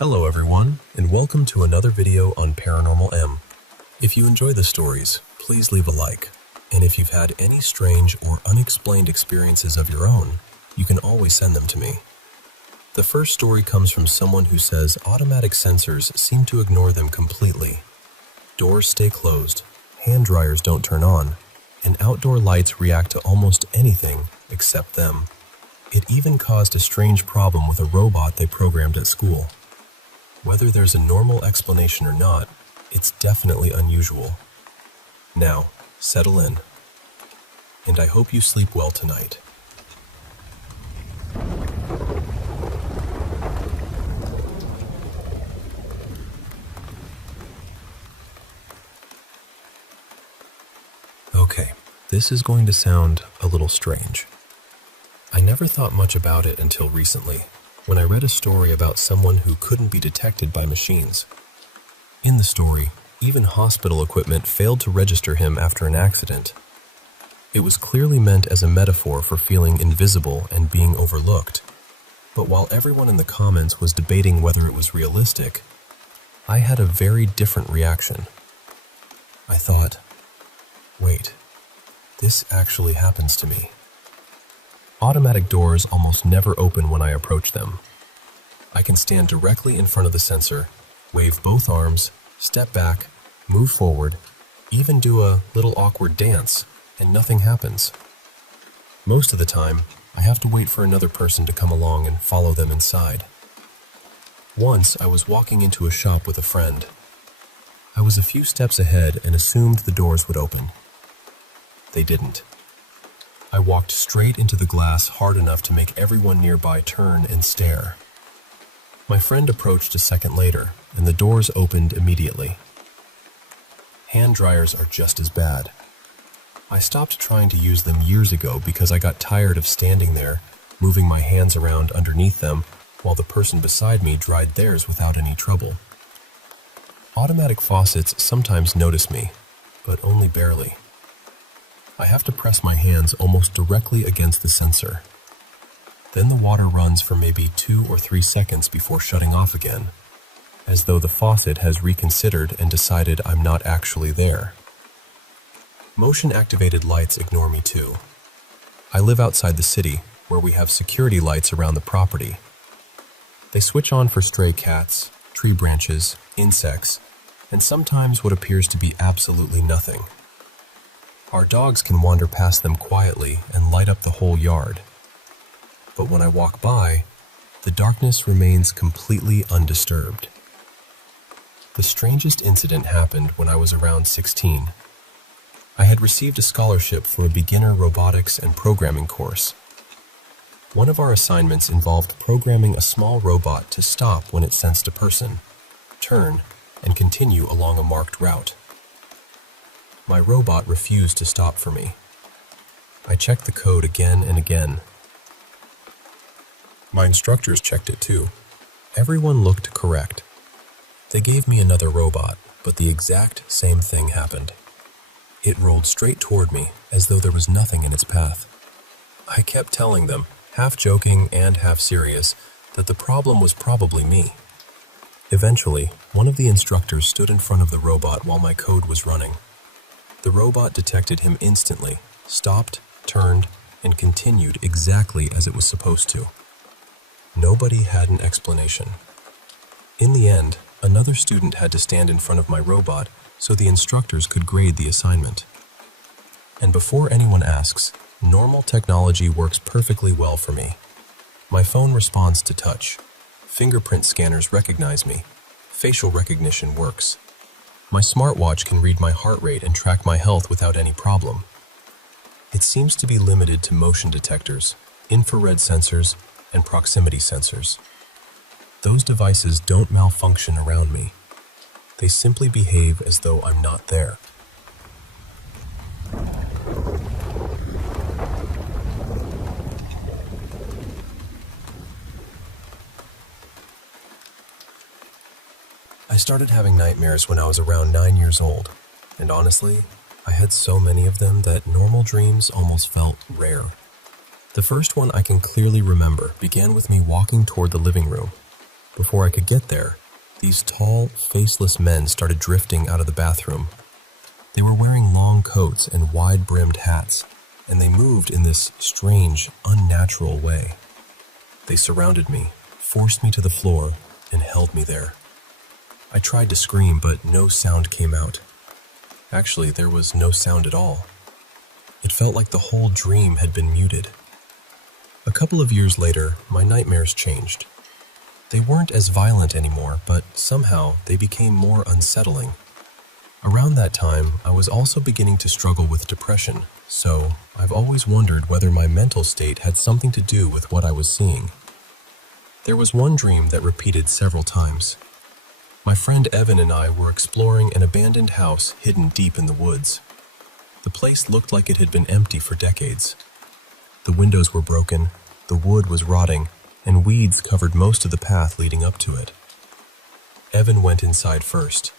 Hello everyone, and welcome to another video on Paranormal M. If you enjoy the stories, please leave a like. And if you've had any strange or unexplained experiences of your own, you can always send them to me. The first story comes from someone who says automatic sensors seem to ignore them completely. Doors stay closed, hand dryers don't turn on, and outdoor lights react to almost anything except them. It even caused a strange problem with a robot they programmed at school. Whether there's a normal explanation or not, it's definitely unusual. Now, settle in. And I hope you sleep well tonight. Okay, this is going to sound a little strange. I never thought much about it until recently, when I read a story about someone who couldn't be detected by machines. In the story, even hospital equipment failed to register him after an accident. It was clearly meant as a metaphor for feeling invisible and being overlooked. But while everyone in the comments was debating whether it was realistic, I had a very different reaction. I thought, wait, this actually happens to me. Automatic doors almost never open when I approach them. I can stand directly in front of the sensor, wave both arms, step back, move forward, even do a little awkward dance, and nothing happens. Most of the time, I have to wait for another person to come along and follow them inside. Once, I was walking into a shop with a friend. I was a few steps ahead and assumed the doors would open. They didn't. I walked straight into the glass hard enough to make everyone nearby turn and stare. My friend approached a second later, and the doors opened immediately. Hand dryers are just as bad. I stopped trying to use them years ago because I got tired of standing there, moving my hands around underneath them, while the person beside me dried theirs without any trouble. Automatic faucets sometimes notice me, but only barely. I have to press my hands almost directly against the sensor. Then the water runs for maybe 2 or 3 seconds before shutting off again, as though the faucet has reconsidered and decided I'm not actually there. Motion-activated lights ignore me too. I live outside the city, where we have security lights around the property. They switch on for stray cats, tree branches, insects, and sometimes what appears to be absolutely nothing. Our dogs can wander past them quietly and light up the whole yard. But when I walk by, the darkness remains completely undisturbed. The strangest incident happened when I was around 16. I had received a scholarship for a beginner robotics and programming course. One of our assignments involved programming a small robot to stop when it sensed a person, turn, and continue along a marked route. My robot refused to stop for me. I checked the code again and again. My instructors checked it too. Everyone looked correct. They gave me another robot, but the exact same thing happened. It rolled straight toward me, as though there was nothing in its path. I kept telling them, half joking and half serious, that the problem was probably me. Eventually, one of the instructors stood in front of the robot while my code was running. The robot detected him instantly, stopped, turned, and continued exactly as it was supposed to. Nobody had an explanation. In the end, another student had to stand in front of my robot so the instructors could grade the assignment. And before anyone asks, normal technology works perfectly well for me. My phone responds to touch. Fingerprint scanners recognize me. Facial recognition works. My smartwatch can read my heart rate and track my health without any problem. It seems to be limited to motion detectors, infrared sensors, and proximity sensors. Those devices don't malfunction around me. They simply behave as though I'm not there. I started having nightmares when I was around 9 years old, and honestly, I had so many of them that normal dreams almost felt rare. The first one I can clearly remember began with me walking toward the living room. Before I could get there, these tall, faceless men started drifting out of the bathroom. They were wearing long coats and wide-brimmed hats, and they moved in this strange, unnatural way. They surrounded me, forced me to the floor, and held me there. I tried to scream, but no sound came out. Actually, there was no sound at all. It felt like the whole dream had been muted. A couple of years later, my nightmares changed. They weren't as violent anymore, but somehow they became more unsettling. Around that time, I was also beginning to struggle with depression, so I've always wondered whether my mental state had something to do with what I was seeing. There was one dream that repeated several times. My friend Evan and I were exploring an abandoned house hidden deep in the woods. The place looked like it had been empty for decades. The windows were broken, the wood was rotting, and weeds covered most of the path leading up to it. Evan went inside first.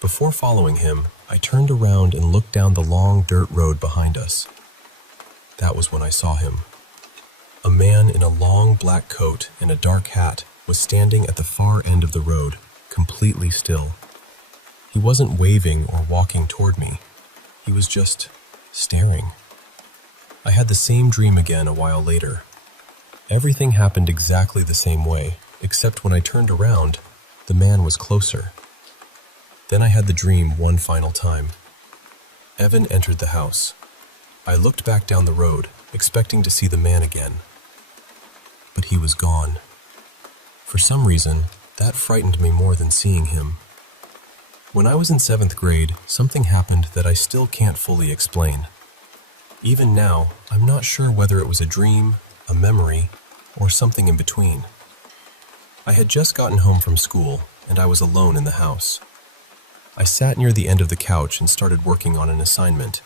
Before following him, I turned around and looked down the long dirt road behind us. That was when I saw him. A man in a long black coat and a dark hat was standing at the far end of the road, completely still. He wasn't waving or walking toward me. He was just staring. I had the same dream again a while later. Everything happened exactly the same way, except when I turned around, the man was closer. Then I had the dream one final time. Evan entered the house. I looked back down the road, expecting to see the man again. But he was gone. For some reason, that frightened me more than seeing him. When I was in 7th grade, something happened that I still can't fully explain. Even now, I'm not sure whether it was a dream, a memory, or something in between. I had just gotten home from school, and I was alone in the house. I sat near the end of the couch and started working on an assignment.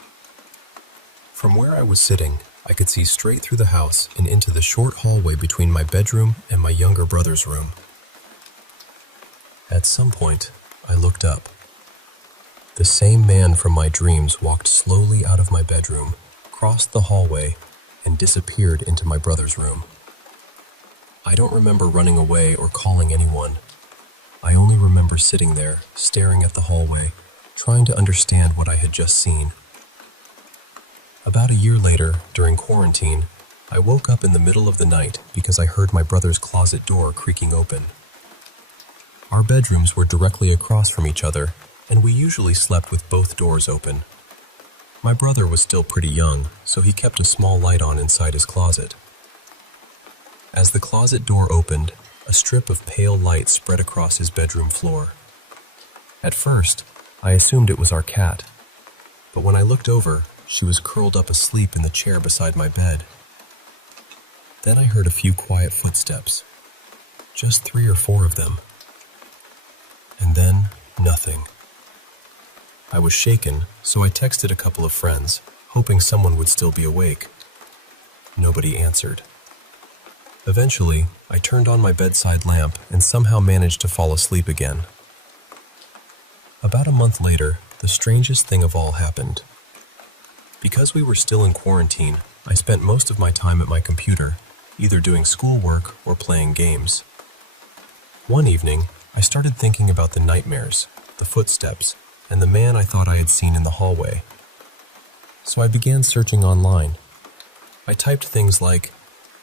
From where I was sitting, I could see straight through the house and into the short hallway between my bedroom and my younger brother's room. At some point, I looked up. The same man from my dreams walked slowly out of my bedroom, crossed the hallway, and disappeared into my brother's room. I don't remember running away or calling anyone. I only remember sitting there, staring at the hallway, trying to understand what I had just seen. About a year later, during quarantine, I woke up in the middle of the night because I heard my brother's closet door creaking open. Our bedrooms were directly across from each other, and we usually slept with both doors open. My brother was still pretty young, so he kept a small light on inside his closet. As the closet door opened, a strip of pale light spread across his bedroom floor. At first, I assumed it was our cat, but when I looked over, she was curled up asleep in the chair beside my bed. Then I heard a few quiet footsteps, just 3 or 4 of them. And then, nothing. I was shaken, so I texted a couple of friends, hoping someone would still be awake. Nobody answered. Eventually, I turned on my bedside lamp and somehow managed to fall asleep again. About a month later, the strangest thing of all happened. Because we were still in quarantine, I spent most of my time at my computer, either doing schoolwork or playing games. One evening, I started thinking about the nightmares, the footsteps, and the man I thought I had seen in the hallway. So I began searching online. I typed things like,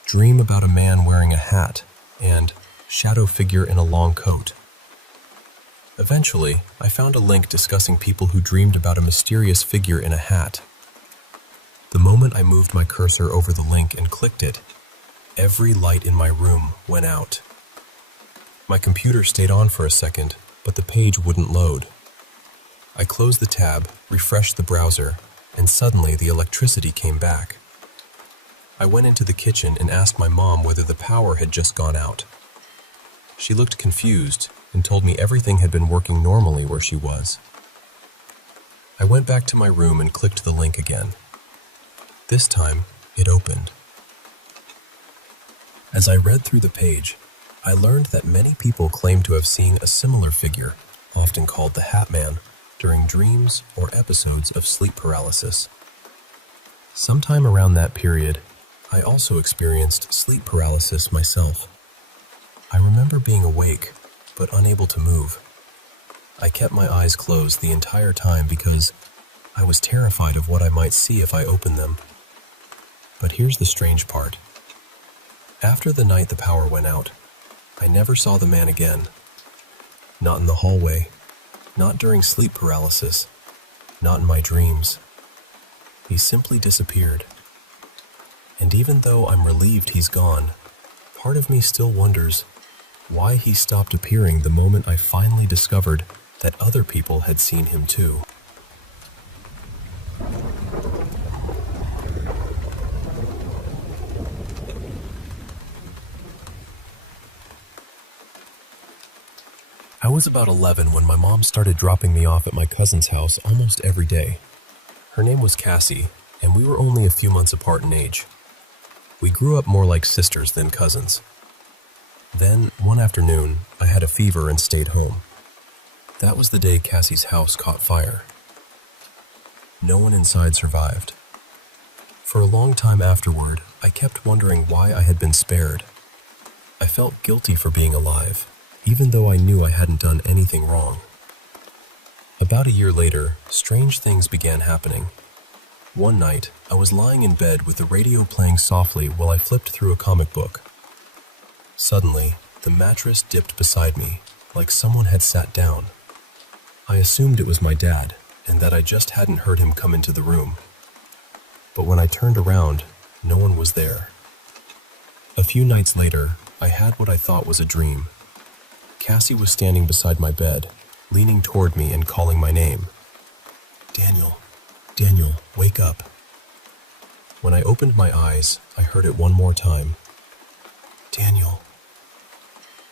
"dream about a man wearing a hat," and "shadow figure in a long coat." Eventually, I found a link discussing people who dreamed about a mysterious figure in a hat. The moment I moved my cursor over the link and clicked it, every light in my room went out. My computer stayed on for a second, but the page wouldn't load. I closed the tab, refreshed the browser, and suddenly the electricity came back. I went into the kitchen and asked my mom whether the power had just gone out. She looked confused and told me everything had been working normally where she was. I went back to my room and clicked the link again. This time, it opened. As I read through the page, I learned that many people claim to have seen a similar figure, often called the Hat Man, during dreams or episodes of sleep paralysis. Sometime around that period, I also experienced sleep paralysis myself. I remember being awake, but unable to move. I kept my eyes closed the entire time because I was terrified of what I might see if I opened them. But here's the strange part. After the night the power went out, I never saw the man again. Not in the hallway, not during sleep paralysis, not in my dreams. He simply disappeared. And even though I'm relieved he's gone, part of me still wonders why he stopped appearing the moment I finally discovered that other people had seen him too. I was about 11 when my mom started dropping me off at my cousin's house almost every day. Her name was Cassie, and we were only a few months apart in age. We grew up more like sisters than cousins. Then, one afternoon, I had a fever and stayed home. That was the day Cassie's house caught fire. No one inside survived. For a long time afterward, I kept wondering why I had been spared. I felt guilty for being alive, even though I knew I hadn't done anything wrong. About a year later, strange things began happening. One night, I was lying in bed with the radio playing softly while I flipped through a comic book. Suddenly, the mattress dipped beside me, like someone had sat down. I assumed it was my dad, and that I just hadn't heard him come into the room. But when I turned around, no one was there. A few nights later, I had what I thought was a dream. Cassie was standing beside my bed, leaning toward me and calling my name. "Daniel, Daniel, wake up." When I opened my eyes, I heard it one more time. "Daniel."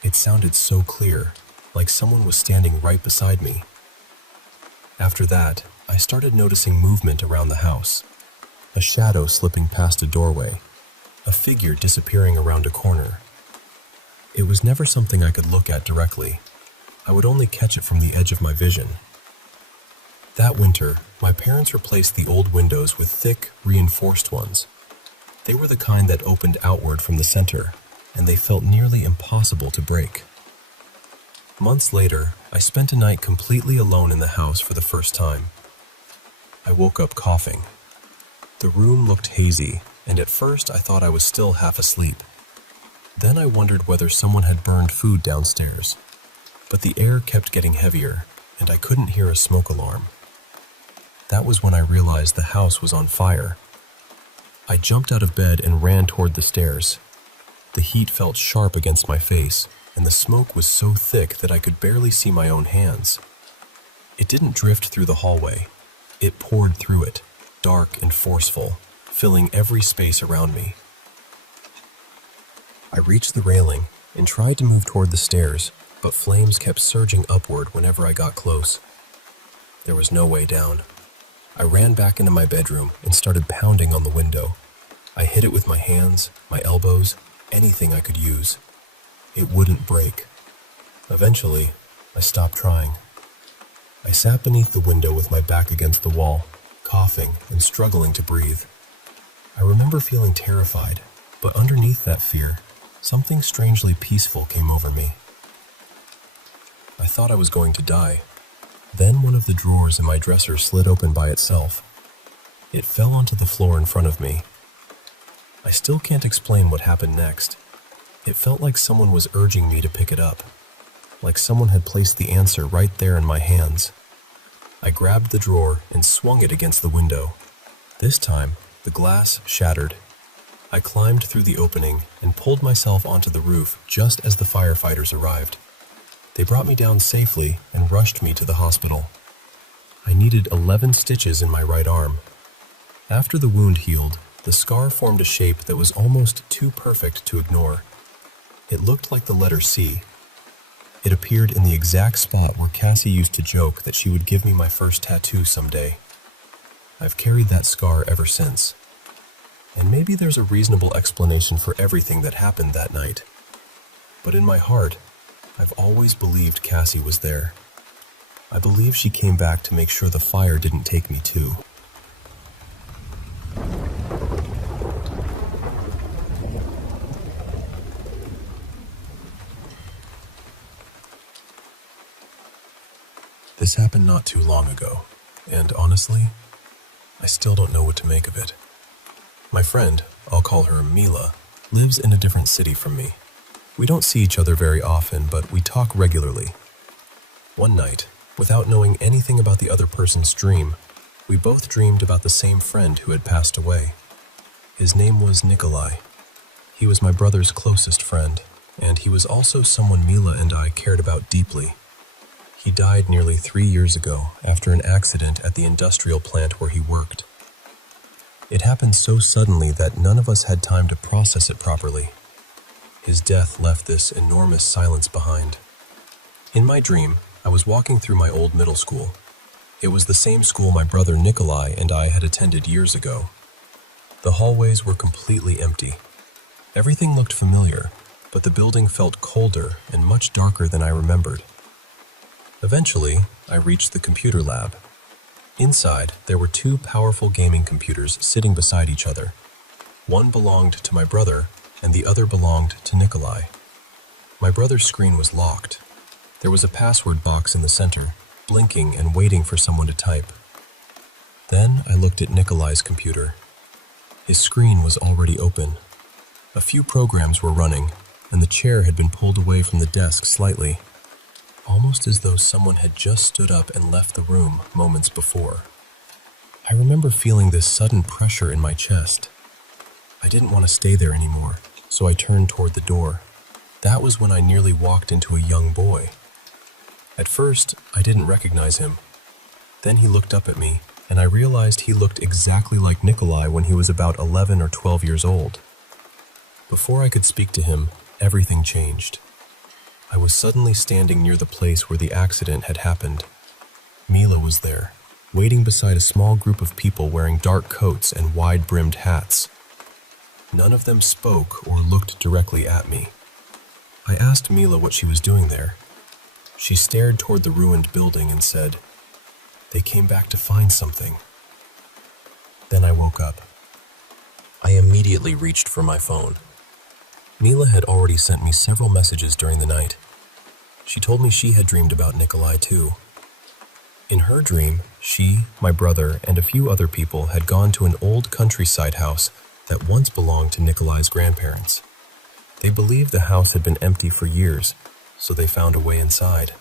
It sounded so clear, like someone was standing right beside me. After that, I started noticing movement around the house. A shadow slipping past a doorway, a figure disappearing around a corner. It was never something I could look at directly. I would only catch it from the edge of my vision. That winter, my parents replaced the old windows with thick, reinforced ones. They were the kind that opened outward from the center, and they felt nearly impossible to break. Months later, I spent a night completely alone in the house for the first time. I woke up coughing. The room looked hazy, and at first I thought I was still half asleep. Then I wondered whether someone had burned food downstairs. But the air kept getting heavier, and I couldn't hear a smoke alarm. That was when I realized the house was on fire. I jumped out of bed and ran toward the stairs. The heat felt sharp against my face, and the smoke was so thick that I could barely see my own hands. It didn't drift through the hallway. It poured through it, dark and forceful, filling every space around me. I reached the railing and tried to move toward the stairs, but flames kept surging upward whenever I got close. There was no way down. I ran back into my bedroom and started pounding on the window. I hit it with my hands, my elbows, anything I could use. It wouldn't break. Eventually, I stopped trying. I sat beneath the window with my back against the wall, coughing and struggling to breathe. I remember feeling terrified, but underneath that fear, something strangely peaceful came over me. I thought I was going to die. Then one of the drawers in my dresser slid open by itself. It fell onto the floor in front of me. I still can't explain what happened next. It felt like someone was urging me to pick it up, like someone had placed the answer right there in my hands. I grabbed the drawer and swung it against the window. This time, the glass shattered. I climbed through the opening and pulled myself onto the roof just as the firefighters arrived. They brought me down safely and rushed me to the hospital. I needed 11 stitches in my right arm. After the wound healed, the scar formed a shape that was almost too perfect to ignore. It looked like the letter C. It appeared in the exact spot where Cassie used to joke that she would give me my first tattoo someday. I've carried that scar ever since. And maybe there's a reasonable explanation for everything that happened that night. But in my heart, I've always believed Cassie was there. I believe she came back to make sure the fire didn't take me too. This happened not too long ago, and honestly, I still don't know what to make of it. My friend, I'll call her Mila, lives in a different city from me. We don't see each other very often, but we talk regularly. One night, without knowing anything about the other person's dream, we both dreamed about the same friend who had passed away. His name was Nikolai. He was my brother's closest friend, and he was also someone Mila and I cared about deeply. He died nearly 3 years ago after an accident at the industrial plant where he worked. It happened so suddenly that none of us had time to process it properly. His death left this enormous silence behind. In my dream, I was walking through my old middle school. It was the same school my brother Nikolai and I had attended years ago. The hallways were completely empty. Everything looked familiar, but the building felt colder and much darker than I remembered. Eventually, I reached the computer lab. Inside, there were 2 powerful gaming computers sitting beside each other. One belonged to my brother, and the other belonged to Nikolai. My brother's screen was locked. There was a password box in the center, blinking and waiting for someone to type. Then I looked at Nikolai's computer. His screen was already open. A few programs were running, and the chair had been pulled away from the desk slightly, almost as though someone had just stood up and left the room moments before. I remember feeling this sudden pressure in my chest. I didn't want to stay there anymore, so I turned toward the door. That was when I nearly walked into a young boy. At first, I didn't recognize him. Then he looked up at me, and I realized he looked exactly like Nikolai when he was about 11 or 12 years old. Before I could speak to him, everything changed. I was suddenly standing near the place where the accident had happened. Mila was there, waiting beside a small group of people wearing dark coats and wide-brimmed hats. None of them spoke or looked directly at me. I asked Mila what she was doing there. She stared toward the ruined building and said, "They came back to find something." Then I woke up. I immediately reached for my phone. Mila had already sent me several messages during the night. She told me she had dreamed about Nikolai too. In her dream, she, my brother, and a few other people had gone to an old countryside house that once belonged to Nikolai's grandparents. They believed the house had been empty for years, so they found a way inside.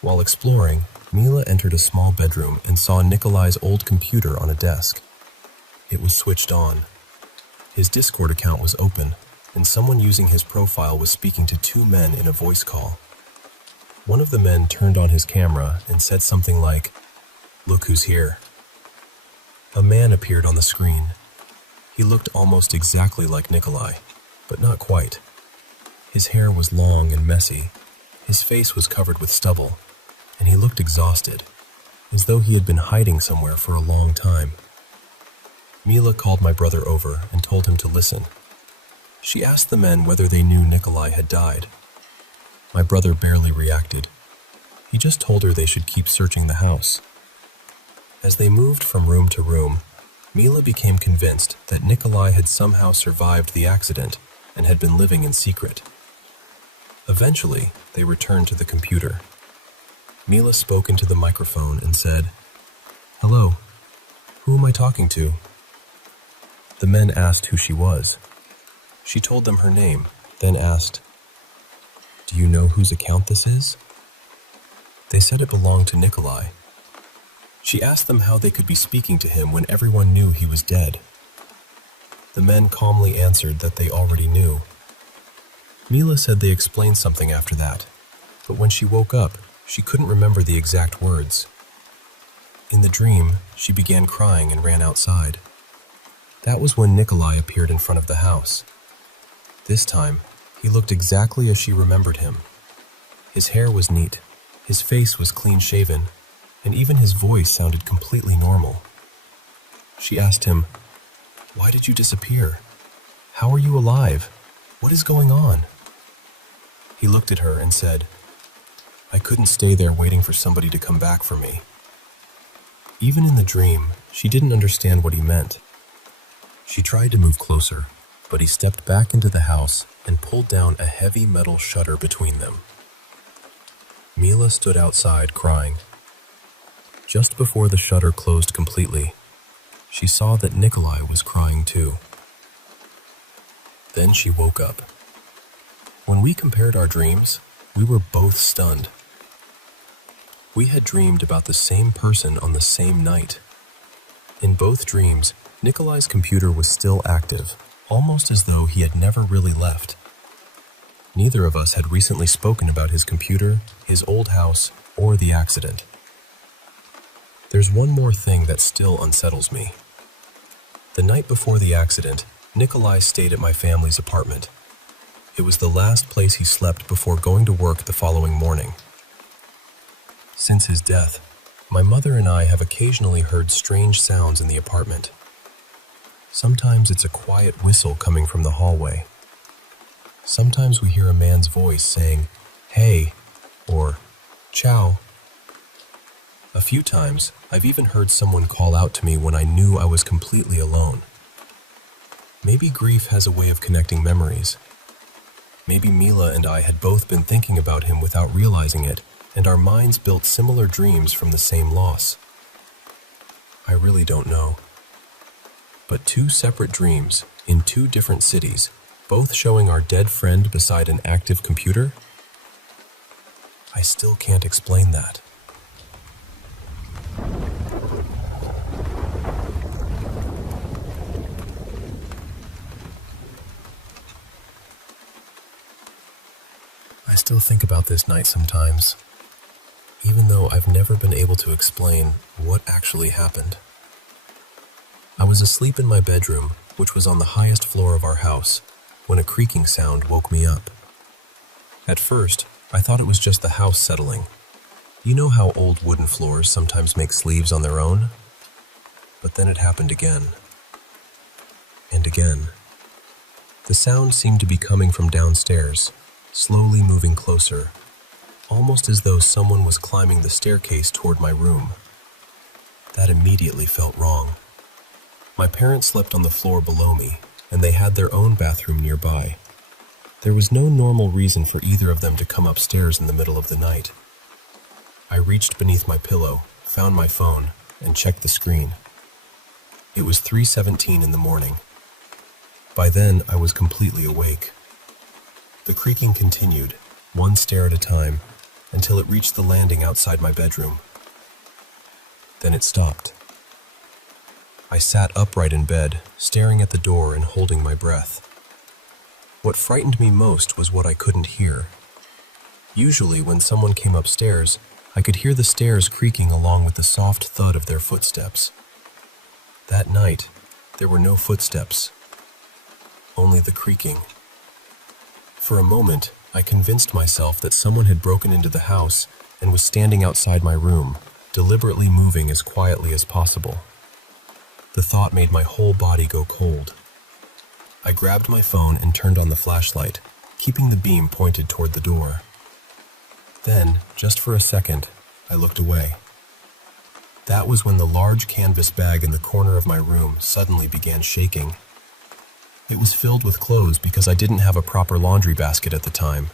While exploring, Mila entered a small bedroom and saw Nikolai's old computer on a desk. It was switched on. His Discord account was open, and someone using his profile was speaking to 2 men in a voice call. One of the men turned on his camera and said something like, "Look who's here." A man appeared on the screen. He looked almost exactly like Nikolai, but not quite. His hair was long and messy, his face was covered with stubble, and he looked exhausted, as though he had been hiding somewhere for a long time. Mila called my brother over and told him to listen. She asked the men whether they knew Nikolai had died. My brother barely reacted. He just told her they should keep searching the house. As they moved from room to room, Mila became convinced that Nikolai had somehow survived the accident and had been living in secret. Eventually, they returned to the computer. Mila spoke into the microphone and said, "Hello, who am I talking to?" The men asked who she was. She told them her name, then asked, "Do you know whose account this is?" They said it belonged to Nikolai. She asked them how they could be speaking to him when everyone knew he was dead. The men calmly answered that they already knew. Mila said they explained something after that, but when she woke up, she couldn't remember the exact words. In the dream, she began crying and ran outside. That was when Nikolai appeared in front of the house. This time, he looked exactly as she remembered him. His hair was neat, his face was clean-shaven, and even his voice sounded completely normal. She asked him, "Why did you disappear? How are you alive? What is going on?" He looked at her and said, "I couldn't stay there waiting for somebody to come back for me." Even in the dream, she didn't understand what he meant. She tried to move closer, but he stepped back into the house and pulled down a heavy metal shutter between them. Mila stood outside crying Just before the shutter closed completely, she saw that Nikolai was crying too. Then she woke up. When we compared our dreams, we were both stunned. We had dreamed about the same person on the same night. In both dreams, Nikolai's computer was still active, almost as though he had never really left. Neither of us had recently spoken about his computer, his old house, or the accident. There's one more thing that still unsettles me. The night before the accident, Nikolai stayed at my family's apartment. It was the last place he slept before going to work the following morning. Since his death, my mother and I have occasionally heard strange sounds in the apartment. Sometimes it's a quiet whistle coming from the hallway. Sometimes we hear a man's voice saying, "Hey," or "Ciao." A few times, I've even heard someone call out to me when I knew I was completely alone. Maybe grief has a way of connecting memories. Maybe Mila and I had both been thinking about him without realizing it, and our minds built similar dreams from the same loss. I really don't know. But two separate dreams, in two different cities, both showing our dead friend beside an active computer? I still can't explain that. I still think about this night sometimes, even though I've never been able to explain what actually happened. I was asleep in my bedroom, which was on the highest floor of our house, when a creaking sound woke me up. At first, I thought it was just the house settling. You know how old wooden floors sometimes make sleeves on their own? But then it happened again. And again. The sound seemed to be coming from downstairs, slowly moving closer, almost as though someone was climbing the staircase toward my room. That immediately felt wrong. My parents slept on the floor below me, and they had their own bathroom nearby. There was no normal reason for either of them to come upstairs in the middle of the night. I reached beneath my pillow, found my phone, and checked the screen. It was 3:17 in the morning. By then, I was completely awake. The creaking continued, one stair at a time, until it reached the landing outside my bedroom. Then it stopped. I sat upright in bed, staring at the door and holding my breath. What frightened me most was what I couldn't hear. Usually, when someone came upstairs, I could hear the stairs creaking along with the soft thud of their footsteps. That night, there were no footsteps, only the creaking. For a moment, I convinced myself that someone had broken into the house and was standing outside my room, deliberately moving as quietly as possible. The thought made my whole body go cold. I grabbed my phone and turned on the flashlight, keeping the beam pointed toward the door. Then, just for a second, I looked away. That was when the large canvas bag in the corner of my room suddenly began shaking. It was filled with clothes because I didn't have a proper laundry basket at the time.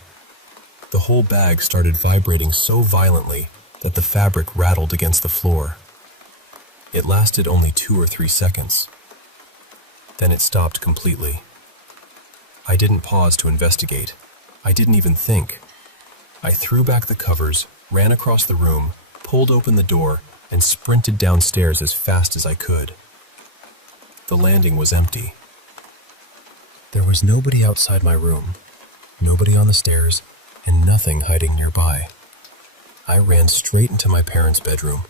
The whole bag started vibrating so violently that the fabric rattled against the floor. It lasted only 2 or 3 seconds. Then it stopped completely. I didn't pause to investigate. I didn't even think. I threw back the covers, ran across the room, pulled open the door, and sprinted downstairs as fast as I could. The landing was empty. There was nobody outside my room, nobody on the stairs, and nothing hiding nearby. I ran straight into my parents' bedroom.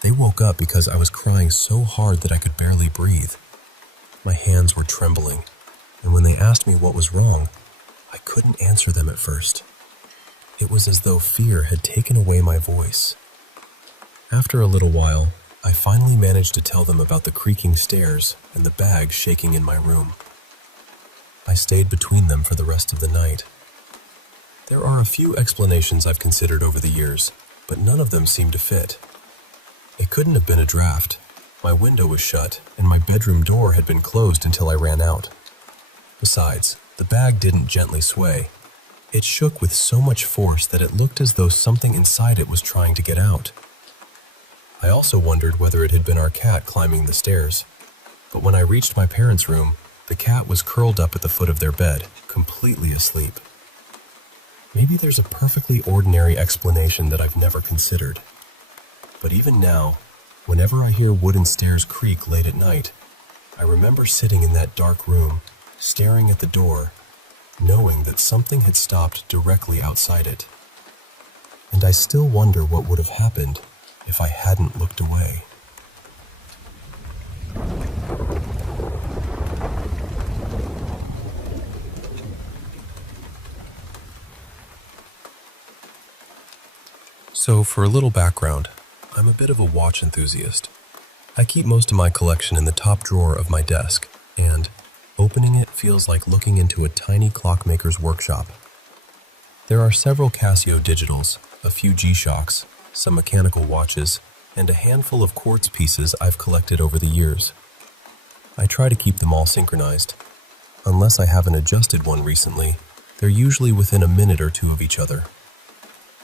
They woke up because I was crying so hard that I could barely breathe. My hands were trembling, and when they asked me what was wrong, I couldn't answer them at first. It was as though fear had taken away my voice. After a little while, I finally managed to tell them about the creaking stairs and the bag shaking in my room. I stayed between them for the rest of the night. There are a few explanations I've considered over the years, but none of them seem to fit. It couldn't have been a draft. My window was shut, and my bedroom door had been closed until I ran out. Besides, the bag didn't gently sway. It shook with so much force that it looked as though something inside it was trying to get out. I also wondered whether it had been our cat climbing the stairs. But when I reached my parents' room, the cat was curled up at the foot of their bed, completely asleep. Maybe there's a perfectly ordinary explanation that I've never considered. But even now, whenever I hear wooden stairs creak late at night, I remember sitting in that dark room, staring at the door, knowing that something had stopped directly outside it. And I still wonder what would have happened if I hadn't looked away. So, for a little background, I'm a bit of a watch enthusiast. I keep most of my collection in the top drawer of my desk, and opening it feels like looking into a tiny clockmaker's workshop. There are several Casio digitals, a few G-Shocks, some mechanical watches, and a handful of quartz pieces I've collected over the years. I try to keep them all synchronized. Unless I haven't adjusted one recently, they're usually within a minute or two of each other.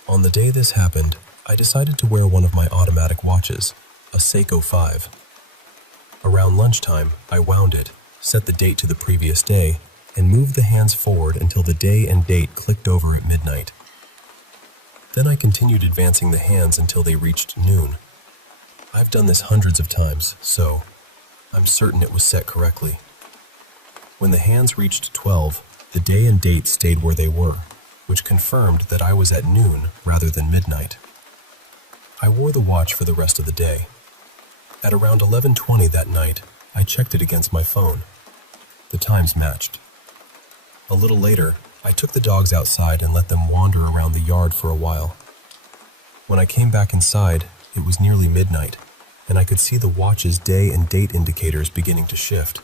On the day this happened, I decided to wear one of my automatic watches, a Seiko 5. Around lunchtime, I wound it, set the date to the previous day, and moved the hands forward until the day and date clicked over at midnight. Then I continued advancing the hands until they reached noon. I've done this hundreds of times, so I'm certain it was set correctly. When the hands reached 12, the day and date stayed where they were, which confirmed that I was at noon rather than midnight. I wore the watch for the rest of the day. At around 11:20 that night, I checked it against my phone. The times matched. A little later, I took the dogs outside and let them wander around the yard for a while. When I came back inside, it was nearly midnight, and I could see the watch's day and date indicators beginning to shift.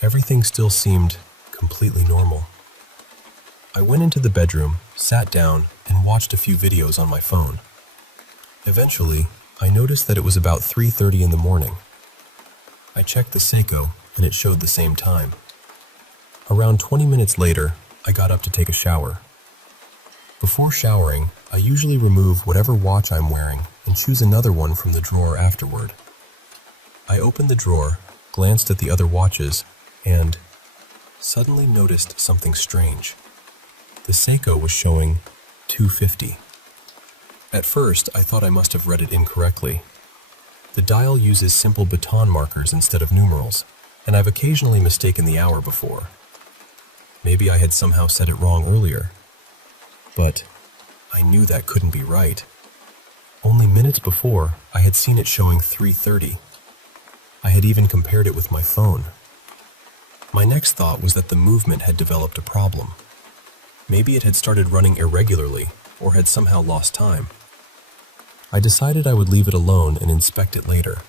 Everything still seemed completely normal. I went into the bedroom, sat down, and watched a few videos on my phone. Eventually, I noticed that it was about 3:30 in the morning. I checked the Seiko, and it showed the same time. Around 20 minutes later, I got up to take a shower. Before showering, I usually remove whatever watch I'm wearing and choose another one from the drawer afterward. I opened the drawer, glanced at the other watches, and suddenly noticed something strange. The Seiko was showing 2:50. At first, I thought I must have read it incorrectly. The dial uses simple baton markers instead of numerals, and I've occasionally mistaken the hour before. Maybe I had somehow said it wrong earlier. But I knew that couldn't be right. Only minutes before, I had seen it showing 3:30. I had even compared it with my phone. My next thought was that the movement had developed a problem. Maybe it had started running irregularly, or had somehow lost time. I decided I would leave it alone and inspect it later.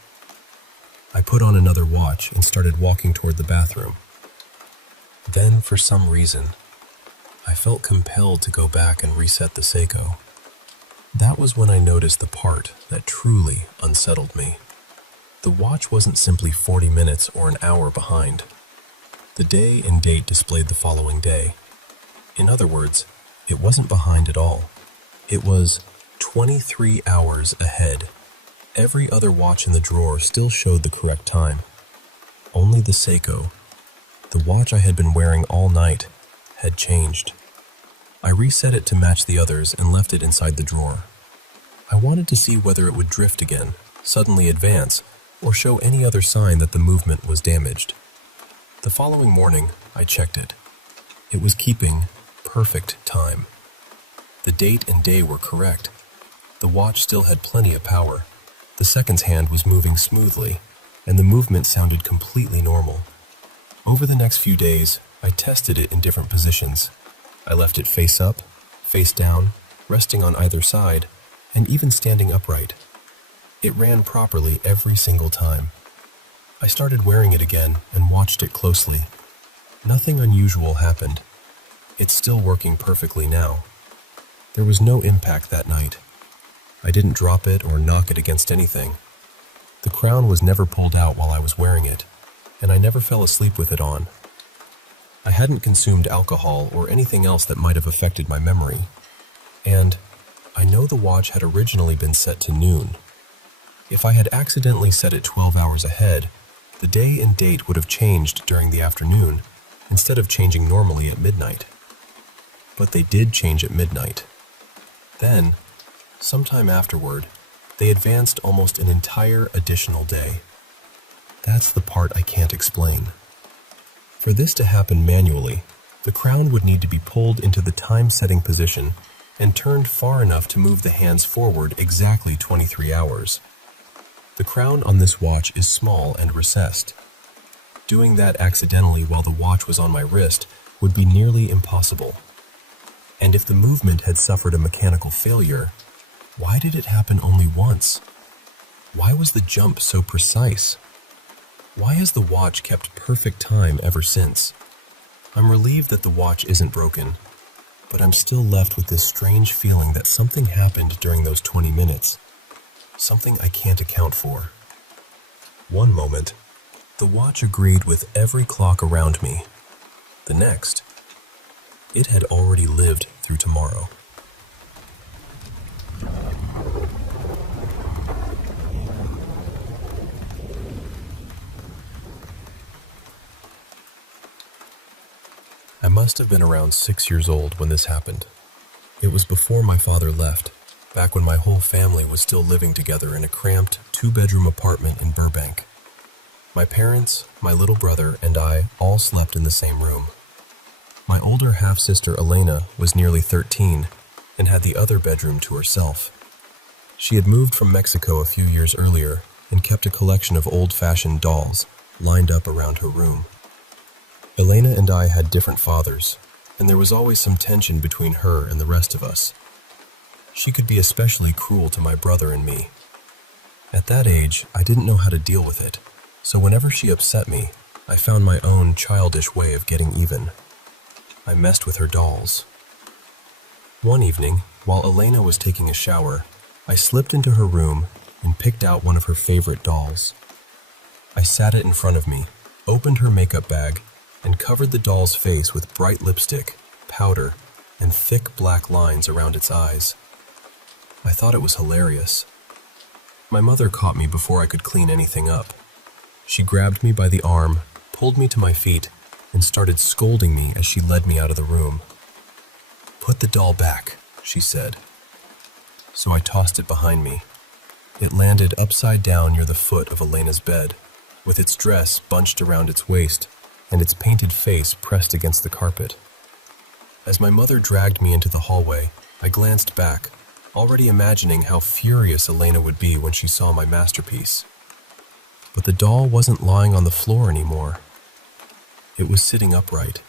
I put on another watch and started walking toward the bathroom. Then, for some reason, I felt compelled to go back and reset the Seiko. That was when I noticed the part that truly unsettled me. The watch wasn't simply 40 minutes or an hour behind. The day and date displayed the following day. In other words, it wasn't behind at all. It was 23 hours ahead. Every other watch in the drawer still showed the correct time. Only the Seiko, the watch I had been wearing all night, had changed. I reset it to match the others and left it inside the drawer. I wanted to see whether it would drift again, suddenly advance, or show any other sign that the movement was damaged. The following morning, I checked it. It was keeping perfect time. The date and day were correct. The watch still had plenty of power. The seconds hand was moving smoothly, and the movement sounded completely normal. Over the next few days, I tested it in different positions. I left it face up, face down, resting on either side, and even standing upright. It ran properly every single time. I started wearing it again and watched it closely. Nothing unusual happened. It's still working perfectly now. There was no impact that night. I didn't drop it or knock it against anything. The crown was never pulled out while I was wearing it, and I never fell asleep with it on. I hadn't consumed alcohol or anything else that might have affected my memory. And I know the watch had originally been set to noon. If I had accidentally set it 12 hours ahead, the day and date would have changed during the afternoon instead of changing normally at midnight. But they did change at midnight. Then, sometime afterward, they advanced almost an entire additional day. That's the part I can't explain. For this to happen manually, the crown would need to be pulled into the time-setting position and turned far enough to move the hands forward exactly 23 hours. The crown on this watch is small and recessed. Doing that accidentally while the watch was on my wrist would be nearly impossible. And if the movement had suffered a mechanical failure, why did it happen only once? Why was the jump so precise? Why has the watch kept perfect time ever since? I'm relieved that the watch isn't broken, but I'm still left with this strange feeling that something happened during those 20 minutes. Something I can't account for. One moment, the watch agreed with every clock around me. The next, it had already lived through tomorrow. I must have been around 6 years old when this happened. It was before my father left, back when my whole family was still living together in a cramped, 2-bedroom apartment in Burbank. My parents, my little brother, and I all slept in the same room. My older half-sister Elena was nearly 13 and had the other bedroom to herself. She had moved from Mexico a few years earlier and kept a collection of old-fashioned dolls lined up around her room. Elena and I had different fathers, and there was always some tension between her and the rest of us. She could be especially cruel to my brother and me. At that age, I didn't know how to deal with it, so whenever she upset me, I found my own childish way of getting even. I messed with her dolls. One evening, while Elena was taking a shower, I slipped into her room and picked out one of her favorite dolls. I sat it in front of me, opened her makeup bag, and covered the doll's face with bright lipstick, powder, and thick black lines around its eyes. I thought it was hilarious. My mother caught me before I could clean anything up. She grabbed me by the arm, pulled me to my feet, and started scolding me as she led me out of the room. "Put the doll back," she said. So I tossed it behind me. It landed upside down near the foot of Elena's bed, with its dress bunched around its waist and its painted face pressed against the carpet. As my mother dragged me into the hallway, I glanced back, already imagining how furious Elena would be when she saw my masterpiece. But the doll wasn't lying on the floor anymore. It was sitting upright.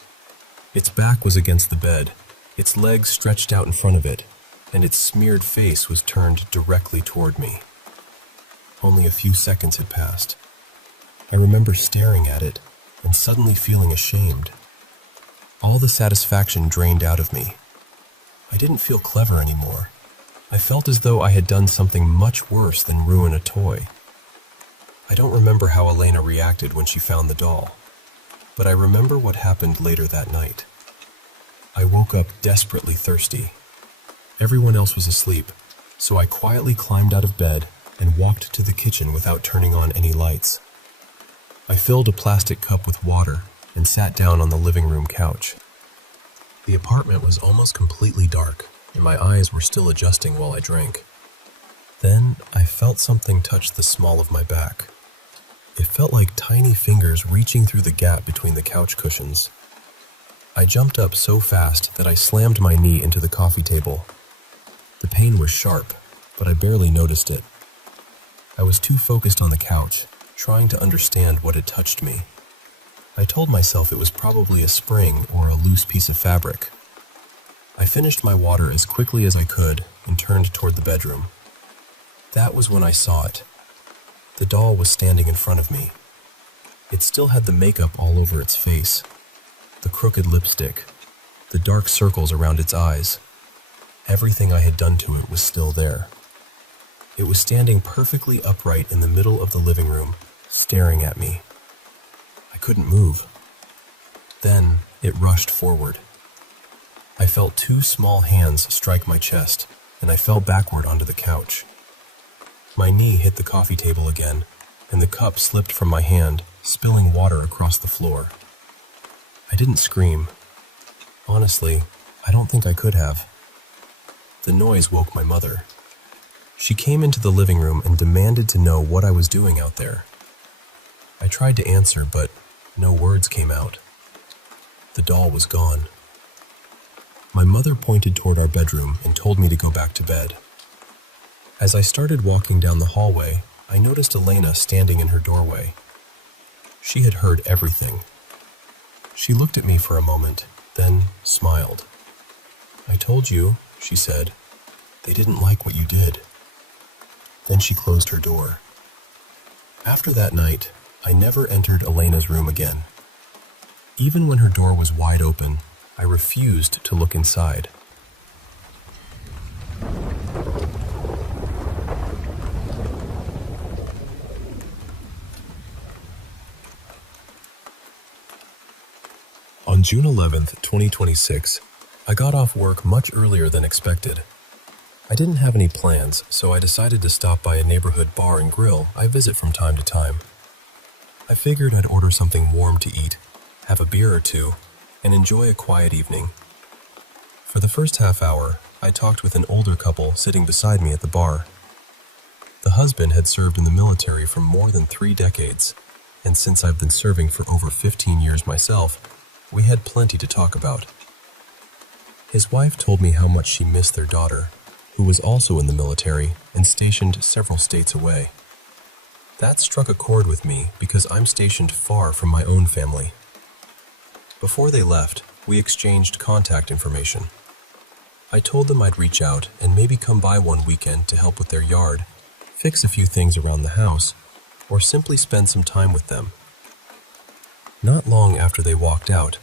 Its back was against the bed, its legs stretched out in front of it, and its smeared face was turned directly toward me. Only a few seconds had passed. I remember staring at it and suddenly feeling ashamed. All the satisfaction drained out of me. I didn't feel clever anymore. I felt as though I had done something much worse than ruin a toy. I don't remember how Elena reacted when she found the doll, but I remember what happened later that night. I woke up desperately thirsty. Everyone else was asleep, so I quietly climbed out of bed and walked to the kitchen without turning on any lights. I filled a plastic cup with water and sat down on the living room couch. The apartment was almost completely dark, and my eyes were still adjusting while I drank. Then I felt something touch the small of my back. It felt like tiny fingers reaching through the gap between the couch cushions. I jumped up so fast that I slammed my knee into the coffee table. The pain was sharp, but I barely noticed it. I was too focused on the couch, trying to understand what had touched me. I told myself it was probably a spring or a loose piece of fabric. I finished my water as quickly as I could and turned toward the bedroom. That was when I saw it. The doll was standing in front of me. It still had the makeup all over its face, the crooked lipstick, the dark circles around its eyes. Everything I had done to it was still there. It was standing perfectly upright in the middle of the living room, staring at me. I couldn't move. Then it rushed forward. I felt 2 small hands strike my chest, and I fell backward onto the couch. My knee hit the coffee table again, and the cup slipped from my hand, spilling water across the floor. I didn't scream. Honestly, I don't think I could have. The noise woke my mother. She came into the living room and demanded to know what I was doing out there. I tried to answer, but no words came out. The doll was gone. My mother pointed toward our bedroom and told me to go back to bed. As I started walking down the hallway, I noticed Elena standing in her doorway. She had heard everything. She looked at me for a moment, then smiled. "I told you," she said. "They didn't like what you did." Then she closed her door. After that night, I never entered Elena's room again. Even when her door was wide open, I refused to look inside. On June 11th, 2026, I got off work much earlier than expected. I didn't have any plans, so I decided to stop by a neighborhood bar and grill I visit from time to time. I figured I'd order something warm to eat, have a beer or two, and enjoy a quiet evening. For the first half hour, I talked with an older couple sitting beside me at the bar. The husband had served in the military for more than 3 decades, and since I've been serving for over 15 years myself, we had plenty to talk about. His wife told me how much she missed their daughter, who was also in the military and stationed several states away. That struck a chord with me because I'm stationed far from my own family. Before they left, we exchanged contact information. I told them I'd reach out and maybe come by one weekend to help with their yard, fix a few things around the house, or simply spend some time with them. Not long after they walked out,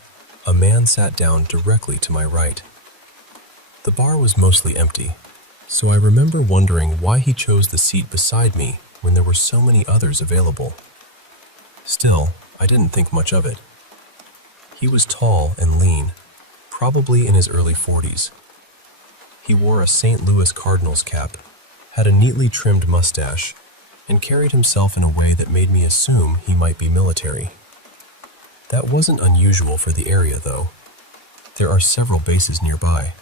a man sat down directly to my right. The bar was mostly empty, so I remember wondering why he chose the seat beside me when there were so many others available. Still, I didn't think much of it. He was tall and lean, probably in his early 40s. He wore a St. Louis Cardinals cap, had a neatly trimmed mustache, and carried himself in a way that made me assume he might be military. That wasn't unusual for the area, though. There are several bases nearby.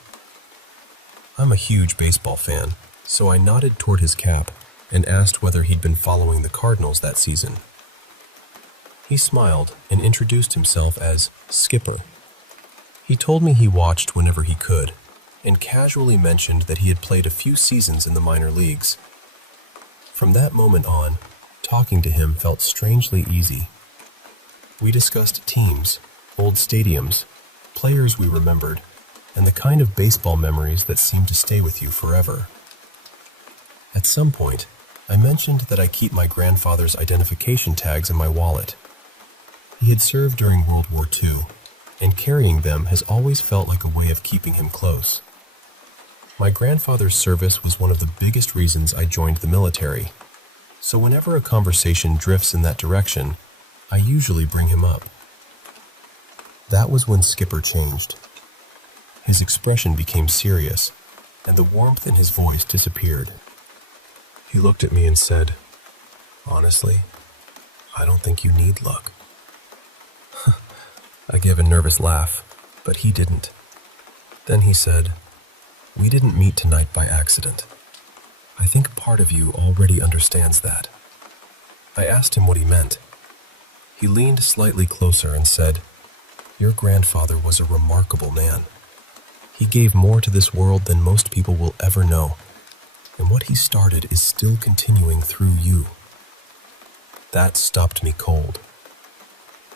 I'm a huge baseball fan, so I nodded toward his cap and asked whether he'd been following the Cardinals that season. He smiled and introduced himself as Skipper. He told me he watched whenever he could, and casually mentioned that he had played a few seasons in the minor leagues. From that moment on, talking to him felt strangely easy. We discussed teams, old stadiums, players we remembered, and the kind of baseball memories that seem to stay with you forever. At some point, I mentioned that I keep my grandfather's identification tags in my wallet. He had served during World War II, and carrying them has always felt like a way of keeping him close. My grandfather's service was one of the biggest reasons I joined the military, so whenever a conversation drifts in that direction, I usually bring him up. That was when Skipper changed. His expression became serious, and the warmth in his voice disappeared. He looked at me and said, "Honestly, I don't think you need luck." I gave a nervous laugh, but he didn't. Then he said, "We didn't meet tonight by accident. I think part of you already understands that." I asked him what he meant. He leaned slightly closer and said, "Your grandfather was a remarkable man. He gave more to this world than most people will ever know, and what he started is still continuing through you." That stopped me cold.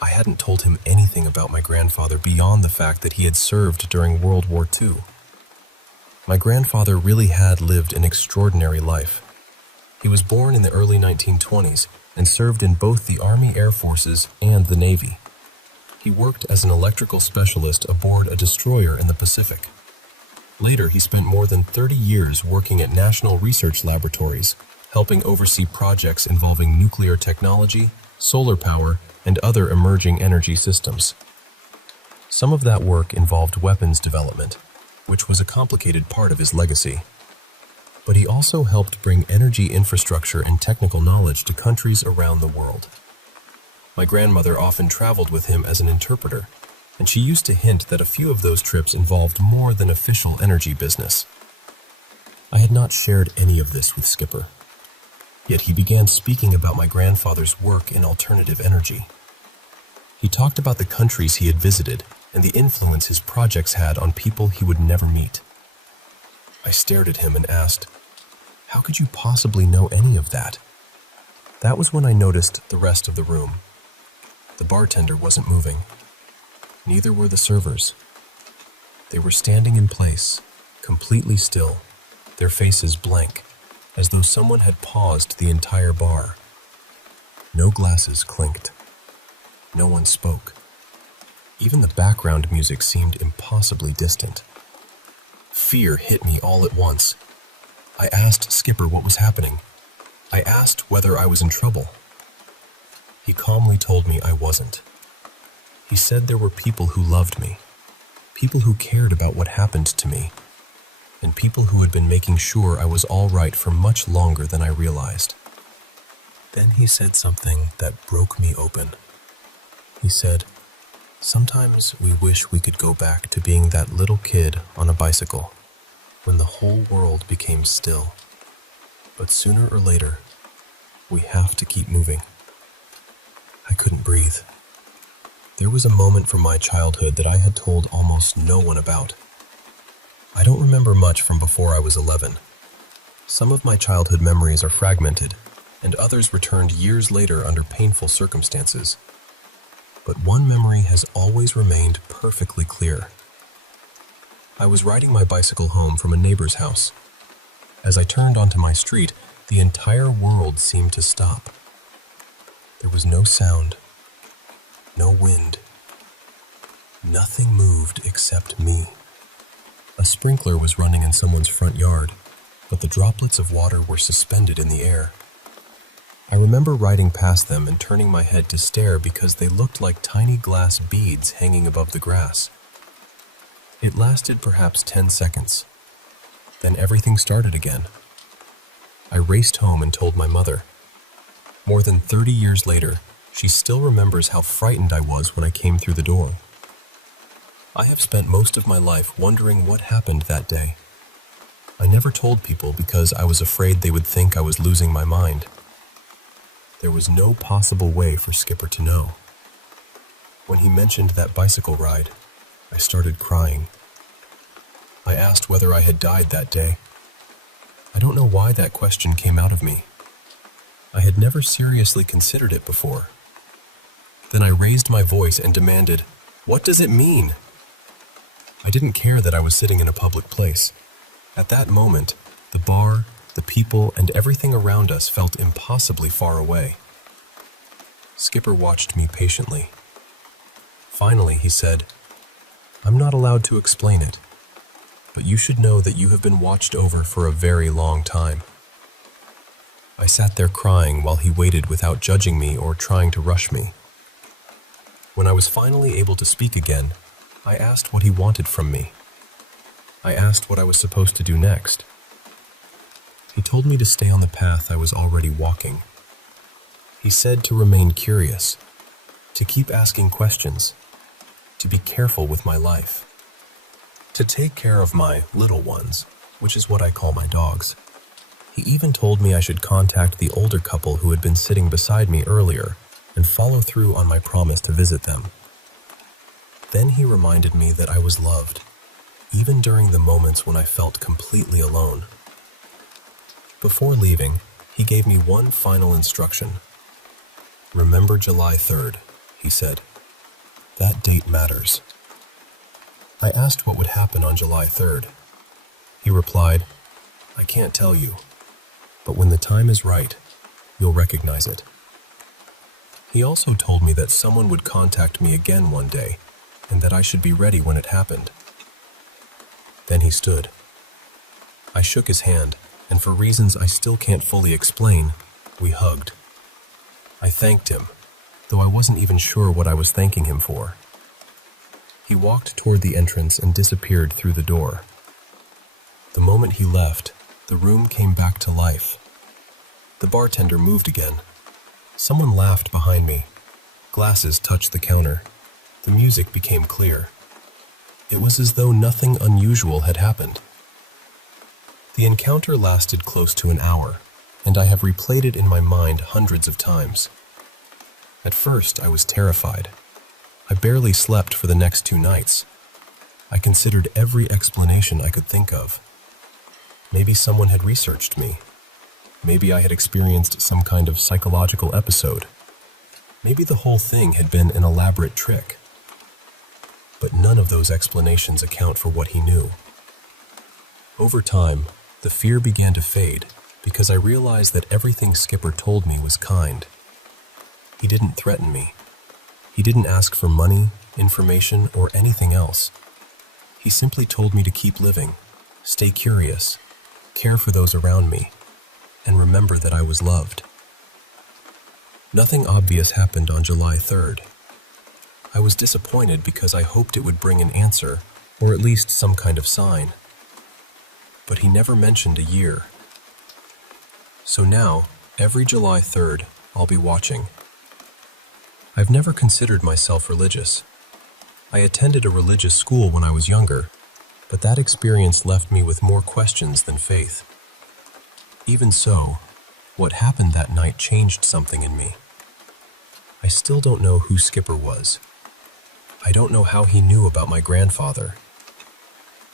I hadn't told him anything about my grandfather beyond the fact that he had served during World War II. My grandfather really had lived an extraordinary life. He was born in the early 1920s and served in both the Army Air Forces and the Navy. He worked as an electrical specialist aboard a destroyer in the Pacific. Later, he spent more than 30 years working at national research laboratories, helping oversee projects involving nuclear technology, solar power, and other emerging energy systems. Some of that work involved weapons development, which was a complicated part of his legacy. but he also helped bring energy infrastructure and technical knowledge to countries around the world. My grandmother often traveled with him as an interpreter, and she used to hint that a few of those trips involved more than official energy business. I had not shared any of this with Skipper, yet he began speaking about my grandfather's work in alternative energy. He talked about the countries he had visited and the influence his projects had on people he would never meet. I stared at him and asked, "How could you possibly know any of that?" That was when I noticed the rest of the room. The bartender wasn't moving. Neither were the servers. They were standing in place, completely still, their faces blank, as though someone had paused the entire bar. No glasses clinked. No one spoke. Even the background music seemed impossibly distant. Fear hit me all at once. I asked Skipper what was happening. I asked whether I was in trouble. He calmly told me I wasn't. He said there were people who loved me, people who cared about what happened to me, and people who had been making sure I was all right for much longer than I realized. Then he said something that broke me open. He said, "Sometimes we wish we could go back to being that little kid on a bicycle, when the whole world became still. But sooner or later, we have to keep moving." I couldn't breathe. There was a moment from my childhood that I had told almost no one about. I don't remember much from before I was 11. Some of my childhood memories are fragmented, and others returned years later under painful circumstances. But one memory has always remained perfectly clear. I was riding my bicycle home from a neighbor's house. As I turned onto my street, the entire world seemed to stop. There was no sound, no wind. Nothing moved except me. A sprinkler was running in someone's front yard, but the droplets of water were suspended in the air. I remember riding past them and turning my head to stare because they looked like tiny glass beads hanging above the grass. It lasted perhaps 10 seconds. Then everything started again. I raced home and told my mother. More than 30 years later, she still remembers how frightened I was when I came through the door. I have spent most of my life wondering what happened that day. I never told people because I was afraid they would think I was losing my mind. There was no possible way for Skipper to know. When he mentioned that bicycle ride, I started crying. I asked whether I had died that day. I don't know why that question came out of me. I had never seriously considered it before. Then I raised my voice and demanded, "What does it mean?" I didn't care that I was sitting in a public place. At that moment, the bar, the people, and everything around us felt impossibly far away. Skipper watched me patiently. Finally, he said, "I'm not allowed to explain it, but you should know that you have been watched over for a very long time." I sat there crying while he waited without judging me or trying to rush me. When I was finally able to speak again, I asked what he wanted from me. I asked what I was supposed to do next. He told me to stay on the path I was already walking. He said to remain curious, to keep asking questions, to be careful with my life, to take care of my little ones, which is what I call my dogs. He even told me I should contact the older couple who had been sitting beside me earlier and follow through on my promise to visit them. Then he reminded me that I was loved, even during the moments when I felt completely alone. Before leaving, he gave me one final instruction. "Remember July 3rd, he said. "That date matters." I asked what would happen on July 3rd. He replied, "I can't tell you, but when the time is right, you'll recognize it." He also told me that someone would contact me again one day, and that I should be ready when it happened. Then he stood. I shook his hand, and for reasons I still can't fully explain, we hugged. I thanked him, though I wasn't even sure what I was thanking him for. He walked toward the entrance and disappeared through the door. The moment he left, The room came back to life. The bartender moved again. Someone laughed behind me. Glasses touched the counter. The music became clear. It was as though nothing unusual had happened. The encounter lasted close to an hour, and I have replayed it in my mind hundreds of times. At first, I was terrified. I barely slept for the next 2 nights. I considered every explanation I could think of. Maybe someone had researched me. Maybe I had experienced some kind of psychological episode. Maybe the whole thing had been an elaborate trick. But none of those explanations account for what he knew. Over time, the fear began to fade because I realized that everything Skipper told me was kind. He didn't threaten me. He didn't ask for money, information, or anything else. He simply told me to keep living, stay curious, care for those around me, and remember that I was loved. Nothing obvious happened on July 3rd. I was disappointed because I hoped it would bring an answer, or at least some kind of sign. But he never mentioned a year. So now, every July 3rd, I'll be watching. I've never considered myself religious. I attended a religious school when I was younger, but that experience left me with more questions than faith. Even so, what happened that night changed something in me. I still don't know who Skipper was. I don't know how he knew about my grandfather.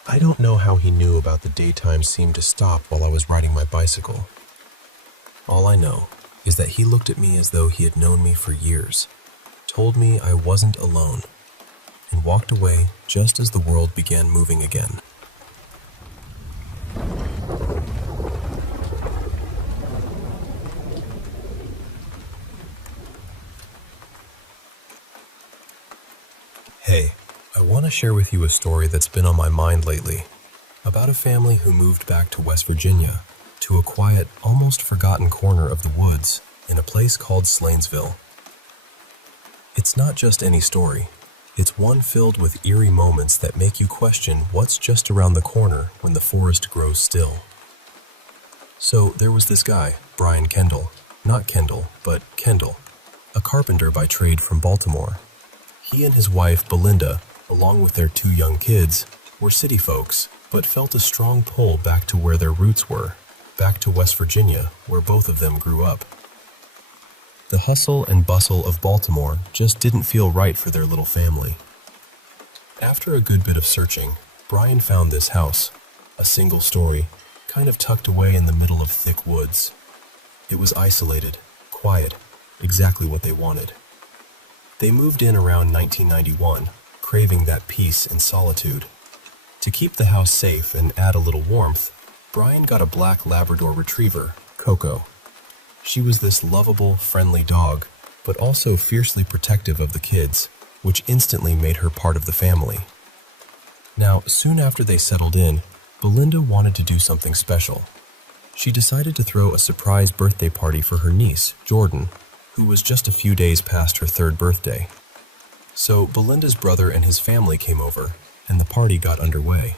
I don't know how he knew about the daytime seemed to stop while I was riding my bicycle. All I know is that he looked at me as though he had known me for years, told me I wasn't alone, and walked away just as the world began moving again. Hey, I want to share with you a story that's been on my mind lately, about a family who moved back to West Virginia, to a quiet, almost forgotten corner of the woods in a place called Slanesville. It's not just any story. It's one filled with eerie moments that make you question what's just around the corner when the forest grows still. So there was this guy, Brian Kendall, not Kendall, but Kendall, a carpenter by trade from Baltimore. He and his wife, Belinda, along with their 2 young kids, were city folks, but felt a strong pull back to where their roots were, back to West Virginia, where both of them grew up. The hustle and bustle of Baltimore just didn't feel right for their little family. After a good bit of searching, Brian found this house, a single story, kind of tucked away in the middle of thick woods. It was isolated, quiet, exactly what they wanted. They moved in around 1991, craving that peace and solitude. To keep the house safe and add a little warmth, Brian got a black Labrador retriever, Coco. She was this lovable, friendly dog, but also fiercely protective of the kids, which instantly made her part of the family. Now, soon after they settled in, Belinda wanted to do something special. She decided to throw a surprise birthday party for her niece, Jordan, who was just a few days past her 3rd birthday. So Belinda's brother and his family came over, and the party got underway.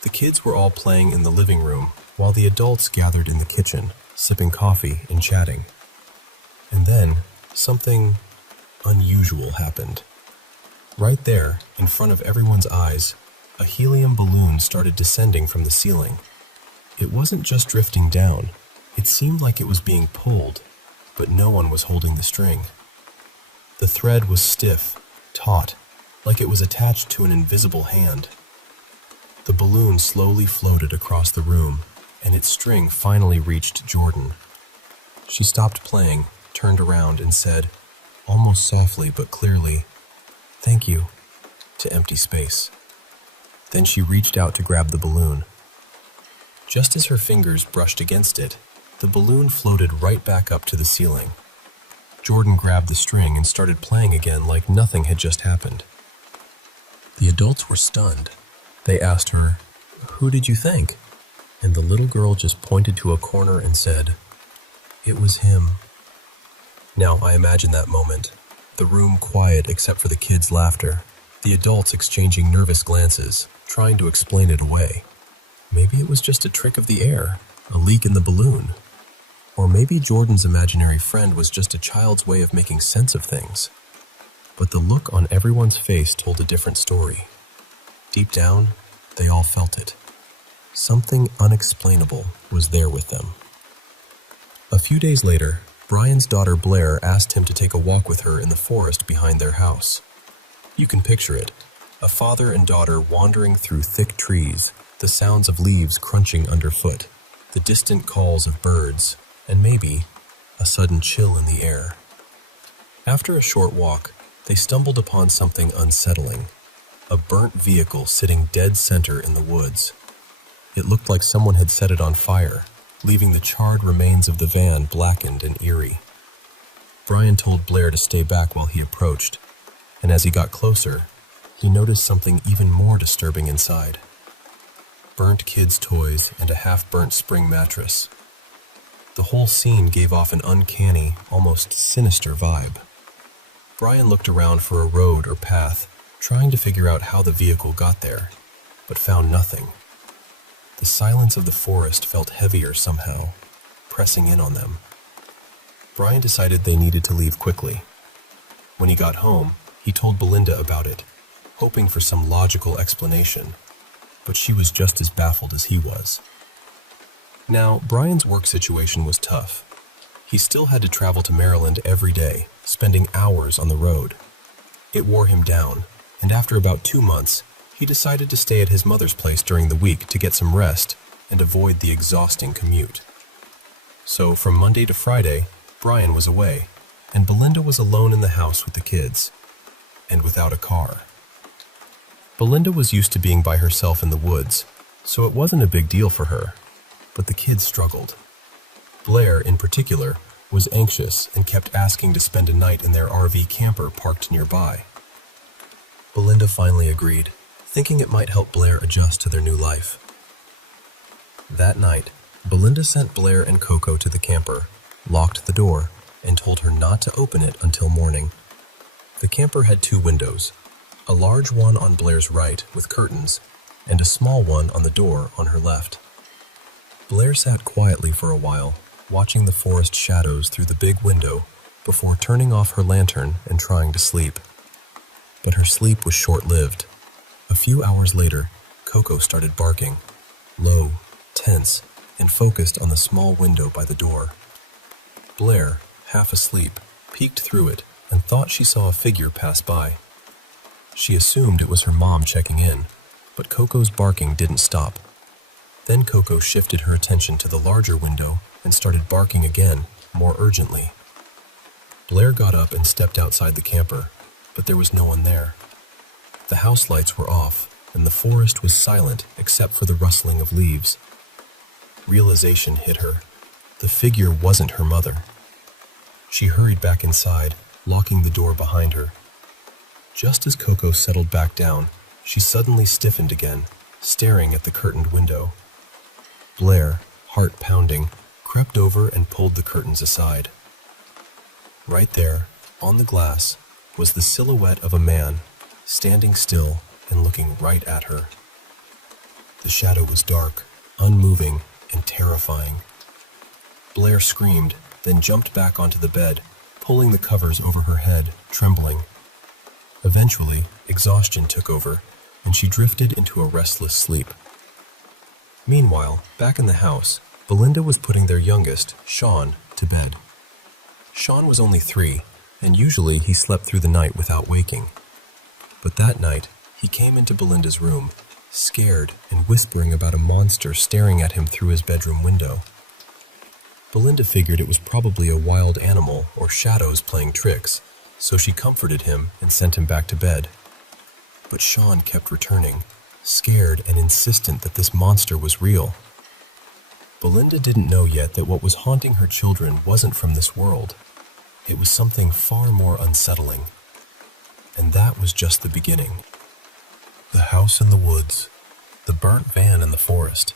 The kids were all playing in the living room, while the adults gathered in the kitchen, sipping coffee and chatting. And then, something unusual happened. Right there, in front of everyone's eyes, a helium balloon started descending from the ceiling. It wasn't just drifting down. It seemed like it was being pulled, but no one was holding the string. The thread was stiff, taut, like it was attached to an invisible hand. The balloon slowly floated across the room, and its string finally reached Jordan. She stopped playing, turned around, and said, almost softly but clearly, "Thank you," to empty space. Then she reached out to grab the balloon. Just as her fingers brushed against it, the balloon floated right back up to the ceiling. Jordan grabbed the string and started playing again like nothing had just happened. The adults were stunned. They asked her, "Who did you thank?" And the little girl just pointed to a corner and said, "It was him." Now I imagine that moment. The room quiet except for the kids' laughter. The adults exchanging nervous glances, trying to explain it away. Maybe it was just a trick of the air, a leak in the balloon. Or maybe Jordan's imaginary friend was just a child's way of making sense of things. But the look on everyone's face told a different story. Deep down, they all felt it. Something unexplainable was there with them. A few days later, Brian's daughter Blair asked him to take a walk with her in the forest behind their house. You can picture it, a father and daughter wandering through thick trees, the sounds of leaves crunching underfoot, the distant calls of birds, and maybe a sudden chill in the air. After a short walk, they stumbled upon something unsettling, a burnt vehicle sitting dead center in the woods. It looked like someone had set it on fire, leaving the charred remains of the van blackened and eerie. Brian told Blair to stay back while he approached, and as he got closer, he noticed something even more disturbing inside. Burnt kids' toys and a half-burnt spring mattress. The whole scene gave off an uncanny, almost sinister vibe. Brian looked around for a road or path, trying to figure out how the vehicle got there, but found nothing. The silence of the forest felt heavier somehow, pressing in on them. Brian decided they needed to leave quickly. When he got home, he told Belinda about it, hoping for some logical explanation, but she was just as baffled as he was. Now, Brian's work situation was tough. He still had to travel to Maryland every day, spending hours on the road. It wore him down, and after about 2 months, he decided to stay at his mother's place during the week to get some rest and avoid the exhausting commute. So from Monday to Friday, Brian was away, and Belinda was alone in the house with the kids, and without a car. Belinda was used to being by herself in the woods, so it wasn't a big deal for her, but the kids struggled. Blair, in particular, was anxious and kept asking to spend a night in their RV camper parked nearby. Belinda finally agreed, thinking it might help Blair adjust to their new life. That night, Belinda sent Blair and Coco to the camper, locked the door, and told her not to open it until morning. The camper had 2 windows, a large one on Blair's right with curtains, and a small one on the door on her left. Blair sat quietly for a while, watching the forest shadows through the big window before turning off her lantern and trying to sleep. But her sleep was short-lived. A few hours later, Coco started barking, low, tense, and focused on the small window by the door. Blair, half asleep, peeked through it and thought she saw a figure pass by. She assumed it was her mom checking in, but Coco's barking didn't stop. Then Coco shifted her attention to the larger window and started barking again, more urgently. Blair got up and stepped outside the camper, but there was no one there. The house lights were off, and the forest was silent except for the rustling of leaves. Realization hit her. The figure wasn't her mother. She hurried back inside, locking the door behind her. Just as Coco settled back down, she suddenly stiffened again, staring at the curtained window. Blair, heart pounding, crept over and pulled the curtains aside. Right there, on the glass, was the silhouette of a man, standing still and looking right at her. The shadow was dark, unmoving, and terrifying. Blair screamed, then jumped back onto the bed, pulling the covers over her head, trembling. Eventually, exhaustion took over, and she drifted into a restless sleep. Meanwhile, back in the house, Belinda was putting their youngest, Sean, to bed. Sean was only 3, and usually he slept through the night without waking. But that night, he came into Belinda's room, scared and whispering about a monster staring at him through his bedroom window. Belinda figured it was probably a wild animal or shadows playing tricks, so she comforted him and sent him back to bed. But Sean kept returning, scared and insistent that this monster was real. Belinda didn't know yet that what was haunting her children wasn't from this world. It was something far more unsettling. And that was just the beginning. The house in the woods, the burnt van in the forest,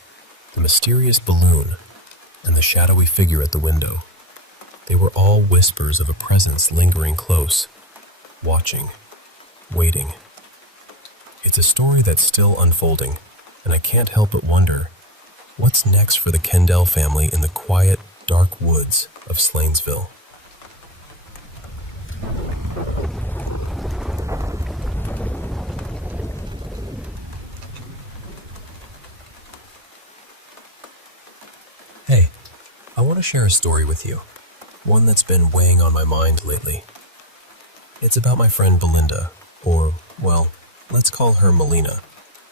the mysterious balloon, and the shadowy figure at the window. They were all whispers of a presence lingering close, watching, waiting. It's a story that's still unfolding, and I can't help but wonder, What's next for the Kendall family in the quiet, dark woods of Slanesville? Hey, I want to share a story with you, one that's been weighing on my mind lately. It's about my friend Belinda, or, well, let's call her Melina,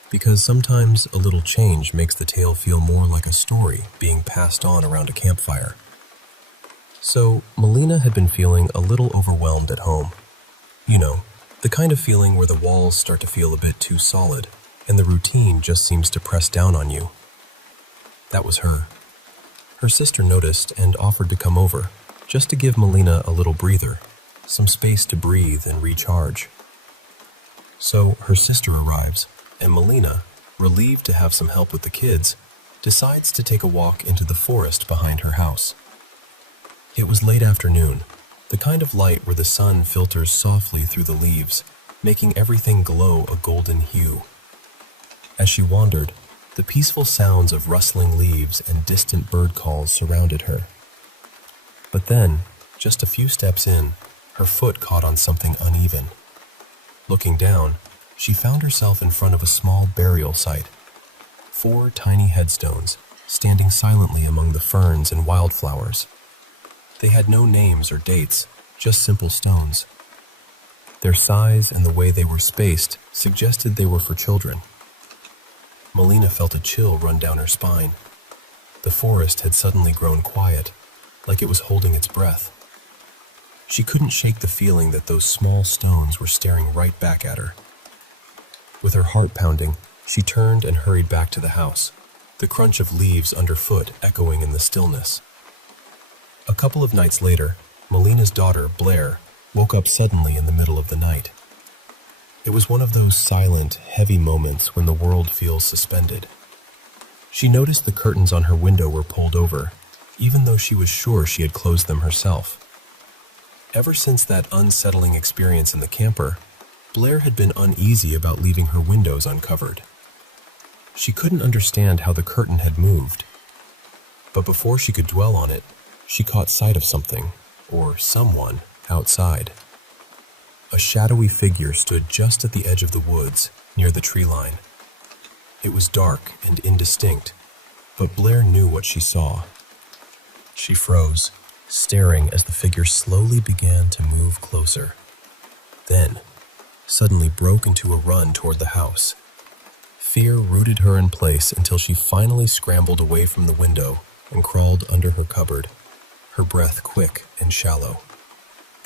because sometimes a little change makes the tale feel more like a story being passed on around a campfire. So, Melina had been feeling a little overwhelmed at home. You know, the kind of feeling where the walls start to feel a bit too solid, and the routine just seems to press down on you. That was her. Her sister noticed and offered to come over, just to give Melina a little breather, some space to breathe and recharge. So her sister arrives, and Melina, relieved to have some help with the kids, decides to take a walk into the forest behind her house. It was late afternoon, the kind of light where the sun filters softly through the leaves, making everything glow a golden hue. As she wandered, the peaceful sounds of rustling leaves and distant bird calls surrounded her. But then, just a few steps in, her foot caught on something uneven. Looking down, she found herself in front of a small burial site. 4 tiny headstones, standing silently among the ferns and wildflowers. They had no names or dates, just simple stones. Their size and the way they were spaced suggested they were for children. Melina felt a chill run down her spine. The forest had suddenly grown quiet, like it was holding its breath. She couldn't shake the feeling that those small stones were staring right back at her. With her heart pounding, she turned and hurried back to the house, the crunch of leaves underfoot echoing in the stillness. A couple of nights later, Melina's daughter, Blair, woke up suddenly in the middle of the night. It was one of those silent, heavy moments when the world feels suspended. She noticed the curtains on her window were pulled over, even though she was sure she had closed them herself. Ever since that unsettling experience in the camper, Blair had been uneasy about leaving her windows uncovered. She couldn't understand how the curtain had moved. But before she could dwell on it, she caught sight of something, or someone, outside. A shadowy figure stood just at the edge of the woods, near the tree line. It was dark and indistinct, but Blair knew what she saw. She froze, staring as the figure slowly began to move closer. Then, suddenly broke into a run toward the house. Fear rooted her in place until she finally scrambled away from the window and crawled under her cupboard, her breath quick and shallow.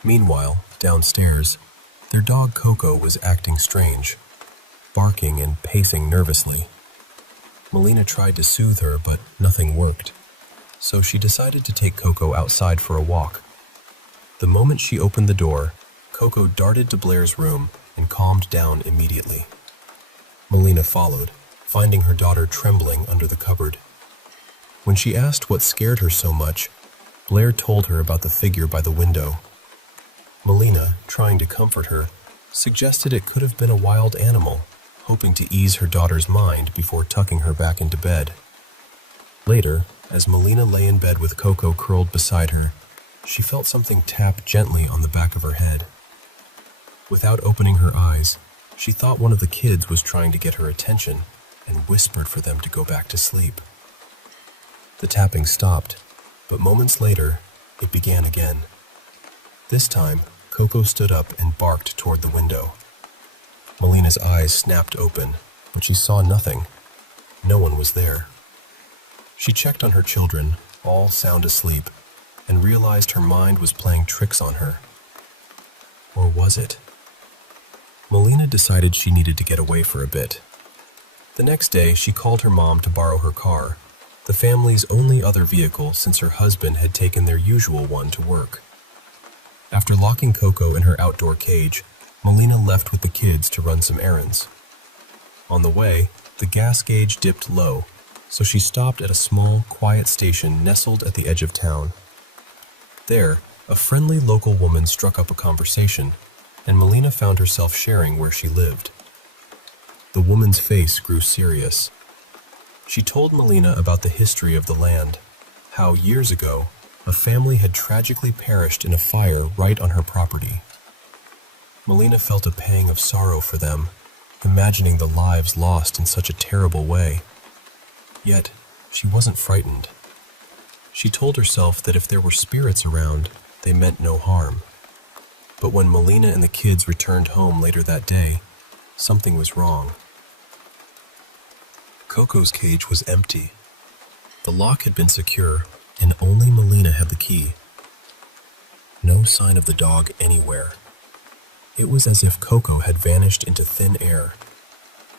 Meanwhile, downstairs, their dog Coco was acting strange, barking and pacing nervously. Melina tried to soothe her, but nothing worked. So she decided to take Coco outside for a walk. The moment she opened the door, Coco darted to Blair's room and calmed down immediately. Melina followed, finding her daughter trembling under the cupboard. When she asked what scared her so much, Blair told her about the figure by the window. Melina, trying to comfort her, suggested it could have been a wild animal, hoping to ease her daughter's mind before tucking her back into bed. Later, as Melina lay in bed with Coco curled beside her, she felt something tap gently on the back of her head. Without opening her eyes, she thought one of the kids was trying to get her attention and whispered for them to go back to sleep. The tapping stopped, but moments later, it began again. This time, Coco stood up and barked toward the window. Melina's eyes snapped open, but she saw nothing. No one was there. She checked on her children, all sound asleep, and realized her mind was playing tricks on her. Or was it? Melina decided she needed to get away for a bit. The next day, she called her mom to borrow her car, the family's only other vehicle since her husband had taken their usual one to work. After locking Coco in her outdoor cage, Melina left with the kids to run some errands. On the way, the gas gauge dipped low, so she stopped at a small, quiet station nestled at the edge of town. There, a friendly local woman struck up a conversation, and Melina found herself sharing where she lived. The woman's face grew serious. She told Melina about the history of the land, how years ago, a family had tragically perished in a fire right on her property. Melina felt a pang of sorrow for them, imagining the lives lost in such a terrible way. Yet, she wasn't frightened. She told herself that if there were spirits around, they meant no harm. But when Melina and the kids returned home later that day, something was wrong. Coco's cage was empty. The lock had been secure, and only Melina had the key. No sign of the dog anywhere. It was as if Coco had vanished into thin air.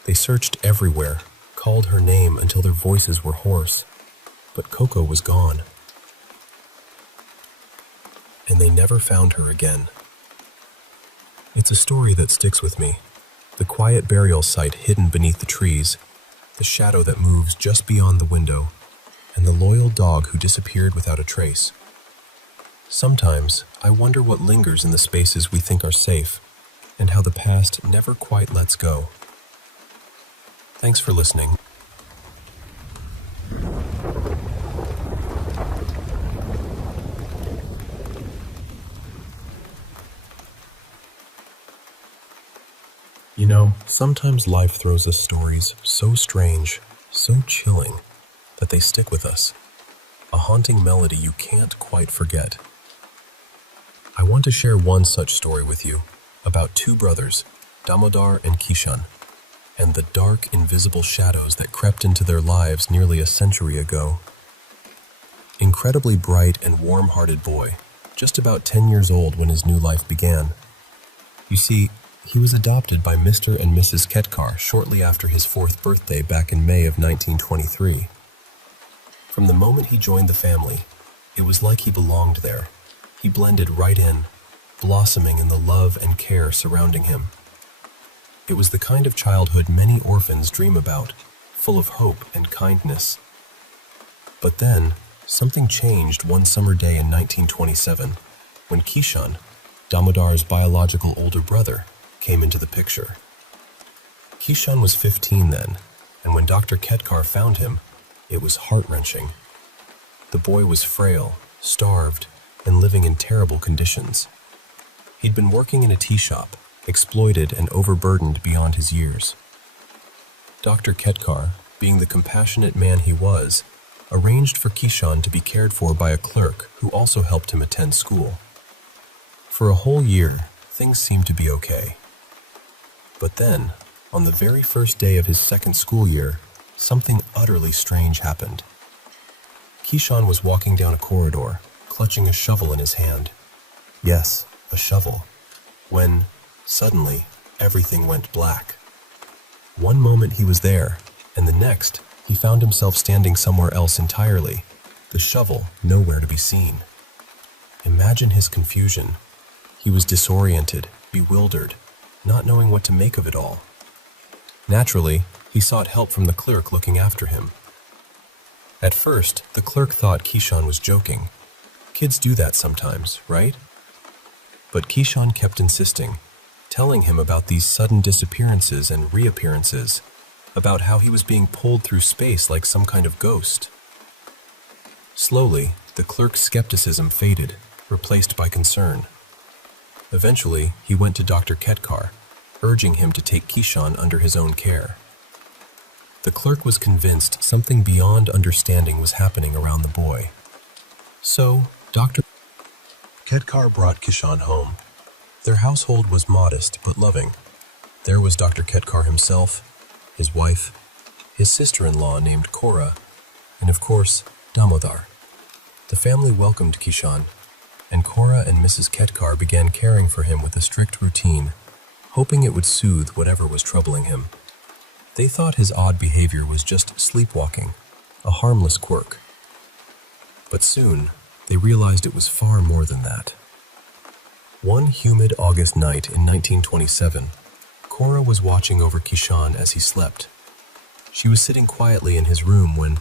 They searched everywhere, called her name until their voices were hoarse, but Coco was gone. And they never found her again. It's a story that sticks with me. The quiet burial site hidden beneath the trees, the shadow that moves just beyond the window, and the loyal dog who disappeared without a trace. Sometimes, I wonder what lingers in the spaces we think are safe, and how the past never quite lets go. Thanks for listening. You know, sometimes life throws us stories so strange, so chilling, that they stick with us. A haunting melody you can't quite forget. I want to share one such story with you, about two brothers, Damodar and Kishan, and the dark, invisible shadows that crept into their lives nearly a century ago. Incredibly bright and warm-hearted boy, just about 10 years old when his new life began. You see, he was adopted by Mr. and Mrs. Ketkar shortly after his 4th birthday back in May of 1923. From the moment he joined the family, it was like he belonged there. He blended right in, blossoming in the love and care surrounding him. It was the kind of childhood many orphans dream about, full of hope and kindness. But then, something changed one summer day in 1927, when Kishan, Damodar's biological older brother, came into the picture. Kishan was 15 then, and when Dr. Ketkar found him, it was heart-wrenching. The boy was frail, starved, and living in terrible conditions. He'd been working in a tea shop, exploited and overburdened beyond his years. Dr. Ketkar, being the compassionate man he was, arranged for Kishan to be cared for by a clerk who also helped him attend school. For a whole year, things seemed to be okay. But then, on the very first day of his 2nd school year, something utterly strange happened. Kishan was walking down a corridor, clutching a shovel in his hand. Yes, a shovel. When, suddenly, everything went black. One moment he was there, and the next, he found himself standing somewhere else entirely, the shovel nowhere to be seen. Imagine his confusion. He was disoriented, bewildered, not knowing what to make of it all. Naturally, he sought help from the clerk looking after him. At first, the clerk thought Kishan was joking. Kids do that sometimes, right? But Kishan kept insisting, telling him about these sudden disappearances and reappearances, about how he was being pulled through space like some kind of ghost. Slowly, the clerk's skepticism faded, replaced by concern. Eventually, he went to Dr. Ketkar, urging him to take Kishan under his own care. The clerk was convinced something beyond understanding was happening around the boy. So, Dr. Ketkar brought Kishan home. Their household was modest but loving. There was Dr. Ketkar himself, his wife, his sister-in-law named Cora, and of course, Damodar. The family welcomed Kishan, and Cora and Mrs. Ketkar began caring for him with a strict routine, hoping it would soothe whatever was troubling him. They thought his odd behavior was just sleepwalking, a harmless quirk. But soon, they realized it was far more than that. One humid August night in 1927, Cora was watching over Kishan as he slept. She was sitting quietly in his room when,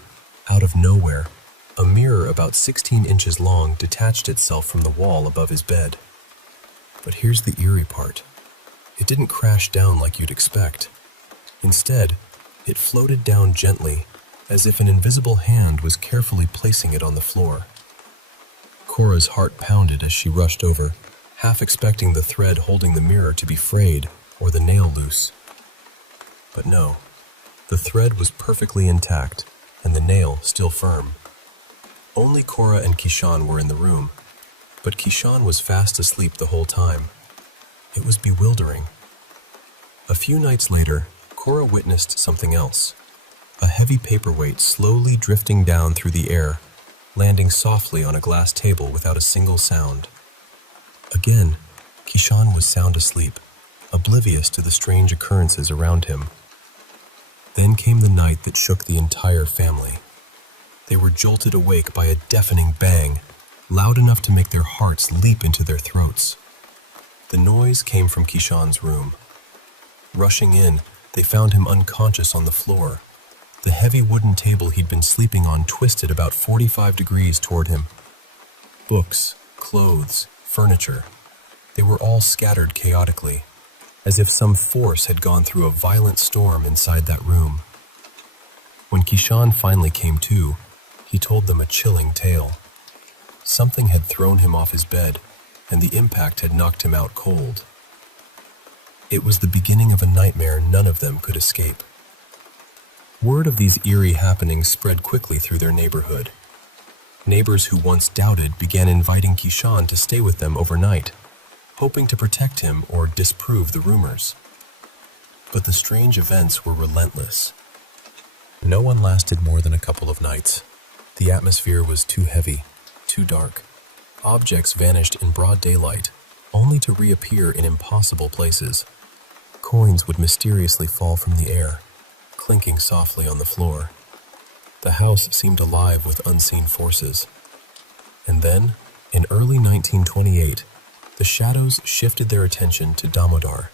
out of nowhere, a mirror about 16 inches long detached itself from the wall above his bed. But here's the eerie part. It didn't crash down like you'd expect. Instead, it floated down gently, as if an invisible hand was carefully placing it on the floor. Cora's heart pounded as she rushed over, half expecting the thread holding the mirror to be frayed or the nail loose. But no, the thread was perfectly intact and the nail still firm. Only Cora and Kishan were in the room, but Kishan was fast asleep the whole time. It was bewildering. A few nights later, Cora witnessed something else. A heavy paperweight slowly drifting down through the air, landing softly on a glass table without a single sound. Again, Kishan was sound asleep, oblivious to the strange occurrences around him. Then came the night that shook the entire family. They were jolted awake by a deafening bang, loud enough to make their hearts leap into their throats. The noise came from Kishan's room. Rushing in, they found him unconscious on the floor. The heavy wooden table he'd been sleeping on twisted about 45 degrees toward him. Books, clothes, furniture, they were all scattered chaotically, as if some force had gone through a violent storm inside that room. When Kishan finally came to, he told them a chilling tale. Something had thrown him off his bed, and the impact had knocked him out cold. It was the beginning of a nightmare none of them could escape. Word of these eerie happenings spread quickly through their neighborhood. Neighbors who once doubted began inviting Kishan to stay with them overnight, hoping to protect him or disprove the rumors. But the strange events were relentless. No one lasted more than a couple of nights. The atmosphere was too heavy, too dark. Objects vanished in broad daylight, only to reappear in impossible places. Coins would mysteriously fall from the air, clinking softly on the floor. The house seemed alive with unseen forces. And then, in early 1928, the shadows shifted their attention to Damodar,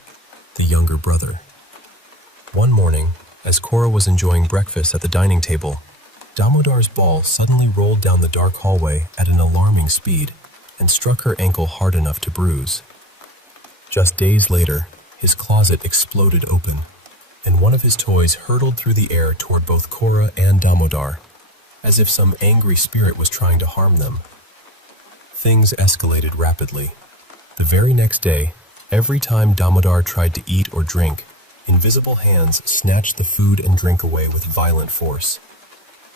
the younger brother. One morning, as Cora was enjoying breakfast at the dining table, Damodar's ball suddenly rolled down the dark hallway at an alarming speed and struck her ankle hard enough to bruise. Just days later, his closet exploded open, and one of his toys hurtled through the air toward both Cora and Damodar, as if some angry spirit was trying to harm them. Things escalated rapidly. The very next day, every time Damodar tried to eat or drink, invisible hands snatched the food and drink away with violent force.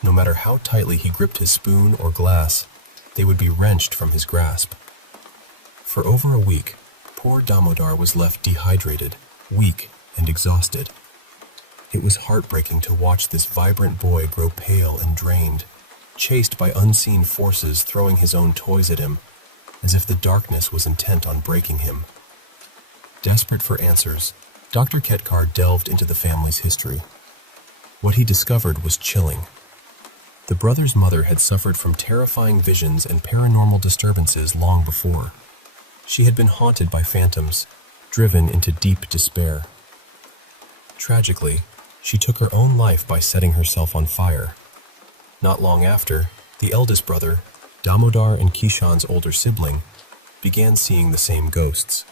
No matter how tightly he gripped his spoon or glass, they would be wrenched from his grasp. For over a week, poor Damodar was left dehydrated, weak, and exhausted. It was heartbreaking to watch this vibrant boy grow pale and drained, chased by unseen forces throwing his own toys at him, as if the darkness was intent on breaking him. Desperate for answers, Dr. Ketkar delved into the family's history. What he discovered was chilling. The brother's mother had suffered from terrifying visions and paranormal disturbances long before. She had been haunted by phantoms, driven into deep despair. Tragically, she took her own life by setting herself on fire. Not long after, the eldest brother, Damodar and Kishan's older sibling, began seeing the same ghosts.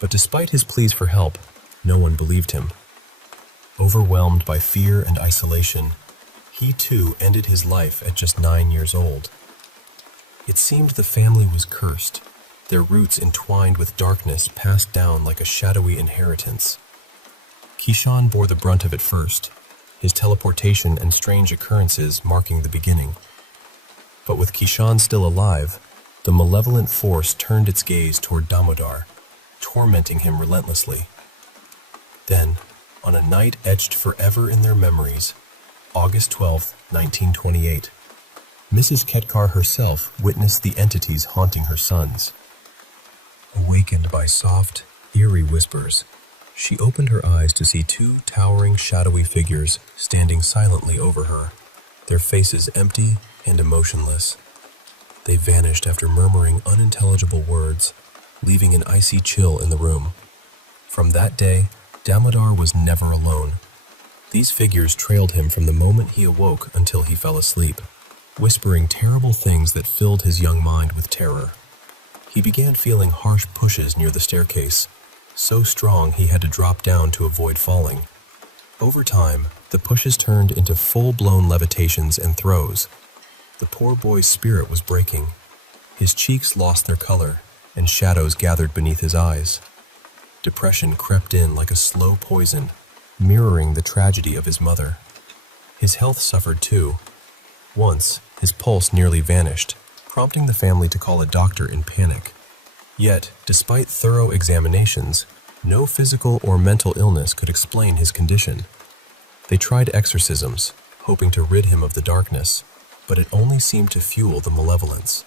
But despite his pleas for help, no one believed him. Overwhelmed by fear and isolation, he too ended his life at just 9 years old. It seemed the family was cursed, their roots entwined with darkness passed down like a shadowy inheritance. Kishan bore the brunt of it first, his teleportation and strange occurrences marking the beginning. But with Kishan still alive, the malevolent force turned its gaze toward Damodar, tormenting him relentlessly. Then, on a night etched forever in their memories, August 12, 1928, Mrs. Ketkar herself witnessed the entities haunting her sons. Awakened by soft, eerie whispers, she opened her eyes to see two towering, shadowy figures standing silently over her, their faces empty and emotionless. They vanished after murmuring unintelligible words, leaving an icy chill in the room. From that day, Damodar was never alone. These figures trailed him from the moment he awoke until he fell asleep, whispering terrible things that filled his young mind with terror. He began feeling harsh pushes near the staircase, so strong he had to drop down to avoid falling. Over time, the pushes turned into full-blown levitations and throws. The poor boy's spirit was breaking. His cheeks lost their color, and shadows gathered beneath his eyes. Depression crept in like a slow poison, mirroring the tragedy of his mother. His health suffered too. Once, his pulse nearly vanished, prompting the family to call a doctor in panic. Yet, despite thorough examinations, no physical or mental illness could explain his condition. They tried exorcisms, hoping to rid him of the darkness, but it only seemed to fuel the malevolence.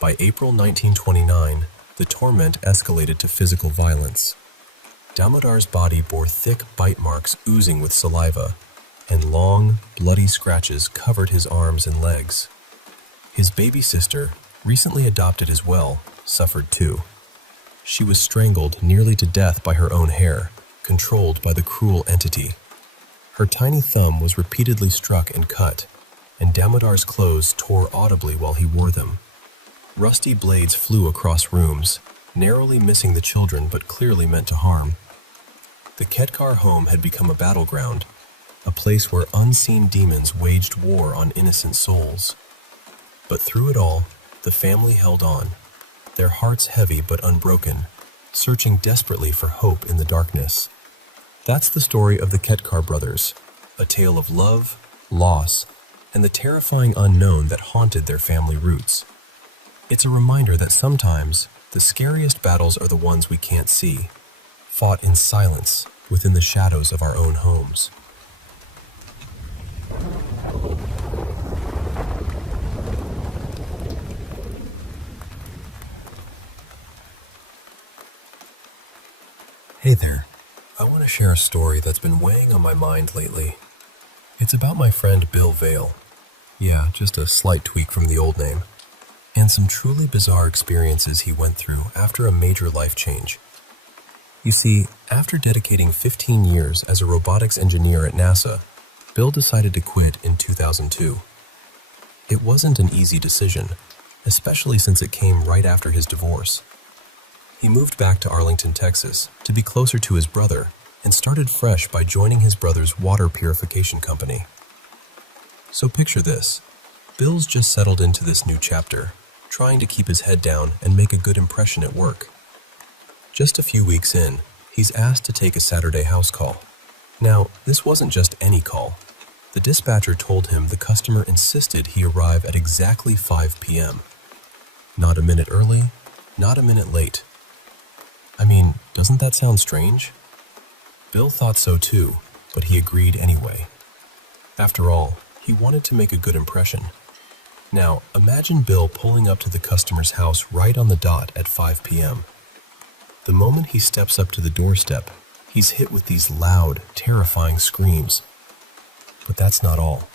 By April 1929, the torment escalated to physical violence. Damodar's body bore thick bite marks oozing with saliva, and long, bloody scratches covered his arms and legs. His baby sister, recently adopted as well, suffered too. She was strangled nearly to death by her own hair, controlled by the cruel entity. Her tiny thumb was repeatedly struck and cut, and Damodar's clothes tore audibly while he wore them. Rusty blades flew across rooms, narrowly missing the children but clearly meant to harm. The Ketkar home had become a battleground, a place where unseen demons waged war on innocent souls. But through it all, the family held on, their hearts heavy but unbroken, searching desperately for hope in the darkness. That's the story of the Ketkar brothers, a tale of love, loss, and the terrifying unknown that haunted their family roots. It's a reminder that sometimes the scariest battles are the ones we can't see, fought in silence within the shadows of our own homes. Hey there. I want to share a story that's been weighing on my mind lately. It's about my friend Bill Vale. Yeah, just a slight tweak from the old name. And some truly bizarre experiences he went through after a major life change. You see, after dedicating 15 years as a robotics engineer at NASA, Bill decided to quit in 2002. It wasn't an easy decision, especially since it came right after his divorce. He moved back to Arlington, Texas, to be closer to his brother, and started fresh by joining his brother's water purification company. So picture this. Bill's just settled into this new chapter, trying to keep his head down and make a good impression at work. Just a few weeks in, he's asked to take a Saturday house call. Now, this wasn't just any call. The dispatcher told him the customer insisted he arrive at exactly 5 p.m. Not a minute early, not a minute late. I mean, doesn't that sound strange? Bill thought so too, but he agreed anyway. After all, he wanted to make a good impression. Now, imagine Bill pulling up to the customer's house right on the dot at 5 p.m. The moment he steps up to the doorstep, he's hit with these loud, terrifying screams. But that's not all.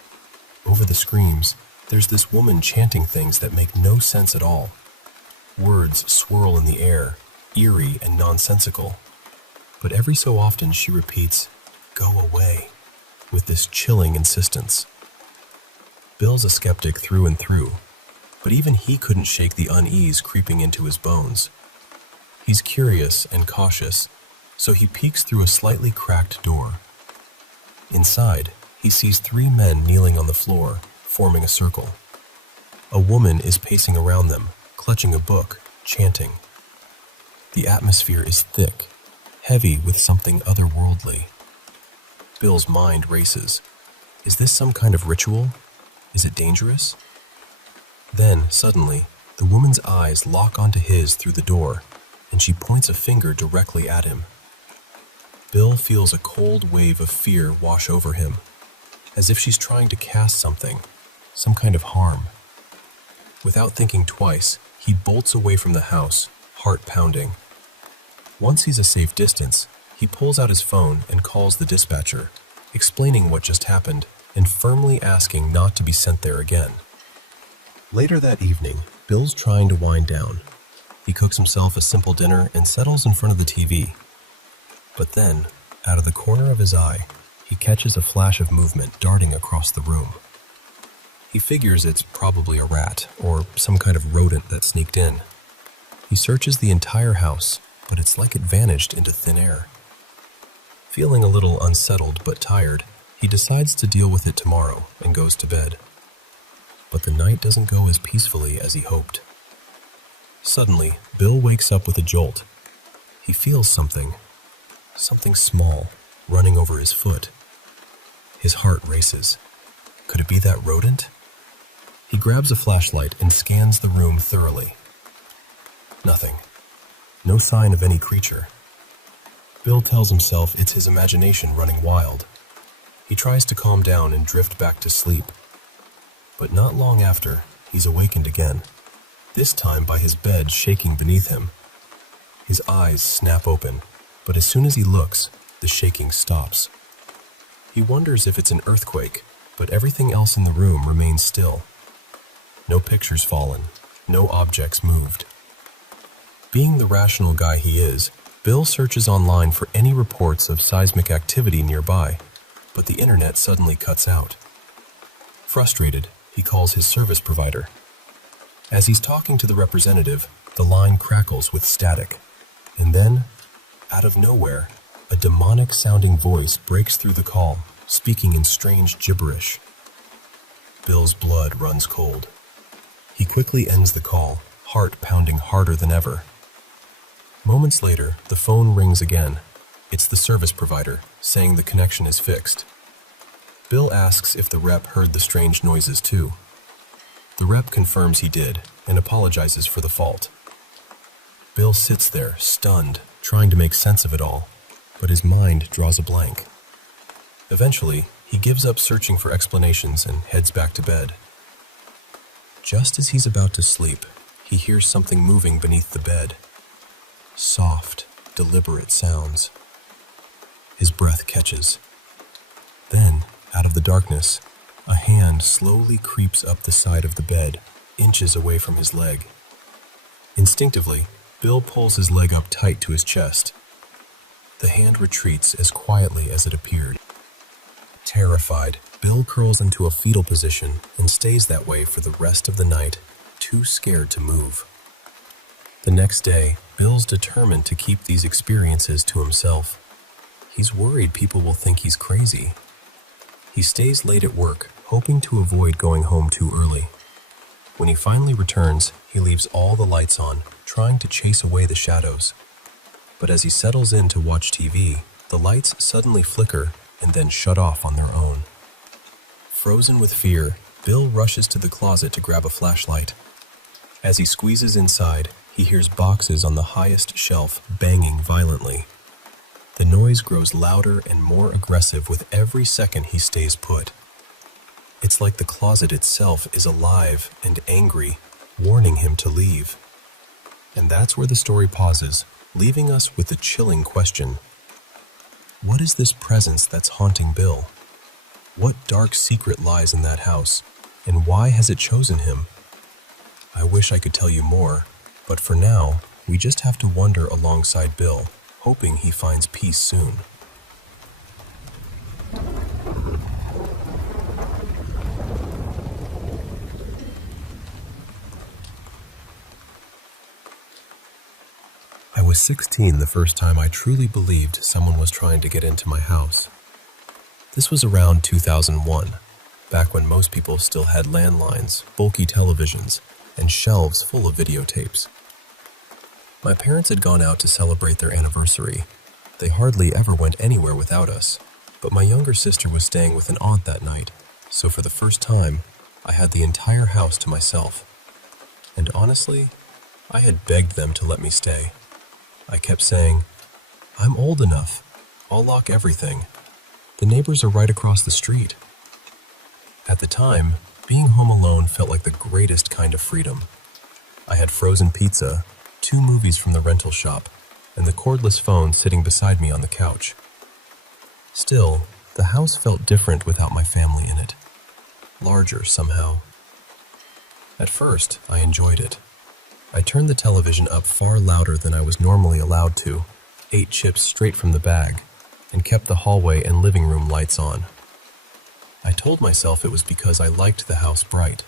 Over the screams, there's this woman chanting things that make no sense at all. Words swirl in the air, eerie and nonsensical. But every so often she repeats, "Go away," with this chilling insistence. Bill's a skeptic through and through, but even he couldn't shake the unease creeping into his bones. He's curious and cautious, so he peeks through a slightly cracked door. Inside, he sees 3 men kneeling on the floor, forming a circle. A woman is pacing around them, clutching a book, chanting. The atmosphere is thick, heavy with something otherworldly. Bill's mind races. Is this some kind of ritual? Is it dangerous? Then, suddenly, the woman's eyes lock onto his through the door, and she points a finger directly at him. Bill feels a cold wave of fear wash over him, as if she's trying to cast something, some kind of harm. Without thinking twice, he bolts away from the house, heart pounding. Once he's a safe distance, he pulls out his phone and calls the dispatcher, explaining what just happened and firmly asking not to be sent there again. Later that evening, Bill's trying to wind down. He cooks himself a simple dinner and settles in front of the TV. But then, out of the corner of his eye, he catches a flash of movement darting across the room. He figures it's probably a rat or some kind of rodent that sneaked in. He searches the entire house, but it's like it vanished into thin air. Feeling a little unsettled but tired, he decides to deal with it tomorrow and goes to bed. But the night doesn't go as peacefully as he hoped. Suddenly, Bill wakes up with a jolt. He feels something small, running over his foot. His heart races. Could it be that rodent? He grabs a flashlight and scans the room thoroughly. Nothing. No sign of any creature. Bill tells himself it's his imagination running wild. He tries to calm down and drift back to sleep. But not long after, he's awakened again, this time by his bed shaking beneath him. His eyes snap open, but as soon as he looks, the shaking stops. He wonders if it's an earthquake, but everything else in the room remains still. No pictures fallen, no objects moved. Being the rational guy he is, Bill searches online for any reports of seismic activity nearby, but the internet suddenly cuts out. Frustrated, he calls his service provider. As he's talking to the representative, the line crackles with static. And then, out of nowhere, a demonic-sounding voice breaks through the call, speaking in strange gibberish. Bill's blood runs cold. He quickly ends the call, heart pounding harder than ever. Moments later, the phone rings again. It's the service provider, saying the connection is fixed. Bill asks if the rep heard the strange noises too. The rep confirms he did and apologizes for the fault. Bill sits there, stunned, trying to make sense of it all, but his mind draws a blank. Eventually, he gives up searching for explanations and heads back to bed. Just as he's about to sleep, he hears something moving beneath the bed. Soft, deliberate sounds. His breath catches. Then, out of the darkness, a hand slowly creeps up the side of the bed, inches away from his leg. Instinctively, Bill pulls his leg up tight to his chest. The hand retreats as quietly as it appeared. Terrified, Bill curls into a fetal position and stays that way for the rest of the night, too scared to move. The next day, Bill's determined to keep these experiences to himself. He's worried people will think he's crazy. He stays late at work, hoping to avoid going home too early. When he finally returns, he leaves all the lights on, trying to chase away the shadows. But as he settles in to watch TV, the lights suddenly flicker and then shut off on their own. Frozen with fear, Bill rushes to the closet to grab a flashlight. As he squeezes inside, he hears boxes on the highest shelf banging violently. The noise grows louder and more aggressive with every second he stays put. It's like the closet itself is alive and angry, warning him to leave. And that's where the story pauses, leaving us with the chilling question. What is this presence that's haunting Bill? What dark secret lies in that house, and why has it chosen him? I wish I could tell you more, but for now, we just have to wonder alongside Bill, hoping he finds peace soon. I was 16 the first time I truly believed someone was trying to get into my house. This was around 2001, back when most people still had landlines, bulky televisions, and shelves full of videotapes. My parents had gone out to celebrate their anniversary. They hardly ever went anywhere without us, but my younger sister was staying with an aunt that night, so for the first time, I had the entire house to myself. And honestly, I had begged them to let me stay. I kept saying, "I'm old enough. I'll lock everything. The neighbors are right across the street." At the time, being home alone felt like the greatest kind of freedom. I had frozen pizza, 2 movies from the rental shop, and the cordless phone sitting beside me on the couch. Still, the house felt different without my family in it. Larger somehow. At first, I enjoyed it. I turned the television up far louder than I was normally allowed to, ate chips straight from the bag, and kept the hallway and living room lights on. I told myself it was because I liked the house bright.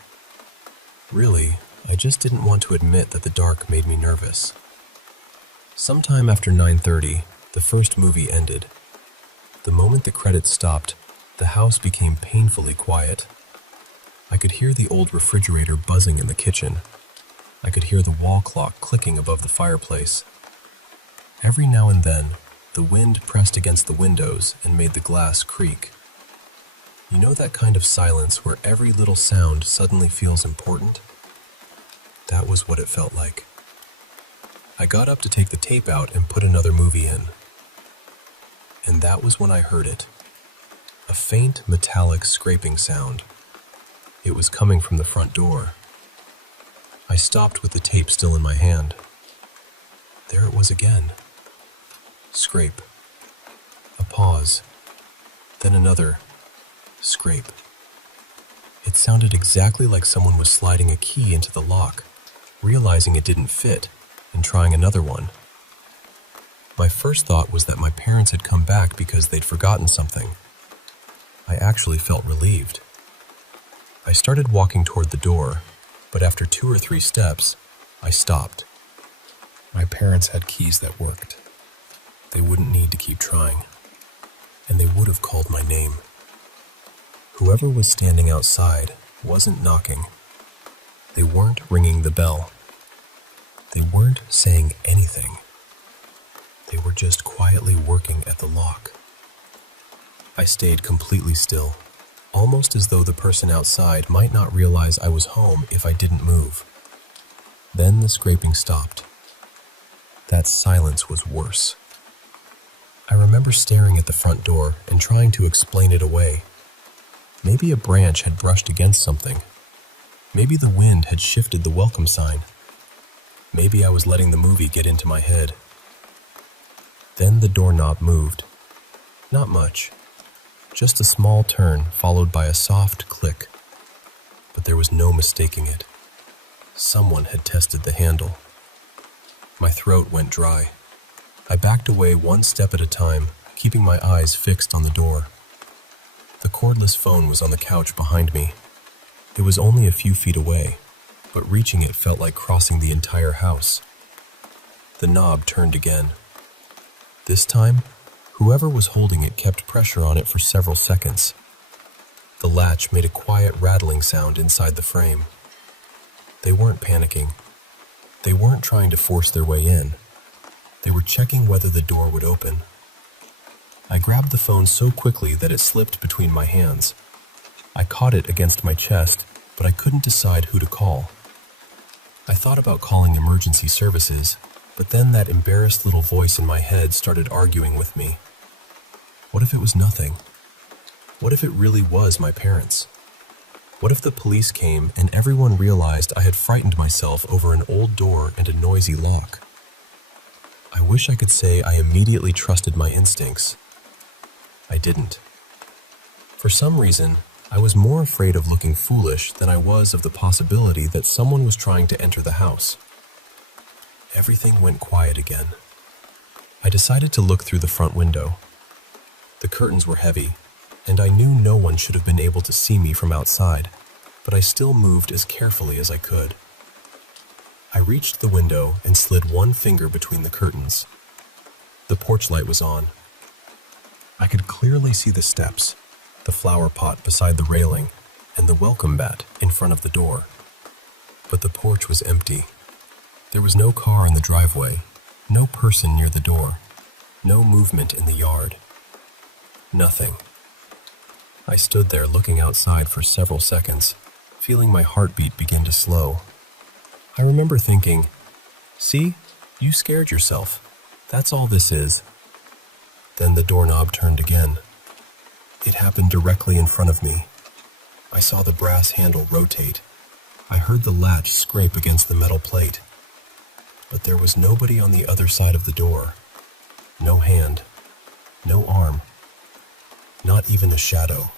Really, I just didn't want to admit that the dark made me nervous. Sometime after 9:30, the first movie ended. The moment the credits stopped, the house became painfully quiet. I could hear the old refrigerator buzzing in the kitchen. I could hear the wall clock clicking above the fireplace. Every now and then, the wind pressed against the windows and made the glass creak. You know that kind of silence where every little sound suddenly feels important? That was what it felt like. I got up to take the tape out and put another movie in. And that was when I heard it. A faint, metallic scraping sound. It was coming from the front door. I stopped with the tape still in my hand. There it was again. Scrape. A pause. Then another. Scrape. It sounded exactly like someone was sliding a key into the lock, realizing it didn't fit, and trying another one. My first thought was that my parents had come back because they'd forgotten something. I actually felt relieved. I started walking toward the door, but after 2 or 3 steps, I stopped. My parents had keys that worked. They wouldn't need to keep trying, and they would have called my name. Whoever was standing outside wasn't knocking. They weren't ringing the bell. They weren't saying anything. They were just quietly working at the lock. I stayed completely still, almost as though the person outside might not realize I was home if I didn't move. Then the scraping stopped. That silence was worse. I remember staring at the front door and trying to explain it away. Maybe a branch had brushed against something. Maybe the wind had shifted the welcome sign. Maybe I was letting the movie get into my head. Then the doorknob moved. Not much. Just a small turn followed by a soft click. But there was no mistaking it. Someone had tested the handle. My throat went dry. I backed away 1 step at a time, keeping my eyes fixed on the door. The cordless phone was on the couch behind me. It was only a few feet away, but reaching it felt like crossing the entire house. The knob turned again. This time, whoever was holding it kept pressure on it for several seconds. The latch made a quiet rattling sound inside the frame. They weren't panicking. They weren't trying to force their way in. They were checking whether the door would open. I grabbed the phone so quickly that it slipped between my hands. I caught it against my chest, but I couldn't decide who to call. I thought about calling emergency services, but then that embarrassed little voice in my head started arguing with me. What if it was nothing? What if it really was my parents? What if the police came and everyone realized I had frightened myself over an old door and a noisy lock? I wish I could say I immediately trusted my instincts. I didn't. For some reason, I was more afraid of looking foolish than I was of the possibility that someone was trying to enter the house. Everything went quiet again. I decided to look through the front window. The curtains were heavy, and I knew no one should have been able to see me from outside, but I still moved as carefully as I could. I reached the window and slid 1 finger between the curtains. The porch light was on. I could clearly see the steps, the flower pot beside the railing, and the welcome mat in front of the door. But the porch was empty. There was no car in the driveway, no person near the door, no movement in the yard. Nothing. I stood there looking outside for several seconds, feeling my heartbeat begin to slow. I remember thinking, "See, you scared yourself. That's all this is." Then the doorknob turned again. It happened directly in front of me. I saw the brass handle rotate. I heard the latch scrape against the metal plate. But there was nobody on the other side of the door. No hand. No arm. Not even a shadow.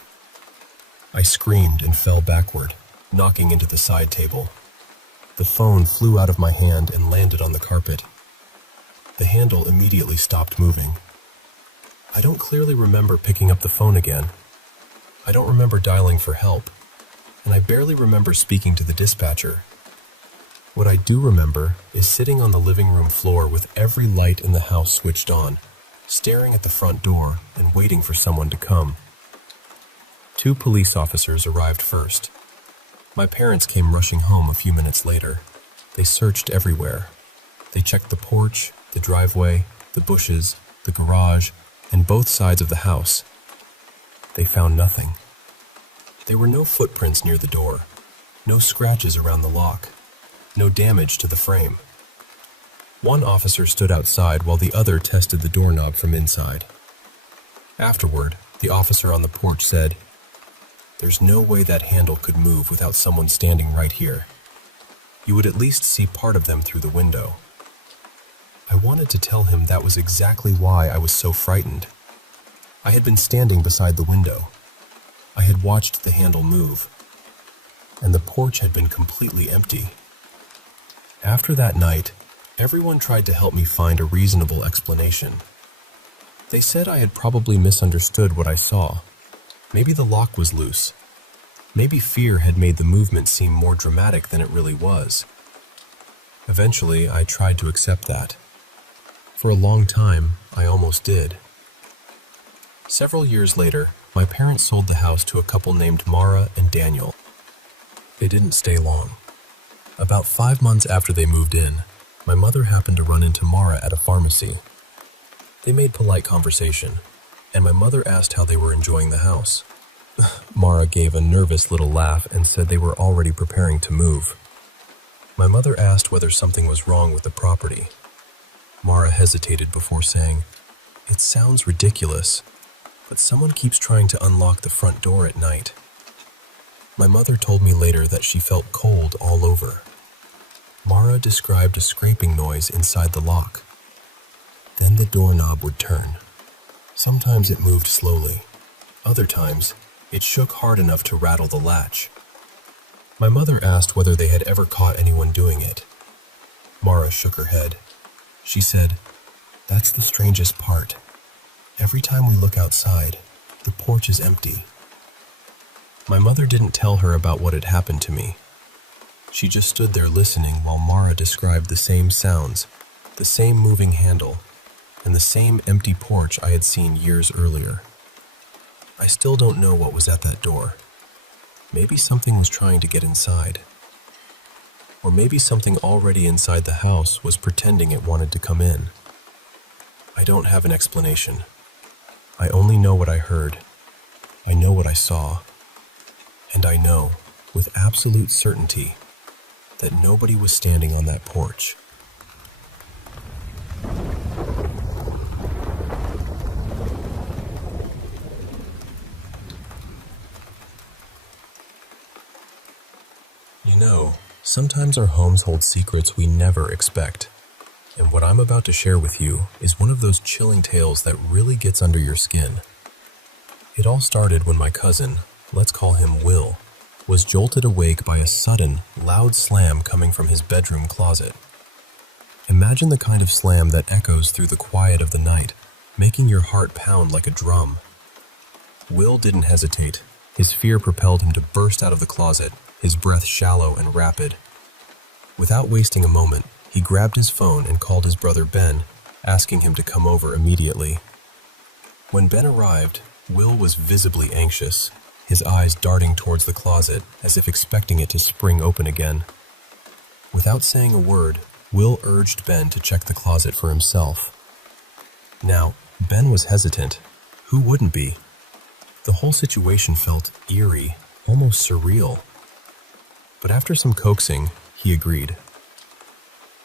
I screamed and fell backward, knocking into the side table. The phone flew out of my hand and landed on the carpet. The handle immediately stopped moving. I don't clearly remember picking up the phone again. I don't remember dialing for help, and I barely remember speaking to the dispatcher. What I do remember is sitting on the living room floor with every light in the house switched on, staring at the front door and waiting for someone to come. 2 police officers arrived first. My parents came rushing home a few minutes later. They searched everywhere. They checked the porch, the driveway, the bushes, the garage, and both sides of the house. They found nothing. There were no footprints near the door, no scratches around the lock, no damage to the frame. One officer stood outside while the other tested the doorknob from inside. Afterward, the officer on the porch said, "There's no way that handle could move without someone standing right here. You would at least see part of them through the window." I wanted to tell him that was exactly why I was so frightened. I had been standing beside the window. I had watched the handle move, and the porch had been completely empty. After that night, everyone tried to help me find a reasonable explanation. They said I had probably misunderstood what I saw. Maybe the lock was loose. Maybe fear had made the movement seem more dramatic than it really was. Eventually, I tried to accept that. For a long time, I almost did. Several years later, my parents sold the house to a couple named Mara and Daniel. They didn't stay long. About 5 months after they moved in, my mother happened to run into Mara at a pharmacy. They made polite conversation, and my mother asked how they were enjoying the house. Mara gave a nervous little laugh and said they were already preparing to move. My mother asked whether something was wrong with the property. Mara hesitated before saying, "It sounds ridiculous, but someone keeps trying to unlock the front door at night." My mother told me later that she felt cold all over. Mara described a scraping noise inside the lock. Then the doorknob would turn. Sometimes it moved slowly. Other times, it shook hard enough to rattle the latch. My mother asked whether they had ever caught anyone doing it. Mara shook her head. She said, "That's the strangest part. Every time we look outside, the porch is empty." My mother didn't tell her about what had happened to me. She just stood there listening while Mara described the same sounds, the same moving handle, and the same empty porch I had seen years earlier. I still don't know what was at that door. Maybe something was trying to get inside. Or maybe something already inside the house was pretending it wanted to come in. I don't have an explanation. I only know what I heard. I know what I saw. And I know, with absolute certainty, that nobody was standing on that porch. You know, sometimes our homes hold secrets we never expect. And what I'm about to share with you is one of those chilling tales that really gets under your skin. It all started when my cousin, let's call him Will, was jolted awake by a sudden, loud slam coming from his bedroom closet. Imagine the kind of slam that echoes through the quiet of the night, making your heart pound like a drum. Will didn't hesitate. His fear propelled him to burst out of the closet, his breath shallow and rapid. Without wasting a moment, he grabbed his phone and called his brother Ben, asking him to come over immediately. When Ben arrived, Will was visibly anxious, his eyes darting towards the closet as if expecting it to spring open again. Without saying a word, Will urged Ben to check the closet for himself. Now, Ben was hesitant. Who wouldn't be? The whole situation felt eerie, almost surreal. But after some coaxing, he agreed.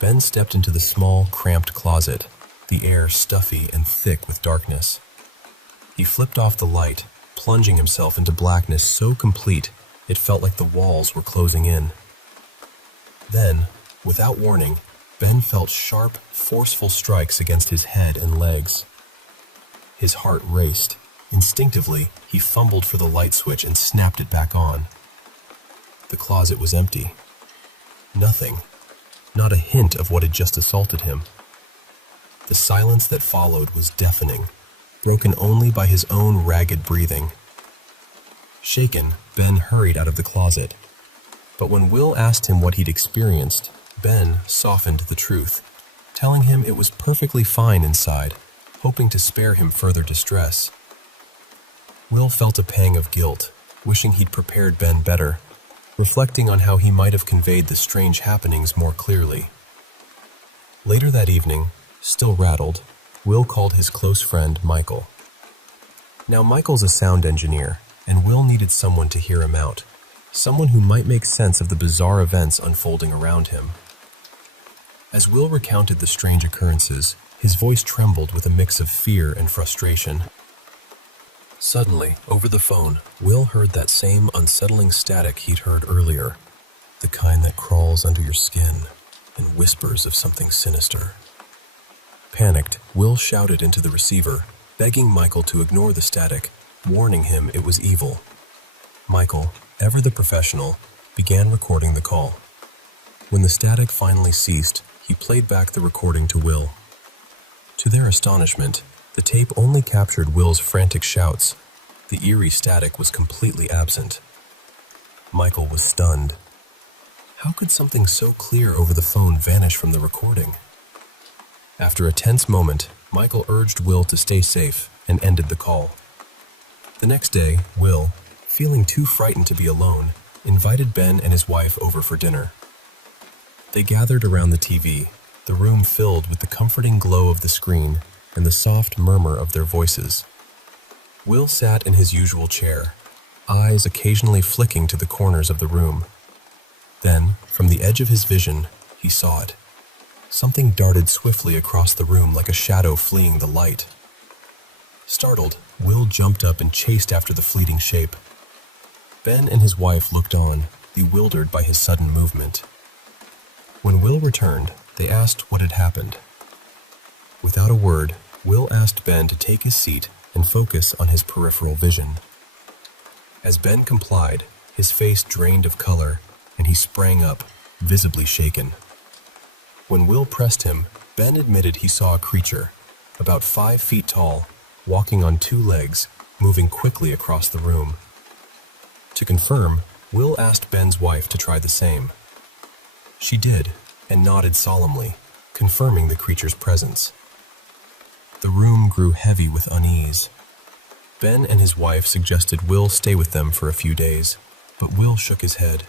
Ben stepped into the small, cramped closet, the air stuffy and thick with darkness. He flipped off the light, plunging himself into blackness so complete it felt like the walls were closing in. Then, without warning, Ben felt sharp, forceful strikes against his head and legs. His heart raced. Instinctively, he fumbled for the light switch and snapped it back on. The closet was empty. Nothing. Not a hint of what had just assaulted him. The silence that followed was deafening, broken only by his own ragged breathing. Shaken, Ben hurried out of the closet. But when Will asked him what he'd experienced, Ben softened the truth, telling him it was perfectly fine inside, hoping to spare him further distress. Will felt a pang of guilt, wishing he'd prepared Ben better, reflecting on how he might have conveyed the strange happenings more clearly. Later that evening, still rattled, Will called his close friend Michael. Now Michael's a sound engineer, and Will needed someone to hear him out, someone who might make sense of the bizarre events unfolding around him. As Will recounted the strange occurrences, his voice trembled with a mix of fear and frustration. Suddenly, over the phone, Will heard that same unsettling static he'd heard earlier, the kind that crawls under your skin and whispers of something sinister. Panicked, Will shouted into the receiver, begging Michael to ignore the static, warning him it was evil. Michael, ever the professional, began recording the call. When the static finally ceased, he played back the recording to Will. To their astonishment, the tape only captured Will's frantic shouts. The eerie static was completely absent. Michael was stunned. How could something so clear over the phone vanish from the recording? After a tense moment, Michael urged Will to stay safe and ended the call. The next day, Will, feeling too frightened to be alone, invited Ben and his wife over for dinner. They gathered around the TV, the room filled with the comforting glow of the screen and the soft murmur of their voices. Will sat in his usual chair, eyes occasionally flicking to the corners of the room. Then, from the edge of his vision, he saw it. Something darted swiftly across the room like a shadow fleeing the light. Startled, Will jumped up and chased after the fleeting shape. Ben and his wife looked on, bewildered by his sudden movement. When Will returned, they asked what had happened. Without a word, Will asked Ben to take his seat and focus on his peripheral vision. As Ben complied, his face drained of color, and he sprang up, visibly shaken. When Will pressed him, Ben admitted he saw a creature, about 5 feet tall, walking on 2 legs, moving quickly across the room. To confirm, Will asked Ben's wife to try the same. She did, and nodded solemnly, confirming the creature's presence. The room grew heavy with unease. Ben and his wife suggested Will stay with them for a few days, but Will shook his head.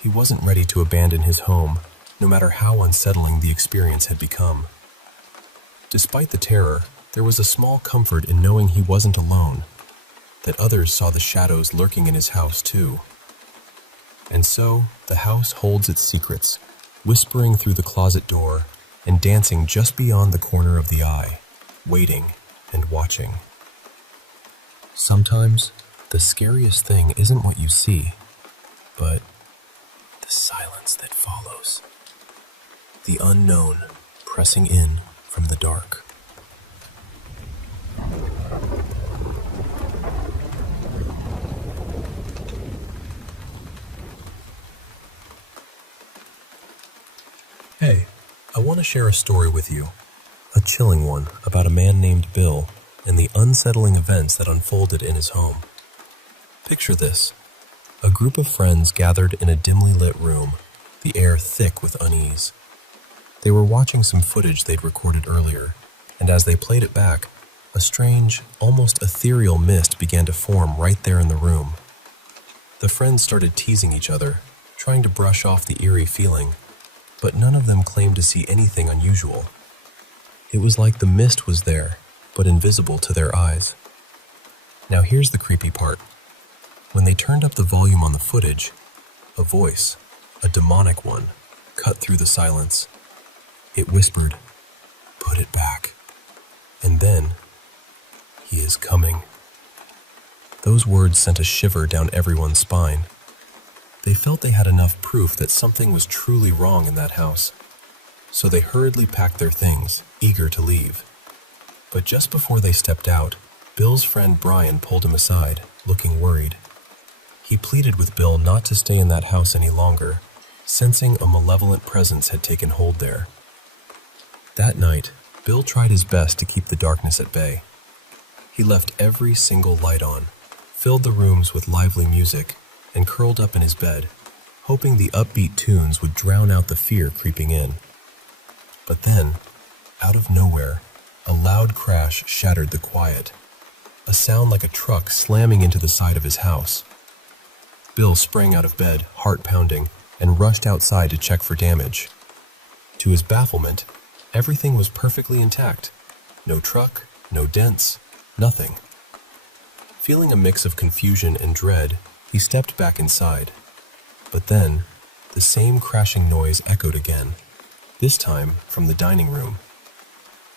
He wasn't ready to abandon his home, no matter how unsettling the experience had become. Despite the terror, there was a small comfort in knowing he wasn't alone, that others saw the shadows lurking in his house too. And so, the house holds its secrets, whispering through the closet door and dancing just beyond the corner of the eye, waiting and watching. Sometimes, the scariest thing isn't what you see, but the silence that follows. The unknown pressing in from the dark. Hey, I want to share a story with you, a chilling one about a man named Bill and the unsettling events that unfolded in his home. Picture this: a group of friends gathered in a dimly lit room, the air thick with unease. They were watching some footage they'd recorded earlier, and as they played it back, a strange, almost ethereal mist began to form right there in the room. The friends started teasing each other, trying to brush off the eerie feeling, but none of them claimed to see anything unusual. It was like the mist was there, but invisible to their eyes. Now here's the creepy part. When they turned up the volume on the footage, a voice, a demonic one, cut through the silence. It whispered, "Put it back." And then, "He is coming." Those words sent a shiver down everyone's spine. They felt they had enough proof that something was truly wrong in that house. So they hurriedly packed their things, eager to leave. But just before they stepped out, Bill's friend Brian pulled him aside, looking worried. He pleaded with Bill not to stay in that house any longer, sensing a malevolent presence had taken hold there. That night, Bill tried his best to keep the darkness at bay. He left every single light on, filled the rooms with lively music, and curled up in his bed, hoping the upbeat tunes would drown out the fear creeping in. But then, out of nowhere, a loud crash shattered the quiet, a sound like a truck slamming into the side of his house. Bill sprang out of bed, heart pounding, and rushed outside to check for damage. To his bafflement, everything was perfectly intact. No truck, no dents, nothing. Feeling a mix of confusion and dread, he stepped back inside. But then, the same crashing noise echoed again, this time from the dining room.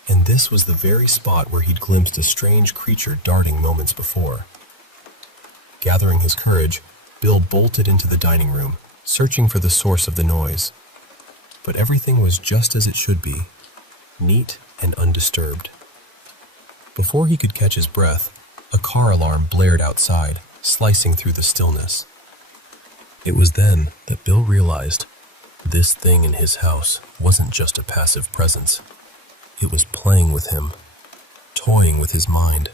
And this was the very spot where he'd glimpsed a strange creature darting moments before. Gathering his courage, Bill bolted into the dining room, searching for the source of the noise. But everything was just as it should be, neat and undisturbed. Before he could catch his breath, a car alarm blared outside, slicing through the stillness. It was then that Bill realized this thing in his house wasn't just a passive presence. It was playing with him, toying with his mind.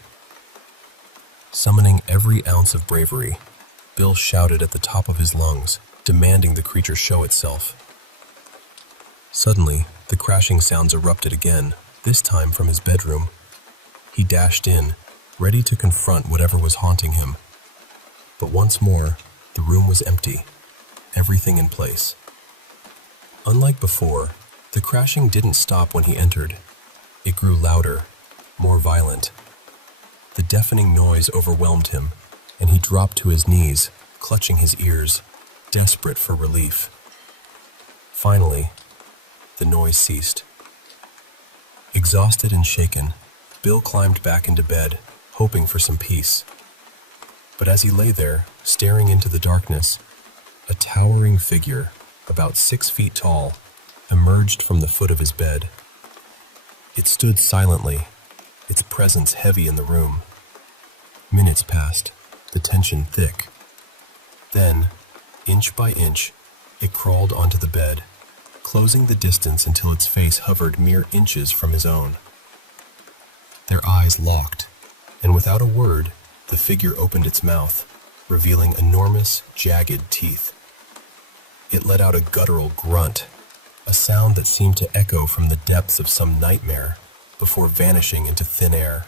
Summoning every ounce of bravery, Bill shouted at the top of his lungs, demanding the creature show itself. Suddenly, the crashing sounds erupted again, this time from his bedroom. He dashed in, ready to confront whatever was haunting him. But once more, the room was empty, everything in place. Unlike before, the crashing didn't stop when he entered. It grew louder, more violent. The deafening noise overwhelmed him, and he dropped to his knees, clutching his ears, desperate for relief. Finally, the noise ceased. Exhausted and shaken, Bill climbed back into bed, hoping for some peace. But as he lay there, staring into the darkness, a towering figure, about 6 feet tall, emerged from the foot of his bed. It stood silently, its presence heavy in the room. Minutes passed, the tension thick. Then, inch by inch, it crawled onto the bed, closing the distance until its face hovered mere inches from his own. Their eyes locked, and without a word, the figure opened its mouth, revealing enormous, jagged teeth. It let out a guttural grunt, a sound that seemed to echo from the depths of some nightmare, before vanishing into thin air.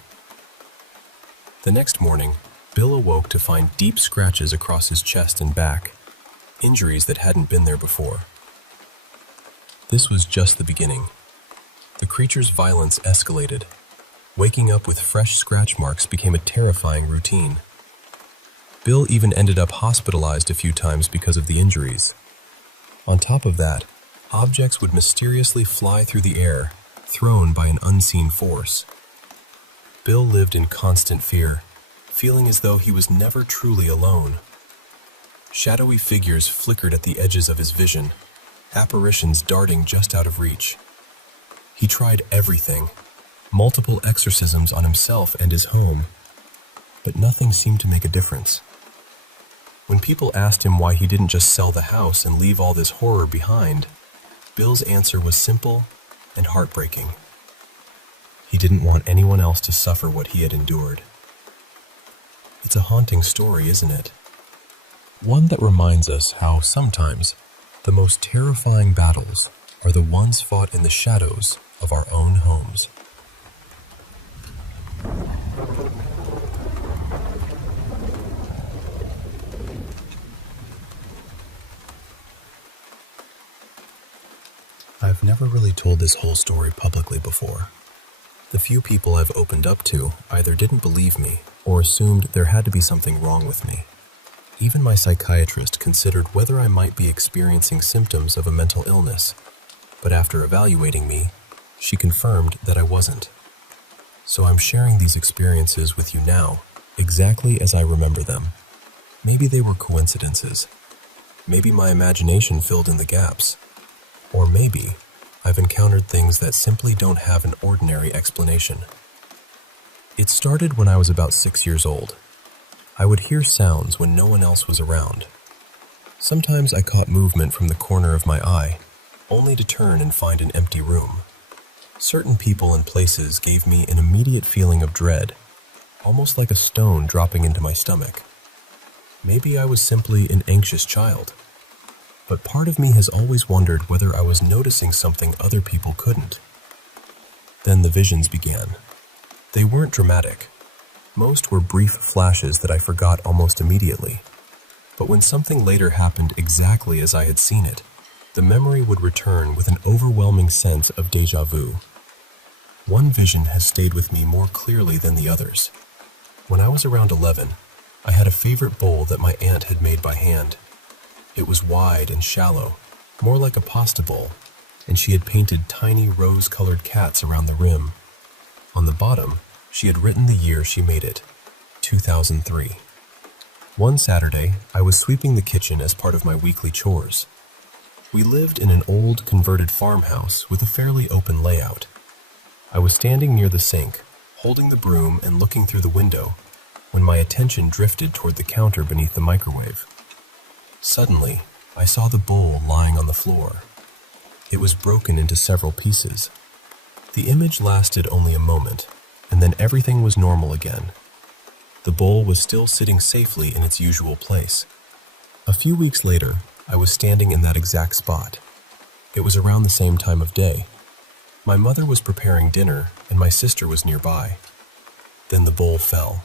The next morning, Bill awoke to find deep scratches across his chest and back, injuries that hadn't been there before. This was just the beginning. The creature's violence escalated. Waking up with fresh scratch marks became a terrifying routine. Bill even ended up hospitalized a few times because of the injuries. On top of that, objects would mysteriously fly through the air, thrown by an unseen force. Bill lived in constant fear, feeling as though he was never truly alone. Shadowy figures flickered at the edges of his vision, apparitions darting just out of reach. He tried everything, multiple exorcisms on himself and his home, but nothing seemed to make a difference. When people asked him why he didn't just sell the house and leave all this horror behind, Bill's answer was simple and heartbreaking. He didn't want anyone else to suffer what he had endured. It's a haunting story, isn't it? One that reminds us how sometimes the most terrifying battles are the ones fought in the shadows of our own homes. I've never really told this whole story publicly before. The few people I've opened up to either didn't believe me or assumed there had to be something wrong with me. Even my psychiatrist considered whether I might be experiencing symptoms of a mental illness, but after evaluating me, she confirmed that I wasn't. So I'm sharing these experiences with you now, exactly as I remember them. Maybe they were coincidences. Maybe my imagination filled in the gaps. Or maybe I've encountered things that simply don't have an ordinary explanation. It started when I was about 6 years old. I would hear sounds when no one else was around. Sometimes I caught movement from the corner of my eye, only to turn and find an empty room. Certain people and places gave me an immediate feeling of dread, almost like a stone dropping into my stomach. Maybe I was simply an anxious child. But part of me has always wondered whether I was noticing something other people couldn't. Then the visions began. They weren't dramatic. Most were brief flashes that I forgot almost immediately. But when something later happened exactly as I had seen it, the memory would return with an overwhelming sense of déjà vu. One vision has stayed with me more clearly than the others. When I was around 11, I had a favorite bowl that my aunt had made by hand. It was wide and shallow, more like a pasta bowl, and she had painted tiny rose-colored cats around the rim. On the bottom, she had written the year she made it, 2003. One Saturday, I was sweeping the kitchen as part of my weekly chores. We lived in an old, converted farmhouse with a fairly open layout. I was standing near the sink, holding the broom and looking through the window, when my attention drifted toward the counter beneath the microwave. Suddenly, I saw the bowl lying on the floor. It was broken into several pieces. The image lasted only a moment, and then everything was normal again. The bowl was still sitting safely in its usual place. A few weeks later, I was standing in that exact spot. It was around the same time of day. My mother was preparing dinner, and my sister was nearby. Then the bowl fell.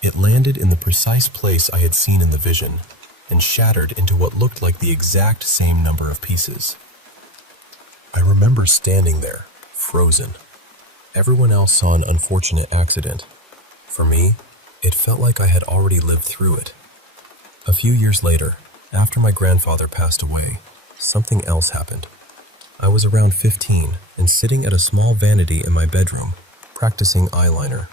It landed in the precise place I had seen in the vision, and shattered into what looked like the exact same number of pieces. I remember standing there, frozen. Everyone else saw an unfortunate accident. For me, it felt like I had already lived through it. A few years later, after my grandfather passed away, something else happened. I was around 15 and sitting at a small vanity in my bedroom, practicing eyeliner.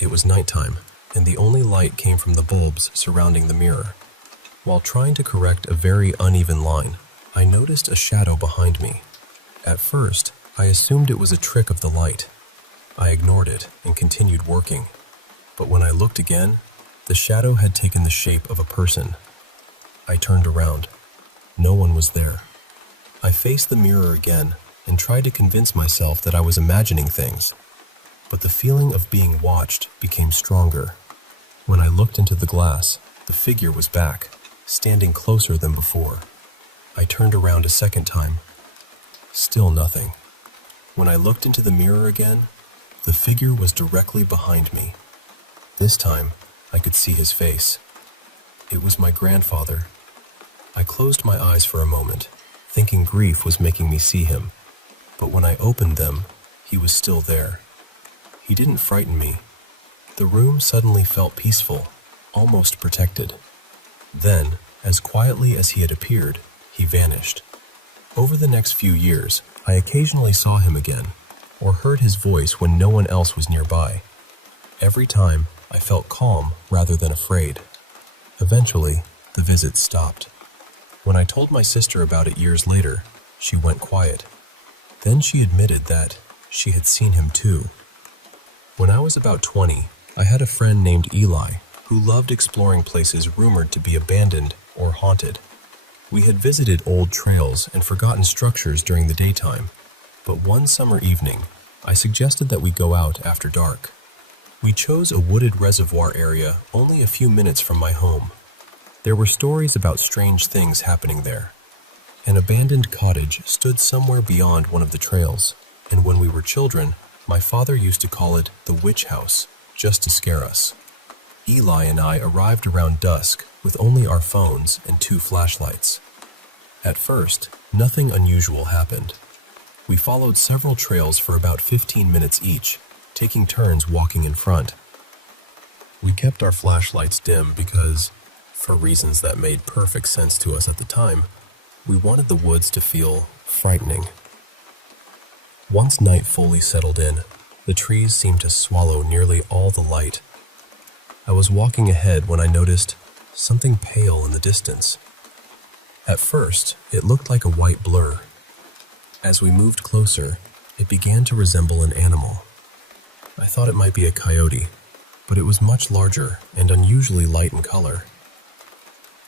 It was nighttime, and the only light came from the bulbs surrounding the mirror. While trying to correct a very uneven line, I noticed a shadow behind me. At first, I assumed it was a trick of the light. I ignored it and continued working. But when I looked again, the shadow had taken the shape of a person. I turned around. No one was there. I faced the mirror again and tried to convince myself that I was imagining things. But the feeling of being watched became stronger. When I looked into the glass, the figure was back, standing closer than before. I turned around a second time. Still nothing. When I looked into the mirror again, the figure was directly behind me. This time, I could see his face. It was my grandfather. I closed my eyes for a moment, thinking grief was making me see him. But when I opened them, he was still there. He didn't frighten me. The room suddenly felt peaceful, almost protected. Then, as quietly as he had appeared, he vanished. Over the next few years, I occasionally saw him again, or heard his voice when no one else was nearby. Every time, I felt calm rather than afraid. Eventually, the visits stopped. When I told my sister about it years later, she went quiet. Then she admitted that she had seen him too. When I was about 20, I had a friend named Eli who loved exploring places rumored to be abandoned or haunted. We had visited old trails and forgotten structures during the daytime, but one summer evening, I suggested that we go out after dark. We chose a wooded reservoir area only a few minutes from my home. There were stories about strange things happening there. An abandoned cottage stood somewhere beyond one of the trails, and when we were children, my father used to call it the witch house, just to scare us. Eli and I arrived around dusk with only our phones and 2 flashlights. At first, nothing unusual happened. We followed several trails for about 15 minutes each, taking turns walking in front. We kept our flashlights dim because, for reasons that made perfect sense to us at the time, we wanted the woods to feel frightening. Once night fully settled in, the trees seemed to swallow nearly all the light. I was walking ahead when I noticed something pale in the distance. At first, it looked like a white blur. As we moved closer, it began to resemble an animal. I thought it might be a coyote, but it was much larger and unusually light in color.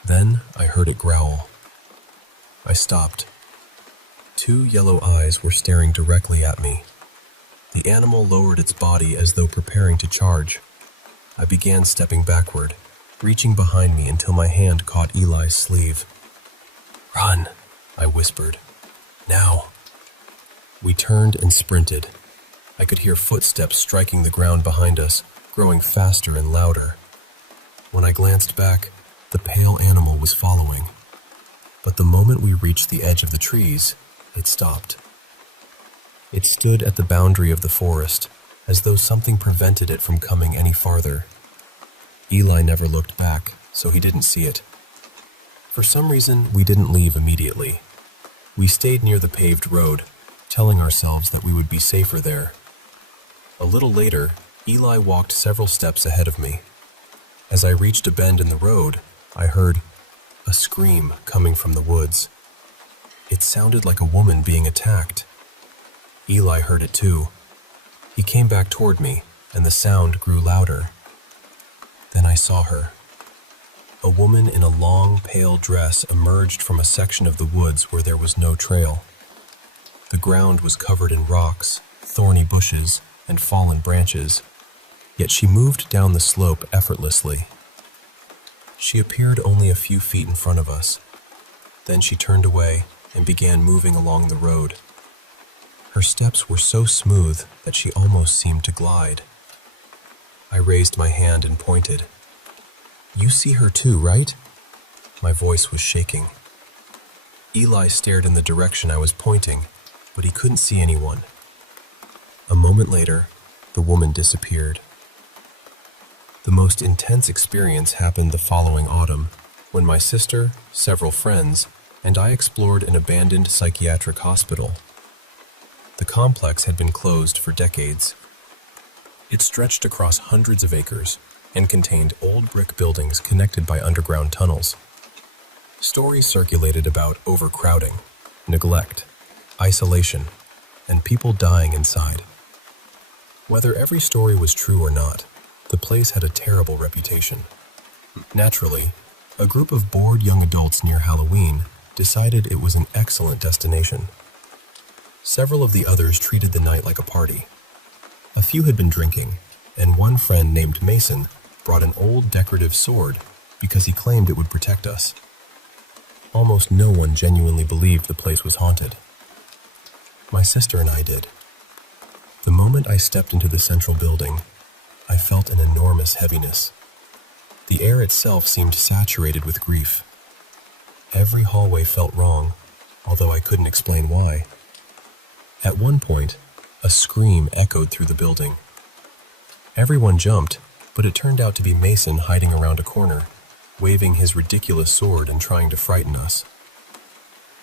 Then I heard it growl. I stopped. 2 yellow eyes were staring directly at me. The animal lowered its body as though preparing to charge. I began stepping backward, reaching behind me until my hand caught Eli's sleeve. "Run," I whispered. "Now." We turned and sprinted. I could hear footsteps striking the ground behind us, growing faster and louder. When I glanced back, the pale animal was following. But the moment we reached the edge of the trees, it stopped. It stood at the boundary of the forest, as though something prevented it from coming any farther. Eli never looked back, so he didn't see it. For some reason, we didn't leave immediately. We stayed near the paved road, telling ourselves that we would be safer there. A little later, Eli walked several steps ahead of me. As I reached a bend in the road, I heard a scream coming from the woods. It sounded like a woman being attacked. Eli heard it too. He came back toward me, and the sound grew louder. Then I saw her. A woman in a long, pale dress emerged from a section of the woods where there was no trail. The ground was covered in rocks, thorny bushes, and fallen branches, yet she moved down the slope effortlessly. She appeared only a few feet in front of us. Then she turned away and began moving along the road. Her steps were so smooth that she almost seemed to glide. I raised my hand and pointed. "You see her too, right?" My voice was shaking. Eli stared in the direction I was pointing, but he couldn't see anyone. A moment later, the woman disappeared. The most intense experience happened the following autumn, when my sister, several friends, and I explored an abandoned psychiatric hospital. The complex had been closed for decades. It stretched across hundreds of acres and contained old brick buildings connected by underground tunnels. Stories circulated about overcrowding, neglect, isolation, and people dying inside. Whether every story was true or not, the place had a terrible reputation. Naturally, a group of bored young adults near Halloween decided it was an excellent destination. Several of the others treated the night like a party. A few had been drinking, and one friend named Mason brought an old decorative sword because he claimed it would protect us. Almost no one genuinely believed the place was haunted. My sister and I did. The moment I stepped into the central building, I felt an enormous heaviness. The air itself seemed saturated with grief. Every hallway felt wrong, although I couldn't explain why. At one point, a scream echoed through the building. Everyone jumped, but it turned out to be Mason hiding around a corner, waving his ridiculous sword and trying to frighten us.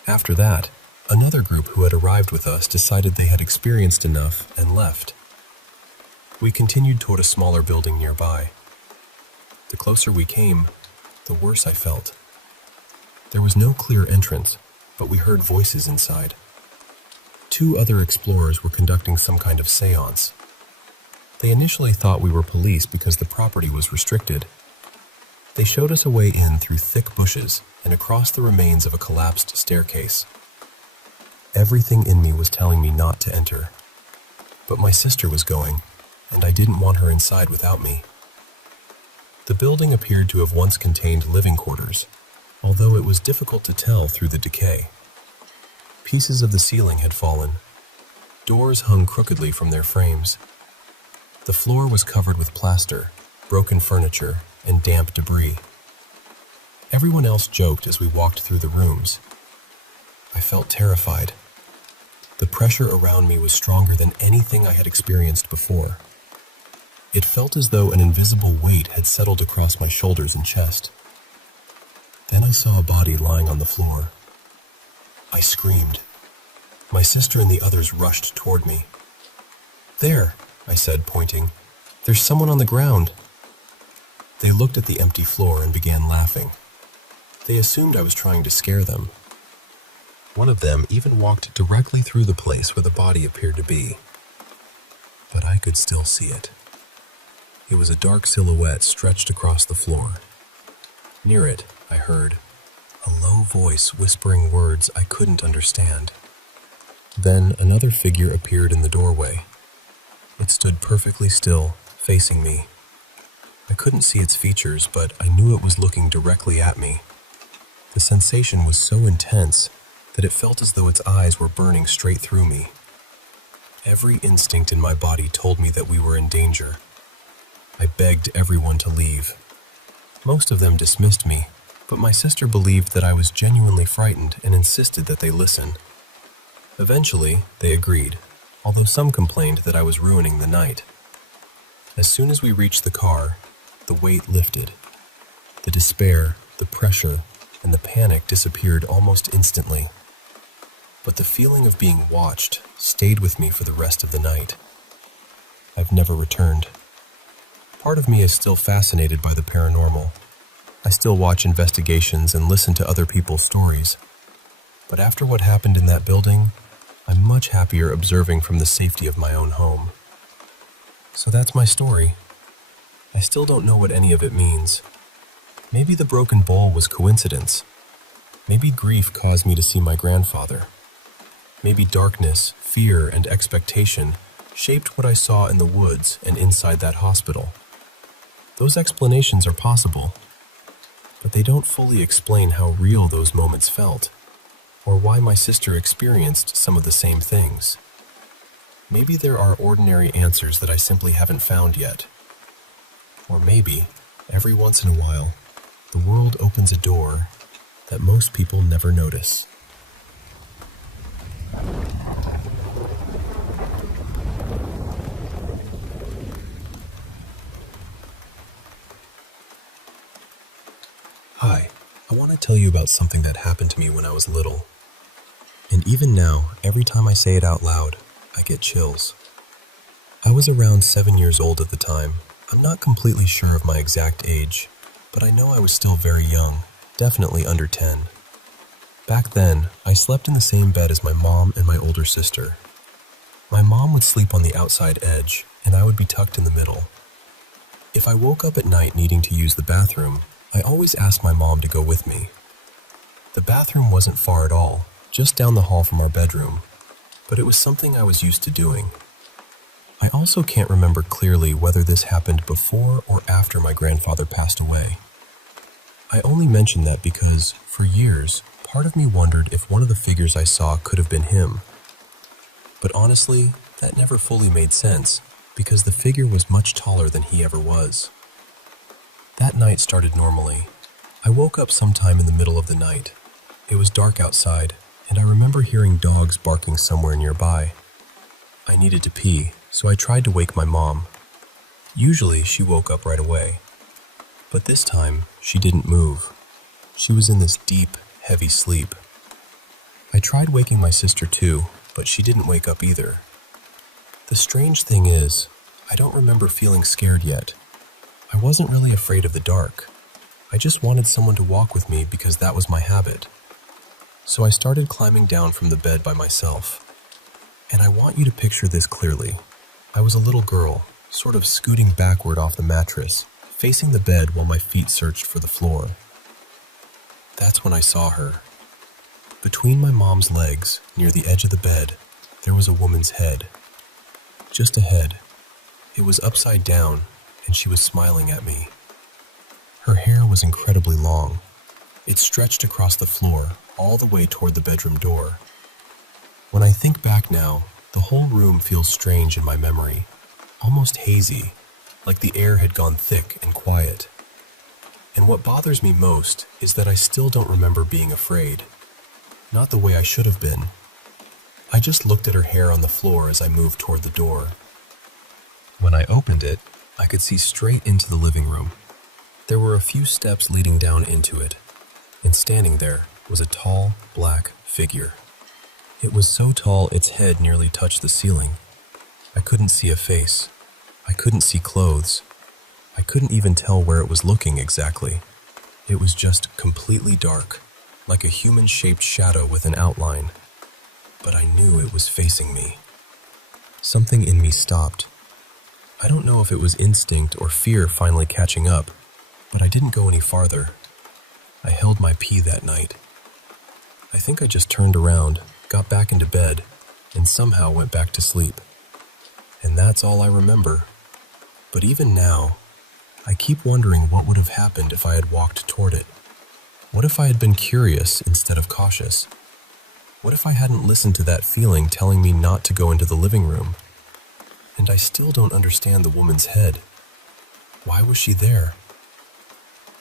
After that, another group who had arrived with us decided they had experienced enough and left. We continued toward a smaller building nearby. The closer we came, the worse I felt. There was no clear entrance, but we heard voices inside. 2 other explorers were conducting some kind of seance. They initially thought we were police because the property was restricted. They showed us a way in through thick bushes and across the remains of a collapsed staircase. Everything in me was telling me not to enter. But my sister was going, and I didn't want her inside without me. The building appeared to have once contained living quarters, although it was difficult to tell through the decay. Pieces of the ceiling had fallen. Doors hung crookedly from their frames. The floor was covered with plaster, broken furniture, and damp debris. Everyone else joked as we walked through the rooms. I felt terrified. The pressure around me was stronger than anything I had experienced before. It felt as though an invisible weight had settled across my shoulders and chest. Then I saw a body lying on the floor. I screamed. My sister and the others rushed toward me. "There," I said, pointing. "There's someone on the ground." They looked at the empty floor and began laughing. They assumed I was trying to scare them. One of them even walked directly through the place where the body appeared to be. But I could still see it. It was a dark silhouette stretched across the floor. Near it, I heard a low voice whispering words I couldn't understand. Then another figure appeared in the doorway. It stood perfectly still, facing me. I couldn't see its features, but I knew it was looking directly at me. The sensation was so intense that it felt as though its eyes were burning straight through me. Every instinct in my body told me that we were in danger. I begged everyone to leave. Most of them dismissed me, but my sister believed that I was genuinely frightened and insisted that they listen. Eventually, they agreed, although some complained that I was ruining the night. As soon as we reached the car, the weight lifted. The despair, the pressure, and the panic disappeared almost instantly. But the feeling of being watched stayed with me for the rest of the night. I've never returned. Part of me is still fascinated by the paranormal. I still watch investigations and listen to other people's stories. But after what happened in that building, I'm much happier observing from the safety of my own home. So that's my story. I still don't know what any of it means. Maybe the broken bowl was coincidence. Maybe grief caused me to see my grandfather. Maybe darkness, fear, and expectation shaped what I saw in the woods and inside that hospital. Those explanations are possible, but they don't fully explain how real those moments felt, or why my sister experienced some of the same things. Maybe there are ordinary answers that I simply haven't found yet. Or maybe, every once in a while, the world opens a door that most people never notice. Hi, I want to tell you about something that happened to me when I was little. And even now, every time I say it out loud, I get chills. I was around 7 years old at the time. I'm not completely sure of my exact age, but I know I was still very young, definitely under 10. Back then, I slept in the same bed as my mom and my older sister. My mom would sleep on the outside edge, and I would be tucked in the middle. If I woke up at night needing to use the bathroom, I always asked my mom to go with me. The bathroom wasn't far at all, just down the hall from our bedroom, but it was something I was used to doing. I also can't remember clearly whether this happened before or after my grandfather passed away. I only mention that because, for years, part of me wondered if one of the figures I saw could have been him. But honestly, that never fully made sense, because the figure was much taller than he ever was. That night started normally. I woke up sometime in the middle of the night. It was dark outside, and I remember hearing dogs barking somewhere nearby. I needed to pee, so I tried to wake my mom. Usually, she woke up right away. But this time, she didn't move. She was in this deep, heavy sleep. I tried waking my sister too, but she didn't wake up either. The strange thing is, I don't remember feeling scared yet. I wasn't really afraid of the dark. I just wanted someone to walk with me because that was my habit. So I started climbing down from the bed by myself. And I want you to picture this clearly. I was a little girl, sort of scooting backward off the mattress, facing the bed while my feet searched for the floor. That's when I saw her. Between my mom's legs, near the edge of the bed, there was a woman's head. Just a head. It was upside down, and she was smiling at me. Her hair was incredibly long. It stretched across the floor, all the way toward the bedroom door. When I think back now, the whole room feels strange in my memory, almost hazy, like the air had gone thick and quiet. And what bothers me most is that I still don't remember being afraid. Not the way I should have been. I just looked at her hair on the floor as I moved toward the door. When I opened it, I could see straight into the living room. There were a few steps leading down into it, and standing there was a tall, black figure. It was so tall its head nearly touched the ceiling. I couldn't see a face. I couldn't see clothes. I couldn't even tell where it was looking exactly. It was just completely dark, like a human-shaped shadow with an outline. But I knew it was facing me. Something in me stopped. I don't know if it was instinct or fear finally catching up, but I didn't go any farther. I held my pee that night. I think I just turned around, got back into bed, and somehow went back to sleep. And that's all I remember. But even now, I keep wondering what would have happened if I had walked toward it. What if I had been curious instead of cautious? What if I hadn't listened to that feeling telling me not to go into the living room? And I still don't understand the woman's head. Why was she there?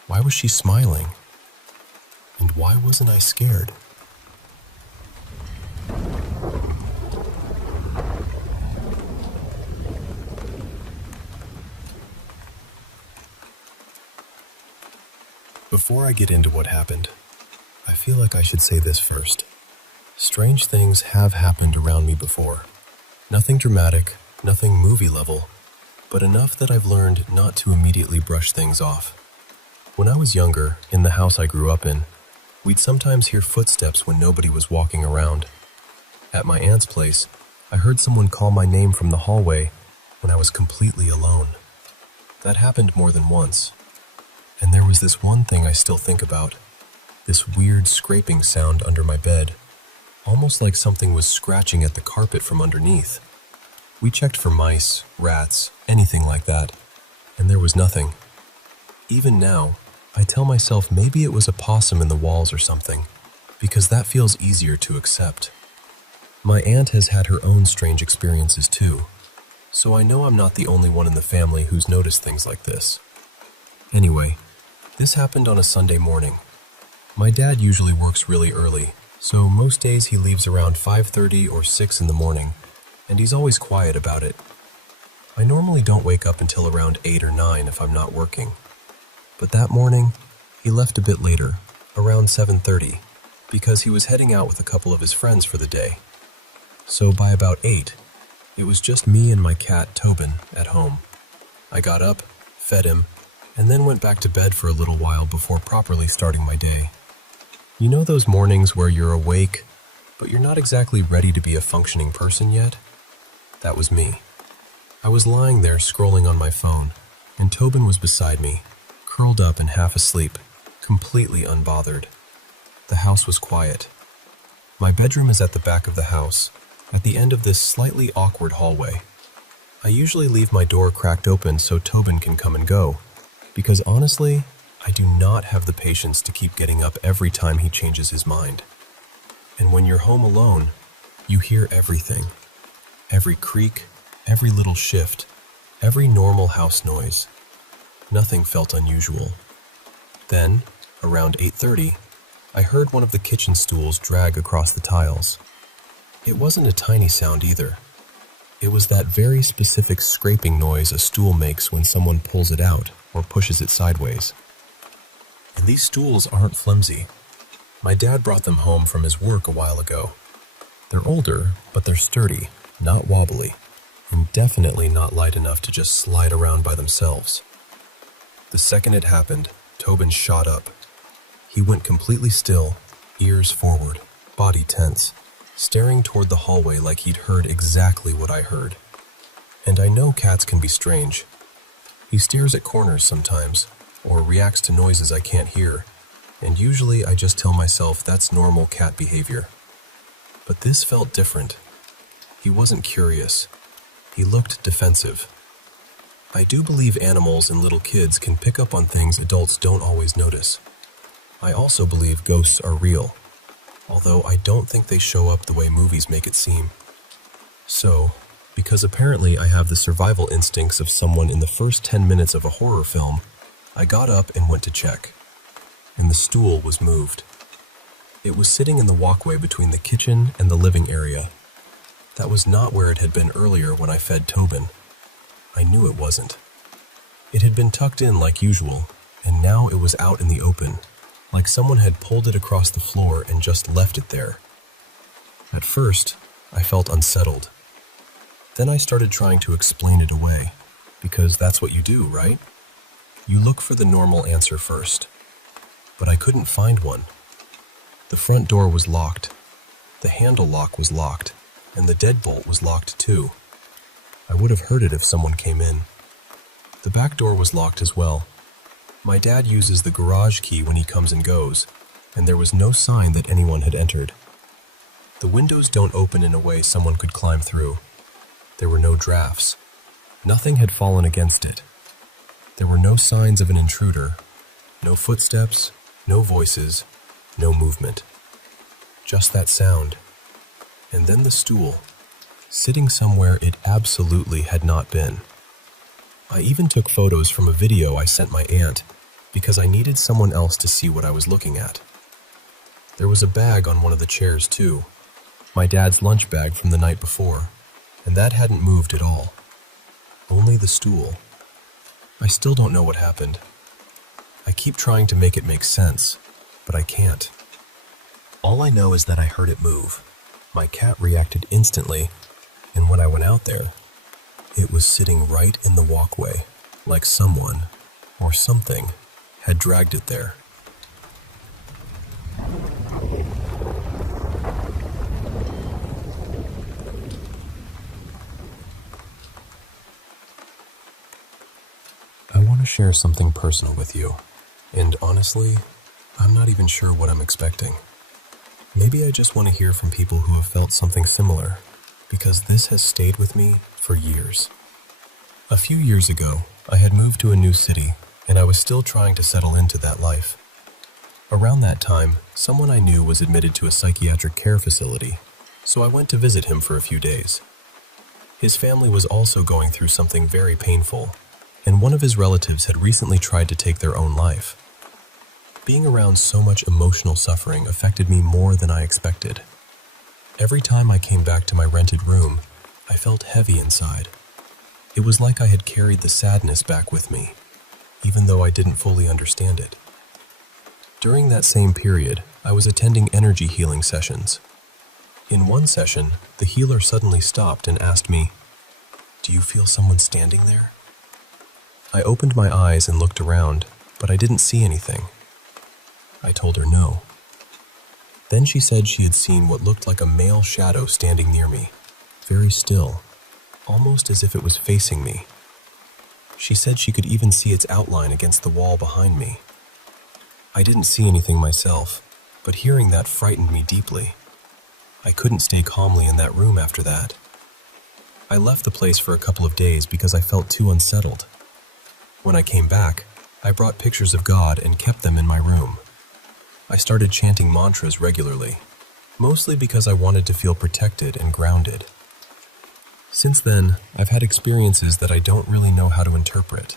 Why was she smiling? And why wasn't I scared? Before I get into what happened, I feel like I should say this first. Strange things have happened around me before. Nothing dramatic, nothing movie level, but enough that I've learned not to immediately brush things off. When I was younger, in the house I grew up in, we'd sometimes hear footsteps when nobody was walking around. At my aunt's place, I heard someone call my name from the hallway when I was completely alone. That happened more than once. And there was this one thing I still think about, this weird scraping sound under my bed, almost like something was scratching at the carpet from underneath. We checked for mice, rats, anything like that, and there was nothing. Even now, I tell myself maybe it was a possum in the walls or something, because that feels easier to accept. My aunt has had her own strange experiences too, so I know I'm not the only one in the family who's noticed things like this. Anyway, this happened on a Sunday morning. My dad usually works really early, so most days he leaves around 5:30 or 6 in the morning, and he's always quiet about it. I normally don't wake up until around 8 or 9 if I'm not working. But that morning, he left a bit later, around 7:30, because he was heading out with a couple of his friends for the day. So by about 8, it was just me and my cat, Tobin, at home. I got up, fed him, and then went back to bed for a little while before properly starting my day. You know those mornings where you're awake, but you're not exactly ready to be a functioning person yet? That was me. I was lying there scrolling on my phone, and Tobin was beside me, curled up and half asleep, completely unbothered. The house was quiet. My bedroom is at the back of the house, at the end of this slightly awkward hallway. I usually leave my door cracked open so Tobin can come and go, because honestly, I do not have the patience to keep getting up every time he changes his mind. And when you're home alone, you hear everything. Every creak, every little shift, every normal house noise. Nothing felt unusual. Then, around 8:30, I heard one of the kitchen stools drag across the tiles. It wasn't a tiny sound either. It was that very specific scraping noise a stool makes when someone pulls it out or pushes it sideways. And these stools aren't flimsy. My dad brought them home from his work a while ago. They're older, but they're sturdy, not wobbly, and definitely not light enough to just slide around by themselves. The second it happened, Tobin shot up. He went completely still, ears forward, body tense, staring toward the hallway like he'd heard exactly what I heard. And I know cats can be strange. He stares at corners sometimes, or reacts to noises I can't hear, and usually I just tell myself that's normal cat behavior. But this felt different. He wasn't curious. He looked defensive. I do believe animals and little kids can pick up on things adults don't always notice. I also believe ghosts are real, although I don't think they show up the way movies make it seem. So, because apparently I have the survival instincts of someone in the first 10 minutes of a horror film, I got up and went to check. And the stool was moved. It was sitting in the walkway between the kitchen and the living area. That was not where it had been earlier when I fed Tobin. I knew it wasn't. It had been tucked in like usual, and now it was out in the open, like someone had pulled it across the floor and just left it there. At first, I felt unsettled. Then I started trying to explain it away, because that's what you do, right? You look for the normal answer first. But I couldn't find one. The front door was locked. The handle lock was locked, and the deadbolt was locked too. I would have heard it if someone came in. The back door was locked as well. My dad uses the garage key when he comes and goes, and there was no sign that anyone had entered. The windows don't open in a way someone could climb through. There were no drafts. Nothing had fallen against it. There were no signs of an intruder, no footsteps, no voices, no movement. Just that sound, And then the stool, sitting somewhere it absolutely had not been. I even took photos from a video I sent my aunt because I needed someone else to see what I was looking at. There was a bag on one of the chairs too, my dad's lunch bag from the night before, and that hadn't moved at all. Only the stool. I still don't know what happened. I keep trying to make it make sense, but I can't. All I know is that I heard it move. My cat reacted instantly, and when I went out there, it was sitting right in the walkway, like someone, or something, had dragged it there. I want to share something personal with you, and honestly, I'm not even sure what I'm expecting. Maybe I just want to hear from people who have felt something similar, because this has stayed with me for years. A few years ago, I had moved to a new city, and I was still trying to settle into that life. Around that time, someone I knew was admitted to a psychiatric care facility, so I went to visit him for a few days. His family was also going through something very painful, and one of his relatives had recently tried to take their own life. Being around so much emotional suffering affected me more than I expected. Every time I came back to my rented room, I felt heavy inside. It was like I had carried the sadness back with me, even though I didn't fully understand it. During that same period, I was attending energy healing sessions. In one session, the healer suddenly stopped and asked me, "Do you feel someone standing there?" I opened my eyes and looked around, but I didn't see anything. I told her no. Then she said she had seen what looked like a male shadow standing near me, very still, almost as if it was facing me. She said she could even see its outline against the wall behind me. I didn't see anything myself, but hearing that frightened me deeply. I couldn't stay calmly in that room after that. I left the place for a couple of days because I felt too unsettled. When I came back, I brought pictures of God and kept them in my room. I started chanting mantras regularly, mostly because I wanted to feel protected and grounded. Since then, I've had experiences that I don't really know how to interpret.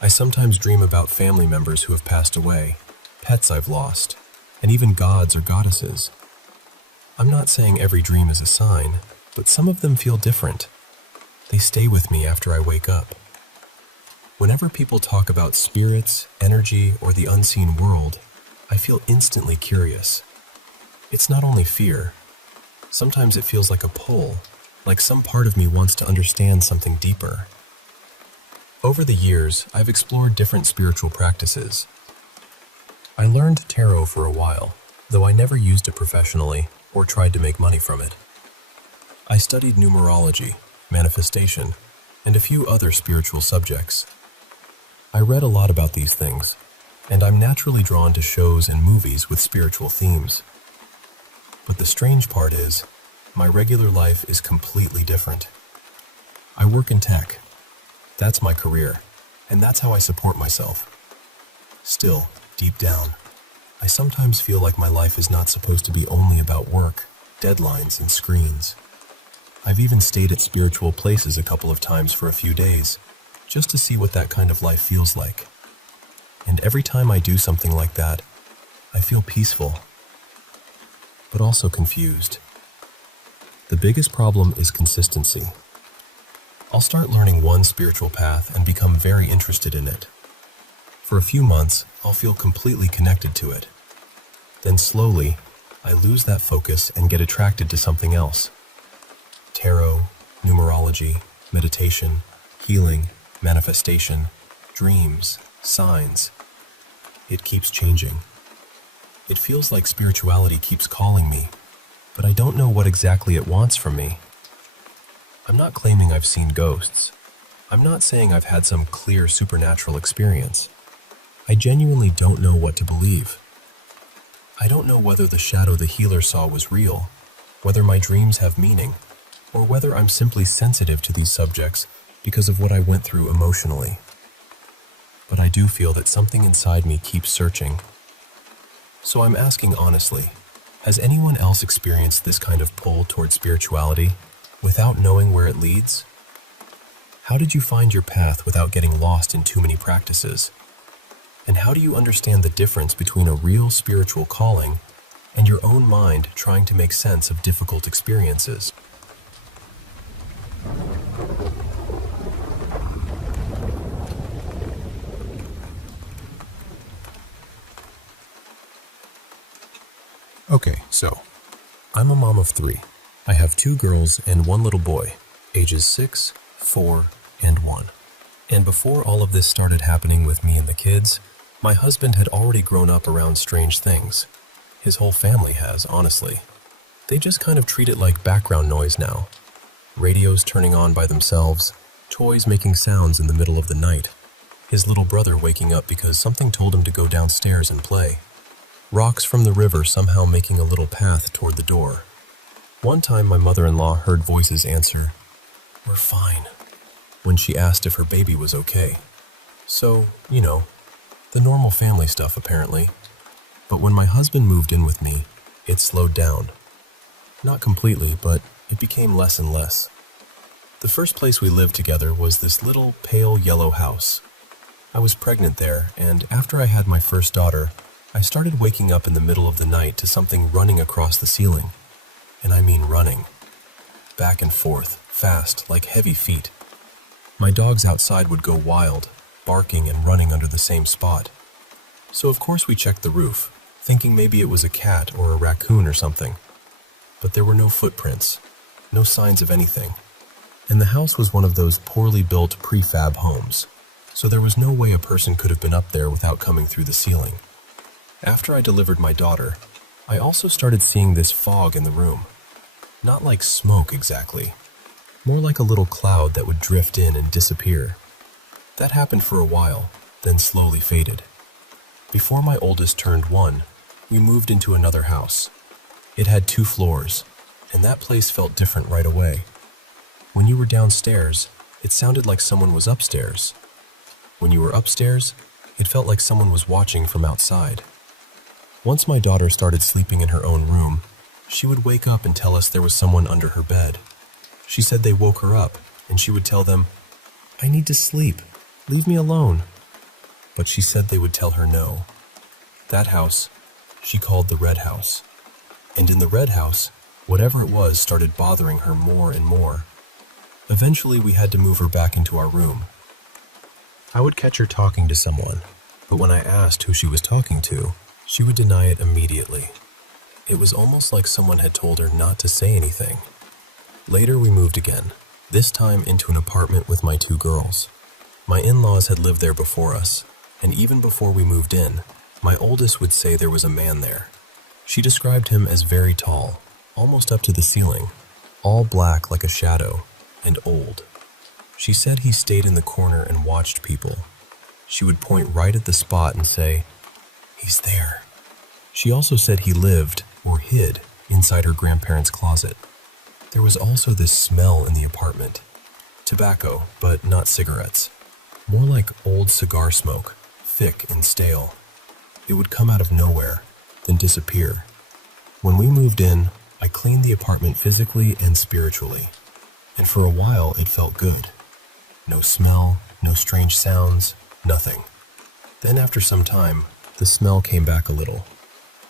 I sometimes dream about family members who have passed away, pets I've lost, and even gods or goddesses. I'm not saying every dream is a sign, but some of them feel different. They stay with me after I wake up. Whenever people talk about spirits, energy, or the unseen world, I feel instantly curious. It's not only fear. Sometimes it feels like a pull, like some part of me wants to understand something deeper. Over the years, I've explored different spiritual practices. I learned tarot for a while, though I never used it professionally or tried to make money from it. I studied numerology, manifestation, and a few other spiritual subjects. I read a lot about these things, and I'm naturally drawn to shows and movies with spiritual themes. But the strange part is, my regular life is completely different. I work in tech. That's my career, and that's how I support myself. Still, deep down, I sometimes feel like my life is not supposed to be only about work, deadlines, and screens. I've even stayed at spiritual places a couple of times for a few days, just to see what that kind of life feels like. And every time I do something like that, I feel peaceful, but also confused. The biggest problem is consistency. I'll start learning one spiritual path and become very interested in it. For a few months, I'll feel completely connected to it. Then slowly, I lose that focus and get attracted to something else. Tarot, numerology, meditation, healing, manifestation, dreams, signs. It keeps changing. It feels like spirituality keeps calling me, but I don't know what exactly it wants from me. I'm not claiming I've seen ghosts. I'm not saying I've had some clear supernatural experience. I genuinely don't know what to believe. I don't know whether the shadow the healer saw was real, whether my dreams have meaning, or whether I'm simply sensitive to these subjects because of what I went through emotionally. But I do feel that something inside me keeps searching. So I'm asking honestly, Has anyone else experienced this kind of pull toward spirituality without knowing where it leads? How did you find your path without getting lost in too many practices? And how do you understand the difference between a real spiritual calling and your own mind trying to make sense of difficult experiences? Okay, so I'm a mom of 3. I have 2 girls and 1 little boy, ages 6, 4, and 1. And before all of this started happening with me and the kids, my husband had already grown up around strange things. His whole family has, honestly. They just kind of treat it like background noise now. Radios turning on by themselves, toys making sounds in the middle of the night, his little brother waking up because something told him to go downstairs and play. Rocks from the river somehow making a little path toward the door. One time my mother-in-law heard voices answer, "We're fine," when she asked if her baby was okay. So, the normal family stuff apparently. But when my husband moved in with me, it slowed down. Not completely, but it became less and less. The first place we lived together was this little pale yellow house. I was pregnant there, and after I had my first daughter, I started waking up in the middle of the night to something running across the ceiling. And I mean running. Back and forth, fast, like heavy feet. My dogs outside would go wild, barking and running under the same spot. So of course we checked the roof, thinking maybe it was a cat or a raccoon or something. But there were no footprints, no signs of anything. And the house was one of those poorly built prefab homes, so there was no way a person could have been up there without coming through the ceiling. After I delivered my daughter, I also started seeing this fog in the room. Not like smoke exactly, more like a little cloud that would drift in and disappear. That happened for a while, then slowly faded. Before my oldest turned 1, we moved into another house. It had 2 floors, and that place felt different right away. When you were downstairs, it sounded like someone was upstairs. When you were upstairs, it felt like someone was watching from outside. Once my daughter started sleeping in her own room, she would wake up and tell us there was someone under her bed. She said they woke her up, and she would tell them, "I need to sleep. Leave me alone." But she said they would tell her no. That house, she called the red house. And in the red house, whatever it was started bothering her more and more. Eventually, we had to move her back into our room. I would catch her talking to someone, but when I asked who she was talking to, she would deny it immediately. It was almost like someone had told her not to say anything. Later we moved again, this time into an apartment with my 2 girls. My in-laws had lived there before us, and even before we moved in, my oldest would say there was a man there. She described him as very tall, almost up to the ceiling, all black like a shadow, and old. She said he stayed in the corner and watched people. She would point right at the spot and say, "He's there." She also said he lived, or hid, inside her grandparents' closet. There was also this smell in the apartment. Tobacco, but not cigarettes. More like old cigar smoke, thick and stale. It would come out of nowhere, then disappear. When we moved in, I cleaned the apartment physically and spiritually. And for a while, it felt good. No smell, no strange sounds, nothing. Then after some time, the smell came back a little.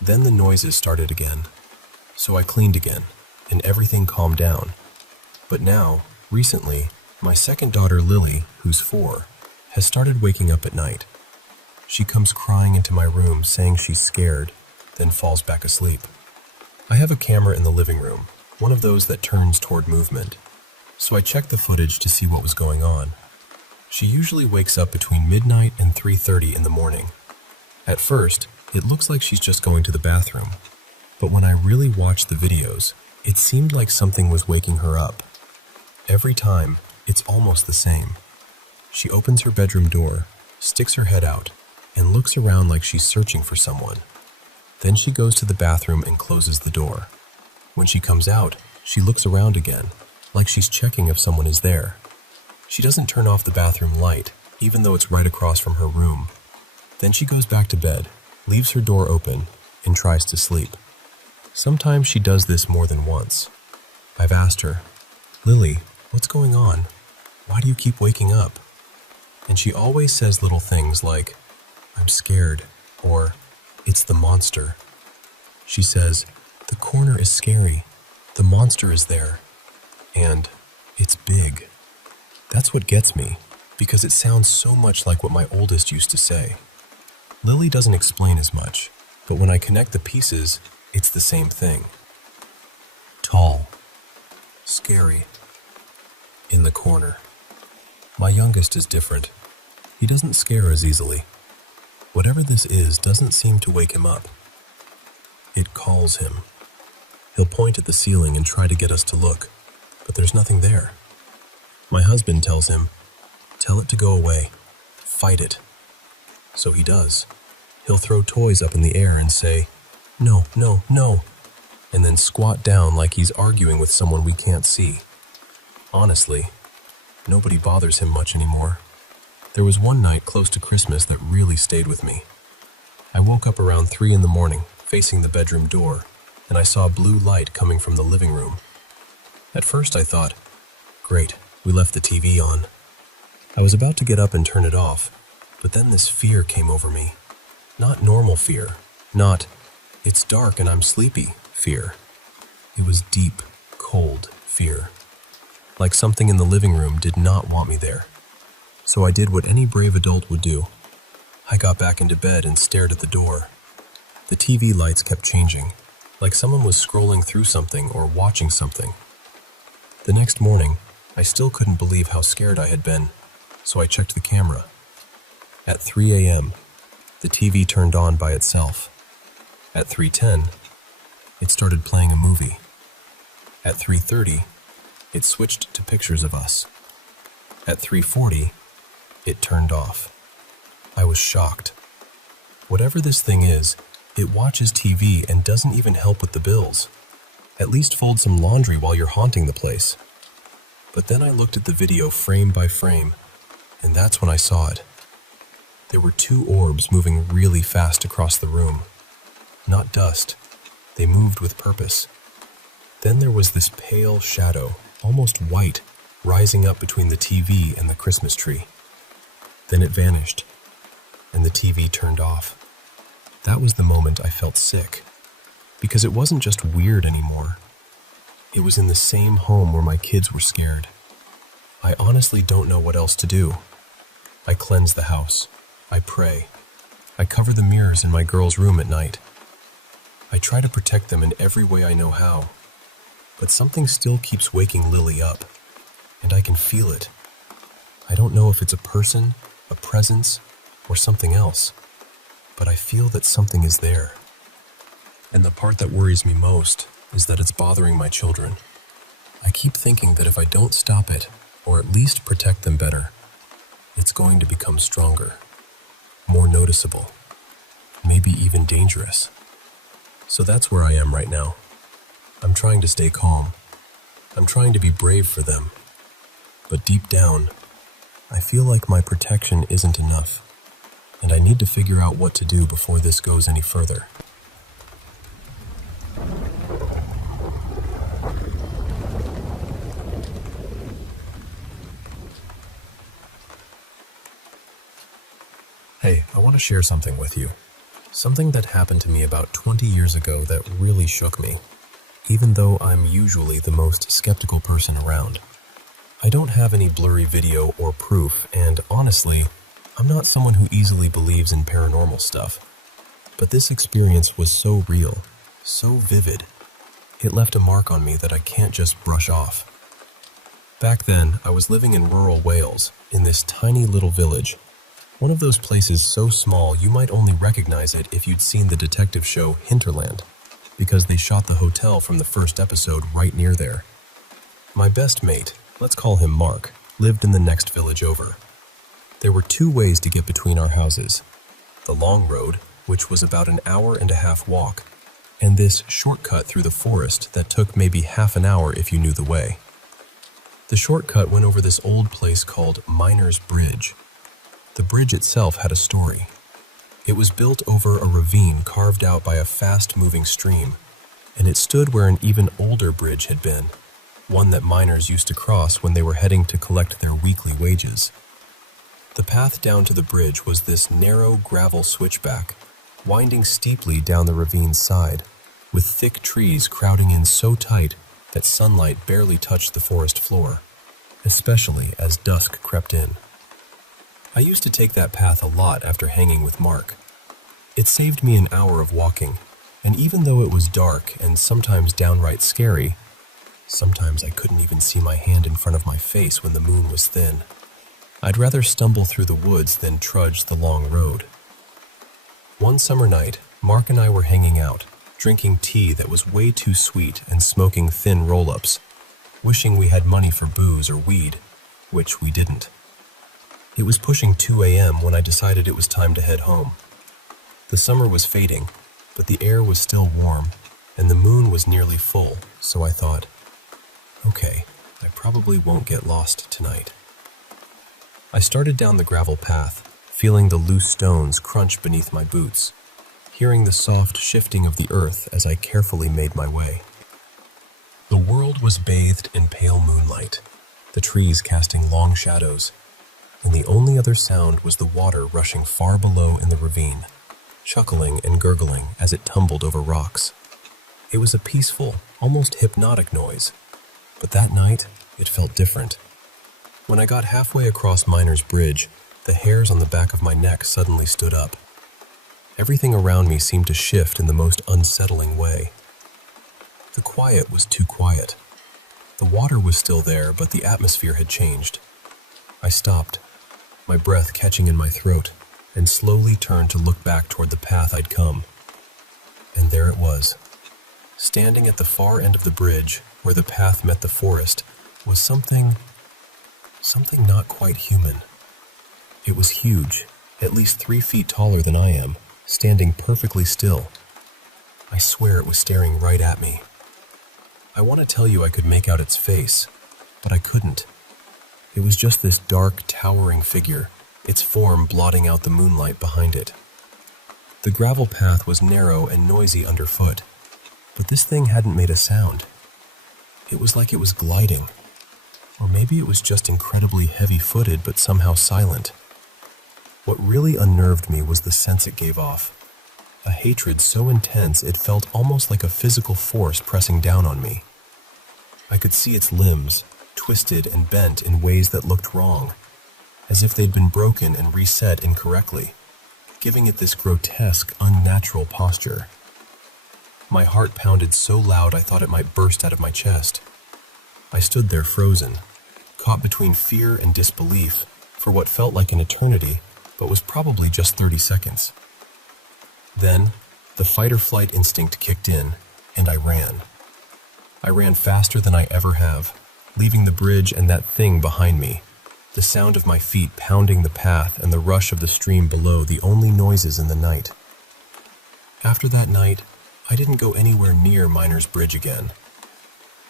Then the noises started again. So I cleaned again, and everything calmed down. But now, recently, my second daughter Lily, who's 4, has started waking up at night. She comes crying into my room saying she's scared, then falls back asleep. I have a camera in the living room, one of those that turns toward movement. So I checked the footage to see what was going on. She usually wakes up between midnight and 3:30 in the morning. At first, it looks like she's just going to the bathroom. But when I really watched the videos, it seemed like something was waking her up. Every time, it's almost the same. She opens her bedroom door, sticks her head out, and looks around like she's searching for someone. Then she goes to the bathroom and closes the door. When she comes out, she looks around again, like she's checking if someone is there. She doesn't turn off the bathroom light, even though it's right across from her room. Then she goes back to bed, leaves her door open, and tries to sleep. Sometimes she does this more than once. I've asked her, "Lily, what's going on? Why do you keep waking up?" And she always says little things like, "I'm scared," or "It's the monster." She says, "The corner is scary. The monster is there." And "It's big." That's what gets me, because it sounds so much like what my oldest used to say. Lily doesn't explain as much, but when I connect the pieces, it's the same thing. Tall, scary, in the corner. My youngest is different. He doesn't scare as easily. Whatever this is doesn't seem to wake him up. It calls him. He'll point at the ceiling and try to get us to look, but there's nothing there. My husband tells him, "Tell it to go away. Fight it." So he does. He'll throw toys up in the air and say, "No, no, no," and then squat down like he's arguing with someone we can't see. Honestly, nobody bothers him much anymore. There was one night close to Christmas that really stayed with me. I woke up around 3 in the morning, facing the bedroom door, and I saw blue light coming from the living room. At first I thought, great, we left the TV on. I was about to get up and turn it off, but then this fear came over me. Not normal fear, not, "It's dark and I'm sleepy" fear. It was deep, cold fear. Like something in the living room did not want me there. So I did what any brave adult would do. I got back into bed and stared at the door. The TV lights kept changing, like someone was scrolling through something or watching something. The next morning, I still couldn't believe how scared I had been, so I checked the camera. At 3 a.m., the TV turned on by itself. At 3:10, it started playing a movie. At 3:30, it switched to pictures of us. At 3:40, it turned off. I was shocked. Whatever this thing is, it watches TV and doesn't even help with the bills. At least fold some laundry while you're haunting the place. But then I looked at the video frame by frame, and that's when I saw it. There were 2 orbs moving really fast across the room. Not dust. They moved with purpose. Then there was this pale shadow, almost white, rising up between the TV and the Christmas tree. Then it vanished, and the TV turned off. That was the moment I felt sick, because it wasn't just weird anymore. It was in the same home where my kids were scared. I honestly don't know what else to do. I cleanse the house. I pray. I cover the mirrors in my girls' room at night. I try to protect them in every way I know how. But something still keeps waking Lily up, and I can feel it. I don't know if it's a person, a presence, or something else, but I feel that something is there. And the part that worries me most is that it's bothering my children. I keep thinking that if I don't stop it, or at least protect them better, it's going to become stronger, more noticeable, maybe even dangerous. So that's where I am right now. I'm trying to stay calm. I'm trying to be brave for them. But deep down, I feel like my protection isn't enough, and I need to figure out what to do before this goes any further. Hey, I want to share something with you. Something that happened to me about 20 years ago that really shook me, even though I'm usually the most skeptical person around. I don't have any blurry video or proof, and honestly, I'm not someone who easily believes in paranormal stuff. But this experience was so real, so vivid. It left a mark on me that I can't just brush off. Back then, I was living in rural Wales, in this tiny little village. One of those places so small you might only recognize it if you'd seen the detective show Hinterland, because they shot the hotel from the first episode right near there. My best mate, let's call him Mark, lived in the next village over. There were 2 ways to get between our houses. The long road, which was about an hour-and-a-half walk, and this shortcut through the forest that took maybe half an hour if you knew the way. The shortcut went over this old place called Miner's Bridge. The bridge itself had a story. It was built over a ravine carved out by a fast-moving stream. and it stood where an even older bridge had been, one that miners used to cross when they were heading to collect their weekly wages. The path down to the bridge was this narrow gravel switchback, winding steeply down the ravine's side, with thick trees crowding in so tight that sunlight barely touched the forest floor, especially as dusk crept in. I used to take that path a lot after hanging with Mark. It saved me an hour of walking, and even though it was dark and sometimes downright scary, sometimes I couldn't even see my hand in front of my face when the moon was thin, I'd rather stumble through the woods than trudge the long road. One summer night, Mark and I were hanging out, drinking tea that was way too sweet and smoking thin roll-ups, wishing we had money for booze or weed, which we didn't. It was pushing 2 a.m. when I decided it was time to head home. The summer was fading, but the air was still warm, and the moon was nearly full, so I thought, okay, I probably won't get lost tonight. I started down the gravel path, feeling the loose stones crunch beneath my boots, hearing the soft shifting of the earth as I carefully made my way. The world was bathed in pale moonlight, the trees casting long shadows, and the only other sound was the water rushing far below in the ravine, chuckling and gurgling as it tumbled over rocks. It was a peaceful, almost hypnotic noise, but that night it felt different. When I got halfway across Miner's Bridge, the hairs on the back of my neck suddenly stood up. Everything around me seemed to shift in the most unsettling way. The quiet was too quiet. The water was still there, but the atmosphere had changed. I stopped, my breath catching in my throat, and slowly turned to look back toward the path I'd come. And there it was. Standing at the far end of the bridge, where the path met the forest, was something not quite human. It was huge, at least 3 feet taller than I am, standing perfectly still. I swear it was staring right at me. I want to tell you I could make out its face, but I couldn't. It was just this dark, towering figure, its form blotting out the moonlight behind it. The gravel path was narrow and noisy underfoot, but this thing hadn't made a sound. It was like it was gliding. Or maybe it was just incredibly heavy-footed but somehow silent. What really unnerved me was the sense it gave off. A hatred so intense it felt almost like a physical force pressing down on me. I could see its limbs, twisted and bent in ways that looked wrong, as if they'd been broken and reset incorrectly, giving it this grotesque, unnatural posture. My heart pounded so loud I thought it might burst out of my chest. I stood there frozen, caught between fear and disbelief for what felt like an eternity, but was probably just 30 seconds. Then, the fight-or-flight instinct kicked in, and I ran. I ran faster than I ever have, leaving the bridge and that thing behind me, the sound of my feet pounding the path and the rush of the stream below the only noises in the night. After that night, I didn't go anywhere near Miner's Bridge again.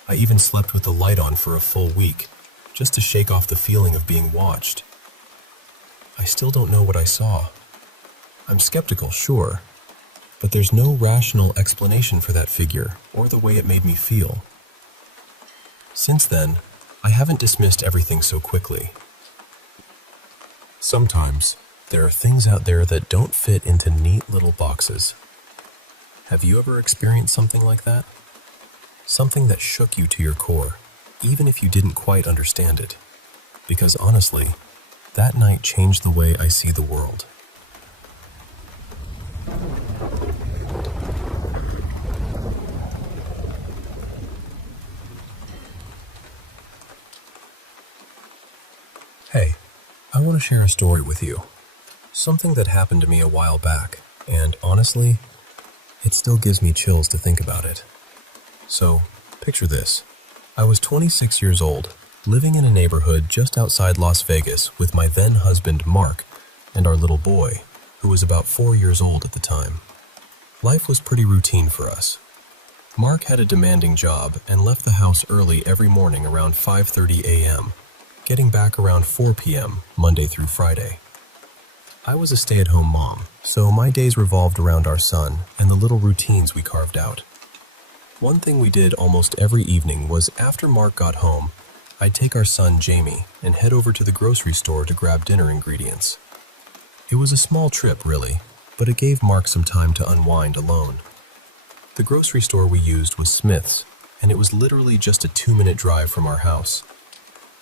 I even slept with the light on for a full week, just to shake off the feeling of being watched. I still don't know what I saw. I'm skeptical, sure, but there's no rational explanation for that figure or the way it made me feel. Since then, I haven't dismissed everything so quickly. Sometimes, there are things out there that don't fit into neat little boxes. Have you ever experienced something like that? Something that shook you to your core, even if you didn't quite understand it. Because honestly, that night changed the way I see the world. Hey, I want to share a story with you. Something that happened to me a while back, and honestly, it still gives me chills to think about it. So, picture this. I was 26 years old, living in a neighborhood just outside Las Vegas with my then-husband Mark and our little boy, who was about 4 years old at the time. Life was pretty routine for us. Mark had a demanding job and left the house early every morning around 5:30 a.m., getting back around 4 p.m. Monday through Friday. I was a stay-at-home mom, so my days revolved around our son and the little routines we carved out. One thing we did almost every evening was after Mark got home, I'd take our son Jamie and head over to the grocery store to grab dinner ingredients. It was a small trip, really, but it gave Mark some time to unwind alone. The grocery store we used was Smith's, and it was literally just a 2-minute drive from our house.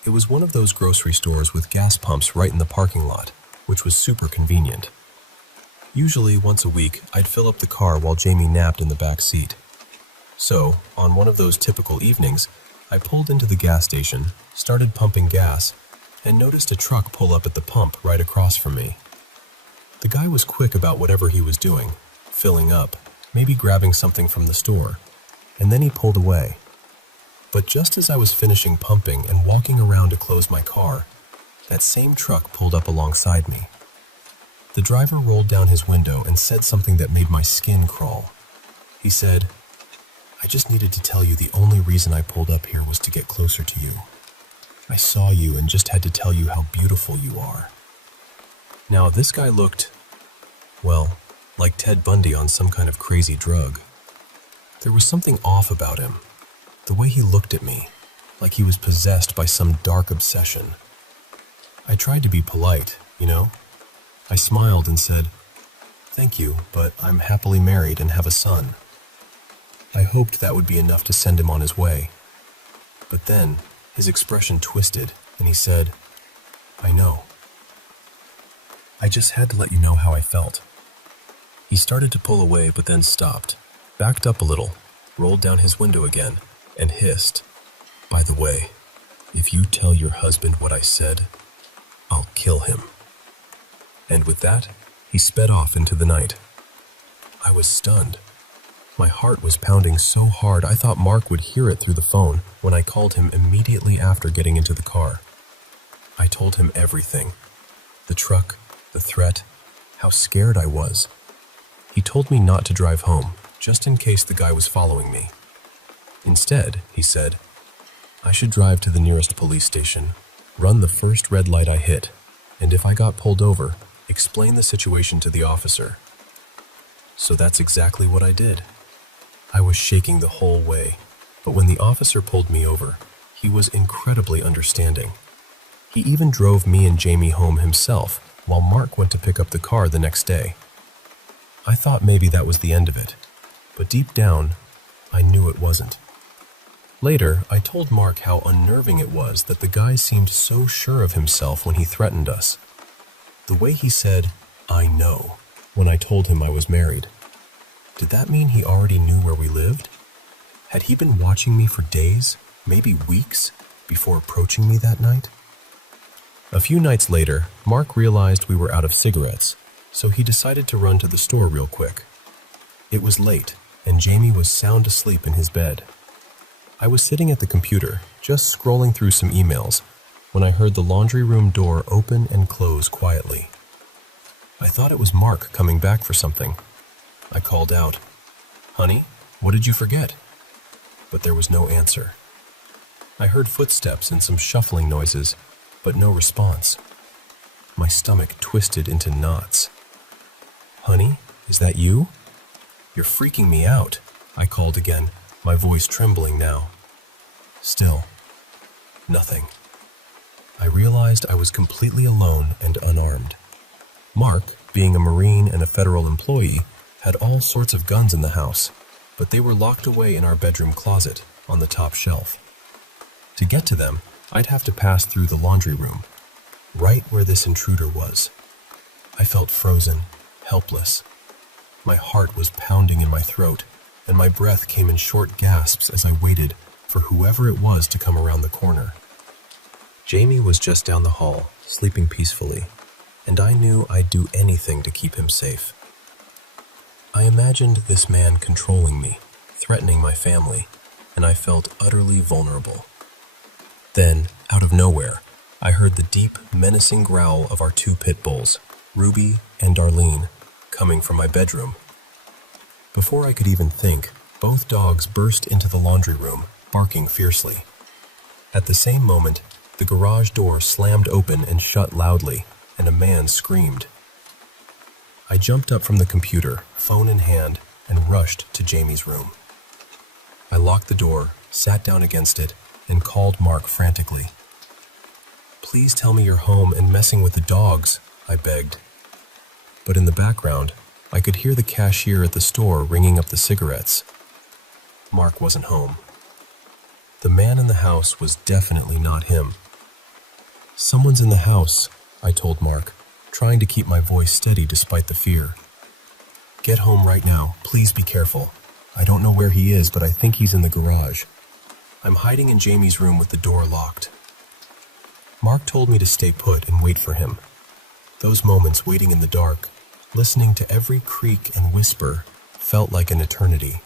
It was one of those grocery stores with gas pumps right in the parking lot, which was super convenient. Usually, once a week, I'd fill up the car while Jamie napped in the back seat. So, on one of those typical evenings, I pulled into the gas station, started pumping gas, and noticed a truck pull up at the pump right across from me. The guy was quick about whatever he was doing, filling up, maybe grabbing something from the store, and then he pulled away. But just as I was finishing pumping and walking around to close my car, that same truck pulled up alongside me. The driver rolled down his window and said something that made my skin crawl. He said, "I just needed to tell you the only reason I pulled up here was to get closer to you. I saw you and just had to tell you how beautiful you are." Now, this guy looked, well, like Ted Bundy on some kind of crazy drug. There was something off about him. The way he looked at me, like he was possessed by some dark obsession. I tried to be polite, you know? I smiled and said, "Thank you, but I'm happily married and have a son." I hoped that would be enough to send him on his way. But then, his expression twisted, and he said, "I know. I just had to let you know how I felt." He started to pull away, but then stopped, backed up a little, rolled down his window again, and hissed, "By the way, if you tell your husband what I said, I'll kill him." And with that, he sped off into the night. I was stunned. My heart was pounding so hard I thought Mark would hear it through the phone when I called him immediately after getting into the car. I told him everything. The truck, the threat, how scared I was. He told me not to drive home, just in case the guy was following me. Instead, he said, I should drive to the nearest police station, run the first red light I hit, and if I got pulled over, explain the situation to the officer. So that's exactly what I did. I was shaking the whole way, but when the officer pulled me over, he was incredibly understanding. He even drove me and Jamie home himself, while Mark went to pick up the car the next day. I thought maybe that was the end of it, but deep down, I knew it wasn't. Later, I told Mark how unnerving it was that the guy seemed so sure of himself when he threatened us. The way he said, "I know," when I told him I was married. Did that mean he already knew where we lived? Had he been watching me for days, maybe weeks, before approaching me that night? A few nights later, Mark realized we were out of cigarettes, so he decided to run to the store real quick. It was late, and Jamie was sound asleep in his bed. I was sitting at the computer, just scrolling through some emails, when I heard the laundry room door open and close quietly. I thought it was Mark coming back for something. I called out, "Honey, what did you forget?" But there was no answer. I heard footsteps and some shuffling noises, but no response. My stomach twisted into knots. "Honey, is that you? You're freaking me out," I called again, my voice trembling now. Still, nothing. I realized I was completely alone and unarmed. Mark, being a Marine and a federal employee, had all sorts of guns in the house, but they were locked away in our bedroom closet on the top shelf. To get to them, I'd have to pass through the laundry room, right where this intruder was. I felt frozen, helpless. My heart was pounding in my throat, and my breath came in short gasps as I waited for whoever it was to come around the corner. Jamie was just down the hall, sleeping peacefully, and I knew I'd do anything to keep him safe. I imagined this man controlling me, threatening my family, and I felt utterly vulnerable. Then, out of nowhere, I heard the deep, menacing growl of our two pit bulls, Ruby and Darlene, coming from my bedroom. Before I could even think, both dogs burst into the laundry room, barking fiercely. At the same moment, the garage door slammed open and shut loudly, and a man screamed. I jumped up from the computer, phone in hand, and rushed to Jamie's room. I locked the door, sat down against it, and called Mark frantically. "Please tell me you're home and messing with the dogs," I begged. But in the background, I could hear the cashier at the store ringing up the cigarettes. Mark wasn't home. The man in the house was definitely not him. "Someone's in the house," I told Mark, trying to keep my voice steady despite the fear. "Get home right now. Please be careful. I don't know where he is, but I think he's in the garage. I'm hiding in Jamie's room with the door locked." Mark told me to stay put and wait for him. Those moments waiting in the dark, listening to every creak and whisper, felt like an eternity.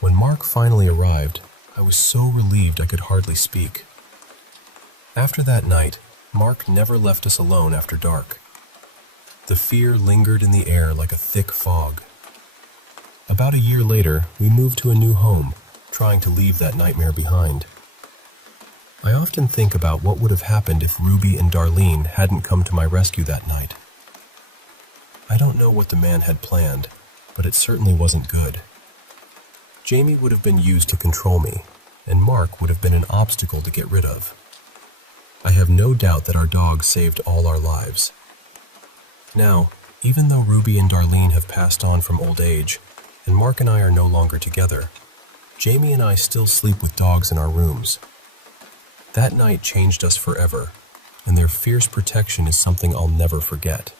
When Mark finally arrived, I was so relieved I could hardly speak. After that night, Mark never left us alone after dark. The fear lingered in the air like a thick fog. About a year later, we moved to a new home, trying to leave that nightmare behind. I often think about what would have happened if Ruby and Darlene hadn't come to my rescue that night. I don't know what the man had planned, but it certainly wasn't good. Jamie would have been used to control me, and Mark would have been an obstacle to get rid of. I have no doubt that our dog saved all our lives. Now, even though Ruby and Darlene have passed on from old age, and Mark and I are no longer together, Jamie and I still sleep with dogs in our rooms. That night changed us forever, and their fierce protection is something I'll never forget.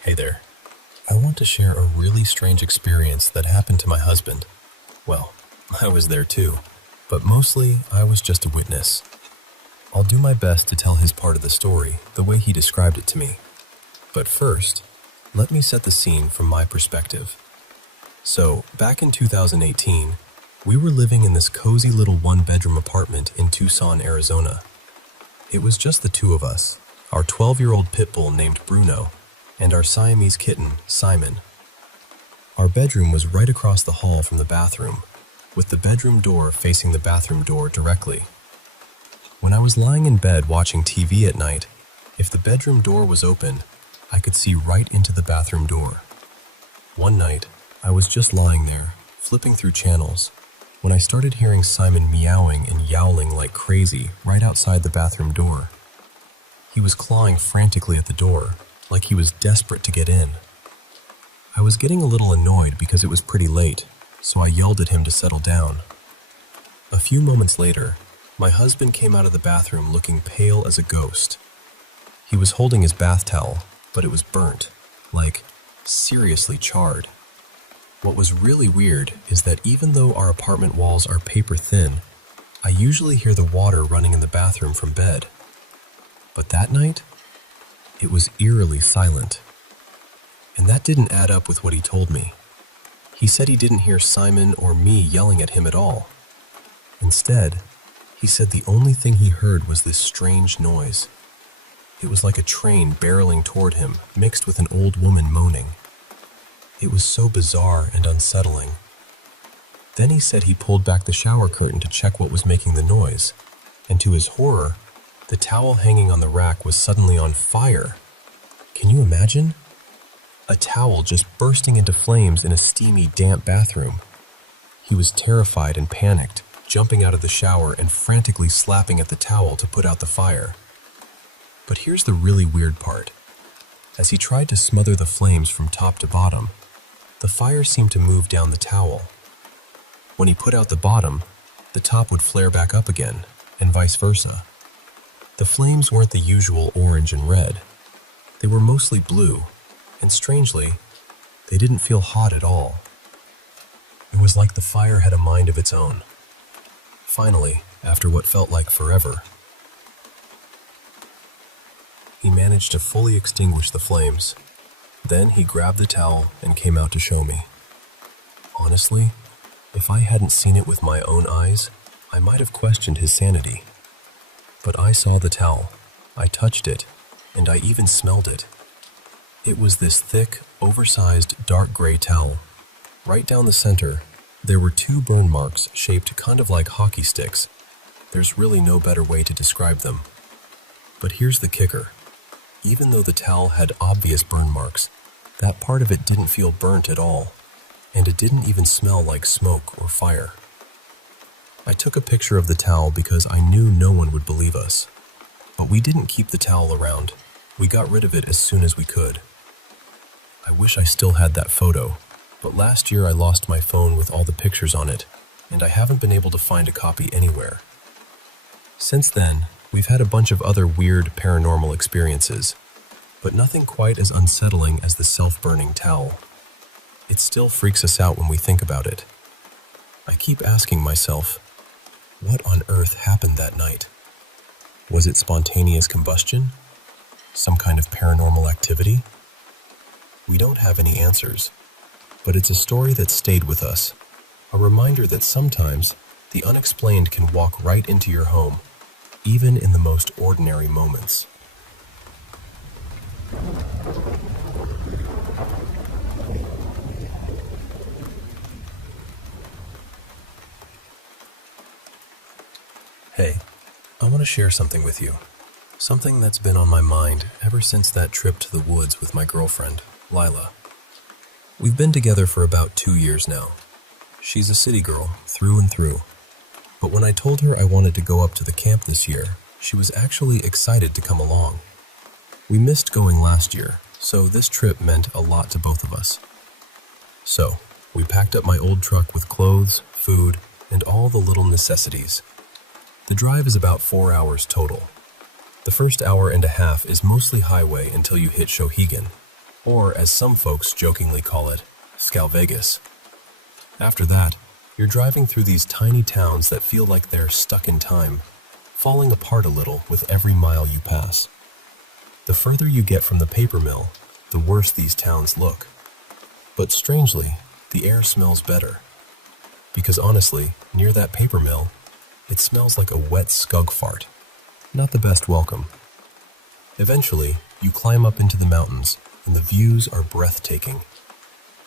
Hey there. I want to share a really strange experience that happened to my husband. Well, I was there too, but mostly I was just a witness. I'll do my best to tell his part of the story the way he described it to me. But first, let me set the scene from my perspective. So, back in 2018, we were living in this cozy little one-bedroom apartment in Tucson, Arizona. It was just the two of us, our 12-year-old pit bull named Bruno, and our Siamese kitten, Simon. Our bedroom was right across the hall from the bathroom, with the bedroom door facing the bathroom door directly. When I was lying in bed watching TV at night, if the bedroom door was open, I could see right into the bathroom door. One night, I was just lying there, flipping through channels, when I started hearing Simon meowing and yowling like crazy right outside the bathroom door. He was clawing frantically at the door, like he was desperate to get in. I was getting a little annoyed because it was pretty late, so I yelled at him to settle down. A few moments later, my husband came out of the bathroom looking pale as a ghost. He was holding his bath towel, but it was burnt, like seriously charred. What was really weird is that even though our apartment walls are paper thin, I usually hear the water running in the bathroom from bed. But that night, it was eerily silent. And that didn't add up with what he told me. He said he didn't hear Simon or me yelling at him at all. Instead, he said the only thing he heard was this strange noise. It was like a train barreling toward him, mixed with an old woman moaning. It was so bizarre and unsettling. Then he said he pulled back the shower curtain to check what was making the noise, and to his horror, the towel hanging on the rack was suddenly on fire. Can you imagine? A towel just bursting into flames in a steamy, damp bathroom. He was terrified and panicked, jumping out of the shower and frantically slapping at the towel to put out the fire. But here's the really weird part. As he tried to smother the flames from top to bottom, the fire seemed to move down the towel. When he put out the bottom, the top would flare back up again, and vice versa. The flames weren't the usual orange and red. They were mostly blue, and strangely, they didn't feel hot at all. It was like the fire had a mind of its own. Finally, after what felt like forever, he managed to fully extinguish the flames. Then he grabbed the towel and came out to show me. Honestly, if I hadn't seen it with my own eyes, I might have questioned his sanity. But I saw the towel, I touched it, and I even smelled it. It was this thick, oversized, dark gray towel. Right down the center, there were two burn marks shaped kind of like hockey sticks. There's really no better way to describe them. But here's the kicker. Even though the towel had obvious burn marks, that part of it didn't feel burnt at all, and it didn't even smell like smoke or fire. I took a picture of the towel because I knew no one would believe us. But we didn't keep the towel around. We got rid of it as soon as we could. I wish I still had that photo, but last year I lost my phone with all the pictures on it, and I haven't been able to find a copy anywhere. Since then, we've had a bunch of other weird paranormal experiences, but nothing quite as unsettling as the self-burning towel. It still freaks us out when we think about it. I keep asking myself, what on earth happened that night? Was it spontaneous combustion? Some kind of paranormal activity? We don't have any answers, but it's a story that stayed with us, a reminder that sometimes the unexplained can walk right into your home, even in the most ordinary moments. Hey, I want to share something with you. Something that's been on my mind ever since that trip to the woods with my girlfriend, Lila. We've been together for about 2 years now. She's a city girl, through and through. But when I told her I wanted to go up to the camp this year, she was actually excited to come along. We missed going last year, so this trip meant a lot to both of us. So, we packed up my old truck with clothes, food, and all the little necessities. The drive is about 4 hours total. The first hour and a half is mostly highway until you hit Shawhegan, or as some folks jokingly call it, Vegas. After that, you're driving through these tiny towns that feel like they're stuck in time, falling apart a little with every mile you pass. The further you get from the paper mill, the worse these towns look. But strangely, the air smells better. Because honestly, near that paper mill, it smells like a wet skug fart. Not the best welcome. Eventually, you climb up into the mountains, and the views are breathtaking.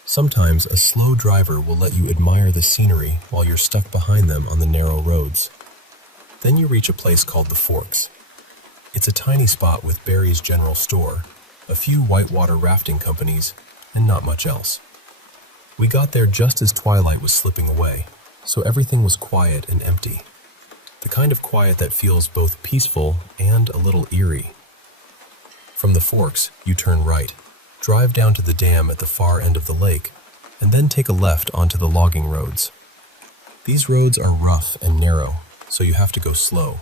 Sometimes a slow driver will let you admire the scenery while you're stuck behind them on the narrow roads. Then you reach a place called the Forks. It's a tiny spot with Barry's General Store, a few whitewater rafting companies, and not much else. We got there just as twilight was slipping away, so everything was quiet and empty. The kind of quiet that feels both peaceful and a little eerie. From the Forks, you turn right, drive down to the dam at the far end of the lake, and then take a left onto the logging roads. These roads are rough and narrow, so you have to go slow.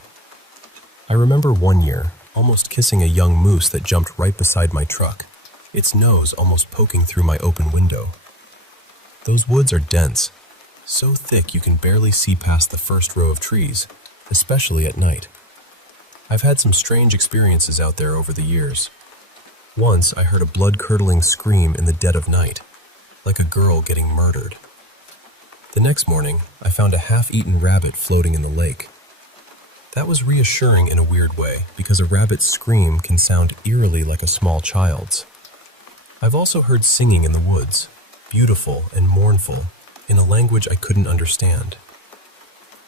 I remember one year, almost kissing a young moose that jumped right beside my truck, its nose almost poking through my open window. Those woods are dense, so thick you can barely see past the first row of trees, especially at night. I've had some strange experiences out there over the years. Once I heard a blood-curdling scream in the dead of night, like a girl getting murdered. The next morning, I found a half-eaten rabbit floating in the lake. That was reassuring in a weird way, because a rabbit's scream can sound eerily like a small child's. I've also heard singing in the woods, beautiful and mournful, in a language I couldn't understand.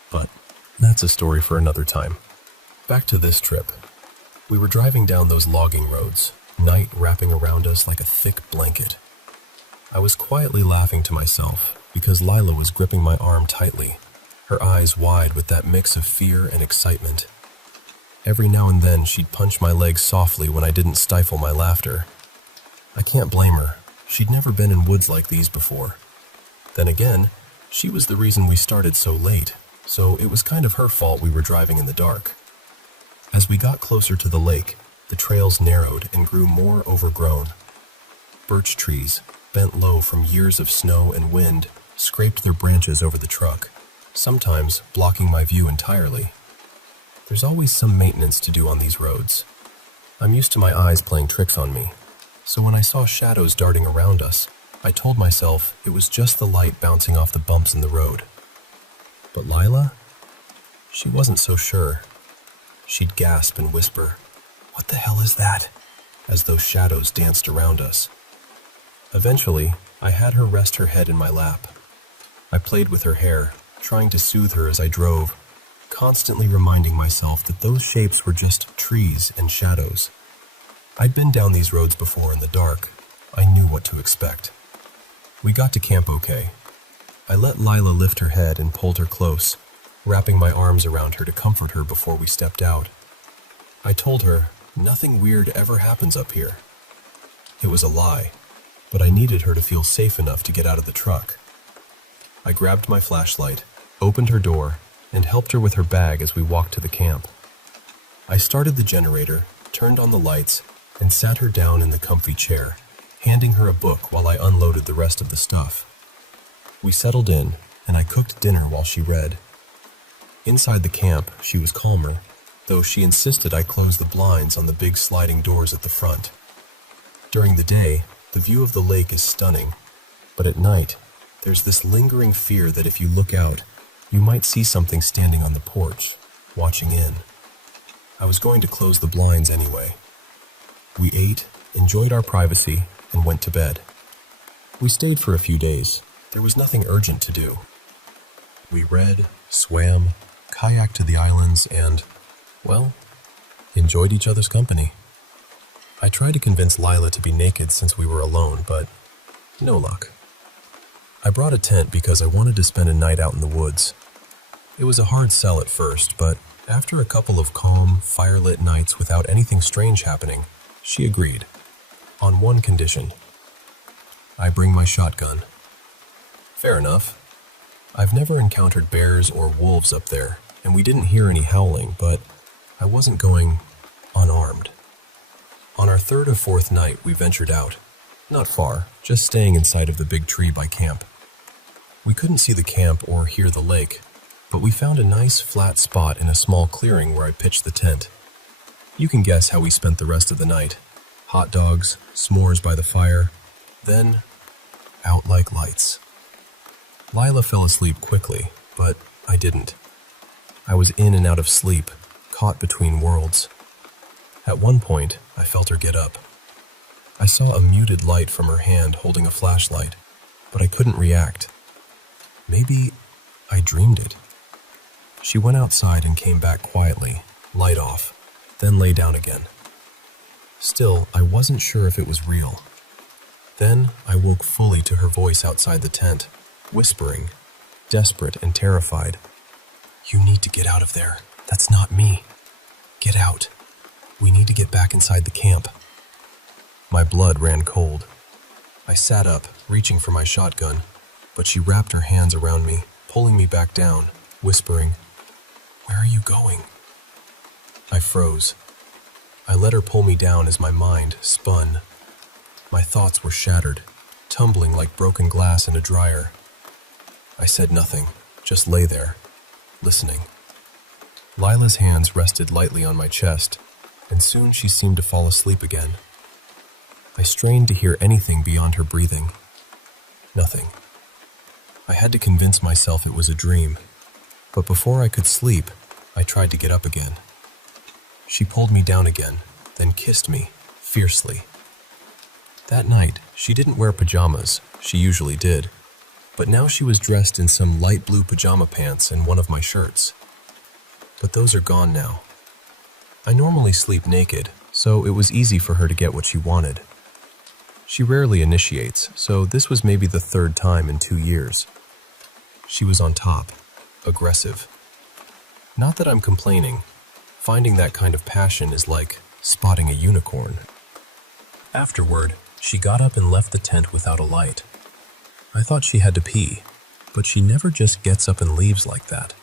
But that's a story for another time. Back to this trip. We were driving down those logging roads, night wrapping around us like a thick blanket. I was quietly laughing to myself because Lila was gripping my arm tightly, her eyes wide with that mix of fear and excitement. Every now and then she'd punch my legs softly when I didn't stifle my laughter. I can't blame her. She'd never been in woods like these before. Then again, she was the reason we started so late, so it was kind of her fault we were driving in the dark. As we got closer to the lake, the trails narrowed and grew more overgrown. Birch trees, bent low from years of snow and wind, scraped their branches over the truck, sometimes blocking my view entirely. There's always some maintenance to do on these roads. I'm used to my eyes playing tricks on me, so when I saw shadows darting around us, I told myself it was just the light bouncing off the bumps in the road. But Lila? She wasn't so sure. She'd gasp and whisper, "What the hell is that?" as those shadows danced around us. Eventually, I had her rest her head in my lap. I played with her hair, trying to soothe her as I drove, constantly reminding myself that those shapes were just trees and shadows. I'd been down these roads before in the dark. I knew what to expect. We got to camp okay. I let Lila lift her head and pulled her close, wrapping my arms around her to comfort her before we stepped out. I told her, nothing weird ever happens up here. It was a lie, but I needed her to feel safe enough to get out of the truck. I grabbed my flashlight, opened her door, and helped her with her bag as we walked to the camp. I started the generator, turned on the lights, and sat her down in the comfy chair, handing her a book while I unloaded the rest of the stuff. We settled in, and I cooked dinner while she read. Inside the camp, she was calmer, though she insisted I close the blinds on the big sliding doors at the front. During the day, the view of the lake is stunning, but at night, there's this lingering fear that if you look out, you might see something standing on the porch, watching in. I was going to close the blinds anyway. We ate, enjoyed our privacy, and went to bed. We stayed for a few days. There was nothing urgent to do. We read, swam, kayaked to the islands, and, well, enjoyed each other's company. I tried to convince Lila to be naked since we were alone, but no luck. I brought a tent because I wanted to spend a night out in the woods. It was a hard sell at first, but after a couple of calm, firelit nights without anything strange happening, she agreed. On one condition. I bring my shotgun. Fair enough. I've never encountered bears or wolves up there, and we didn't hear any howling, but I wasn't going unarmed. On our third or fourth night, we ventured out. Not far, just staying inside of the big tree by camp. We couldn't see the camp or hear the lake, but we found a nice flat spot in a small clearing where I pitched the tent. You can guess how we spent the rest of the night. Hot dogs, s'mores by the fire, then out like lights. Lila fell asleep quickly, but I didn't. I was in and out of sleep, caught between worlds. At one point, I felt her get up. I saw a muted light from her hand holding a flashlight, but I couldn't react. Maybe I dreamed it. She went outside and came back quietly, light off, then lay down again. Still, I wasn't sure if it was real. Then I woke fully to her voice outside the tent, whispering, desperate and terrified. "You need to get out of there. That's not me. Get out. We need to get back inside the camp." My blood ran cold. I sat up, reaching for my shotgun, but she wrapped her hands around me, pulling me back down, whispering, "Where are you going?" I froze. I let her pull me down as my mind spun. My thoughts were shattered, tumbling like broken glass in a dryer. I said nothing, just lay there, listening. Lila's hands rested lightly on my chest, and soon she seemed to fall asleep again. I strained to hear anything beyond her breathing. Nothing. I had to convince myself it was a dream, but before I could sleep, I tried to get up again. She pulled me down again, then kissed me, fiercely. That night, she didn't wear pajamas, she usually did, but now she was dressed in some light blue pajama pants and one of my shirts. But those are gone now. I normally sleep naked, so it was easy for her to get what she wanted. She rarely initiates, so this was maybe the third time in 2 years. She was on top, aggressive. Not that I'm complaining. Finding that kind of passion is like spotting a unicorn. Afterward, she got up and left the tent without a light. I thought she had to pee, but she never just gets up and leaves like that.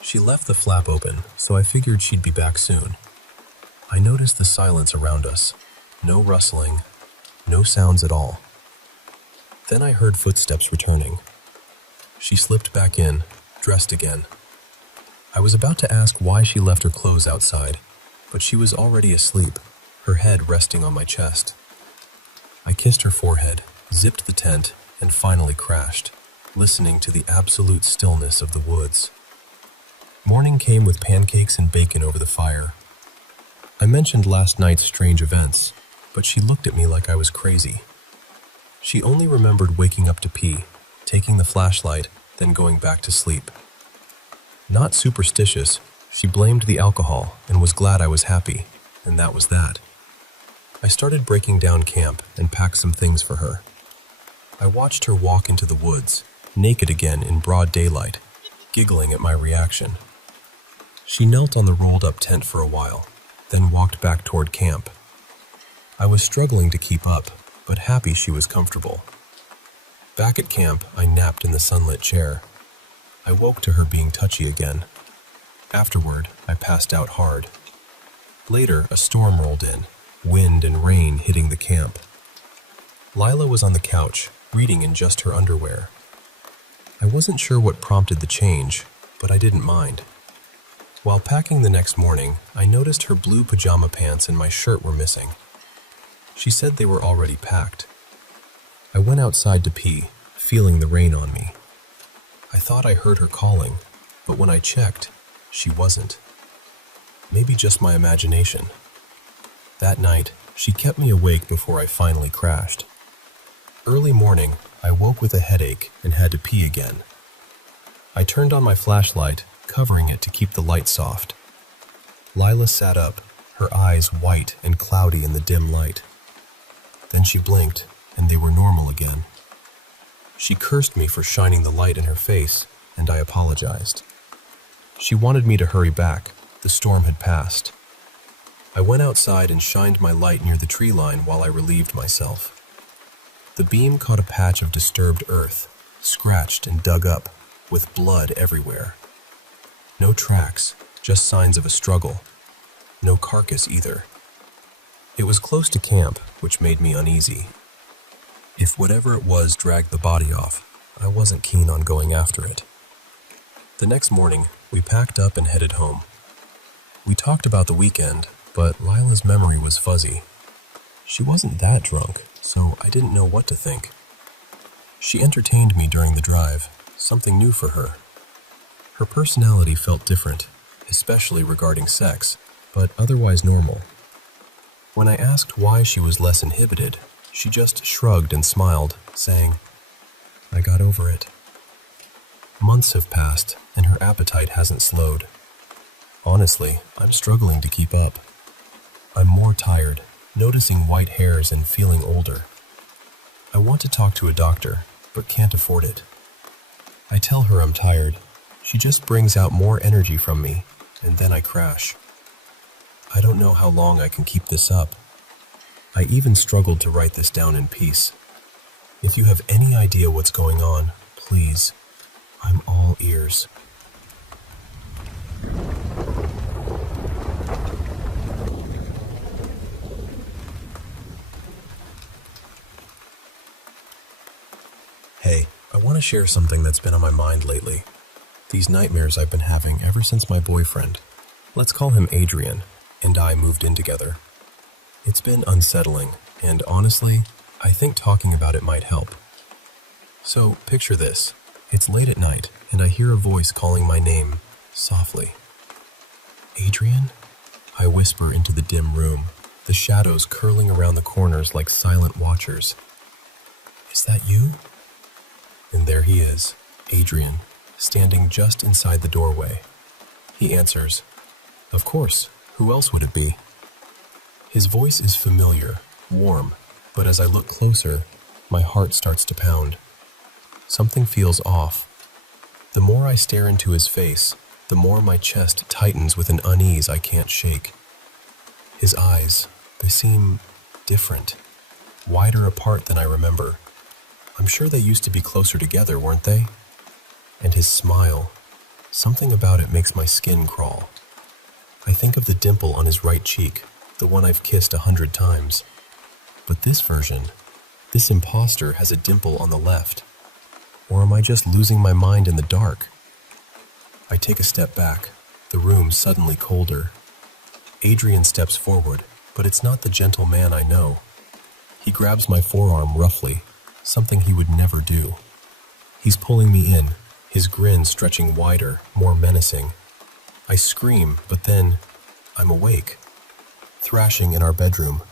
She left the flap open, so I figured she'd be back soon. I noticed the silence around us. No rustling, no sounds at all. Then I heard footsteps returning. She slipped back in, dressed again. I was about to ask why she left her clothes outside, but she was already asleep, her head resting on my chest. I kissed her forehead, zipped the tent, and finally crashed, listening to the absolute stillness of the woods. Morning came with pancakes and bacon over the fire. I mentioned last night's strange events, but she looked at me like I was crazy. She only remembered waking up to pee, taking the flashlight, then going back to sleep. Not superstitious, she blamed the alcohol and was glad I was happy, and that was that. I started breaking down camp and packed some things for her. I watched her walk into the woods, naked again in broad daylight, giggling at my reaction. She knelt on the rolled-up tent for a while, then walked back toward camp. I was struggling to keep up, but happy she was comfortable. Back at camp, I napped in the sunlit chair. I woke to her being touchy again. Afterward, I passed out hard. Later, a storm rolled in, wind and rain hitting the camp. Lila was on the couch, reading in just her underwear. I wasn't sure what prompted the change, but I didn't mind. While packing the next morning, I noticed her blue pajama pants and my shirt were missing. She said they were already packed. I went outside to pee, feeling the rain on me. I thought I heard her calling, but when I checked, she wasn't. Maybe just my imagination. That night, she kept me awake before I finally crashed. Early morning, I woke with a headache and had to pee again. I turned on my flashlight, covering it to keep the light soft. Lila sat up, her eyes white and cloudy in the dim light. Then she blinked, and they were normal again. She cursed me for shining the light in her face, and I apologized. She wanted me to hurry back. The storm had passed. I went outside and shined my light near the tree line while I relieved myself. The beam caught a patch of disturbed earth, scratched and dug up, with blood everywhere. No tracks, just signs of a struggle. No carcass either. It was close to camp, which made me uneasy. If whatever it was dragged the body off, I wasn't keen on going after it. The next morning, we packed up and headed home. We talked about the weekend, but Lila's memory was fuzzy. She wasn't that drunk, so I didn't know what to think. She entertained me during the drive, something new for her. Her personality felt different, especially regarding sex, but otherwise normal. When I asked why she was less inhibited, she just shrugged and smiled, saying, "I got over it." Months have passed, and her appetite hasn't slowed. Honestly, I'm struggling to keep up. I'm more tired, noticing white hairs and feeling older. I want to talk to a doctor, but can't afford it. I tell her I'm tired. She just brings out more energy from me, and then I crash. I don't know how long I can keep this up. I even struggled to write this down in peace. If you have any idea what's going on, please, I'm all ears. Hey, I want to share something that's been on my mind lately. These nightmares I've been having ever since my boyfriend, let's call him Adrian, and I moved in together. It's been unsettling, and honestly, I think talking about it might help. So, picture this. It's late at night, and I hear a voice calling my name, softly. "Adrian?" I whisper into the dim room, the shadows curling around the corners like silent watchers. "Is that you?" And there he is, Adrian, standing just inside the doorway. He answers, "Of course, who else would it be?" His voice is familiar, warm, but as I look closer, my heart starts to pound. Something feels off. The more I stare into his face, the more my chest tightens with an unease I can't shake. His eyes, they seem different, wider apart than I remember. I'm sure they used to be closer together, weren't they? And his smile, something about it makes my skin crawl. I think of the dimple on his right cheek, the one I've kissed 100 times. But this version, this imposter has a dimple on the left. Or am I just losing my mind in the dark? I take a step back, the room suddenly colder. Adrian steps forward, but it's not the gentle man I know. He grabs my forearm roughly, something he would never do. He's pulling me in, his grin stretching wider, more menacing. I scream, but then I'm awake, thrashing in our bedroom.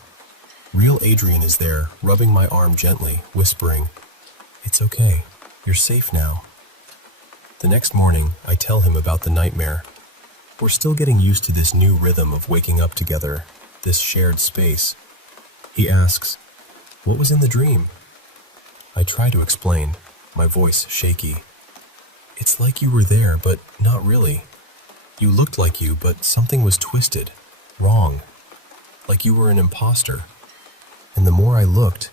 Real Adrian is there, rubbing my arm gently, whispering, "It's okay, you're safe now." The next morning, I tell him about the nightmare. We're still getting used to this new rhythm of waking up together, this shared space. He asks, "What was in the dream?" I try to explain, my voice shaky. "It's like you were there, but not really. You looked like you, but something was twisted, wrong. Like you were an imposter. And the more I looked,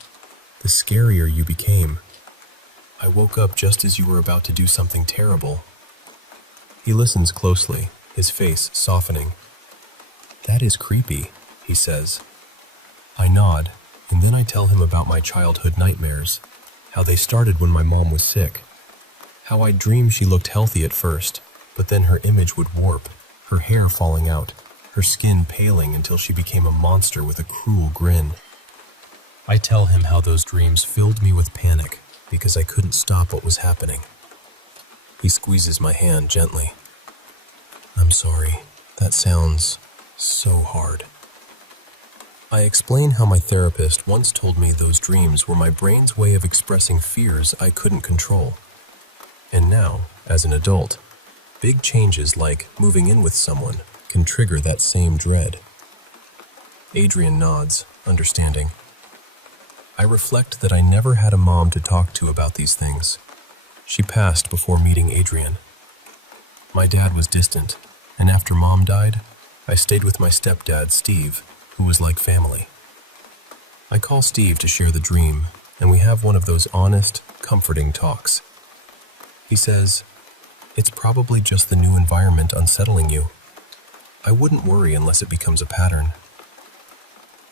the scarier you became. I woke up just as you were about to do something terrible." He listens closely, his face softening. "That is creepy," he says. I nod, and then I tell him about my childhood nightmares, how they started when my mom was sick, how I dreamed she looked healthy at first, but then her image would warp, her hair falling out, her skin paling until she became a monster with a cruel grin. I tell him how those dreams filled me with panic because I couldn't stop what was happening. He squeezes my hand gently. "I'm sorry, that sounds so hard." I explain how my therapist once told me those dreams were my brain's way of expressing fears I couldn't control. And now, as an adult, big changes like moving in with someone can trigger that same dread. Adrian nods, understanding. I reflect that I never had a mom to talk to about these things. She passed before meeting Adrian. My dad was distant, and after Mom died, I stayed with my stepdad, Steve, who was like family. I call Steve to share the dream, and we have one of those honest, comforting talks. He says, "It's probably just the new environment unsettling you. I wouldn't worry unless it becomes a pattern."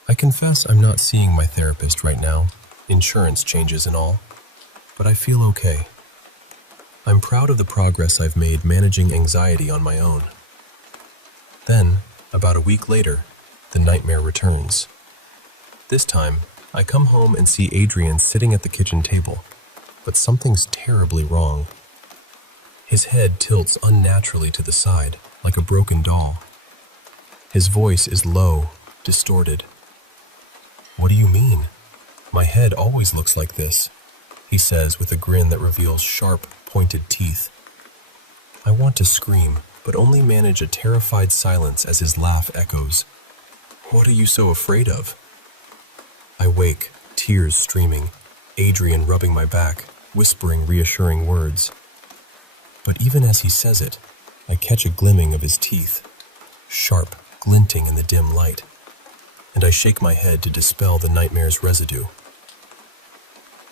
I confess I'm not seeing my therapist right now, insurance changes and all, but I feel okay. I'm proud of the progress I've made managing anxiety on my own. Then, about a week later, the nightmare returns. This time, I come home and see Adrian sitting at the kitchen table, but something's terribly wrong. His head tilts unnaturally to the side, like a broken doll. His voice is low, distorted. "What do you mean? My head always looks like this," he says with a grin that reveals sharp, pointed teeth. I want to scream, but only manage a terrified silence as his laugh echoes. "What are you so afraid of?" I wake, tears streaming, Adrian rubbing my back, whispering reassuring words. But even as he says it, I catch a glimmering of his teeth, sharp, glinting in the dim light, and I shake my head to dispel the nightmare's residue.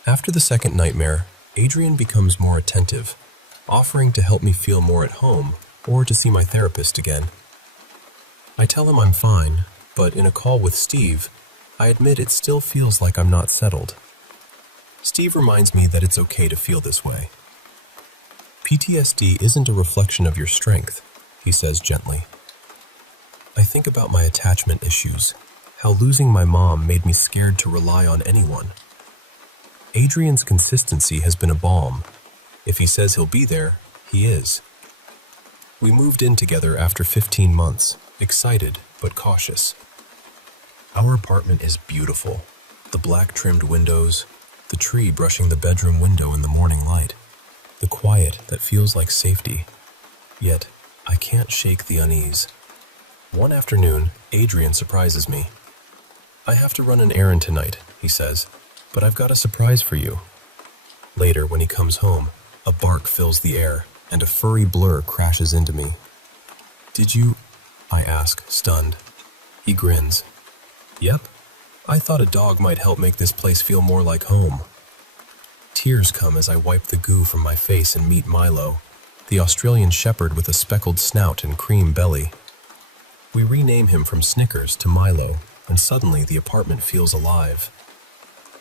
After the second nightmare, Adrian becomes more attentive, offering to help me feel more at home or to see my therapist again. I tell him I'm fine, but in a call with Steve, I admit it still feels like I'm not settled. Steve reminds me that it's okay to feel this way. "PTSD isn't a reflection of your strength," he says gently. I think about my attachment issues, how losing my mom made me scared to rely on anyone. Adrian's consistency has been a balm. If he says he'll be there, he is. We moved in together after 15 months, excited but cautious. Our apartment is beautiful. The black-trimmed windows, the tree brushing the bedroom window in the morning light, the quiet that feels like safety. Yet, I can't shake the unease. One afternoon, Adrian surprises me. "I have to run an errand tonight," he says, "but I've got a surprise for you." Later, when he comes home, a bark fills the air, and a furry blur crashes into me. "Did you?" I ask, stunned. He grins. "Yep. I thought a dog might help make this place feel more like home." Tears come as I wipe the goo from my face and meet Milo, the Australian shepherd with a speckled snout and cream belly. We rename him from Snickers to Milo, and suddenly the apartment feels alive.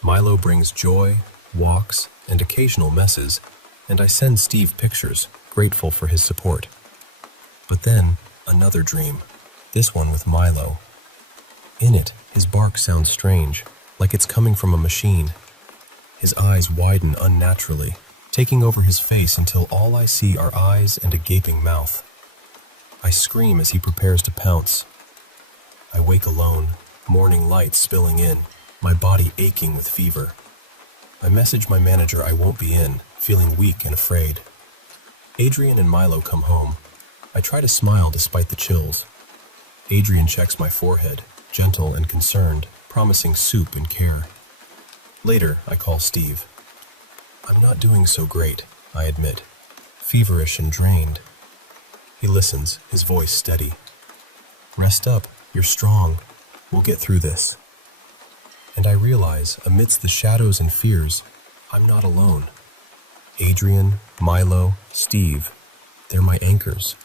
Milo brings joy, walks, and occasional messes, and I send Steve pictures, grateful for his support. But then, another dream, this one with Milo. In it, his bark sounds strange, like it's coming from a machine. His eyes widen unnaturally, taking over his face until all I see are eyes and a gaping mouth. I scream as he prepares to pounce. I wake alone, morning light spilling in, my body aching with fever. I message my manager I won't be in, feeling weak and afraid. Adrian and Milo come home. I try to smile despite the chills. Adrian checks my forehead, gentle and concerned, promising soup and care. Later, I call Steve. I'm not doing so great, I admit, feverish and drained. He listens, his voice steady. Rest up, you're strong. We'll get through this. And I realize, amidst the shadows and fears, I'm not alone. Adrian, Milo, Steve, they're my anchors.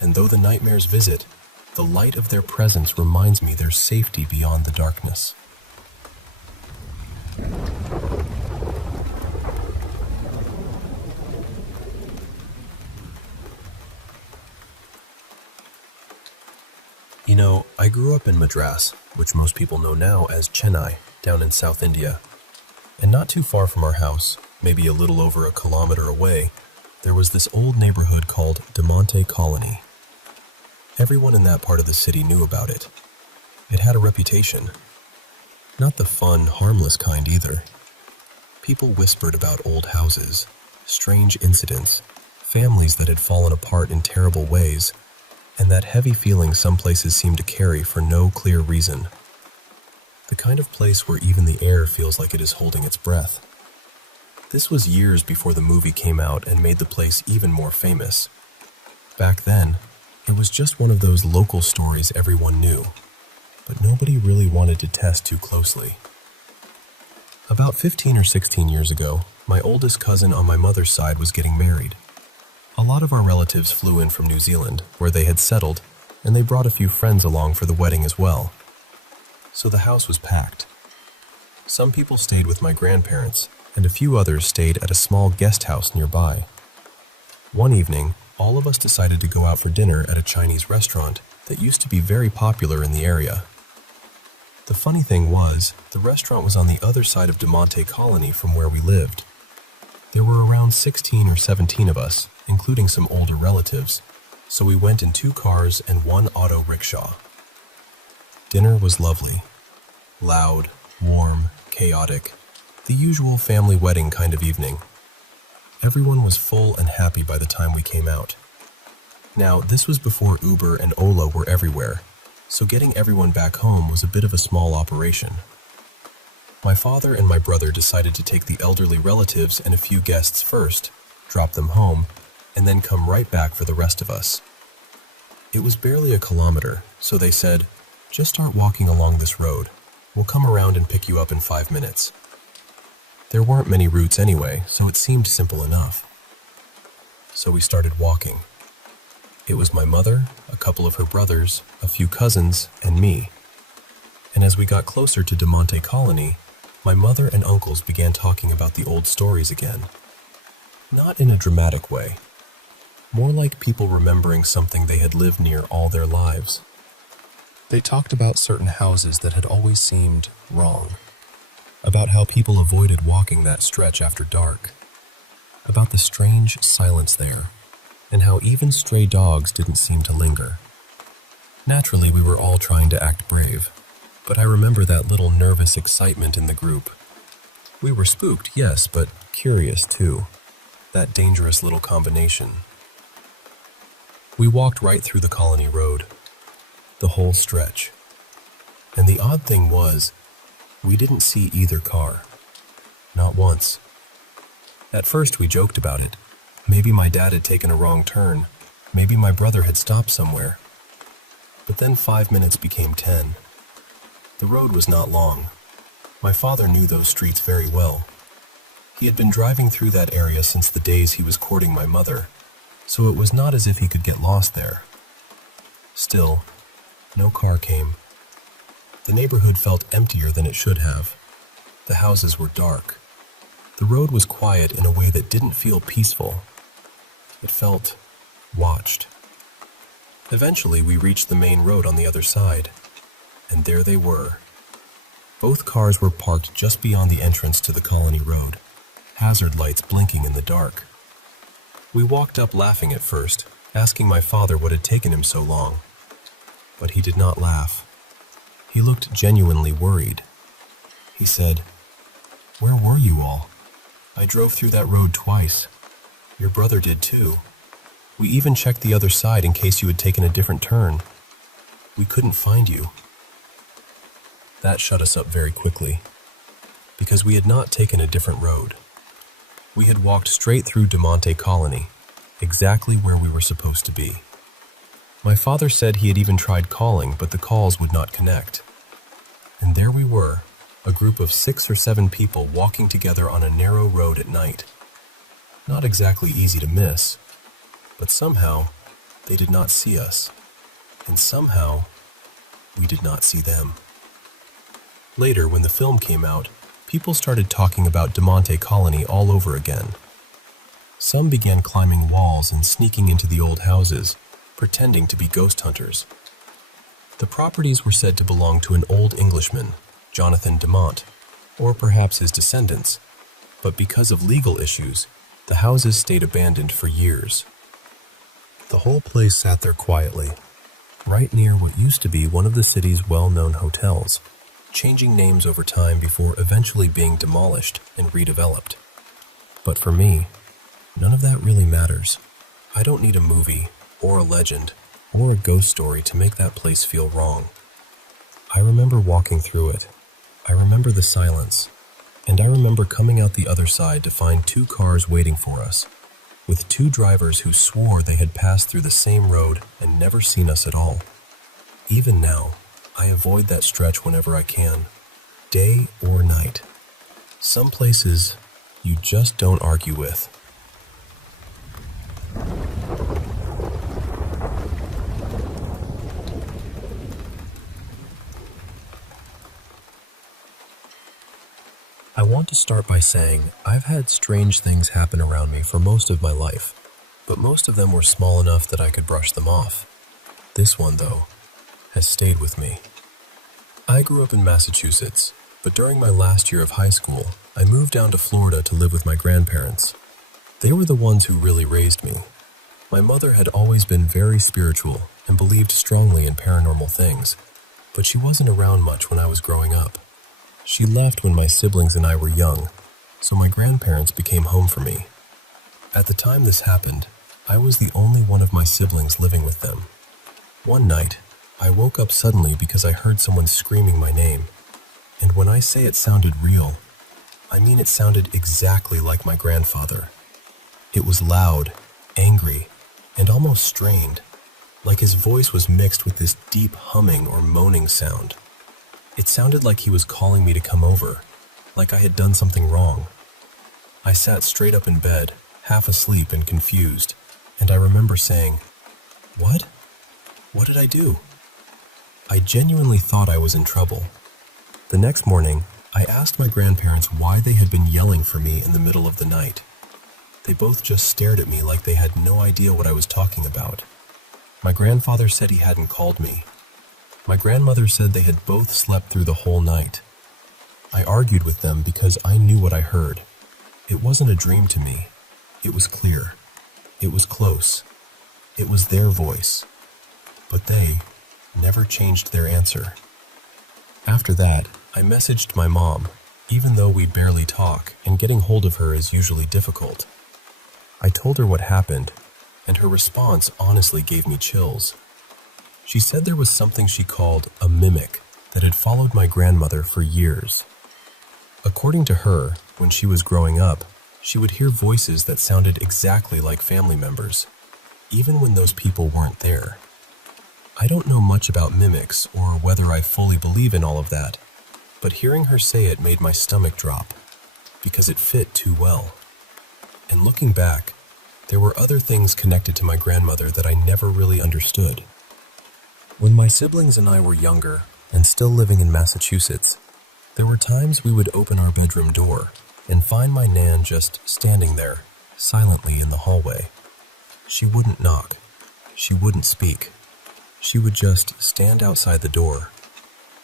And though the nightmares visit, the light of their presence reminds me there's safety beyond the darkness. You know, I grew up in Madras, which most people know now as Chennai, down in South India. And not too far from our house, maybe a little over a kilometer away, there was this old neighborhood called Diamante Colony. Everyone in that part of the city knew about it. It had a reputation. Not the fun, harmless kind either. People whispered about old houses, strange incidents, families that had fallen apart in terrible ways, and that heavy feeling some places seem to carry for no clear reason. The kind of place where even the air feels like it is holding its breath. This was years before the movie came out and made the place even more famous. Back then, it was just one of those local stories everyone knew, but nobody really wanted to test too closely. About 15 or 16 years ago, my oldest cousin on my mother's side was getting married. A lot of our relatives flew in from New Zealand, where they had settled, and they brought a few friends along for the wedding as well. So the house was packed. Some people stayed with my grandparents, and a few others stayed at a small guest house nearby. One evening, all of us decided to go out for dinner at a Chinese restaurant that used to be very popular in the area. The funny thing was, the restaurant was on the other side of Diamante Colony from where we lived. There were around 16 or 17 of us, including some older relatives, so we went in 2 cars and 1 auto rickshaw. Dinner was lovely. Loud, warm, chaotic, the usual family wedding kind of evening. Everyone was full and happy by the time we came out. Now, this was before Uber and Ola were everywhere, so getting everyone back home was a bit of a small operation. My father and my brother decided to take the elderly relatives and a few guests first, drop them home, and then come right back for the rest of us. It was barely a kilometer, so they said, "Just start walking along this road. We'll come around and pick you up in 5 minutes." There weren't many routes anyway, so it seemed simple enough. So we started walking. It was my mother, a couple of her brothers, a few cousins, and me. And as we got closer to Diamante Colony, my mother and uncles began talking about the old stories again. Not in a dramatic way. More like people remembering something they had lived near all their lives. They talked about certain houses that had always seemed wrong. About how people avoided walking that stretch after dark. About the strange silence there, and how even stray dogs didn't seem to linger. Naturally, we were all trying to act brave, but I remember that little nervous excitement in the group. We were spooked, yes, but curious too. That dangerous little combination. We walked right through the Colony Road, the whole stretch. And the odd thing was, we didn't see either car. Not once. At first we joked about it. Maybe my dad had taken a wrong turn. Maybe my brother had stopped somewhere. But then 5 minutes became 10. The road was not long. My father knew those streets very well. He had been driving through that area since the days he was courting my mother, so it was not as if he could get lost there. Still, no car came. The neighborhood felt emptier than it should have. The houses were dark. The road was quiet in a way that didn't feel peaceful. It felt watched. Eventually, we reached the main road on the other side, and there they were. Both cars were parked just beyond the entrance to the Colony Road, hazard lights blinking in the dark. We walked up laughing at first, asking my father what had taken him so long. But he did not laugh. He looked genuinely worried. He said, "Where were you all? I drove through that road twice. Your brother did too. We even checked the other side in case you had taken a different turn. We couldn't find you." That shut us up very quickly, because we had not taken a different road. We had walked straight through DeMonte Colony, exactly where we were supposed to be. My father said he had even tried calling, but the calls would not connect. And there we were, a group of 6 or 7 people walking together on a narrow road at night. Not exactly easy to miss, but somehow they did not see us, and somehow we did not see them. Later, when the film came out, people started talking about DeMonte Colony all over again. Some began climbing walls and sneaking into the old houses, pretending to be ghost hunters. The properties were said to belong to an old Englishman, Jonathan Demont, or perhaps his descendants, but because of legal issues, the houses stayed abandoned for years. The whole place sat there quietly, right near what used to be one of the city's well-known hotels, changing names over time before eventually being demolished and redeveloped. But for me, none of that really matters. I don't need a movie, or a legend, or a ghost story to make that place feel wrong. I remember walking through it. I remember the silence, and I remember coming out the other side to find 2 cars waiting for us, with 2 drivers who swore they had passed through the same road and never seen us at all. Even now, I avoid that stretch whenever I can, day or night. Some places you just don't argue with. I want to start by saying I've had strange things happen around me for most of my life, but most of them were small enough that I could brush them off. This one, though, has stayed with me. I grew up in Massachusetts, but during my last year of high school, I moved down to Florida to live with my grandparents. They were the ones who really raised me. My mother had always been very spiritual and believed strongly in paranormal things, but she wasn't around much when I was growing up. She left when my siblings and I were young, so my grandparents became home for me. At the time this happened, I was the only one of my siblings living with them. One night, I woke up suddenly because I heard someone screaming my name. And when I say it sounded real, I mean it sounded exactly like my grandfather. It was loud, angry, and almost strained, like his voice was mixed with this deep humming or moaning sound. It sounded like he was calling me to come over, like I had done something wrong. I sat straight up in bed, half asleep and confused, and I remember saying, "What? What did I do?" I genuinely thought I was in trouble. The next morning, I asked my grandparents why they had been yelling for me in the middle of the night. They both just stared at me like they had no idea what I was talking about. My grandfather said he hadn't called me. My grandmother said they had both slept through the whole night. I argued with them because I knew what I heard. It wasn't a dream to me. It was clear. It was close. It was their voice. But they never changed their answer. After that, I messaged my mom, even though we barely talk and getting hold of her is usually difficult. I told her what happened, and her response honestly gave me chills. She said there was something she called a mimic that had followed my grandmother for years. According to her, when she was growing up, she would hear voices that sounded exactly like family members, even when those people weren't there. I don't know much about mimics or whether I fully believe in all of that, but hearing her say it made my stomach drop, because it fit too well. And looking back, there were other things connected to my grandmother that I never really understood. When my siblings and I were younger and still living in Massachusetts, there were times we would open our bedroom door and find my Nan just standing there, silently in the hallway. She wouldn't knock. She wouldn't speak. She would just stand outside the door.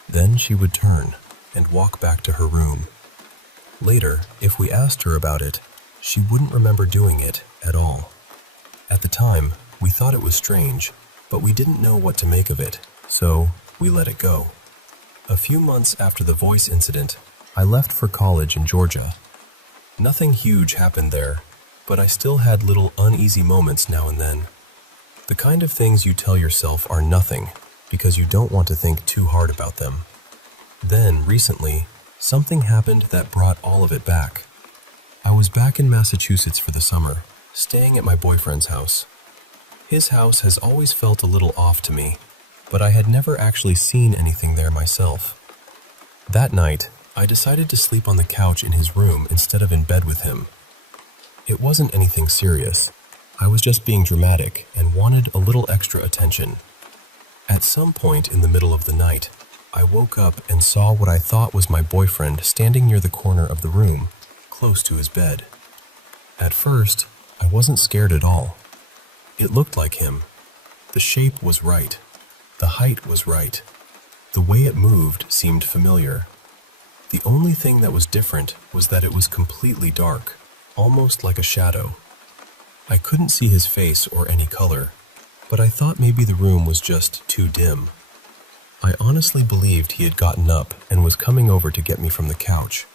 Then she would turn and walk back to her room. Later, if we asked her about it, she wouldn't remember doing it at all. At the time, we thought it was strange, but we didn't know what to make of it, so we let it go. A few months after the voice incident, I left for college in Georgia. Nothing huge happened there, but I still had little uneasy moments now and then. The kind of things you tell yourself are nothing because you don't want to think too hard about them. Then, recently, something happened that brought all of it back. I was back in Massachusetts for the summer, staying at my boyfriend's house. His house has always felt a little off to me, but I had never actually seen anything there myself. That night, I decided to sleep on the couch in his room instead of in bed with him. It wasn't anything serious. I was just being dramatic and wanted a little extra attention. At some point in the middle of the night, I woke up and saw what I thought was my boyfriend standing near the corner of the room, close to his bed. At first, I wasn't scared at all. It looked like him. The shape was right. The height was right. The way it moved seemed familiar. The only thing that was different was that it was completely dark, almost like a shadow. I couldn't see his face or any color, but I thought maybe the room was just too dim. I honestly believed he had gotten up and was coming over to get me from the couch.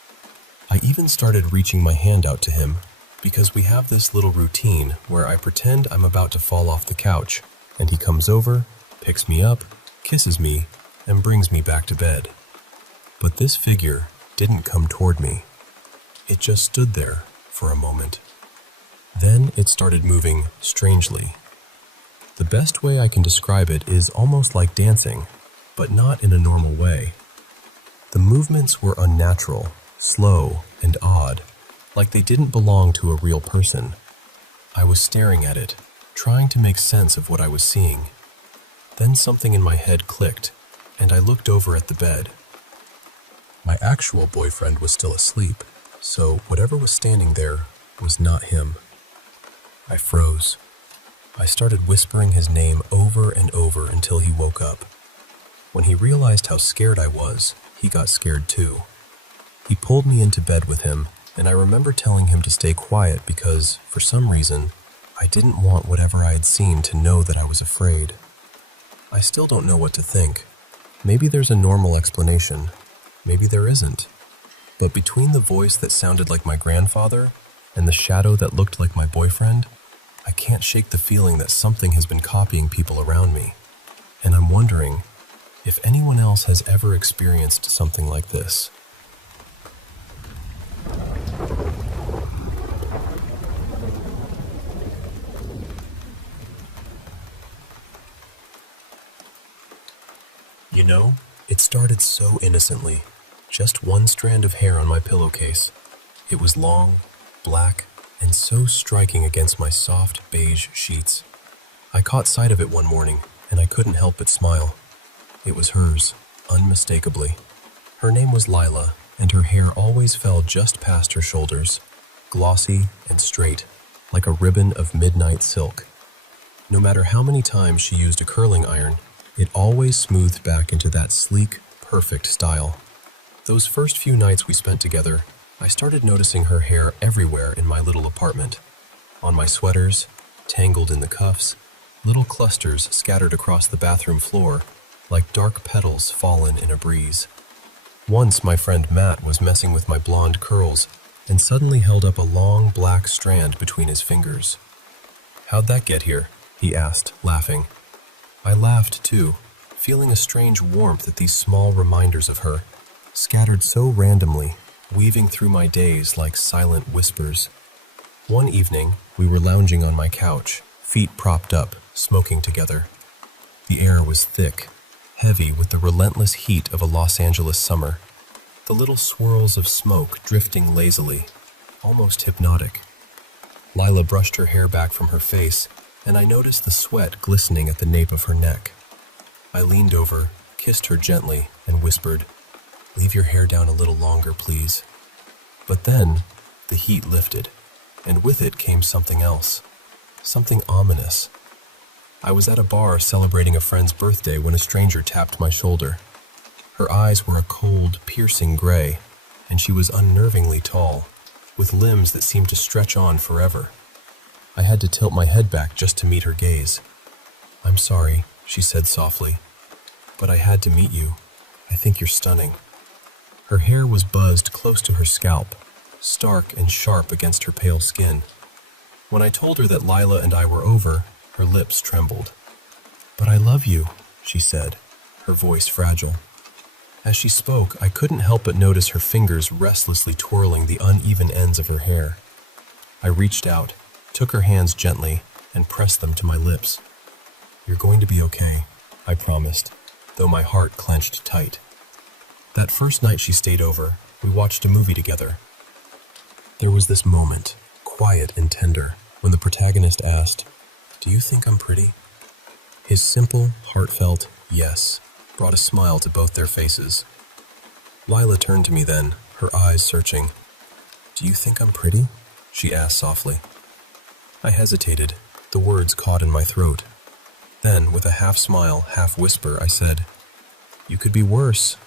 I even started reaching my hand out to him, because we have this little routine where I pretend I'm about to fall off the couch, and he comes over, picks me up, kisses me, and brings me back to bed. But this figure didn't come toward me. It just stood there for a moment. Then it started moving strangely. The best way I can describe it is almost like dancing, but not in a normal way. The movements were unnatural, slow, and odd, like they didn't belong to a real person. I was staring at it, trying to make sense of what I was seeing. Then something in my head clicked, and I looked over at the bed. My actual boyfriend was still asleep, so whatever was standing there was not him. I froze. I started whispering his name over and over until he woke up. When he realized how scared I was, he got scared too. He pulled me into bed with him, and I remember telling him to stay quiet because, for some reason, I didn't want whatever I had seen to know that I was afraid. I still don't know what to think. Maybe there's a normal explanation. Maybe there isn't. But between the voice that sounded like my grandfather and the shadow that looked like my boyfriend, I can't shake the feeling that something has been copying people around me. And I'm wondering if anyone else has ever experienced something like this. You know, it started so innocently. Just one strand of hair on my pillowcase. It was long, black, and so striking against my soft beige sheets. I caught sight of it one morning, and I couldn't help but smile. It was hers, unmistakably. Her name was Lila, and her hair always fell just past her shoulders, glossy and straight, like a ribbon of midnight silk. No matter how many times she used a curling iron, it always smoothed back into that sleek, perfect style. Those first few nights we spent together, I started noticing her hair everywhere in my little apartment. On my sweaters, tangled in the cuffs, little clusters scattered across the bathroom floor, like dark petals fallen in a breeze. Once my friend Matt was messing with my blonde curls and suddenly held up a long black strand between his fingers. "How'd that get here?" he asked, laughing. I laughed too, feeling a strange warmth at these small reminders of her, scattered so randomly, weaving through my days like silent whispers. One evening, we were lounging on my couch, feet propped up, smoking together. The air was thick, heavy with the relentless heat of a Los Angeles summer, the little swirls of smoke drifting lazily, almost hypnotic. Lila brushed her hair back from her face, and I noticed the sweat glistening at the nape of her neck. I leaned over, kissed her gently, and whispered, "Leave your hair down a little longer, please." But then, the heat lifted, and with it came something else, something ominous. I was at a bar celebrating a friend's birthday when a stranger tapped my shoulder. Her eyes were a cold, piercing gray, and she was unnervingly tall, with limbs that seemed to stretch on forever. I had to tilt my head back just to meet her gaze. "I'm sorry," she said softly, "but I had to meet you. I think you're stunning." Her hair was buzzed close to her scalp, stark and sharp against her pale skin. When I told her that Lila and I were over, Her lips trembled. "But I love you," she said, her voice fragile. As she spoke, I couldn't help but notice her fingers restlessly twirling the uneven ends of her hair. I reached out, took her hands gently, and pressed them to my lips. "You're going to be okay," I promised, though my heart clenched tight. That first night she stayed over, we watched a movie together. There was this moment, quiet and tender, when the protagonist asked, "Do you think I'm pretty?" His simple, heartfelt yes brought a smile to both their faces. Lila turned to me then, her eyes searching. "Do you think I'm pretty?" she asked softly. I hesitated, the words caught in my throat. Then, with a half smile, half whisper, I said, "You could be worse."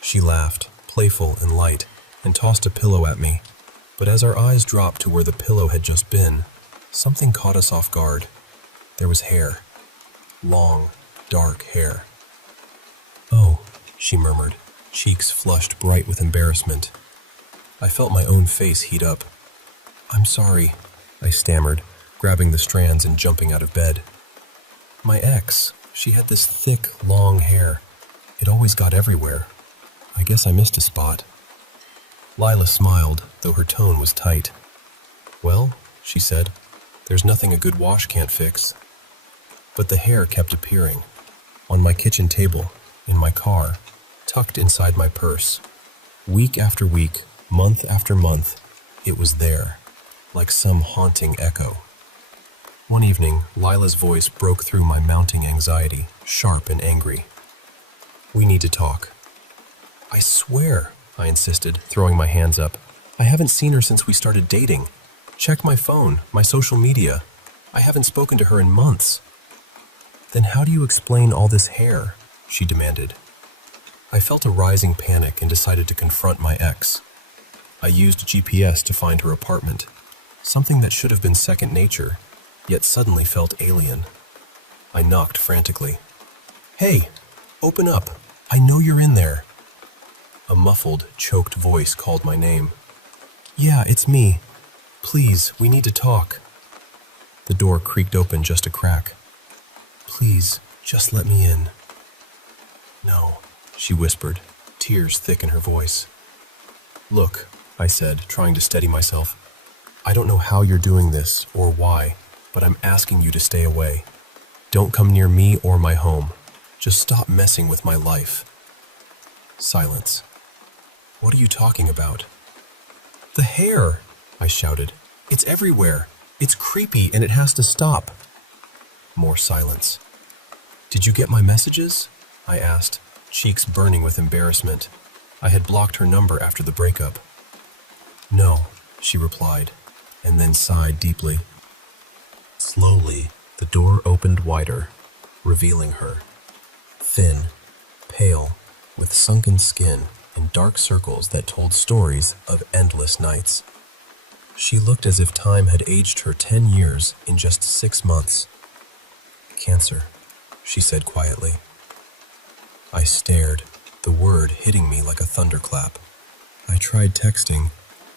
She laughed, playful and light, and tossed a pillow at me. But as our eyes dropped to where the pillow had just been, something caught us off guard. There was hair. Long, dark hair. "Oh," she murmured, cheeks flushed bright with embarrassment. I felt my own face heat up. "I'm sorry," I stammered, grabbing the strands and jumping out of bed. "My ex, she had this thick, long hair. It always got everywhere. I guess I missed a spot." Lila smiled, though her tone was tight. "Well," she said, "there's nothing a good wash can't fix." But the hair kept appearing. On my kitchen table, in my car, tucked inside my purse. Week after week, month after month, it was there, like some haunting echo. One evening, Lila's voice broke through my mounting anxiety, sharp and angry. "We need to talk." "I swear," I insisted, throwing my hands up, "I haven't seen her since we started dating. Check my phone, my social media. I haven't spoken to her in months." "Then how do you explain all this hair?" she demanded. I felt a rising panic and decided to confront my ex. I used GPS to find her apartment, something that should have been second nature, yet suddenly felt alien. I knocked frantically. "Hey, open up. I know you're in there." A muffled, choked voice called my name. "Yeah, it's me. Please, we need to talk." The door creaked open just a crack. "Please, just let me in." "No," she whispered, tears thick in her voice. "Look," I said, trying to steady myself. "I don't know how you're doing this or why, but I'm asking you to stay away. Don't come near me or my home. Just stop messing with my life." Silence. "What are you talking about?" "The hair," I shouted. "It's everywhere. It's creepy and it has to stop." More silence. "Did you get my messages?" I asked, cheeks burning with embarrassment. I had blocked her number after the breakup. "No," she replied, and then sighed deeply. Slowly, the door opened wider, revealing her. Thin, pale, with sunken skin and dark circles that told stories of endless nights. She looked as if time had aged her 10 years in just 6 months. "Cancer," she said quietly. I stared, the word hitting me like a thunderclap. "I tried texting,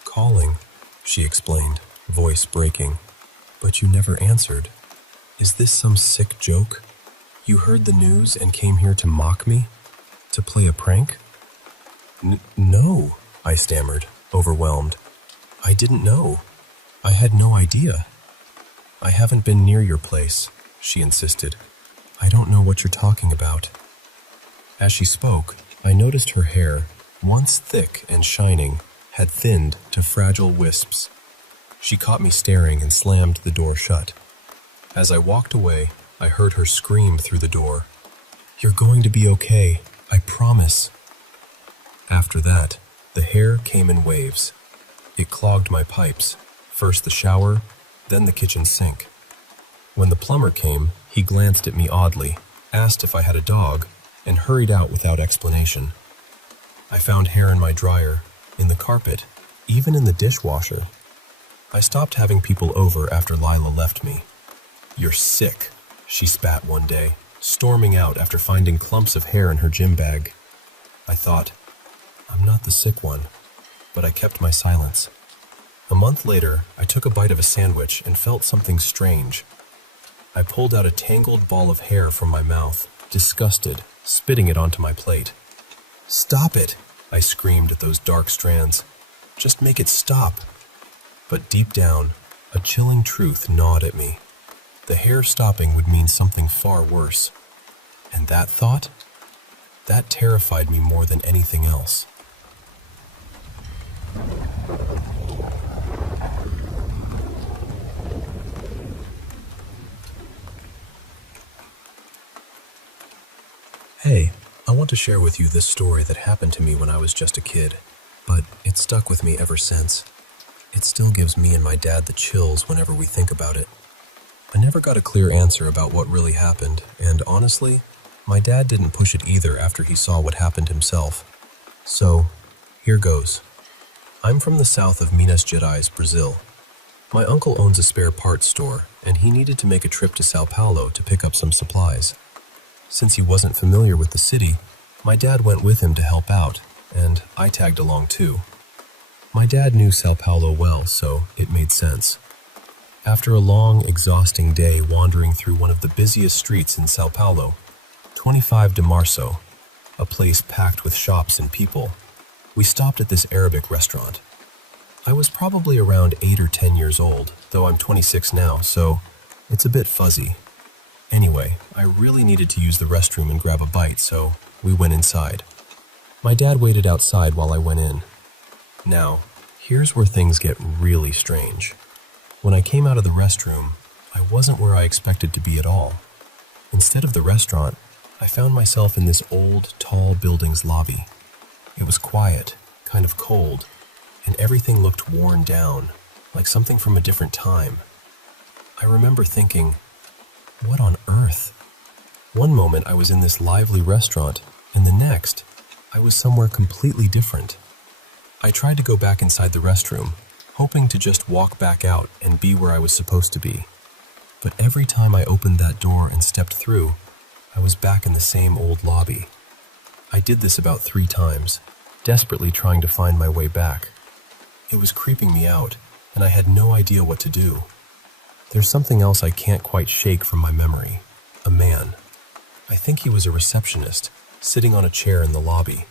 calling," she explained, voice breaking. "But you never answered. Is this some sick joke? You heard the news and came here to mock me? To play a prank?" No," I stammered, overwhelmed. "I didn't know. I had no idea." "I haven't been near your place," she insisted. "I don't know what you're talking about." As she spoke, I noticed her hair, once thick and shining, had thinned to fragile wisps. She caught me staring and slammed the door shut. As I walked away, I heard her scream through the door. "You're going to be okay, I promise." After that, the hair came in waves. It clogged my pipes, first the shower, then the kitchen sink. When the plumber came, he glanced at me oddly, asked if I had a dog, and hurried out without explanation. I found hair in my dryer, in the carpet, even in the dishwasher. I stopped having people over after Lila left me. "You're sick," she spat one day, storming out after finding clumps of hair in her gym bag. I thought, I'm not the sick one, but I kept my silence. A month later, I took a bite of a sandwich and felt something strange. I pulled out a tangled ball of hair from my mouth, disgusted, spitting it onto my plate. "Stop it!" I screamed at those dark strands. "Just make it stop." But deep down, a chilling truth gnawed at me. The hair stopping would mean something far worse. And that thought? That terrified me more than anything else. Hey, I want to share with you this story that happened to me when I was just a kid, but it's stuck with me ever since. It still gives me and my dad the chills whenever we think about it. I never got a clear answer about what really happened, and honestly, my dad didn't push it either after he saw what happened himself. So, here goes. I'm from the south of Minas Gerais, Brazil. My uncle owns a spare parts store, and he needed to make a trip to Sao Paulo to pick up some supplies. Since he wasn't familiar with the city, my dad went with him to help out, and I tagged along too. My dad knew Sao Paulo well, so it made sense. After a long, exhausting day wandering through one of the busiest streets in Sao Paulo, 25 de Março, a place packed with shops and people, we stopped at this Arabic restaurant. I was probably around 8 or 10 years old, though I'm 26 now, so it's a bit fuzzy. Anyway, I really needed to use the restroom and grab a bite, so we went inside. My dad waited outside while I went in. Now, here's where things get really strange. When I came out of the restroom, I wasn't where I expected to be at all. Instead of the restaurant, I found myself in this old, tall building's lobby. It was quiet, kind of cold, and everything looked worn down, like something from a different time. I remember thinking, what on earth? One moment I was in this lively restaurant, and the next, I was somewhere completely different. I tried to go back inside the restroom, hoping to just walk back out and be where I was supposed to be. But every time I opened that door and stepped through, I was back in the same old lobby. I did this about 3 times, desperately trying to find my way back. It was creeping me out, and I had no idea what to do. There's something else I can't quite shake from my memory. A man. I think he was a receptionist, sitting on a chair in the lobby.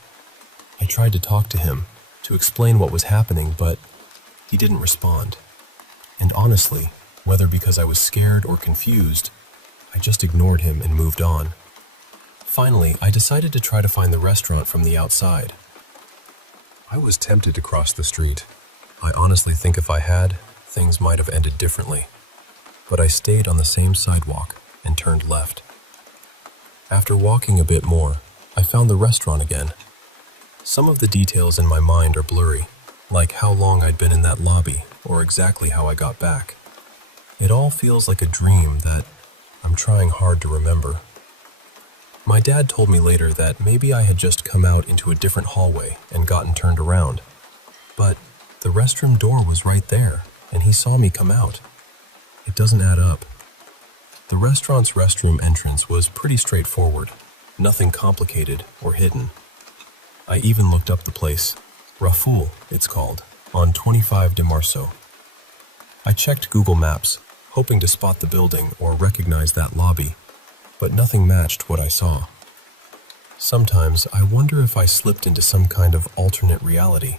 I tried to talk to him, to explain what was happening, but he didn't respond. And honestly, whether because I was scared or confused, I just ignored him and moved on. Finally, I decided to try to find the restaurant from the outside. I was tempted to cross the street. I honestly think if I had, things might have ended differently. But I stayed on the same sidewalk and turned left. After walking a bit more, I found the restaurant again. Some of the details in my mind are blurry, like how long I'd been in that lobby or exactly how I got back. It all feels like a dream that I'm trying hard to remember. My dad told me later that maybe I had just come out into a different hallway and gotten turned around. But the restroom door was right there, and he saw me come out. It doesn't add up. The restaurant's restroom entrance was pretty straightforward, nothing complicated or hidden. I even looked up the place. Raful, it's called, on 25 de Março. I checked Google Maps, hoping to spot the building or recognize that lobby, but nothing matched what I saw. Sometimes I wonder if I slipped into some kind of alternate reality,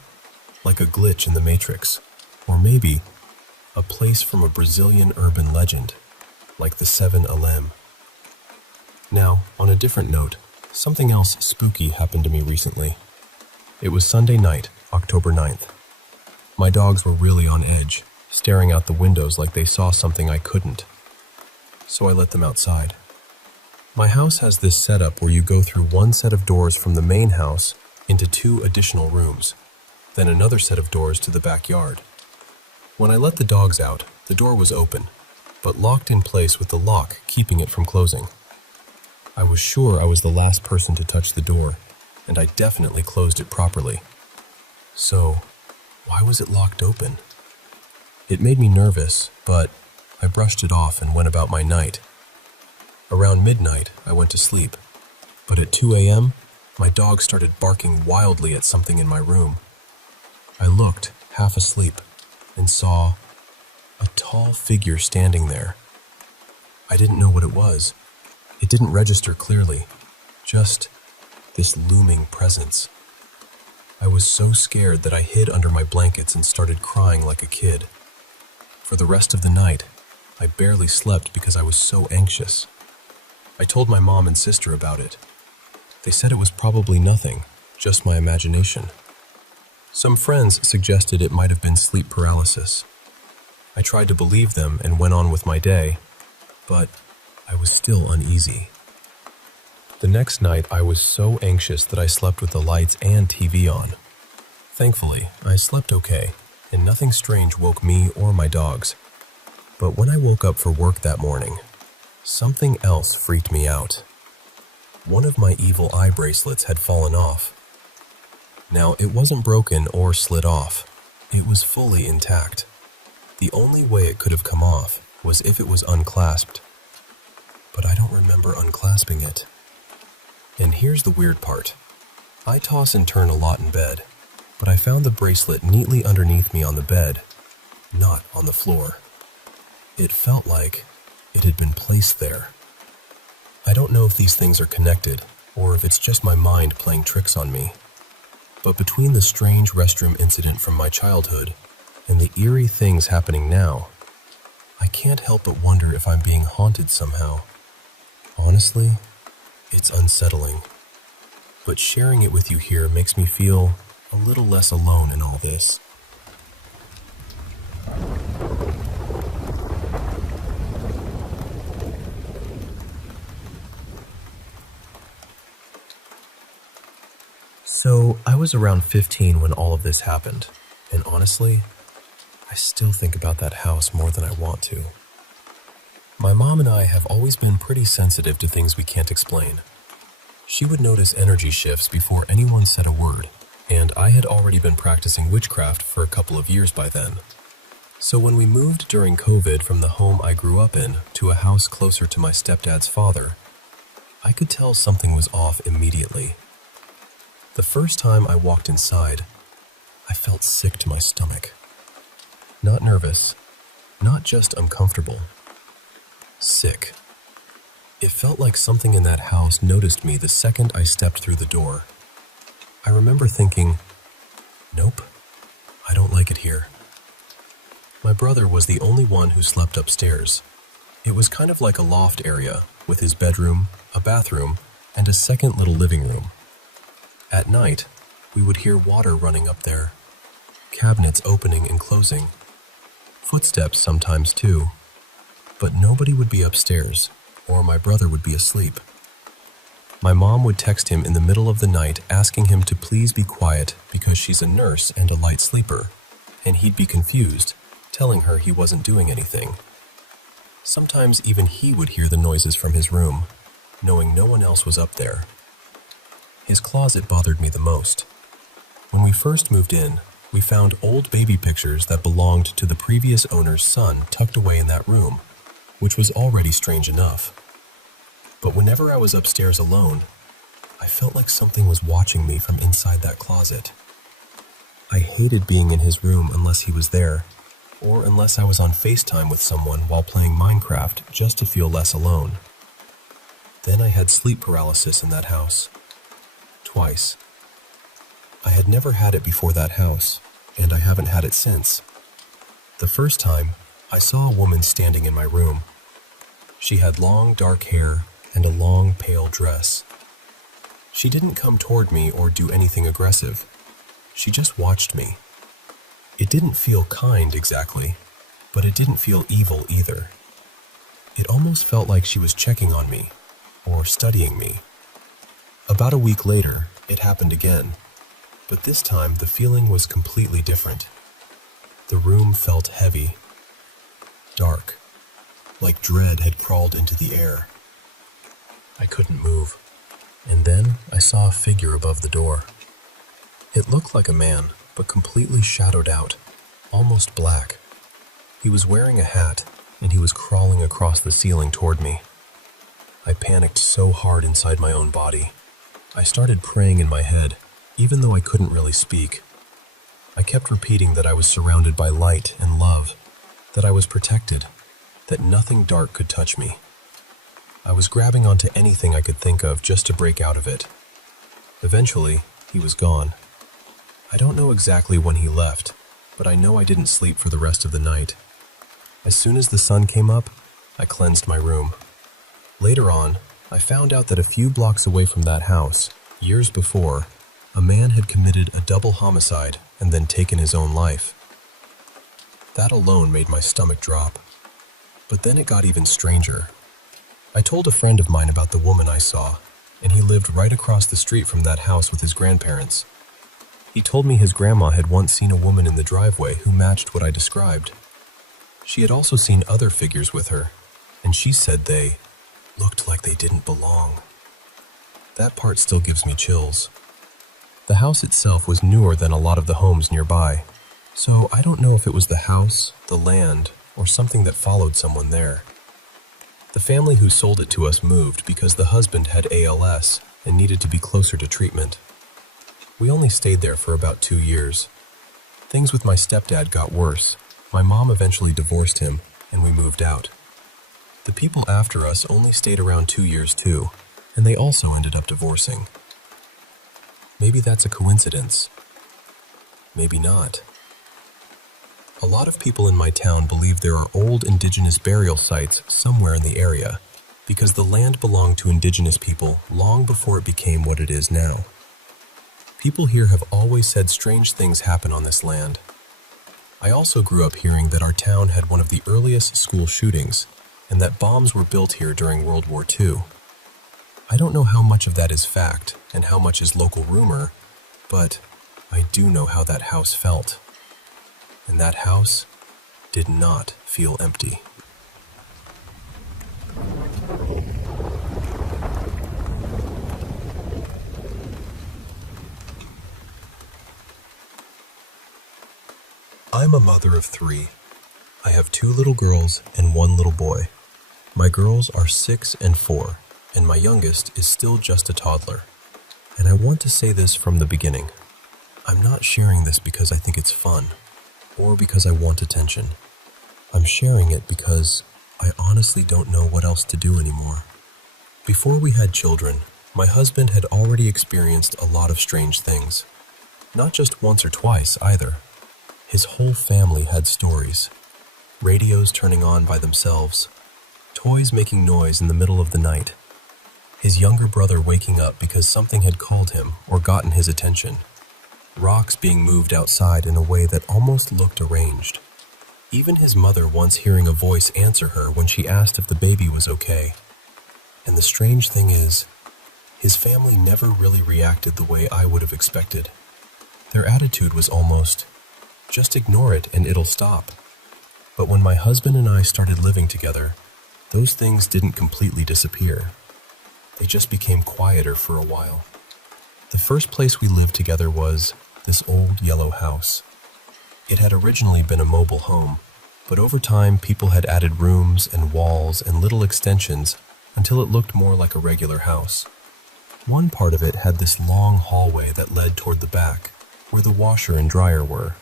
like a glitch in the Matrix, or maybe a place from a Brazilian urban legend, like the 7 Alem. Now, on a different note, something else spooky happened to me recently. It was Sunday night, October 9th. My dogs were really on edge, staring out the windows like they saw something I couldn't. So I let them outside. My house has this setup where you go through one set of doors from the main house into 2 additional rooms, then another set of doors to the backyard. When I let the dogs out, the door was open, but locked in place with the lock keeping it from closing. I was sure I was the last person to touch the door, and I definitely closed it properly. So, why was it locked open? It made me nervous, but I brushed it off and went about my night. Around midnight, I went to sleep, but at 2 a.m., my dog started barking wildly at something in my room. I looked, half asleep, and saw a tall figure standing there. I didn't know what it was. It didn't register clearly, just this looming presence. I was so scared that I hid under my blankets and started crying like a kid. For the rest of the night, I barely slept because I was so anxious. I told my mom and sister about it. They said it was probably nothing, just my imagination. Some friends suggested it might have been sleep paralysis. I tried to believe them and went on with my day, but I was still uneasy. The next night, I was so anxious that I slept with the lights and TV on. Thankfully, I slept okay, and nothing strange woke me or my dogs. But when I woke up for work that morning, something else freaked me out. One of my evil eye bracelets had fallen off. Now, it wasn't broken or slid off. It was fully intact. The only way it could have come off was if it was unclasped. But I don't remember unclasping it. And here's the weird part. I toss and turn a lot in bed, but I found the bracelet neatly underneath me on the bed, not on the floor. It felt like it had been placed there. I don't know if these things are connected, or if it's just my mind playing tricks on me. But between the strange restroom incident from my childhood and the eerie things happening now, I can't help but wonder if I'm being haunted somehow. Honestly, it's unsettling. But sharing it with you here makes me feel a little less alone in all this. So, I was around 15 when all of this happened, and honestly, I still think about that house more than I want to. My mom and I have always been pretty sensitive to things we can't explain. She would notice energy shifts before anyone said a word, and I had already been practicing witchcraft for a couple of years by then. So when we moved during COVID from the home I grew up in to a house closer to my stepdad's father, I could tell something was off immediately. The first time I walked inside, I felt sick to my stomach. Not nervous, not just uncomfortable. Sick. It felt like something in that house noticed me the second I stepped through the door. I remember thinking, nope, I don't like it here. My brother was the only one who slept upstairs. It was kind of like a loft area with his bedroom, a bathroom, and a second little living room. At night, we would hear water running up there, cabinets opening and closing, footsteps sometimes too, but nobody would be upstairs, or my brother would be asleep. My mom would text him in the middle of the night asking him to please be quiet because she's a nurse and a light sleeper, and he'd be confused, telling her he wasn't doing anything. Sometimes even he would hear the noises from his room, knowing no one else was up there. His closet bothered me the most. When we first moved in, we found old baby pictures that belonged to the previous owner's son tucked away in that room, which was already strange enough. But whenever I was upstairs alone, I felt like something was watching me from inside that closet. I hated being in his room unless he was there, or unless I was on FaceTime with someone while playing Minecraft just to feel less alone. Then I had sleep paralysis in that house. Twice. I had never had it before that house, and I haven't had it since. The first time, I saw a woman standing in my room. She had long, dark hair and a long, pale dress. She didn't come toward me or do anything aggressive. She just watched me. It didn't feel kind exactly, but it didn't feel evil either. It almost felt like she was checking on me, or studying me. About a week later, it happened again, but this time the feeling was completely different. The room felt heavy, dark, like dread had crawled into the air. I couldn't move, and then I saw a figure above the door. It looked like a man, but completely shadowed out, almost black. He was wearing a hat, and he was crawling across the ceiling toward me. I panicked so hard inside my own body. I started praying in my head, even though I couldn't really speak. I kept repeating that I was surrounded by light and love, that I was protected, that nothing dark could touch me. I was grabbing onto anything I could think of just to break out of it. Eventually, he was gone. I don't know exactly when he left, but I know I didn't sleep for the rest of the night. As soon as the sun came up, I cleansed my room. Later on, I found out that a few blocks away from that house, years before, a man had committed a double homicide and then taken his own life. That alone made my stomach drop. But then it got even stranger. I told a friend of mine about the woman I saw, and he lived right across the street from that house with his grandparents. He told me his grandma had once seen a woman in the driveway who matched what I described. She had also seen other figures with her, and she said they looked like they didn't belong. That part still gives me chills. The house itself was newer than a lot of the homes nearby, so I don't know if it was the house, the land, or something that followed someone there. The family who sold it to us moved because the husband had ALS and needed to be closer to treatment. We only stayed there for about 2 years. Things with my stepdad got worse. My mom eventually divorced him, and we moved out. The people after us only stayed around 2 years too, and they also ended up divorcing. Maybe that's a coincidence. Maybe not. A lot of people in my town believe there are old indigenous burial sites somewhere in the area because the land belonged to indigenous people long before it became what it is now. People here have always said strange things happen on this land. I also grew up hearing that our town had one of the earliest school shootings and that bombs were built here during World War II. I don't know how much of that is fact and how much is local rumor, but I do know how that house felt. And that house did not feel empty. I'm a mother of 3. I have 2 little girls and 1 little boy. My girls are 6 and 4, and my youngest is still just a toddler. And I want to say this from the beginning. I'm not sharing this because I think it's fun, or because I want attention. I'm sharing it because I honestly don't know what else to do anymore. Before we had children, my husband had already experienced a lot of strange things. Not just once or twice either. His whole family had stories. Radios turning on by themselves. Toys making noise in the middle of the night. His younger brother waking up because something had called him or gotten his attention. Rocks being moved outside in a way that almost looked arranged. Even his mother once hearing a voice answer her when she asked if the baby was okay. And the strange thing is, his family never really reacted the way I would have expected. Their attitude was almost, just ignore it and it'll stop. But when my husband and I started living together, those things didn't completely disappear. They just became quieter for a while. The first place we lived together was this old yellow house. It had originally been a mobile home, but over time people had added rooms and walls and little extensions until it looked more like a regular house. One part of it had this long hallway that led toward the back, where the washer and dryer were.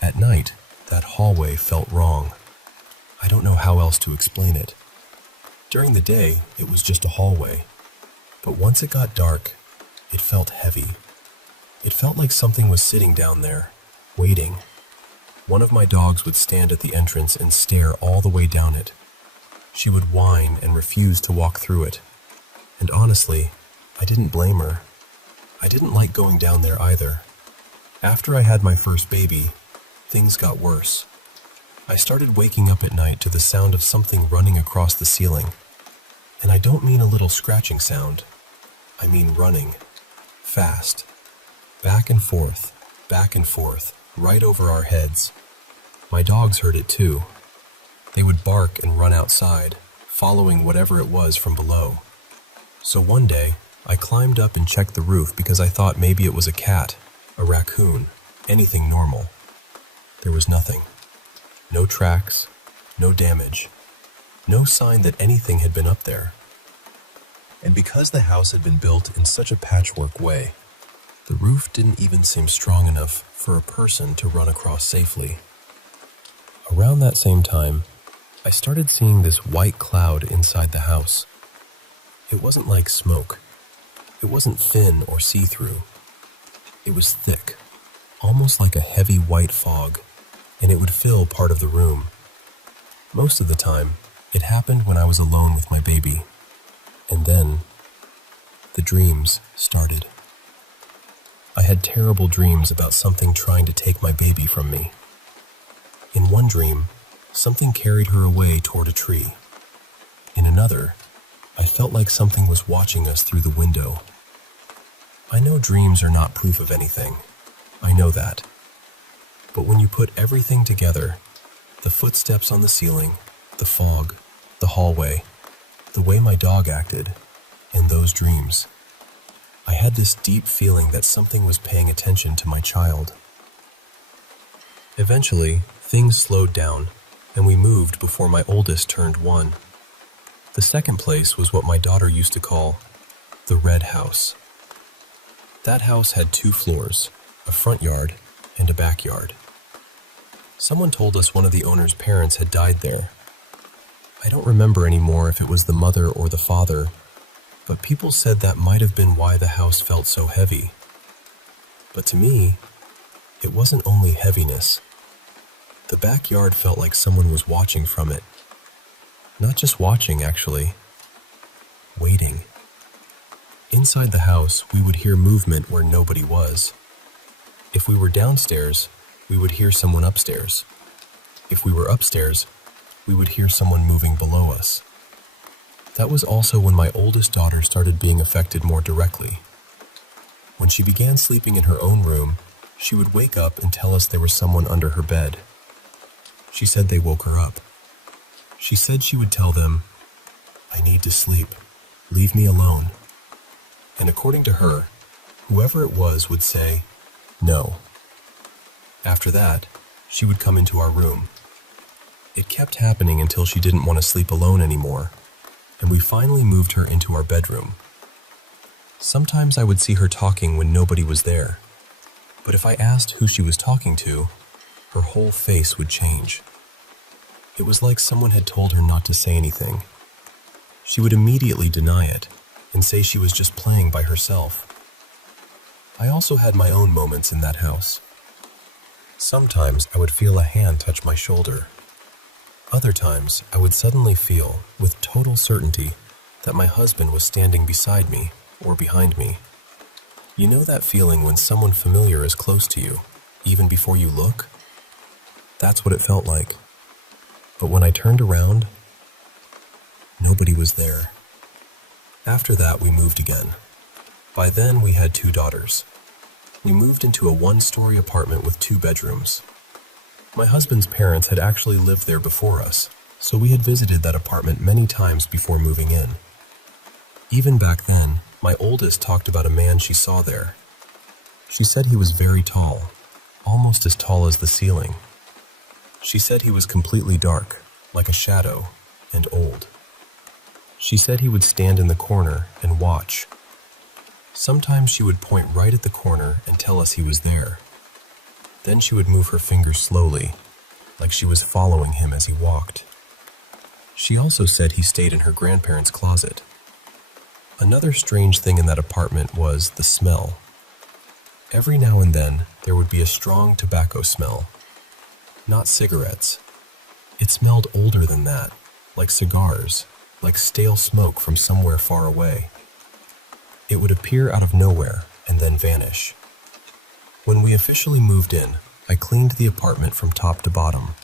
At night, that hallway felt wrong. I don't know how else to explain it. During the day, it was just a hallway, but once it got dark, it felt heavy. It felt like something was sitting down there, waiting. One of my dogs would stand at the entrance and stare all the way down it. She would whine and refuse to walk through it. And honestly, I didn't blame her. I didn't like going down there either. After I had my first baby, things got worse. I started waking up at night to the sound of something running across the ceiling. And I don't mean a little scratching sound. I mean running. Fast. Back and forth, right over our heads. My dogs heard it too. They would bark and run outside, following whatever it was from below. So one day, I climbed up and checked the roof because I thought maybe it was a cat, a raccoon, anything normal. There was nothing. No tracks, no damage, no sign that anything had been up there. And because the house had been built in such a patchwork way, the roof didn't even seem strong enough for a person to run across safely. Around that same time, I started seeing this white cloud inside the house. It wasn't like smoke. It wasn't thin or see-through. It was thick, almost like a heavy white fog, and it would fill part of the room. Most of the time, it happened when I was alone with my baby. And then, the dreams started. I had terrible dreams about something trying to take my baby from me. In one dream, something carried her away toward a tree. In another, I felt like something was watching us through the window. I know dreams are not proof of anything. I know that. But when you put everything together, the footsteps on the ceiling, the fog, the hallway, the way my dog acted, and those dreams, I had this deep feeling that something was paying attention to my child. Eventually, things slowed down, and we moved before my oldest turned 1. The second place was what my daughter used to call the Red House. That house had 2 floors, a front yard and a backyard. Someone told us one of the owner's parents had died there. I don't remember anymore if it was the mother or the father, but people said that might have been why the house felt so heavy. But to me, it wasn't only heaviness. The backyard felt like someone was watching from it. Not just watching, actually. Waiting. Inside the house, we would hear movement where nobody was. If we were downstairs, we would hear someone upstairs. If we were upstairs, we would hear someone moving below us. That was also when my oldest daughter started being affected more directly. When she began sleeping in her own room, she would wake up and tell us there was someone under her bed. She said they woke her up. She said she would tell them, "I need to sleep. Leave me alone." And according to her, whoever it was would say, "No." After that, she would come into our room. It kept happening until she didn't want to sleep alone anymore, and we finally moved her into our bedroom. Sometimes I would see her talking when nobody was there, but if I asked who she was talking to, her whole face would change. It was like someone had told her not to say anything. She would immediately deny it and say she was just playing by herself. I also had my own moments in that house. Sometimes I would feel a hand touch my shoulder. Other times I would suddenly feel, with total certainty, that my husband was standing beside me or behind me. You know that feeling when someone familiar is close to you, even before you look? That's what it felt like. But when I turned around, nobody was there. After that, we moved again. By then, we had 2 daughters. We moved into a 1-story apartment with 2 bedrooms. My husband's parents had actually lived there before us, so we had visited that apartment many times before moving in. Even back then, my oldest talked about a man she saw there. She said he was very tall, almost as tall as the ceiling. She said he was completely dark, like a shadow, and old. She said he would stand in the corner and watch. Sometimes she would point right at the corner and tell us he was there. Then she would move her fingers slowly, like she was following him as he walked. She also said he stayed in her grandparents' closet. Another strange thing in that apartment was the smell. Every now and then, there would be a strong tobacco smell. Not cigarettes. It smelled older than that, like cigars, like stale smoke from somewhere far away. It would appear out of nowhere and then vanish. When we officially moved in, I cleaned the apartment from top to bottom.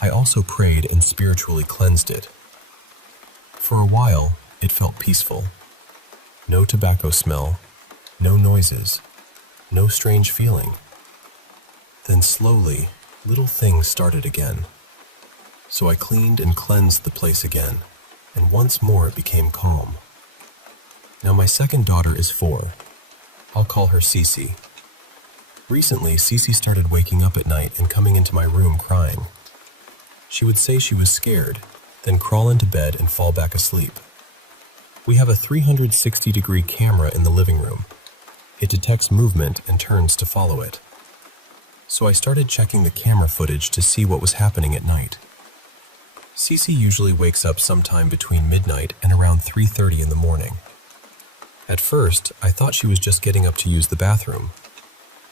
I also prayed and spiritually cleansed it. For a while, it felt peaceful. No tobacco smell, no noises, no strange feeling. Then slowly, little things started again. So I cleaned and cleansed the place again, and once more it became calm. Now my second daughter is 4. I'll call her Cece. Recently, Cece started waking up at night and coming into my room crying. She would say she was scared, then crawl into bed and fall back asleep. We have a 360-degree camera in the living room. It detects movement and turns to follow it. So I started checking the camera footage to see what was happening at night. Cece usually wakes up sometime between midnight and around 3:30 in the morning. At first, I thought she was just getting up to use the bathroom,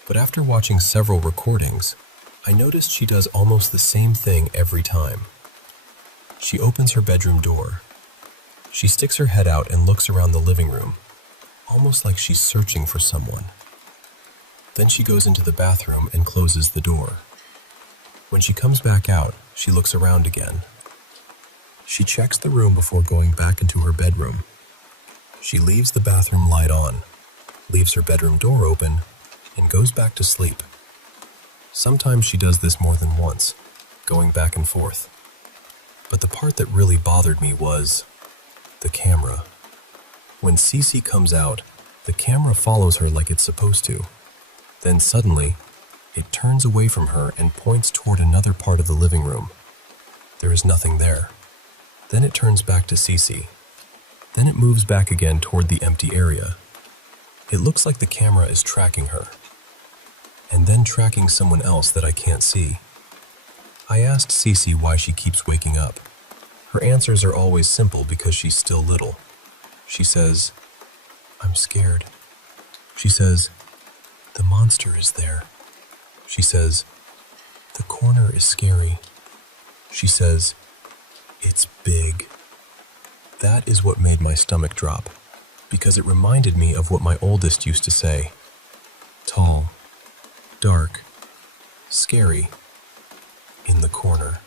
but after watching several recordings, I noticed she does almost the same thing every time. She opens her bedroom door. She sticks her head out and looks around the living room, almost like she's searching for someone. Then she goes into the bathroom and closes the door. When she comes back out, she looks around again. She checks the room before going back into her bedroom. She leaves the bathroom light on, leaves her bedroom door open, and goes back to sleep. Sometimes she does this more than once, going back and forth. But the part that really bothered me was the camera. When Cece comes out, the camera follows her like it's supposed to. Then suddenly, it turns away from her and points toward another part of the living room. There is nothing there. Then it turns back to Cece. Then it moves back again toward the empty area. It looks like the camera is tracking her, and then tracking someone else that I can't see. I asked Cece why she keeps waking up. Her answers are always simple because she's still little. She says, "I'm scared." She says, "The monster is there." She says, "The corner is scary." She says, "It's big." That is what made my stomach drop, because it reminded me of what my oldest used to say. Tall, dark, scary, in the corner.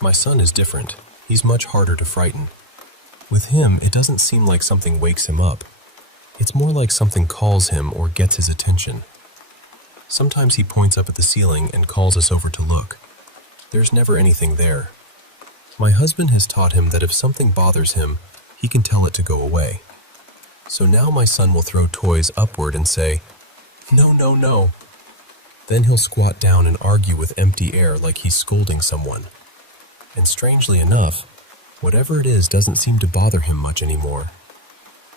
My son is different. He's much harder to frighten. With him, it doesn't seem like something wakes him up. It's more like something calls him or gets his attention. Sometimes he points up at the ceiling and calls us over to look. There's never anything there. My husband has taught him that if something bothers him, he can tell it to go away. So now my son will throw toys upward and say, "No, no, no." Then he'll squat down and argue with empty air like he's scolding someone. And strangely enough, whatever it is doesn't seem to bother him much anymore.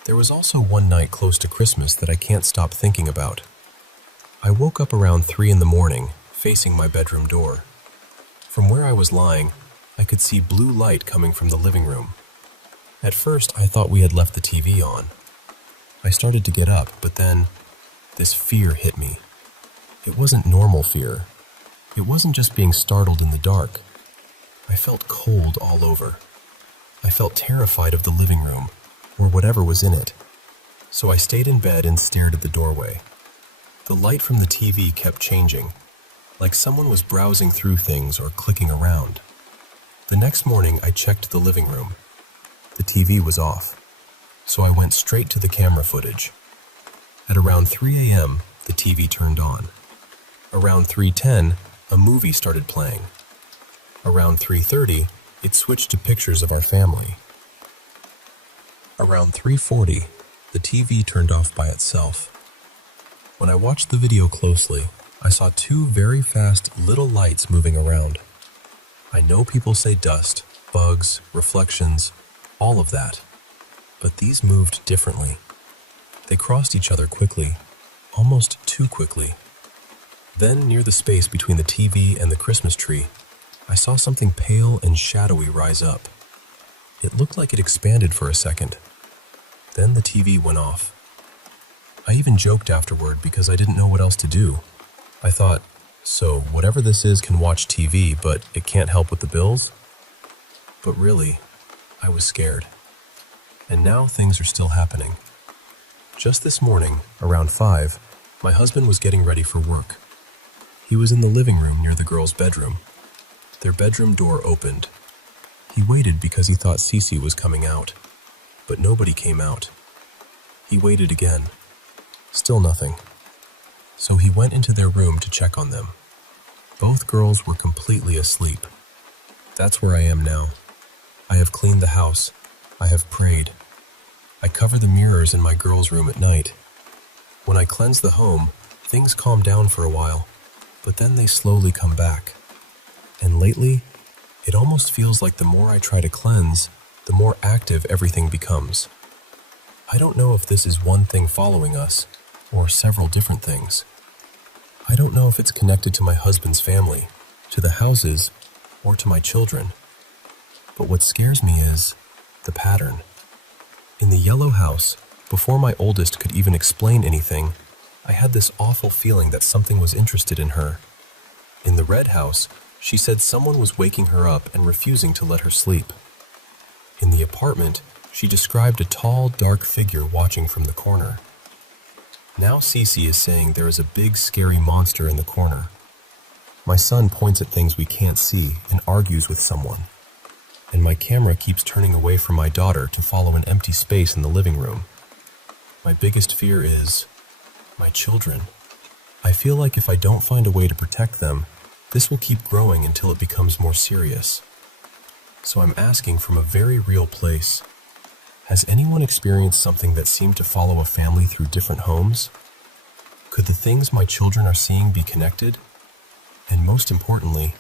There was also one night close to Christmas that I can't stop thinking about. I woke up around 3 in the morning, facing my bedroom door. From where I was lying, I could see blue light coming from the living room. At first, I thought we had left the TV on. I started to get up, but then this fear hit me. It wasn't normal fear. It wasn't just being startled in the dark. I felt cold all over. I felt terrified of the living room, or whatever was in it. So I stayed in bed and stared at the doorway. The light from the TV kept changing, like someone was browsing through things or clicking around. The next morning, I checked the living room. The TV was off, so I went straight to the camera footage. At around 3 a.m., the TV turned on. Around 3:10, a movie started playing. Around 3:30, it switched to pictures of our family. Around 3:40, the TV turned off by itself. When I watched the video closely, I saw 2 very fast little lights moving around. I know people say dust, bugs, reflections, all of that, but these moved differently. They crossed each other quickly, almost too quickly. Then, near the space between the TV and the Christmas tree, I saw something pale and shadowy rise up. It looked like it expanded for a second. Then the TV went off. I even joked afterward because I didn't know what else to do. I thought, so whatever this is can watch TV, but it can't help with the bills? But really, I was scared. And now things are still happening. Just this morning, around 5, my husband was getting ready for work. He was in the living room near the girls' bedroom. Their bedroom door opened. He waited because he thought Cece was coming out, but nobody came out. He waited again. Still nothing. So he went into their room to check on them. Both girls were completely asleep. That's where I am now. I have cleaned the house. I have prayed. I cover the mirrors in my girls' room at night. When I cleanse the home, things calm down for a while, but then they slowly come back. And lately, it almost feels like the more I try to cleanse, the more active everything becomes. I don't know if this is one thing following us, or several different things. I don't know if it's connected to my husband's family, to the houses, or to my children. But what scares me is the pattern. In the yellow house, before my oldest could even explain anything, I had this awful feeling that something was interested in her. In the red house, she said someone was waking her up and refusing to let her sleep. In the apartment, she described a tall, dark figure watching from the corner. Now Cece is saying there is a big, scary monster in the corner. My son points at things we can't see and argues with someone. And my camera keeps turning away from my daughter to follow an empty space in the living room. My biggest fear is my children. I feel like if I don't find a way to protect them, this will keep growing until it becomes more serious. So I'm asking from a very real place, has anyone experienced something that seemed to follow a family through different homes? Could the things my children are seeing be connected? And most importantly,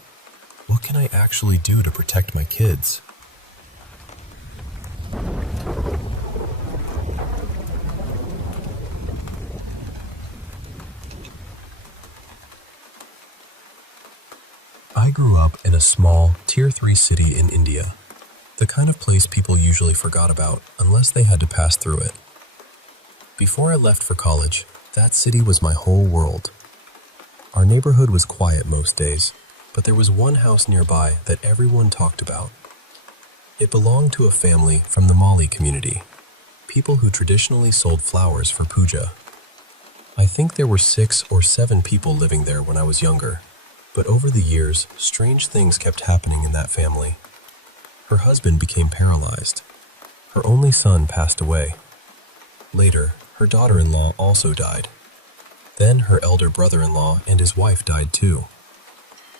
what can I actually do to protect my kids? I grew up in a small, Tier 3 city in India, the kind of place people usually forgot about unless they had to pass through it. Before I left for college, that city was my whole world. Our neighborhood was quiet most days, but there was one house nearby that everyone talked about. It belonged to a family from the Mali community, people who traditionally sold flowers for puja. I think there were 6 or 7 people living there when I was younger, but over the years, strange things kept happening in that family. Her husband became paralyzed. Her only son passed away. Later, her daughter-in-law also died. Then her elder brother-in-law and his wife died too.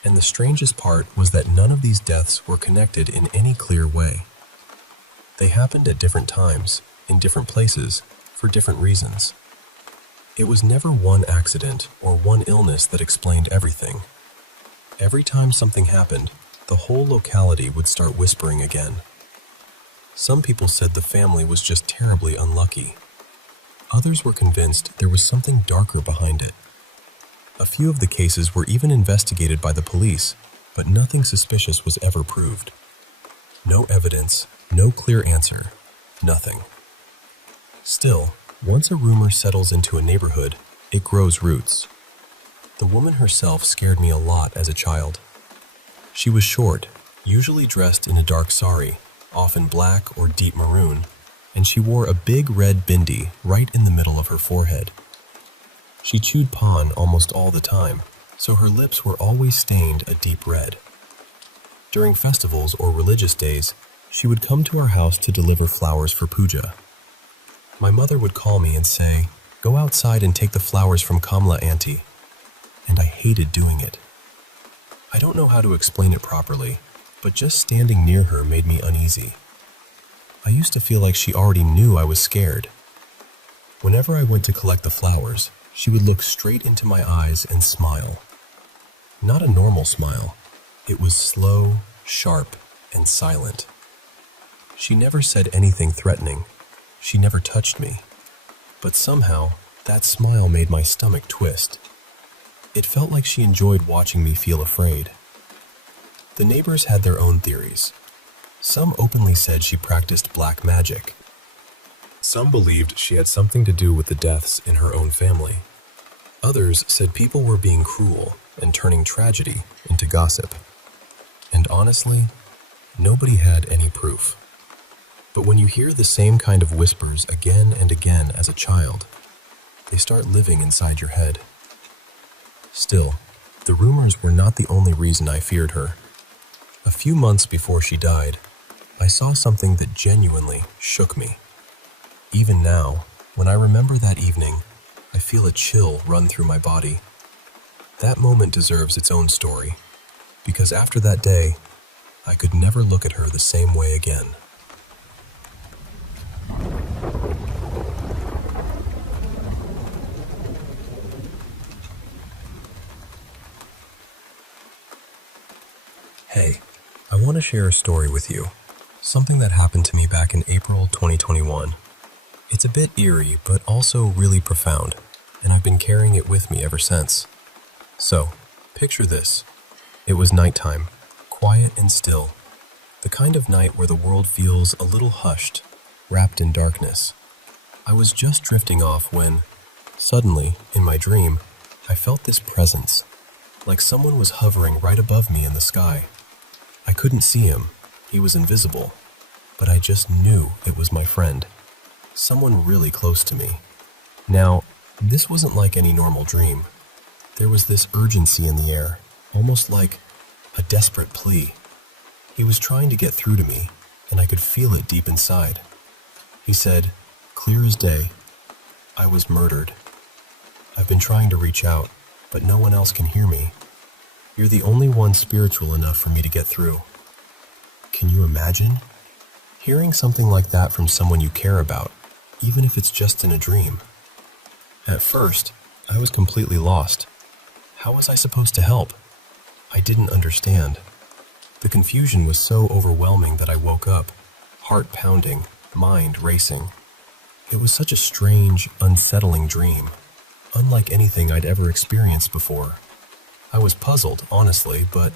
And the strangest part was that none of these deaths were connected in any clear way. They happened at different times, in different places, for different reasons. It was never one accident or one illness that explained everything. Every time something happened, the whole locality would start whispering again. Some people said the family was just terribly unlucky. Others were convinced there was something darker behind it. A few of the cases were even investigated by the police, but nothing suspicious was ever proved. No evidence, no clear answer, nothing. Still, once a rumor settles into a neighborhood, it grows roots. The woman herself scared me a lot as a child. She was short, usually dressed in a dark sari, often black or deep maroon, and she wore a big red bindi right in the middle of her forehead. She chewed pan almost all the time, so her lips were always stained a deep red. During festivals or religious days, she would come to our house to deliver flowers for puja. My mother would call me and say, "Go outside and take the flowers from Kamla auntie." And I hated doing it. I don't know how to explain it properly, but just standing near her made me uneasy. I used to feel like she already knew I was scared. Whenever I went to collect the flowers, she would look straight into my eyes and smile. Not a normal smile. It was slow, sharp, and silent. She never said anything threatening. She never touched me. But somehow, that smile made my stomach twist. It felt like she enjoyed watching me feel afraid. The neighbors had their own theories. Some openly said she practiced black magic. Some believed she had something to do with the deaths in her own family. Others said people were being cruel and turning tragedy into gossip. And honestly, nobody had any proof. But when you hear the same kind of whispers again and again as a child, they start living inside your head. Still, the rumors were not the only reason I feared her. A few months before she died, I saw something that genuinely shook me. Even now, when I remember that evening, I feel a chill run through my body. That moment deserves its own story, because after that day, I could never look at her the same way again. Hey, I want to share a story with you. Something that happened to me back in April 2021. It's a bit eerie, but also really profound, and I've been carrying it with me ever since. So, picture this. It was nighttime, quiet and still. The kind of night where the world feels a little hushed, wrapped in darkness. I was just drifting off when, suddenly, in my dream, I felt this presence, like someone was hovering right above me in the sky. I couldn't see him, he was invisible, but I just knew it was my friend, someone really close to me. Now, this wasn't like any normal dream. There was this urgency in the air, almost like a desperate plea. He was trying to get through to me, and I could feel it deep inside. He said, clear as day, I was murdered. I've been trying to reach out, but no one else can hear me. You're the only one spiritual enough for me to get through. Can you imagine? Hearing something like that from someone you care about, even if it's just in a dream. At first, I was completely lost. How was I supposed to help? I didn't understand. The confusion was so overwhelming that I woke up, heart pounding, mind racing. It was such a strange, unsettling dream, unlike anything I'd ever experienced before. I was puzzled, honestly, but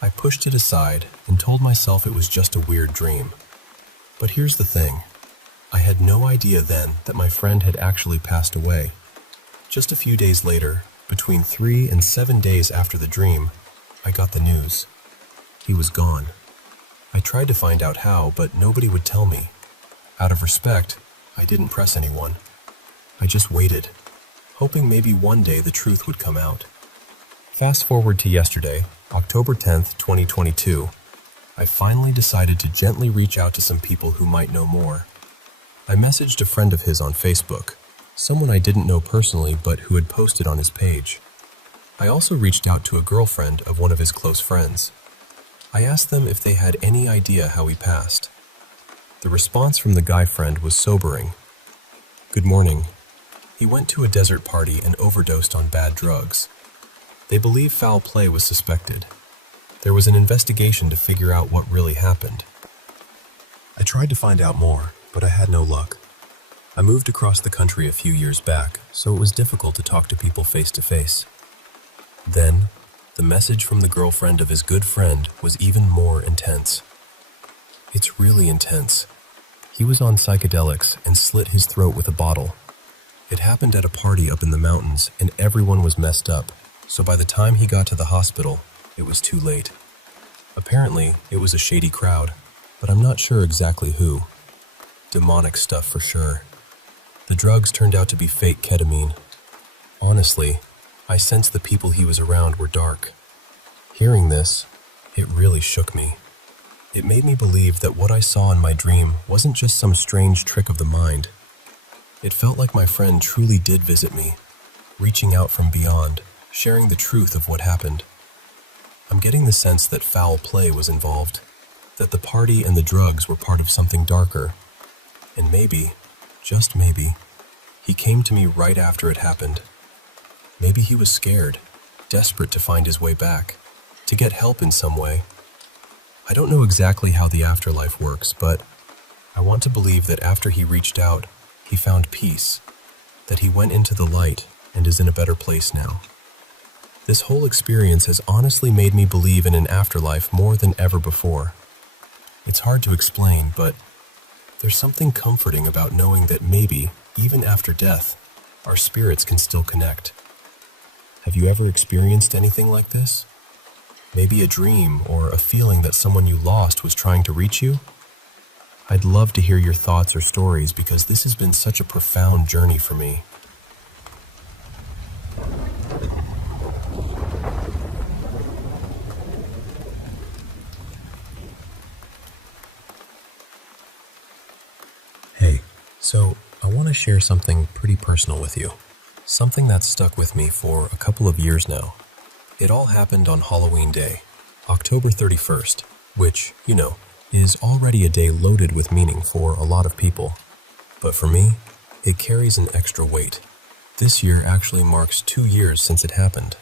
I pushed it aside and told myself it was just a weird dream. But here's the thing. I had no idea then that my friend had actually passed away. Just a few days later, between 3 and 7 days after the dream, I got the news. He was gone. I tried to find out how, but nobody would tell me. Out of respect, I didn't press anyone. I just waited, hoping maybe one day the truth would come out. Fast forward to yesterday, October 10th, 2022. I finally decided to gently reach out to some people who might know more. I messaged a friend of his on Facebook, someone I didn't know personally but who had posted on his page. I also reached out to a girlfriend of one of his close friends. I asked them if they had any idea how he passed. The response from the guy friend was sobering. Good morning. He went to a desert party and overdosed on bad drugs. They believe foul play was suspected. There was an investigation to figure out what really happened. I tried to find out more, but I had no luck. I moved across the country a few years back, so it was difficult to talk to people face to face. Then, the message from the girlfriend of his good friend was even more intense. It's really intense. He was on psychedelics and slit his throat with a bottle. It happened at a party up in the mountains, and everyone was messed up, so by the time he got to the hospital, it was too late. Apparently, it was a shady crowd, but I'm not sure exactly who. Demonic stuff for sure. The drugs turned out to be fake ketamine. Honestly, I sensed the people he was around were dark. Hearing this, it really shook me. It made me believe that what I saw in my dream wasn't just some strange trick of the mind. It felt like my friend truly did visit me, reaching out from beyond, sharing the truth of what happened. I'm getting the sense that foul play was involved, that the party and the drugs were part of something darker. And maybe, just maybe, he came to me right after it happened. Maybe he was scared, desperate to find his way back, to get help in some way. I don't know exactly how the afterlife works, but I want to believe that after he reached out, he found peace, that he went into the light and is in a better place now. This whole experience has honestly made me believe in an afterlife more than ever before. It's hard to explain, but there's something comforting about knowing that maybe, even after death, our spirits can still connect. Have you ever experienced anything like this? Maybe a dream or a feeling that someone you lost was trying to reach you? I'd love to hear your thoughts or stories because this has been such a profound journey for me. Hey, so I want to share something pretty personal with you. Something that's stuck with me for a couple of years now. It all happened on Halloween Day, October 31st, which, is already a day loaded with meaning for a lot of people. But for me, it carries an extra weight. This year actually marks 2 years since it happened.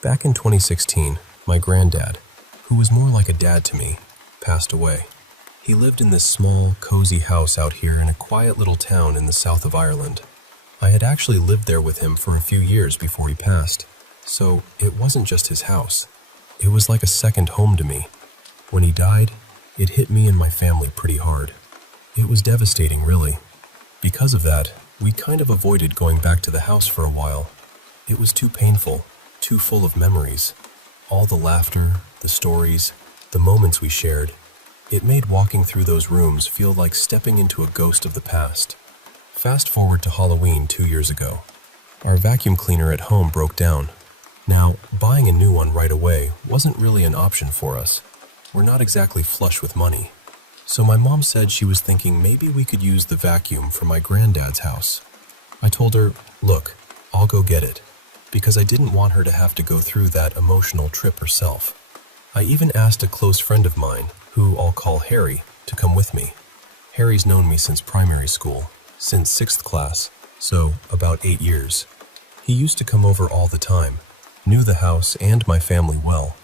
Back in 2016, my granddad, who was more like a dad to me, passed away. He lived in this small, cozy house out here in a quiet little town in the south of Ireland. I had actually lived there with him for a few years before he passed, so it wasn't just his house. It was like a second home to me. When he died, It hit me and my family pretty hard. It was devastating, really. Because of that, we kind of avoided going back to the house for a while. It was too painful, too full of memories. All the laughter, the stories, the moments we shared. It made walking through those rooms feel like stepping into a ghost of the past. Fast forward to Halloween 2 years ago. Our vacuum cleaner at home broke down. Now, buying a new one right away wasn't really an option for us. We're not exactly flush with money. So my mom said she was thinking maybe we could use the vacuum from my granddad's house. I told her, look, I'll go get it, because I didn't want her to have to go through that emotional trip herself. I even asked a close friend of mine, who I'll call Harry, to come with me. Harry's known me since primary school, since 6th class, so about 8 years. He used to come over all the time, knew the house and my family well.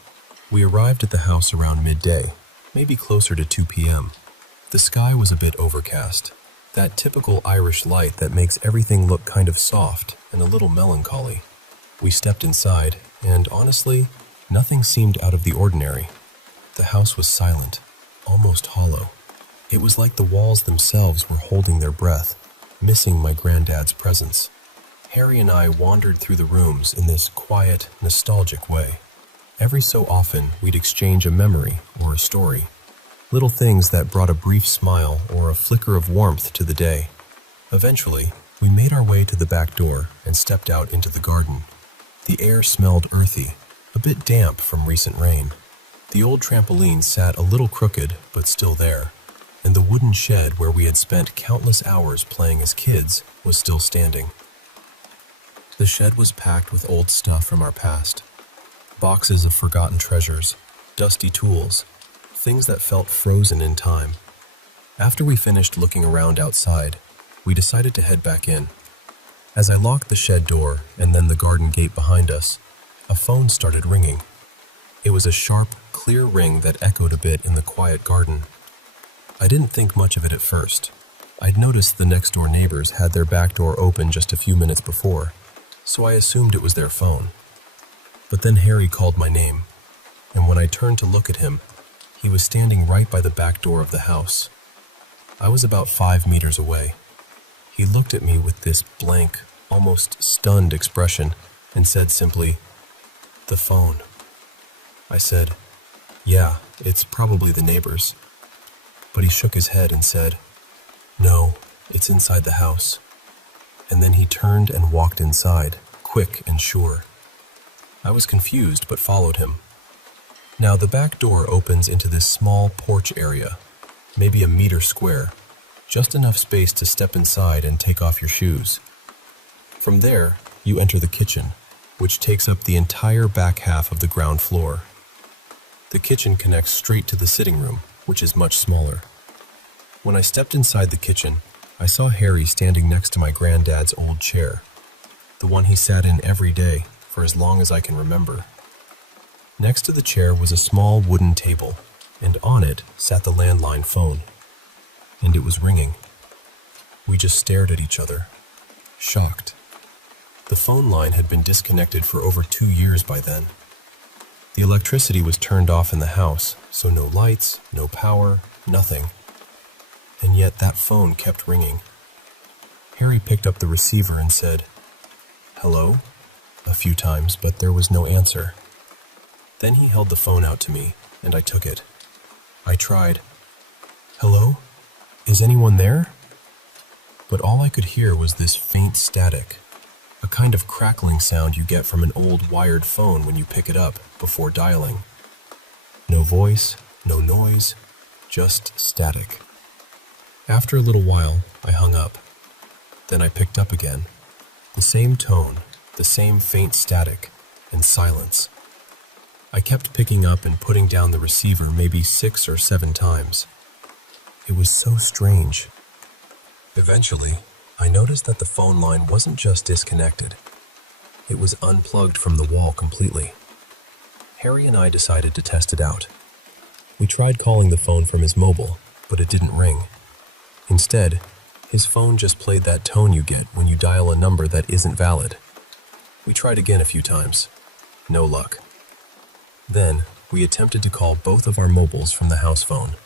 We arrived at the house around midday, maybe closer to 2 p.m. The sky was a bit overcast, that typical Irish light that makes everything look kind of soft and a little melancholy. We stepped inside, and honestly, nothing seemed out of the ordinary. The house was silent, almost hollow. It was like the walls themselves were holding their breath, missing my granddad's presence. Harry and I wandered through the rooms in this quiet, nostalgic way. Every so often, we'd exchange a memory or a story. Little things that brought a brief smile or a flicker of warmth to the day. Eventually, we made our way to the back door and stepped out into the garden. The air smelled earthy, a bit damp from recent rain. The old trampoline sat a little crooked, but still there, and the wooden shed where we had spent countless hours playing as kids was still standing. The shed was packed with old stuff from our past. Boxes of forgotten treasures, dusty tools, things that felt frozen in time. After we finished looking around outside, we decided to head back in. As I locked the shed door and then the garden gate behind us, a phone started ringing. It was a sharp, clear ring that echoed a bit in the quiet garden. I didn't think much of it at first. I'd noticed the next-door neighbors had their back door open just a few minutes before, so I assumed it was their phone. But then Harry called my name, and when I turned to look at him, he was standing right by the back door of the house. I was about 5 meters away. He looked at me with this blank, almost stunned expression and said simply, "The phone." I said, "Yeah, it's probably the neighbors." But he shook his head and said, "No, it's inside the house." And then he turned and walked inside, quick and sure. I was confused but followed him. Now the back door opens into this small porch area, maybe a meter square, just enough space to step inside and take off your shoes. From there, you enter the kitchen, which takes up the entire back half of the ground floor. The kitchen connects straight to the sitting room, which is much smaller. When I stepped inside the kitchen, I saw Harry standing next to my granddad's old chair, the one he sat in every day for as long as I can remember. Next to the chair was a small wooden table, and on it sat the landline phone. And it was ringing. We just stared at each other, shocked. The phone line had been disconnected for over 2 years by then. The electricity was turned off in the house, so no lights, no power, nothing. And yet that phone kept ringing. Harry picked up the receiver and said, "Hello?" a few times, but there was no answer. Then he held the phone out to me, and I took it. I tried, "Hello? Is anyone there?" But all I could hear was this faint static, a kind of crackling sound you get from an old wired phone when you pick it up before dialing. No voice, no noise, just static. After a little while, I hung up. Then I picked up again. The same tone, the same faint static, and silence. I kept picking up and putting down the receiver maybe 6 or 7 times. It was so strange. Eventually, I noticed that the phone line wasn't just disconnected. It was unplugged from the wall completely. Harry and I decided to test it out. We tried calling the phone from his mobile, but it didn't ring. Instead, his phone just played that tone you get when you dial a number that isn't valid. We tried again a few times. No luck. Then, we attempted to call both of our mobiles from the house phone,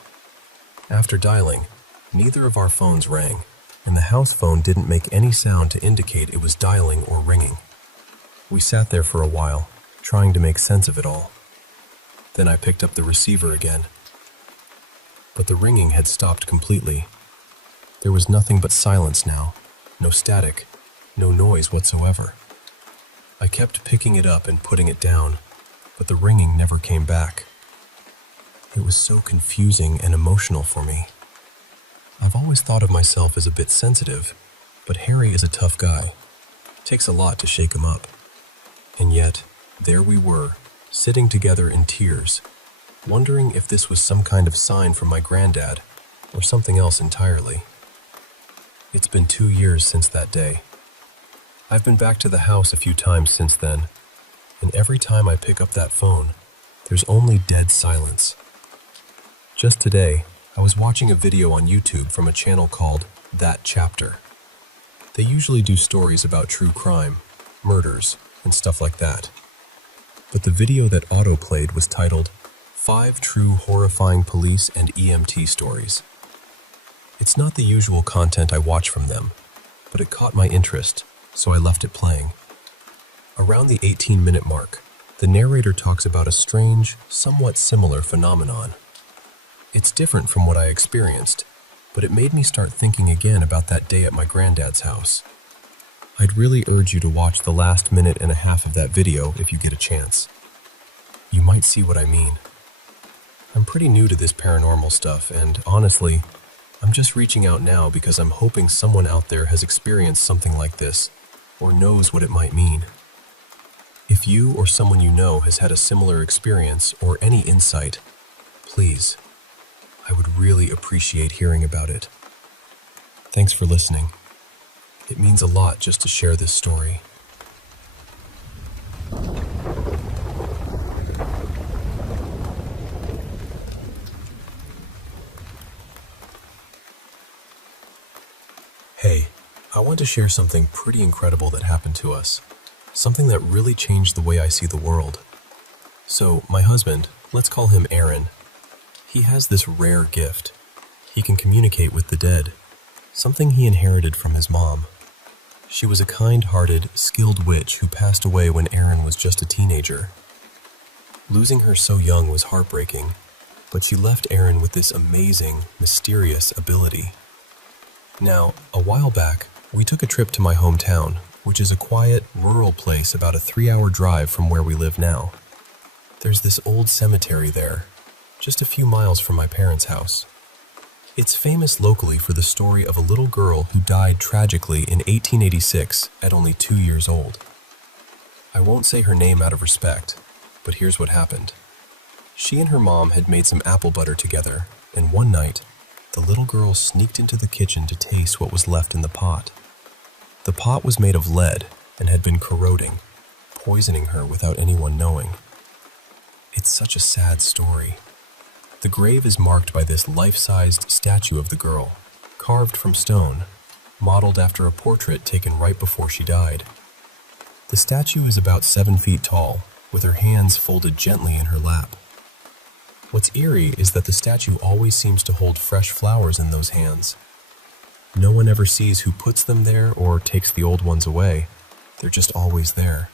After dialing, neither of our phones rang, and the house phone didn't make any sound to indicate it was dialing or ringing. We sat there for a while, trying to make sense of it all. Then I picked up the receiver again. But the ringing had stopped completely. There was nothing but silence now, no static, no noise whatsoever. I kept picking it up and putting it down, but the ringing never came back. It was so confusing and emotional for me. I've always thought of myself as a bit sensitive, but Harry is a tough guy. It takes a lot to shake him up. And yet, there we were, sitting together in tears, wondering if this was some kind of sign from my granddad, or something else entirely. It's been 2 years since that day. I've been back to the house a few times since then, and every time I pick up that phone, there's only dead silence. Just today, I was watching a video on YouTube from a channel called That Chapter. They usually do stories about true crime, murders, and stuff like that. But the video that auto-played was titled 5 True Horrifying Police and EMT Stories. It's not the usual content I watch from them, but it caught my interest, so I left it playing. Around the 18-minute mark, the narrator talks about a strange, somewhat similar phenomenon. It's different from what I experienced, but it made me start thinking again about that day at my granddad's house. I'd really urge you to watch the last minute and a half of that video if you get a chance. You might see what I mean. I'm pretty new to this paranormal stuff, and honestly, I'm just reaching out now because I'm hoping someone out there has experienced something like this, or knows what it might mean. If you or someone you know has had a similar experience or any insight, please, I would really appreciate hearing about it. Thanks for listening. It means a lot just to share this story. Hey, I want to share something pretty incredible that happened to us. Something that really changed the way I see the world. So, my husband, let's call him Aaron. He has this rare gift. He can communicate with the dead, something he inherited from his mom. She was a kind-hearted, skilled witch who passed away when Aaron was just a teenager. Losing her so young was heartbreaking, but she left Aaron with this amazing, mysterious ability. Now, a while back, we took a trip to my hometown, which is a quiet, rural place about a 3-hour drive from where we live now. There's this old cemetery there, just a few miles from my parents' house. It's famous locally for the story of a little girl who died tragically in 1886 at only 2 years old. I won't say her name out of respect, but here's what happened. She and her mom had made some apple butter together, and one night, the little girl sneaked into the kitchen to taste what was left in the pot. The pot was made of lead and had been corroding, poisoning her without anyone knowing. It's such a sad story. The grave is marked by this life-sized statue of the girl, carved from stone, modeled after a portrait taken right before she died. The statue is about 7 feet tall, with her hands folded gently in her lap. What's eerie is that the statue always seems to hold fresh flowers in those hands. No one ever sees who puts them there or takes the old ones away. They're just always there.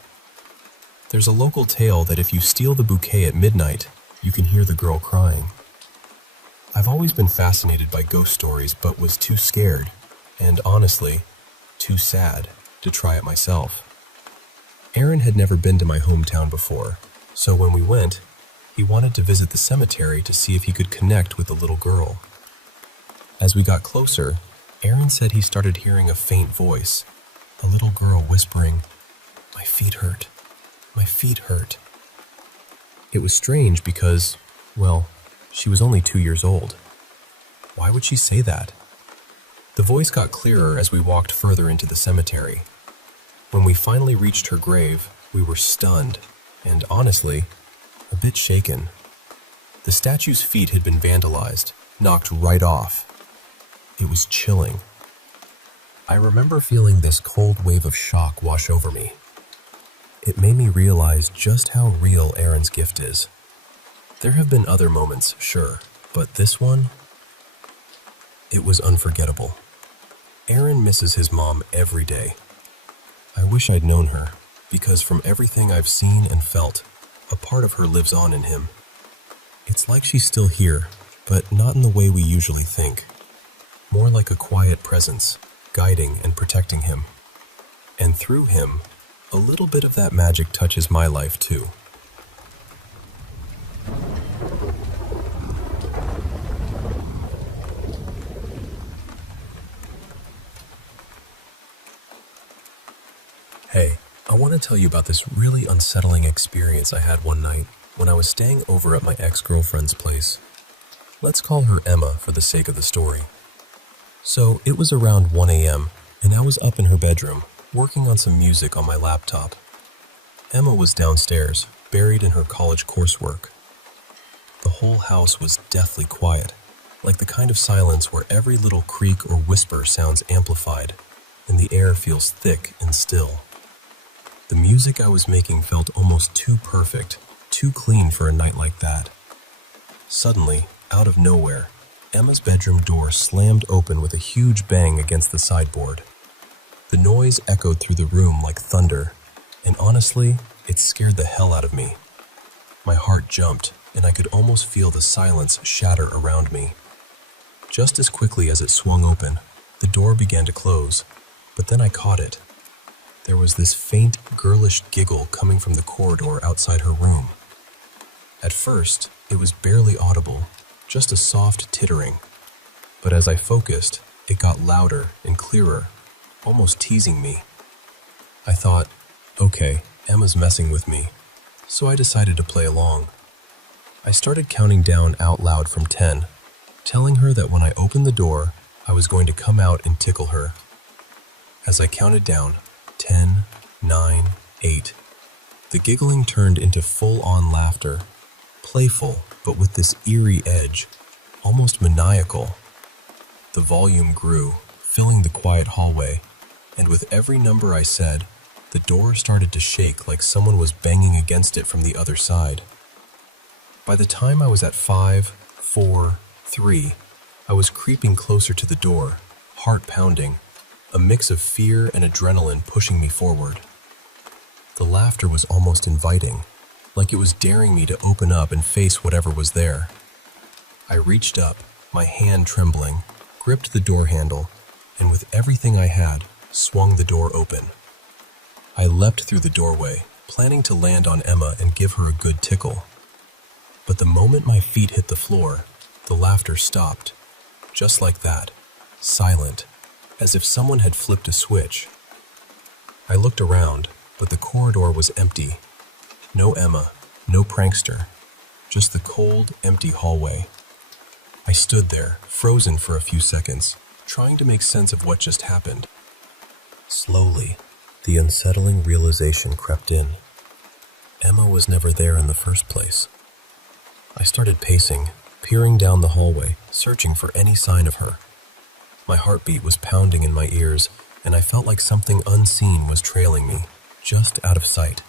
There's a local tale that if you steal the bouquet at midnight, you can hear the girl crying. I've always been fascinated by ghost stories, but was too scared, and honestly, too sad, to try it myself. Aaron had never been to my hometown before, so when we went, he wanted to visit the cemetery to see if he could connect with the little girl. As we got closer, Aaron said he started hearing a faint voice, a little girl whispering, "My feet hurt. My feet hurt." It was strange because, well, she was only 2 years old. Why would she say that? The voice got clearer as we walked further into the cemetery. When we finally reached her grave, we were stunned, and honestly, a bit shaken. The statue's feet had been vandalized, knocked right off. It was chilling. I remember feeling this cold wave of shock wash over me. It made me realize just how real Aaron's gift is. There have been other moments, sure, but this one, It was unforgettable. Aaron misses his mom every day. I wish I'd known her, because from everything I've seen and felt, a part of her lives on in him. It's like she's still here, but not in the way we usually think. More like a quiet presence, guiding and protecting him. And through him, a little bit of that magic touches my life too. Hey, I want to tell you about this really unsettling experience I had one night when I was staying over at my ex-girlfriend's place. Let's call her Emma for the sake of the story. So, it was around 1 a.m., and I was up in her bedroom, working on some music on my laptop. Emma was downstairs, buried in her college coursework. The whole house was deathly quiet, like the kind of silence where every little creak or whisper sounds amplified, and the air feels thick and still. The music I was making felt almost too perfect, too clean for a night like that. Suddenly, out of nowhere, Emma's bedroom door slammed open with a huge bang against the sideboard. The noise echoed through the room like thunder, and honestly, it scared the hell out of me. My heart jumped, and I could almost feel the silence shatter around me. Just as quickly as it swung open, the door began to close, but then I caught it. There was this faint, girlish giggle coming from the corridor outside her room. At first, it was barely audible, just a soft tittering. But as I focused, it got louder and clearer, almost teasing me. I thought, okay, Emma's messing with me, so I decided to play along. I started counting down out loud from 10, telling her that when I opened the door, I was going to come out and tickle her. As I counted down, 10, 9, 8. The giggling turned into full-on laughter, playful but with this eerie edge, almost maniacal. The volume grew, filling the quiet hallway, and with every number I said, the door started to shake like someone was banging against it from the other side. By the time I was at 5, 4, 3, I was creeping closer to the door, heart pounding, a mix of fear and adrenaline pushing me forward. The laughter was almost inviting, like it was daring me to open up and face whatever was there. I reached up, my hand trembling, gripped the door handle, and with everything I had, swung the door open. I leapt through the doorway, planning to land on Emma and give her a good tickle. But the moment my feet hit the floor, the laughter stopped, just like that, silent, as if someone had flipped a switch. I looked around, but the corridor was empty. No Emma, no prankster, just the cold, empty hallway. I stood there, frozen for a few seconds, trying to make sense of what just happened. Slowly, the unsettling realization crept in. Emma was never there in the first place. I started pacing, peering down the hallway, searching for any sign of her. My heartbeat was pounding in my ears, and I felt like something unseen was trailing me, just out of sight.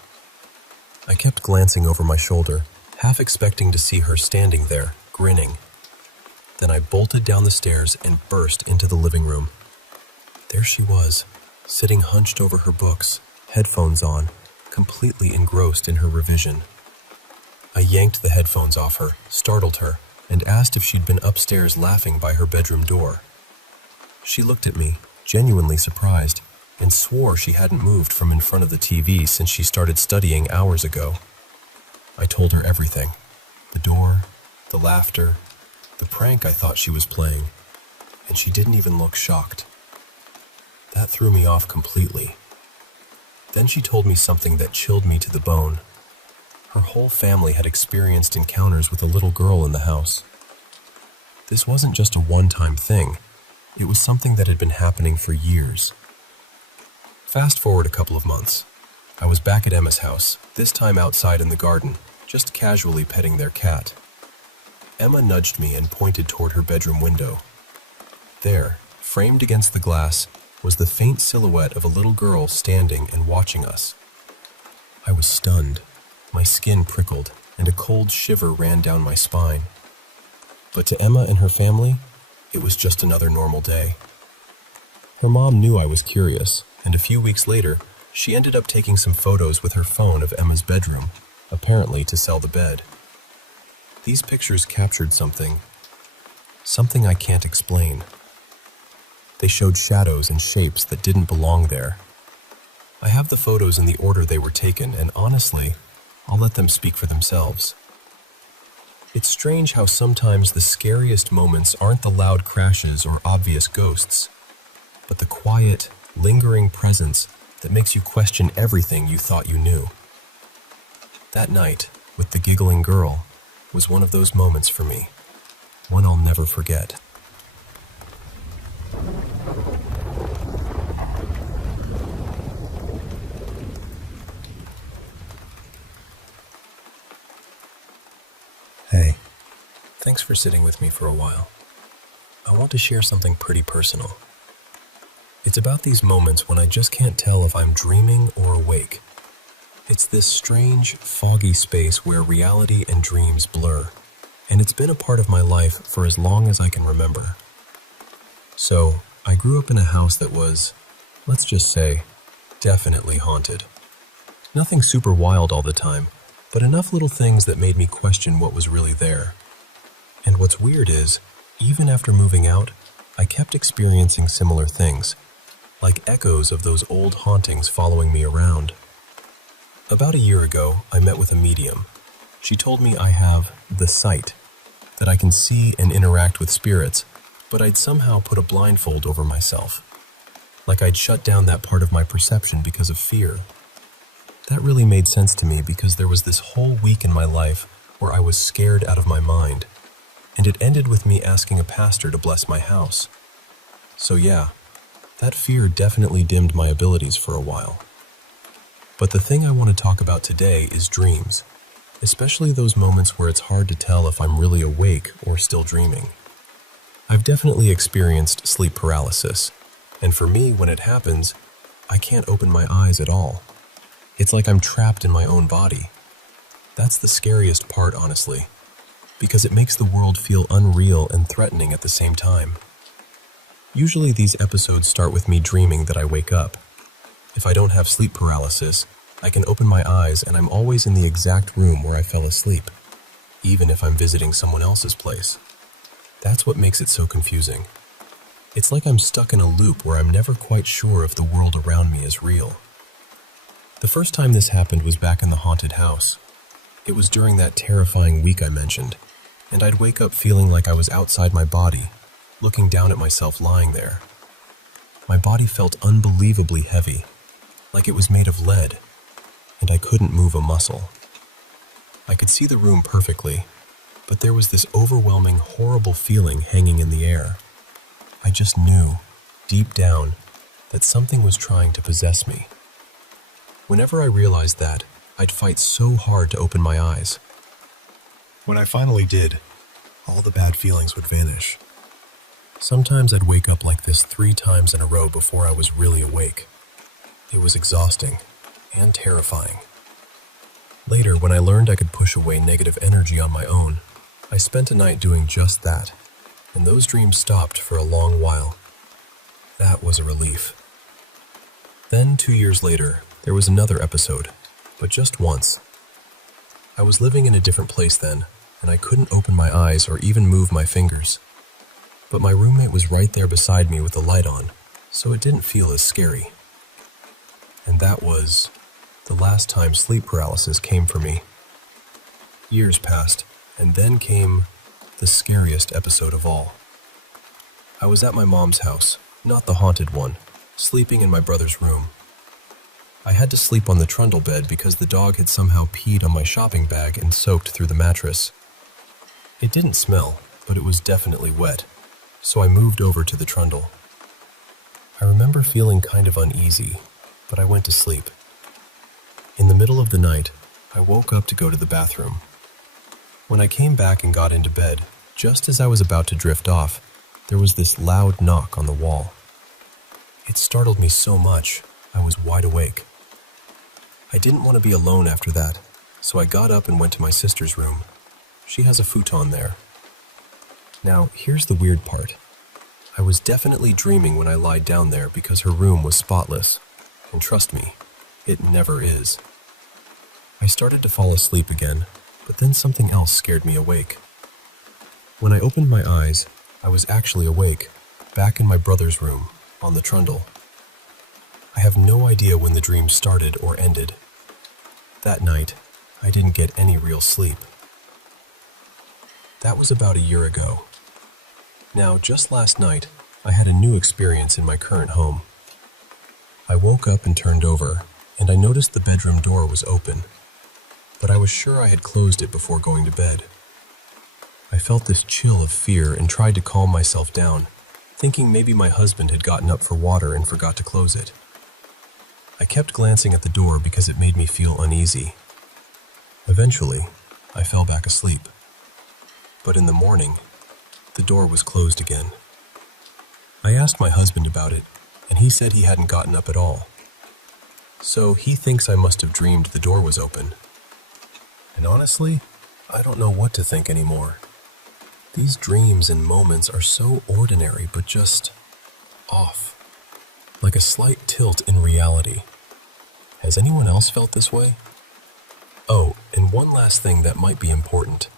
I kept glancing over my shoulder, half expecting to see her standing there, grinning. Then I bolted down the stairs and burst into the living room. There she was, sitting hunched over her books, headphones on, completely engrossed in her revision. I yanked the headphones off her, startled her, and asked if she'd been upstairs laughing by her bedroom door. She looked at me, genuinely surprised, and swore she hadn't moved from in front of the TV since she started studying hours ago. I told her everything. The door, the laughter, the prank I thought she was playing, and she didn't even look shocked. That threw me off completely. Then she told me something that chilled me to the bone. Her whole family had experienced encounters with a little girl in the house. This wasn't just a one-time thing. It was something that had been happening for years. Fast forward a couple of months. I was back at Emma's house, this time outside in the garden, just casually petting their cat. Emma nudged me and pointed toward her bedroom window. There, framed against the glass, was the faint silhouette of a little girl standing and watching us. I was stunned. My skin prickled, and a cold shiver ran down my spine. But to Emma and her family, it was just another normal day. Her mom knew I was curious, and a few weeks later, she ended up taking some photos with her phone of Emma's bedroom, apparently to sell the bed. These pictures captured something I can't explain. They showed shadows and shapes that didn't belong there. I have the photos in the order they were taken, and honestly, I'll let them speak for themselves. It's strange how sometimes the scariest moments aren't the loud crashes or obvious ghosts, but the quiet, lingering presence that makes you question everything you thought you knew. That night, with the giggling girl, was one of those moments for me, one I'll never forget. Hey, thanks for sitting with me for a while. I want to share something pretty personal. It's about these moments when I just can't tell if I'm dreaming or awake. It's this strange, foggy space where reality and dreams blur, and it's been a part of my life for as long as I can remember. So, I grew up in a house that was, let's just say, definitely haunted. Nothing super wild all the time, but enough little things that made me question what was really there. And what's weird is, even after moving out, I kept experiencing similar things, like echoes of those old hauntings following me around. About a year ago, I met with a medium. She told me I have the sight, that I can see and interact with spirits, but I'd somehow put a blindfold over myself. Like I'd shut down that part of my perception because of fear. That really made sense to me because there was this whole week in my life where I was scared out of my mind, and it ended with me asking a pastor to bless my house. So yeah, that fear definitely dimmed my abilities for a while. But the thing I want to talk about today is dreams, especially those moments where it's hard to tell if I'm really awake or still dreaming. I've definitely experienced sleep paralysis, and for me, when it happens, I can't open my eyes at all. It's like I'm trapped in my own body. That's the scariest part, honestly, because it makes the world feel unreal and threatening at the same time. Usually these episodes start with me dreaming that I wake up. If I don't have sleep paralysis, I can open my eyes and I'm always in the exact room where I fell asleep, even if I'm visiting someone else's place. That's what makes it so confusing. It's like I'm stuck in a loop where I'm never quite sure if the world around me is real. The first time this happened was back in the haunted house. It was during that terrifying week I mentioned, and I'd wake up feeling like I was outside my body, looking down at myself lying there. My body felt unbelievably heavy, like it was made of lead, and I couldn't move a muscle. I could see the room perfectly, but there was this overwhelming, horrible feeling hanging in the air. I just knew, deep down, that something was trying to possess me. Whenever I realized that, I'd fight so hard to open my eyes. When I finally did, all the bad feelings would vanish. Sometimes I'd wake up like this 3 times in a row before I was really awake. It was exhausting and terrifying. Later, when I learned I could push away negative energy on my own, I spent a night doing just that, and those dreams stopped for a long while. That was a relief. Then, 2 years later, there was another episode, but just once. I was living in a different place then, and I couldn't open my eyes or even move my fingers. But my roommate was right there beside me with the light on, so it didn't feel as scary. And that was the last time sleep paralysis came for me. Years passed, and then came the scariest episode of all. I was at my mom's house, not the haunted one, sleeping in my brother's room. I had to sleep on the trundle bed because the dog had somehow peed on my shopping bag and soaked through the mattress. It didn't smell, but it was definitely wet, so I moved over to the trundle. I remember feeling kind of uneasy, but I went to sleep. In the middle of the night, I woke up to go to the bathroom. When I came back and got into bed, just as I was about to drift off, there was this loud knock on the wall. It startled me so much, I was wide awake. I didn't want to be alone after that, so I got up and went to my sister's room. She has a futon there. Now, here's the weird part. I was definitely dreaming when I lied down there because her room was spotless. And trust me, it never is. I started to fall asleep again, but then something else scared me awake. When I opened my eyes, I was actually awake, back in my brother's room, on the trundle. I have no idea when the dream started or ended. That night, I didn't get any real sleep. That was about a year ago. Now, just last night, I had a new experience in my current home. I woke up and turned over, and I noticed the bedroom door was open, but I was sure I had closed it before going to bed. I felt this chill of fear and tried to calm myself down, thinking maybe my husband had gotten up for water and forgot to close it. I kept glancing at the door because it made me feel uneasy. Eventually, I fell back asleep. But in the morning, the door was closed again. I asked my husband about it, and he said he hadn't gotten up at all. So he thinks I must have dreamed the door was open. And honestly, I don't know what to think anymore. These dreams and moments are so ordinary, but just off. Like a slight tilt in reality. Has anyone else felt this way? Oh, and one last thing that might be important.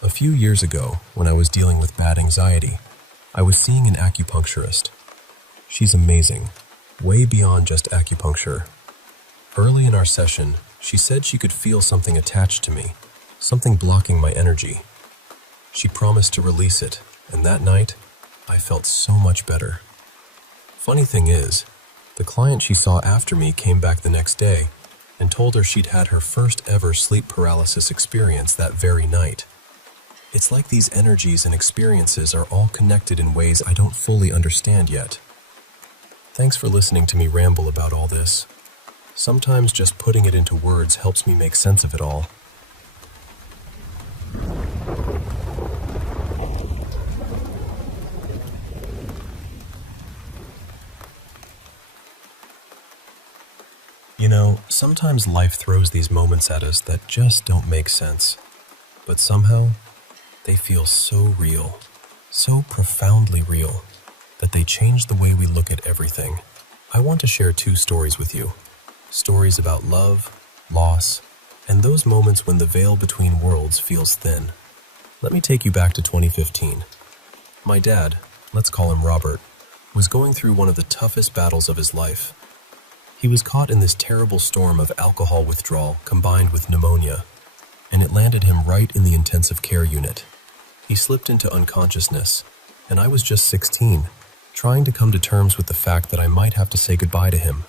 A few years ago, when I was dealing with bad anxiety, I was seeing an acupuncturist. She's amazing, way beyond just acupuncture. Early in our session, she said she could feel something attached to me, something blocking my energy. She promised to release it, and that night, I felt so much better. Funny thing is, the client she saw after me came back the next day and told her she'd had her first ever sleep paralysis experience that very night. It's like these energies and experiences are all connected in ways I don't fully understand yet. Thanks for listening to me ramble about all this. Sometimes just putting it into words helps me make sense of it all. You know, sometimes life throws these moments at us that just don't make sense. But somehow, they feel so real, so profoundly real, that they change the way we look at everything. I want to share 2 stories with you. Stories about love, loss, and those moments when the veil between worlds feels thin. Let me take you back to 2015. My dad, let's call him Robert, was going through one of the toughest battles of his life. He was caught in this terrible storm of alcohol withdrawal combined with pneumonia, and it landed him right in the intensive care unit. He slipped into unconsciousness, and I was just 16, trying to come to terms with the fact that I might have to say goodbye to him.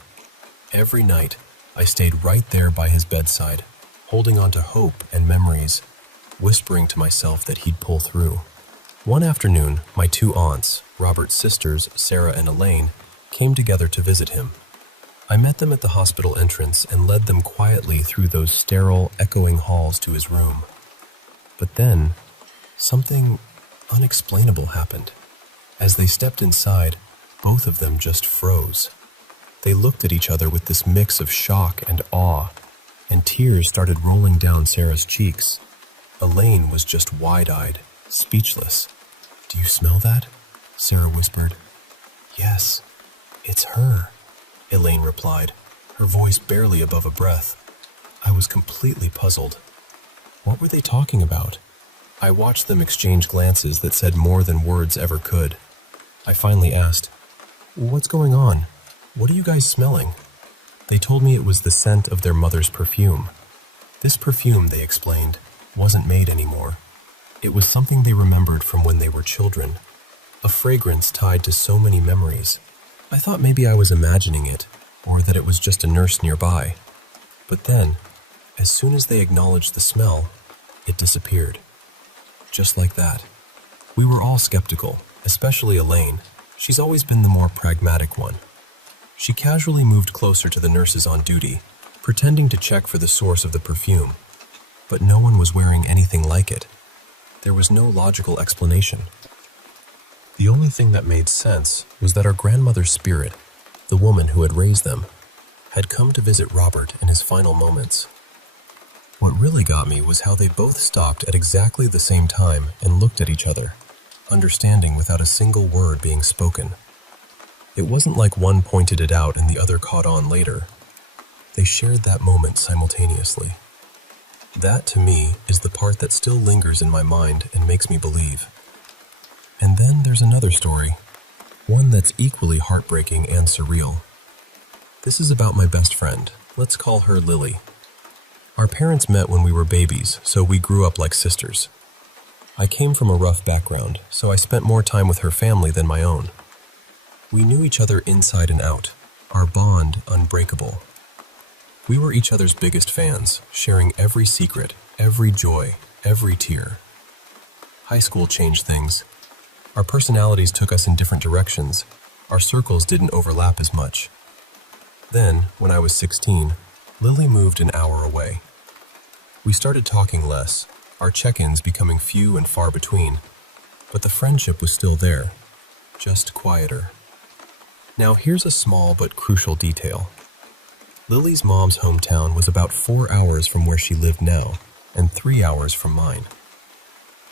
Every night, I stayed right there by his bedside, holding on to hope and memories, whispering to myself that he'd pull through. One afternoon, my 2 aunts, Robert's sisters, Sarah and Elaine, came together to visit him. I met them at the hospital entrance and led them quietly through those sterile, echoing halls to his room. But then, something unexplainable happened. As they stepped inside, both of them just froze. They looked at each other with this mix of shock and awe, and tears started rolling down Sarah's cheeks. Elaine was just wide-eyed, speechless. "Do you smell that?" Sarah whispered. "Yes, it's her," Elaine replied, her voice barely above a breath. I was completely puzzled. What were they talking about? I watched them exchange glances that said more than words ever could. I finally asked, "What's going on? What are you guys smelling?" They told me it was the scent of their mother's perfume. This perfume, they explained, wasn't made anymore. It was something they remembered from when they were children, a fragrance tied to so many memories. I thought maybe I was imagining it, or that it was just a nurse nearby. But then, as soon as they acknowledged the smell, it disappeared. Just like that. We were all skeptical, especially Elaine. She's always been the more pragmatic one. She casually moved closer to the nurses on duty, pretending to check for the source of the perfume. But no one was wearing anything like it. There was no logical explanation. The only thing that made sense was that our grandmother's spirit, the woman who had raised them, had come to visit Robert in his final moments. What really got me was how they both stopped at exactly the same time and looked at each other, understanding without a single word being spoken. It wasn't like one pointed it out and the other caught on later. They shared that moment simultaneously. That, to me, is the part that still lingers in my mind and makes me believe. And then there's another story, one that's equally heartbreaking and surreal. This is about my best friend. Let's call her Lily. Our parents met when we were babies, so we grew up like sisters. I came from a rough background, so I spent more time with her family than my own. We knew each other inside and out, our bond unbreakable. We were each other's biggest fans, sharing every secret, every joy, every tear. High school changed things. Our personalities took us in different directions. Our circles didn't overlap as much. Then, when I was 16, Lily moved an hour away. We started talking less, our check-ins becoming few and far between, but the friendship was still there, just quieter. Now here's a small but crucial detail. Lily's mom's hometown was about 4 hours from where she lived now, and 3 hours from mine.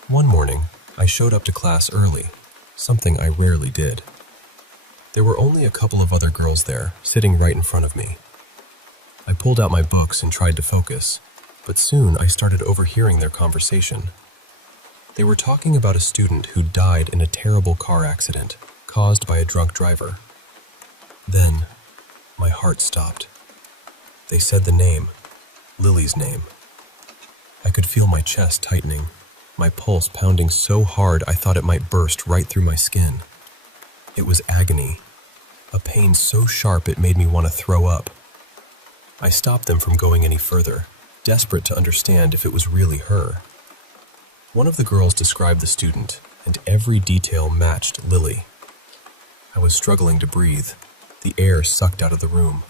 One morning, I showed up to class early, something I rarely did. There were only a couple of other girls there, sitting right in front of me. I pulled out my books and tried to focus, but soon I started overhearing their conversation. They were talking about a student who died in a terrible car accident caused by a drunk driver. Then, my heart stopped. They said the name, Lily's name. I could feel my chest tightening, my pulse pounding so hard I thought it might burst right through my skin. It was agony, a pain so sharp it made me want to throw up. I stopped them from going any further, desperate to understand if it was really her. One of the girls described the student, and every detail matched Lily. I was struggling to breathe, the air sucked out of the room.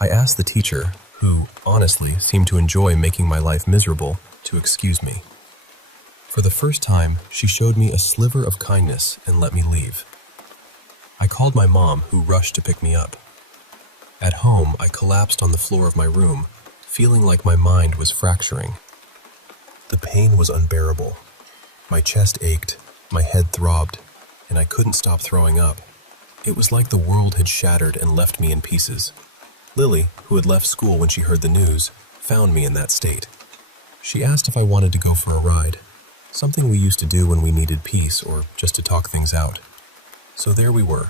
I asked the teacher, who, honestly, seemed to enjoy making my life miserable, to excuse me. For the first time, she showed me a sliver of kindness and let me leave. I called my mom, who rushed to pick me up. At home, I collapsed on the floor of my room, feeling like my mind was fracturing. The pain was unbearable. My chest ached, my head throbbed, and I couldn't stop throwing up. It was like the world had shattered and left me in pieces. Lily, who had left school when she heard the news, found me in that state. She asked if I wanted to go for a ride, something we used to do when we needed peace or just to talk things out. So there we were,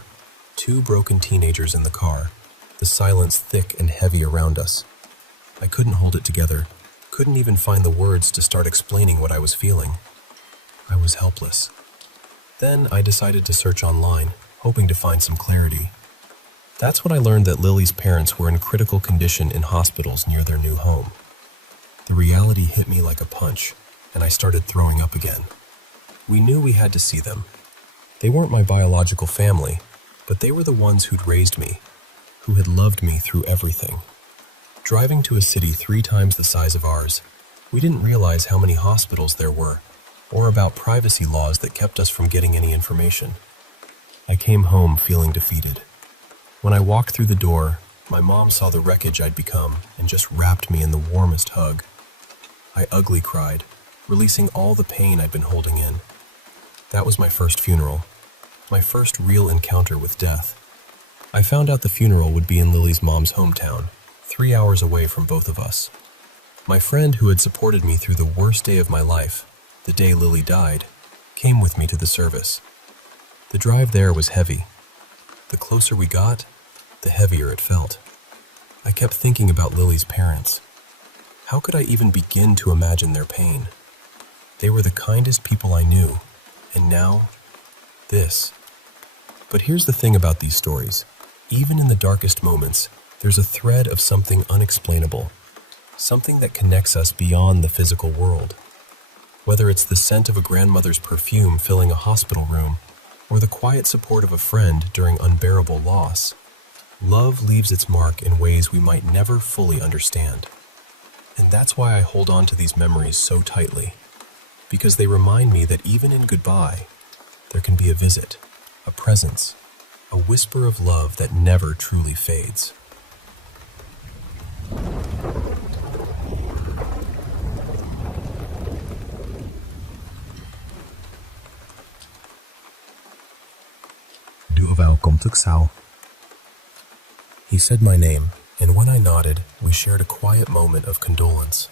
2 broken teenagers in the car, the silence thick and heavy around us. I couldn't hold it together, couldn't even find the words to start explaining what I was feeling. I was helpless. Then I decided to search online, hoping to find some clarity. That's when I learned that Lily's parents were in critical condition in hospitals near their new home. The reality hit me like a punch, and I started throwing up again. We knew we had to see them. They weren't my biological family, but they were the ones who'd raised me, who had loved me through everything. Driving to a city 3 times the size of ours, we didn't realize how many hospitals there were, or about privacy laws that kept us from getting any information. I came home feeling defeated. When I walked through the door, my mom saw the wreckage I'd become and just wrapped me in the warmest hug. I ugly cried, releasing all the pain I'd been holding in. That was my first funeral, my first real encounter with death. I found out the funeral would be in Lily's mom's hometown, 3 hours away from both of us. My friend who had supported me through the worst day of my life, the day Lily died, came with me to the service. The drive there was heavy. The closer we got, the heavier it felt. I kept thinking about Lily's parents. How could I even begin to imagine their pain? They were the kindest people I knew, and now, this. But here's the thing about these stories. Even in the darkest moments, there's a thread of something unexplainable, something that connects us beyond the physical world. Whether it's the scent of a grandmother's perfume filling a hospital room, or the quiet support of a friend during unbearable loss, love leaves its mark in ways we might never fully understand. And that's why I hold on to these memories so tightly, because they remind me that even in goodbye, there can be a visit, a presence, a whisper of love that never truly fades. Sao. He said my name, and when I nodded, we shared a quiet moment of condolence.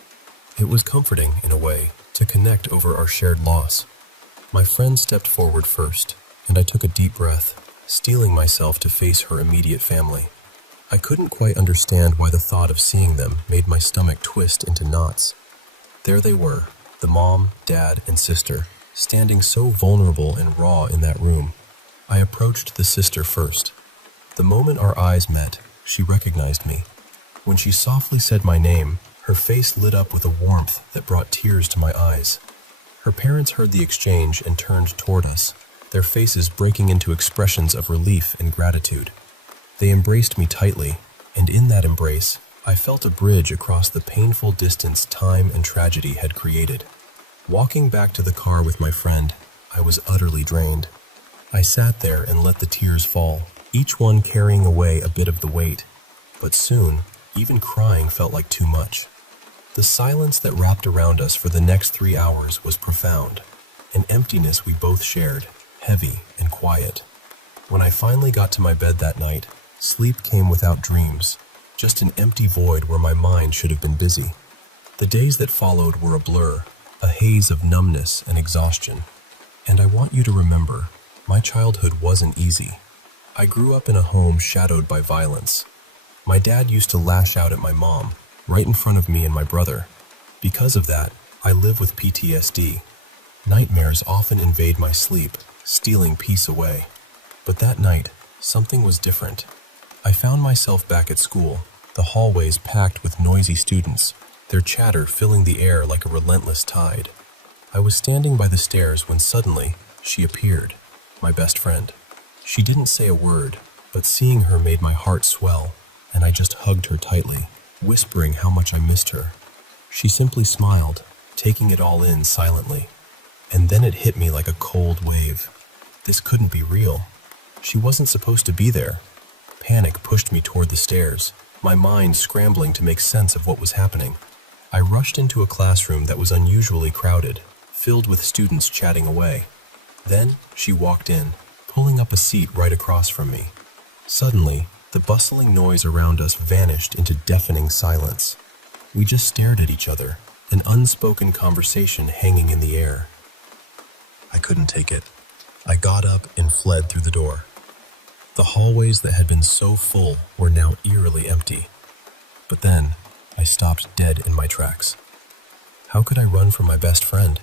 It was comforting, in a way, to connect over our shared loss. My friend stepped forward first, and I took a deep breath, steeling myself to face her immediate family. I couldn't quite understand why the thought of seeing them made my stomach twist into knots. There they were, the mom, dad, and sister, standing so vulnerable and raw in that room. I approached the sister first. The moment our eyes met, she recognized me. When she softly said my name, her face lit up with a warmth that brought tears to my eyes. Her parents heard the exchange and turned toward us, their faces breaking into expressions of relief and gratitude. They embraced me tightly, and in that embrace, I felt a bridge across the painful distance time and tragedy had created. Walking back to the car with my friend, I was utterly drained. I sat there and let the tears fall, each one carrying away a bit of the weight. But soon, even crying felt like too much. The silence that wrapped around us for the next 3 hours was profound, an emptiness we both shared, heavy and quiet. When I finally got to my bed that night, sleep came without dreams, just an empty void where my mind should have been busy. The days that followed were a blur, a haze of numbness and exhaustion. And I want you to remember, my childhood wasn't easy. I grew up in a home shadowed by violence. My dad used to lash out at my mom, right in front of me and my brother. Because of that, I live with PTSD. Nightmares often invade my sleep, stealing peace away. But that night, something was different. I found myself back at school, the hallways packed with noisy students, their chatter filling the air like a relentless tide. I was standing by the stairs when suddenly, she appeared, my best friend. She didn't say a word, but seeing her made my heart swell, and I just hugged her tightly, whispering how much I missed her. She simply smiled, taking it all in silently. And then it hit me like a cold wave. This couldn't be real. She wasn't supposed to be there. Panic pushed me toward the stairs, my mind scrambling to make sense of what was happening. I rushed into a classroom that was unusually crowded, filled with students chatting away. Then she walked in, pulling up a seat right across from me. Suddenly, the bustling noise around us vanished into deafening silence. We just stared at each other, an unspoken conversation hanging in the air. I couldn't take it. I got up and fled through the door. The hallways that had been so full were now eerily empty. But then, I stopped dead in my tracks. How could I run from my best friend?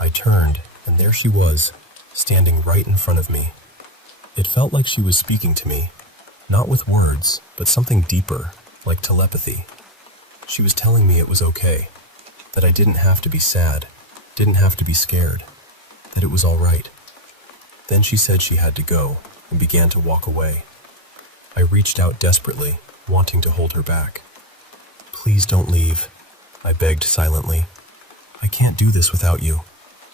I turned, and there she was, standing right in front of me. It felt like she was speaking to me, not with words, but something deeper, like telepathy. She was telling me it was okay, that I didn't have to be sad, didn't have to be scared, that it was all right. Then she said she had to go and began to walk away. I reached out desperately, wanting to hold her back. "Please don't leave," I begged silently. "I can't do this without you.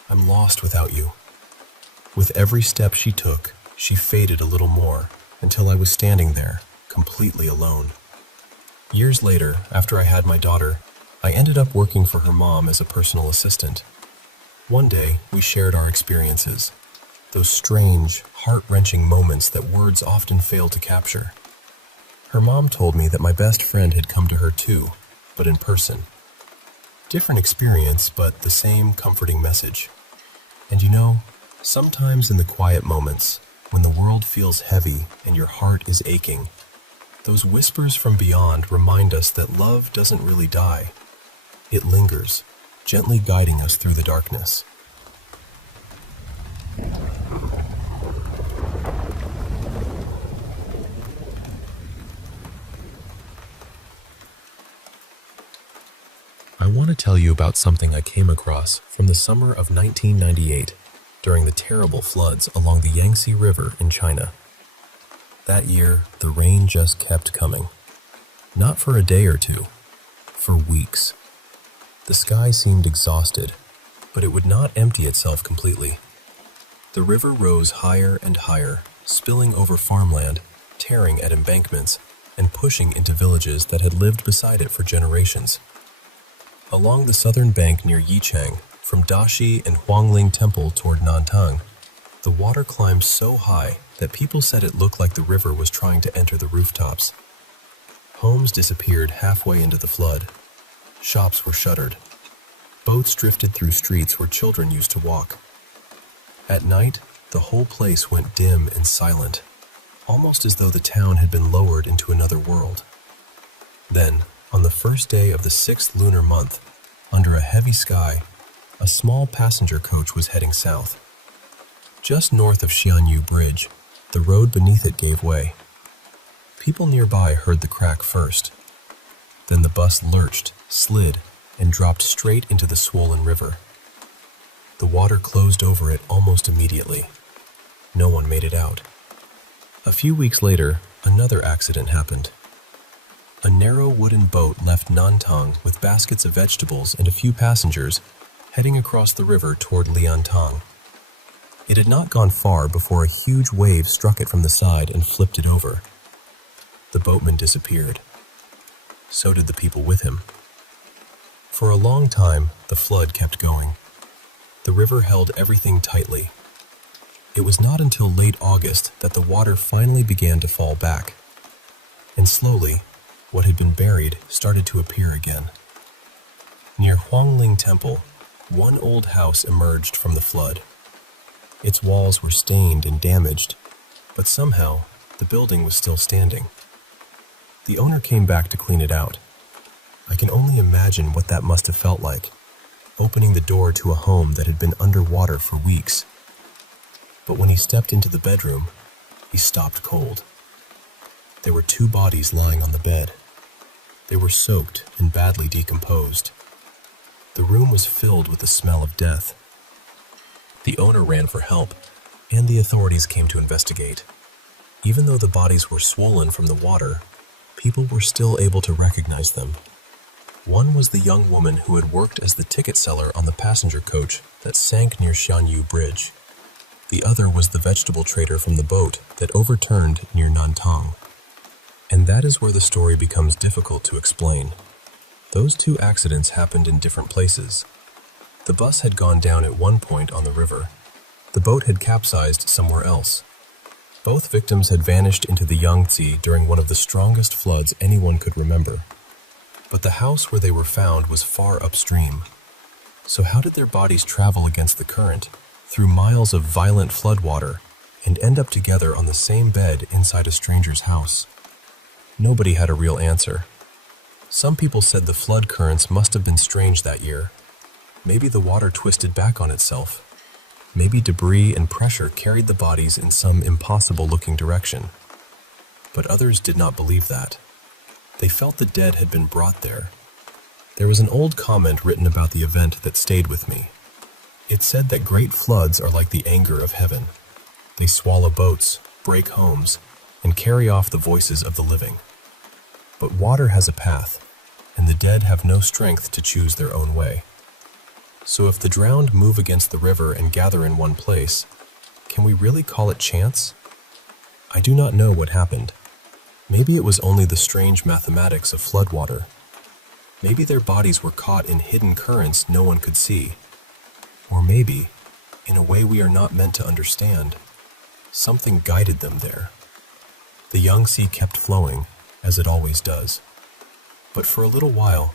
I'm lost without you." With every step she took, she faded a little more, until I was standing there, completely alone. Years later, after I had my daughter, I ended up working for her mom as a personal assistant. One day, we shared our experiences, those strange, heart-wrenching moments that words often fail to capture. Her mom told me that my best friend had come to her too, but in person. Different experience, but the same comforting message. And you know, sometimes in the quiet moments, when the world feels heavy and your heart is aching, those whispers from beyond remind us that love doesn't really die. It lingers, gently guiding us through the darkness. I want to tell you about something I came across from the summer of 1998 during the terrible floods along the Yangtze River in China. That year, the rain just kept coming. Not for a day or two, for weeks. The sky seemed exhausted, but it would not empty itself completely. The river rose higher and higher, spilling over farmland, tearing at embankments, and pushing into villages that had lived beside it for generations. Along the southern bank near Yichang, from Dashi and Huangling Temple toward Nantang, the water climbed so high that people said it looked like the river was trying to enter the rooftops. Homes disappeared halfway into the flood. Shops were shuttered. Boats drifted through streets where children used to walk. At night, the whole place went dim and silent, almost as though the town had been lowered into another world. Then, on the first day of the 6th lunar month, under a heavy sky, a small passenger coach was heading south. Just north of Xianyu Bridge, the road beneath it gave way. People nearby heard the crack first. Then the bus lurched, slid, and dropped straight into the swollen river. The water closed over it almost immediately. No one made it out. A few weeks later, another accident happened. A narrow wooden boat left Nantong with baskets of vegetables and a few passengers, heading across the river toward Liantang. It had not gone far before a huge wave struck it from the side and flipped it over. The boatman disappeared. So did the people with him. For a long time, the flood kept going. The river held everything tightly. It was not until late August that the water finally began to fall back. And slowly, what had been buried started to appear again. Near Huangling Temple, one old house emerged from the flood. Its walls were stained and damaged, but somehow the building was still standing. The owner came back to clean it out. I can only imagine what that must have felt like, opening the door to a home that had been underwater for weeks. But when he stepped into the bedroom, he stopped cold. There were 2 bodies lying on the bed. They were soaked and badly decomposed. The room was filled with the smell of death. The owner ran for help, and the authorities came to investigate. Even though the bodies were swollen from the water, people were still able to recognize them. One was the young woman who had worked as the ticket seller on the passenger coach that sank near Xianyu Bridge. The other was the vegetable trader from the boat that overturned near Nantong. And that is where the story becomes difficult to explain. Those 2 accidents happened in different places. The bus had gone down at one point on the river. The boat had capsized somewhere else. Both victims had vanished into the Yangtze during one of the strongest floods anyone could remember. But the house where they were found was far upstream. So how did their bodies travel against the current, through miles of violent floodwater, and end up together on the same bed inside a stranger's house? Nobody had a real answer. Some people said the flood currents must have been strange that year. Maybe the water twisted back on itself. Maybe debris and pressure carried the bodies in some impossible-looking direction. But others did not believe that. They felt the dead had been brought there. There was an old comment written about the event that stayed with me. It said that great floods are like the anger of heaven. They swallow boats, break homes, and carry off the voices of the living. But water has a path, and the dead have no strength to choose their own way. So if the drowned move against the river and gather in one place, can we really call it chance? I do not know what happened. Maybe it was only the strange mathematics of floodwater. Maybe their bodies were caught in hidden currents no one could see. Or maybe, in a way we are not meant to understand, something guided them there. The Yangtze kept flowing, as it always does. But for a little while,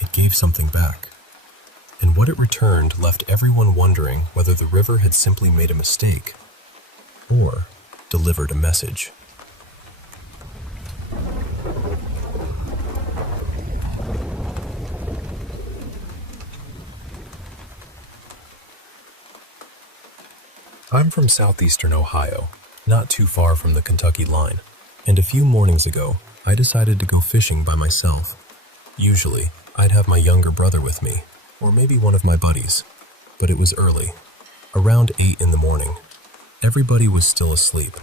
it gave something back. And what it returned left everyone wondering whether the river had simply made a mistake, or delivered a message. I'm from southeastern Ohio, not too far from the Kentucky line, and a few mornings ago, I decided to go fishing by myself. Usually, I'd have my younger brother with me, or maybe one of my buddies, but it was early, around 8 in the morning. Everybody was still asleep,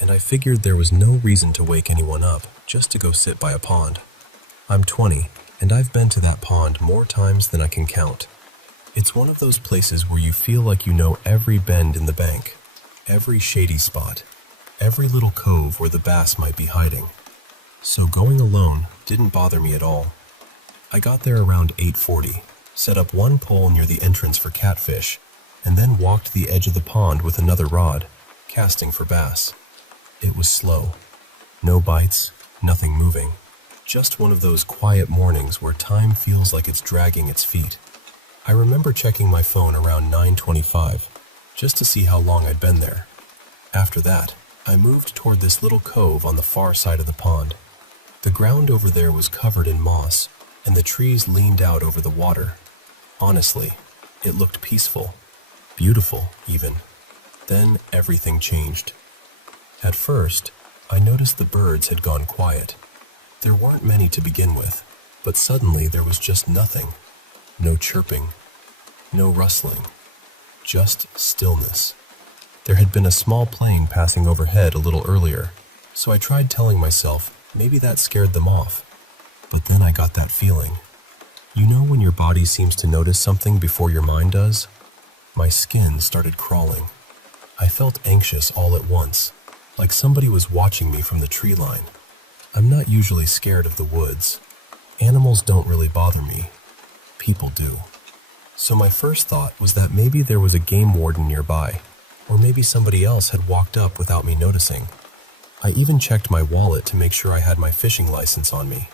and I figured there was no reason to wake anyone up just to go sit by a pond. I'm 20, and I've been to that pond more times than I can count. It's one of those places where you feel like you know every bend in the bank, every shady spot, every little cove where the bass might be hiding. So going alone didn't bother me at all. I got there around 8:40, set up one pole near the entrance for catfish, and then walked the edge of the pond with another rod, casting for bass. It was slow. No bites, nothing moving. Just one of those quiet mornings where time feels like it's dragging its feet. I remember checking my phone around 9:25, just to see how long I'd been there. After that, I moved toward this little cove on the far side of the pond. The ground over there was covered in moss, and the trees leaned out over the water. Honestly, it looked peaceful, beautiful even. Then everything changed. At first, I noticed the birds had gone quiet. There weren't many to begin with, but suddenly there was just nothing. No chirping, no rustling, just stillness. There had been a small plane passing overhead a little earlier, so I tried telling myself maybe that scared them off. But then I got that feeling. You know when your body seems to notice something before your mind does? My skin started crawling. I felt anxious all at once, like somebody was watching me from the tree line. I'm not usually scared of the woods. Animals don't really bother me. People do. So my first thought was that maybe there was a game warden nearby, or maybe somebody else had walked up without me noticing. I even checked my wallet to make sure I had my fishing license on me.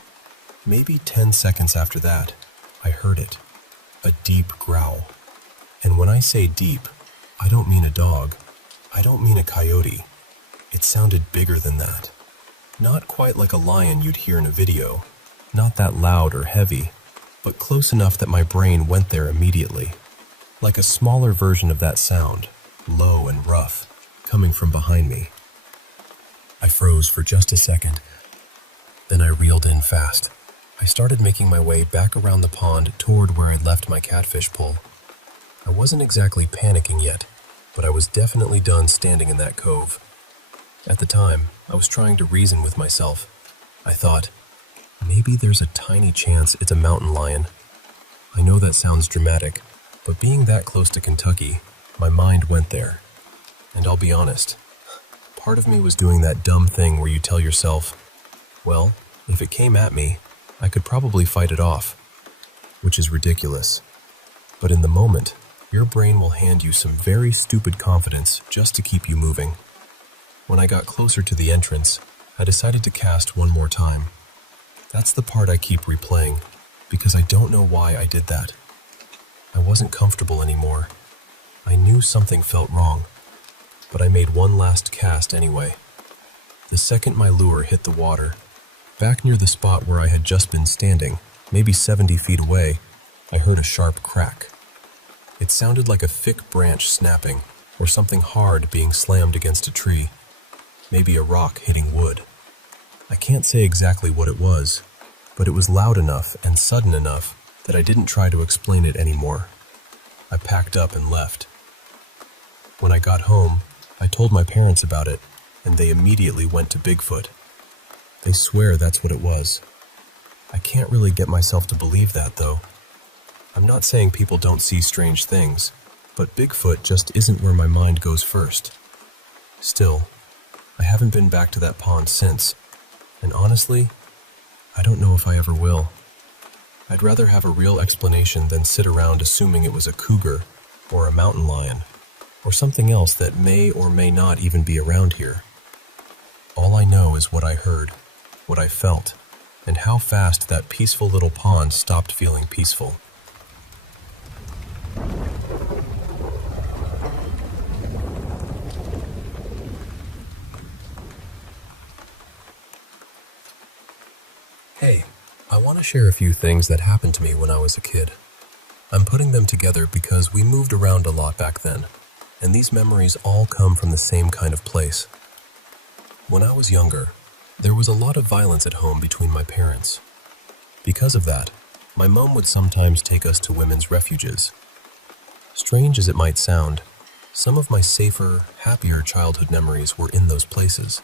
Maybe 10 seconds after that, I heard it. A deep growl. And when I say deep, I don't mean a dog. I don't mean a coyote. It sounded bigger than that. Not quite like a lion you'd hear in a video. Not that loud or heavy, but close enough that my brain went there immediately. Like a smaller version of that sound, low and rough, coming from behind me. I froze for just a second. Then I reeled in fast. I started making my way back around the pond toward where I'd left my catfish pole. I wasn't exactly panicking yet, but I was definitely done standing in that cove. At the time, I was trying to reason with myself. I thought, maybe there's a tiny chance it's a mountain lion. I know that sounds dramatic, but being that close to Kentucky, my mind went there. And I'll be honest, part of me was doing that dumb thing where you tell yourself, well, if it came at me, I could probably fight it off, which is ridiculous. But in the moment, your brain will hand you some very stupid confidence just to keep you moving. When I got closer to the entrance, I decided to cast one more time. That's the part I keep replaying, because I don't know why I did that. I wasn't comfortable anymore. I knew something felt wrong, but I made one last cast anyway. The second my lure hit the water, back near the spot where I had just been standing, maybe 70 feet away, I heard a sharp crack. It sounded like a thick branch snapping, or something hard being slammed against a tree. Maybe a rock hitting wood. I can't say exactly what it was, but it was loud enough and sudden enough that I didn't try to explain it anymore. I packed up and left. When I got home, I told my parents about it, and they immediately went to Bigfoot. They swear that's what it was. I can't really get myself to believe that, though. I'm not saying people don't see strange things, but Bigfoot just isn't where my mind goes first. Still, I haven't been back to that pond since, and honestly, I don't know if I ever will. I'd rather have a real explanation than sit around assuming it was a cougar, or a mountain lion, or something else that may or may not even be around here. All I know is what I heard, what I felt, and how fast that peaceful little pond stopped feeling peaceful. Hey, I want to share a few things that happened to me when I was a kid. I'm putting them together because we moved around a lot back then, and these memories all come from the same kind of place. When I was younger, there was a lot of violence at home between my parents. Because of that, my mom would sometimes take us to women's refuges. Strange as it might sound, some of my safer, happier childhood memories were in those places.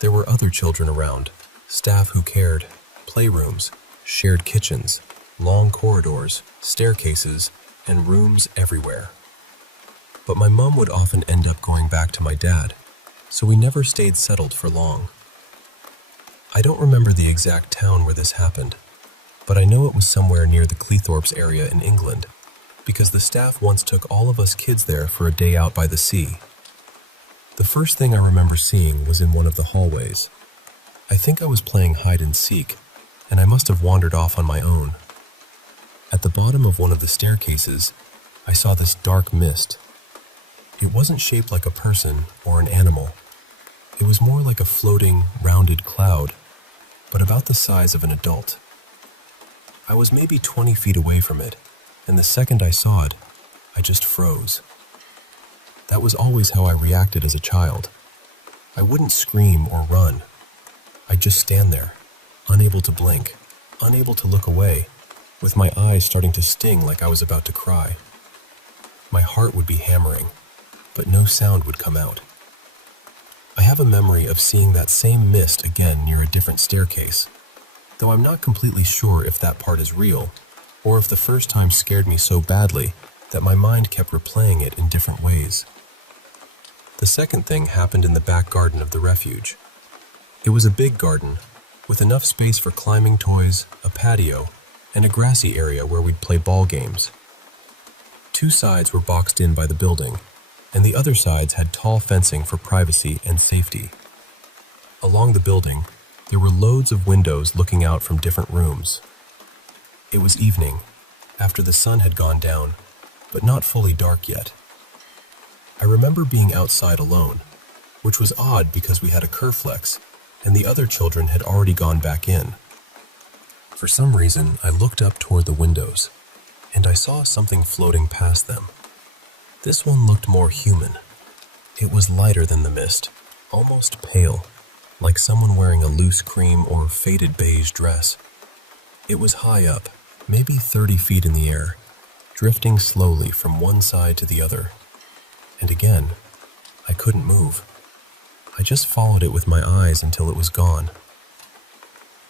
There were other children around, staff who cared, playrooms, shared kitchens, long corridors, staircases, and rooms everywhere. But my mom would often end up going back to my dad, so we never stayed settled for long. I don't remember the exact town where this happened, but I know it was somewhere near the Cleethorpes area in England, because the staff once took all of us kids there for a day out by the sea. The first thing I remember seeing was in one of the hallways. I think I was playing hide and seek, and I must have wandered off on my own. At the bottom of one of the staircases, I saw this dark mist. It wasn't shaped like a person or an animal. It was more like a floating, rounded cloud, but about the size of an adult. I was maybe 20 feet away from it, and the second I saw it, I just froze. That was always how I reacted as a child. I wouldn't scream or run. I'd just stand there, unable to blink, unable to look away, with my eyes starting to sting like I was about to cry. My heart would be hammering, but no sound would come out. I have a memory of seeing that same mist again near a different staircase, though I'm not completely sure if that part is real, or if the first time scared me so badly that my mind kept replaying it in different ways. The second thing happened in the back garden of the refuge. It was a big garden, with enough space for climbing toys, a patio, and a grassy area where we'd play ball games. Two sides were boxed in by the building, and the other sides had tall fencing for privacy and safety. Along the building, there were loads of windows looking out from different rooms. It was evening, after the sun had gone down, but not fully dark yet. I remember being outside alone, which was odd because we had a Kerflex, and the other children had already gone back in. For some reason, I looked up toward the windows, and I saw something floating past them. This one looked more human. It was lighter than the mist, almost pale, like someone wearing a loose cream or faded beige dress. It was high up, maybe 30 feet in the air, drifting slowly from one side to the other. And again, I couldn't move. I just followed it with my eyes until it was gone.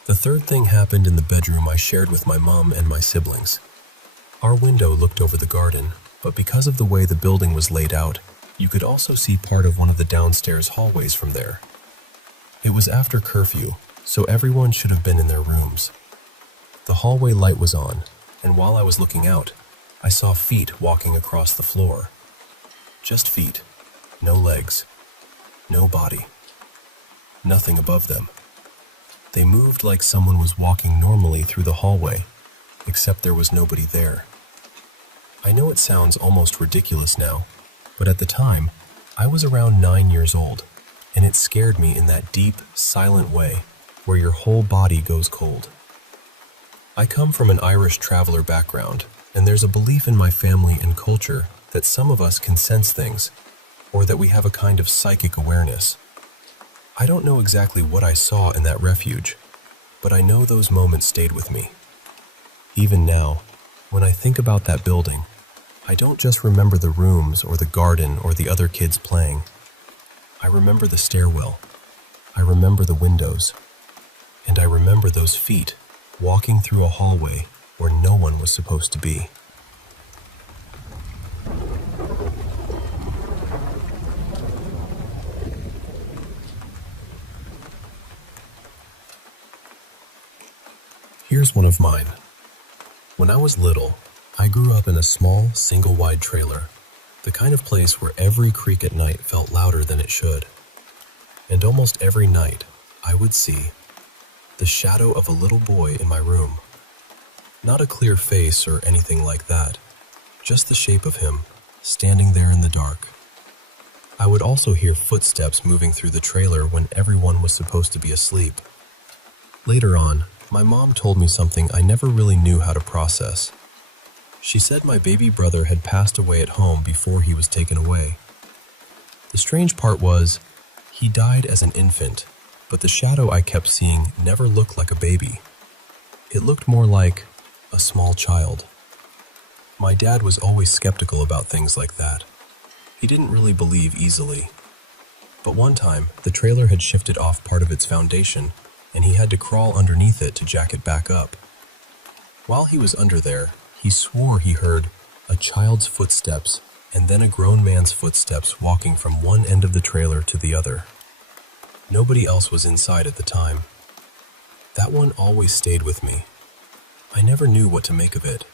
The third thing happened in the bedroom I shared with my mom and my siblings. Our window looked over the garden, but because of the way the building was laid out, you could also see part of one of the downstairs hallways from there. It was after curfew, so everyone should have been in their rooms. The hallway light was on, and while I was looking out, I saw feet walking across the floor. Just feet, no legs, no body, nothing above them. They moved like someone was walking normally through the hallway, except there was nobody there. I know it sounds almost ridiculous now, but at the time, I was around 9 years old, and it scared me in that deep, silent way where your whole body goes cold. I come from an Irish traveler background, and there's a belief in my family and culture that some of us can sense things, or that we have a kind of psychic awareness. I don't know exactly what I saw in that refuge, but I know those moments stayed with me. Even now, when I think about that building, I don't just remember the rooms or the garden or the other kids playing. I remember the stairwell, I remember the windows, and I remember those feet walking through a hallway where no one was supposed to be. Here's one of mine. When I was little, I grew up in a small, single-wide trailer, the kind of place where every creak at night felt louder than it should. And almost every night, I would see the shadow of a little boy in my room. Not a clear face or anything like that, just the shape of him, standing there in the dark. I would also hear footsteps moving through the trailer when everyone was supposed to be asleep. Later on, my mom told me something I never really knew how to process. She said my baby brother had passed away at home before he was taken away. The strange part was, he died as an infant, but the shadow I kept seeing never looked like a baby. It looked more like a small child. My dad was always skeptical about things like that. He didn't really believe easily. But one time, the trailer had shifted off part of its foundation, and he had to crawl underneath it to jack it back up. While he was under there, he swore he heard a child's footsteps and then a grown man's footsteps walking from one end of the trailer to the other. Nobody else was inside at the time. That one always stayed with me. I never knew what to make of it.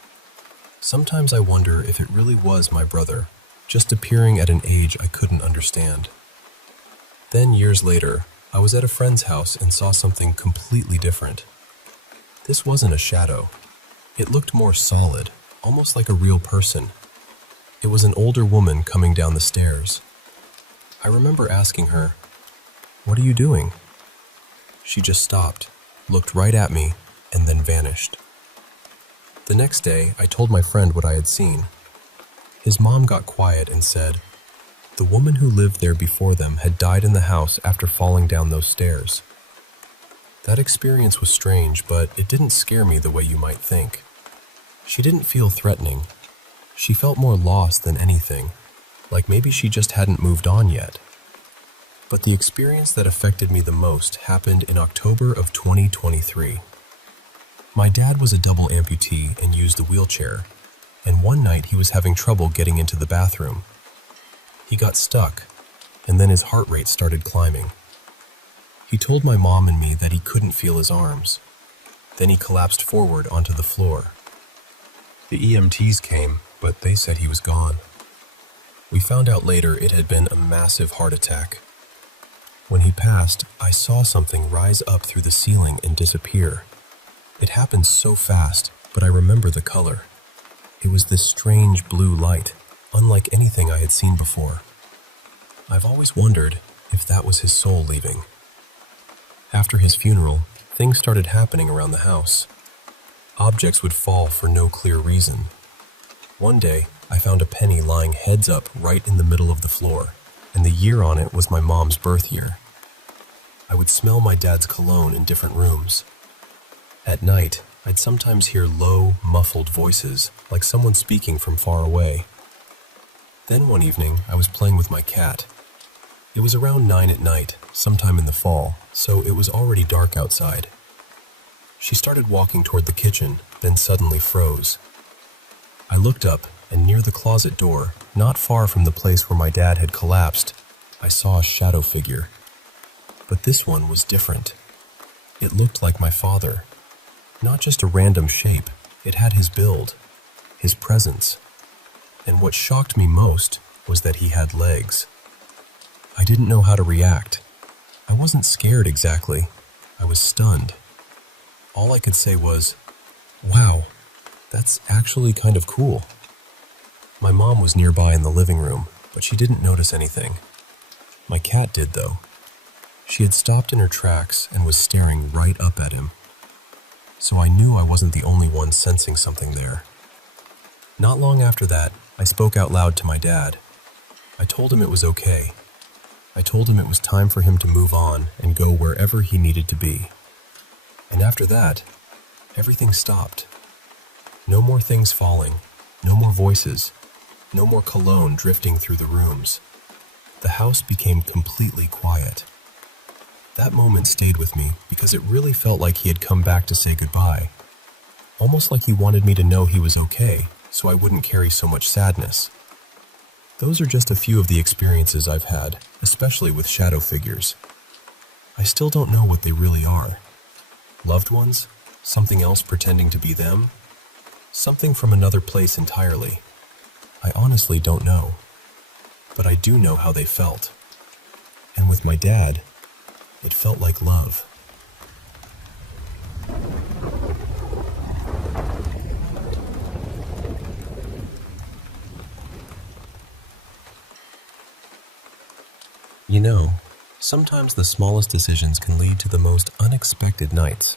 Sometimes I wonder if it really was my brother, just appearing at an age I couldn't understand. Then, years later, I was at a friend's house and saw something completely different. This wasn't a shadow. It looked more solid, almost like a real person. It was an older woman coming down the stairs. I remember asking her, "What are you doing?" She just stopped, looked right at me, and then vanished. The next day, I told my friend what I had seen. His mom got quiet and said, "The woman who lived there before them had died in the house after falling down those stairs." That experience was strange, but it didn't scare me the way you might think. She didn't feel threatening. She felt more lost than anything, like maybe she just hadn't moved on yet. But the experience that affected me the most happened in October of 2023. My dad was a double amputee and used a wheelchair, and one night he was having trouble getting into the bathroom. He got stuck, and then his heart rate started climbing. He told my mom and me that he couldn't feel his arms. Then he collapsed forward onto the floor. The EMTs came, but they said he was gone. We found out later it had been a massive heart attack. When he passed, I saw something rise up through the ceiling and disappear. It happened so fast, but I remember the color. It was this strange blue light, unlike anything I had seen before. I've always wondered if that was his soul leaving. After his funeral, things started happening around the house. Objects would fall for no clear reason. One day, I found a penny lying heads up right in the middle of the floor, and the year on it was my mom's birth year. I would smell my dad's cologne in different rooms. At night, I'd sometimes hear low, muffled voices, like someone speaking from far away. Then one evening, I was playing with my cat. It was around 9 at night, sometime in the fall, so it was already dark outside. She started walking toward the kitchen, then suddenly froze. I looked up, and near the closet door, not far from the place where my dad had collapsed, I saw a shadow figure. But this one was different. It looked like my father. Not just a random shape, it had his build, his presence. And what shocked me most was that he had legs. I didn't know how to react. I wasn't scared exactly. I was stunned. All I could say was, "Wow, that's actually kind of cool." My mom was nearby in the living room, but she didn't notice anything. My cat did, though. She had stopped in her tracks and was staring right up at him. So I knew I wasn't the only one sensing something there. Not long after that, I spoke out loud to my dad. I told him it was okay. I told him it was time for him to move on and go wherever he needed to be. And after that, everything stopped. No more things falling, no more voices, no more cologne drifting through the rooms. The house became completely quiet. That moment stayed with me because it really felt like he had come back to say goodbye. Almost like he wanted me to know he was okay, so I wouldn't carry so much sadness. Those are just a few of the experiences I've had, especially with shadow figures. I still don't know what they really are. Loved ones? Something else pretending to be them? Something from another place entirely? I honestly don't know. But I do know how they felt. And with my dad, it felt like love. You know, sometimes the smallest decisions can lead to the most unexpected nights.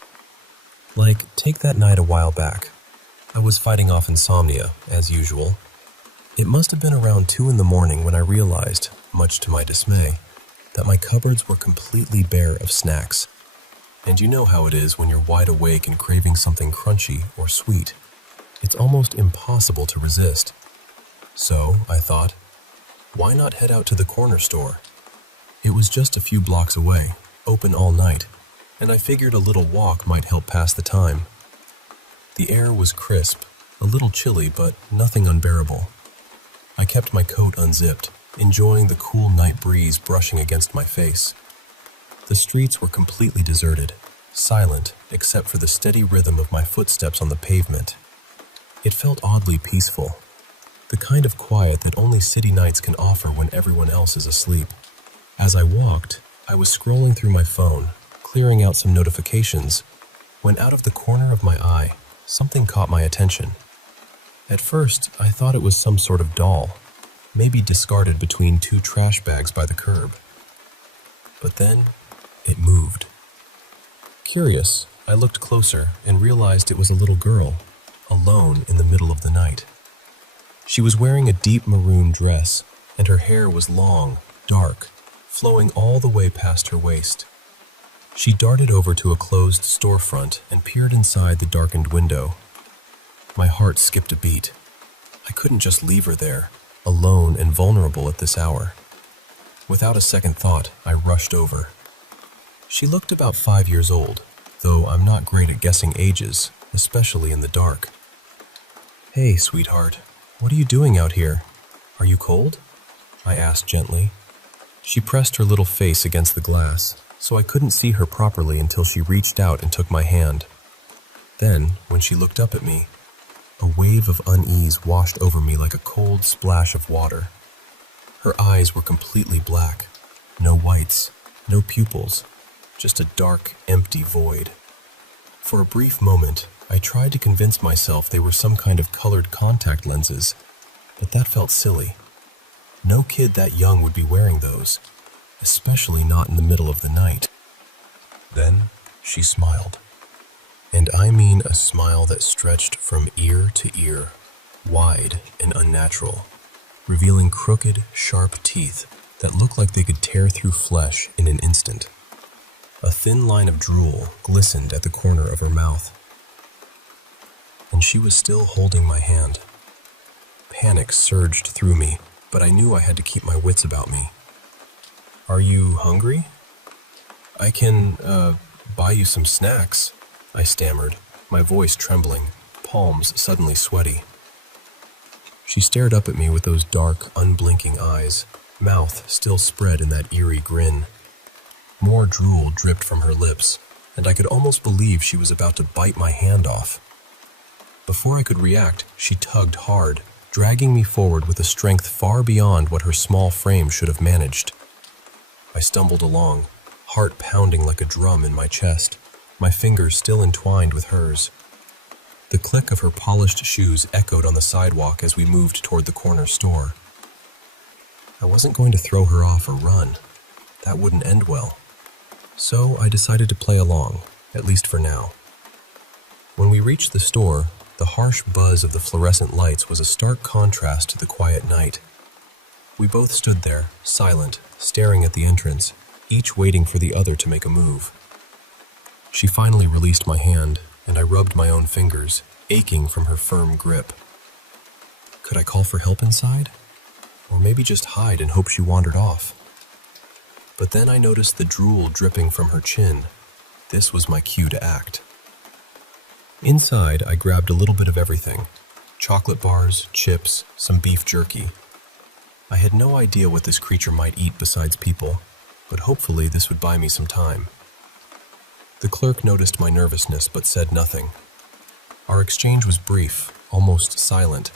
Like, take that night a while back. I was fighting off insomnia, as usual. It must have been around 2 in the morning when I realized, much to my dismay, that my cupboards were completely bare of snacks. And you know how it is when you're wide awake and craving something crunchy or sweet. It's almost impossible to resist. So, I thought, why not head out to the corner store? It was just a few blocks away, open all night, and I figured a little walk might help pass the time. The air was crisp, a little chilly, but nothing unbearable. I kept my coat unzipped, enjoying the cool night breeze brushing against my face. The streets were completely deserted, silent except for the steady rhythm of my footsteps on the pavement. It felt oddly peaceful, the kind of quiet that only city nights can offer when everyone else is asleep. As I walked, I was scrolling through my phone, clearing out some notifications, when out of the corner of my eye, something caught my attention. At first, I thought it was some sort of doll, maybe discarded between two trash bags by the curb. But then, it moved. Curious, I looked closer and realized it was a little girl, alone in the middle of the night. She was wearing a deep maroon dress, and her hair was long, dark, flowing all the way past her waist. She darted over to a closed storefront and peered inside the darkened window. My heart skipped a beat. I couldn't just leave her there, alone and vulnerable at this hour. Without a second thought, I rushed over. She looked about 5 years old, though I'm not great at guessing ages, especially in the dark. "Hey, sweetheart, what are you doing out here? Are you cold?" I asked gently. She pressed her little face against the glass, so I couldn't see her properly until she reached out and took my hand. Then, when she looked up at me, a wave of unease washed over me like a cold splash of water. Her eyes were completely black, no whites, no pupils, just a dark, empty void. For a brief moment, I tried to convince myself they were some kind of colored contact lenses, but that felt silly. No kid that young would be wearing those, especially not in the middle of the night. Then she smiled. And I mean a smile that stretched from ear to ear, wide and unnatural, revealing crooked, sharp teeth that looked like they could tear through flesh in an instant. A thin line of drool glistened at the corner of her mouth. And she was still holding my hand. Panic surged through me, but I knew I had to keep my wits about me. "Are you hungry? I can, buy you some snacks," I stammered, my voice trembling, palms suddenly sweaty. She stared up at me with those dark, unblinking eyes, mouth still spread in that eerie grin. More drool dripped from her lips, and I could almost believe she was about to bite my hand off. Before I could react, she tugged hard, dragging me forward with a strength far beyond what her small frame should have managed. I stumbled along, heart pounding like a drum in my chest, my fingers still entwined with hers. The click of her polished shoes echoed on the sidewalk as we moved toward the corner store. I wasn't going to throw her off or run. That wouldn't end well. So I decided to play along, at least for now. When we reached the store, the harsh buzz of the fluorescent lights was a stark contrast to the quiet night. We both stood there, silent, staring at the entrance, each waiting for the other to make a move. She finally released my hand, and I rubbed my own fingers, aching from her firm grip. Could I call for help inside? Or maybe just hide and hope she wandered off? But then I noticed the drool dripping from her chin. This was my cue to act. Inside, I grabbed a little bit of everything: chocolate bars, chips, some beef jerky. I had no idea what this creature might eat besides people, but hopefully this would buy me some time. The clerk noticed my nervousness but said nothing. Our exchange was brief, almost silent,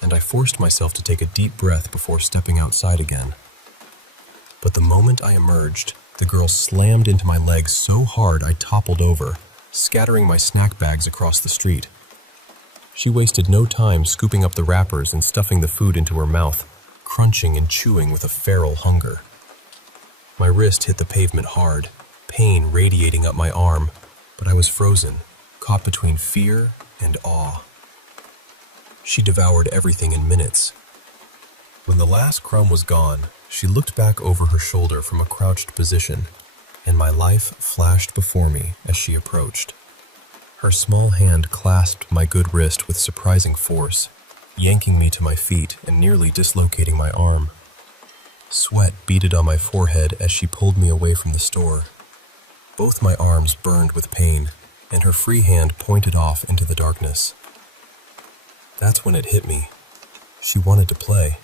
and I forced myself to take a deep breath before stepping outside again. But the moment I emerged, the girl slammed into my legs so hard I toppled over, scattering my snack bags across the street. She wasted no time scooping up the wrappers and stuffing the food into her mouth, crunching and chewing with a feral hunger. My wrist hit the pavement hard, pain radiating up my arm, but I was frozen, caught between fear and awe. She devoured everything in minutes. When the last crumb was gone, she looked back over her shoulder from a crouched position, and my life flashed before me as she approached. Her small hand clasped my good wrist with surprising force, yanking me to my feet and nearly dislocating my arm. Sweat beaded on my forehead as she pulled me away from the store. Both my arms burned with pain, and her free hand pointed off into the darkness. That's when it hit me. She wanted to play.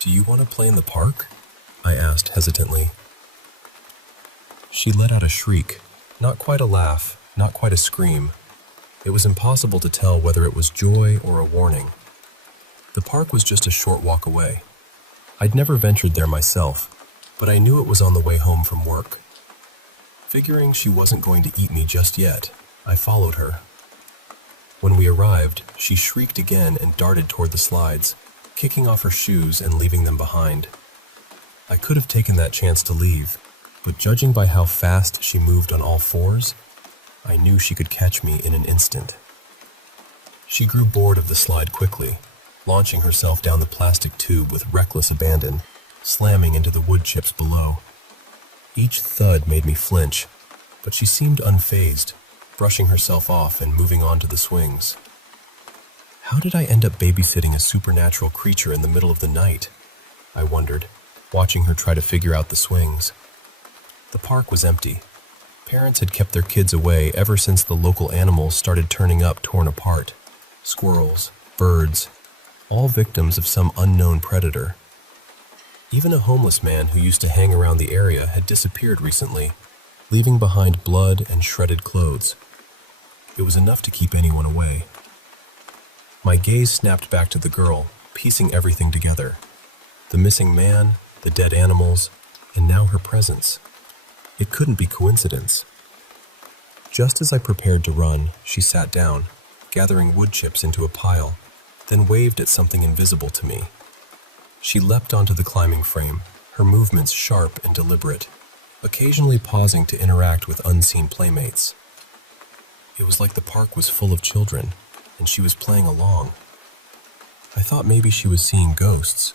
"Do you want to play in the park?" I asked hesitantly. She let out a shriek, not quite a laugh, not quite a scream. It was impossible to tell whether it was joy or a warning. The park was just a short walk away. I'd never ventured there myself, but I knew it was on the way home from work. Figuring she wasn't going to eat me just yet, I followed her. When we arrived, she shrieked again and darted toward the slides, kicking off her shoes and leaving them behind. I could have taken that chance to leave, but judging by how fast she moved on all fours, I knew she could catch me in an instant. She grew bored of the slide quickly, launching herself down the plastic tube with reckless abandon, slamming into the wood chips below. Each thud made me flinch, but she seemed unfazed, brushing herself off and moving on to the swings. How did I end up babysitting a supernatural creature in the middle of the night? I wondered, watching her try to figure out the swings. The park was empty. Parents had kept their kids away ever since the local animals started turning up torn apart. Squirrels, birds, all victims of some unknown predator. Even a homeless man who used to hang around the area had disappeared recently, leaving behind blood and shredded clothes. It was enough to keep anyone away. My gaze snapped back to the girl, piecing everything together. The missing man, the dead animals, and now her presence. It couldn't be coincidence. Just as I prepared to run, she sat down, gathering wood chips into a pile, then waved at something invisible to me. She leapt onto the climbing frame, her movements sharp and deliberate, occasionally pausing to interact with unseen playmates. It was like the park was full of children, and she was playing along. I thought maybe she was seeing ghosts,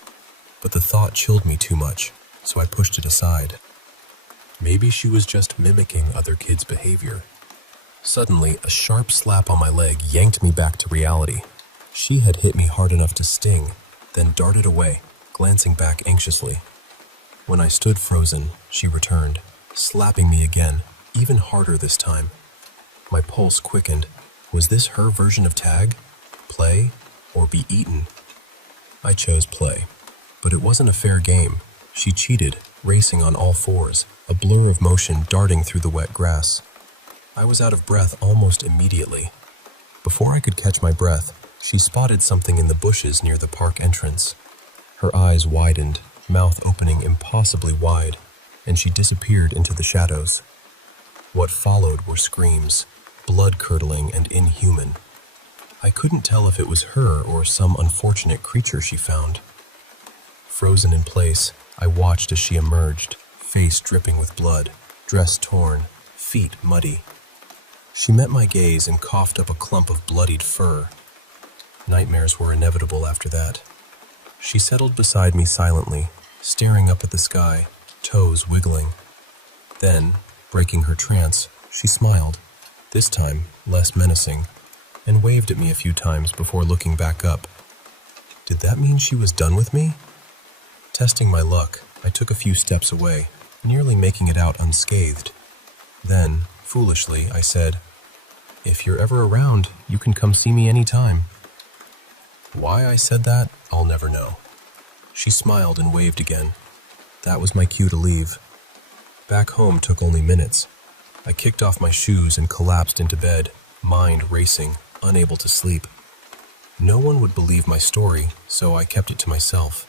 but the thought chilled me too much, so I pushed it aside. Maybe she was just mimicking other kids' behavior. Suddenly, a sharp slap on my leg yanked me back to reality. She had hit me hard enough to sting, then darted away, glancing back anxiously. When I stood frozen, she returned, slapping me again, even harder this time. My pulse quickened. Was this her version of tag? Play or be eaten? I chose play, but it wasn't a fair game. She cheated, racing on all fours, a blur of motion darting through the wet grass. I was out of breath almost immediately. Before I could catch my breath, she spotted something in the bushes near the park entrance. Her eyes widened, mouth opening impossibly wide, and she disappeared into the shadows. What followed were screams, blood-curdling and inhuman. I couldn't tell if it was her or some unfortunate creature she found. Frozen in place, I watched as she emerged, face dripping with blood, dress torn, feet muddy. She met my gaze and coughed up a clump of bloodied fur. Nightmares were inevitable after that. She settled beside me silently, staring up at the sky, toes wiggling. Then, breaking her trance, she smiled, this time less menacing, and waved at me a few times before looking back up. Did that mean she was done with me? Testing my luck, I took a few steps away, nearly making it out unscathed. Then, foolishly, I said, "If you're ever around, you can come see me anytime." Why I said that, I'll never know. She smiled and waved again. That was my cue to leave. Back home took only minutes. I kicked off my shoes and collapsed into bed, mind racing, unable to sleep. No one would believe my story, so I kept it to myself.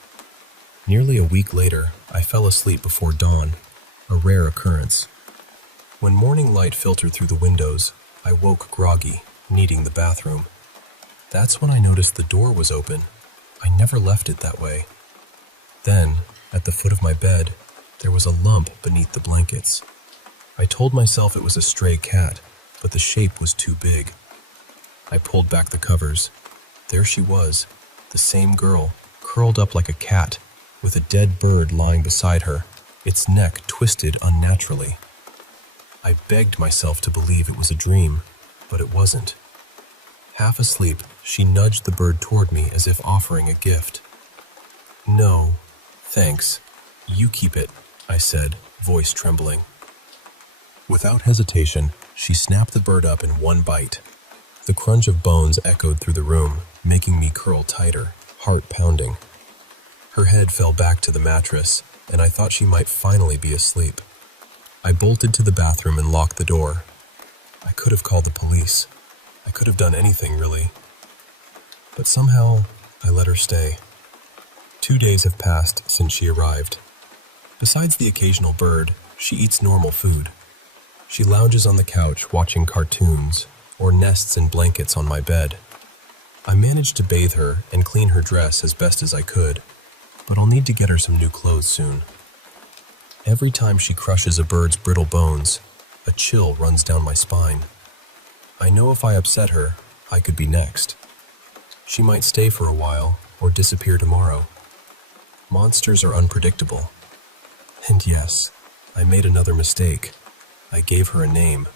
Nearly a week later, I fell asleep before dawn, a rare occurrence. When morning light filtered through the windows, I woke groggy, needing the bathroom. That's when I noticed the door was open. I never left it that way. Then, at the foot of my bed, there was a lump beneath the blankets. I told myself it was a stray cat, but the shape was too big. I pulled back the covers. There she was, the same girl, curled up like a cat, with a dead bird lying beside her, its neck twisted unnaturally. I begged myself to believe it was a dream, but it wasn't. Half asleep, she nudged the bird toward me as if offering a gift. "No, thanks. You keep it," I said, voice trembling. Without hesitation, she snapped the bird up in one bite. The crunch of bones echoed through the room, making me curl tighter, heart pounding. Her head fell back to the mattress, and I thought she might finally be asleep. I bolted to the bathroom and locked the door. I could have called the police. I could have done anything, really. But somehow, I let her stay. 2 days have passed since she arrived. Besides the occasional bird, she eats normal food. She lounges on the couch watching cartoons or nests in blankets on my bed. I managed to bathe her and clean her dress as best as I could, but I'll need to get her some new clothes soon. Every time she crushes a bird's brittle bones, a chill runs down my spine. I know if I upset her, I could be next. She might stay for a while or disappear tomorrow. Monsters are unpredictable. And yes, I made another mistake. I gave her a name.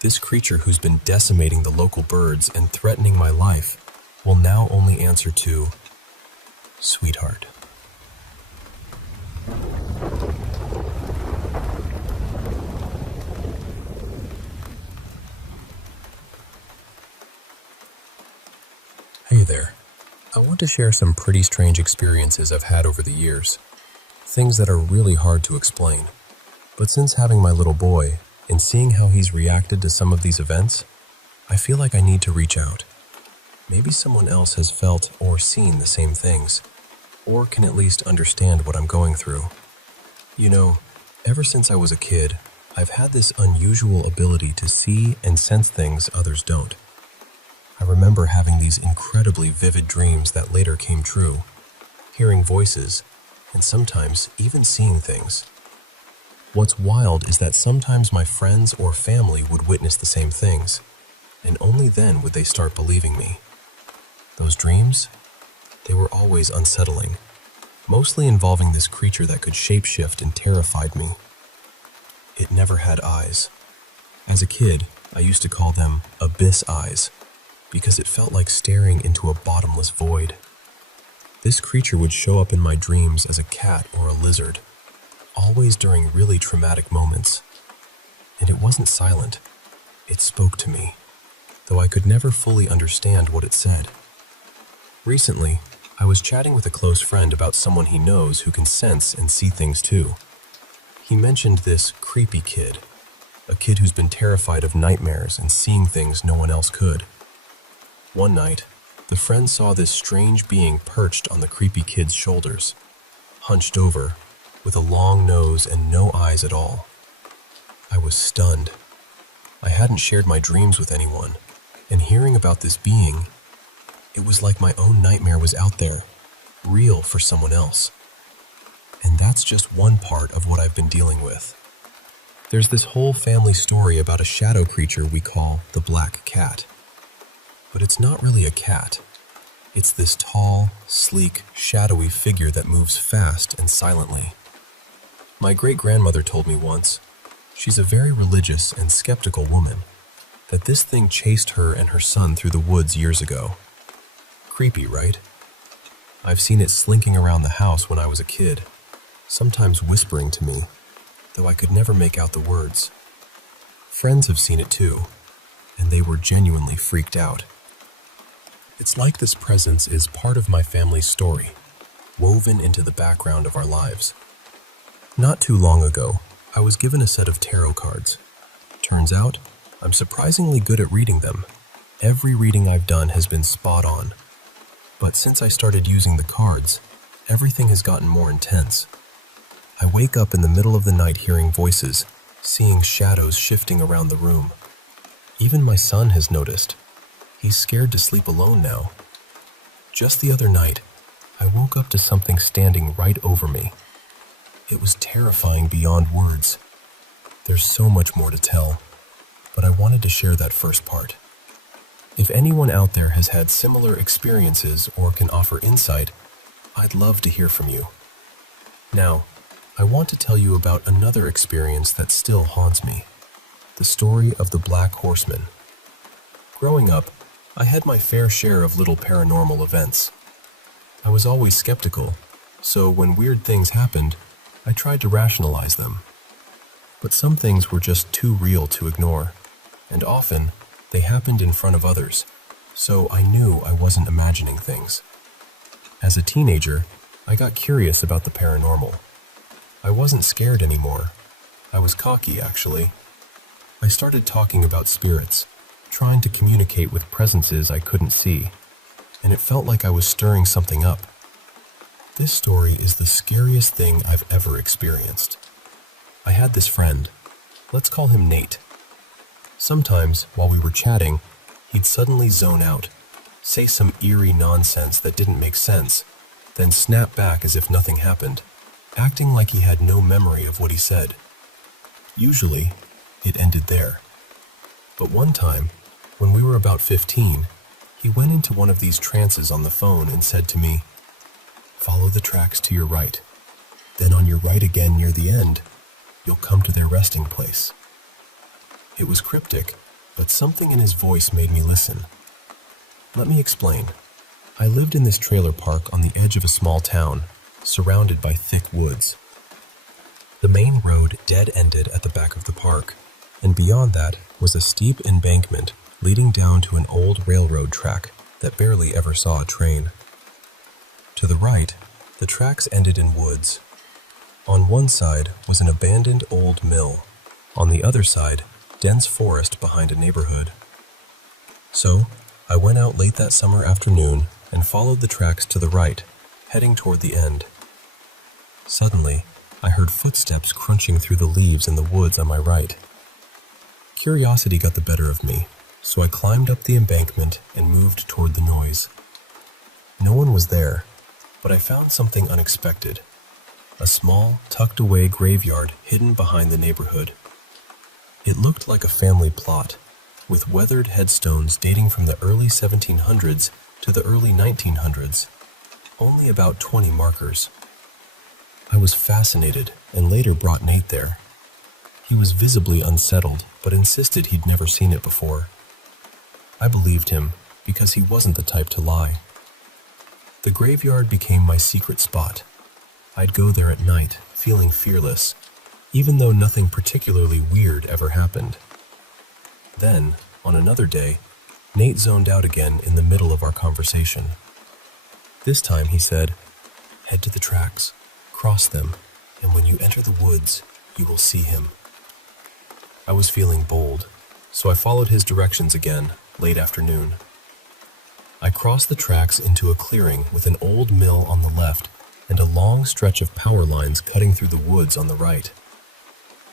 This creature who's been decimating the local birds and threatening my life will now only answer to Sweetheart. Hey there. I want to share some pretty strange experiences I've had over the years. Things that are really hard to explain. But since having my little boy and seeing how he's reacted to some of these events, I feel like I need to reach out. Maybe someone else has felt or seen the same things, or can at least understand what I'm going through. You know, ever since I was a kid, I've had this unusual ability to see and sense things others don't. I remember having these incredibly vivid dreams that later came true, hearing voices, and sometimes even seeing things. What's wild is that sometimes my friends or family would witness the same things, and only then would they start believing me. Those dreams? They were always unsettling, mostly involving this creature that could shapeshift and terrified me. It never had eyes. As a kid, I used to call them abyss eyes, because it felt like staring into a bottomless void. This creature would show up in my dreams as a cat or a lizard, always during really traumatic moments. And it wasn't silent. It spoke to me, though I could never fully understand what it said. Recently, I was chatting with a close friend about someone he knows who can sense and see things too. He mentioned this creepy kid, a kid who's been terrified of nightmares and seeing things no one else could. One night, the friend saw this strange being perched on the creepy kid's shoulders, hunched over, with a long nose and no eyes at all. I was stunned. I hadn't shared my dreams with anyone, and hearing about this being, it was like my own nightmare was out there, real for someone else. And that's just one part of what I've been dealing with. There's this whole family story about a shadow creature we call the Black Cat. But it's not really a cat. It's this tall, sleek, shadowy figure that moves fast and silently. My great-grandmother told me once, she's a very religious and skeptical woman, that this thing chased her and her son through the woods years ago. Creepy, right? I've seen it slinking around the house when I was a kid, sometimes whispering to me, though I could never make out the words. Friends have seen it too, and they were genuinely freaked out. It's like this presence is part of my family's story, woven into the background of our lives. Not too long ago, I was given a set of tarot cards. Turns out, I'm surprisingly good at reading them. Every reading I've done has been spot on. But since I started using the cards, everything has gotten more intense. I wake up in the middle of the night hearing voices, seeing shadows shifting around the room. Even my son has noticed. He's scared to sleep alone now. Just the other night, I woke up to something standing right over me. It was terrifying beyond words. There's so much more to tell, but I wanted to share that first part. If anyone out there has had similar experiences or can offer insight, I'd love to hear from you. Now, I want to tell you about another experience that still haunts me. The story of the Black Horseman. Growing up, I had my fair share of little paranormal events. I was always skeptical, so when weird things happened, I tried to rationalize them. But some things were just too real to ignore, and often they happened in front of others, so I knew I wasn't imagining things. As a teenager, I got curious about the paranormal. I wasn't scared anymore. I was cocky, actually. I started talking about spirits, trying to communicate with presences I couldn't see, and it felt like I was stirring something up. This story is the scariest thing I've ever experienced. I had this friend. Let's call him Nate. Sometimes, while we were chatting, he'd suddenly zone out, say some eerie nonsense that didn't make sense, then snap back as if nothing happened, acting like he had no memory of what he said. Usually, it ended there. But one time, when we were about 15, he went into one of these trances on the phone and said to me, "Follow the tracks to your right. Then on your right again near the end, you'll come to their resting place." It was cryptic, but something in his voice made me listen. Let me explain. I lived in this trailer park on the edge of a small town, surrounded by thick woods. The main road dead-ended at the back of the park, and beyond that was a steep embankment leading down to an old railroad track that barely ever saw a train. To the right, the tracks ended in woods. On one side was an abandoned old mill. On the other side, dense forest behind a neighborhood. So, I went out late that summer afternoon and followed the tracks to the right, heading toward the end. Suddenly, I heard footsteps crunching through the leaves in the woods on my right. Curiosity got the better of me, so I climbed up the embankment and moved toward the noise. No one was there, but I found something unexpected. A small, tucked-away graveyard hidden behind the neighborhood. It looked like a family plot, with weathered headstones dating from the early 1700s to the early 1900s. Only about 20 markers. I was fascinated and later brought Nate there. He was visibly unsettled, but insisted he'd never seen it before. I believed him because he wasn't the type to lie. The graveyard became my secret spot. I'd go there at night, feeling fearless, even though nothing particularly weird ever happened. Then, on another day, Nate zoned out again in the middle of our conversation. This time he said, "Head to the tracks, cross them, and when you enter the woods, you will see him." I was feeling bold, so I followed his directions again, late afternoon. I crossed the tracks into a clearing with an old mill on the left and a long stretch of power lines cutting through the woods on the right.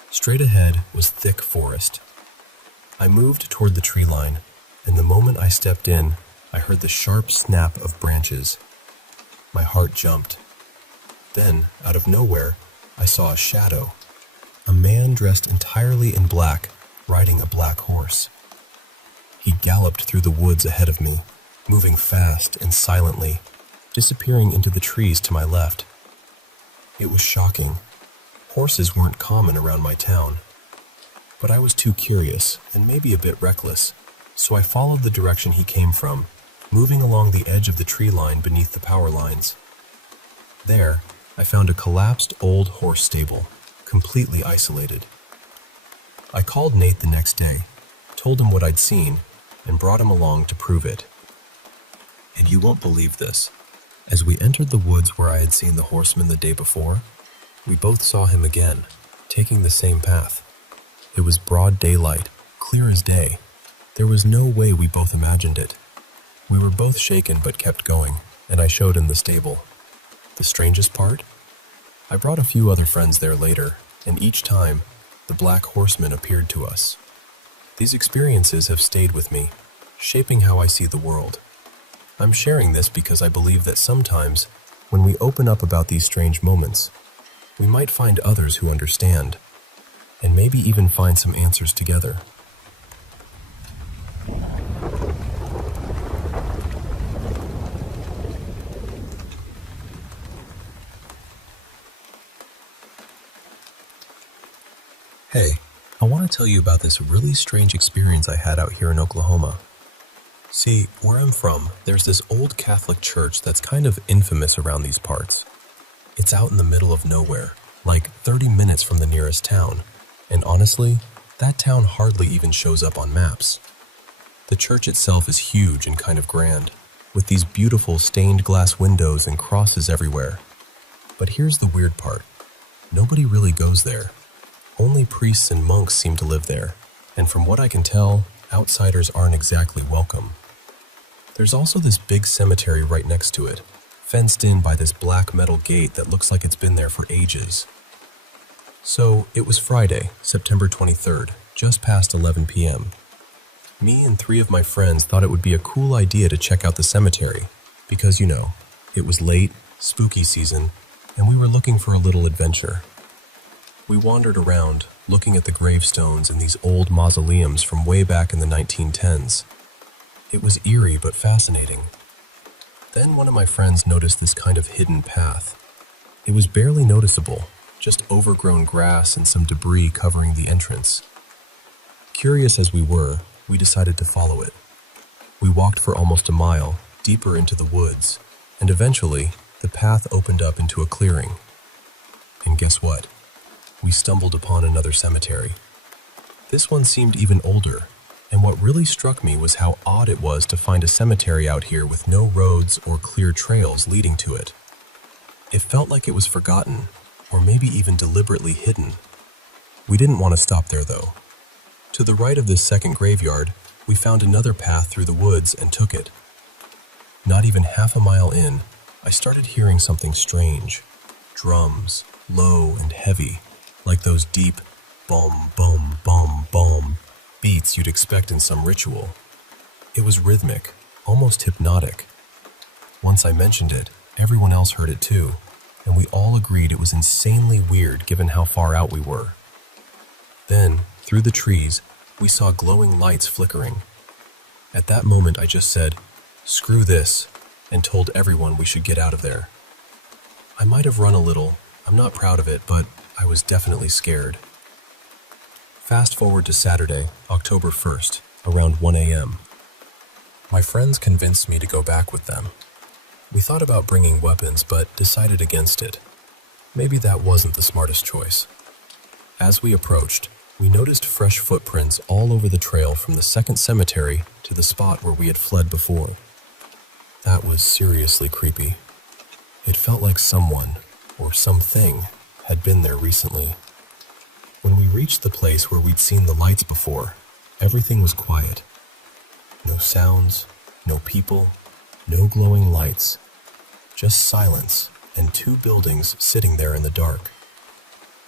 Straight ahead was thick forest. I moved toward the tree line, and the moment I stepped in, I heard the sharp snap of branches. My heart jumped. Then, out of nowhere, I saw a shadow. A man dressed entirely in black, riding a black horse. He galloped through the woods ahead of me, moving fast and silently, disappearing into the trees to my left. It was shocking. Horses weren't common around my town. But I was too curious, and maybe a bit reckless, so I followed the direction he came from, moving along the edge of the tree line beneath the power lines. There, I found a collapsed old horse stable, completely isolated. I called Nate the next day, told him what I'd seen, and brought him along to prove it. And you won't believe this. As we entered the woods where I had seen the horseman the day before, we both saw him again, taking the same path. It was broad daylight, clear as day. There was no way we both imagined it. We were both shaken but kept going, and I showed him the stable. The strangest part? I brought a few other friends there later, and each time, the black horseman appeared to us. These experiences have stayed with me, shaping how I see the world. I'm sharing this because I believe that sometimes, when we open up about these strange moments, we might find others who understand, and maybe even find some answers together. Hey, I want to tell you about this really strange experience I had out here in Oklahoma. See, where I'm from, there's this old Catholic church that's kind of infamous around these parts. It's out in the middle of nowhere, like 30 minutes from the nearest town, and honestly, that town hardly even shows up on maps. The church itself is huge and kind of grand, with these beautiful stained glass windows and crosses everywhere. But here's the weird part. Nobody really goes there. Only priests and monks seem to live there, and from what I can tell, outsiders aren't exactly welcome. There's also this big cemetery right next to it, fenced in by this black metal gate that looks like it's been there for ages. So, it was Friday, September 23rd, just past 11 p.m. Me and 3 of my friends thought it would be a cool idea to check out the cemetery, because, it was late, spooky season, and we were looking for a little adventure. We wandered around, looking at the gravestones in these old mausoleums from way back in the 1910s. It was eerie but fascinating. Then one of my friends noticed this kind of hidden path. It was barely noticeable, just overgrown grass and some debris covering the entrance. Curious as we were, we decided to follow it. We walked for almost a mile, deeper into the woods, and eventually, the path opened up into a clearing. And guess what? We stumbled upon another cemetery. This one seemed even older, and what really struck me was how odd it was to find a cemetery out here with no roads or clear trails leading to it. It felt like it was forgotten, or maybe even deliberately hidden. We didn't want to stop there, though. To the right of this second graveyard, we found another path through the woods and took it. Not even half a mile in, I started hearing something strange. Drums, low and heavy, like those deep bum, bum, bum, bum beats you'd expect in some ritual. It was rhythmic, almost hypnotic. Once I mentioned it, everyone else heard it too, and we all agreed it was insanely weird given how far out we were. Then, through the trees, we saw glowing lights flickering. At that moment, I just said, "Screw this," and told everyone we should get out of there. I might have run a little, I'm not proud of it, but I was definitely scared. Fast forward to Saturday, October 1st, around 1 a.m. My friends convinced me to go back with them. We thought about bringing weapons, but decided against it. Maybe that wasn't the smartest choice. As we approached, we noticed fresh footprints all over the trail from the second cemetery to the spot where we had fled before. That was seriously creepy. It felt like someone, or something, had been there recently. When we reached the place where we'd seen the lights before, everything was quiet. No sounds, no people, no glowing lights, just silence and 2 buildings sitting there in the dark.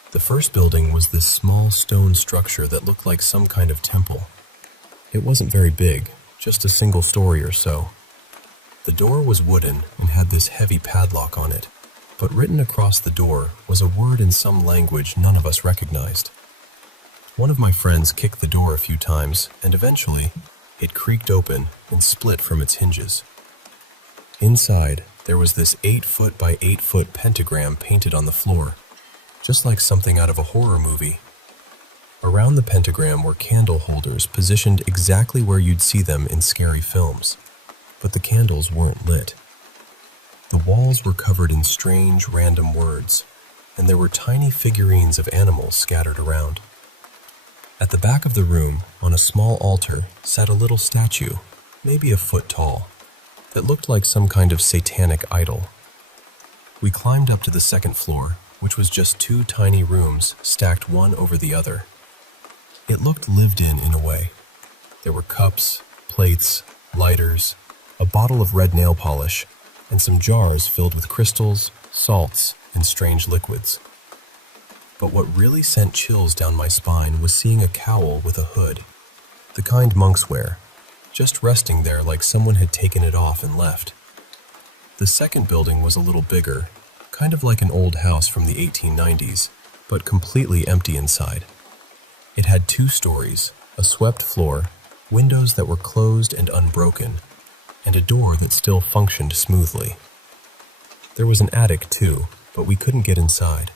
The first building was this small stone structure that looked like some kind of temple. It wasn't very big, just a single story or so. The door was wooden and had this heavy padlock on it, but written across the door was a word in some language none of us recognized. One of my friends kicked the door a few times, and eventually, it creaked open and split from its hinges. Inside, there was this 8-foot by 8-foot pentagram painted on the floor, just like something out of a horror movie. Around the pentagram were candle holders positioned exactly where you'd see them in scary films, but the candles weren't lit. The walls were covered in strange, random words, and there were tiny figurines of animals scattered around. At the back of the room, on a small altar, sat a little statue, maybe a foot tall, that looked like some kind of satanic idol. We climbed up to the second floor, which was just 2 tiny rooms stacked one over the other. It looked lived in a way. There were cups, plates, lighters, a bottle of red nail polish, and some jars filled with crystals, salts, and strange liquids. But what really sent chills down my spine was seeing a cowl with a hood, the kind monks wear, just resting there like someone had taken it off and left. The second building was a little bigger, kind of like an old house from the 1890s, but completely empty inside. It had 2 stories, a swept floor, windows that were closed and unbroken, and a door that still functioned smoothly. There was an attic too, but we couldn't get inside.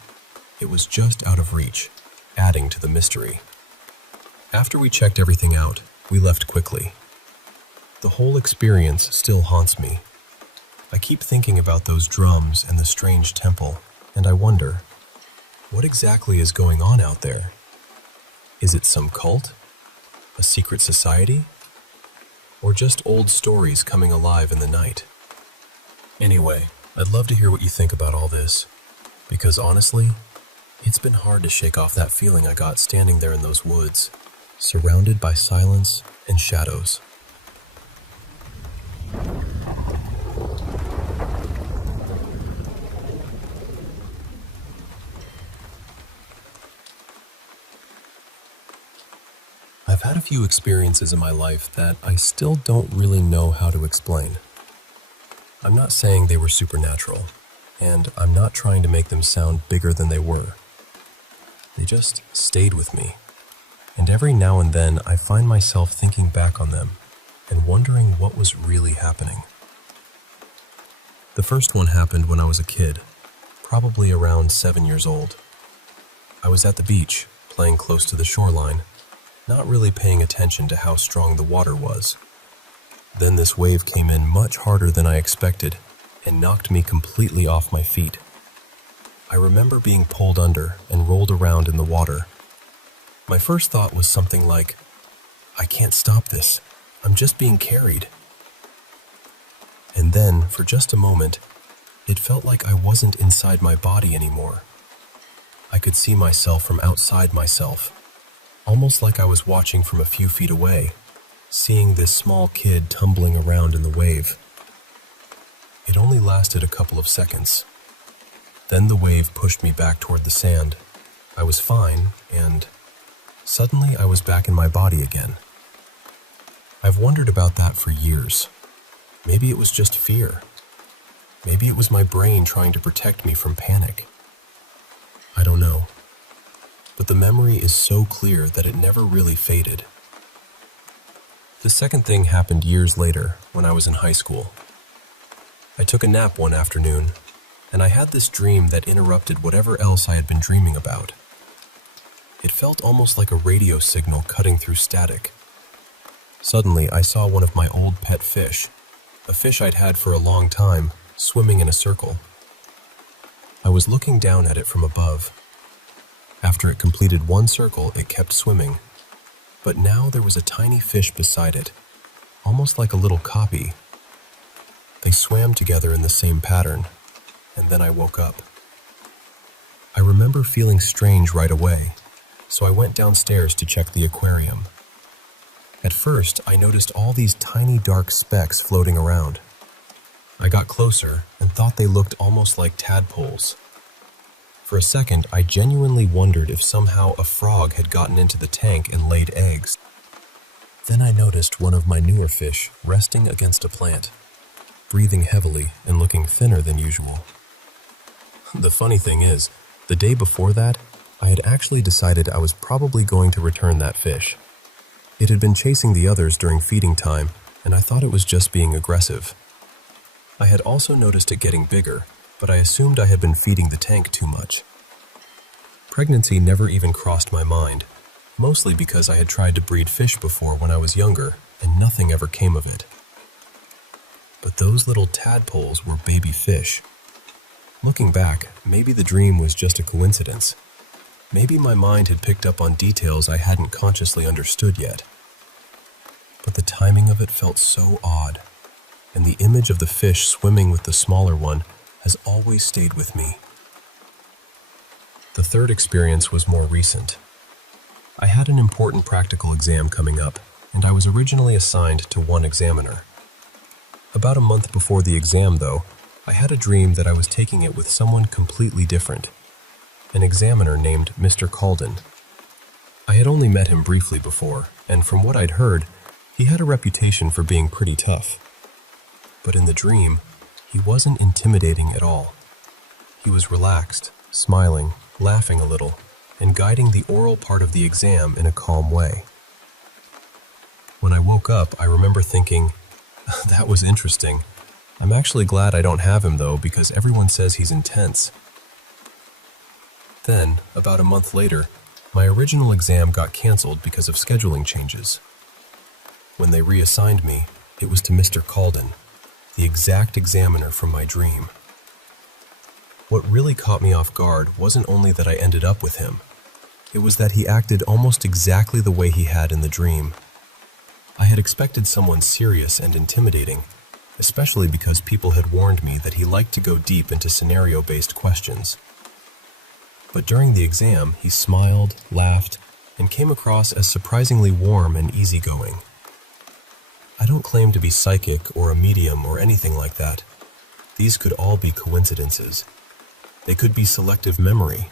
It was just out of reach, adding to the mystery. After we checked everything out, we left quickly. The whole experience still haunts me. I keep thinking about those drums and the strange temple, and I wonder, what exactly is going on out there? Is it some cult? A secret society? Or just old stories coming alive in the night? Anyway, I'd love to hear what you think about all this, because honestly, it's been hard to shake off that feeling I got standing there in those woods, surrounded by silence and shadows. few experiences in my life that I still don't really know how to explain. I'm not saying they were supernatural, and I'm not trying to make them sound bigger than they were. They just stayed with me, and every now and then I find myself thinking back on them and wondering what was really happening. The first one happened when I was a kid, probably around 7 years old. I was at the beach, playing close to the shoreline, not really paying attention to how strong the water was. Then this wave came in much harder than I expected and knocked me completely off my feet. I remember being pulled under and rolled around in the water. My first thought was something like, I can't stop this. I'm just being carried. And then, for just a moment, it felt like I wasn't inside my body anymore. I could see myself from outside myself, almost like I was watching from a few feet away, seeing this small kid tumbling around in the wave. It only lasted a couple of seconds. Then the wave pushed me back toward the sand. I was fine, and suddenly I was back in my body again. I've wondered about that for years. Maybe it was just fear. Maybe it was my brain trying to protect me from panic. I don't know. But the memory is so clear that it never really faded. The second thing happened years later when I was in high school. I took a nap one afternoon, and I had this dream that interrupted whatever else I had been dreaming about. It felt almost like a radio signal cutting through static. Suddenly, I saw one of my old pet fish, a fish I'd had for a long time, swimming in a circle. I was looking down at it from above. After it completed one circle, it kept swimming. But now there was a tiny fish beside it, almost like a little copy. They swam together in the same pattern, and then I woke up. I remember feeling strange right away, so I went downstairs to check the aquarium. At first, I noticed all these tiny dark specks floating around. I got closer and thought they looked almost like tadpoles. For a second, I genuinely wondered if somehow a frog had gotten into the tank and laid eggs. Then I noticed one of my newer fish resting against a plant, breathing heavily and looking thinner than usual. The funny thing is, the day before that, I had actually decided I was probably going to return that fish. It had been chasing the others during feeding time, and I thought it was just being aggressive. I had also noticed it getting bigger, but I assumed I had been feeding the tank too much. Pregnancy never even crossed my mind, mostly because I had tried to breed fish before when I was younger, and nothing ever came of it. But those little tadpoles were baby fish. Looking back, maybe the dream was just a coincidence. Maybe my mind had picked up on details I hadn't consciously understood yet. But the timing of it felt so odd, and the image of the fish swimming with the smaller one has always stayed with me. The third experience was more recent. I had an important practical exam coming up, and I was originally assigned to one examiner. About a month before the exam, though, I had a dream that I was taking it with someone completely different. An examiner named Mr. Calden. I had only met him briefly before, and from what I'd heard, he had a reputation for being pretty tough. But in the dream, he wasn't intimidating at all. He was relaxed, smiling, laughing a little, and guiding the oral part of the exam in a calm way. When I woke up, I remember thinking, that was interesting. I'm actually glad I don't have him though, because everyone says he's intense. Then, about a month later, my original exam got canceled because of scheduling changes. When they reassigned me, it was to Mr. Calden, the exact examiner from my dream. What really caught me off guard wasn't only that I ended up with him, it was that he acted almost exactly the way he had in the dream. I had expected someone serious and intimidating, especially because people had warned me that he liked to go deep into scenario-based questions. But during the exam, he smiled, laughed, and came across as surprisingly warm and easygoing. I don't claim to be psychic or a medium or anything like that. These could all be coincidences. They could be selective memory.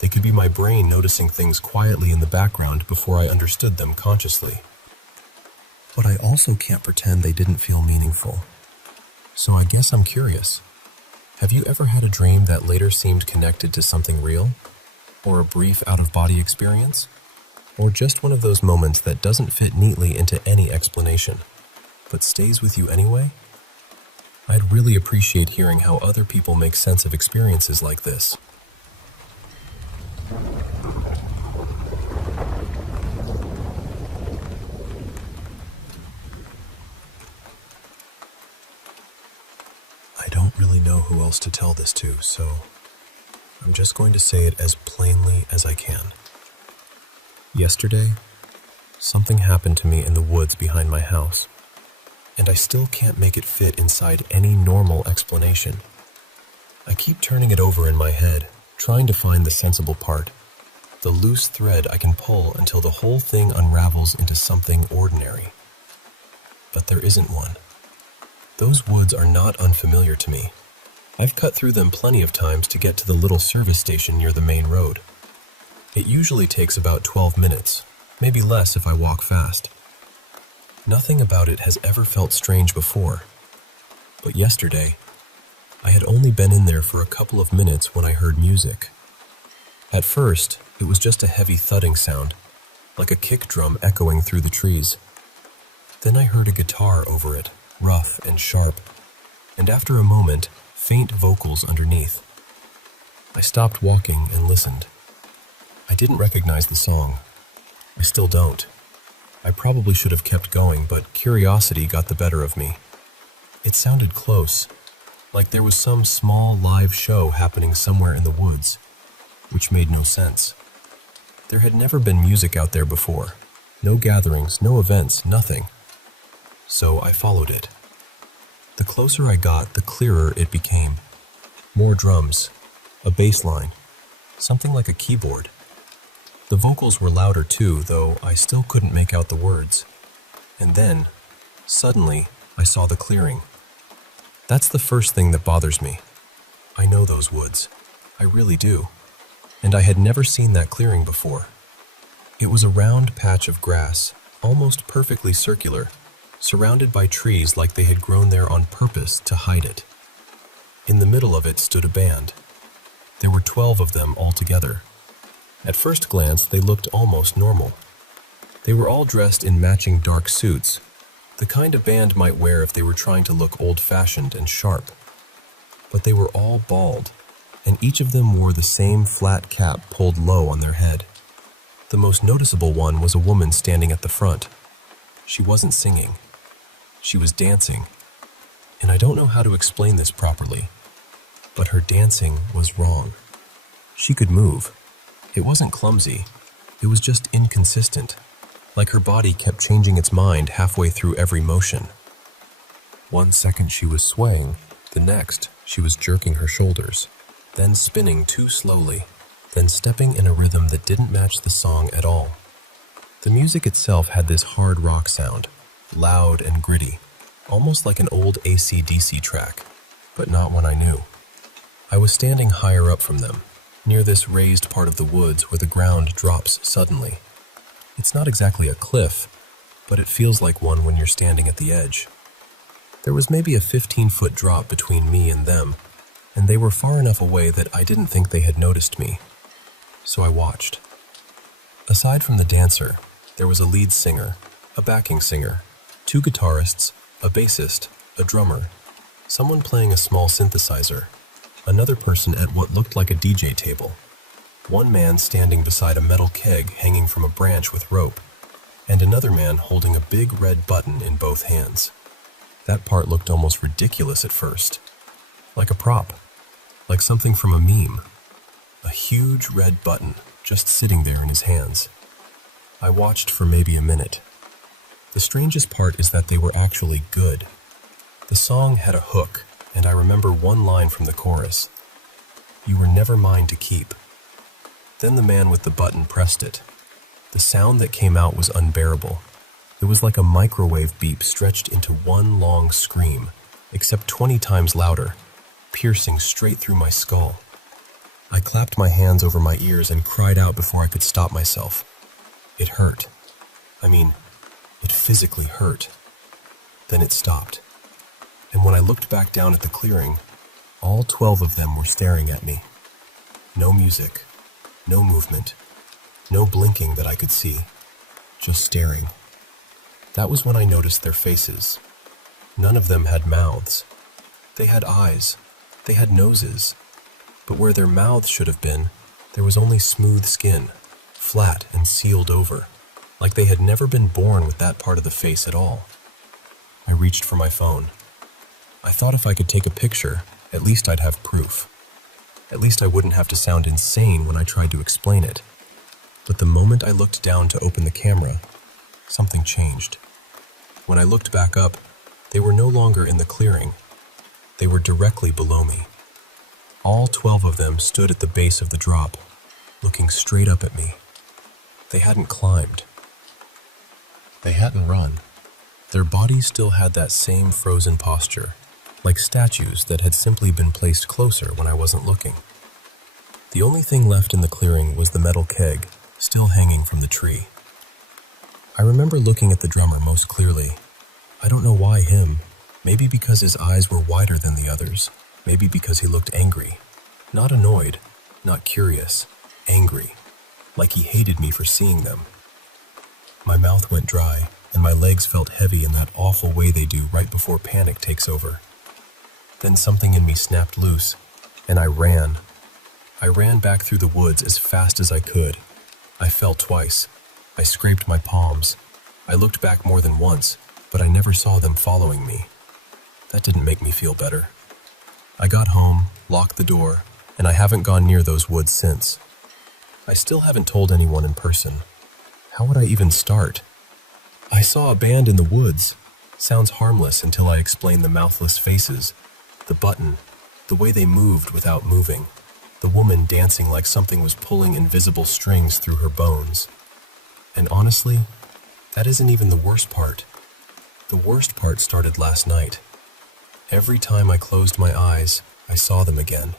They could be my brain noticing things quietly in the background before I understood them consciously. But I also can't pretend they didn't feel meaningful. So I guess I'm curious. Have you ever had a dream that later seemed connected to something real? Or a brief out-of-body experience? Or just one of those moments that doesn't fit neatly into any explanation, but stays with you anyway? I'd really appreciate hearing how other people make sense of experiences like this. I don't really know who else to tell this to, so I'm just going to say it as plainly as I can. Yesterday, something happened to me in the woods behind my house, and I still can't make it fit inside any normal explanation. I keep turning it over in my head, trying to find the sensible part, the loose thread I can pull until the whole thing unravels into something ordinary. But there isn't one. Those woods are not unfamiliar to me. I've cut through them plenty of times to get to the little service station near the main road. It usually takes about 12 minutes, maybe less if I walk fast. Nothing about it has ever felt strange before. But yesterday, I had only been in there for a couple of minutes when I heard music. At first, it was just a heavy thudding sound, like a kick drum echoing through the trees. Then I heard a guitar over it, rough and sharp, and after a moment, faint vocals underneath. I stopped walking and listened. I didn't recognize the song. I still don't. I probably should have kept going, but curiosity got the better of me. It sounded close, like there was some small live show happening somewhere in the woods, which made no sense. There had never been music out there before. No gatherings, no events, nothing. So I followed it. The closer I got, the clearer it became. More drums, a bass line, something like a keyboard. The vocals were louder too, though I still couldn't make out the words. And then, suddenly, I saw the clearing. That's the first thing that bothers me. I know those woods. I really do. And I had never seen that clearing before. It was a round patch of grass, almost perfectly circular, surrounded by trees like they had grown there on purpose to hide it. In the middle of it stood a band. There were 12 of them altogether. At first glance, they looked almost normal. They were all dressed in matching dark suits, the kind a band might wear if they were trying to look old-fashioned and sharp. But they were all bald, and each of them wore the same flat cap pulled low on their head. The most noticeable one was a woman standing at the front. She wasn't singing. She was dancing. And I don't know how to explain this properly, but her dancing was wrong. She could move. It wasn't clumsy. It was just inconsistent, like her body kept changing its mind halfway through every motion. One second she was swaying, the next she was jerking her shoulders, then spinning too slowly, then stepping in a rhythm that didn't match the song at all. The music itself had this hard rock sound, loud and gritty, almost like an old AC/DC track, but not one I knew. I was standing higher up from them, near this raised part of the woods where the ground drops suddenly. It's not exactly a cliff, but it feels like one when you're standing at the edge. There was maybe a 15-foot drop between me and them, and they were far enough away that I didn't think they had noticed me. So I watched. Aside from the dancer, there was a lead singer, a backing singer, 2 guitarists, a bassist, a drummer, someone playing a small synthesizer, another person at what looked like a DJ table, one man standing beside a metal keg hanging from a branch with rope, and another man holding a big red button in both hands. That part looked almost ridiculous at first, like a prop, like something from a meme. A huge red button just sitting there in his hands. I watched for maybe a minute. The strangest part is that they were actually good. The song had a hook, and I remember one line from the chorus. "You were never mine to keep." Then the man with the button pressed it. The sound that came out was unbearable. It was like a microwave beep stretched into one long scream, except 20 times louder, piercing straight through my skull. I clapped my hands over my ears and cried out before I could stop myself. It hurt. I mean, it physically hurt. Then it stopped. And when I looked back down at the clearing, all 12 of them were staring at me. No music, no movement, no blinking that I could see, just staring. That was when I noticed their faces. None of them had mouths. They had eyes, they had noses, but where their mouths should have been, there was only smooth skin, flat and sealed over, like they had never been born with that part of the face at all. I reached for my phone. I thought if I could take a picture, at least I'd have proof. At least I wouldn't have to sound insane when I tried to explain it. But the moment I looked down to open the camera, something changed. When I looked back up, they were no longer in the clearing. They were directly below me. All 12 of them stood at the base of the drop, looking straight up at me. They hadn't climbed. They hadn't run. Their bodies still had that same frozen posture, like statues that had simply been placed closer when I wasn't looking. The only thing left in the clearing was the metal keg, still hanging from the tree. I remember looking at the drummer most clearly. I don't know why him. Maybe because his eyes were wider than the others. Maybe because he looked angry. Not annoyed, not curious, angry, like he hated me for seeing them. My mouth went dry, and my legs felt heavy in that awful way they do right before panic takes over. Then something in me snapped loose, and I ran. I ran back through the woods as fast as I could. I fell twice. I scraped my palms. I looked back more than once, but I never saw them following me. That didn't make me feel better. I got home, locked the door, and I haven't gone near those woods since. I still haven't told anyone in person. How would I even start? I saw a band in the woods. Sounds harmless until I explain the mouthless faces, the button, the way they moved without moving, the woman dancing like something was pulling invisible strings through her bones. And honestly, that isn't even the worst part. The worst part started last night. Every time I closed my eyes, I saw them again.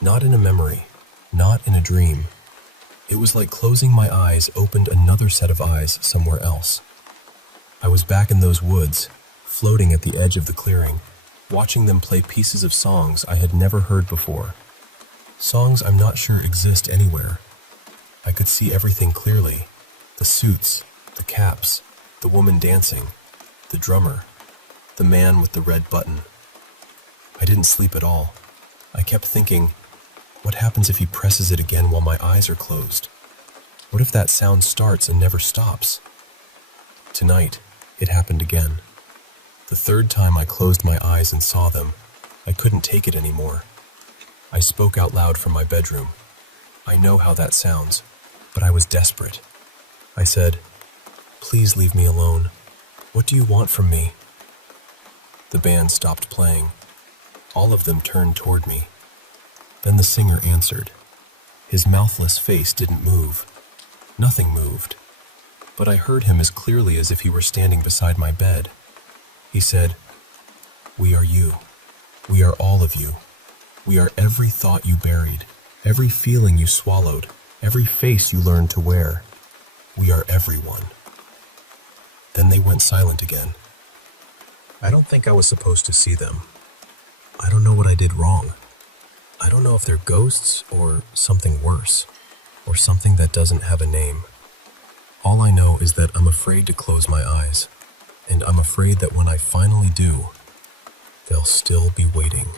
Not in a memory, not in a dream. It was like closing my eyes opened another set of eyes somewhere else. I was back in those woods, floating at the edge of the clearing, watching them play pieces of songs I had never heard before. Songs I'm not sure exist anywhere. I could see everything clearly. The suits, the caps, the woman dancing, the drummer, the man with the red button. I didn't sleep at all. I kept thinking, what happens if he presses it again while my eyes are closed? What if that sound starts and never stops? Tonight, it happened again. The third time I closed my eyes and saw them, I couldn't take it anymore. I spoke out loud from my bedroom. I know how that sounds, but I was desperate. I said, "Please leave me alone. What do you want from me?" The band stopped playing. All of them turned toward me. Then the singer answered. His mouthless face didn't move. Nothing moved. But I heard him as clearly as if he were standing beside my bed. He said, "We are you. We are all of you. We are every thought you buried, every feeling you swallowed, every face you learned to wear. We are everyone." Then they went silent again. I don't think I was supposed to see them. I don't know what I did wrong. I don't know if they're ghosts or something worse, or something that doesn't have a name. All I know is that I'm afraid to close my eyes, and I'm afraid that when I finally do, they'll still be waiting.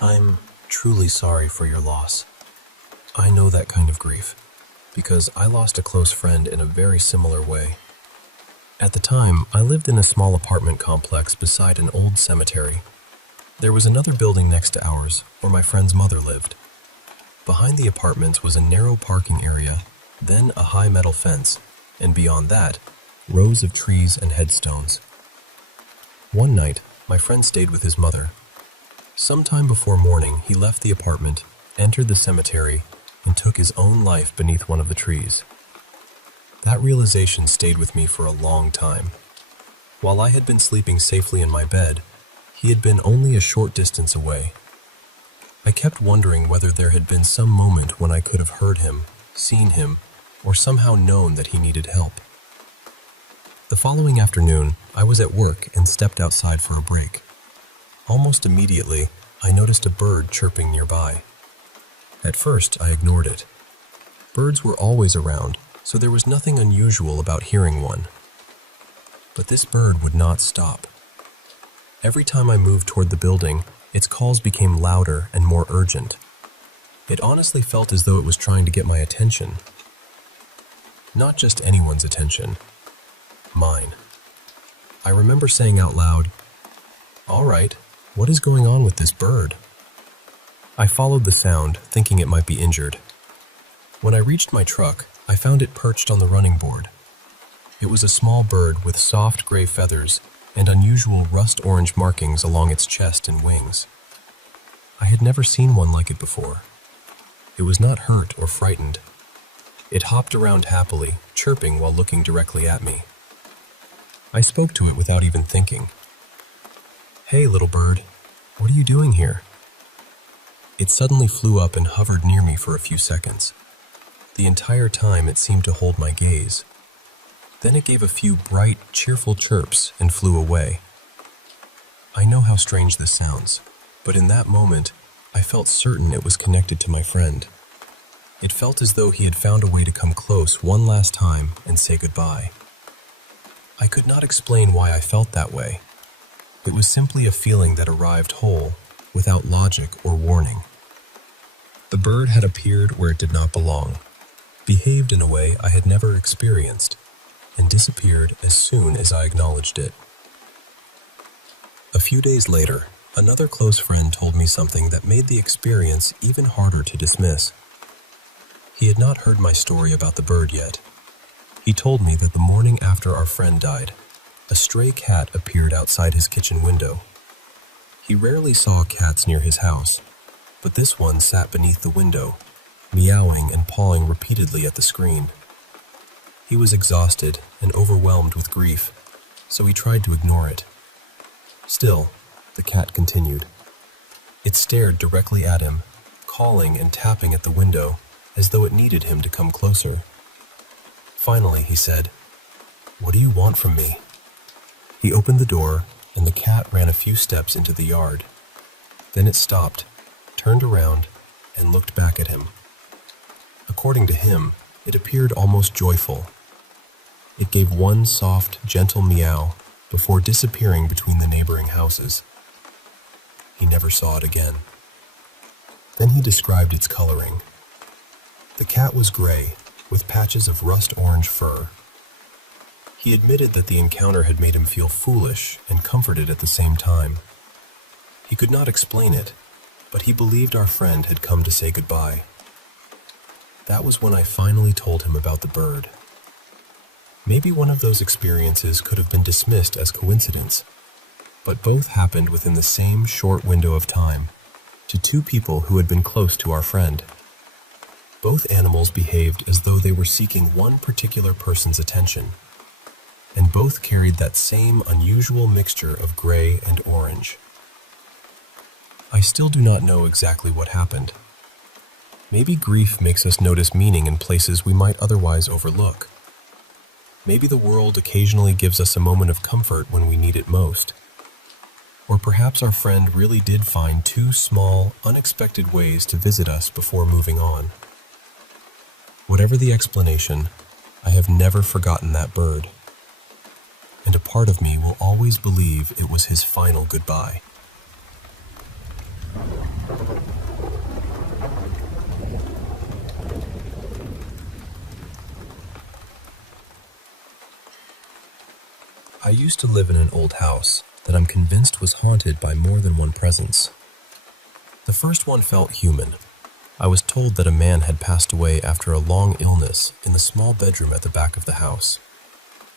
I'm truly sorry for your loss. I know that kind of grief, because I lost a close friend in a very similar way. At the time, I lived in a small apartment complex beside an old cemetery. There was another building next to ours, where my friend's mother lived. Behind the apartments was a narrow parking area, then a high metal fence, and beyond that, rows of trees and headstones. One night, my friend stayed with his mother. Sometime before morning, he left the apartment, entered the cemetery, and took his own life beneath one of the trees. That realization stayed with me for a long time. While I had been sleeping safely in my bed, he had been only a short distance away. I kept wondering whether there had been some moment when I could have heard him, seen him, or somehow known that he needed help. The following afternoon, I was at work and stepped outside for a break. Almost immediately, I noticed a bird chirping nearby. At first, I ignored it. Birds were always around, so there was nothing unusual about hearing one. But this bird would not stop. Every time I moved toward the building, its calls became louder and more urgent. It honestly felt as though it was trying to get my attention. Not just anyone's attention. Mine. I remember saying out loud, "All right, what is going on with this bird?" I followed the sound, thinking it might be injured. When I reached my truck, I found it perched on the running board. It was a small bird with soft gray feathers and unusual rust-orange markings along its chest and wings. I had never seen one like it before. It was not hurt or frightened. It hopped around happily, chirping while looking directly at me. I spoke to it without even thinking. "Hey, little bird, what are you doing here?" It suddenly flew up and hovered near me for a few seconds. The entire time it seemed to hold my gaze. Then it gave a few bright, cheerful chirps and flew away. I know how strange this sounds, but in that moment, I felt certain it was connected to my friend. It felt as though he had found a way to come close one last time and say goodbye. I could not explain why I felt that way. It was simply a feeling that arrived whole, without logic or warning. The bird had appeared where it did not belong, behaved in a way I had never experienced, and disappeared as soon as I acknowledged it. A few days later, another close friend told me something that made the experience even harder to dismiss. He had not heard my story about the bird yet. He told me that the morning after our friend died, a stray cat appeared outside his kitchen window. He rarely saw cats near his house, but this one sat beneath the window, meowing and pawing repeatedly at the screen. He was exhausted and overwhelmed with grief, so he tried to ignore it. Still, the cat continued. It stared directly at him, calling and tapping at the window as though it needed him to come closer. Finally, he said, "What do you want from me?" He opened the door, and the cat ran a few steps into the yard. Then it stopped, turned around, and looked back at him. According to him, it appeared almost joyful. It gave one soft, gentle meow before disappearing between the neighboring houses. He never saw it again. Then he described its coloring. The cat was gray, with patches of rust-orange fur. He admitted that the encounter had made him feel foolish and comforted at the same time. He could not explain it, but he believed our friend had come to say goodbye. That was when I finally told him about the bird. Maybe one of those experiences could have been dismissed as coincidence, but both happened within the same short window of time, to two people who had been close to our friend. Both animals behaved as though they were seeking one particular person's attention, and both carried that same unusual mixture of gray and orange. I still do not know exactly what happened. Maybe grief makes us notice meaning in places we might otherwise overlook. Maybe the world occasionally gives us a moment of comfort when we need it most. Or perhaps our friend really did find two small, unexpected ways to visit us before moving on. Whatever the explanation, I have never forgotten that bird. And a part of me will always believe it was his final goodbye. I used to live in an old house that I'm convinced was haunted by more than one presence. The first one felt human. I was told that a man had passed away after a long illness in the small bedroom at the back of the house.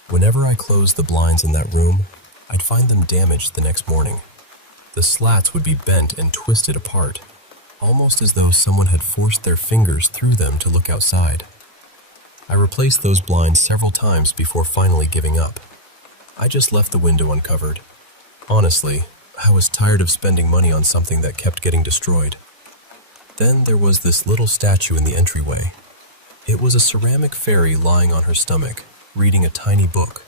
Whenever I closed the blinds in that room, I'd find them damaged the next morning. The slats would be bent and twisted apart, almost as though someone had forced their fingers through them to look outside. I replaced those blinds several times before finally giving up. I just left the window uncovered. Honestly, I was tired of spending money on something that kept getting destroyed. Then there was this little statue in the entryway. It was a ceramic fairy lying on her stomach, reading a tiny book.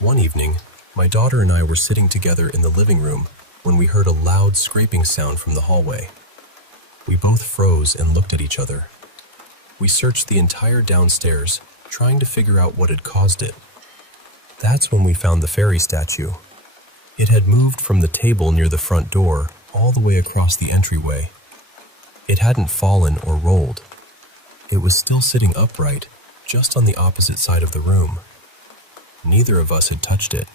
One evening, my daughter and I were sitting together in the living room when we heard a loud scraping sound from the hallway. We both froze and looked at each other. We searched the entire downstairs, trying to figure out what had caused it. That's when we found the fairy statue. It had moved from the table near the front door all the way across the entryway. It hadn't fallen or rolled. It was still sitting upright, just on the opposite side of the room. Neither of us had touched it.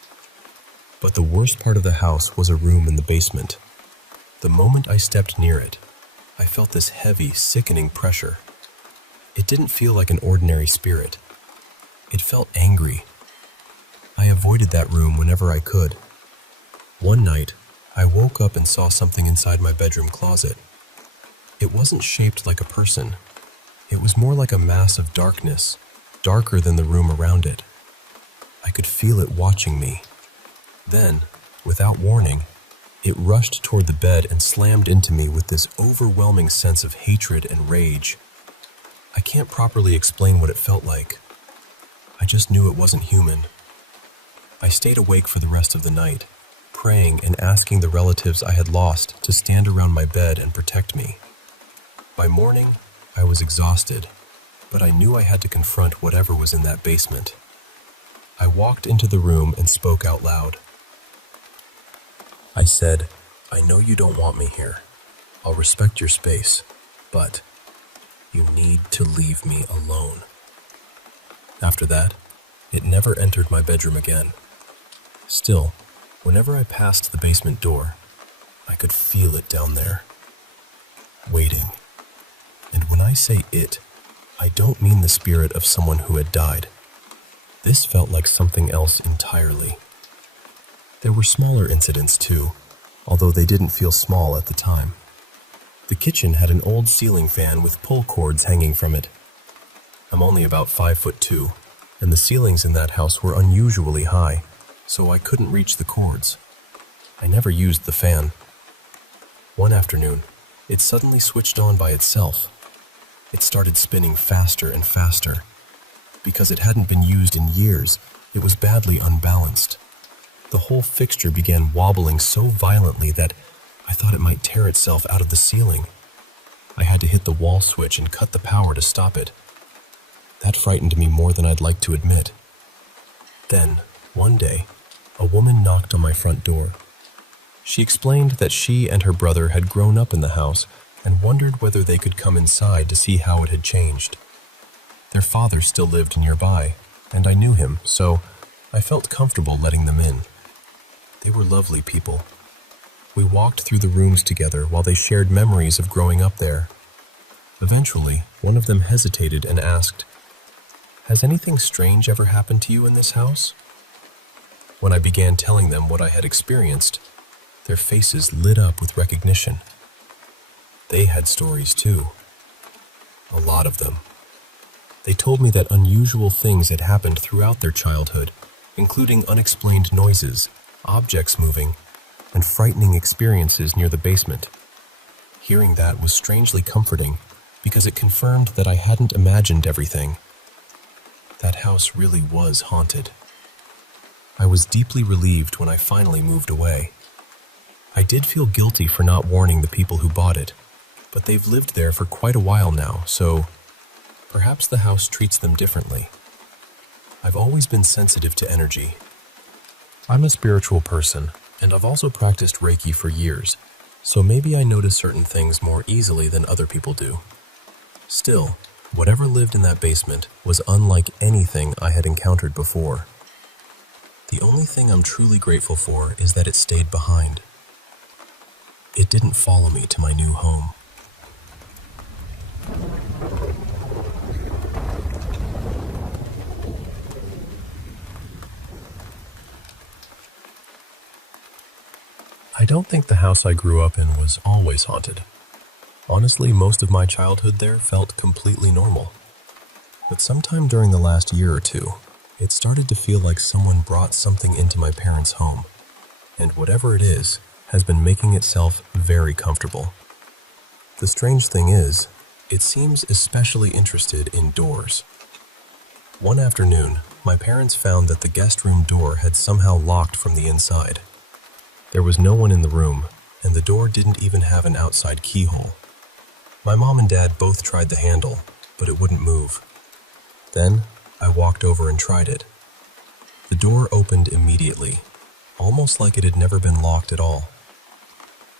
But the worst part of the house was a room in the basement. The moment I stepped near it, I felt this heavy, sickening pressure. It didn't feel like an ordinary spirit. It felt angry. I avoided that room whenever I could. One night, I woke up and saw something inside my bedroom closet. It wasn't shaped like a person. It was more like a mass of darkness, darker than the room around it. I could feel it watching me. Then, without warning, it rushed toward the bed and slammed into me with this overwhelming sense of hatred and rage. I can't properly explain what it felt like. I just knew it wasn't human. I stayed awake for the rest of the night, praying and asking the relatives I had lost to stand around my bed and protect me. By morning, I was exhausted, but I knew I had to confront whatever was in that basement. I walked into the room and spoke out loud. I said, "I know you don't want me here. I'll respect your space, but you need to leave me alone." After that, it never entered my bedroom again. Still, whenever I passed the basement door, I could feel it down there, waiting. And when I say it, I don't mean the spirit of someone who had died. This felt like something else entirely. There were smaller incidents too, although they didn't feel small at the time. The kitchen had an old ceiling fan with pull cords hanging from it. I'm only about 5'2", and the ceilings in that house were unusually high, so I couldn't reach the cords. I never used the fan. One afternoon, it suddenly switched on by itself. It started spinning faster and faster. Because it hadn't been used in years, it was badly unbalanced. The whole fixture began wobbling so violently that I thought it might tear itself out of the ceiling. I had to hit the wall switch and cut the power to stop it. That frightened me more than I'd like to admit. Then, one day, a woman knocked on my front door. She explained that she and her brother had grown up in the house and wondered whether they could come inside to see how it had changed. Their father still lived nearby, and I knew him, so I felt comfortable letting them in. They were lovely people. We walked through the rooms together while they shared memories of growing up there. Eventually, one of them hesitated and asked, "Has anything strange ever happened to you in this house?" When I began telling them what I had experienced, their faces lit up with recognition. They had stories too. A lot of them. They told me that unusual things had happened throughout their childhood, including unexplained noises, objects moving, and frightening experiences near the basement. Hearing that was strangely comforting because it confirmed that I hadn't imagined everything. That house really was haunted. I was deeply relieved when I finally moved away. I did feel guilty for not warning the people who bought it, but they've lived there for quite a while now, so perhaps the house treats them differently. I've always been sensitive to energy. I'm a spiritual person, and I've also practiced Reiki for years, so maybe I notice certain things more easily than other people do. Still, whatever lived in that basement was unlike anything I had encountered before. The only thing I'm truly grateful for is that it stayed behind. It didn't follow me to my new home. I don't think the house I grew up in was always haunted. Honestly, most of my childhood there felt completely normal. But sometime during the last year or two, it started to feel like someone brought something into my parents' home, and whatever it is, has been making itself very comfortable. The strange thing is, it seems especially interested in doors. One afternoon, my parents found that the guest room door had somehow locked from the inside. There was no one in the room, and the door didn't even have an outside keyhole. My mom and dad both tried the handle, but it wouldn't move. Then, I walked over and tried it. The door opened immediately, almost like it had never been locked at all.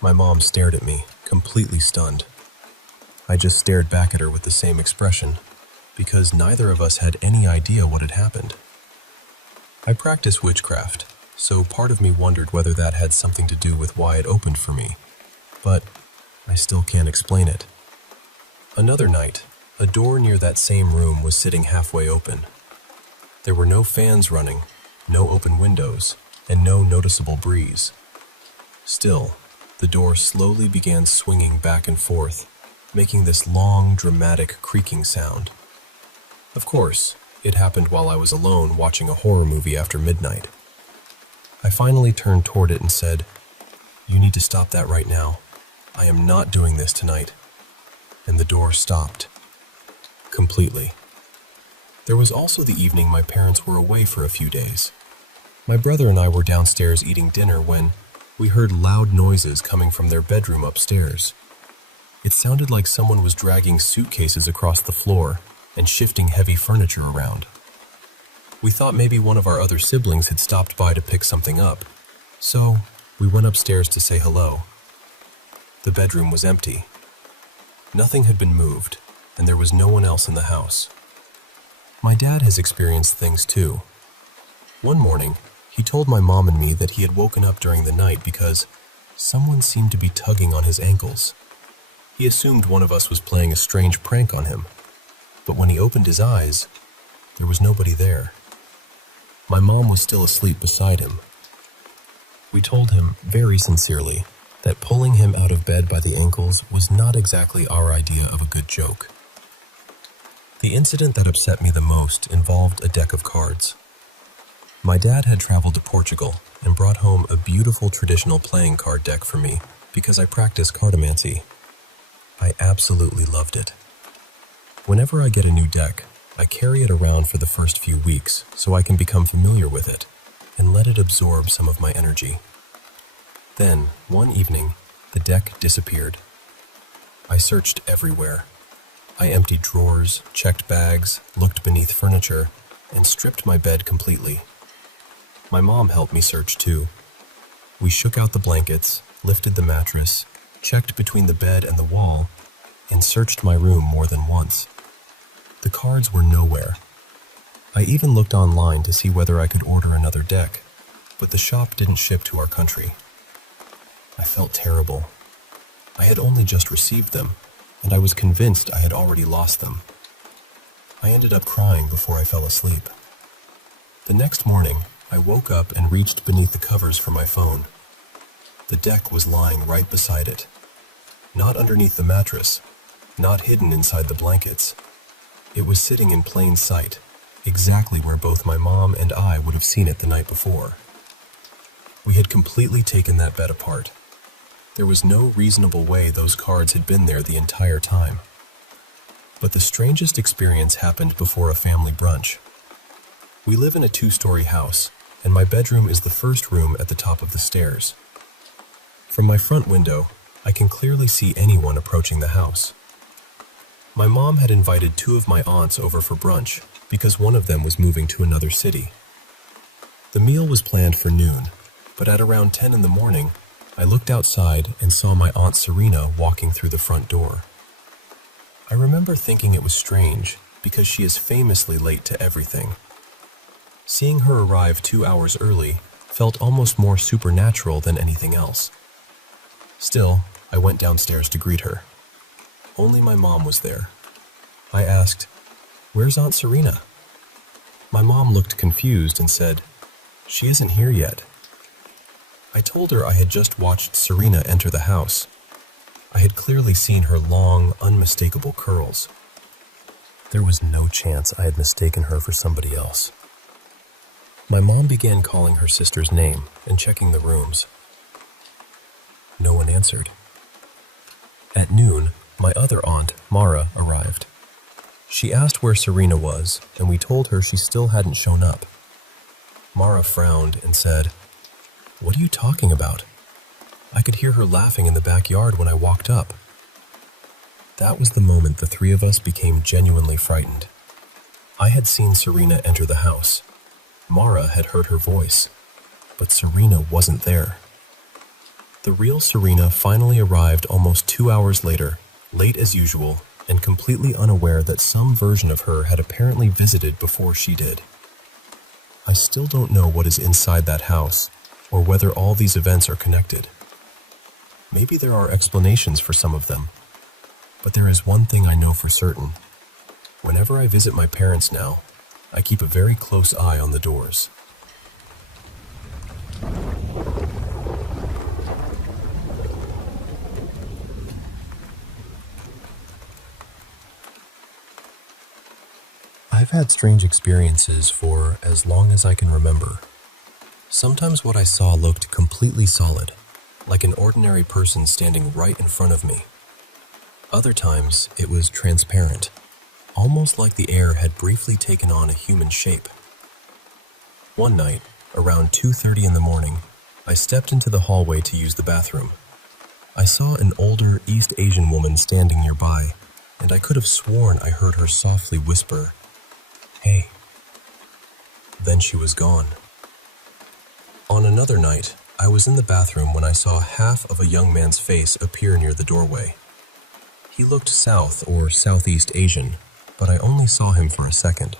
My mom stared at me, completely stunned. I just stared back at her with the same expression, because neither of us had any idea what had happened. I practice witchcraft, so part of me wondered whether that had something to do with why it opened for me, but I still can't explain it. Another night, a door near that same room was sitting halfway open. There were no fans running, no open windows, and no noticeable breeze. Still, the door slowly began swinging back and forth, making this long, dramatic creaking sound. Of course, it happened while I was alone watching a horror movie after midnight. I finally turned toward it and said, "You need to stop that right now. I am not doing this tonight." And the door stopped. Completely. There was also the evening my parents were away for a few days. My brother and I were downstairs eating dinner when we heard loud noises coming from their bedroom upstairs. It sounded like someone was dragging suitcases across the floor and shifting heavy furniture around. We thought maybe one of our other siblings had stopped by to pick something up, so we went upstairs to say hello. The bedroom was empty. Nothing had been moved, and there was no one else in the house. My dad has experienced things too. One morning, he told my mom and me that he had woken up during the night because someone seemed to be tugging on his ankles. He assumed one of us was playing a strange prank on him, but when he opened his eyes, there was nobody there. My mom was still asleep beside him. We told him very sincerely that pulling him out of bed by the ankles was not exactly our idea of a good joke. The incident that upset me the most involved a deck of cards. My dad had traveled to Portugal and brought home a beautiful traditional playing card deck for me because I practice cartomancy. I absolutely loved it. Whenever I get a new deck, I carry it around for the first few weeks so I can become familiar with it and let it absorb some of my energy. Then, one evening, the deck disappeared. I searched everywhere. I emptied drawers, checked bags, looked beneath furniture, and stripped my bed completely. My mom helped me search too. We shook out the blankets, lifted the mattress, checked between the bed and the wall, and searched my room more than once. The cards were nowhere. I even looked online to see whether I could order another deck, but the shop didn't ship to our country. I felt terrible. I had only just received them, and I was convinced I had already lost them. I ended up crying before I fell asleep. The next morning, I woke up and reached beneath the covers for my phone. The deck was lying right beside it. Not underneath the mattress, not hidden inside the blankets. It was sitting in plain sight, exactly where both my mom and I would have seen it the night before. We had completely taken that bed apart. There was no reasonable way those cards had been there the entire time. But the strangest experience happened before a family brunch. We live in a 2-story house, and my bedroom is the first room at the top of the stairs. From my front window, I can clearly see anyone approaching the house. My mom had invited 2 of my aunts over for brunch because one of them was moving to another city. The meal was planned for noon, but at around 10 in the morning, I looked outside and saw my Aunt Serena walking through the front door. I remember thinking it was strange because she is famously late to everything. Seeing her arrive 2 hours early felt almost more supernatural than anything else. Still, I went downstairs to greet her. Only my mom was there. I asked, "Where's Aunt Serena?" My mom looked confused and said, "She isn't here yet." I told her I had just watched Serena enter the house. I had clearly seen her long, unmistakable curls. There was no chance I had mistaken her for somebody else. My mom began calling her sister's name and checking the rooms. No one answered. At noon, my other aunt, Mara, arrived. She asked where Serena was, and we told her she still hadn't shown up. Mara frowned and said, "What are you talking about? I could hear her laughing in the backyard when I walked up." That was the moment the three of us became genuinely frightened. I had seen Serena enter the house. Mara had heard her voice, but Serena wasn't there. The real Serena finally arrived almost 2 hours later, late as usual, and completely unaware that some version of her had apparently visited before she did. I still don't know what is inside that house, or whether all these events are connected. Maybe there are explanations for some of them, but there is one thing I know for certain. Whenever I visit my parents now, I keep a very close eye on the doors. I've had strange experiences for as long as I can remember. Sometimes what I saw looked completely solid, like an ordinary person standing right in front of me. Other times, it was transparent, almost like the air had briefly taken on a human shape. One night, around 2:30 in the morning, I stepped into the hallway to use the bathroom. I saw an older East Asian woman standing nearby, and I could have sworn I heard her softly whisper, "Hey." Then she was gone. On another night, I was in the bathroom when I saw half of a young man's face appear near the doorway. He looked South or Southeast Asian, but I only saw him for a second.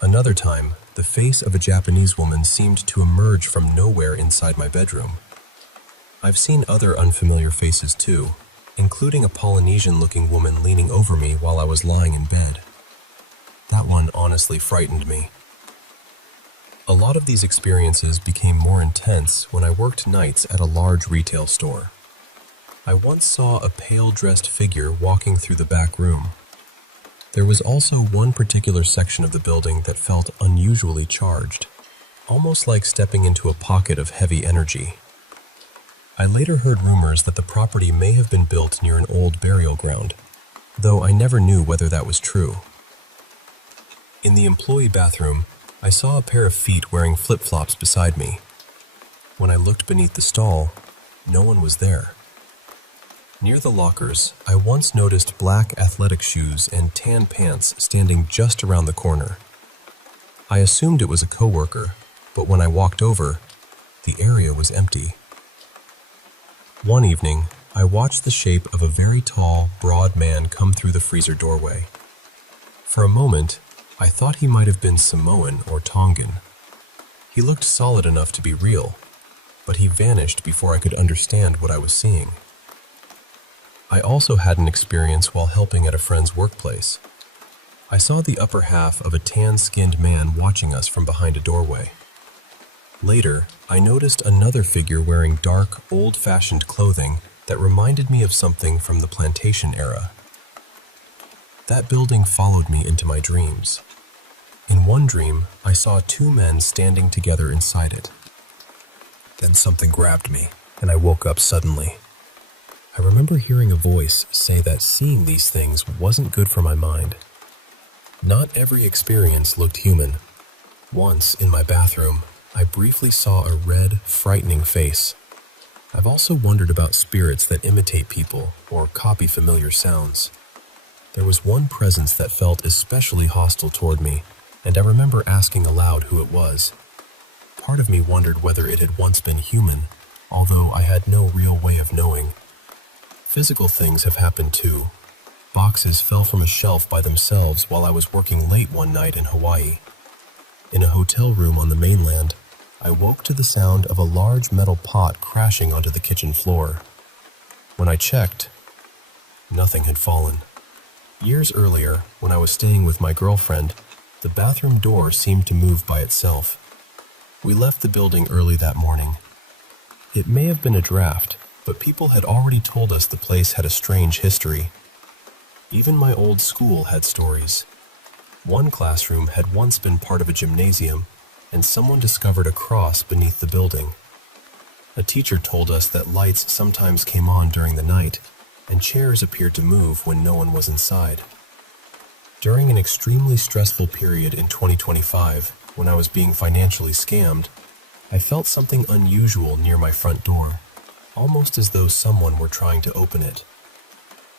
Another time, the face of a Japanese woman seemed to emerge from nowhere inside my bedroom. I've seen other unfamiliar faces too, including a Polynesian-looking woman leaning over me while I was lying in bed. That one honestly frightened me. A lot of these experiences became more intense when I worked nights at a large retail store. I once saw a pale-dressed figure walking through the back room. There was also one particular section of the building that felt unusually charged, almost like stepping into a pocket of heavy energy. I later heard rumors that the property may have been built near an old burial ground, though I never knew whether that was true. In the employee bathroom, I saw a pair of feet wearing flip-flops beside me. When I looked beneath the stall, no one was there. Near the lockers, I once noticed black athletic shoes and tan pants standing just around the corner. I assumed it was a coworker, but when I walked over, the area was empty. One evening, I watched the shape of a very tall, broad man come through the freezer doorway. For a moment, I thought he might have been Samoan or Tongan. He looked solid enough to be real, but he vanished before I could understand what I was seeing. I also had an experience while helping at a friend's workplace. I saw the upper half of a tan-skinned man watching us from behind a doorway. Later, I noticed another figure wearing dark, old-fashioned clothing that reminded me of something from the plantation era. That building followed me into my dreams. In one dream, I saw two men standing together inside it. Then something grabbed me, and I woke up suddenly. I remember hearing a voice say that seeing these things wasn't good for my mind. Not every experience looked human. Once, in my bathroom, I briefly saw a red, frightening face. I've also wondered about spirits that imitate people or copy familiar sounds. There was one presence that felt especially hostile toward me, and I remember asking aloud who it was. Part of me wondered whether it had once been human, although I had no real way of knowing. Physical things have happened too. Boxes fell from a shelf by themselves while I was working late one night in Hawaii. In a hotel room on the mainland, I woke to the sound of a large metal pot crashing onto the kitchen floor. When I checked, nothing had fallen. Years earlier, when I was staying with my girlfriend, the bathroom door seemed to move by itself. We left the building early that morning. It may have been a draft, but people had already told us the place had a strange history. Even my old school had stories. One classroom had once been part of a gymnasium, and someone discovered a cross beneath the building. A teacher told us that lights sometimes came on during the night, and chairs appeared to move when no one was inside. During an extremely stressful period in 2025, when I was being financially scammed, I felt something unusual near my front door, almost as though someone were trying to open it.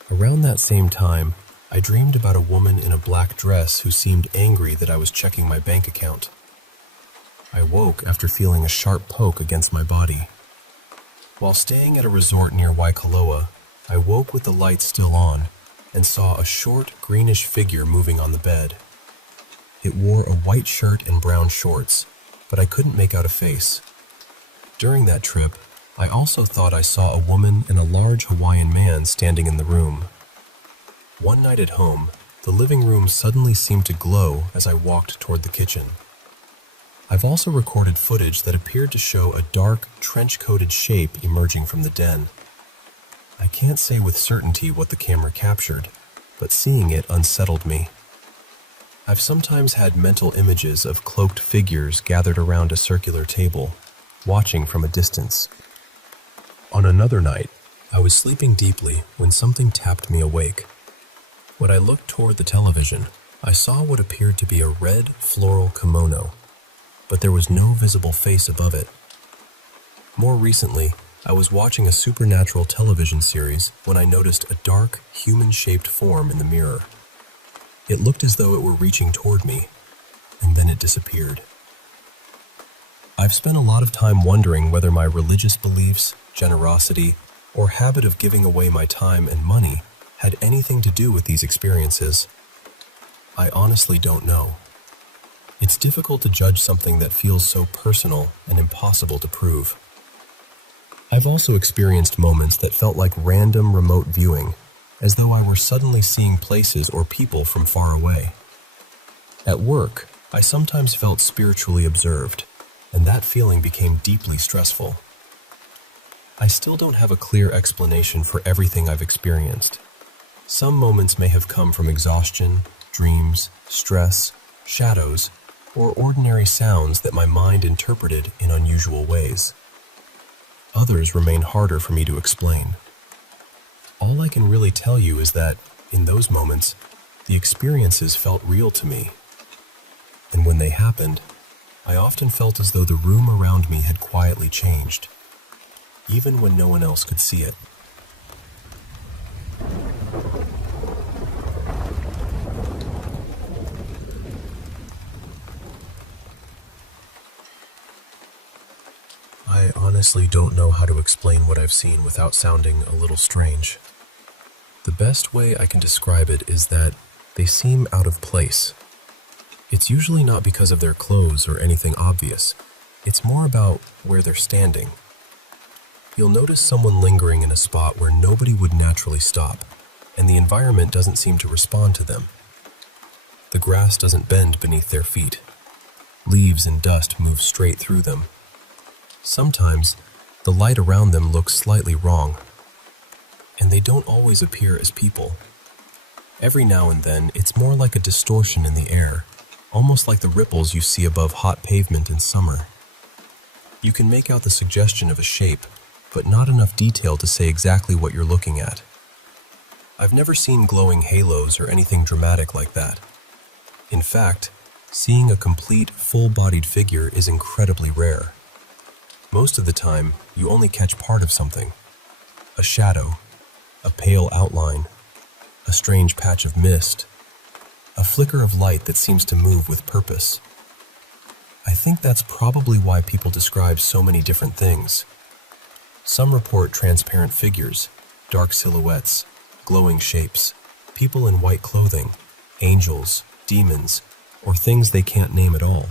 Around that same time, I dreamed about a woman in a black dress who seemed angry that I was checking my bank account. I woke after feeling a sharp poke against my body. While staying at a resort near Waikoloa, I woke with the lights still on and saw a short, greenish figure moving on the bed. It wore a white shirt and brown shorts, but I couldn't make out a face. During that trip, I also thought I saw a woman and a large Hawaiian man standing in the room. One night at home, the living room suddenly seemed to glow as I walked toward the kitchen. I've also recorded footage that appeared to show a dark, trench-coated shape emerging from the den. I can't say with certainty what the camera captured, but seeing it unsettled me. I've sometimes had mental images of cloaked figures gathered around a circular table, watching from a distance. On another night, I was sleeping deeply when something tapped me awake. When I looked toward the television, I saw what appeared to be a red floral kimono, but there was no visible face above it. More recently, I was watching a supernatural television series when I noticed a dark, human-shaped form in the mirror. It looked as though it were reaching toward me, and then it disappeared. I've spent a lot of time wondering whether my religious beliefs, generosity, or habit of giving away my time and money had anything to do with these experiences. I honestly don't know. It's difficult to judge something that feels so personal and impossible to prove. I've also experienced moments that felt like random remote viewing, as though I were suddenly seeing places or people from far away. At work, I sometimes felt spiritually observed, and that feeling became deeply stressful. I still don't have a clear explanation for everything I've experienced. Some moments may have come from exhaustion, dreams, stress, shadows, or ordinary sounds that my mind interpreted in unusual ways. Others remain harder for me to explain. All I can really tell you is that, in those moments, the experiences felt real to me. And when they happened, I often felt as though the room around me had quietly changed, even when no one else could see it. I honestly don't know how to explain what I've seen without sounding a little strange. The best way I can describe it is that they seem out of place. It's usually not because of their clothes or anything obvious. It's more about where they're standing. You'll notice someone lingering in a spot where nobody would naturally stop, and the environment doesn't seem to respond to them. The grass doesn't bend beneath their feet. Leaves and dust move straight through them. Sometimes, the light around them looks slightly wrong, and they don't always appear as people. Every now and then, it's more like a distortion in the air, almost like the ripples you see above hot pavement in summer. You can make out the suggestion of a shape, but not enough detail to say exactly what you're looking at. I've never seen glowing halos or anything dramatic like that. In fact, seeing a complete, full-bodied figure is incredibly rare. Most of the time, you only catch part of something. A shadow, a pale outline, a strange patch of mist, a flicker of light that seems to move with purpose. I think that's probably why people describe so many different things. Some report transparent figures, dark silhouettes, glowing shapes, people in white clothing, angels, demons, or things they can't name at all.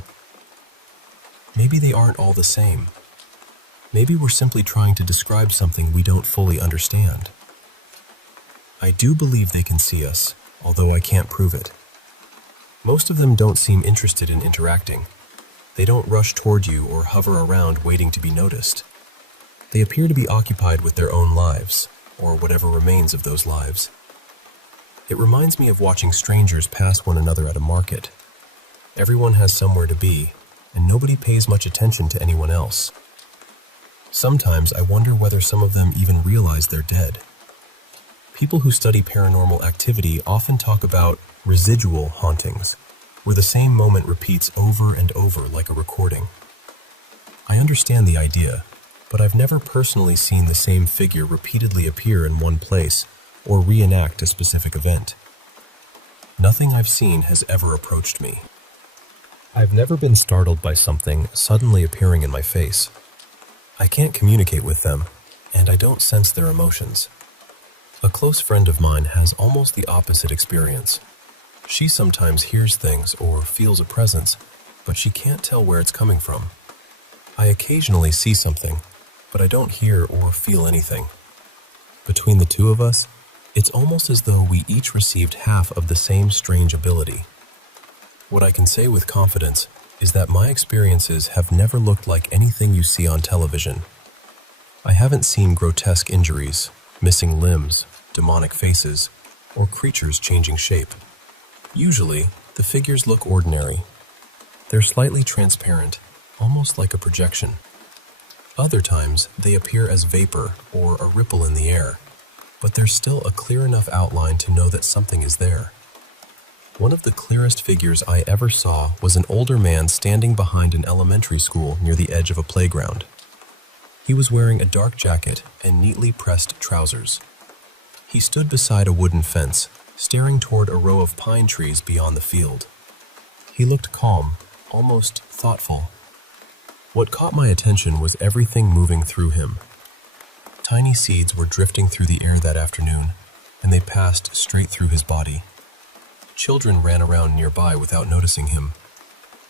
Maybe they aren't all the same. Maybe we're simply trying to describe something we don't fully understand. I do believe they can see us, although I can't prove it. Most of them don't seem interested in interacting. They don't rush toward you or hover around waiting to be noticed. They appear to be occupied with their own lives, or whatever remains of those lives. It reminds me of watching strangers pass one another at a market. Everyone has somewhere to be, and nobody pays much attention to anyone else. Sometimes I wonder whether some of them even realize they're dead. People who study paranormal activity often talk about residual hauntings, where the same moment repeats over and over like a recording. I understand the idea, but I've never personally seen the same figure repeatedly appear in one place or reenact a specific event. Nothing I've seen has ever approached me. I've never been startled by something suddenly appearing in my face. I can't communicate with them, and I don't sense their emotions. A close friend of mine has almost the opposite experience. She sometimes hears things or feels a presence, but she can't tell where it's coming from. I occasionally see something, but I don't hear or feel anything. Between the two of us, it's almost as though we each received half of the same strange ability. What I can say with confidence is that my experiences have never looked like anything you see on television. I haven't seen grotesque injuries, missing limbs, demonic faces, or creatures changing shape. Usually, the figures look ordinary. They're slightly transparent, almost like a projection. Other times, they appear as vapor or a ripple in the air, but there's still a clear enough outline to know that something is there. One of the clearest figures I ever saw was an older man standing behind an elementary school near the edge of a playground. He was wearing a dark jacket and neatly pressed trousers. He stood beside a wooden fence, staring toward a row of pine trees beyond the field. He looked calm, almost thoughtful. What caught my attention was everything moving through him. Tiny seeds were drifting through the air that afternoon, and they passed straight through his body. Children ran around nearby without noticing him.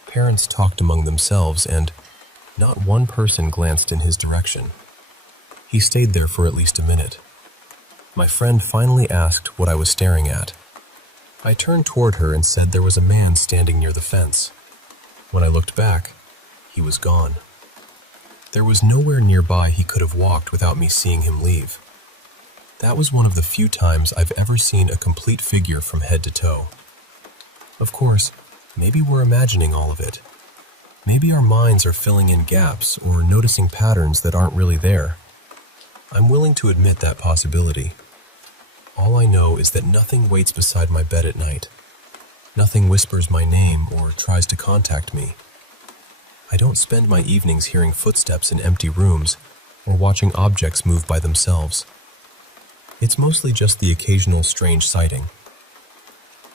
Parents talked among themselves, and not one person glanced in his direction. He stayed there for at least a minute. My friend finally asked what I was staring at. I turned toward her and said there was a man standing near the fence. When I looked back, he was gone. There was nowhere nearby he could have walked without me seeing him leave. That was one of the few times I've ever seen a complete figure from head to toe. Of course, maybe we're imagining all of it. Maybe our minds are filling in gaps or noticing patterns that aren't really there. I'm willing to admit that possibility. All I know is that nothing waits beside my bed at night. Nothing whispers my name or tries to contact me. I don't spend my evenings hearing footsteps in empty rooms or watching objects move by themselves. It's mostly just the occasional strange sighting.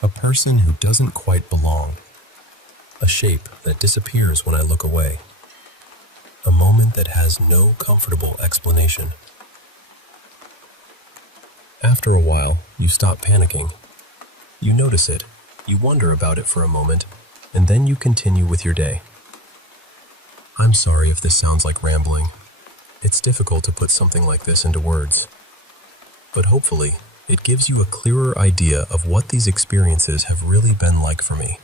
A person who doesn't quite belong. A shape that disappears when I look away. A moment that has no comfortable explanation. After a while, you stop panicking. You notice it, you wonder about it for a moment, and then you continue with your day. I'm sorry if this sounds like rambling. It's difficult to put something like this into words. But hopefully, it gives you a clearer idea of what these experiences have really been like for me.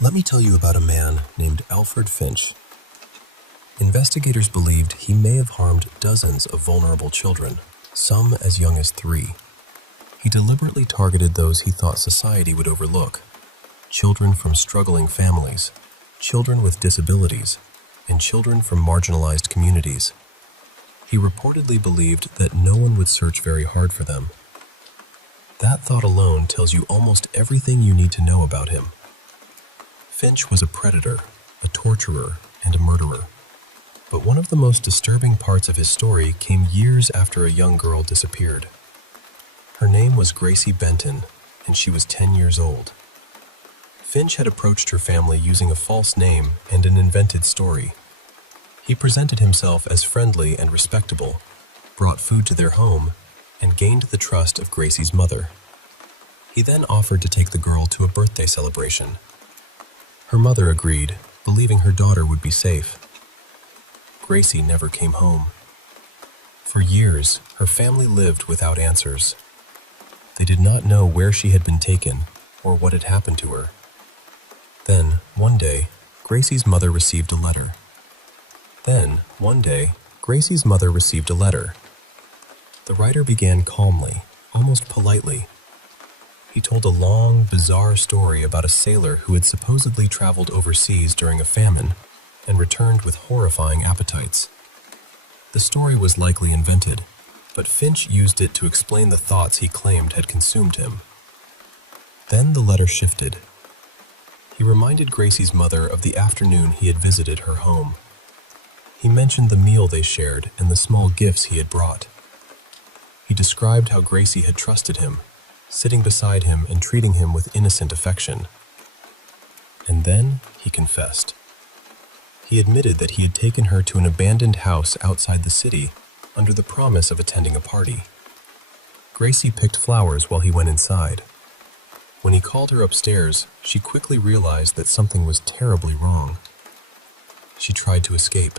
Let me tell you about a man named Alfred Finch. Investigators believed he may have harmed dozens of vulnerable children, some as young as 3. He deliberately targeted those he thought society would overlook: children from struggling families, children with disabilities, and children from marginalized communities. He reportedly believed that no one would search very hard for them. That thought alone tells you almost everything you need to know about him. Finch was a predator, a torturer, and a murderer. But one of the most disturbing parts of his story came years after a young girl disappeared. Her name was Gracie Benton, and she was 10 years old. Finch had approached her family using a false name and an invented story. He presented himself as friendly and respectable, brought food to their home, and gained the trust of Gracie's mother. He then offered to take the girl to a birthday celebration. Her mother agreed, believing her daughter would be safe. Gracie never came home. For years, her family lived without answers. They did not know where she had been taken or what had happened to her. Then, one day, Gracie's mother received a letter. The writer began calmly, almost politely. He told a long, bizarre story about a sailor who had supposedly traveled overseas during a famine and returned with horrifying appetites. The story was likely invented, but Finch used it to explain the thoughts he claimed had consumed him. Then the letter shifted. He reminded Gracie's mother of the afternoon he had visited her home. He mentioned the meal they shared and the small gifts he had brought. He described how Gracie had trusted him, sitting beside him and treating him with innocent affection. And then he confessed. He admitted that he had taken her to an abandoned house outside the city under the promise of attending a party. Gracie picked flowers while he went inside. When he called her upstairs, she quickly realized that something was terribly wrong. She tried to escape.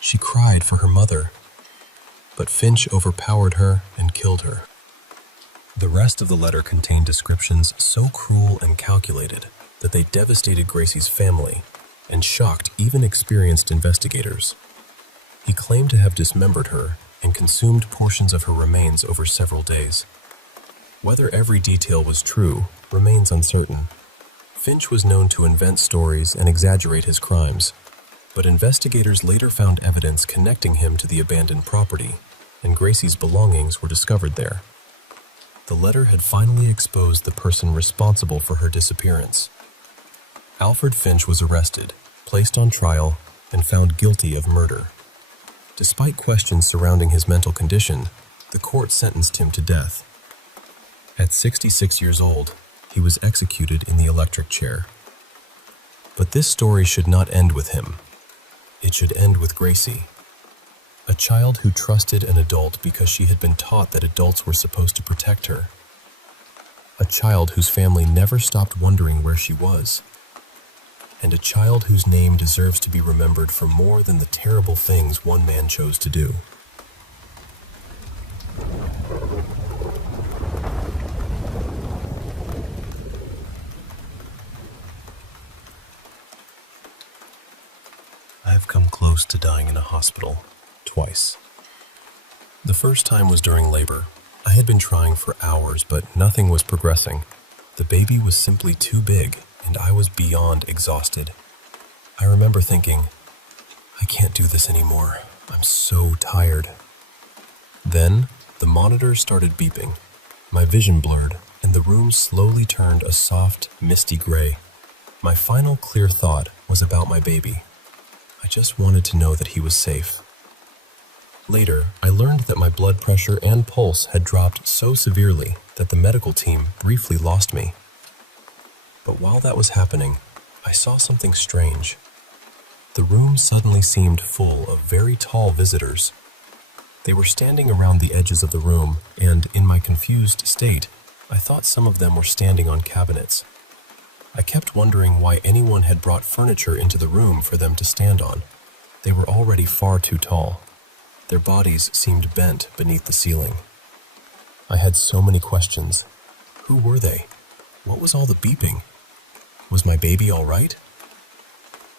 She cried for her mother, but Finch overpowered her and killed her. The rest of the letter contained descriptions so cruel and calculated that they devastated Gracie's family and shocked even experienced investigators. He claimed to have dismembered her and consumed portions of her remains over several days. Whether every detail was true remains uncertain. Finch was known to invent stories and exaggerate his crimes, but investigators later found evidence connecting him to the abandoned property, and Gracie's belongings were discovered there. The letter had finally exposed the person responsible for her disappearance. Alfred Finch was arrested, placed on trial, and found guilty of murder. Despite questions surrounding his mental condition, the court sentenced him to death. At 66 years old, he was executed in the electric chair. But this story should not end with him. It should end with Gracie, a child who trusted an adult because she had been taught that adults were supposed to protect her. A child whose family never stopped wondering where she was. And a child whose name deserves to be remembered for more than the terrible things one man chose to do. I have come close to dying in a hospital, twice. The first time was during labor. I had been trying for hours, but nothing was progressing. The baby was simply too big, and I was beyond exhausted. I remember thinking, I can't do this anymore. I'm so tired. Then, the monitor started beeping. My vision blurred, and the room slowly turned a soft, misty gray. My final clear thought was about my baby. I just wanted to know that he was safe. Later, I learned that my blood pressure and pulse had dropped so severely that the medical team briefly lost me. But while that was happening, I saw something strange. The room suddenly seemed full of very tall visitors. They were standing around the edges of the room, and in my confused state, I thought some of them were standing on cabinets. I kept wondering why anyone had brought furniture into the room for them to stand on. They were already far too tall. Their bodies seemed bent beneath the ceiling. I had so many questions. Who were they? What was all the beeping? Was my baby all right?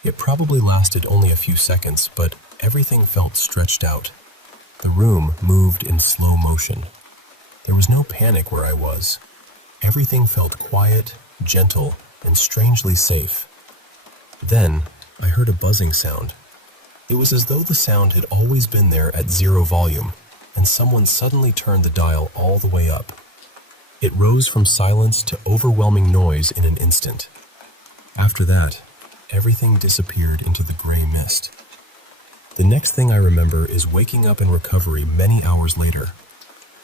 It probably lasted only a few seconds, but everything felt stretched out. The room moved in slow motion. There was no panic where I was. Everything felt quiet, gentle, and strangely safe. Then, I heard a buzzing sound. It was as though the sound had always been there at 0 volume, and someone suddenly turned the dial all the way up. It rose from silence to overwhelming noise in an instant. After that, everything disappeared into the gray mist. The next thing I remember is waking up in recovery many hours later.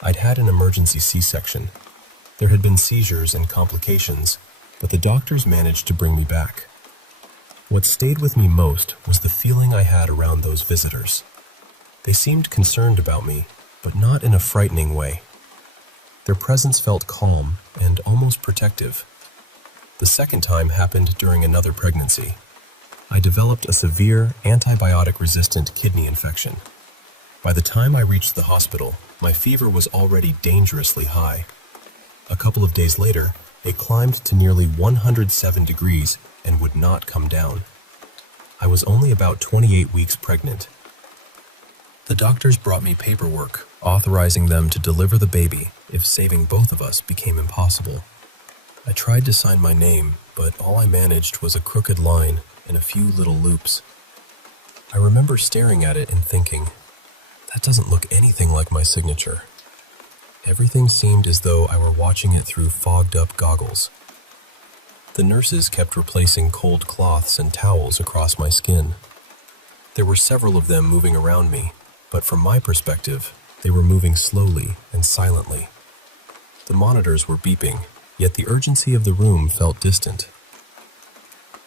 I'd had an emergency C-section. There had been seizures and complications, but the doctors managed to bring me back. What stayed with me most was the feeling I had around those visitors. They seemed concerned about me, but not in a frightening way. Their presence felt calm and almost protective. The second time happened during another pregnancy. I developed a severe antibiotic-resistant kidney infection. By the time I reached the hospital, my fever was already dangerously high. A couple of days later, It climbed to nearly 107 degrees and would not come down. I was only about 28 weeks pregnant. The doctors brought me paperwork authorizing them to deliver the baby if saving both of us became impossible. I tried to sign my name, but all I managed was a crooked line and a few little loops. I remember staring at it and thinking, that doesn't look anything like my signature. Everything seemed as though I were watching it through fogged-up goggles. The nurses kept replacing cold cloths and towels across my skin. There were several of them moving around me, but from my perspective, they were moving slowly and silently. The monitors were beeping, yet the urgency of the room felt distant.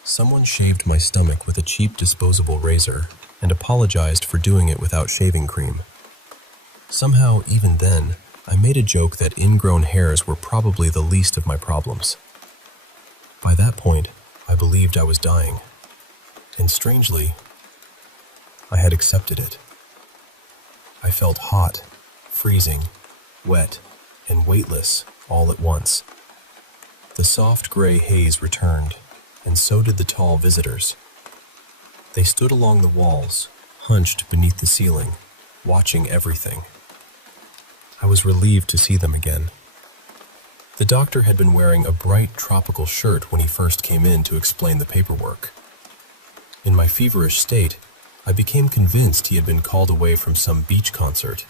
Someone shaved my stomach with a cheap disposable razor and apologized for doing it without shaving cream. Somehow, even then, I made a joke that ingrown hairs were probably the least of my problems. By that point, I believed I was dying. And strangely, I had accepted it. I felt hot, freezing, wet, and weightless all at once. The soft gray haze returned, and so did the tall visitors. They stood along the walls, hunched beneath the ceiling, watching everything. I was relieved to see them again. The doctor had been wearing a bright tropical shirt when he first came in to explain the paperwork. In my feverish state, I became convinced he had been called away from some beach concert.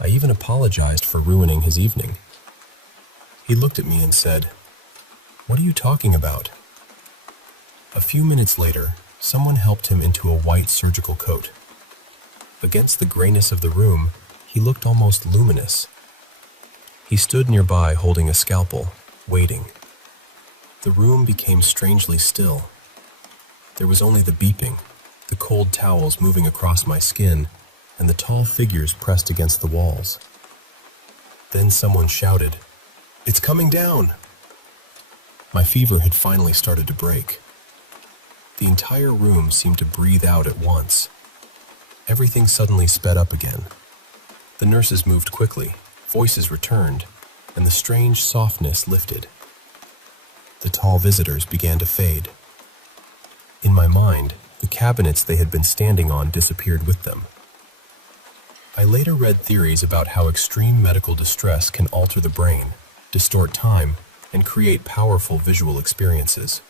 I even apologized for ruining his evening. He looked at me and said, "What are you talking about?" A few minutes later, someone helped him into a white surgical coat. Against the grayness of the room, he looked almost luminous. He stood nearby holding a scalpel, waiting. The room became strangely still. There was only the beeping, the cold towels moving across my skin, and the tall figures pressed against the walls. Then someone shouted, "It's coming down!" My fever had finally started to break. The entire room seemed to breathe out at once. Everything suddenly sped up again. The nurses moved quickly, voices returned, and the strange softness lifted. The tall visitors began to fade. In my mind, the cabinets they had been standing on disappeared with them. I later read theories about how extreme medical distress can alter the brain, distort time, and create powerful visual experiences.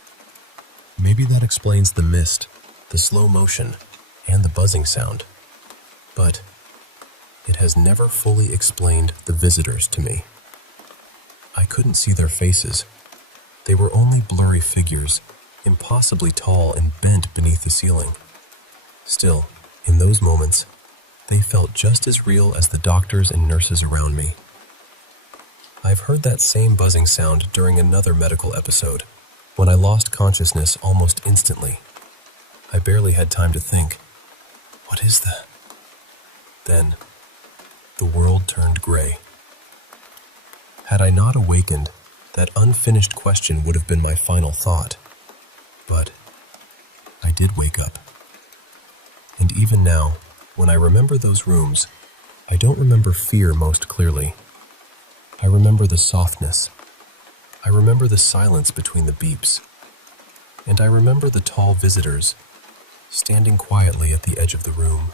Maybe that explains the mist, the slow motion, and the buzzing sound. But it has never fully explained the visitors to me. I couldn't see their faces. They were only blurry figures, impossibly tall and bent beneath the ceiling. Still, in those moments, they felt just as real as the doctors and nurses around me. I've heard that same buzzing sound during another medical episode, when I lost consciousness almost instantly. I barely had time to think, what is that? Then, the world turned gray. Had I not awakened, that unfinished question would have been my final thought. But I did wake up. And even now, when I remember those rooms, I don't remember fear most clearly. I remember the softness. I remember the silence between the beeps. And I remember the tall visitors standing quietly at the edge of the room.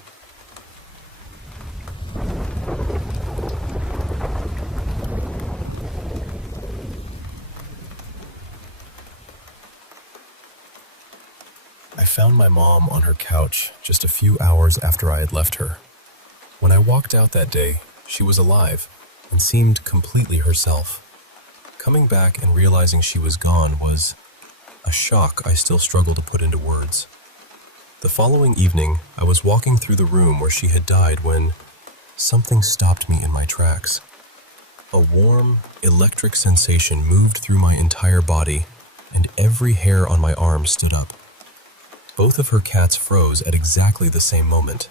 I found my mom on her couch just a few hours after I had left her. When I walked out that day, she was alive and seemed completely herself. Coming back and realizing she was gone was a shock I still struggle to put into words. The following evening, I was walking through the room where she had died when something stopped me in my tracks. A warm, electric sensation moved through my entire body, and every hair on my arm stood up. Both of her cats froze at exactly the same moment.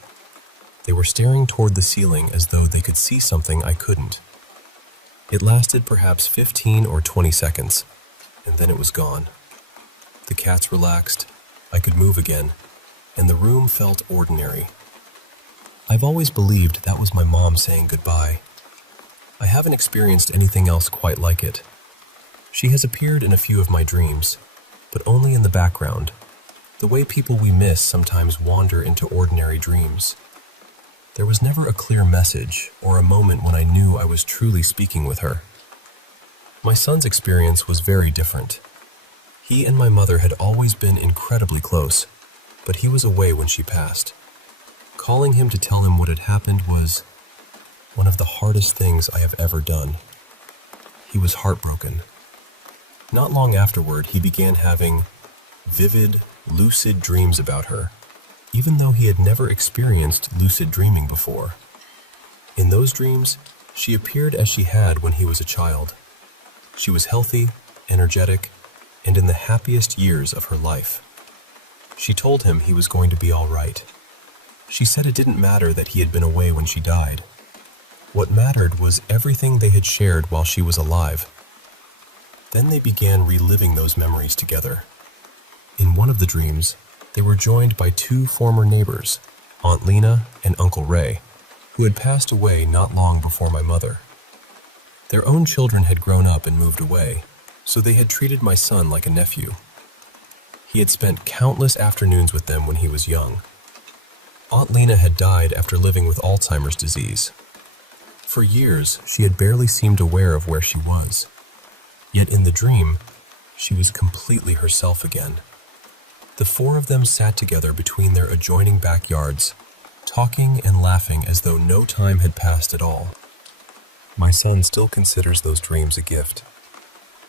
They were staring toward the ceiling as though they could see something I couldn't. It lasted perhaps 15 or 20 seconds, and then it was gone. The cats relaxed, I could move again, and the room felt ordinary. I've always believed that was my mom saying goodbye. I haven't experienced anything else quite like it. She has appeared in a few of my dreams, but only in the background, the way people we miss sometimes wander into ordinary dreams. There was never a clear message or a moment when I knew I was truly speaking with her. My son's experience was very different. He and my mother had always been incredibly close, but he was away when she passed. Calling him to tell him what had happened was one of the hardest things I have ever done. He was heartbroken. Not long afterward, he began having vivid, lucid dreams about her, even though he had never experienced lucid dreaming before. In those dreams, she appeared as she had when he was a child. She was healthy, energetic, and in the happiest years of her life. She told him he was going to be all right. She said it didn't matter that he had been away when she died. What mattered was everything they had shared while she was alive. Then they began reliving those memories together. In one of the dreams, they were joined by two former neighbors, Aunt Lena and Uncle Ray, who had passed away not long before my mother. Their own children had grown up and moved away, so they had treated my son like a nephew. He had spent countless afternoons with them when he was young. Aunt Lena had died after living with Alzheimer's disease. For years, she had barely seemed aware of where she was. Yet in the dream, she was completely herself again. The four of them sat together between their adjoining backyards, talking and laughing as though no time had passed at all. My son still considers those dreams a gift.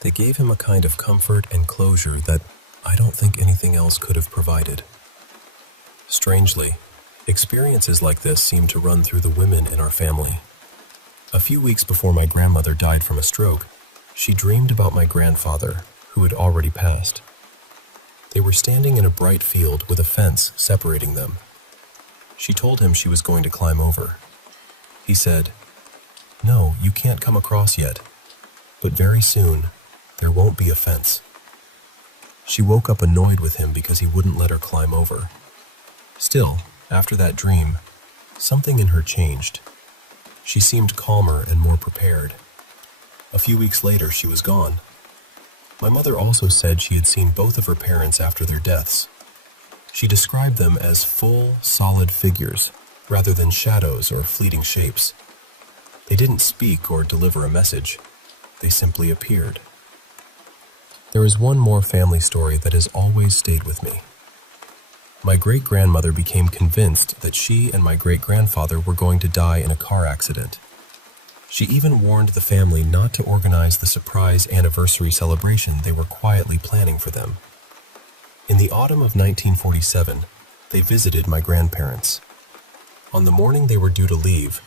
They gave him a kind of comfort and closure that I don't think anything else could have provided. Strangely, experiences like this seem to run through the women in our family. A few weeks before my grandmother died from a stroke, she dreamed about my grandfather, who had already passed. They were standing in a bright field with a fence separating them. She told him she was going to climb over. He said, "No, you can't come across yet, but very soon, there won't be a fence." She woke up annoyed with him because he wouldn't let her climb over. Still, after that dream, something in her changed. She seemed calmer and more prepared. A few weeks later, she was gone. My mother also said she had seen both of her parents after their deaths. She described them as full, solid figures, rather than shadows or fleeting shapes. They didn't speak or deliver a message. They simply appeared. There is one more family story that has always stayed with me. My great-grandmother became convinced that she and my great-grandfather were going to die in a car accident. She even warned the family not to organize the surprise anniversary celebration they were quietly planning for them. In the autumn of 1947, they visited my grandparents. On the morning they were due to leave,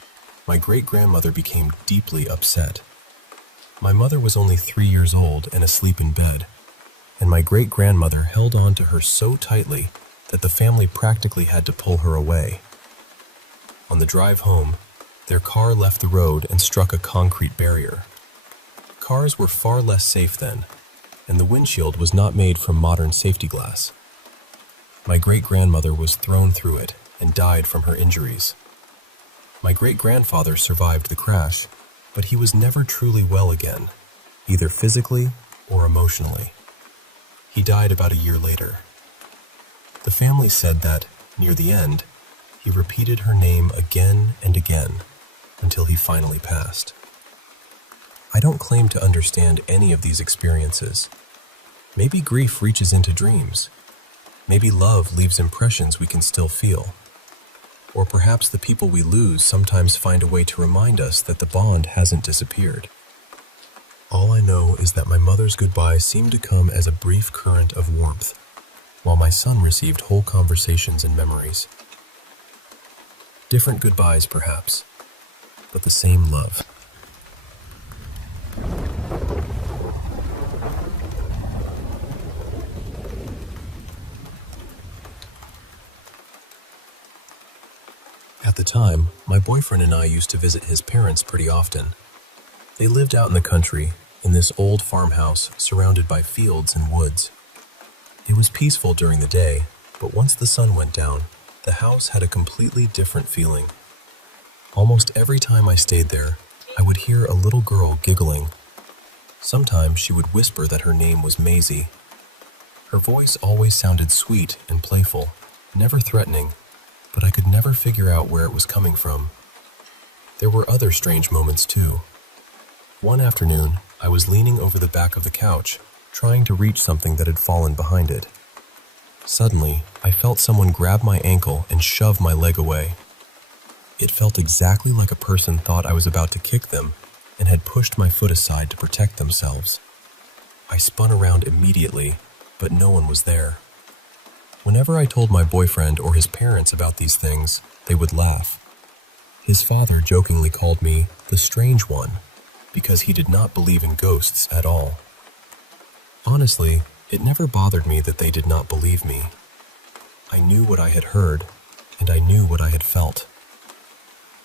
my great-grandmother became deeply upset. My mother was only 3 years old and asleep in bed, and my great-grandmother held on to her so tightly that the family practically had to pull her away. On the drive home, their car left the road and struck a concrete barrier. Cars were far less safe then, and the windshield was not made from modern safety glass. My great-grandmother was thrown through it and died from her injuries. My great-grandfather survived the crash, but he was never truly well again, either physically or emotionally. He died about a year later. The family said that, near the end, he repeated her name again and again until he finally passed. I don't claim to understand any of these experiences. Maybe grief reaches into dreams. Maybe love leaves impressions we can still feel. Or perhaps the people we lose sometimes find a way to remind us that the bond hasn't disappeared. All I know is that my mother's goodbye seemed to come as a brief current of warmth, while my son received whole conversations and memories. Different goodbyes, perhaps, but the same love. At the time, my boyfriend and I used to visit his parents pretty often. They lived out in the country, in this old farmhouse surrounded by fields and woods. It was peaceful during the day, but once the sun went down, the house had a completely different feeling. Almost every time I stayed there, I would hear a little girl giggling. Sometimes she would whisper that her name was Maisie. Her voice always sounded sweet and playful, never threatening, but I could never figure out where it was coming from. There were other strange moments too. One afternoon, I was leaning over the back of the couch, trying to reach something that had fallen behind it. Suddenly, I felt someone grab my ankle and shove my leg away. It felt exactly like a person thought I was about to kick them and had pushed my foot aside to protect themselves. I spun around immediately, but no one was there. Whenever I told my boyfriend or his parents about these things, they would laugh. His father jokingly called me the strange one because he did not believe in ghosts at all. Honestly, it never bothered me that they did not believe me. I knew what I had heard, and I knew what I had felt.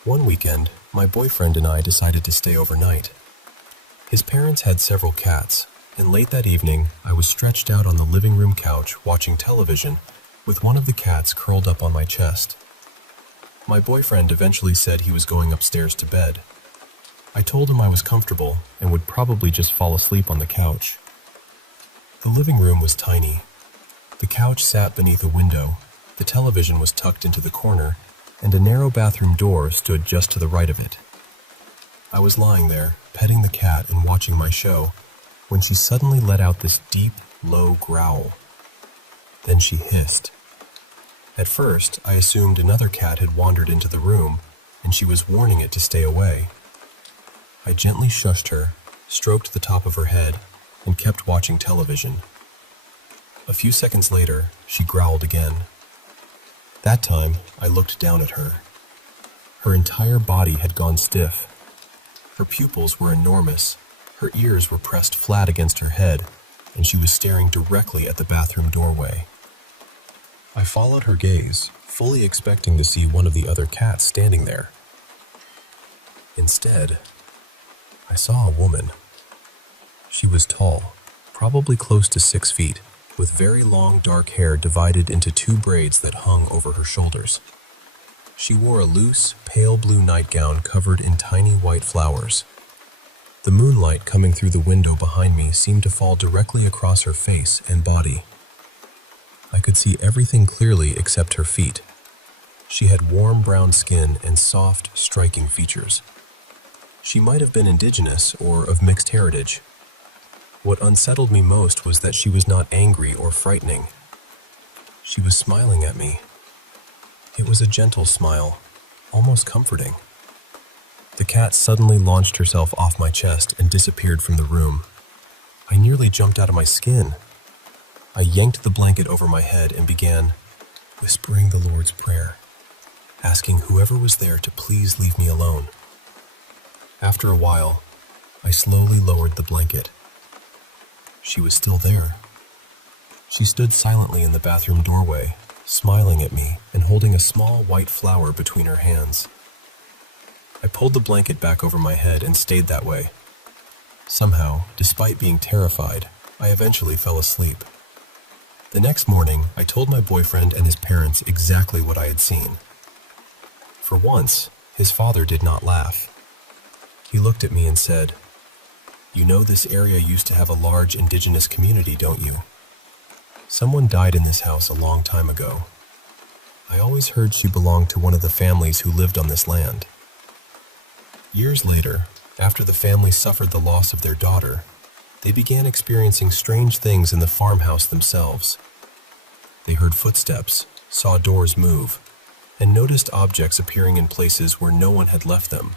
One weekend, my boyfriend and I decided to stay overnight. His parents had several cats, and late that evening, I was stretched out on the living room couch watching television with one of the cats curled up on my chest. My boyfriend eventually said he was going upstairs to bed. I told him I was comfortable and would probably just fall asleep on the couch. The living room was tiny. The couch sat beneath a window, the television was tucked into the corner, and a narrow bathroom door stood just to the right of it. I was lying there, petting the cat and watching my show, when she suddenly let out this deep, low growl. Then she hissed. At first, I assumed another cat had wandered into the room, and she was warning it to stay away. I gently shushed her, stroked the top of her head, and kept watching television. A few seconds later, she growled again. That time, I looked down at her. Her entire body had gone stiff. Her pupils were enormous, her ears were pressed flat against her head, and she was staring directly at the bathroom doorway. I followed her gaze, fully expecting to see one of the other cats standing there. Instead, I saw a woman. She was tall, probably close to 6 feet, with very long dark hair divided into 2 braids that hung over her shoulders. She wore a loose, pale blue nightgown covered in tiny white flowers. The moonlight coming through the window behind me seemed to fall directly across her face and body. I could see everything clearly except her feet. She had warm brown skin and soft, striking features. She might have been indigenous or of mixed heritage. What unsettled me most was that she was not angry or frightening. She was smiling at me. It was a gentle smile, almost comforting. The cat suddenly launched herself off my chest and disappeared from the room. I nearly jumped out of my skin. I yanked the blanket over my head and began whispering the Lord's Prayer, asking whoever was there to please leave me alone. After a while, I slowly lowered the blanket. She was still there. She stood silently in the bathroom doorway, smiling at me and holding a small white flower between her hands. I pulled the blanket back over my head and stayed that way. Somehow, despite being terrified, I eventually fell asleep. The next morning, I told my boyfriend and his parents exactly what I had seen. For once, his father did not laugh. He looked at me and said, "You know this area used to have a large indigenous community, don't you? Someone died in this house a long time ago. I always heard she belonged to one of the families who lived on this land." Years later, after the family suffered the loss of their daughter, they began experiencing strange things in the farmhouse themselves. They heard footsteps, saw doors move, and noticed objects appearing in places where no one had left them.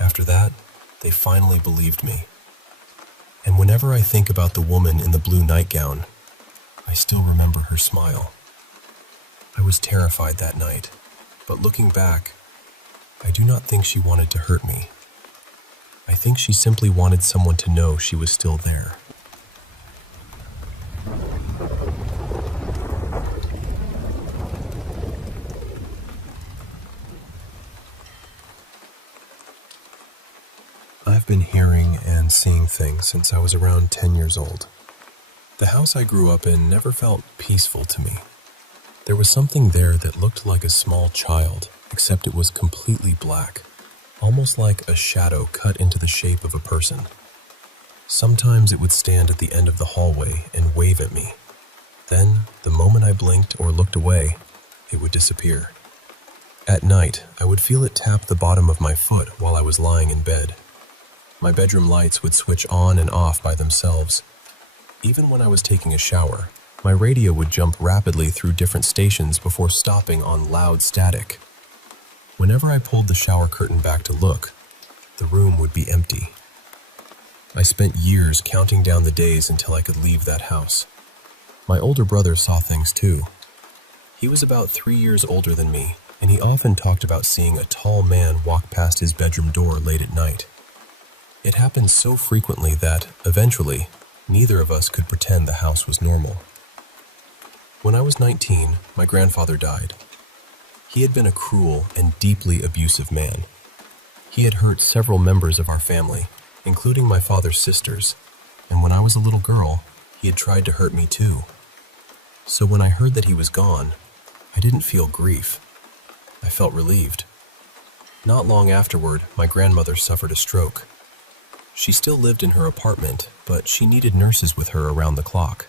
After that, they finally believed me. And whenever I think about the woman in the blue nightgown, I still remember her smile. I was terrified that night, but looking back, I do not think she wanted to hurt me. I think she simply wanted someone to know she was still there. I've been hearing and seeing things since I was around 10 years old. The house I grew up in never felt peaceful to me. There was something there that looked like a small child, except it was completely black, almost like a shadow cut into the shape of a person. Sometimes it would stand at the end of the hallway and wave at me. Then, the moment I blinked or looked away, it would disappear. At night, I would feel it tap the bottom of my foot while I was lying in bed. My bedroom lights would switch on and off by themselves. Even when I was taking a shower, my radio would jump rapidly through different stations before stopping on loud static. Whenever I pulled the shower curtain back to look, the room would be empty. I spent years counting down the days until I could leave that house. My older brother saw things too. He was about 3 years older than me, and he often talked about seeing a tall man walk past his bedroom door late at night. It happened so frequently that, eventually, neither of us could pretend the house was normal. When I was 19, my grandfather died. He had been a cruel and deeply abusive man. He had hurt several members of our family, including my father's sisters, and when I was a little girl, he had tried to hurt me too. So when I heard that he was gone, I didn't feel grief. I felt relieved. Not long afterward, my grandmother suffered a stroke. She still lived in her apartment, but she needed nurses with her around the clock.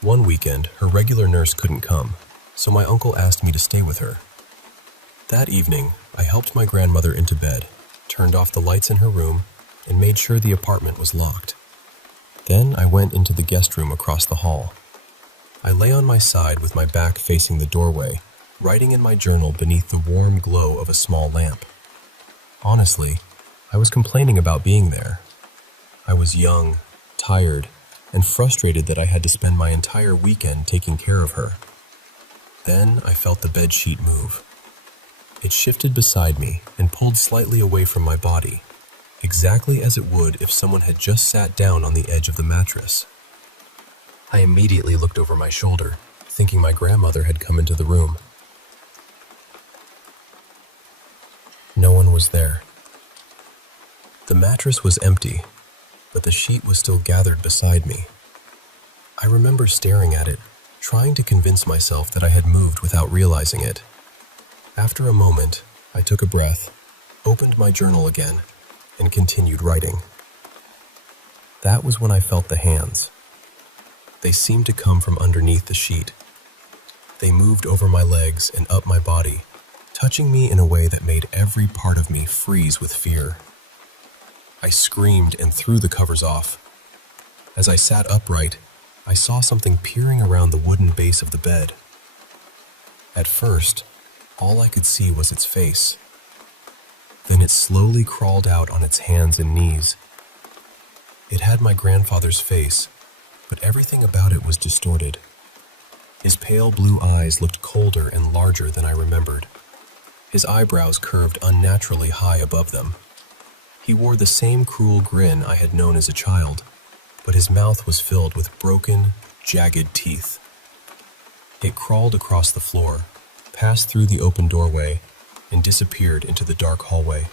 One weekend, her regular nurse couldn't come, so my uncle asked me to stay with her. That evening, I helped my grandmother into bed, turned off the lights in her room, and made sure the apartment was locked. Then I went into the guest room across the hall. I lay on my side with my back facing the doorway, writing in my journal beneath the warm glow of a small lamp. Honestly, I was complaining about being there. I was young, tired, and frustrated that I had to spend my entire weekend taking care of her. Then I felt the bedsheet move. It shifted beside me and pulled slightly away from my body, exactly as it would if someone had just sat down on the edge of the mattress. I immediately looked over my shoulder, thinking my grandmother had come into the room. No one was there. The mattress was empty, but the sheet was still gathered beside me. I remember staring at it, trying to convince myself that I had moved without realizing it. After a moment, I took a breath, opened my journal again, and continued writing. That was when I felt the hands. They seemed to come from underneath the sheet. They moved over my legs and up my body, touching me in a way that made every part of me freeze with fear. I screamed and threw the covers off. As I sat upright, I saw something peering around the wooden base of the bed. At first, all I could see was its face. Then it slowly crawled out on its hands and knees. It had my grandfather's face, but everything about it was distorted. His pale blue eyes looked colder and larger than I remembered. His eyebrows curved unnaturally high above them. He wore the same cruel grin I had known as a child, but his mouth was filled with broken, jagged teeth. It crawled across the floor, passed through the open doorway, and disappeared into the dark hallway.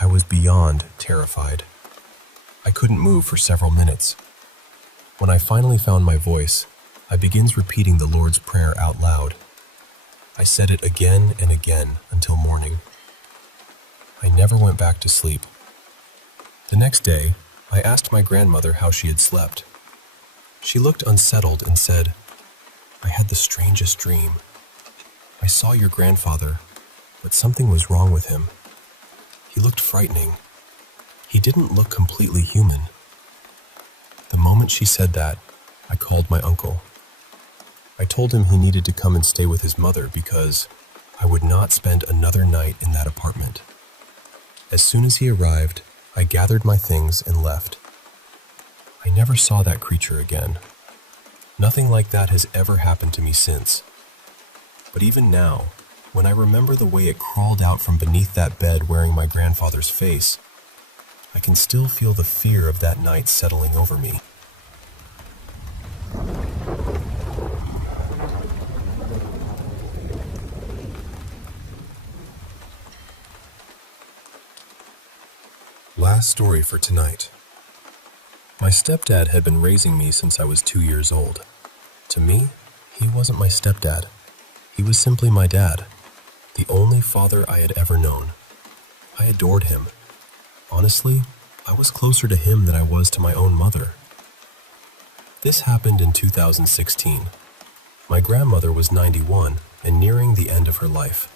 I was beyond terrified. I couldn't move for several minutes. When I finally found my voice, I begins repeating the Lord's Prayer out loud. I said it again and again until morning. I never went back to sleep. The next day, I asked my grandmother how she had slept. She looked unsettled and said, "I had the strangest dream. I saw your grandfather, but something was wrong with him. He looked frightening. He didn't look completely human." The moment she said that, I called my uncle. I told him he needed to come and stay with his mother because I would not spend another night in that apartment. As soon as he arrived, I gathered my things and left. I never saw that creature again. Nothing like that has ever happened to me since. But even now, when I remember the way it crawled out from beneath that bed wearing my grandfather's face, I can still feel the fear of that night settling over me. Last story for tonight. My stepdad had been raising me since I was 2 years old. To me, he wasn't my stepdad. He was simply my dad, the only father I had ever known. I adored him. Honestly, I was closer to him than I was to my own mother. This happened in 2016. My grandmother was 91 and nearing the end of her life.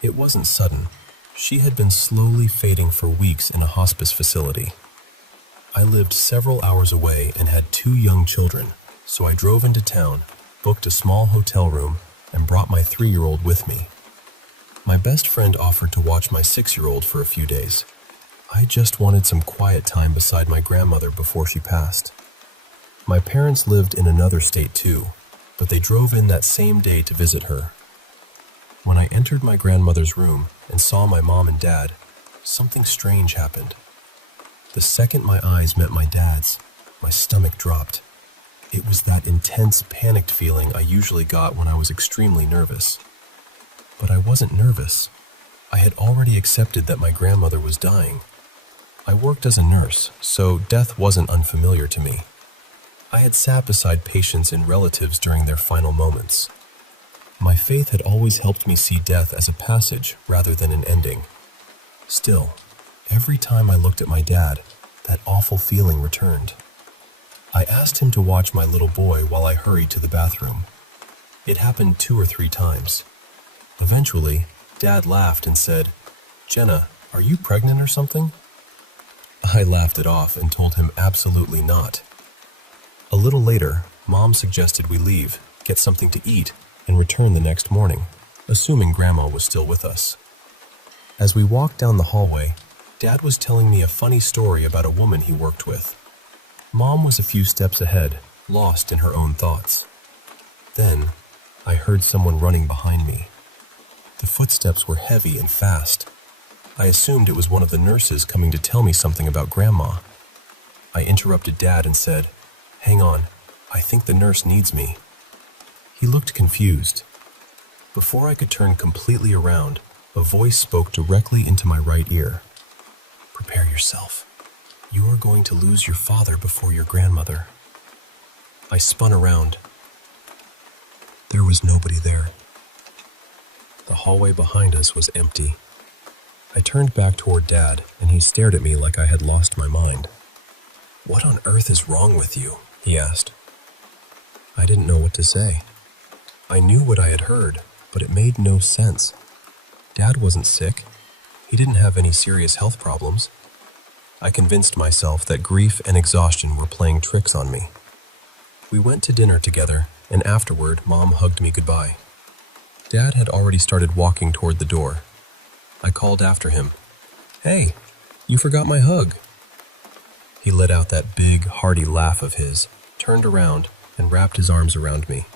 It wasn't sudden. She had been slowly fading for weeks in a hospice facility. I lived several hours away and had 2 young children, so I drove into town, booked a small hotel room, and brought my 3-year-old with me. My best friend offered to watch my 6-year-old for a few days. I just wanted some quiet time beside my grandmother before she passed. My parents lived in another state too, but they drove in that same day to visit her. When I entered my grandmother's room and saw my mom and dad, something strange happened. The second my eyes met my dad's, my stomach dropped. It was that intense, panicked feeling I usually got when I was extremely nervous. But I wasn't nervous. I had already accepted that my grandmother was dying. I worked as a nurse, so death wasn't unfamiliar to me. I had sat beside patients and relatives during their final moments. My faith had always helped me see death as a passage rather than an ending. Still, every time I looked at my dad, that awful feeling returned. I asked him to watch my little boy while I hurried to the bathroom. It happened 2 or 3 times. Eventually, Dad laughed and said, "Jenna, are you pregnant or something?" I laughed it off and told him absolutely not. A little later, Mom suggested we leave, get something to eat, and return the next morning, assuming Grandma was still with us. As we walked down the hallway, Dad was telling me a funny story about a woman he worked with. Mom was a few steps ahead, lost in her own thoughts. Then, I heard someone running behind me. The footsteps were heavy and fast. I assumed it was one of the nurses coming to tell me something about Grandma. I interrupted Dad and said, "Hang on, I think the nurse needs me." He looked confused. Before I could turn completely around, a voice spoke directly into my right ear. "Prepare yourself. You are going to lose your father before your grandmother." I spun around. There was nobody there. The hallway behind us was empty. I turned back toward Dad, and he stared at me like I had lost my mind. "What on earth is wrong with you?" he asked. I didn't know what to say. I knew what I had heard, but it made no sense. Dad wasn't sick. He didn't have any serious health problems. I convinced myself that grief and exhaustion were playing tricks on me. We went to dinner together, and afterward, Mom hugged me goodbye. Dad had already started walking toward the door. I called after him. "Hey, you forgot my hug." He let out that big, hearty laugh of his, turned around, and wrapped his arms around me.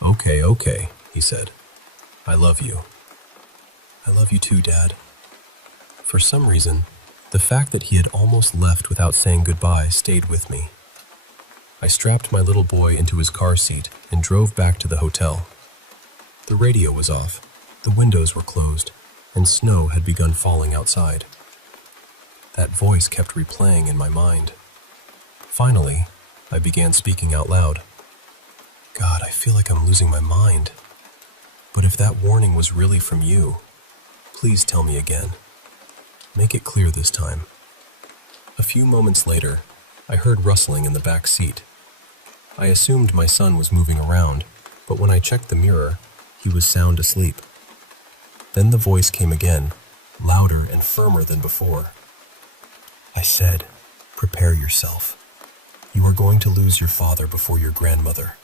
Okay, he said. "I love you." "I love you too, Dad." For some reason, the fact that he had almost left without saying goodbye stayed with me. I strapped my little boy into his car seat and drove back to the hotel. The radio was off, the windows were closed, and snow had begun falling outside. That voice kept replaying in my mind. Finally, I began speaking out loud. "God, I feel like I'm losing my mind. But if that warning was really from you, please tell me again. Make it clear this time." A few moments later, I heard rustling in the back seat. I assumed my son was moving around, but when I checked the mirror, he was sound asleep. Then the voice came again, louder and firmer than before. I said, "Prepare yourself. You are going to lose your father before your grandmother."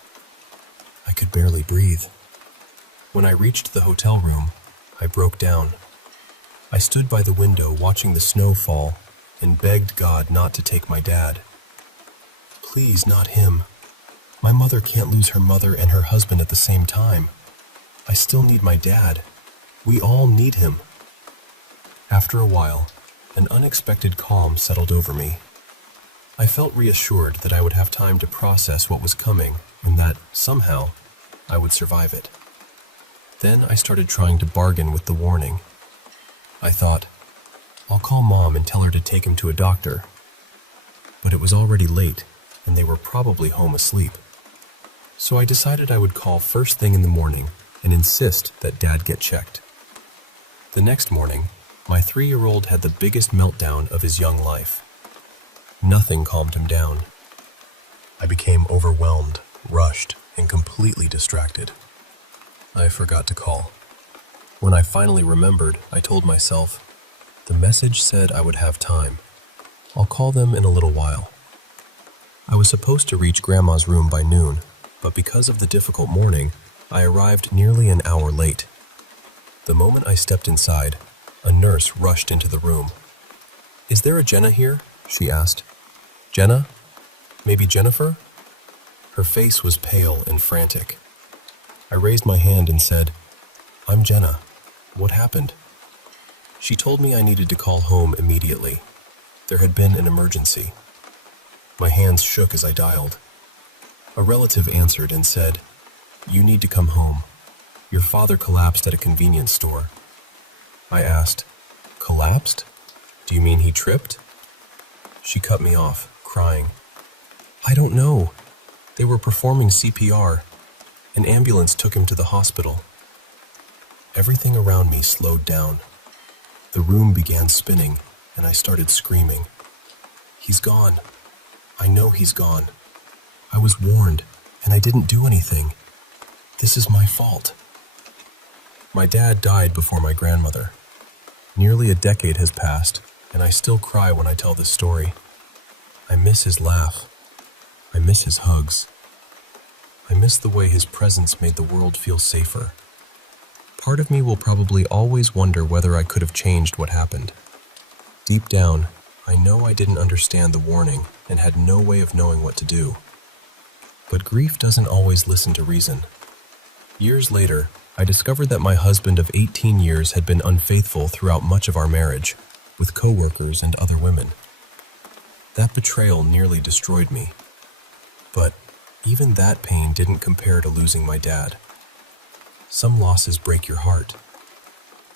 I could barely breathe. When I reached the hotel room, I broke down. I stood by the window watching the snow fall and begged God not to take my dad. Please, not him. My mother can't lose her mother and her husband at the same time. I still need my dad. We all need him. After a while, an unexpected calm settled over me. I felt reassured that I would have time to process what was coming and that, somehow, I would survive it. Then I started trying to bargain with the warning. I thought, I'll call Mom and tell her to take him to a doctor. But it was already late, and they were probably home asleep. So I decided I would call first thing in the morning and insist that Dad get checked. The next morning, My 3-year-old had the biggest meltdown of his young life. Nothing calmed him down. I became overwhelmed, rushed, and completely distracted. I forgot to call. When I finally remembered, I told myself, the message said I would have time. I'll call them in a little while. I was supposed to reach Grandma's room by noon, but because of the difficult morning, I arrived nearly an hour late. The moment I stepped inside, a nurse rushed into the room. "Is there a Jenna here?" she asked. "Jenna? Maybe Jennifer?" Her face was pale and frantic. I raised my hand and said, "I'm Jenna. What happened?" She told me I needed to call home immediately. There had been an emergency. My hands shook as I dialed. A relative answered and said, "You need to come home. Your father collapsed at a convenience store." I asked, "Collapsed? Do you mean he tripped?" She cut me off, crying. "I don't know. They were performing CPR. An ambulance took him to the hospital." Everything around me slowed down. The room began spinning, and I started screaming. "He's gone. I know he's gone. I was warned, and I didn't do anything. This is my fault." My dad died before my grandmother. Nearly a decade has passed, and I still cry when I tell this story. I miss his laugh. I miss his hugs. I miss the way his presence made the world feel safer. Part of me will probably always wonder whether I could have changed what happened. Deep down, I know I didn't understand the warning and had no way of knowing what to do. But grief doesn't always listen to reason. Years later, I discovered that my husband of 18 years had been unfaithful throughout much of our marriage, with coworkers and other women. That betrayal nearly destroyed me. But even that pain didn't compare to losing my dad. Some losses break your heart.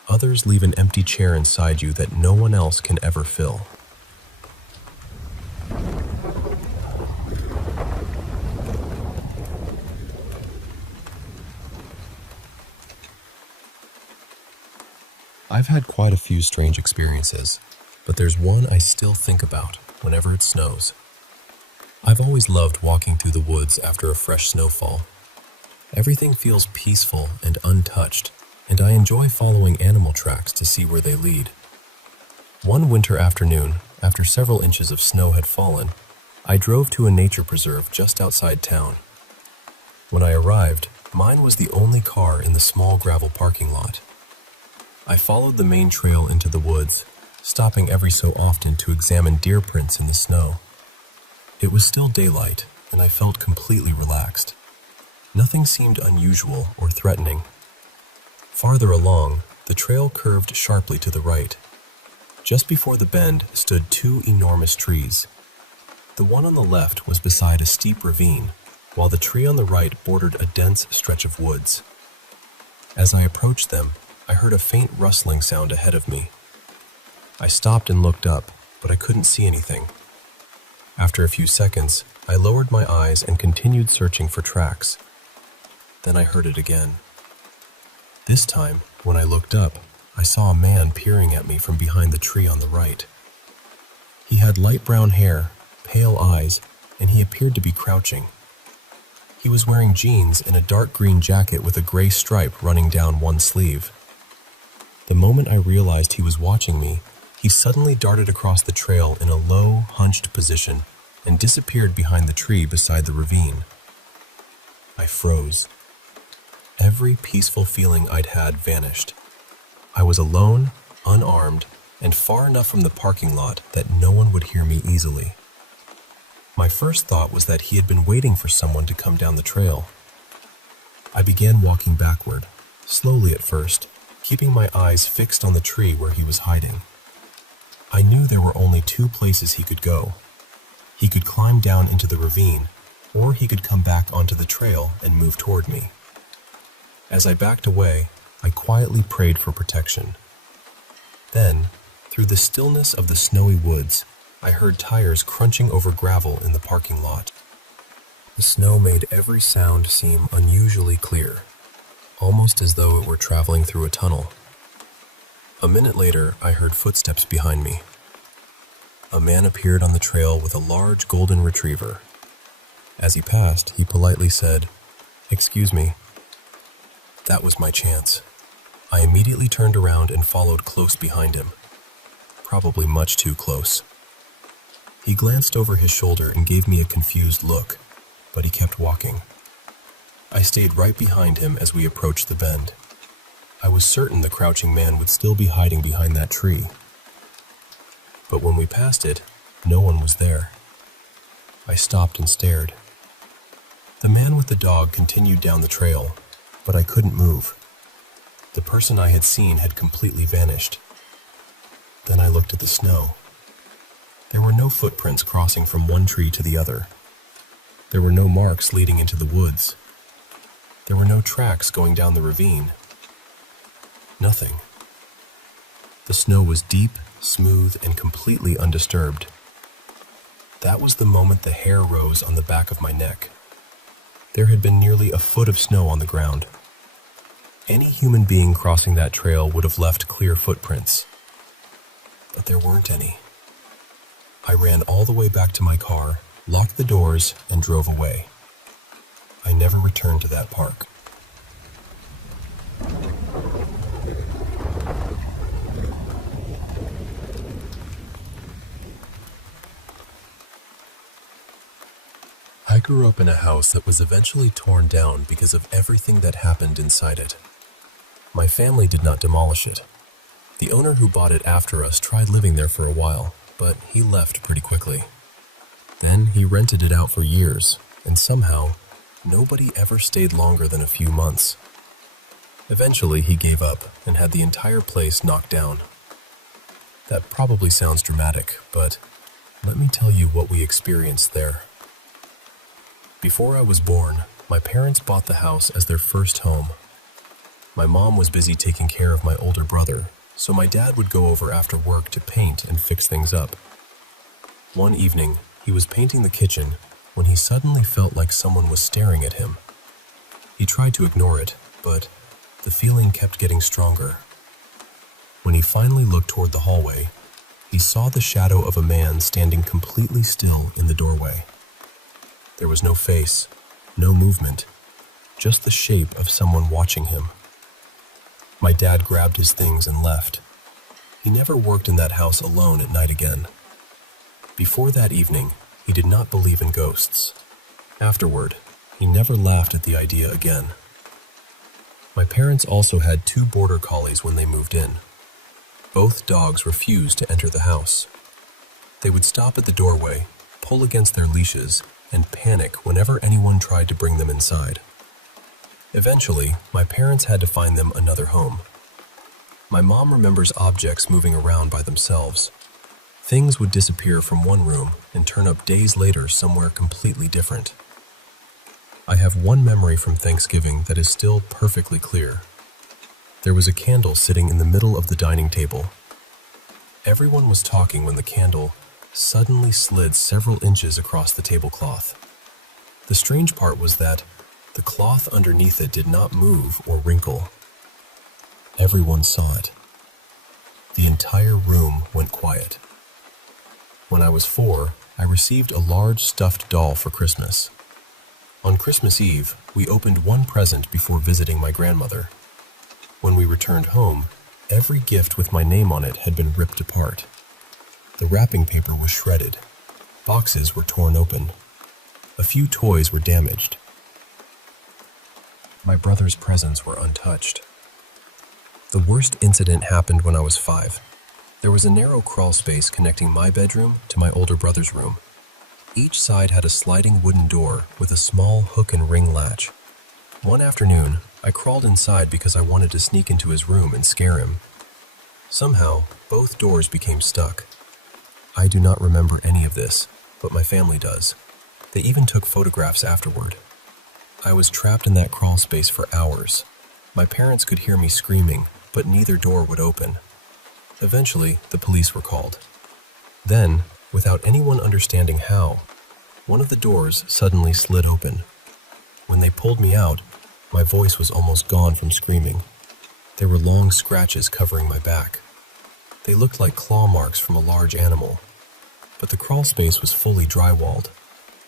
Others leave an empty chair inside you that no one else can ever fill. I've had quite a few strange experiences, but there's one I still think about whenever it snows. I've always loved walking through the woods after a fresh snowfall. Everything feels peaceful and untouched, and I enjoy following animal tracks to see where they lead. One winter afternoon, after several inches of snow had fallen, I drove to a nature preserve just outside town. When I arrived, mine was the only car in the small gravel parking lot. I followed the main trail into the woods, stopping every so often to examine deer prints in the snow. It was still daylight, and I felt completely relaxed. Nothing seemed unusual or threatening. Farther along, the trail curved sharply to the right. Just before the bend stood 2 enormous trees. The one on the left was beside a steep ravine, while the tree on the right bordered a dense stretch of woods. As I approached them, I heard a faint rustling sound ahead of me. I stopped and looked up, but I couldn't see anything. After a few seconds, I lowered my eyes and continued searching for tracks. Then I heard it again. This time, when I looked up, I saw a man peering at me from behind the tree on the right. He had light brown hair, pale eyes, and he appeared to be crouching. He was wearing jeans and a dark green jacket with a gray stripe running down one sleeve. The moment I realized he was watching me, he suddenly darted across the trail in a low, hunched position and disappeared behind the tree beside the ravine. I froze. Every peaceful feeling I'd had vanished. I was alone, unarmed, and far enough from the parking lot that no one would hear me easily. My first thought was that he had been waiting for someone to come down the trail. I began walking backward, slowly at first, keeping my eyes fixed on the tree where he was hiding. I knew there were only 2 places he could go. He could climb down into the ravine, or he could come back onto the trail and move toward me. As I backed away, I quietly prayed for protection. Then, through the stillness of the snowy woods, I heard tires crunching over gravel in the parking lot. The snow made every sound seem unusually clear, almost as though it were traveling through a tunnel. A minute later, I heard footsteps behind me. A man appeared on the trail with a large golden retriever. As he passed, he politely said, "Excuse me." That was my chance. I immediately turned around and followed close behind him. Probably much too close. He glanced over his shoulder and gave me a confused look, but he kept walking. I stayed right behind him as we approached the bend. I was certain the crouching man would still be hiding behind that tree. But when we passed it, no one was there. I stopped and stared. The man with the dog continued down the trail, but I couldn't move. The person I had seen had completely vanished. Then I looked at the snow. There were no footprints crossing from one tree to the other. There were no marks leading into the woods. There were no tracks going down the ravine. Nothing. The snow was deep, smooth, and completely undisturbed. That was the moment the hair rose on the back of my neck. There had been nearly a foot of snow on the ground. Any human being crossing that trail would have left clear footprints. But there weren't any. I ran all the way back to my car, locked the doors, and drove away. I never returned to that park. I grew up in a house that was eventually torn down because of everything that happened inside it. My family did not demolish it. The owner who bought it after us tried living there for a while, but he left pretty quickly. Then he rented it out for years, and somehow, nobody ever stayed longer than a few months. Eventually, he gave up and had the entire place knocked down. That probably sounds dramatic, but let me tell you what we experienced there. Before I was born, my parents bought the house as their first home. My mom was busy taking care of my older brother, so my dad would go over after work to paint and fix things up. One evening, he was painting the kitchen when he suddenly felt like someone was staring at him. He tried to ignore it, but the feeling kept getting stronger. When he finally looked toward the hallway, he saw the shadow of a man standing completely still in the doorway. There was no face, no movement, just the shape of someone watching him. My dad grabbed his things and left. He never worked in that house alone at night again. Before that evening, he did not believe in ghosts. Afterward, he never laughed at the idea again. My parents also had 2 border collies when they moved in. Both dogs refused to enter the house. They would stop at the doorway, pull against their leashes, and panic whenever anyone tried to bring them inside. Eventually, my parents had to find them another home. My mom remembers objects moving around by themselves. Things would disappear from one room and turn up days later somewhere completely different. I have one memory from Thanksgiving that is still perfectly clear. There was a candle sitting in the middle of the dining table. Everyone was talking when the candle suddenly slid several inches across the tablecloth. The strange part was that the cloth underneath it did not move or wrinkle. Everyone saw it. The entire room went quiet. When I was 4, I received a large stuffed doll for Christmas. On Christmas Eve, we opened one present before visiting my grandmother. When we returned home, every gift with my name on it had been ripped apart. The wrapping paper was shredded. Boxes were torn open. A few toys were damaged. My brother's presents were untouched. The worst incident happened when I was 5. There was a narrow crawl space connecting my bedroom to my older brother's room. Each side had a sliding wooden door with a small hook and ring latch. One afternoon, I crawled inside because I wanted to sneak into his room and scare him. Somehow, both doors became stuck. I do not remember any of this, but my family does. They even took photographs afterward. I was trapped in that crawl space for hours. My parents could hear me screaming, but neither door would open. Eventually, the police were called. Then, without anyone understanding how, one of the doors suddenly slid open. When they pulled me out, my voice was almost gone from screaming. There were long scratches covering my back. They looked like claw marks from a large animal, but the crawl space was fully drywalled.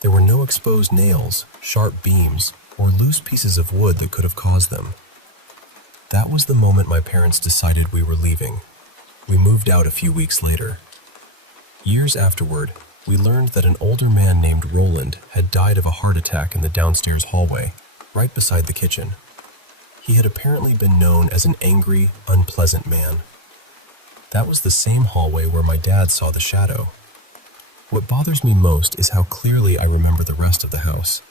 There were no exposed nails, sharp beams, or loose pieces of wood that could have caused them. That was the moment my parents decided we were leaving. We moved out a few weeks later. Years afterward, we learned that an older man named Roland had died of a heart attack in the downstairs hallway, right beside the kitchen. He had apparently been known as an angry, unpleasant man. That was the same hallway where my dad saw the shadow. What bothers me most is how clearly I remember the rest of the house.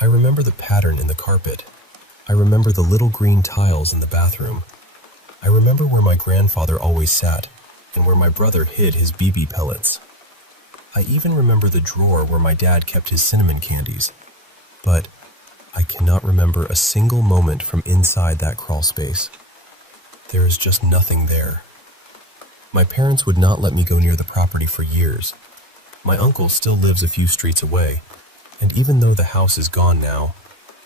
I remember the pattern in the carpet. I remember the little green tiles in the bathroom. I remember where my grandfather always sat and where my brother hid his BB pellets. I even remember the drawer where my dad kept his cinnamon candies. But I cannot remember a single moment from inside that crawl space. There is just nothing there. My parents would not let me go near the property for years. My uncle still lives a few streets away, and even though the house is gone now,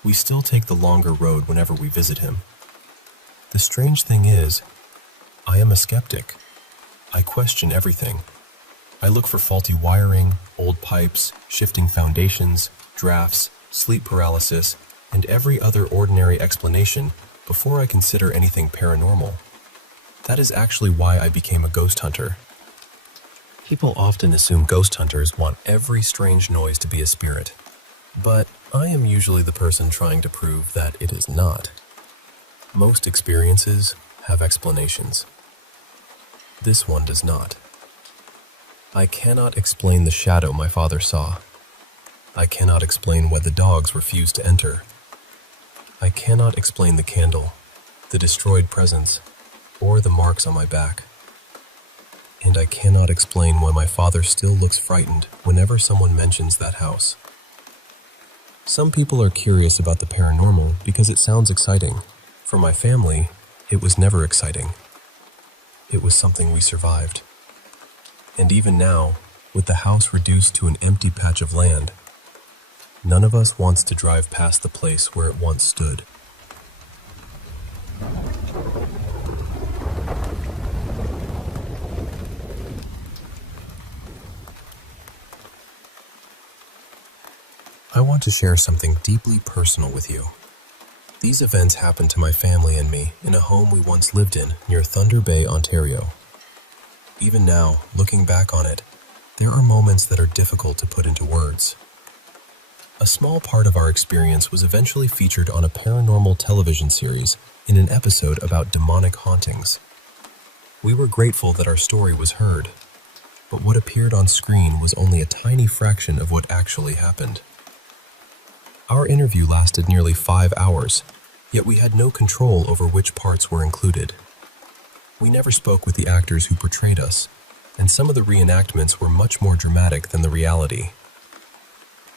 we still take the longer road whenever we visit him. The strange thing is, I am a skeptic. I question everything. I look for faulty wiring, old pipes, shifting foundations, drafts, sleep paralysis, and every other ordinary explanation before I consider anything paranormal. That is actually why I became a ghost hunter. People often assume ghost hunters want every strange noise to be a spirit, but I am usually the person trying to prove that it is not. Most experiences have explanations. This one does not. I cannot explain the shadow my father saw. I cannot explain why the dogs refused to enter. I cannot explain the candle, the destroyed presents, or the marks on my back. And I cannot explain why my father still looks frightened whenever someone mentions that house. Some people are curious about the paranormal because it sounds exciting. For my family, it was never exciting. It was something we survived. And even now, with the house reduced to an empty patch of land, none of us wants to drive past the place where it once stood. I want to share something deeply personal with you. These events happened to my family and me in a home we once lived in near Thunder Bay, Ontario. Even now, looking back on it, there are moments that are difficult to put into words. A small part of our experience was eventually featured on a paranormal television series in an episode about demonic hauntings. We were grateful that our story was heard, but what appeared on screen was only a tiny fraction of what actually happened. Our interview lasted nearly 5 hours, yet we had no control over which parts were included. We never spoke with the actors who portrayed us, and some of the reenactments were much more dramatic than the reality.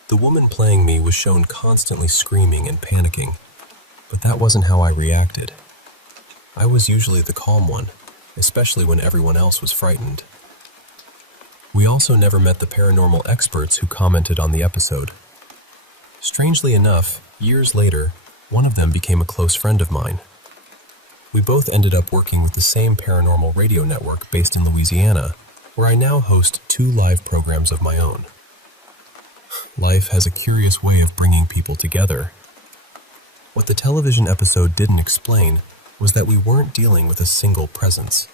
The woman playing me was shown constantly screaming and panicking, but that wasn't how I reacted. I was usually the calm one, especially when everyone else was frightened. We also never met the paranormal experts who commented on the episode. Strangely enough, years later, one of them became a close friend of mine. We both ended up working with the same paranormal radio network based in Louisiana, where I now host 2 live programs of my own. Life has a curious way of bringing people together. What the television episode didn't explain was that we weren't dealing with a single presence.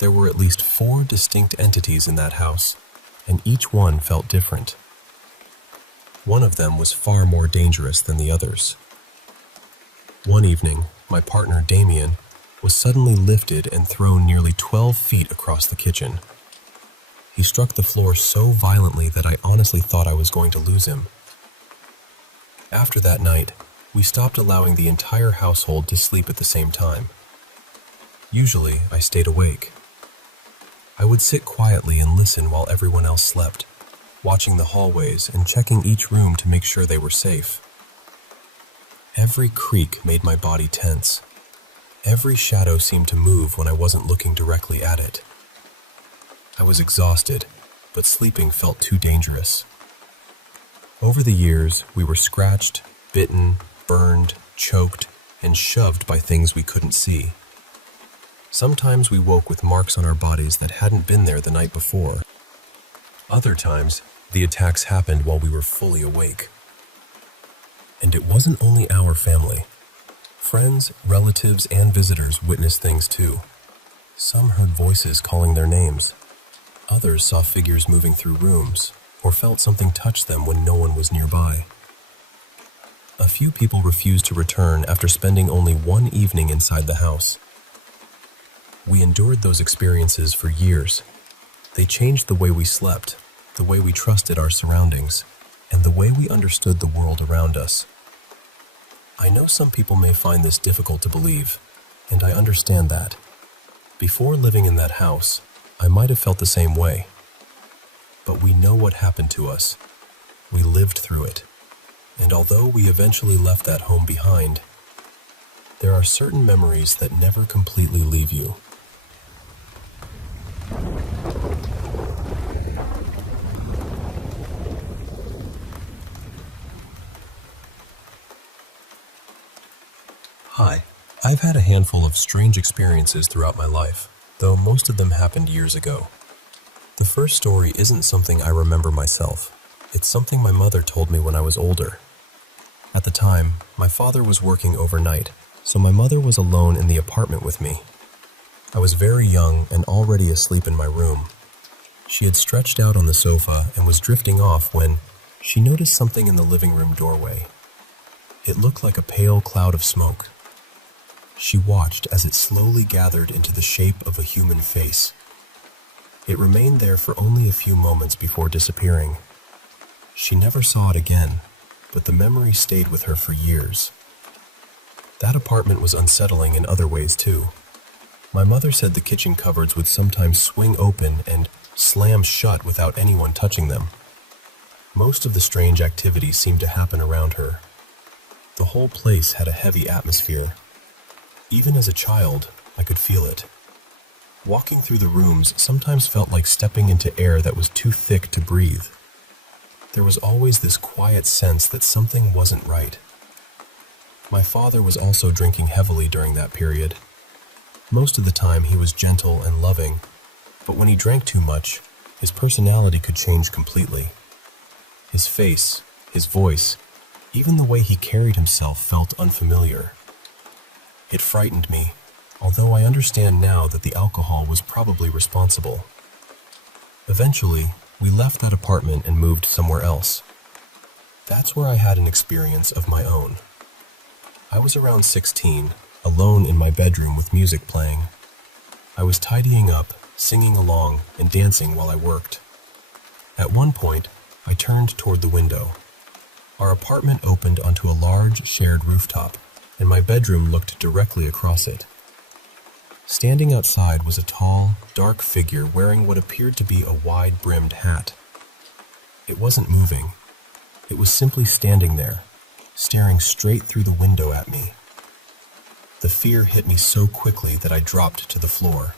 There were at least 4 distinct entities in that house, and each one felt different. One of them was far more dangerous than the others. One evening, my partner Damien was suddenly lifted and thrown nearly 12 feet across the kitchen. He struck the floor so violently that I honestly thought I was going to lose him. After that night, we stopped allowing the entire household to sleep at the same time. Usually, I stayed awake. I would sit quietly and listen while everyone else slept, watching the hallways and checking each room to make sure they were safe. Every creak made my body tense. Every shadow seemed to move when I wasn't looking directly at it. I was exhausted, but sleeping felt too dangerous. Over the years, we were scratched, bitten, burned, choked, and shoved by things we couldn't see. Sometimes we woke with marks on our bodies that hadn't been there the night before. Other times, the attacks happened while we were fully awake. And it wasn't only our family. Friends, relatives, and visitors witnessed things too. Some heard voices calling their names. Others saw figures moving through rooms, or felt something touch them when no one was nearby. A few people refused to return after spending only one evening inside the house. We endured those experiences for years. They changed the way we slept, the way we trusted our surroundings, and the way we understood the world around us. I know some people may find this difficult to believe, and I understand that. Before living in that house, I might have felt the same way. But we know what happened to us. We lived through it. And although we eventually left that home behind, there are certain memories that never completely leave you. Hi. I've had a handful of strange experiences throughout my life, though most of them happened years ago. The first story isn't something I remember myself. It's something my mother told me when I was older. At the time, my father was working overnight, so my mother was alone in the apartment with me. I was very young and already asleep in my room. She had stretched out on the sofa and was drifting off when she noticed something in the living room doorway. It looked like a pale cloud of smoke. She watched as it slowly gathered into the shape of a human face. It remained there for only a few moments before disappearing. She never saw it again, but the memory stayed with her for years. That apartment was unsettling in other ways too. My mother said the kitchen cupboards would sometimes swing open and slam shut without anyone touching them. Most of the strange activity seemed to happen around her. The whole place had a heavy atmosphere. Even as a child, I could feel it. Walking through the rooms sometimes felt like stepping into air that was too thick to breathe. There was always this quiet sense that something wasn't right. My father was also drinking heavily during that period. Most of the time he was gentle and loving, but when he drank too much, his personality could change completely. His face, his voice, even the way he carried himself felt unfamiliar. It frightened me, although I understand now that the alcohol was probably responsible. Eventually, we left that apartment and moved somewhere else. That's where I had an experience of my own. I was around 16, alone in my bedroom with music playing. I was tidying up, singing along, and dancing while I worked. At one point, I turned toward the window. Our apartment opened onto a large shared rooftop, and my bedroom looked directly across it. Standing outside was a tall, dark figure wearing what appeared to be a wide-brimmed hat. It wasn't moving. It was simply standing there, staring straight through the window at me. The fear hit me so quickly that I dropped to the floor.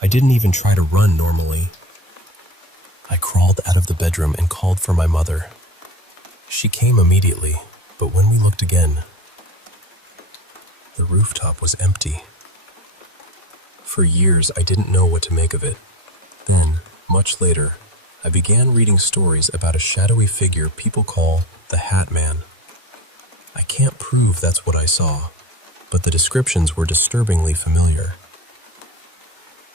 I didn't even try to run normally. I crawled out of the bedroom and called for my mother. She came immediately, but when we looked again, the rooftop was empty. For years, I didn't know what to make of it. Then, much later, I began reading stories about a shadowy figure people call the Hat Man. I can't prove that's what I saw, but the descriptions were disturbingly familiar.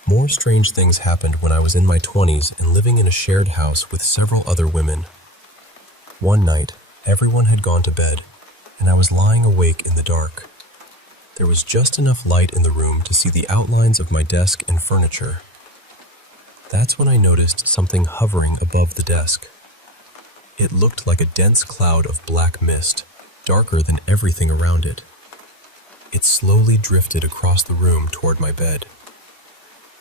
More strange things happened when I was in my 20s and living in a shared house with several other women. One night, everyone had gone to bed, and I was lying awake in the dark. There was just enough light in the room to see the outlines of my desk and furniture. That's when I noticed something hovering above the desk. It looked like a dense cloud of black mist, darker than everything around it. It slowly drifted across the room toward my bed.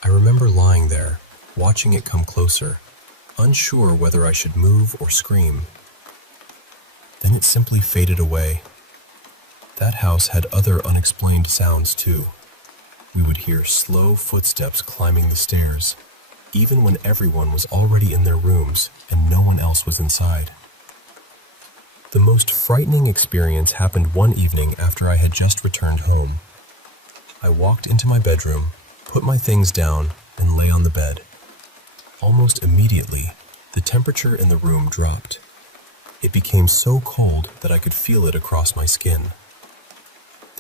I remember lying there, watching it come closer, unsure whether I should move or scream. Then it simply faded away. That house had other unexplained sounds too. We would hear slow footsteps climbing the stairs, even when everyone was already in their rooms and no one else was inside. The most frightening experience happened one evening after I had just returned home. I walked into my bedroom put my things down, and lay on the bed. Almost immediately, the temperature in the room dropped. It became so cold that I could feel it across my skin.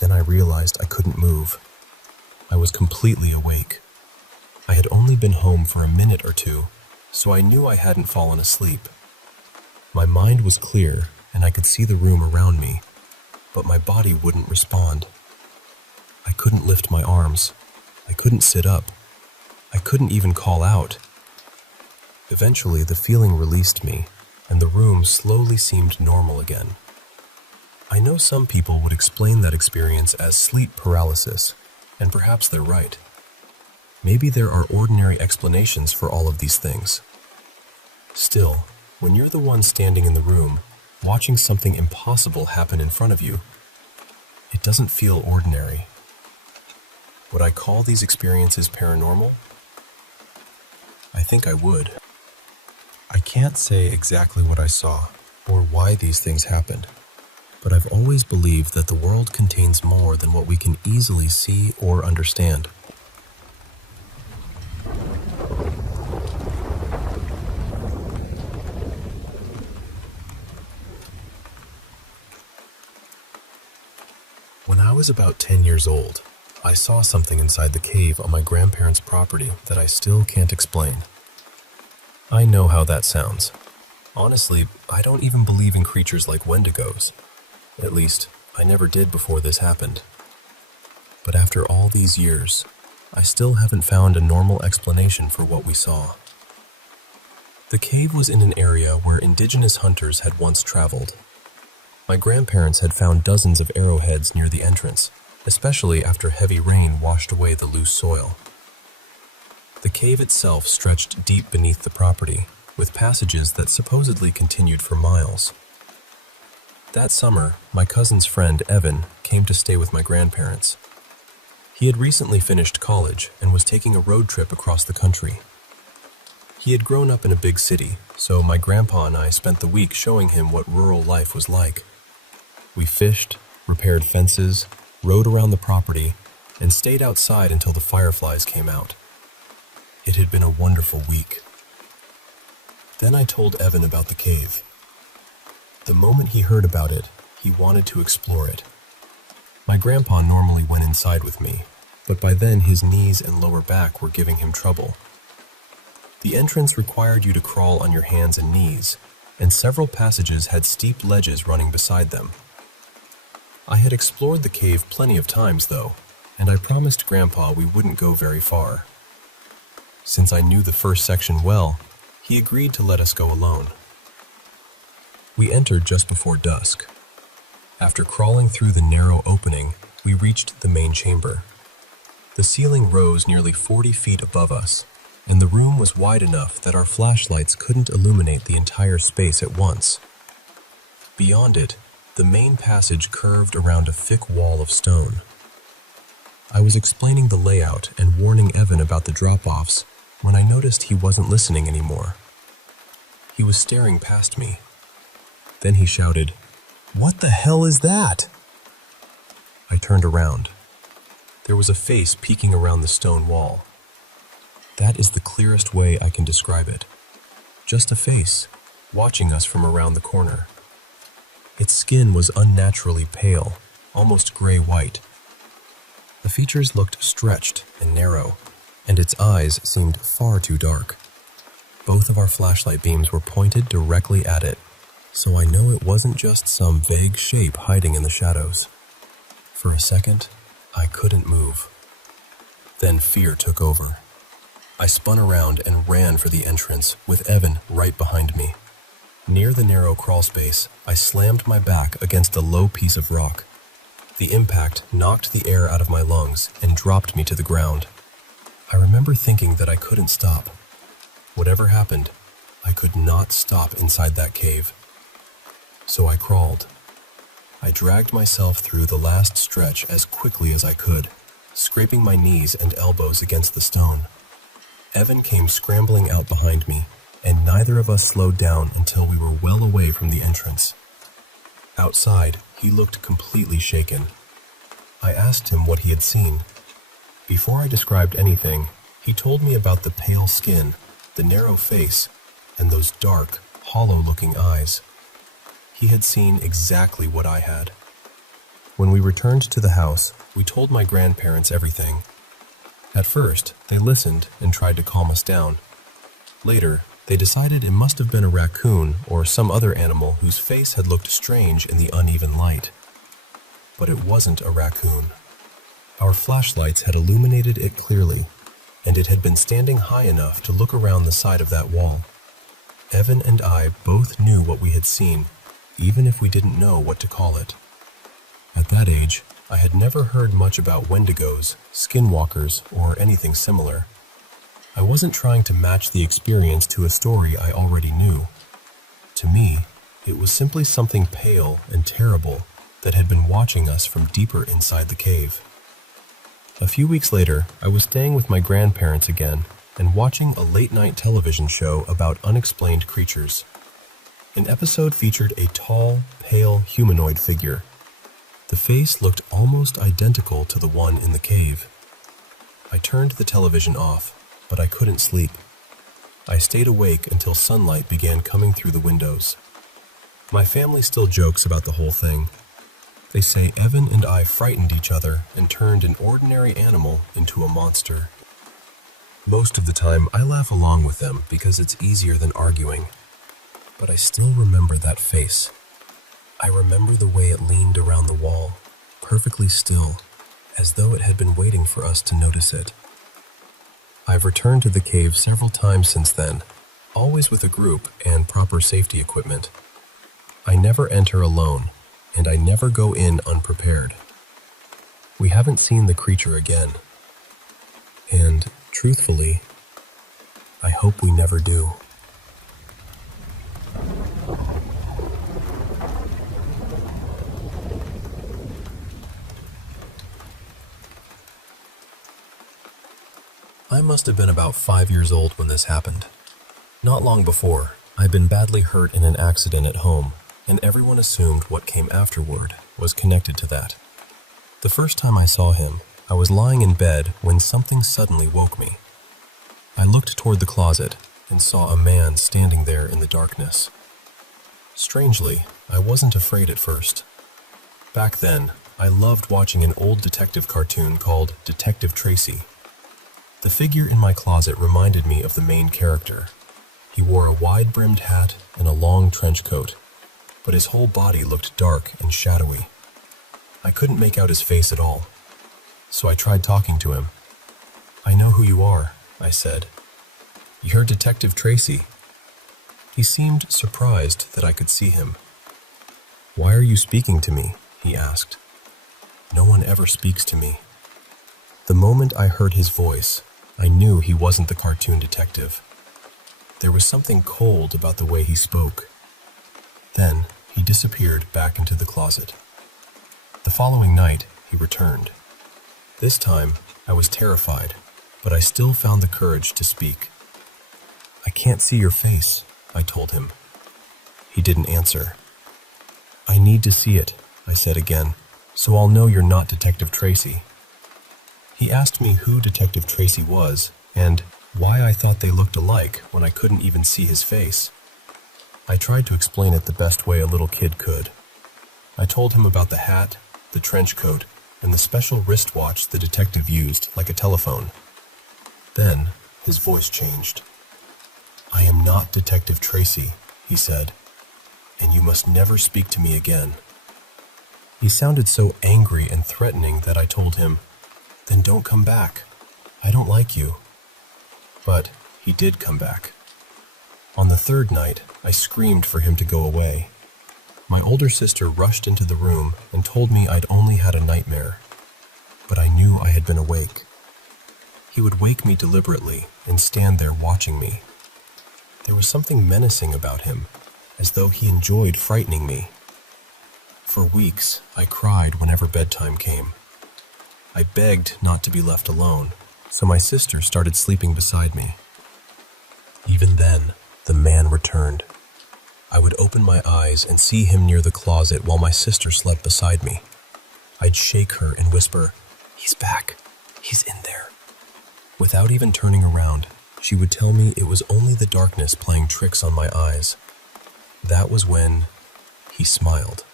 Then I realized I couldn't move. I was completely awake. I had only been home for a minute or two, so I knew I hadn't fallen asleep. My mind was clear, and I could see the room around me, but my body wouldn't respond. I couldn't lift my arms. I couldn't sit up. I couldn't even call out. Eventually, the feeling released me, and the room slowly seemed normal again. I know some people would explain that experience as sleep paralysis, and perhaps they're right. Maybe there are ordinary explanations for all of these things. Still, when you're the one standing in the room, watching something impossible happen in front of you, it doesn't feel ordinary. Would I call these experiences paranormal? I think I would. I can't say exactly what I saw or why these things happened, but I've always believed that the world contains more than what we can easily see or understand. When I was about 10 years old, I saw something inside the cave on my grandparents' property that I still can't explain. I know how that sounds. Honestly, I don't even believe in creatures like Wendigos. At least, I never did before this happened. But after all these years, I still haven't found a normal explanation for what we saw. The cave was in an area where indigenous hunters had once traveled. My grandparents had found dozens of arrowheads near the entrance, especially after heavy rain washed away the loose soil. The cave itself stretched deep beneath the property, with passages that supposedly continued for miles. That summer, my cousin's friend Evan came to stay with my grandparents. He had recently finished college and was taking a road trip across the country. He had grown up in a big city, so my grandpa and I spent the week showing him what rural life was like. We fished, repaired fences, rode around the property, and stayed outside until the fireflies came out. It had been a wonderful week. Then I told Evan about the cave. The moment he heard about it, he wanted to explore it. My grandpa normally went inside with me, but by then his knees and lower back were giving him trouble. The entrance required you to crawl on your hands and knees, and several passages had steep ledges running beside them. I had explored the cave plenty of times, though, and I promised Grandpa we wouldn't go very far. Since I knew the first section well, he agreed to let us go alone. We entered just before dusk. After crawling through the narrow opening, we reached the main chamber. The ceiling rose nearly 40 feet above us, and the room was wide enough that our flashlights couldn't illuminate the entire space at once. Beyond it, the main passage curved around a thick wall of stone. I was explaining the layout and warning Evan about the drop-offs when I noticed he wasn't listening anymore. He was staring past me. Then he shouted, "What the hell is that?" I turned around. There was a face peeking around the stone wall. That is the clearest way I can describe it. Just a face, watching us from around the corner. Its skin was unnaturally pale, almost gray-white. The features looked stretched and narrow, and its eyes seemed far too dark. Both of our flashlight beams were pointed directly at it, so I know it wasn't just some vague shape hiding in the shadows. For a second, I couldn't move. Then fear took over. I spun around and ran for the entrance, with Evan right behind me. Near the narrow crawl space, I slammed my back against a low piece of rock. The impact knocked the air out of my lungs and dropped me to the ground. I remember thinking that I couldn't stop. Whatever happened, I could not stop inside that cave. So I crawled. I dragged myself through the last stretch as quickly as I could, scraping my knees and elbows against the stone. Evan came scrambling out behind me, and neither of us slowed down until we were well away from the entrance. Outside, he looked completely shaken. I asked him what he had seen. Before I described anything, he told me about the pale skin, the narrow face, and those dark, hollow-looking eyes. He had seen exactly what I had. When we returned to the house, we told my grandparents everything. At first, they listened and tried to calm us down. Later, they decided it must have been a raccoon or some other animal whose face had looked strange in the uneven light. But it wasn't a raccoon. Our flashlights had illuminated it clearly, and it had been standing high enough to look around the side of that wall. Evan and I both knew what we had seen, even if we didn't know what to call it. At that age, I had never heard much about wendigos, skinwalkers, or anything similar. I wasn't trying to match the experience to a story I already knew. To me, it was simply something pale and terrible that had been watching us from deeper inside the cave. A few weeks later, I was staying with my grandparents again and watching a late-night television show about unexplained creatures. An episode featured a tall, pale humanoid figure. The face looked almost identical to the one in the cave. I turned the television off, but I couldn't sleep. I stayed awake until sunlight began coming through the windows. My family still jokes about the whole thing. They say Evan and I frightened each other and turned an ordinary animal into a monster. Most of the time, I laugh along with them because it's easier than arguing. But I still remember that face. I remember the way it leaned around the wall, perfectly still, as though it had been waiting for us to notice it. I've returned to the cave several times since then, always with a group and proper safety equipment. I never enter alone, and I never go in unprepared. We haven't seen the creature again. And, truthfully, I hope we never do. I must have been about 5 years old when this happened. Not long before, I'd been badly hurt in an accident at home, and everyone assumed what came afterward was connected to that. The first time I saw him, I was lying in bed when something suddenly woke me. I looked toward the closet and saw a man standing there in the darkness. Strangely, I wasn't afraid at first. Back then, I loved watching an old detective cartoon called Detective Tracy. The figure in my closet reminded me of the main character. He wore a wide-brimmed hat and a long trench coat, but his whole body looked dark and shadowy. I couldn't make out his face at all, so I tried talking to him. "I know who you are," I said. "You're Detective Tracy." He seemed surprised that I could see him. "Why are you speaking to me?" he asked. "No one ever speaks to me." The moment I heard his voice, I knew he wasn't the cartoon detective. There was something cold about the way he spoke. Then he disappeared back into the closet. The following night, he returned. This time, I was terrified, but I still found the courage to speak. "I can't see your face," I told him. He didn't answer. "I need to see it," I said again, "so I'll know you're not Detective Tracy." He asked me who Detective Tracy was and why I thought they looked alike when I couldn't even see his face. I tried to explain it the best way a little kid could. I told him about the hat, the trench coat, and the special wristwatch the detective used like a telephone. Then his voice changed. "I am not Detective Tracy," he said, "and you must never speak to me again." He sounded so angry and threatening that I told him, "Then don't come back. I don't like you." But he did come back. On the third night, I screamed for him to go away. My older sister rushed into the room and told me I'd only had a nightmare, but I knew I had been awake. He would wake me deliberately and stand there watching me. There was something menacing about him, as though he enjoyed frightening me. For weeks, I cried whenever bedtime came. I begged not to be left alone, so my sister started sleeping beside me. Even then, the man returned. I would open my eyes and see him near the closet while my sister slept beside me. I'd shake her and whisper, "He's back. He's in there." Without even turning around, she would tell me it was only the darkness playing tricks on my eyes. That was when he smiled.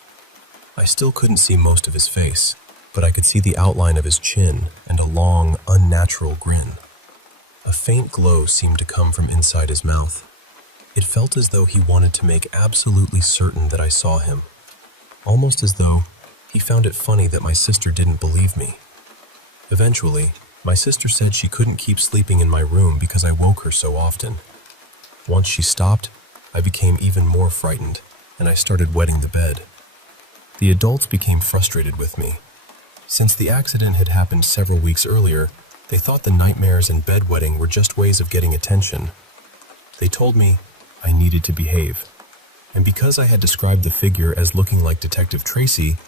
I still couldn't see most of his face, but I could see the outline of his chin and a long, unnatural grin. A faint glow seemed to come from inside his mouth. It felt as though he wanted to make absolutely certain that I saw him, almost as though he found it funny that my sister didn't believe me. Eventually, my sister said she couldn't keep sleeping in my room because I woke her so often. Once she stopped, I became even more frightened, and I started wetting the bed. The adults became frustrated with me. Since the accident had happened several weeks earlier, they thought the nightmares and bedwetting were just ways of getting attention. They told me I needed to behave, and because I had described the figure as looking like Detective Tracy,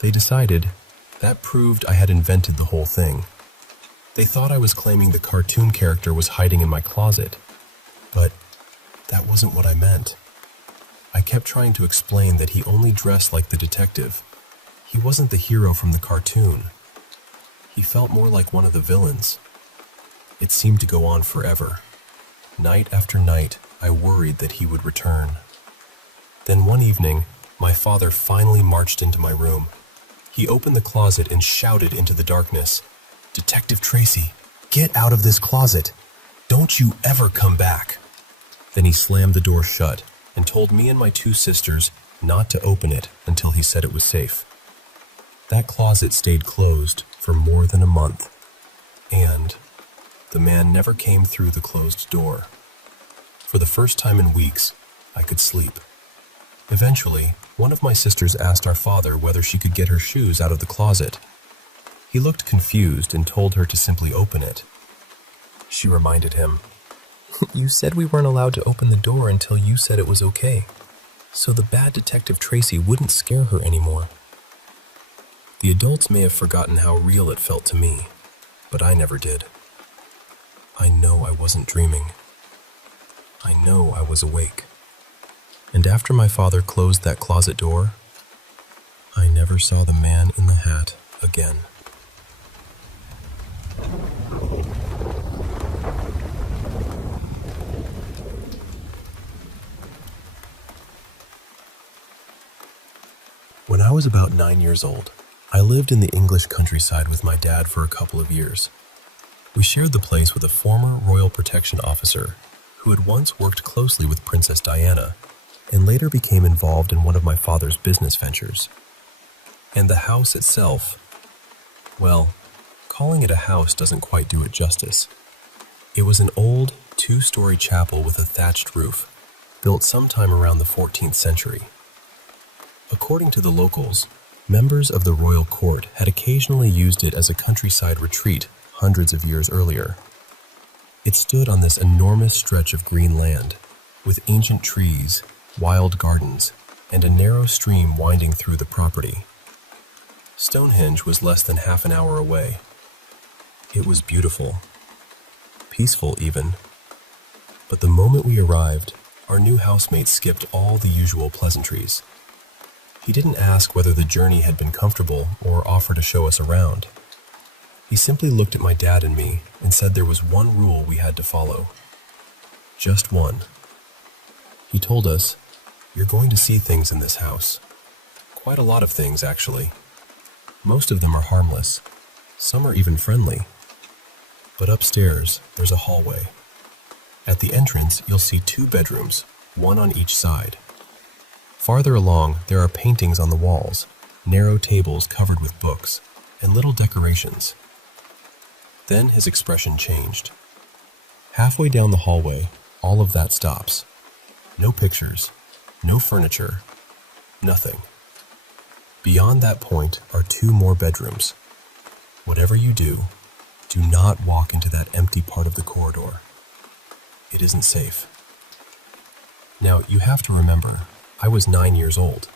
they decided that proved I had invented the whole thing. They thought I was claiming the cartoon character was hiding in my closet, but that wasn't what I meant. I kept trying to explain that he only dressed like the detective. He wasn't the hero from the cartoon. He felt more like one of the villains. It seemed to go on forever. Night after night, I worried that he would return. Then one evening, my father finally marched into my room. He opened the closet and shouted into the darkness, "Detective Tracy, get out of this closet. Don't you ever come back." Then he slammed the door shut and told me and my two sisters not to open it until he said it was safe. That closet stayed closed for more than a month, and the man never came through the closed door. For the first time in weeks, I could sleep. Eventually, one of my sisters asked our father whether she could get her shoes out of the closet. He looked confused and told her to simply open it. She reminded him, "You said we weren't allowed to open the door until you said it was okay, so the bad Detective Tracy wouldn't scare her anymore." The adults may have forgotten how real it felt to me, but I never did. I know I wasn't dreaming. I know I was awake. And after my father closed that closet door, I never saw the man in the hat again. When I was about 9 years old, I lived in the English countryside with my dad for a couple of years. We shared the place with a former royal protection officer who had once worked closely with Princess Diana and later became involved in one of my father's business ventures. And the house itself, well, calling it a house doesn't quite do it justice. It was an old, two-story chapel with a thatched roof, built sometime around the 14th century. According to the locals, members of the royal court had occasionally used it as a countryside retreat hundreds of years earlier. It stood on this enormous stretch of green land, with ancient trees, wild gardens, and a narrow stream winding through the property. Stonehenge was less than half an hour away. It was beautiful, peaceful even. But the moment we arrived, our new housemate skipped all the usual pleasantries. He didn't ask whether the journey had been comfortable or offer to show us around. He simply looked at my dad and me and said there was one rule we had to follow. Just one. He told us, "You're going to see things in this house. Quite a lot of things, actually. Most of them are harmless. Some are even friendly. But upstairs, there's a hallway. At the entrance, you'll see 2 bedrooms, one on each side. Farther along, there are paintings on the walls, narrow tables covered with books, and little decorations." Then his expression changed. Halfway down the hallway, all of that stops. No pictures, no furniture, nothing. Beyond that point are 2 more bedrooms. Whatever you do, do not walk into that empty part of the corridor. It isn't safe. Now, you have to remember, I was 9 years old.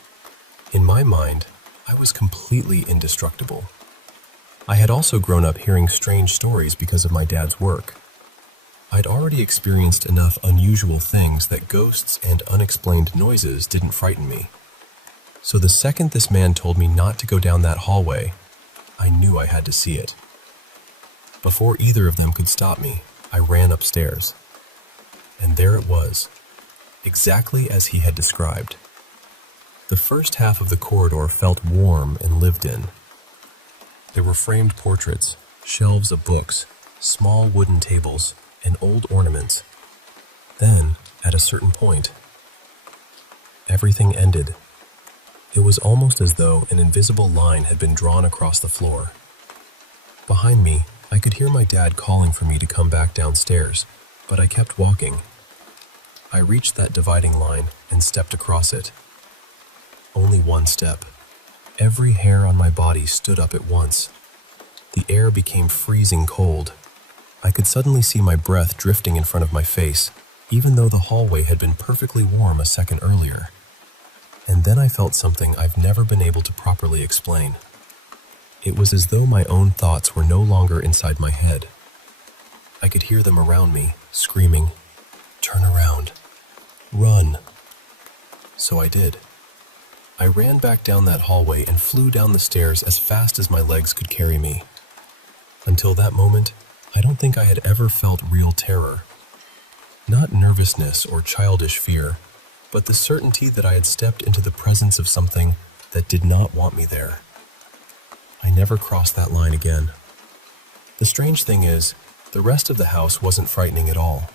In my mind, I was completely indestructible. I had also grown up hearing strange stories because of my dad's work. I'd already experienced enough unusual things that ghosts and unexplained noises didn't frighten me. So the second this man told me not to go down that hallway, I knew I had to see it. Before either of them could stop me, I ran upstairs. And there it was, exactly as he had described. The first half of the corridor felt warm and lived in. There were framed portraits, shelves of books, small wooden tables, and old ornaments. Then, at a certain point, everything ended. It was almost as though an invisible line had been drawn across the floor. Behind me, I could hear my dad calling for me to come back downstairs, but I kept walking. I reached that dividing line and stepped across it. Only one step. Every hair on my body stood up at once. The air became freezing cold. I could suddenly see my breath drifting in front of my face, even though the hallway had been perfectly warm a second earlier. And then I felt something I've never been able to properly explain. It was as though my own thoughts were no longer inside my head. I could hear them around me, screaming, "Turn around. Run." So I did. I ran back down that hallway and flew down the stairs as fast as my legs could carry me. Until that moment, I don't think I had ever felt real terror. Not nervousness or childish fear, but the certainty that I had stepped into the presence of something that did not want me there. I never crossed that line again. The strange thing is, the rest of the house wasn't frightening at all.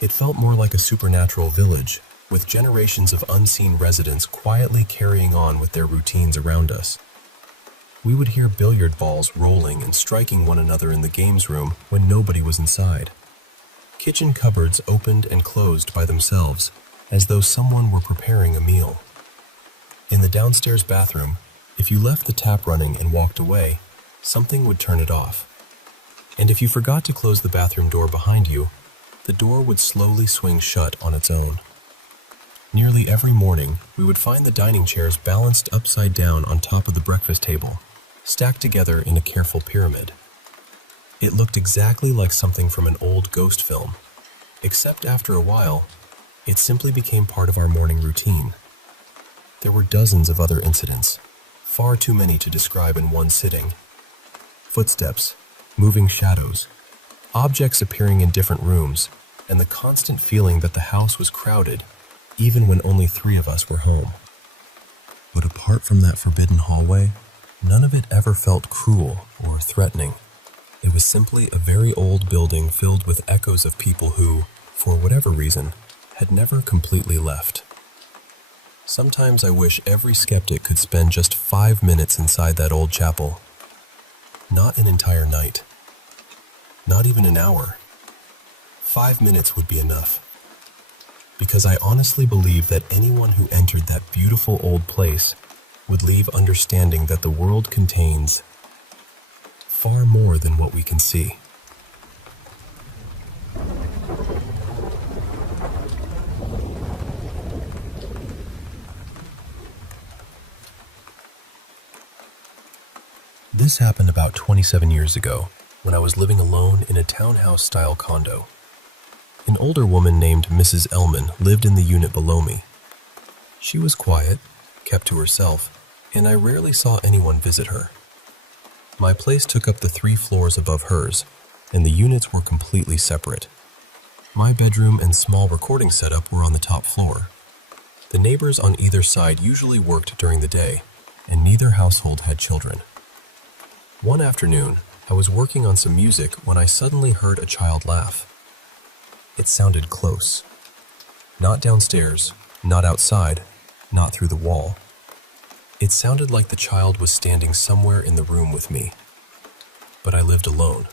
It felt more like a supernatural village, with generations of unseen residents quietly carrying on with their routines around us. We would hear billiard balls rolling and striking one another in the games room when nobody was inside. Kitchen cupboards opened and closed by themselves, as though someone were preparing a meal. In the downstairs bathroom, if you left the tap running and walked away, something would turn it off. And if you forgot to close the bathroom door behind you, the door would slowly swing shut on its own. Nearly every morning, we would find the dining chairs balanced upside down on top of the breakfast table, stacked together in a careful pyramid. It looked exactly like something from an old ghost film, except after a while, it simply became part of our morning routine. There were dozens of other incidents, far too many to describe in one sitting. Footsteps, moving shadows, objects appearing in different rooms, and the constant feeling that the house was crowded, even when only 3 of us were home. But apart from that forbidden hallway, none of it ever felt cruel or threatening. It was simply a very old building filled with echoes of people who, for whatever reason, had never completely left. Sometimes I wish every skeptic could spend just 5 minutes inside that old chapel. Not an entire night. Not even an hour. 5 minutes would be enough. Because I honestly believe that anyone who entered that beautiful old place would leave understanding that the world contains far more than what we can see. This happened about 27 years ago, when I was living alone in a townhouse-style condo. An older woman named Mrs. Ellman lived in the unit below me. She was quiet, kept to herself, and I rarely saw anyone visit her. My place took up the 3 floors above hers, and the units were completely separate. My bedroom and small recording setup were on the top floor. The neighbors on either side usually worked during the day, and neither household had children. One afternoon, I was working on some music when I suddenly heard a child laugh. It sounded close. Not downstairs, not outside, not through the wall. It sounded like the child was standing somewhere in the room with me. But I lived alone.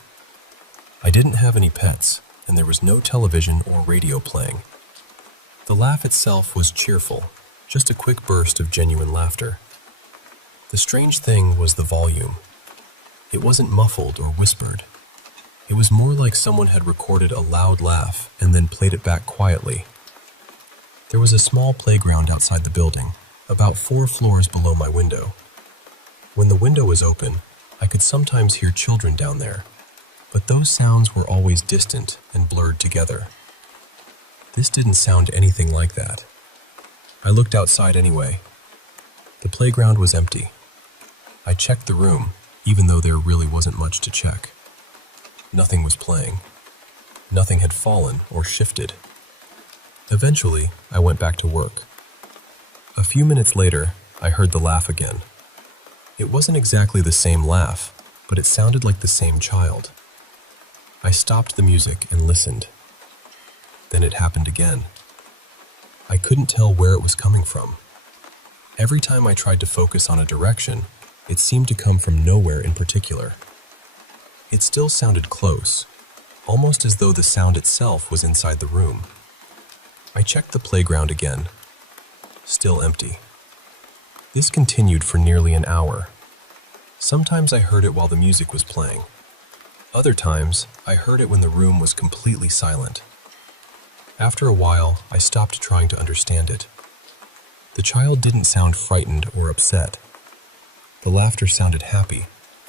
I didn't have any pets, and there was no television or radio playing. The laugh itself was cheerful, just a quick burst of genuine laughter. The strange thing was the volume. It wasn't muffled or whispered. It was more like someone had recorded a loud laugh and then played it back quietly. There was a small playground outside the building, about 4 floors below my window. When the window was open, I could sometimes hear children down there, but those sounds were always distant and blurred together. This didn't sound anything like that. I looked outside anyway. The playground was empty. I checked the room, even though there really wasn't much to check. Nothing was playing. Nothing had fallen or shifted. Eventually, I went back to work. A few minutes later, I heard the laugh again. It wasn't exactly the same laugh, but it sounded like the same child. I stopped the music and listened. Then it happened again. I couldn't tell where it was coming from. Every time I tried to focus on a direction, it seemed to come from nowhere in particular. It still sounded close, almost as though the sound itself was inside the room. I checked the playground again. Still empty. This continued for nearly an hour. Sometimes I heard it while the music was playing. Other times, I heard it when the room was completely silent. After a while, I stopped trying to understand it. The child didn't sound frightened or upset. The laughter sounded happy,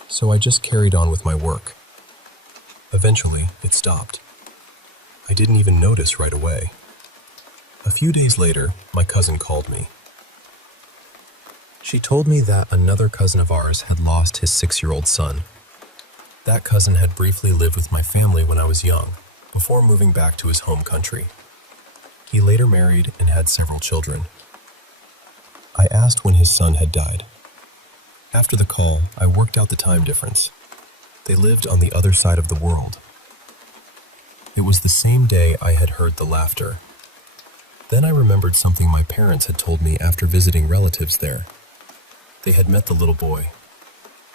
so I just carried on with my work. Eventually, it stopped. I didn't even notice right away. A few days later, my cousin called me. She told me that another cousin of ours had lost his 6-year-old son. That cousin had briefly lived with my family when I was young, before moving back to his home country. He later married and had several children. I asked when his son had died. After the call, I worked out the time difference. They lived on the other side of the world. It was the same day I had heard the laughter. Then I remembered something my parents had told me after visiting relatives there. They had met the little boy.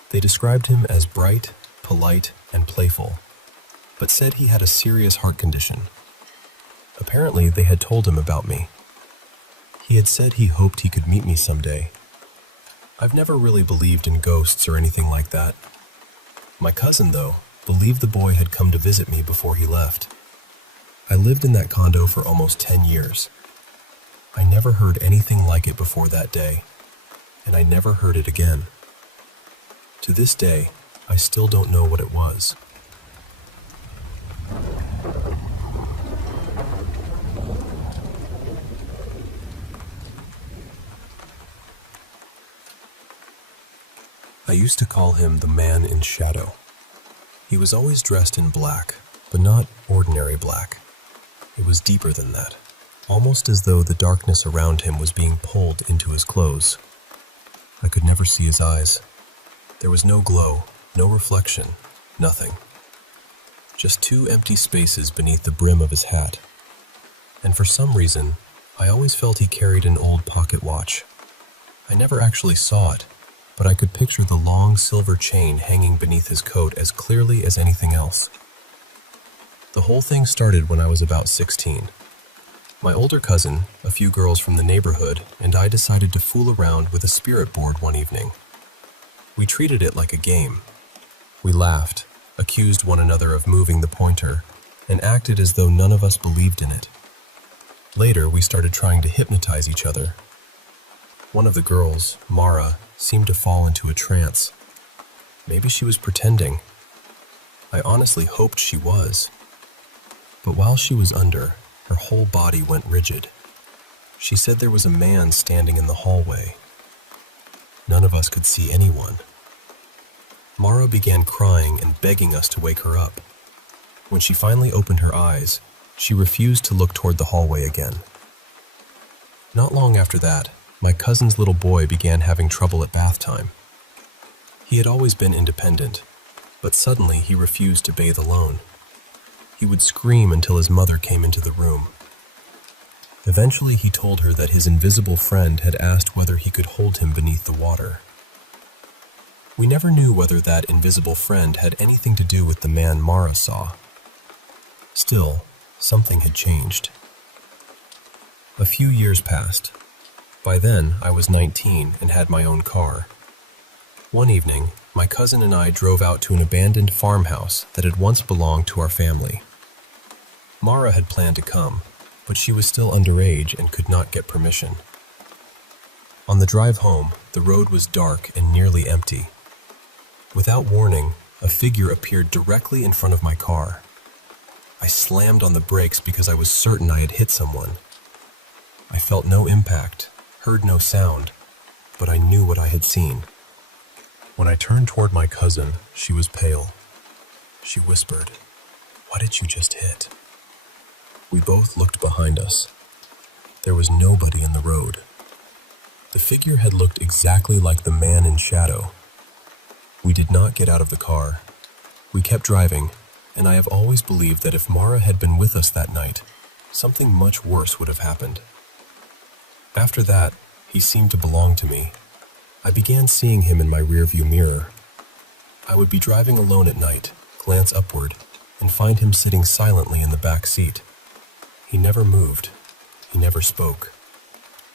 They described him as bright, polite, and playful, but said he had a serious heart condition. Apparently, they had told him about me. He had said he hoped he could meet me someday. I've never really believed in ghosts or anything like that. My cousin, though, believed the boy had come to visit me before he left. I lived in that condo for almost 10 years. I never heard anything like it before that day, and I never heard it again. To this day, I still don't know what it was. I used to call him the man in shadow. He was always dressed in black, but not ordinary black. It was deeper than that, almost as though the darkness around him was being pulled into his clothes. I could never see his eyes. There was no glow, no reflection, nothing. Just 2 empty spaces beneath the brim of his hat. And for some reason, I always felt he carried an old pocket watch. I never actually saw it, but I could picture the long silver chain hanging beneath his coat as clearly as anything else. The whole thing started when I was about 16. My older cousin, a few girls from the neighborhood, and I decided to fool around with a spirit board one evening. We treated it like a game. We laughed, accused one another of moving the pointer, and acted as though none of us believed in it. Later, we started trying to hypnotize each other. One of the girls, Mara, seemed to fall into a trance. Maybe she was pretending. I honestly hoped she was. But while she was under, her whole body went rigid. She said there was a man standing in the hallway. None of us could see anyone. Mara began crying and begging us to wake her up. When she finally opened her eyes, she refused to look toward the hallway again. Not long after that, my cousin's little boy began having trouble at bath time. He had always been independent, but suddenly he refused to bathe alone. He would scream until his mother came into the room. Eventually, he told her that his invisible friend had asked whether he could hold him beneath the water. We never knew whether that invisible friend had anything to do with the man Mara saw. Still, something had changed. A few years passed. By then, I was 19 and had my own car. One evening, my cousin and I drove out to an abandoned farmhouse that had once belonged to our family. Mara had planned to come, but she was still underage and could not get permission. On the drive home, the road was dark and nearly empty. Without warning, a figure appeared directly in front of my car. I slammed on the brakes because I was certain I had hit someone. I felt no impact, heard no sound, but I knew what I had seen. When I turned toward my cousin, she was pale. she whispered. "What did you just hit?" We both looked behind us. There was nobody in the road. The figure had looked exactly like the man in shadow. We did not get out of the car. We kept driving, and I have always believed that if Mara had been with us that night, something much worse would have happened. After that, he seemed to belong to me. I began seeing him in my rearview mirror. I would be driving alone at night, glance upward, and find him sitting silently in the back seat. He never moved. He never spoke.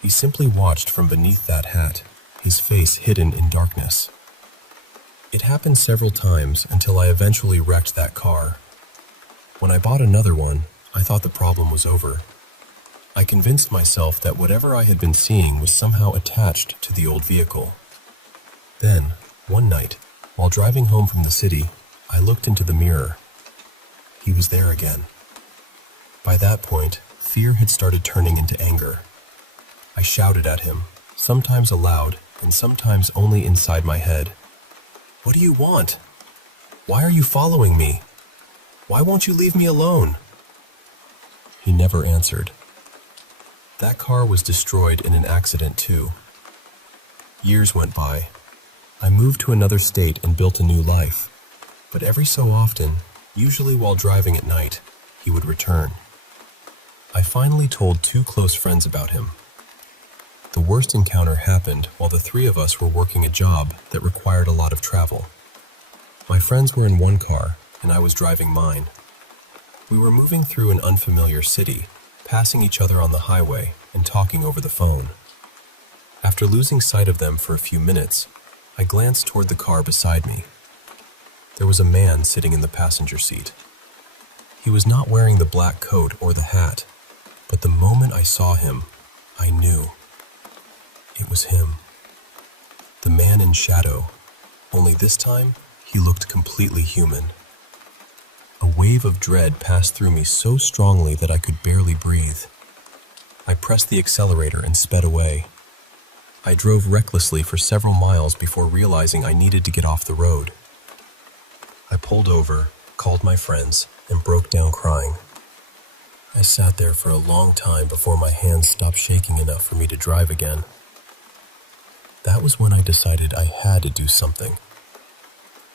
He simply watched from beneath that hat, his face hidden in darkness. It happened several times until I eventually wrecked that car. When I bought another one, I thought the problem was over. I convinced myself that whatever I had been seeing was somehow attached to the old vehicle. Then, one night, while driving home from the city, I looked into the mirror. He was there again. By that point, fear had started turning into anger. I shouted at him, sometimes aloud and sometimes only inside my head. "What do you want? Why are you following me? Why won't you leave me alone?" He never answered. That car was destroyed in an accident too. Years went by. I moved to another state and built a new life. But every so often, usually while driving at night, he would return. I finally told 2 close friends about him. The worst encounter happened while the 3 of us were working a job that required a lot of travel. My friends were in one car, and I was driving mine. We were moving through an unfamiliar city, passing each other on the highway and talking over the phone. After losing sight of them for a few minutes, I glanced toward the car beside me. There was a man sitting in the passenger seat. He was not wearing the black coat or the hat, but the moment I saw him, I knew. It was him. The man in shadow, only this time, he looked completely human. A wave of dread passed through me so strongly that I could barely breathe. I pressed the accelerator and sped away. I drove recklessly for several miles before realizing I needed to get off the road. I pulled over, called my friends, and broke down crying. I sat there for a long time before my hands stopped shaking enough for me to drive again. That was when I decided I had to do something.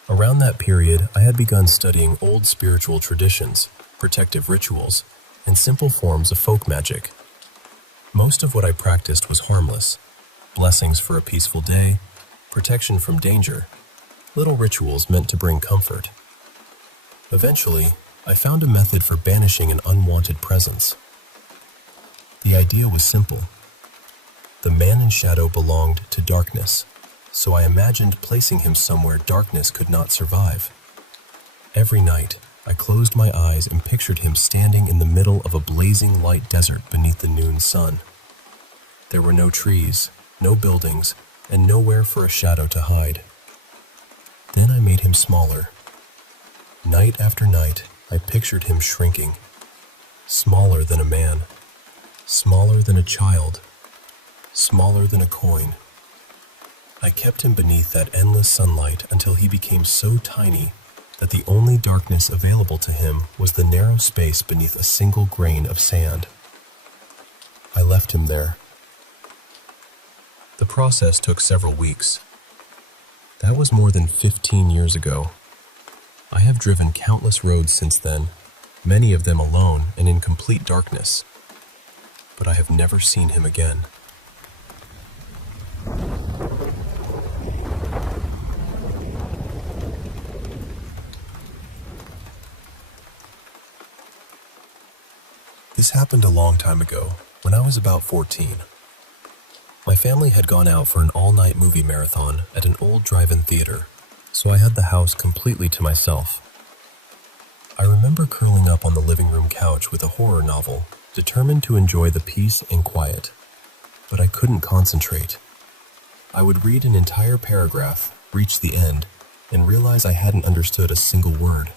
Around that period, I had begun studying old spiritual traditions, protective rituals, and simple forms of folk magic. Most of what I practiced was harmless. Blessings for a peaceful day, protection from danger, little rituals meant to bring comfort. Eventually, I found a method for banishing an unwanted presence. The idea was simple. The man in shadow belonged to darkness, so I imagined placing him somewhere darkness could not survive. Every night, I closed my eyes and pictured him standing in the middle of a blazing light desert beneath the noon sun. There were no trees, no buildings, and nowhere for a shadow to hide. Then I made him smaller. Night after night, I pictured him shrinking. Smaller than a man. Smaller than a child. Smaller than a coin. I kept him beneath that endless sunlight until he became so tiny that the only darkness available to him was the narrow space beneath a single grain of sand. I left him there. The process took several weeks. That was more than 15 years ago. I have driven countless roads since then, many of them alone and in complete darkness. But I have never seen him again. This happened a long time ago, when I was about 14. My family had gone out for an all-night movie marathon at an old drive-in theater, so I had the house completely to myself. I remember curling up on the living room couch with a horror novel, determined to enjoy the peace and quiet. But I couldn't concentrate. I would read an entire paragraph, reach the end, and realize I hadn't understood a single word.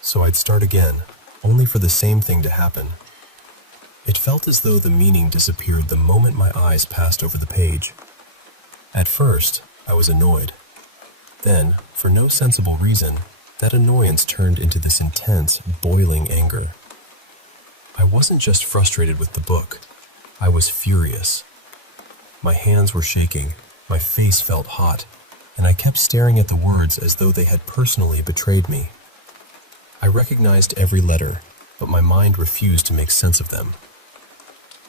So I'd start again, only for the same thing to happen. It felt as though the meaning disappeared the moment my eyes passed over the page. At first, I was annoyed. Then, for no sensible reason, That annoyance turned into this intense, boiling anger. I wasn't just frustrated with the book. I was furious. My hands were shaking, my face felt hot, and I kept staring at the words as though they had personally betrayed me. I recognized every letter, but my mind refused to make sense of them.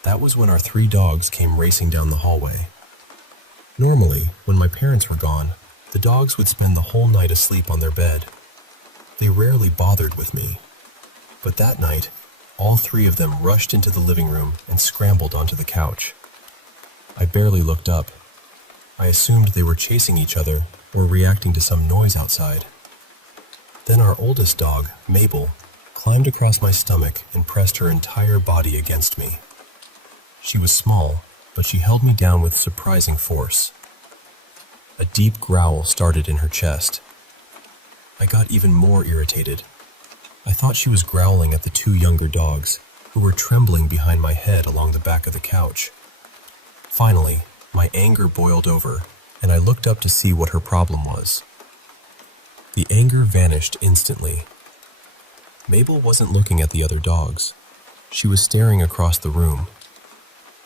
That was when our 3 dogs came racing down the hallway. Normally, when my parents were gone, the dogs would spend the whole night asleep on their bed. They rarely bothered with me. But that night, all 3 of them rushed into the living room and scrambled onto the couch. I barely looked up. I assumed they were chasing each other or reacting to some noise outside. Then our oldest dog, Mabel, climbed across my stomach and pressed her entire body against me. She was small, but she held me down with surprising force. A deep growl started in her chest. I got even more irritated. I thought she was growling at the 2 younger dogs, who were trembling behind my head along the back of the couch. Finally, my anger boiled over, and I looked up to see what her problem was. The anger vanished instantly. Mabel wasn't looking at the other dogs. She was staring across the room.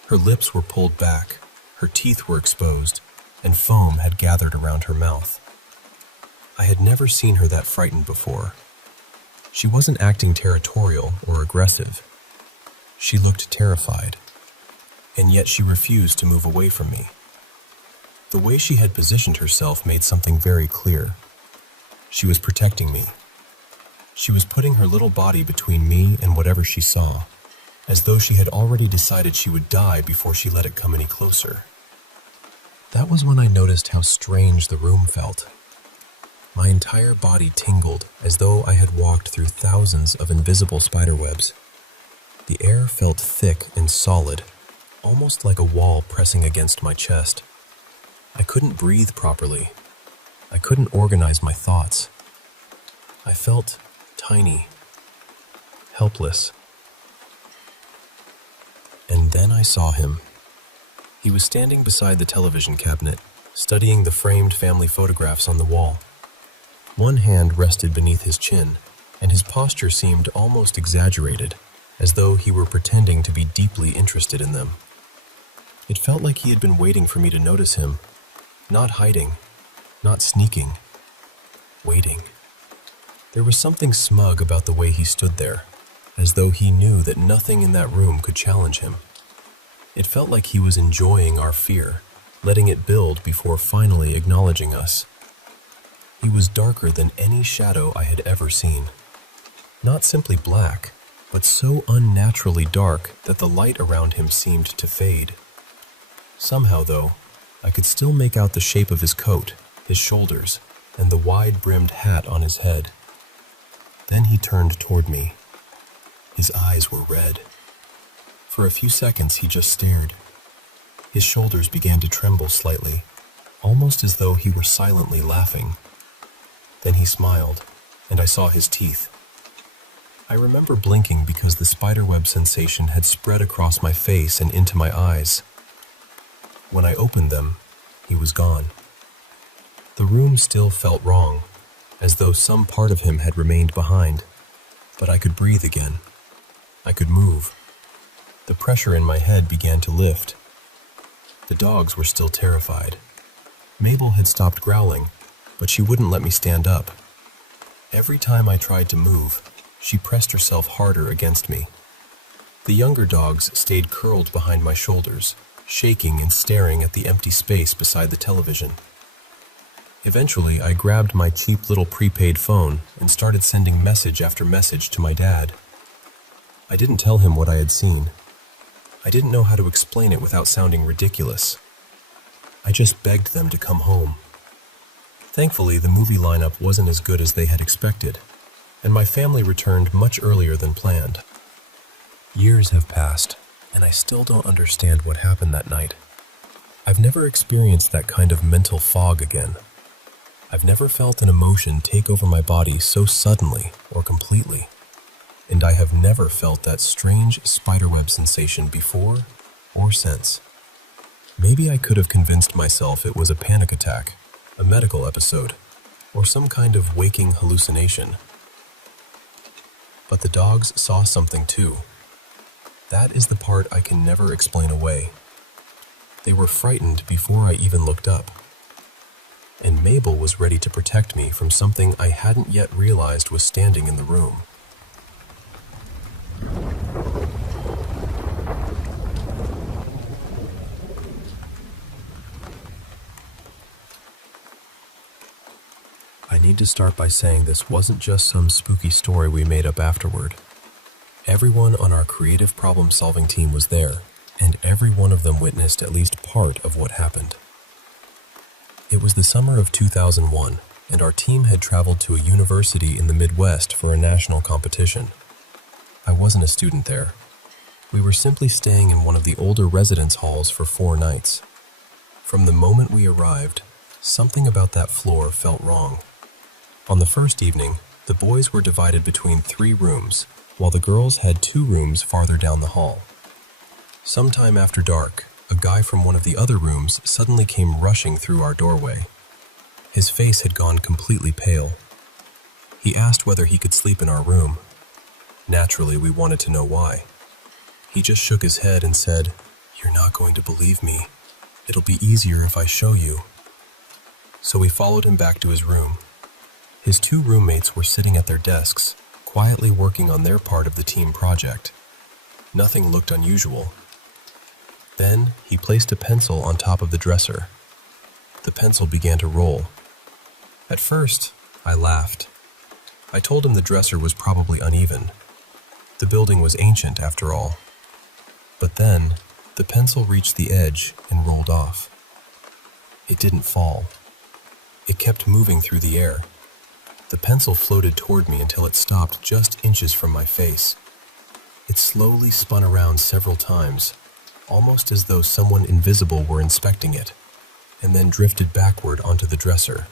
Her lips were pulled back, her teeth were exposed, and foam had gathered around her mouth. I had never seen her that frightened before. She wasn't acting territorial or aggressive. She looked terrified, and yet she refused to move away from me. The way she had positioned herself made something very clear. She was protecting me. She was putting her little body between me and whatever she saw, as though she had already decided she would die before she let it come any closer. That was when I noticed how strange the room felt. My entire body tingled as though I had walked through thousands of invisible spiderwebs. The air felt thick and solid, almost like a wall pressing against my chest. I couldn't breathe properly. I couldn't organize my thoughts. I felt tiny, helpless. And then I saw him. He was standing beside the television cabinet, studying the framed family photographs on the wall. One hand rested beneath his chin, and his posture seemed almost exaggerated, as though he were pretending to be deeply interested in them. It felt like he had been waiting for me to notice him, not hiding, not sneaking, waiting. There was something smug about the way he stood there, as though he knew that nothing in that room could challenge him. It felt like he was enjoying our fear, letting it build before finally acknowledging us. He was darker than any shadow I had ever seen. Not simply black, but so unnaturally dark that the light around him seemed to fade. Somehow, though, I could still make out the shape of his coat, his shoulders, and the wide-brimmed hat on his head. Then he turned toward me. His eyes were red. For a few seconds he just stared. His shoulders began to tremble slightly, almost as though he were silently laughing. Then he smiled, and I saw his teeth. I remember blinking because the spiderweb sensation had spread across my face and into my eyes. When I opened them, he was gone. The room still felt wrong, as though some part of him had remained behind, but I could breathe again. I could move. The pressure in my head began to lift. The dogs were still terrified. Mabel had stopped growling, but she wouldn't let me stand up. Every time I tried to move, she pressed herself harder against me. The younger dogs stayed curled behind my shoulders, shaking and staring at the empty space beside the television. Eventually, I grabbed my cheap little prepaid phone and started sending message after message to my dad. I didn't tell him what I had seen. I didn't know how to explain it without sounding ridiculous. I just begged them to come home. Thankfully, the movie lineup wasn't as good as they had expected, and my family returned much earlier than planned. Years have passed, and I still don't understand what happened that night. I've never experienced that kind of mental fog again. I've never felt an emotion take over my body so suddenly or completely, and I have never felt that strange spiderweb sensation before or since. Maybe I could have convinced myself it was a panic attack, a medical episode, or some kind of waking hallucination. But the dogs saw something too. That is the part I can never explain away. They were frightened before I even looked up. And Mabel was ready to protect me from something I hadn't yet realized was standing in the room. I need to start by saying this wasn't just some spooky story we made up afterward. Everyone on our creative problem-solving team was there, and every one of them witnessed at least part of what happened. It was the summer of 2001, and our team had traveled to a university in the Midwest for a national competition. I wasn't a student there. We were simply staying in one of the older residence halls for 4 nights. From the moment we arrived, something about that floor felt wrong. On the first evening, the boys were divided between 3 rooms, while the girls had 2 rooms farther down the hall. Sometime after dark, a guy from one of the other rooms suddenly came rushing through our doorway. His face had gone completely pale. He asked whether he could sleep in our room. Naturally, we wanted to know why. He just shook his head and said, "You're not going to believe me. It'll be easier if I show you." So we followed him back to his room. His 2 roommates were sitting at their desks, quietly working on their part of the team project. Nothing looked unusual. Then he placed a pencil on top of the dresser. The pencil began to roll. At first, I laughed. I told him the dresser was probably uneven. The building was ancient, after all. But then, the pencil reached the edge and rolled off. It didn't fall. It kept moving through the air. The pencil floated toward me until it stopped just inches from my face. It slowly spun around several times, almost as though someone invisible were inspecting it, and then drifted backward onto the dresser.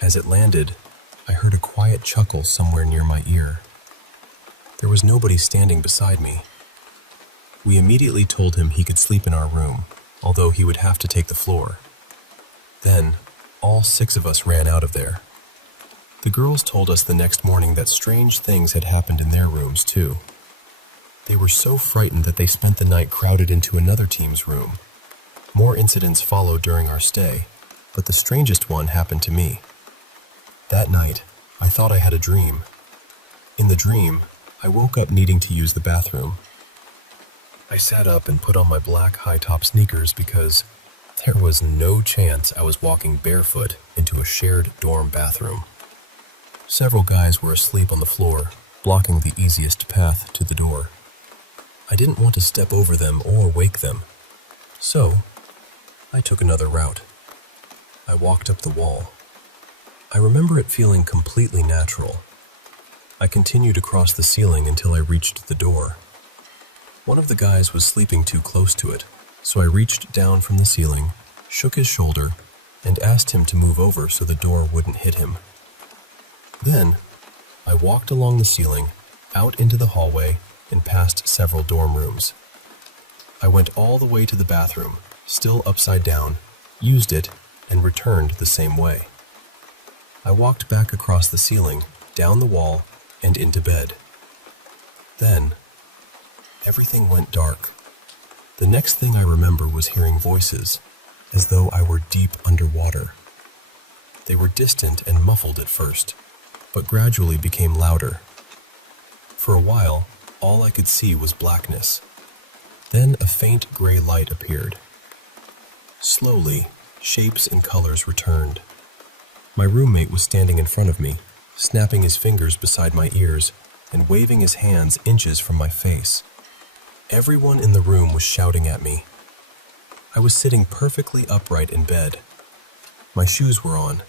As it landed, I heard a quiet chuckle somewhere near my ear. There was nobody standing beside me. We immediately told him he could sleep in our room, although he would have to take the floor. Then, all 6 of us ran out of there. The girls told us the next morning that strange things had happened in their rooms, too. They were so frightened that they spent the night crowded into another team's room. More incidents followed during our stay, but the strangest one happened to me. That night, I thought I had a dream. In the dream, I woke up needing to use the bathroom. I sat up and put on my black high-top sneakers because there was no chance I was walking barefoot into a shared dorm bathroom. Several guys were asleep on the floor, blocking the easiest path to the door. I didn't want to step over them or wake them, so I took another route. I walked up the wall. I remember it feeling completely natural. I continued across the ceiling until I reached the door. One of the guys was sleeping too close to it, so I reached down from the ceiling, shook his shoulder, and asked him to move over so the door wouldn't hit him. Then, I walked along the ceiling, out into the hallway, and past several dorm rooms. I went all the way to the bathroom, still upside down, used it, and returned the same way. I walked back across the ceiling, down the wall, and into bed. Then, everything went dark. The next thing I remember was hearing voices, as though I were deep underwater. They were distant and muffled at first, but gradually became louder. For a while, all I could see was blackness. Then a faint gray light appeared. Slowly, shapes and colors returned. My roommate was standing in front of me, snapping his fingers beside my ears and waving his hands inches from my face. Everyone in the room was shouting at me. I was sitting perfectly upright in bed. My shoes were on.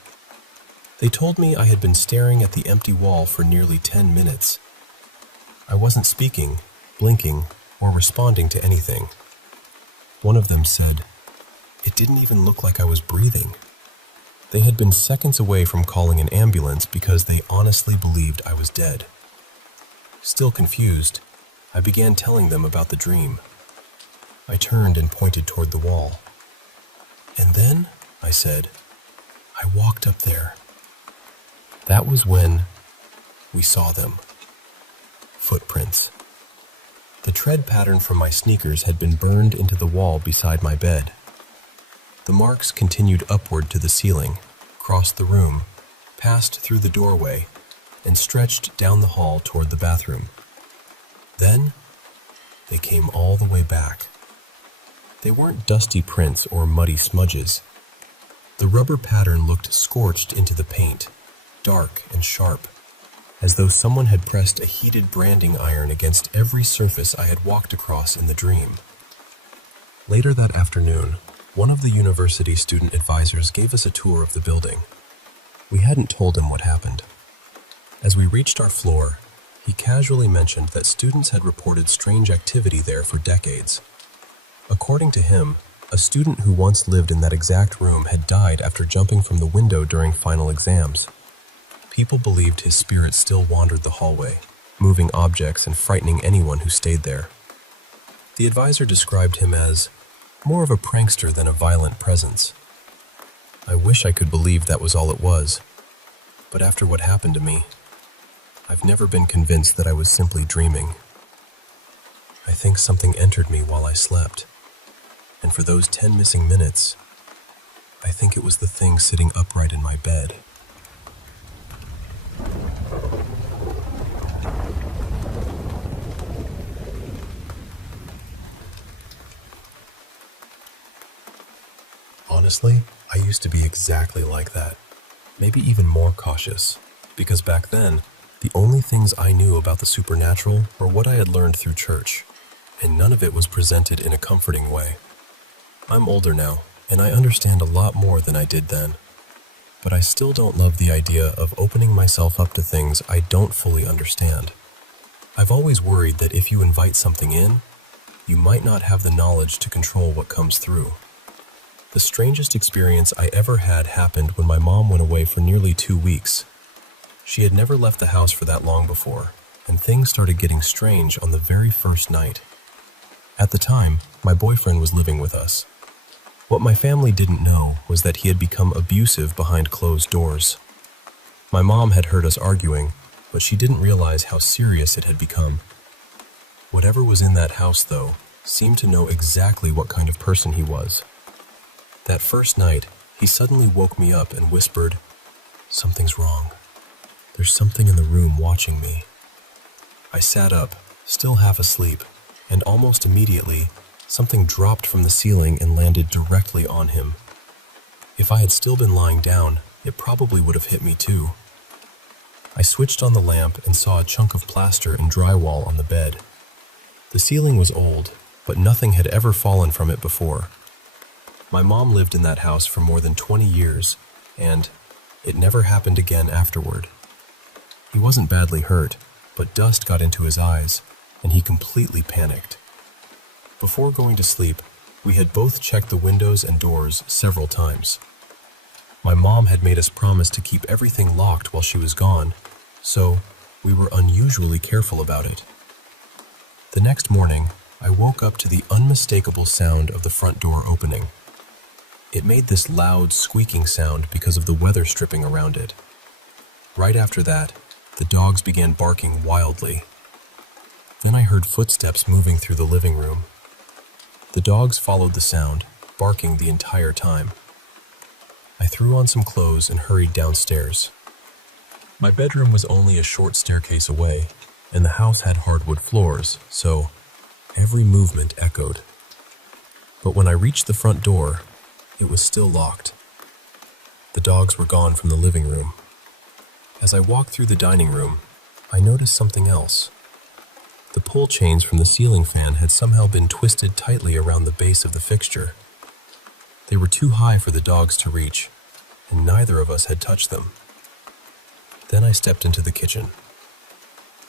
They told me I had been staring at the empty wall for nearly 10 minutes. I wasn't speaking, blinking, or responding to anything. One of them said, "It didn't even look like I was breathing." They had been seconds away from calling an ambulance because they honestly believed I was dead. Still confused, I began telling them about the dream. I turned and pointed toward the wall. "And then," I said, "I walked up there, That was when we saw them. Footprints. The tread pattern from my sneakers had been burned into the wall beside my bed. The marks continued upward to the ceiling, crossed the room, passed through the doorway, and stretched down the hall toward the bathroom. Then, they came all the way back. They weren't dusty prints or muddy smudges. The rubber pattern looked scorched into the paint, dark and sharp, as though someone had pressed a heated branding iron against every surface I had walked across in the dream. Later that afternoon, one of the university student advisors gave us a tour of the building. We hadn't told him what happened. As we reached our floor, he casually mentioned that students had reported strange activity there for decades. According to him, a student who once lived in that exact room had died after jumping from the window during final exams. People believed his spirit still wandered the hallway, moving objects and frightening anyone who stayed there. The advisor described him as more of a prankster than a violent presence. I wish I could believe that was all it was, but after what happened to me, I've never been convinced that I was simply dreaming. I think something entered me while I slept, and for those 10 missing minutes, I think it was the thing sitting upright in my bed. Honestly, I used to be exactly like that, maybe even more cautious, because back then, the only things I knew about the supernatural were what I had learned through church, and none of it was presented in a comforting way. I'm older now, and I understand a lot more than I did then, but I still don't love the idea of opening myself up to things I don't fully understand. I've always worried that if you invite something in, you might not have the knowledge to control what comes through. The strangest experience I ever had happened when my mom went away for nearly 2 weeks. She had never left the house for that long before, and things started getting strange on the very first night. At the time, my boyfriend was living with us. What my family didn't know was that he had become abusive behind closed doors. My mom had heard us arguing, but she didn't realize how serious it had become. Whatever was in that house, though, seemed to know exactly what kind of person he was. That first night, he suddenly woke me up and whispered, "Something's wrong. There's something in the room watching me." I sat up, still half asleep, and almost immediately, something dropped from the ceiling and landed directly on him. If I had still been lying down, it probably would have hit me too. I switched on the lamp and saw a chunk of plaster and drywall on the bed. The ceiling was old, but nothing had ever fallen from it before. My mom lived in that house for more than 20 years, and it never happened again afterward. He wasn't badly hurt, but dust got into his eyes, and he completely panicked. Before going to sleep, we had both checked the windows and doors several times. My mom had made us promise to keep everything locked while she was gone, so we were unusually careful about it. The next morning, I woke up to the unmistakable sound of the front door opening. It made this loud, squeaking sound because of the weather stripping around it. Right after that, the dogs began barking wildly. Then I heard footsteps moving through the living room. The dogs followed the sound, barking the entire time. I threw on some clothes and hurried downstairs. My bedroom was only a short staircase away, and the house had hardwood floors, so every movement echoed. But when I reached the front door, it was still locked. The dogs were gone from the living room. As I walked through the dining room, I noticed something else. The pull chains from the ceiling fan had somehow been twisted tightly around the base of the fixture. They were too high for the dogs to reach, and neither of us had touched them. Then I stepped into the kitchen.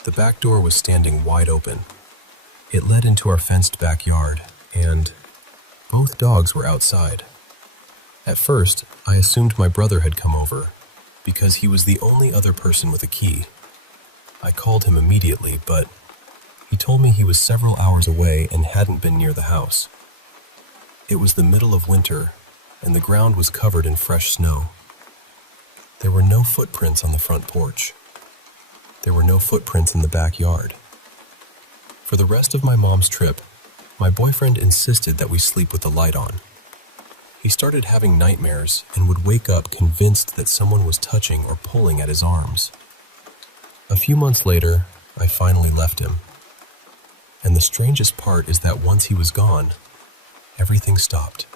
The back door was standing wide open. It led into our fenced backyard, and both dogs were outside. At first, I assumed my brother had come over, because he was the only other person with a key. I called him immediately, but he told me he was several hours away and hadn't been near the house. It was the middle of winter, and the ground was covered in fresh snow. There were no footprints on the front porch. There were no footprints in the backyard. For the rest of my mom's trip, my boyfriend insisted that we sleep with the light on. He started having nightmares and would wake up convinced that someone was touching or pulling at his arms. A few months later, I finally left him. And the strangest part is that once he was gone, everything stopped.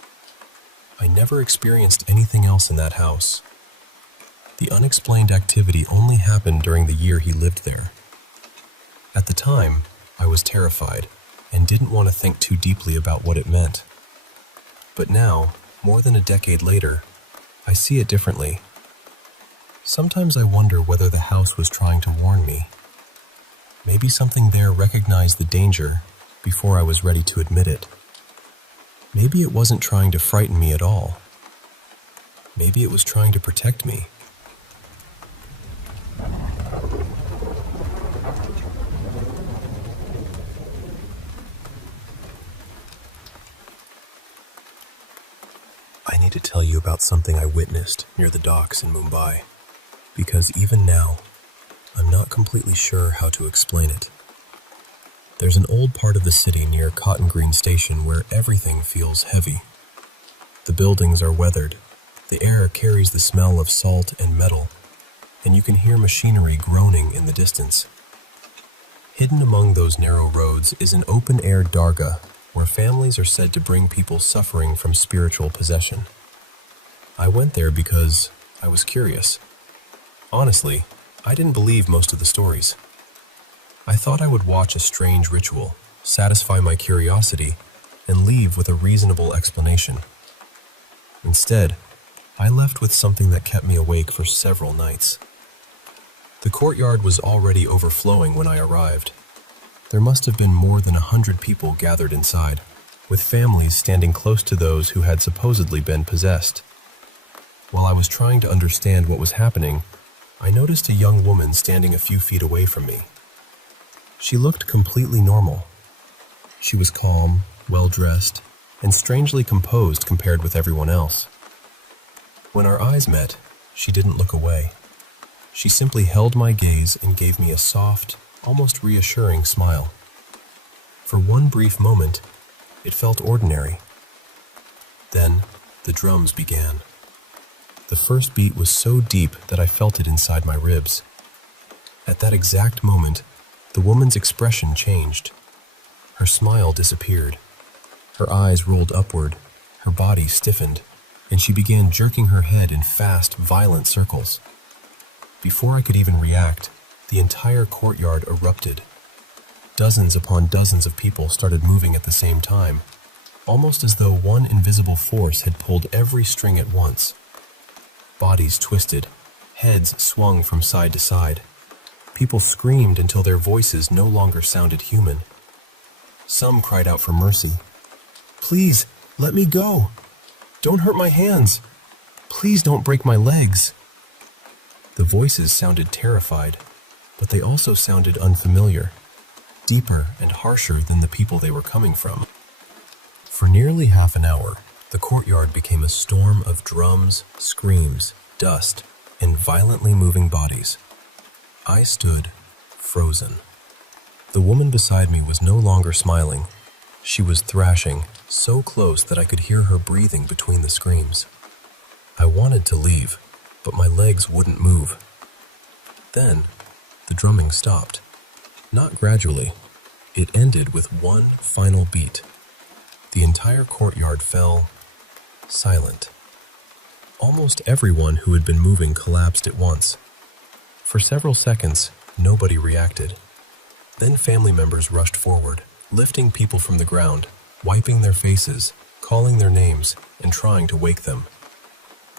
I never experienced anything else in that house. The unexplained activity only happened during the year he lived there. At the time, I was terrified and didn't want to think too deeply about what it meant. But now, more than a decade later, I see it differently. Sometimes I wonder whether the house was trying to warn me. Maybe something there recognized the danger before I was ready to admit it. Maybe it wasn't trying to frighten me at all. Maybe it was trying to protect me. I need to tell you about something I witnessed near the docks in Mumbai, because even now, I'm not completely sure how to explain it. There's an old part of the city near Cotton Green Station where everything feels heavy. The buildings are weathered, the air carries the smell of salt and metal, and you can hear machinery groaning in the distance. Hidden among those narrow roads is an open-air dargah where families are said to bring people suffering from spiritual possession. I went there because I was curious. Honestly, I didn't believe most of the stories. I thought I would watch a strange ritual, satisfy my curiosity, and leave with a reasonable explanation. Instead, I left with something that kept me awake for several nights. The courtyard was already overflowing when I arrived. There must have been more than 100 people gathered inside, with families standing close to those who had supposedly been possessed. While I was trying to understand what was happening, I noticed a young woman standing a few feet away from me. She looked completely normal. She was calm, well-dressed, and strangely composed compared with everyone else. When our eyes met, she didn't look away. She simply held my gaze and gave me a soft, almost reassuring smile. For one brief moment, it felt ordinary. Then, the drums began. The first beat was so deep that I felt it inside my ribs. At that exact moment, the woman's expression changed. Her smile disappeared. Her eyes rolled upward, her body stiffened, and she began jerking her head in fast, violent circles. Before I could even react, the entire courtyard erupted. Dozens upon dozens of people started moving at the same time, almost as though one invisible force had pulled every string at once. Bodies twisted, heads swung from side to side. People screamed until their voices no longer sounded human. Some cried out for mercy. "Please, let me go. Don't hurt my hands. Please don't break my legs." The voices sounded terrified, but they also sounded unfamiliar, deeper and harsher than the people they were coming from. For nearly half an hour, the courtyard became a storm of drums, screams, dust, and violently moving bodies. I stood, frozen. The woman beside me was no longer smiling. She was thrashing, so close that I could hear her breathing between the screams. I wanted to leave, but my legs wouldn't move. Then, the drumming stopped. Not gradually. It ended with one final beat. The entire courtyard fell silent. Almost everyone who had been moving collapsed at once. For several seconds, nobody reacted. Then family members rushed forward, lifting people from the ground, wiping their faces, calling their names, and trying to wake them.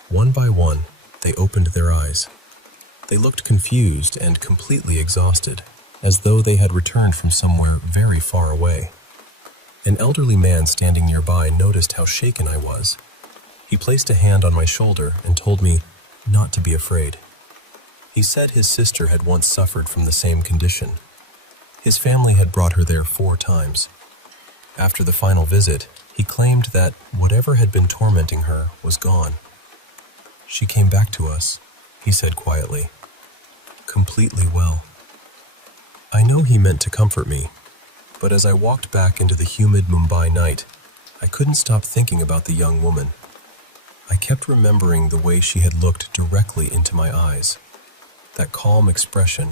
One by one, they opened their eyes. They looked confused and completely exhausted, as though they had returned from somewhere very far away. An elderly man standing nearby noticed how shaken I was. He placed a hand on my shoulder and told me not to be afraid. He said his sister had once suffered from the same condition. His family had brought her there 4 times. After the final visit, he claimed that whatever had been tormenting her was gone. She came back to us, he said quietly. Completely well. I know he meant to comfort me, but as I walked back into the humid Mumbai night, I couldn't stop thinking about the young woman. I kept remembering the way she had looked directly into my eyes, that calm expression,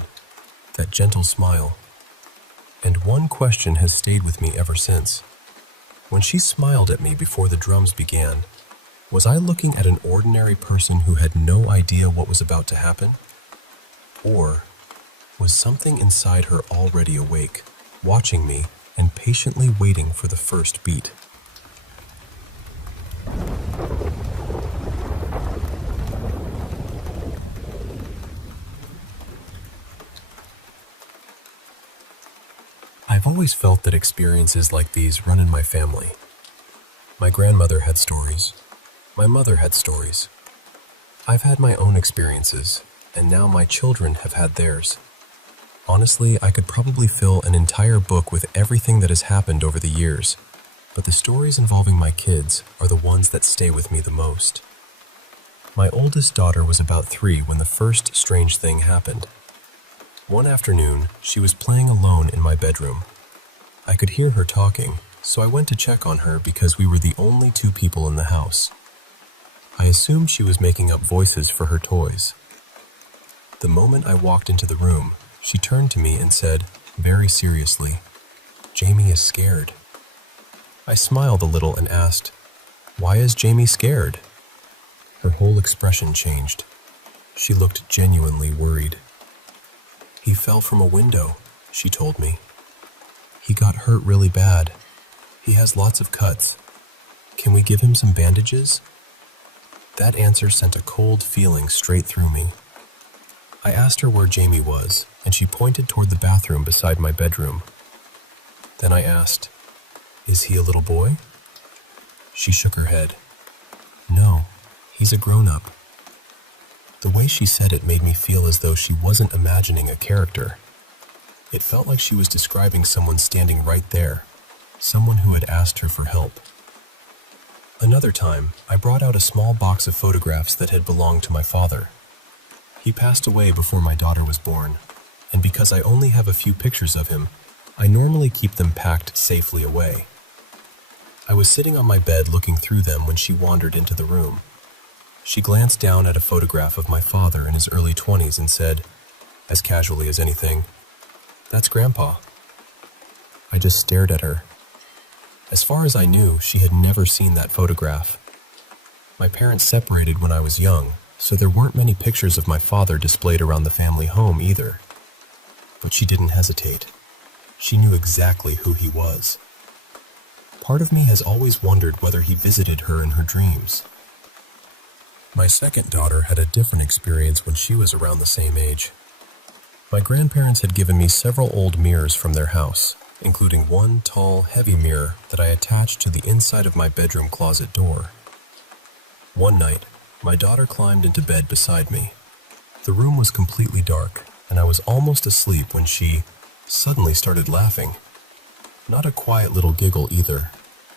that gentle smile. And one question has stayed with me ever since. When she smiled at me before the drums began, was I looking at an ordinary person who had no idea what was about to happen? Or was something inside her already awake, watching me and patiently waiting for the first beat? I've always felt that experiences like these run in my family. My grandmother had stories. My mother had stories. I've had my own experiences, and now my children have had theirs. Honestly, I could probably fill an entire book with everything that has happened over the years, but the stories involving my kids are the ones that stay with me the most. My oldest daughter was about 3 when the first strange thing happened. One afternoon, she was playing alone in my bedroom. I could hear her talking, so I went to check on her because we were the only 2 people in the house. I assumed she was making up voices for her toys. The moment I walked into the room, she turned to me and said, very seriously, "Jamie is scared." I smiled a little and asked, "Why is Jamie scared?" Her whole expression changed. She looked genuinely worried. "He fell from a window," she told me. "He got hurt really bad. He has lots of cuts. Can we give him some bandages?" That answer sent a cold feeling straight through me. I asked her where Jamie was, and she pointed toward the bathroom beside my bedroom. Then I asked, "Is he a little boy?" She shook her head. "No, he's a grown-up." The way she said it made me feel as though she wasn't imagining a character. It felt like she was describing someone standing right there, someone who had asked her for help. Another time, I brought out a small box of photographs that had belonged to my father. He passed away before my daughter was born, and because I only have a few pictures of him, I normally keep them packed safely away. I was sitting on my bed looking through them when she wandered into the room. She glanced down at a photograph of my father in his early 20s and said, as casually as anything, "That's Grandpa." I just stared at her. As far as I knew, she had never seen that photograph. My parents separated when I was young, so there weren't many pictures of my father displayed around the family home either. But she didn't hesitate. She knew exactly who he was. Part of me has always wondered whether he visited her in her dreams. My second daughter had a different experience when she was around the same age. My grandparents had given me several old mirrors from their house, including one tall, heavy mirror that I attached to the inside of my bedroom closet door. One night, my daughter climbed into bed beside me. The room was completely dark, and I was almost asleep when she suddenly started laughing. Not a quiet little giggle either.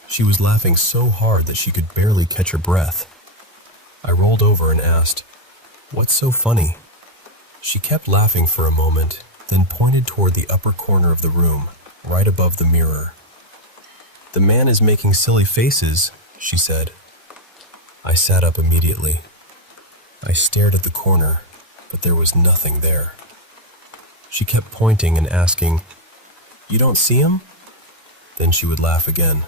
She was laughing so hard that she could barely catch her breath. I rolled over and asked, "What's so funny?" She kept laughing for a moment, then pointed toward the upper corner of the room, right above the mirror. "The man is making silly faces," she said. I sat up immediately. I stared at the corner, but there was nothing there. She kept pointing and asking, "You don't see him?" Then she would laugh again.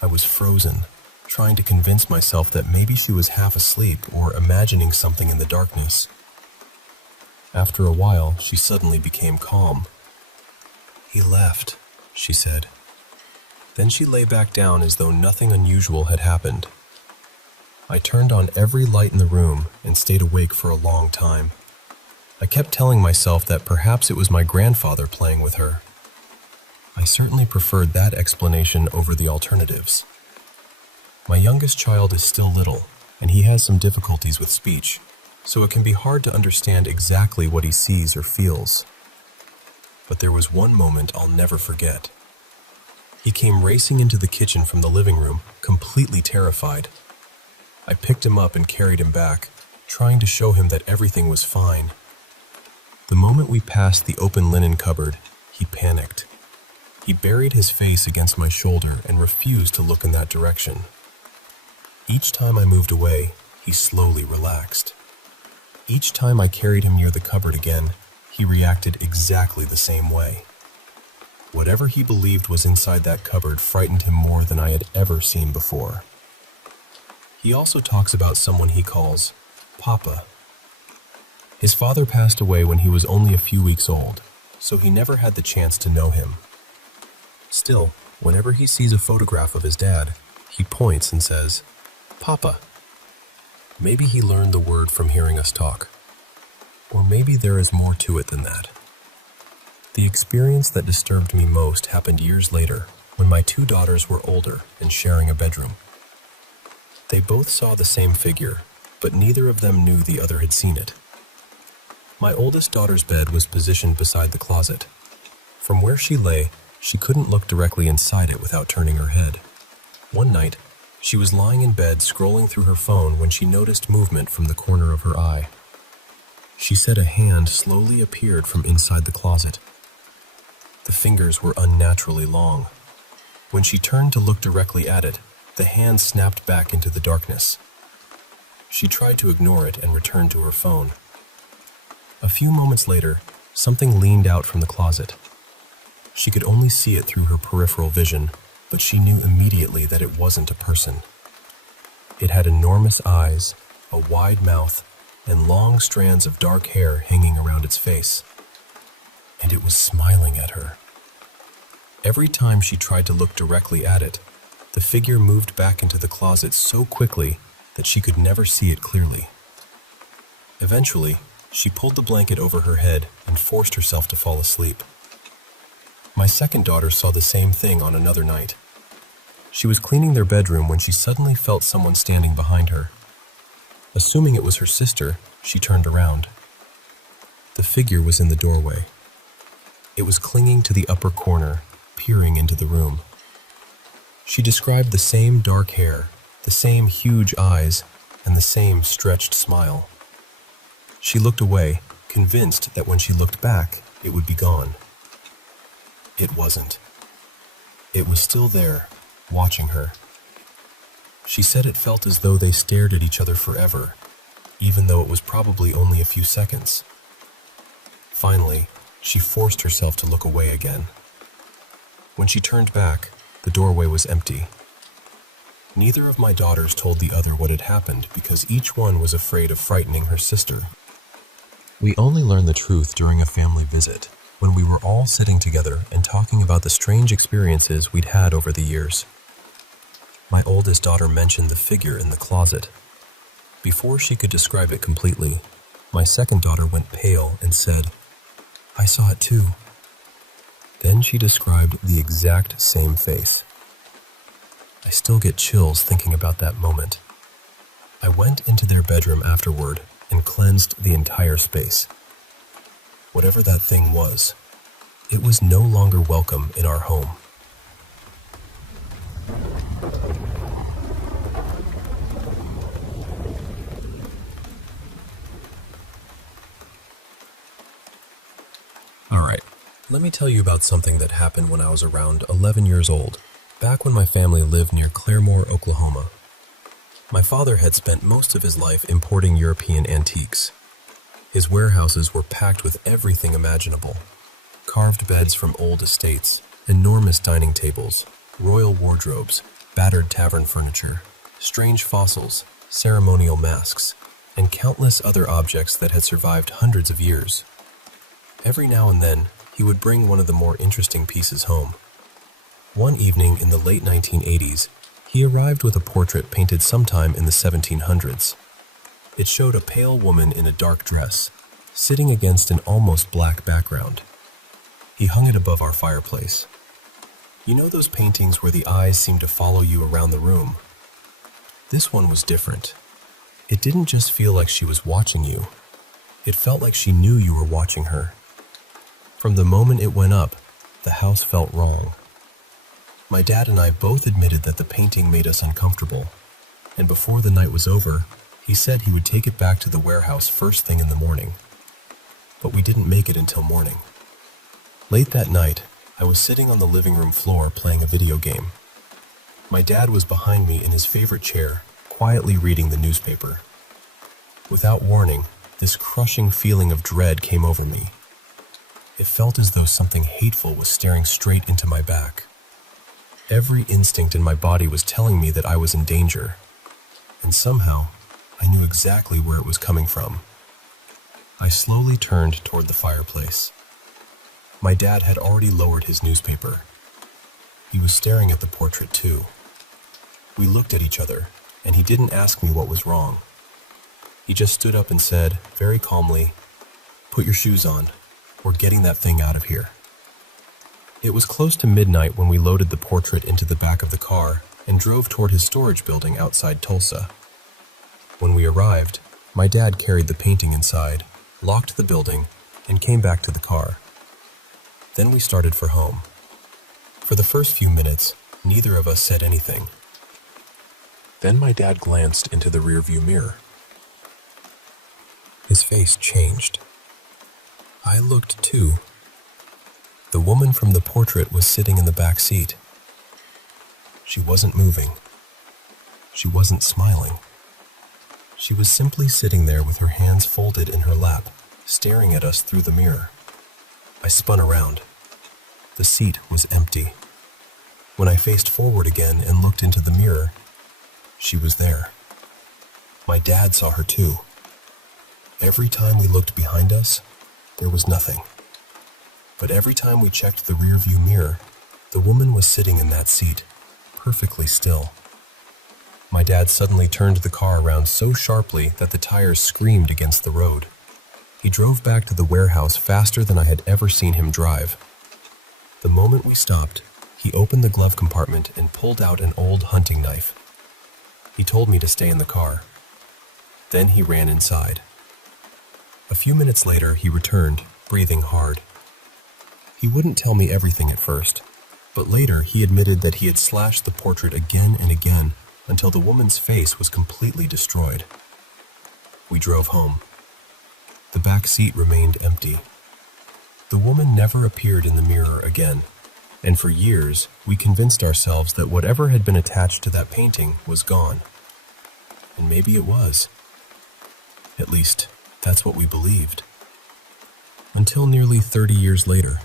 I was frozen, trying to convince myself that maybe she was half asleep or imagining something in the darkness. After a while, she suddenly became calm. "He left," she said. Then she lay back down as though nothing unusual had happened. I turned on every light in the room and stayed awake for a long time. I kept telling myself that perhaps it was my grandfather playing with her. I certainly preferred that explanation over the alternatives. My youngest child is still little, and he has some difficulties with speech, so it can be hard to understand exactly what he sees or feels. But there was one moment I'll never forget. He came racing into the kitchen from the living room, completely terrified. I picked him up and carried him back, trying to show him that everything was fine. The moment we passed the open linen cupboard, he panicked. He buried his face against my shoulder and refused to look in that direction. Each time I moved away, he slowly relaxed. Each time I carried him near the cupboard again, he reacted exactly the same way. Whatever he believed was inside that cupboard frightened him more than I had ever seen before. He also talks about someone he calls Papa. His father passed away when he was only a few weeks old, so he never had the chance to know him. Still, whenever he sees a photograph of his dad, he points and says, "Papa." Maybe he learned the word from hearing us talk. Or maybe there is more to it than that. The experience that disturbed me most happened years later, when my two daughters were older and sharing a bedroom. They both saw the same figure, but neither of them knew the other had seen it. My oldest daughter's bed was positioned beside the closet. From where she lay, she couldn't look directly inside it without turning her head. One night, she was lying in bed scrolling through her phone when she noticed movement from the corner of her eye. She said a hand slowly appeared from inside the closet. The fingers were unnaturally long. When she turned to look directly at it, the hand snapped back into the darkness. She tried to ignore it and returned to her phone. A few moments later, something leaned out from the closet. She could only see it through her peripheral vision, but she knew immediately that it wasn't a person. It had enormous eyes, a wide mouth, and long strands of dark hair hanging around its face. And it was smiling at her. Every time she tried to look directly at it, the figure moved back into the closet so quickly that she could never see it clearly. Eventually, she pulled the blanket over her head and forced herself to fall asleep. My second daughter saw the same thing on another night. She was cleaning their bedroom when she suddenly felt someone standing behind her. Assuming it was her sister, she turned around. The figure was in the doorway. It was clinging to the upper corner, peering into the room. She described the same dark hair, the same huge eyes, and the same stretched smile. She looked away, convinced that when she looked back, it would be gone. It wasn't. It was still there, watching her. She said it felt as though they stared at each other forever, even though it was probably only a few seconds. Finally, she forced herself to look away again. When she turned back, the doorway was empty. Neither of my daughters told the other what had happened because each one was afraid of frightening her sister. We only learned the truth during a family visit, when we were all sitting together and talking about the strange experiences we'd had over the years. My oldest daughter mentioned the figure in the closet. Before she could describe it completely, my second daughter went pale and said, "I saw it too." Then she described the exact same face. I still get chills thinking about that moment. I went into their bedroom afterward and cleansed the entire space. Whatever that thing was, it was no longer welcome in our home. Alright, let me tell you about something that happened when I was around 11 years old, back when my family lived near Claremore, Oklahoma. My father had spent most of his life importing European antiques. His warehouses were packed with everything imaginable. Carved beds from old estates, enormous dining tables, royal wardrobes, battered tavern furniture, strange fossils, ceremonial masks, and countless other objects that had survived hundreds of years. Every now and then, he would bring one of the more interesting pieces home. One evening in the late 1980s, he arrived with a portrait painted sometime in the 1700s. It showed a pale woman in a dark dress, sitting against an almost black background. He hung it above our fireplace. You know those paintings where the eyes seem to follow you around the room? This one was different. It didn't just feel like she was watching you. It felt like she knew you were watching her. From the moment it went up, the house felt wrong. My dad and I both admitted that the painting made us uncomfortable, and before the night was over, He said he would take it back to the warehouse first thing in the morning, but we didn't make it until morning. Late that night, I was sitting on the living room floor playing a video game. My dad was behind me in his favorite chair, quietly reading the newspaper. Without warning, this crushing feeling of dread came over me. It felt as though something hateful was staring straight into my back. Every instinct in my body was telling me that I was in danger, and somehow, I knew exactly where it was coming from. I slowly turned toward the fireplace. My dad had already lowered his newspaper. He was staring at the portrait too. We looked at each other, and he didn't ask me what was wrong. He just stood up and said, very calmly, "Put your shoes on. We're getting that thing out of here." It was close to midnight when we loaded the portrait into the back of the car and drove toward his storage building outside Tulsa. When we arrived, my dad carried the painting inside, locked the building, and came back to the car. Then we started for home. For the first few minutes, neither of us said anything. Then my dad glanced into the rearview mirror. His face changed. I looked too. The woman from the portrait was sitting in the back seat. She wasn't moving. She wasn't smiling. She was simply sitting there with her hands folded in her lap, staring at us through the mirror. I spun around. The seat was empty. When I faced forward again and looked into the mirror, she was there. My dad saw her too. Every time we looked behind us, there was nothing. But every time we checked the rearview mirror, the woman was sitting in that seat, perfectly still. My dad suddenly turned the car around so sharply that the tires screamed against the road. He drove back to the warehouse faster than I had ever seen him drive. The moment we stopped, he opened the glove compartment and pulled out an old hunting knife. He told me to stay in the car. Then he ran inside. A few minutes later, he returned, breathing hard. He wouldn't tell me everything at first, but later he admitted that he had slashed the portrait again and again until the woman's face was completely destroyed. We drove home. The back seat remained empty. The woman never appeared in the mirror again, and for years we convinced ourselves that whatever had been attached to that painting was gone. And maybe it was. At least, that's what we believed. Until nearly 30 years later.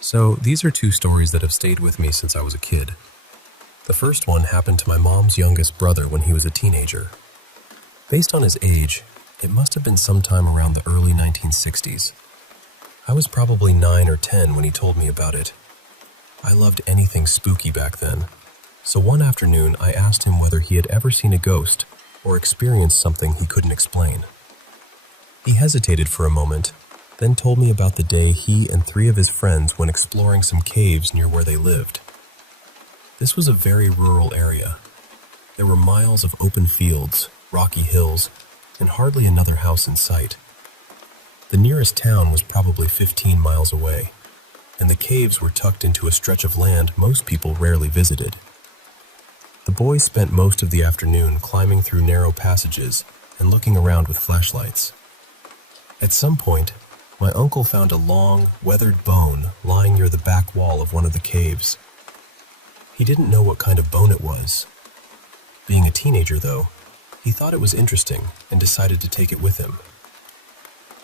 So, these are two stories that have stayed with me since I was a kid. The first one happened to my mom's youngest brother when he was a teenager. Based on his age, it must have been sometime around the early 1960s. I was probably 9 or 10 when he told me about it. I loved anything spooky back then, so one afternoon I asked him whether he had ever seen a ghost or experienced something he couldn't explain. He hesitated for a moment, then told me about the day he and 3 of his friends went exploring some caves near where they lived. This was a very rural area. There were miles of open fields, rocky hills, and hardly another house in sight. The nearest town was probably 15 miles away, and the caves were tucked into a stretch of land most people rarely visited. The boys spent most of the afternoon climbing through narrow passages and looking around with flashlights. At some point, my uncle found a long, weathered bone lying near the back wall of one of the caves. He didn't know what kind of bone it was. Being a teenager, though, he thought it was interesting and decided to take it with him.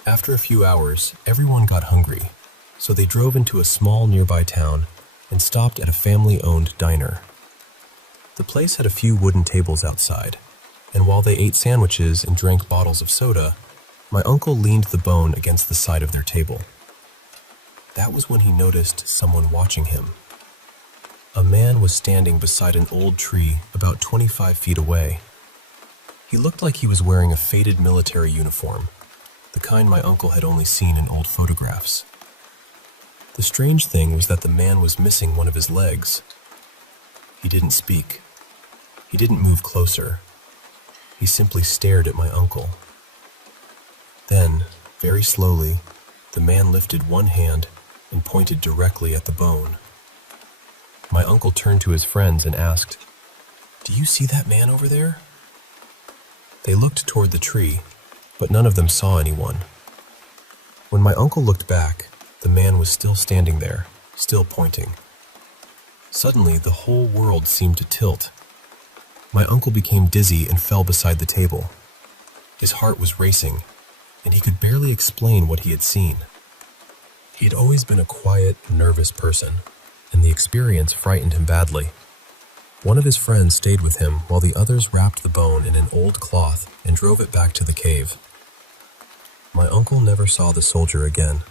After a few hours, everyone got hungry, so they drove into a small nearby town and stopped at a family-owned diner. The place had a few wooden tables outside, and while they ate sandwiches and drank bottles of soda, my uncle leaned the bone against the side of their table. That was when he noticed someone watching him. A man was standing beside an old tree about 25 feet away. He looked like he was wearing a faded military uniform, the kind my uncle had only seen in old photographs. The strange thing was that the man was missing one of his legs. He didn't speak. He didn't move closer. He simply stared at my uncle. Then, very slowly, The man lifted one hand and pointed directly at the bone. My uncle turned to his friends and asked, "Do you see that man over there?" They looked toward the tree, but none of them saw anyone. When my uncle looked back, the man was still standing there, still pointing. Suddenly, the whole world seemed to tilt. My uncle became dizzy and fell beside the table. His heart was racing, and he could barely explain what he had seen. He had always been a quiet, nervous person, and the experience frightened him badly. One of his friends stayed with him while the others wrapped the bone in an old cloth and drove it back to the cave. My uncle never saw the soldier again.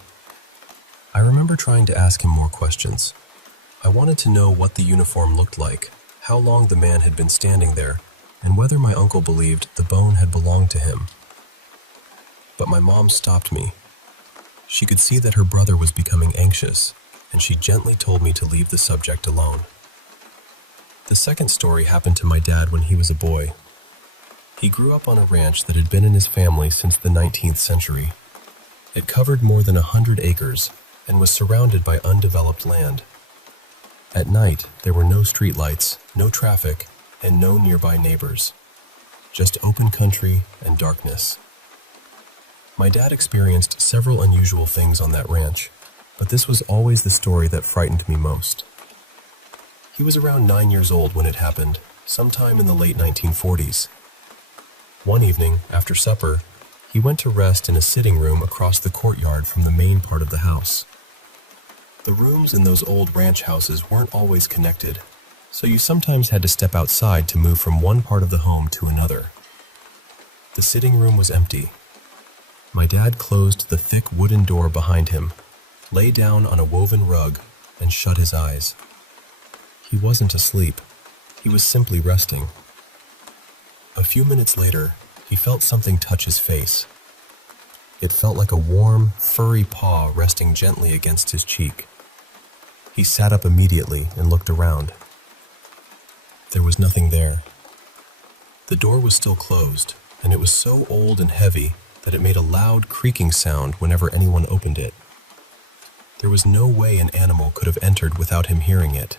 I remember trying to ask him more questions. I wanted to know what the uniform looked like, how long the man had been standing there, and whether my uncle believed the bone had belonged to him. But my mom stopped me. She could see that her brother was becoming anxious, and she gently told me to leave the subject alone. The second story happened to my dad when he was a boy. He grew up on a ranch that had been in his family since the 19th century. It covered more than 100 acres and was surrounded by undeveloped land. At night, there were no streetlights, no traffic, and no nearby neighbors. Just open country and darkness. My dad experienced several unusual things on that ranch, but this was always the story that frightened me most. He was around 9 years old when it happened, sometime in the late 1940s. One evening, after supper, he went to rest in a sitting room across the courtyard from the main part of the house. The rooms in those old ranch houses weren't always connected, so you sometimes had to step outside to move from one part of the home to another. The sitting room was empty. My dad closed the thick wooden door behind him, lay down on a woven rug, and shut his eyes. He wasn't asleep. He was simply resting. A few minutes later, he felt something touch his face. It felt like a warm, furry paw resting gently against his cheek. He sat up immediately and looked around. There was nothing there. The door was still closed, and it was so old and heavy that it made a loud creaking sound whenever anyone opened it. There was no way an animal could have entered without him hearing it.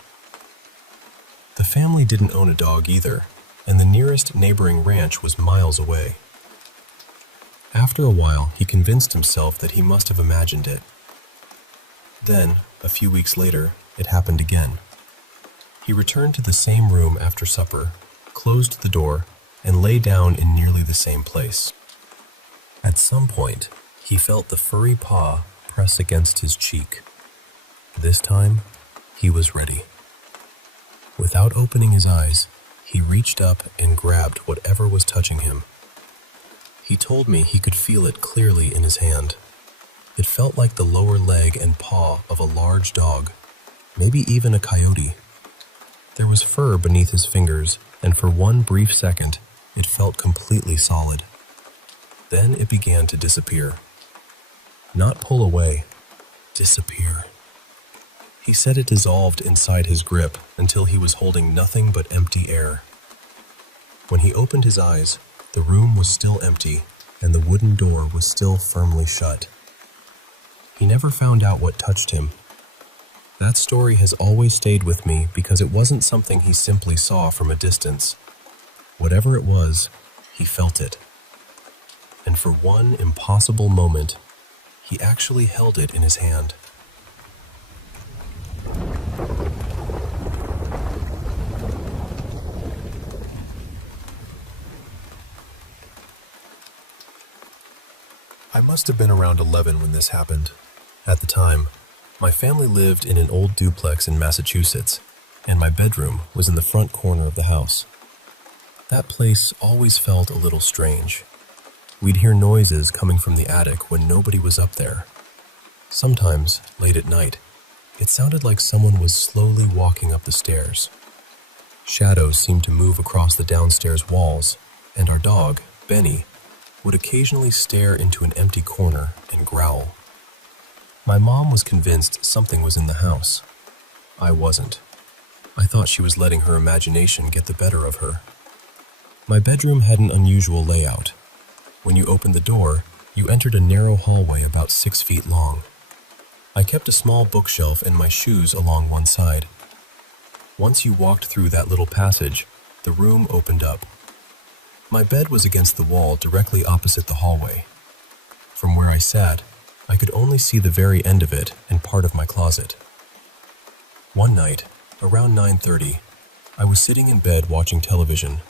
The family didn't own a dog either, and the nearest neighboring ranch was miles away. After a while, he convinced himself that he must have imagined it. Then, a few weeks later, it happened again. He returned to the same room after supper, closed the door, and lay down in nearly the same place. At some point, he felt the furry paw press against his cheek. This time, he was ready. Without opening his eyes, he reached up and grabbed whatever was touching him. He told me he could feel it clearly in his hand. It felt like the lower leg and paw of a large dog, maybe even a coyote. There was fur beneath his fingers, and for one brief second, it felt completely solid. Then it began to disappear. Not pull away, disappear. He said it dissolved inside his grip until he was holding nothing but empty air. When he opened his eyes, the room was still empty, and the wooden door was still firmly shut. He never found out what touched him. That story has always stayed with me because it wasn't something he simply saw from a distance. Whatever it was, he felt it. And for one impossible moment, he actually held it in his hand. I must have been around 11 when this happened. At the time, my family lived in an old duplex in Massachusetts, and my bedroom was in the front corner of the house. That place always felt a little strange. We'd hear noises coming from the attic when nobody was up there. Sometimes, late at night, it sounded like someone was slowly walking up the stairs. Shadows seemed to move across the downstairs walls, and our dog, Benny, would occasionally stare into an empty corner and growl. My mom was convinced something was in the house. I wasn't. I thought she was letting her imagination get the better of her. My bedroom had an unusual layout. When you opened the door, You entered a narrow hallway about 6 feet long. I kept a small bookshelf and my shoes along one side. Once you walked through that little passage, the room opened up. My bed was against the wall directly opposite the hallway. From where I sat, I could only see the very end of it and part of my closet. One night, around 9:30, I was sitting in bed watching television.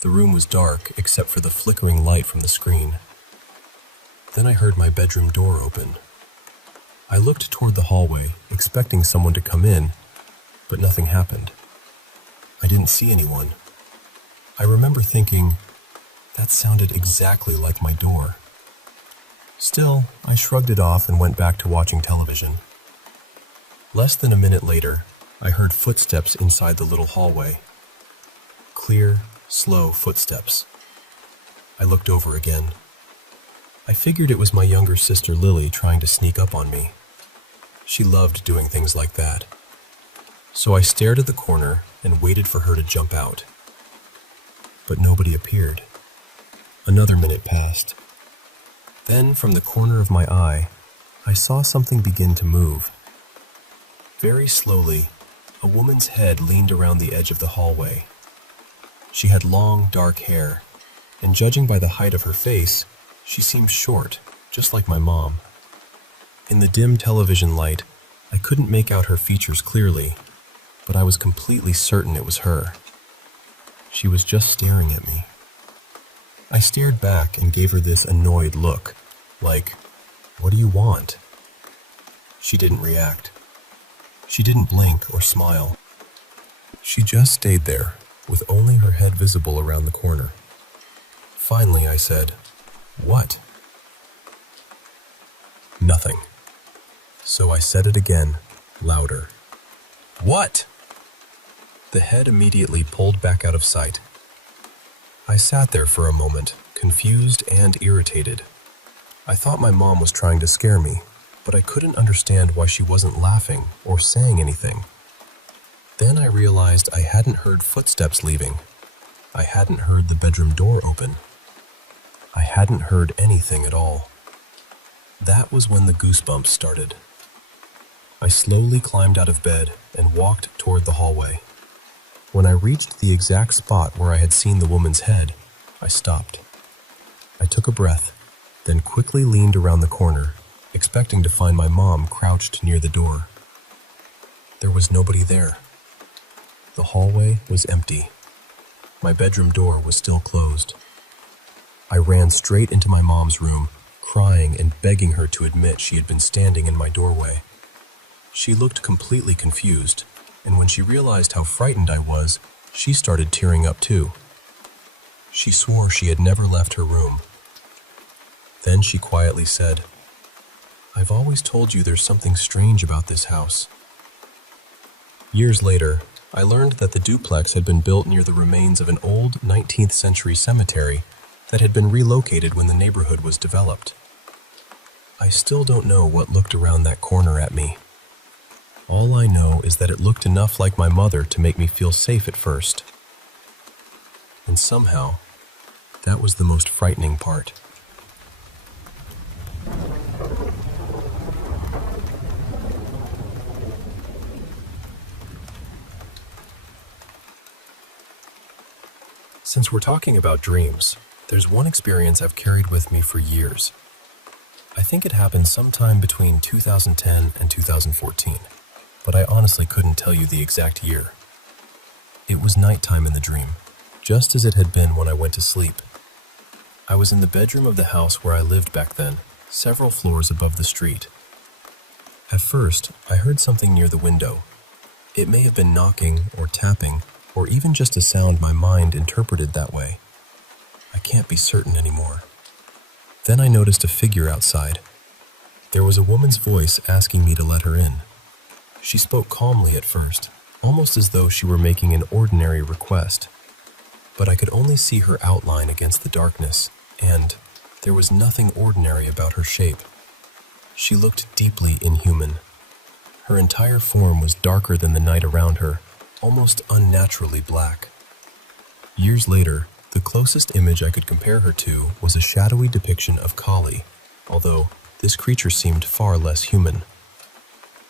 The room was dark except for the flickering light from the screen. Then I heard my bedroom door open. I looked toward the hallway, expecting someone to come in, but nothing happened. I didn't see anyone. I remember thinking, that sounded exactly like my door. Still, I shrugged it off and went back to watching television. Less than a minute later, I heard footsteps inside the little hallway. Clear, slow footsteps. I looked over again. I figured it was my younger sister Lily trying to sneak up on me. She loved doing things like that. So I stared at the corner and waited for her to jump out. But nobody appeared. Another minute passed. Then, from the corner of my eye, I saw something begin to move. Very slowly, a woman's head leaned around the edge of the hallway. She had long, dark hair, and judging by the height of her face, she seemed short, just like my mom. In the dim television light, I couldn't make out her features clearly, but I was completely certain it was her. She was just staring at me. I stared back and gave her this annoyed look, like, "What do you want?" She didn't react. She didn't blink or smile. She just stayed there, with only her head visible around the corner. Finally, I said, "What?" Nothing. So I said it again, louder. "What?" The head immediately pulled back out of sight. I sat there for a moment, confused and irritated. I thought my mom was trying to scare me, but I couldn't understand why she wasn't laughing or saying anything. Then I realized I hadn't heard footsteps leaving. I hadn't heard the bedroom door open. I hadn't heard anything at all. That was when the goosebumps started. I slowly climbed out of bed and walked toward the hallway. When I reached the exact spot where I had seen the woman's head, I stopped. I took a breath, then quickly leaned around the corner, expecting to find my mom crouched near the door. There was nobody there. The hallway was empty. My bedroom door was still closed. I ran straight into my mom's room, crying and begging her to admit she had been standing in my doorway. She looked completely confused, and when she realized how frightened I was, she started tearing up too. She swore she had never left her room. Then she quietly said, "I've always told you there's something strange about this house." Years later, I learned that the duplex had been built near the remains of an old 19th century cemetery that had been relocated when the neighborhood was developed. I still don't know what looked around that corner at me. All I know is that it looked enough like my mother to make me feel safe at first. And somehow, that was the most frightening part. Since we're talking about dreams, there's one experience I've carried with me for years. I think it happened sometime between 2010 and 2014, but I honestly couldn't tell you the exact year. It was nighttime in the dream, just as it had been when I went to sleep. I was in the bedroom of the house where I lived back then, several floors above the street. At first, I heard something near the window. It may have been knocking or tapping, or even just a sound my mind interpreted that way. I can't be certain anymore. Then I noticed a figure outside. There was a woman's voice asking me to let her in. She spoke calmly at first, almost as though she were making an ordinary request. But I could only see her outline against the darkness, and there was nothing ordinary about her shape. She looked deeply inhuman. Her entire form was darker than the night around her, almost unnaturally black. Years later, The closest image I could compare her to was a shadowy depiction of Kali, although this creature seemed far less human.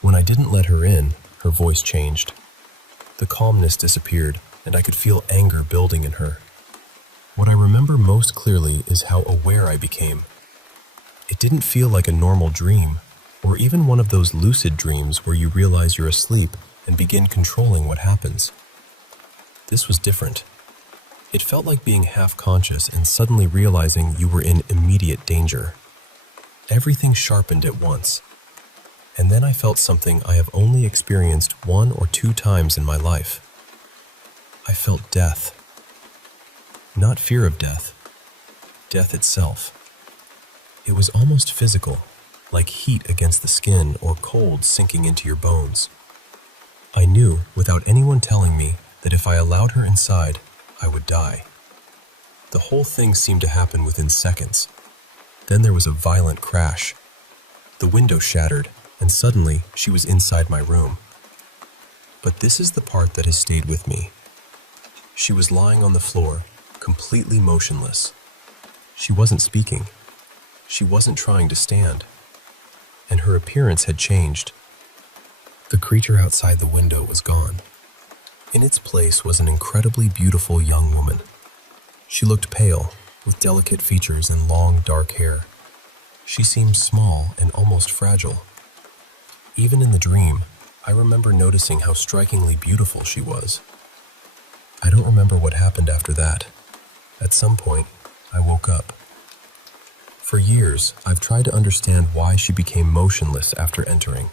When I didn't let her in, her voice changed. The calmness disappeared, and I could feel anger building in her. What I remember most clearly is how aware I became. It didn't feel like a normal dream, or even one of those lucid dreams where you realize you're asleep and begin controlling what happens. This was different. It felt like being half-conscious and suddenly realizing you were in immediate danger. Everything sharpened at once. And then I felt something I have only experienced 1 or 2 times in my life. I felt death. Not fear of death. Death itself. It was almost physical, like heat against the skin or cold sinking into your bones. I knew, without anyone telling me, that if I allowed her inside, I would die. The whole thing seemed to happen within seconds. Then there was a violent crash. The window shattered, and suddenly she was inside my room. But this is the part that has stayed with me. She was lying on the floor, completely motionless. She wasn't speaking. She wasn't trying to stand. And her appearance had changed. The creature outside the window was gone. In its place was an incredibly beautiful young woman. She looked pale, with delicate features and long, dark hair. She seemed small and almost fragile. Even in the dream, I remember noticing how strikingly beautiful she was. I don't remember what happened after that. At some point, I woke up. For years, I've tried to understand why she became motionless after entering.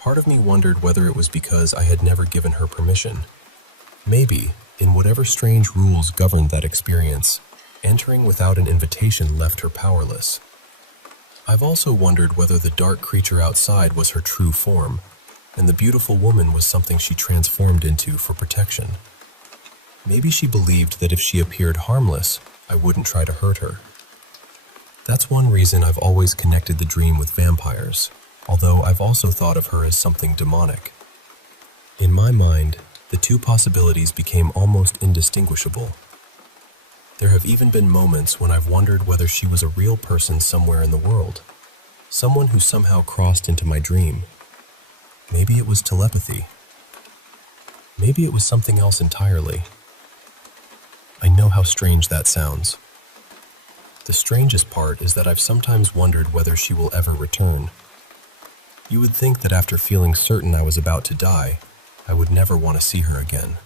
Part of me wondered whether it was because I had never given her permission. Maybe, in whatever strange rules governed that experience, entering without an invitation left her powerless. I've also wondered whether the dark creature outside was her true form, and the beautiful woman was something she transformed into for protection. Maybe she believed that if she appeared harmless, I wouldn't try to hurt her. That's one reason I've always connected the dream with vampires, although I've also thought of her as something demonic. In my mind, the two possibilities became almost indistinguishable. There have even been moments when I've wondered whether she was a real person somewhere in the world, someone who somehow crossed into my dream. Maybe it was telepathy. Maybe it was something else entirely. I know how strange that sounds. The strangest part is that I've sometimes wondered whether she will ever return. You would think that after feeling certain I was about to die, I would never want to see her again.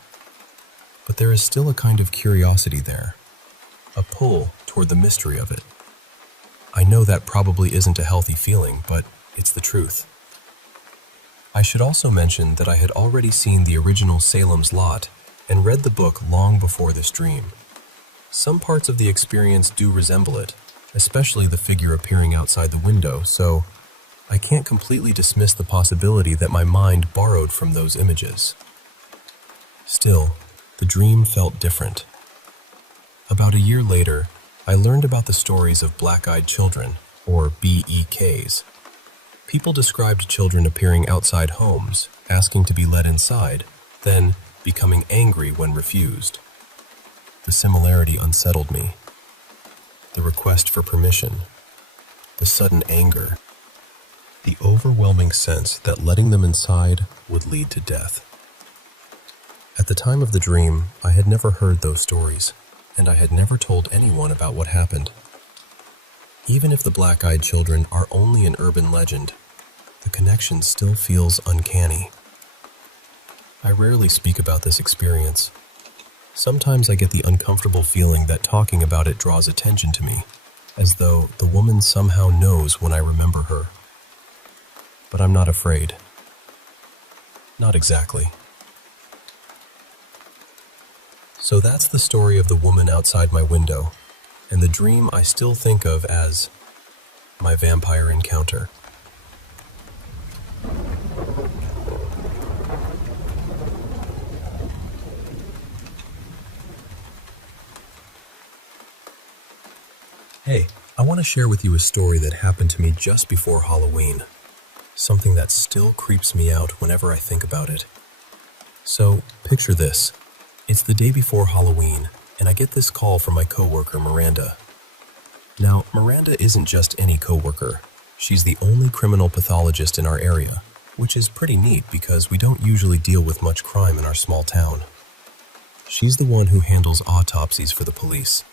But there is still a kind of curiosity there, a pull toward the mystery of it. I know that probably isn't a healthy feeling, but it's the truth. I should also mention that I had already seen the original Salem's Lot and read the book long before this dream. Some parts of the experience do resemble it, especially the figure appearing outside the window, so I can't completely dismiss the possibility that my mind borrowed from those images. Still, the dream felt different. About a year later, I learned about the stories of black-eyed children, or BEKs. People described children appearing outside homes, asking to be let inside, then becoming angry when refused. The similarity unsettled me. The request for permission, the sudden anger, the overwhelming sense that letting them inside would lead to death. At the time of the dream, I had never heard those stories, and I had never told anyone about what happened. Even if the black-eyed children are only an urban legend, the connection still feels uncanny. I rarely speak about this experience. Sometimes I get the uncomfortable feeling that talking about it draws attention to me, as though the woman somehow knows when I remember her. But I'm not afraid. Not exactly. So that's the story of the woman outside my window, and the dream I still think of as my vampire encounter. Hey, I want to share with you a story that happened to me just before Halloween. Something that still creeps me out whenever I think about it. So, picture this. It's the day before Halloween, and I get this call from my coworker, Miranda. Now, Miranda isn't just any coworker. She's the only criminal pathologist in our area, which is pretty neat because we don't usually deal with much crime in our small town. She's the one who handles autopsies for the police.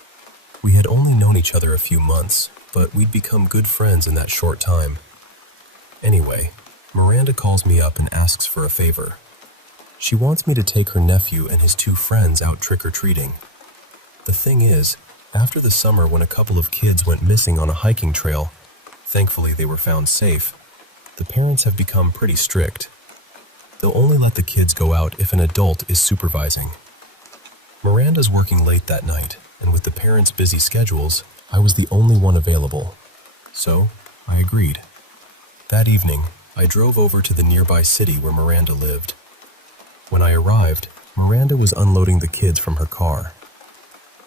We had only known each other a few months, but we'd become good friends in that short time. Anyway, Miranda calls me up and asks for a favor. She wants me to take her nephew and his 2 friends out trick-or-treating. The thing is, after the summer when a couple of kids went missing on a hiking trail, thankfully they were found safe, the parents have become pretty strict. They'll only let the kids go out if an adult is supervising. Miranda's working late that night, and with the parents' busy schedules, I was the only one available. So, I agreed. That evening, I drove over to the nearby city where Miranda lived. When I arrived, Miranda was unloading the kids from her car.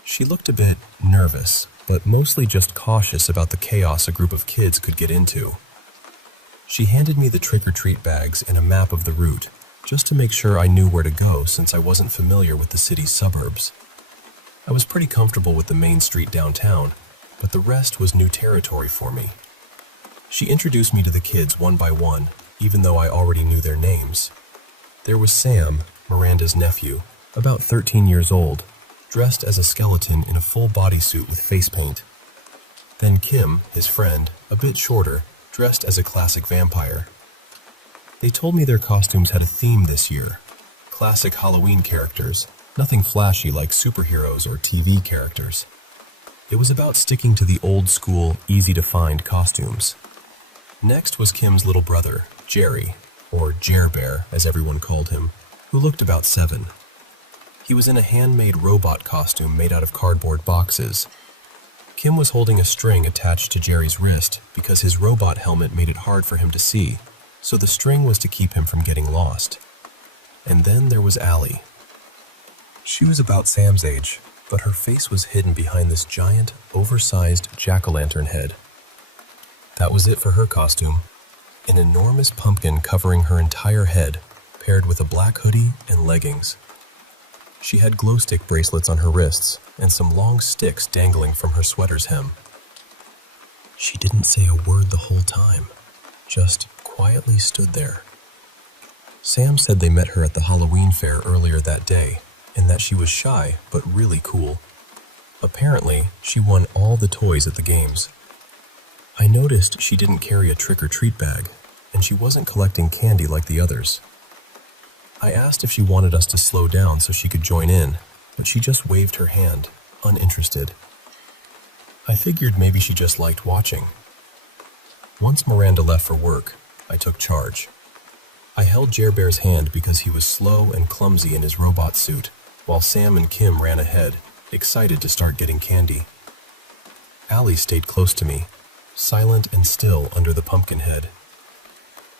She looked a bit nervous, but mostly just cautious about the chaos a group of kids could get into. She handed me the trick-or-treat bags and a map of the route, just to make sure I knew where to go since I wasn't familiar with the city's suburbs. I was pretty comfortable with the main street downtown, but the rest was new territory for me. She introduced me to the kids one by one, even though I already knew their names. There was Sam, Miranda's nephew, about 13 years old, dressed as a skeleton in a full bodysuit with face paint. Then Kim, his friend, a bit shorter, dressed as a classic vampire. They told me their costumes had a theme this year. Classic Halloween characters, nothing flashy like superheroes or TV characters. It was about sticking to the old-school, easy-to-find costumes. Next was Kim's little brother, Jerry, or Jer Bear, as everyone called him, who looked about 7. He was in a handmade robot costume made out of cardboard boxes. Kim was holding a string attached to Jerry's wrist because his robot helmet made it hard for him to see, so the string was to keep him from getting lost. And then there was Allie. She was about Sam's age, but her face was hidden behind this giant, oversized jack-o'-lantern head. That was it for her costume. An enormous pumpkin covering her entire head, paired with a black hoodie and leggings. She had glow-stick bracelets on her wrists and some long sticks dangling from her sweater's hem. She didn't say a word the whole time, just quietly stood there. Sam said they met her at the Halloween fair earlier that day, and that she was shy but really cool. Apparently, she won all the toys at the games. I noticed she didn't carry a trick-or-treat bag, and she wasn't collecting candy like the others. I asked if she wanted us to slow down so she could join in, but she just waved her hand, uninterested. I figured maybe she just liked watching. Once Miranda left for work, I took charge. I held Jer Bear's hand because he was slow and clumsy in his robot suit, while Sam and Kim ran ahead, excited to start getting candy. Allie stayed close to me, silent and still under the pumpkin head.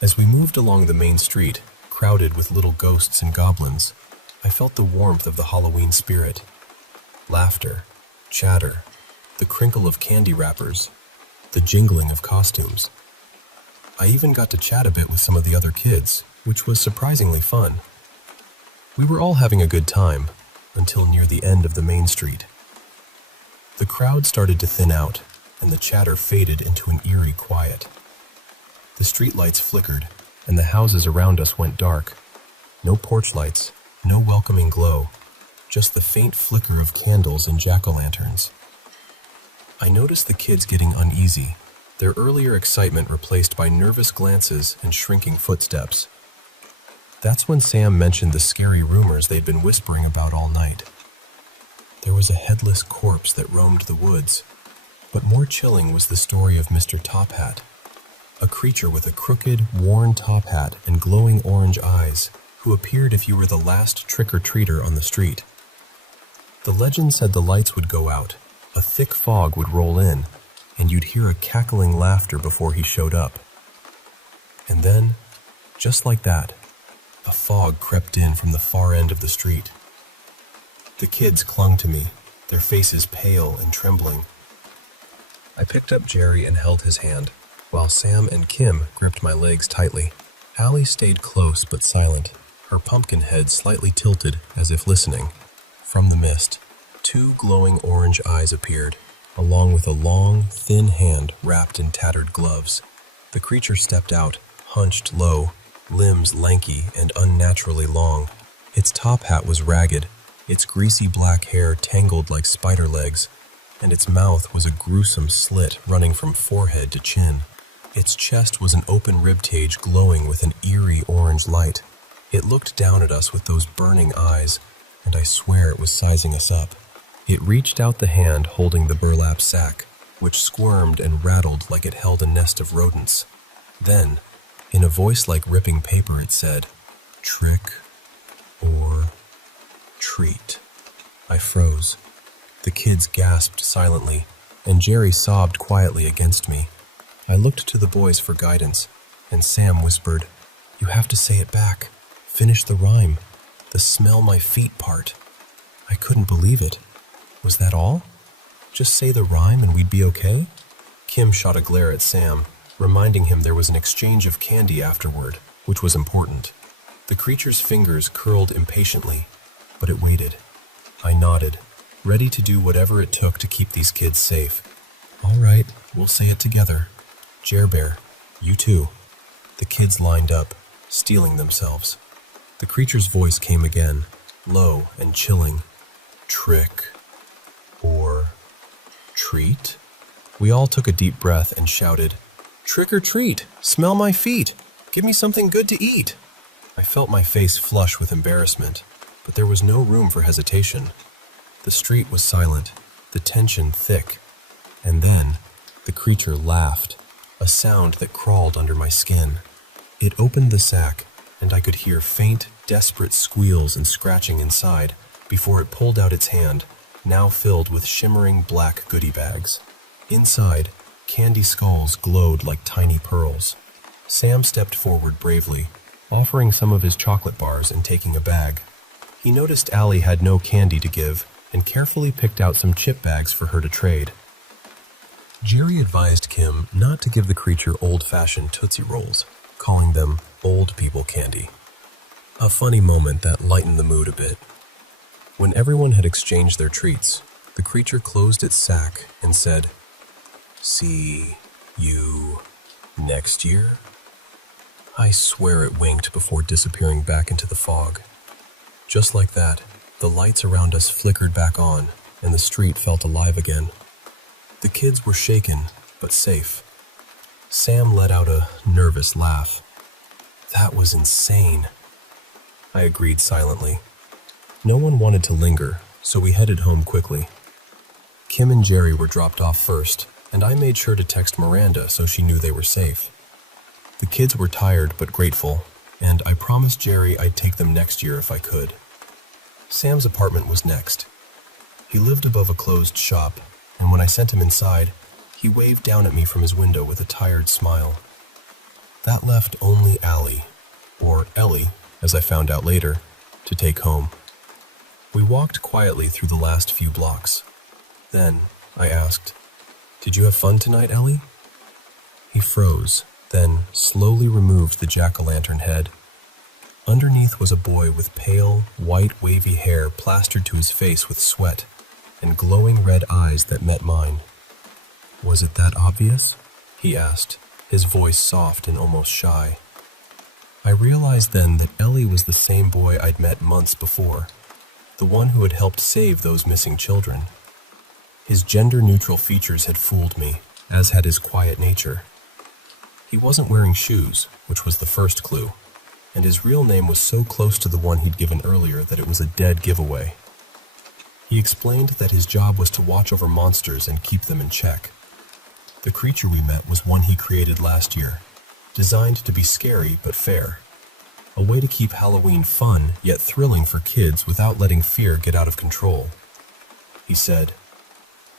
As we moved along the main street, crowded with little ghosts and goblins, I felt the warmth of the Halloween spirit. Laughter, chatter, the crinkle of candy wrappers, the jingling of costumes. I even got to chat a bit with some of the other kids, which was surprisingly fun. We were all having a good time, until near the end of the main street. The crowd started to thin out, and the chatter faded into an eerie quiet. The streetlights flickered, and the houses around us went dark. No porch lights, no welcoming glow, just the faint flicker of candles and jack-o'-lanterns. I noticed the kids getting uneasy, their earlier excitement replaced by nervous glances and shrinking footsteps. That's when Sam mentioned the scary rumors they'd been whispering about all night. There was a headless corpse that roamed the woods, but more chilling was the story of Mr. Top Hat, a creature with a crooked, worn top hat and glowing orange eyes, who appeared if you were the last trick-or-treater on the street. The legend said the lights would go out, a thick fog would roll in, and you'd hear a cackling laughter before he showed up. And then, just like that, a fog crept in from the far end of the street. The kids clung to me, their faces pale and trembling. I picked up Jerry and held his hand, while Sam and Kim gripped my legs tightly. Allie stayed close but silent, her pumpkin head slightly tilted as if listening. From the mist, Two glowing orange eyes appeared, along with a long, thin hand wrapped in tattered gloves. The creature stepped out, hunched low, limbs lanky and unnaturally long. Its top hat was ragged, its greasy black hair tangled like spider legs, and its mouth was a gruesome slit running from forehead to chin. Its chest was an open ribcage glowing with an eerie orange light. It looked down at us with those burning eyes, and I swear it was sizing us up. It reached out the hand holding the burlap sack, which squirmed and rattled like it held a nest of rodents. Then, in a voice like ripping paper, it said, "Trick or treat." I froze. The kids gasped silently, and Jerry sobbed quietly against me. I looked to the boys for guidance, and Sam whispered, "You have to say it back. Finish the rhyme. The smell my feet part." I couldn't believe it. Was that all? Just say the rhyme and we'd be okay? Kim shot a glare at Sam, reminding him there was an exchange of candy afterward, which was important. The creature's fingers curled impatiently, but it waited. I nodded, ready to do whatever it took to keep these kids safe. "All right, we'll say it together. Jer Bear, you too." The kids lined up, steeling themselves. The creature's voice came again, low and chilling. "Trick or treat?" We all took a deep breath and shouted, "Trick or treat! Smell my feet! Give me something good to eat!" I felt my face flush with embarrassment, but there was no room for hesitation. The street was silent, the tension thick, and then the creature laughed, a sound that crawled under my skin. It opened the sack, and I could hear faint, desperate squeals and scratching inside before it pulled out its hand, now filled with shimmering black goodie bags. Inside, candy skulls glowed like tiny pearls. Sam stepped forward bravely, offering some of his chocolate bars and taking a bag. He noticed Allie had no candy to give and carefully picked out some chip bags for her to trade. Jerry advised Kim not to give the creature old-fashioned Tootsie Rolls, calling them old people candy. A funny moment that lightened the mood a bit. When everyone had exchanged their treats, the creature closed its sack and said, "See you next year?" I swear it winked before disappearing back into the fog. Just like that, the lights around us flickered back on, and the street felt alive again. The kids were shaken, but safe. Sam let out a nervous laugh. "That was insane." I agreed silently. No one wanted to linger, so we headed home quickly. Kim and Jerry were dropped off first, and I made sure to text Miranda so she knew they were safe. The kids were tired but grateful, and I promised Jerry I'd take them next year if I could. Sam's apartment was next. He lived above a closed shop, and when I sent him inside, he waved down at me from his window with a tired smile. That left only Allie, or Ellie, as I found out later, to take home. We walked quietly through the last few blocks. Then, I asked, "Did you have fun tonight, Ellie?" He froze, then slowly removed the jack-o'-lantern head. Underneath was a boy with pale, white, wavy hair plastered to his face with sweat, and glowing red eyes that met mine. "Was it that obvious?" he asked, his voice soft and almost shy. I realized then that Ellie was the same boy I'd met months before, the one who had helped save those missing children. His gender-neutral features had fooled me, as had his quiet nature. He wasn't wearing shoes, which was the first clue, and his real name was so close to the one he'd given earlier that it was a dead giveaway. He explained that his job was to watch over monsters and keep them in check. The creature we met was one he created last year, designed to be scary but fair. A way to keep Halloween fun yet thrilling for kids without letting fear get out of control. He said,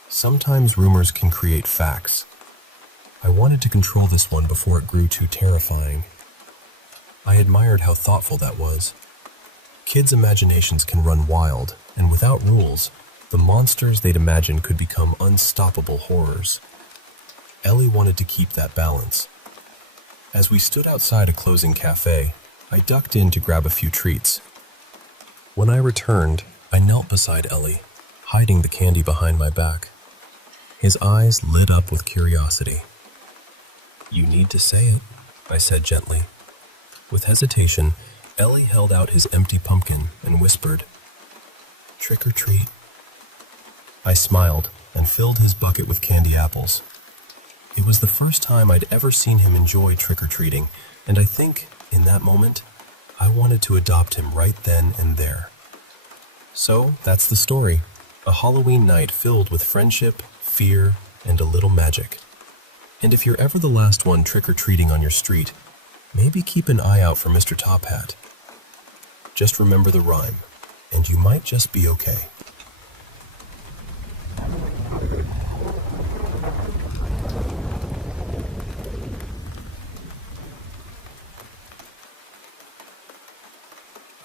"Sometimes rumors can create facts. I wanted to control this one before it grew too terrifying." I admired how thoughtful that was. Kids' imaginations can run wild, and without rules, the monsters they'd imagine could become unstoppable horrors. Ellie wanted to keep that balance. As we stood outside a closing cafe, I ducked in to grab a few treats. When I returned, I knelt beside Ellie, hiding the candy behind my back. His eyes lit up with curiosity. "You need to say it," I said gently. With hesitation, Ellie held out his empty pumpkin and whispered, "Trick or treat." I smiled and filled his bucket with candy apples. It was the first time I'd ever seen him enjoy trick-or-treating, and I think, in that moment, I wanted to adopt him right then and there. So, that's the story. A Halloween night filled with friendship, fear, and a little magic. And if you're ever the last one trick-or-treating on your street, maybe keep an eye out for Mr. Top Hat. Just remember the rhyme, and you might just be okay.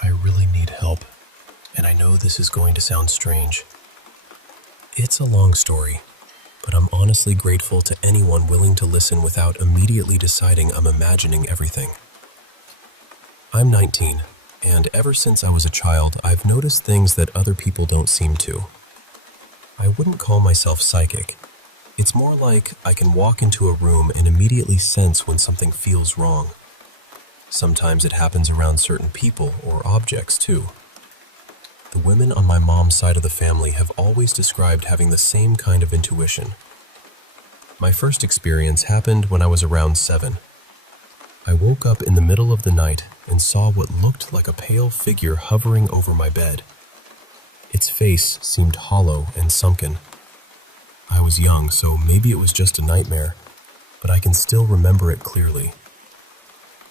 I really need help, and I know this is going to sound strange. It's a long story, but I'm honestly grateful to anyone willing to listen without immediately deciding I'm imagining everything. I'm 19, and ever since I was a child, I've noticed things that other people don't seem to. I wouldn't call myself psychic. It's more like I can walk into a room and immediately sense when something feels wrong. Sometimes it happens around certain people or objects, too. The women on my mom's side of the family have always described having the same kind of intuition. My first experience happened when I was around 7. I woke up in the middle of the night and saw what looked like a pale figure hovering over my bed. Its face seemed hollow and sunken. I was young, so maybe it was just a nightmare, but I can still remember it clearly.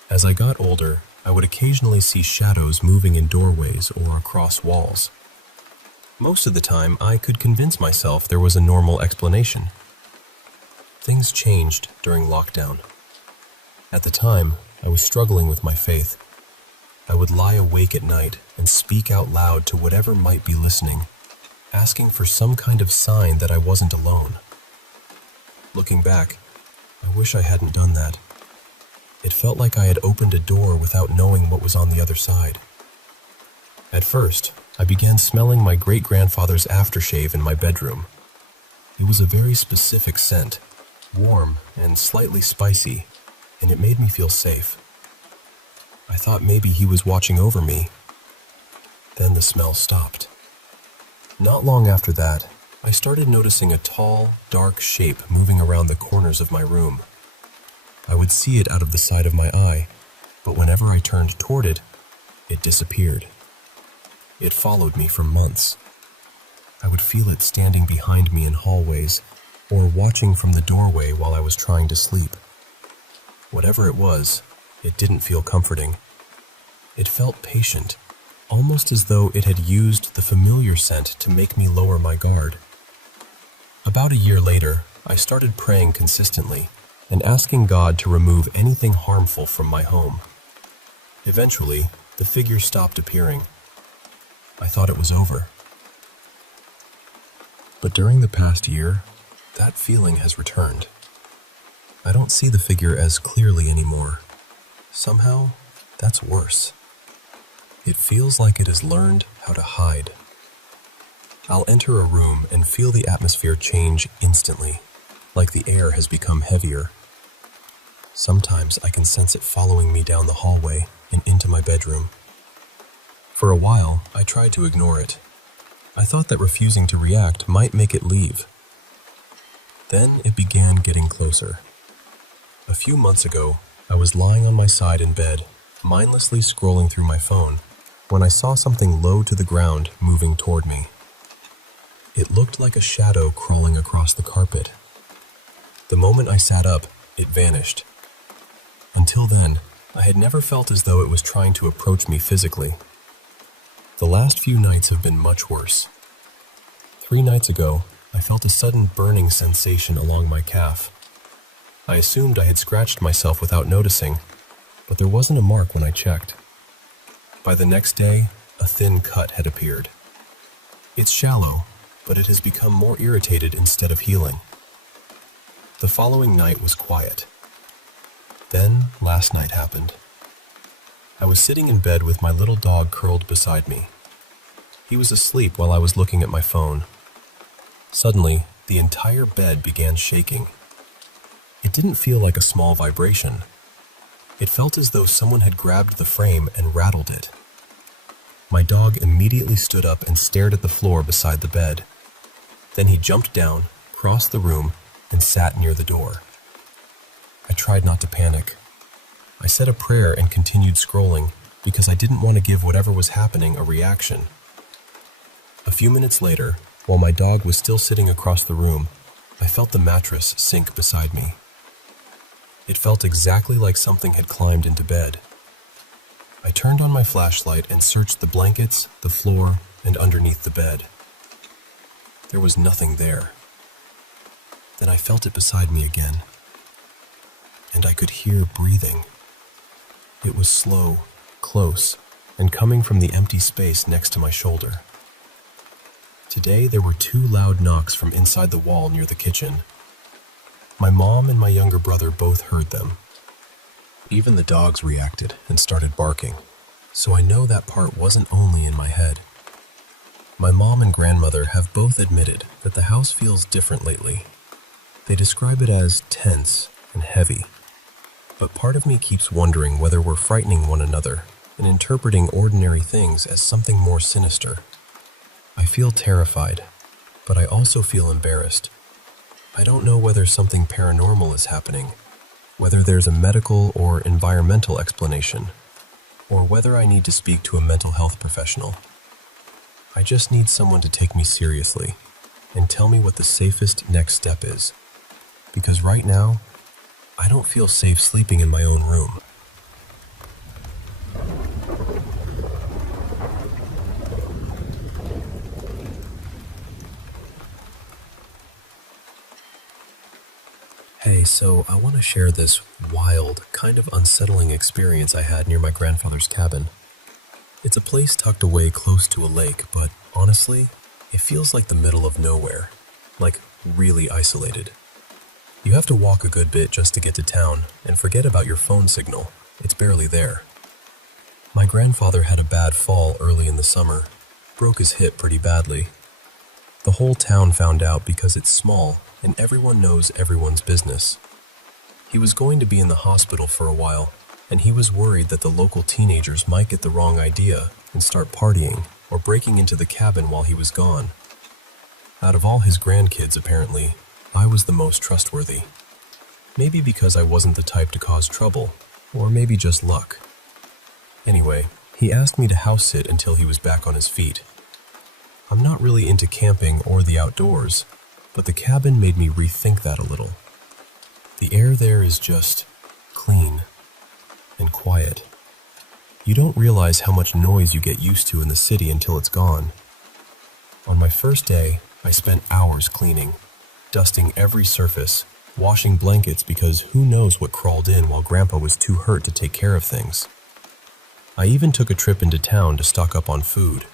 As I got older, I would occasionally see shadows moving in doorways or across walls. Most of the time, I could convince myself there was a normal explanation. Things changed during lockdown. At the time, I was struggling with my faith. I would lie awake at night and speak out loud to whatever might be listening, asking for some kind of sign that I wasn't alone. Looking back, I wish I hadn't done that. It felt like I had opened a door without knowing what was on the other side. At first, I began smelling my great-grandfather's aftershave in my bedroom. It was a very specific scent, warm and slightly spicy, and it made me feel safe. I thought maybe he was watching over me. Then the smell stopped. Not long after that, I started noticing a tall, dark shape moving around the corners of my room. I would see it out of the side of my eye, but whenever I turned toward it, it disappeared. It followed me for months. I would feel it standing behind me in hallways, or watching from the doorway while I was trying to sleep. Whatever it was, it didn't feel comforting. It felt patient, almost as though it had used the familiar scent to make me lower my guard. About a year later, I started praying consistently and asking God to remove anything harmful from my home. Eventually, the figure stopped appearing. I thought it was over. But during the past year, that feeling has returned. I don't see the figure as clearly anymore. Somehow, that's worse. It feels like it has learned how to hide. I'll enter a room and feel the atmosphere change instantly, like the air has become heavier. Sometimes I can sense it following me down the hallway and into my bedroom. For a while, I tried to ignore it. I thought that refusing to react might make it leave. Then it began getting closer. A few months ago, I was lying on my side in bed, mindlessly scrolling through my phone, when I saw something low to the ground moving toward me. It looked like a shadow crawling across the carpet. The moment I sat up, it vanished. Until then, I had never felt as though it was trying to approach me physically. The last few nights have been much worse. 3 nights ago, I felt a sudden burning sensation along my calf. I assumed I had scratched myself without noticing, but there wasn't a mark when I checked. By the next day, a thin cut had appeared. It's shallow, but it has become more irritated instead of healing. The following night was quiet. Then, last night happened. I was sitting in bed with my little dog curled beside me. He was asleep while I was looking at my phone, Suddenly, the entire bed began shaking. It didn't feel like a small vibration. It felt as though someone had grabbed the frame and rattled it. My dog immediately stood up and stared at the floor beside the bed. Then he jumped down, crossed the room, and sat near the door. I tried not to panic. I said a prayer and continued scrolling because I didn't want to give whatever was happening a reaction. A few minutes later, while my dog was still sitting across the room, I felt the mattress sink beside me. It felt exactly like something had climbed into bed. I turned on my flashlight and searched the blankets, the floor, and underneath the bed. There was nothing there. Then I felt it beside me again, and I could hear breathing. It was slow, close, and coming from the empty space next to my shoulder. Today there were 2 loud knocks from inside the wall near the kitchen. My mom and my younger brother both heard them. Even the dogs reacted and started barking, so I know that part wasn't only in my head. My mom and grandmother have both admitted that the house feels different lately. They describe it as tense and heavy, but part of me keeps wondering whether we're frightening one another and interpreting ordinary things as something more sinister. I feel terrified, but I also feel embarrassed. I don't know whether something paranormal is happening, whether there's a medical or environmental explanation, or whether I need to speak to a mental health professional. I just need someone to take me seriously and tell me what the safest next step is, because right now, I don't feel safe sleeping in my own room. Hey, so I want to share this wild, kind of unsettling experience I had near my grandfather's cabin. It's a place tucked away close to a lake, but honestly, it feels like the middle of nowhere, like really isolated. You have to walk a good bit just to get to town, and forget about your phone signal, it's barely there. My grandfather had a bad fall early in the summer, broke his hip pretty badly. The whole town found out because it's small and everyone knows everyone's business. He was going to be in the hospital for a while, and he was worried that the local teenagers might get the wrong idea and start partying or breaking into the cabin while he was gone. Out of all his grandkids, apparently, I was the most trustworthy. Maybe because I wasn't the type to cause trouble, or maybe just luck. Anyway, he asked me to house sit until he was back on his feet. I'm not really into camping or the outdoors, but the cabin made me rethink that a little. The air there is just clean and quiet. You don't realize how much noise you get used to in the city until it's gone. On my first day, I spent hours cleaning, dusting every surface, washing blankets because who knows what crawled in while Grandpa was too hurt to take care of things. I even took a trip into town to stock up on food.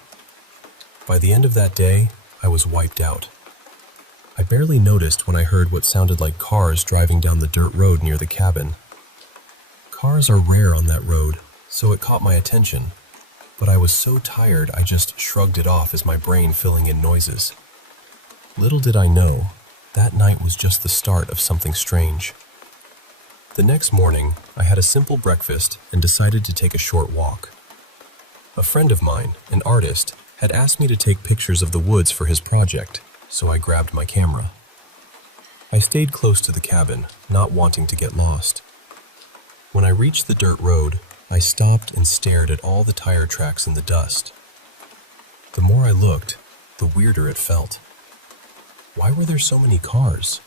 By the end of that day, I was wiped out. I barely noticed when I heard what sounded like cars driving down the dirt road near the cabin. Cars are rare on that road, so it caught my attention, but I was so tired I just shrugged it off as my brain filling in noises. Little did I know, that night was just the start of something strange. The next morning, I had a simple breakfast and decided to take a short walk. A friend of mine, an artist, had asked me to take pictures of the woods for his project, so I grabbed my camera. I stayed close to the cabin, not wanting to get lost. When I reached the dirt road, I stopped and stared at all the tire tracks in the dust. The more I looked, the weirder it felt. Why were there so many cars?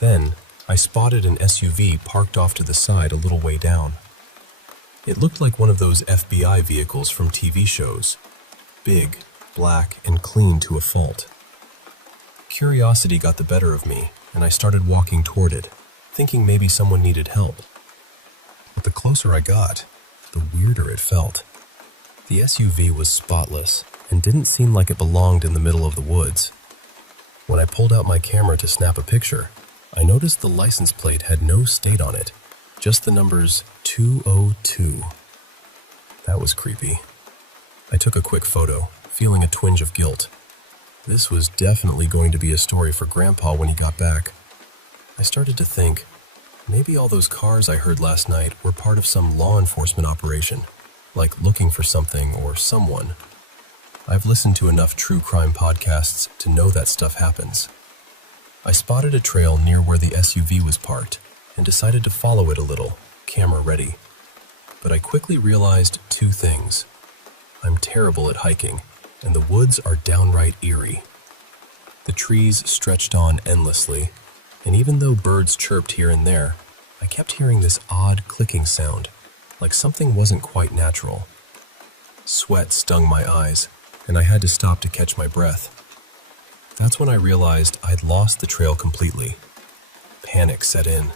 Then, I spotted an SUV parked off to the side a little way down. It looked like one of those FBI vehicles from TV shows. Big, black, and clean to a fault. Curiosity got the better of me, and I started walking toward it, thinking maybe someone needed help. But the closer I got, the weirder it felt. The SUV was spotless, and didn't seem like it belonged in the middle of the woods. When I pulled out my camera to snap a picture, I noticed the license plate had no state on it, just the numbers 202. That was creepy. I took a quick photo, feeling a twinge of guilt. This was definitely going to be a story for Grandpa when he got back. I started to think, maybe all those cars I heard last night were part of some law enforcement operation, like looking for something or someone. I've listened to enough true crime podcasts to know that stuff happens. I spotted a trail near where the SUV was parked and decided to follow it a little, camera ready. But I quickly realized two things. I'm terrible at hiking, and the woods are downright eerie. The trees stretched on endlessly, and even though birds chirped here and there, I kept hearing this odd clicking sound, like something wasn't quite natural. Sweat stung my eyes, and I had to stop to catch my breath. That's when I realized I'd lost the trail completely. Panic set in.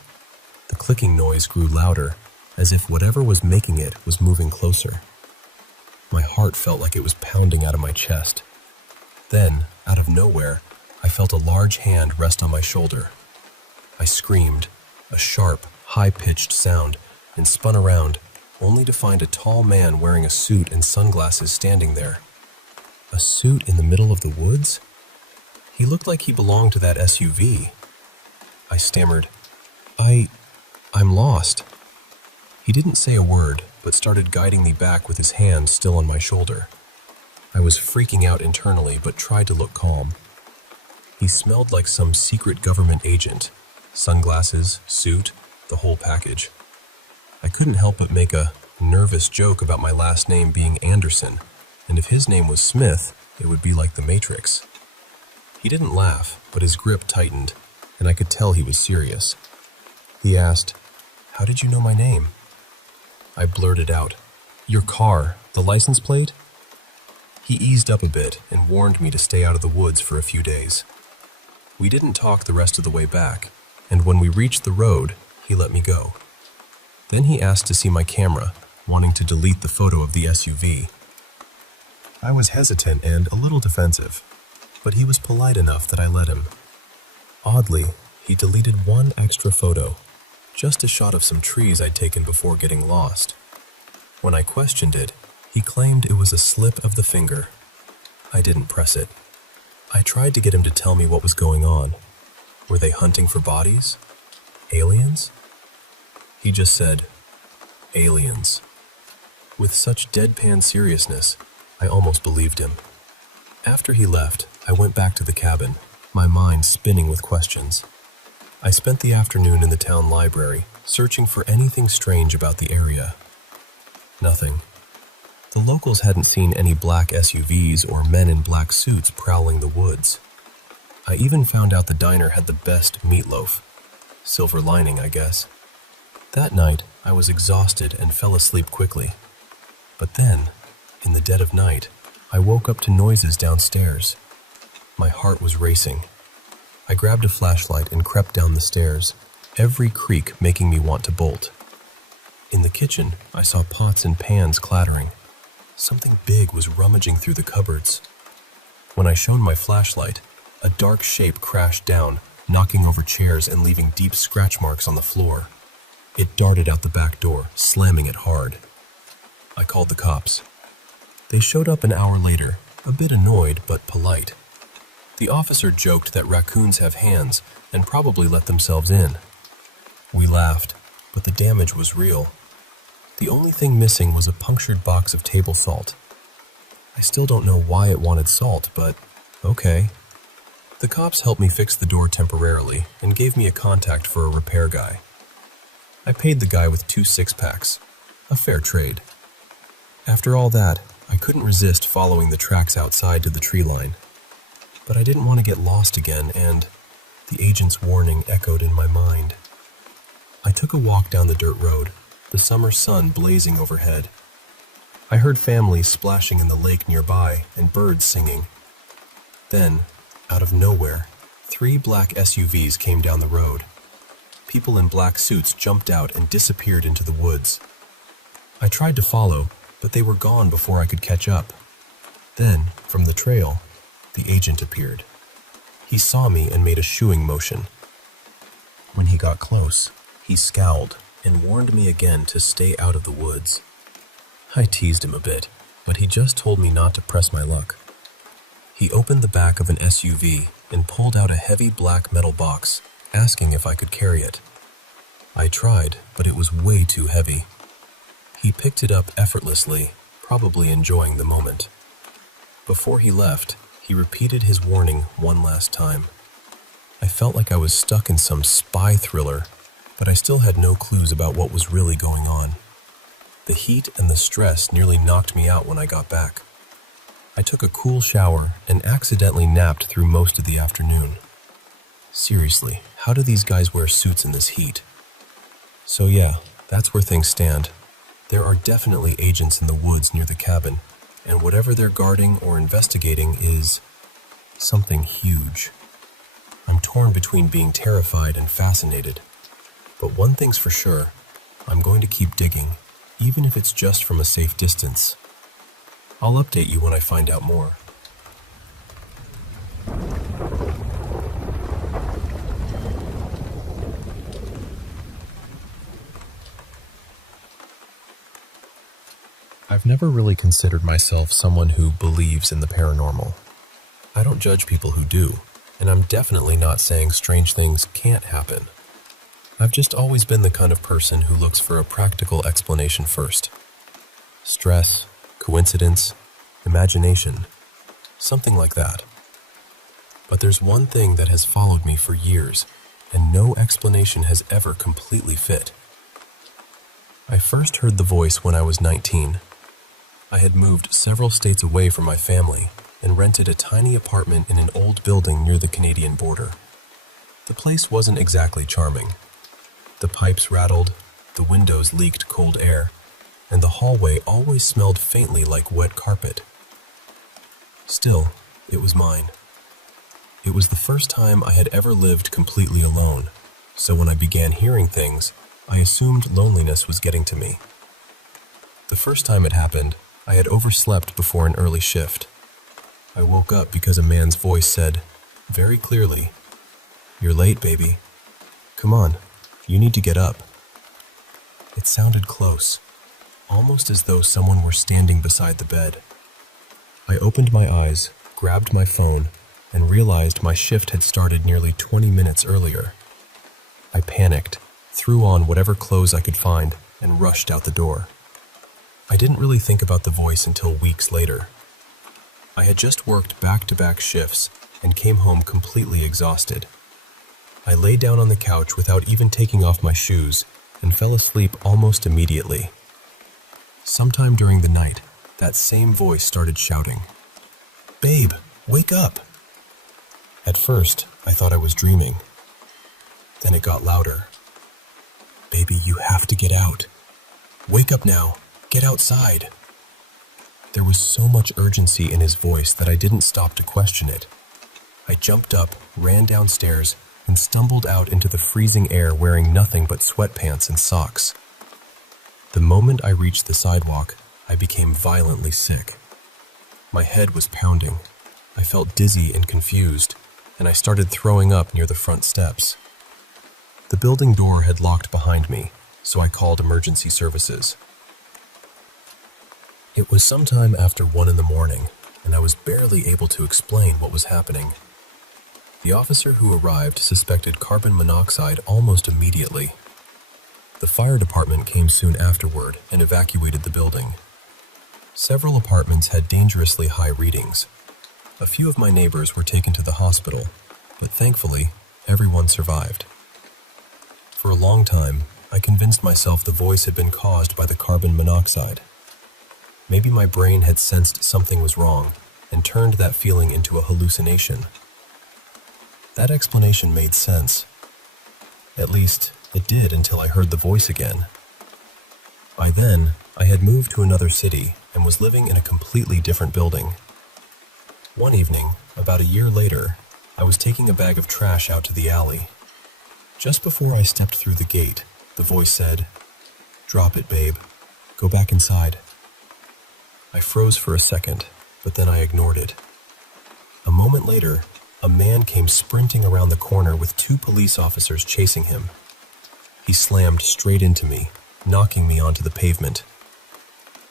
The clicking noise grew louder, as if whatever was making it was moving closer. My heart felt like it was pounding out of my chest. Then, out of nowhere, I felt a large hand rest on my shoulder. I screamed, a sharp, high-pitched sound, and spun around, only to find a tall man wearing a suit and sunglasses standing there. A suit in the middle of the woods? He looked like he belonged to that SUV. I stammered, I'm lost. He didn't say a word, but started guiding me back with his hand still on my shoulder. I was freaking out internally, but tried to look calm. He smelled like some secret government agent. Sunglasses, suit, the whole package. I couldn't help but make a nervous joke about my last name being Anderson, and if his name was Smith, it would be like the Matrix. He didn't laugh, but his grip tightened, and I could tell he was serious. He asked, "How did you know my name?" I blurted out, "Your car, the license plate?" He eased up a bit and warned me to stay out of the woods for a few days. We didn't talk the rest of the way back, and when we reached the road, he let me go. Then he asked to see my camera, wanting to delete the photo of the SUV. I was hesitant and a little defensive, but he was polite enough that I let him. Oddly, he deleted one extra photo, just a shot of some trees I'd taken before getting lost. When I questioned it, he claimed it was a slip of the finger. I didn't press it. I tried to get him to tell me what was going on. Were they hunting for bodies? Aliens? He just said, "Aliens." With such deadpan seriousness, I almost believed him. After he left, I went back to the cabin, my mind spinning with questions. I spent the afternoon in the town library, searching for anything strange about the area. Nothing. The locals hadn't seen any black SUVs or men in black suits prowling the woods. I even found out the diner had the best meatloaf. Silver lining, I guess. That night, I was exhausted and fell asleep quickly. But then, in the dead of night, I woke up to noises downstairs. My heart was racing. I grabbed a flashlight and crept down the stairs, every creak making me want to bolt. In the kitchen, I saw pots and pans clattering. Something big was rummaging through the cupboards. When I shone my flashlight, a dark shape crashed down, knocking over chairs and leaving deep scratch marks on the floor. It darted out the back door, slamming it hard. I called the cops. They showed up an hour later, a bit annoyed but polite. The officer joked that raccoons have hands and probably let themselves in. We laughed, but the damage was real. The only thing missing was a punctured box of table salt. I still don't know why it wanted salt, but okay. The cops helped me fix the door temporarily and gave me a contact for a repair guy. I paid the guy with 2 six-packs, a fair trade. After all that, I couldn't resist following the tracks outside to the tree line. But I didn't want to get lost again, and the agent's warning echoed in my mind. I took a walk down the dirt road, the summer sun blazing overhead. I heard families splashing in the lake nearby and birds singing. Then, out of nowhere, 3 black SUVs came down the road. People in black suits jumped out and disappeared into the woods. I tried to follow, but they were gone before I could catch up. Then, from the trail, the agent appeared. He saw me and made a shooing motion. When he got close, he scowled and warned me again to stay out of the woods. I teased him a bit, but he just told me not to press my luck. He opened the back of an SUV and pulled out a heavy black metal box, asking if I could carry it. I tried, but it was way too heavy. He picked it up effortlessly, probably enjoying the moment. Before he left, he repeated his warning one last time. I felt like I was stuck in some spy thriller, but I still had no clues about what was really going on. The heat and the stress nearly knocked me out when I got back. I took a cool shower and accidentally napped through most of the afternoon. Seriously, how do these guys wear suits in this heat? So yeah, that's where things stand. There are definitely agents in the woods near the cabin, and whatever they're guarding or investigating is something huge. I'm torn between being terrified and fascinated. But one thing's for sure, I'm going to keep digging, even if it's just from a safe distance. I'll update you when I find out more. I've never really considered myself someone who believes in the paranormal. I don't judge people who do, and I'm definitely not saying strange things can't happen. I've just always been the kind of person who looks for a practical explanation first. Stress, coincidence, imagination, something like that. But there's one thing that has followed me for years, and no explanation has ever completely fit. I first heard the voice when I was 19. I had moved several states away from my family and rented a tiny apartment in an old building near the Canadian border. The place wasn't exactly charming. The pipes rattled, the windows leaked cold air, and the hallway always smelled faintly like wet carpet. Still, it was mine. It was the first time I had ever lived completely alone, so when I began hearing things, I assumed loneliness was getting to me. The first time it happened, I had overslept before an early shift. I woke up because a man's voice said, very clearly, "You're late, baby. Come on, you need to get up." It sounded close, almost as though someone were standing beside the bed. I opened my eyes, grabbed my phone, and realized my shift had started nearly 20 minutes earlier. I panicked, threw on whatever clothes I could find, and rushed out the door. I didn't really think about the voice until weeks later. I had just worked back-to-back shifts and came home completely exhausted. I lay down on the couch without even taking off my shoes and fell asleep almost immediately. Sometime during the night, that same voice started shouting, "Babe, wake up!" At first, I thought I was dreaming. Then it got louder. "Baby, you have to get out. Wake up now. Get outside." There was so much urgency in his voice that I didn't stop to question it. I jumped up, ran downstairs, and stumbled out into the freezing air wearing nothing but sweatpants and socks. The moment I reached the sidewalk, I became violently sick. My head was pounding. I felt dizzy and confused, and I started throwing up near the front steps. The building door had locked behind me, so I called emergency services. It was sometime after 1 a.m, and I was barely able to explain what was happening. The officer who arrived suspected carbon monoxide almost immediately. The fire department came soon afterward and evacuated the building. Several apartments had dangerously high readings. A few of my neighbors were taken to the hospital, but thankfully, everyone survived. For a long time, I convinced myself the voice had been caused by the carbon monoxide. Maybe my brain had sensed something was wrong and turned that feeling into a hallucination. That explanation made sense. At least, it did until I heard the voice again. By then, I had moved to another city and was living in a completely different building. One evening, about a year later, I was taking a bag of trash out to the alley. Just before I stepped through the gate, the voice said, "Drop it, babe. Go back inside." I froze for a second, but then I ignored it. A moment later, a man came sprinting around the corner with 2 police officers chasing him. He slammed straight into me, knocking me onto the pavement.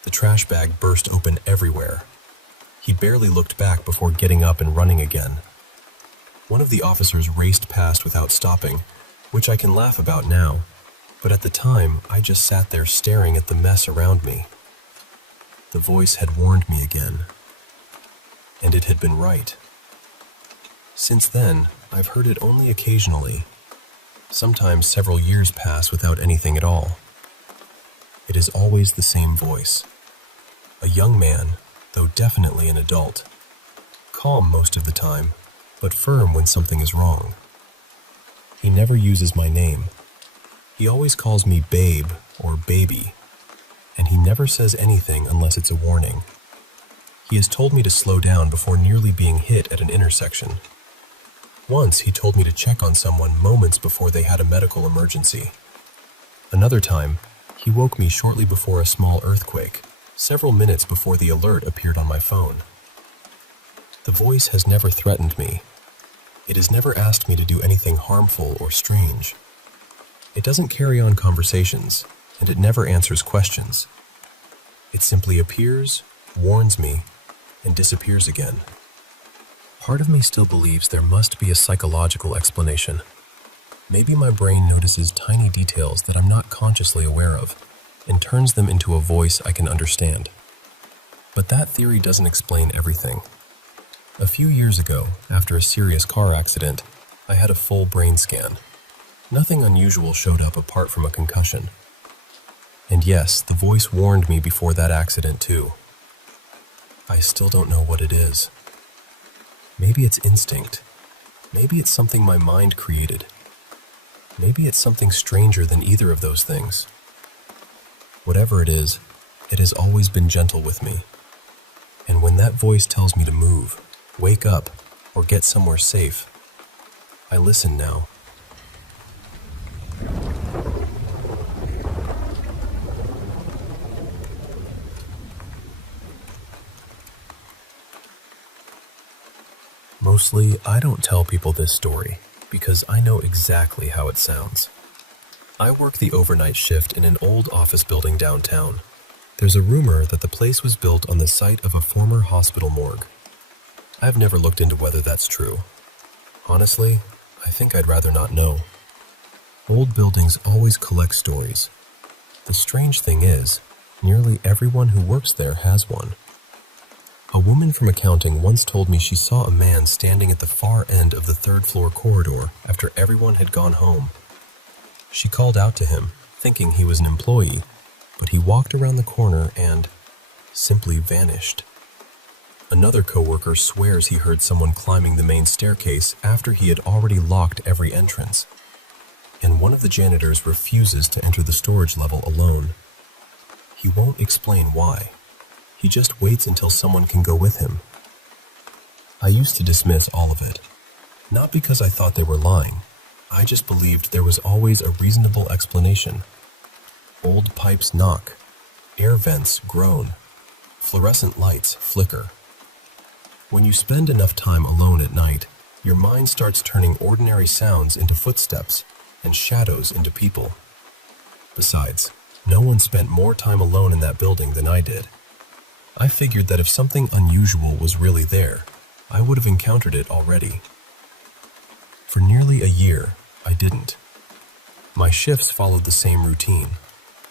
The trash bag burst open everywhere. He barely looked back before getting up and running again. One of the officers raced past without stopping, which I can laugh about now, but at the time I just sat there staring at the mess around me. The voice had warned me again, and it had been right. Since then, I've heard it only occasionally. Sometimes several years pass without anything at all. It is always the same voice. A young man, though definitely an adult. Calm most of the time, but firm when something is wrong. He never uses my name. He always calls me babe or baby, and he never says anything unless it's a warning. He has told me to slow down before nearly being hit at an intersection. Once he told me to check on someone moments before they had a medical emergency. Another time, he woke me shortly before a small earthquake, several minutes before the alert appeared on my phone. The voice has never threatened me. It has never asked me to do anything harmful or strange. It doesn't carry on conversations, and it never answers questions. It simply appears, warns me, and disappears again. Part of me still believes there must be a psychological explanation. Maybe my brain notices tiny details that I'm not consciously aware of, and turns them into a voice I can understand. But that theory doesn't explain everything. A few years ago, after a serious car accident, I had a full brain scan. Nothing unusual showed up apart from a concussion. And yes, the voice warned me before that accident too. I still don't know what it is. Maybe it's instinct. Maybe it's something my mind created. Maybe it's something stranger than either of those things. Whatever it has always been gentle with me. And when that voice tells me to move, wake up, or get somewhere safe, I listen now. Mostly, I don't tell people this story because I know exactly how it sounds. I work the overnight shift in an old office building downtown. There's a rumor that the place was built on the site of a former hospital morgue. I've never looked into whether that's true. Honestly, I think I'd rather not know. Old buildings always collect stories. The strange thing is, nearly everyone who works there has one. A woman from accounting once told me she saw a man standing at the far end of the third-floor corridor after everyone had gone home. She called out to him, thinking he was an employee, but he walked around the corner and simply vanished. Another coworker swears he heard someone climbing the main staircase after he had already locked every entrance. And one of the janitors refuses to enter the storage level alone. He won't explain why. He just waits until someone can go with him. I used to dismiss all of it. Not because I thought they were lying. I just believed there was always a reasonable explanation. Old pipes knock. Air vents groan. Fluorescent lights flicker. When you spend enough time alone at night, your mind starts turning ordinary sounds into footsteps and shadows into people. Besides, no one spent more time alone in that building than I did. I figured that if something unusual was really there, I would have encountered it already. For nearly a year, I didn't. My shifts followed the same routine.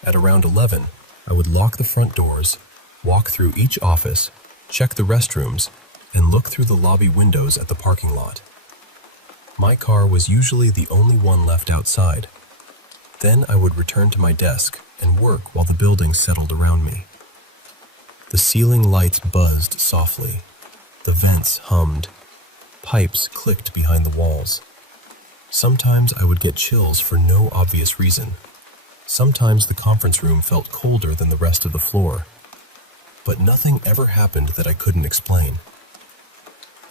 At around 11, I would lock the front doors, walk through each office, check the restrooms, and look through the lobby windows at the parking lot. My car was usually the only one left outside. Then I would return to my desk and work while the building settled around me. The ceiling lights buzzed softly. The vents hummed. Pipes clicked behind the walls. Sometimes I would get chills for no obvious reason. Sometimes the conference room felt colder than the rest of the floor. But nothing ever happened that I couldn't explain.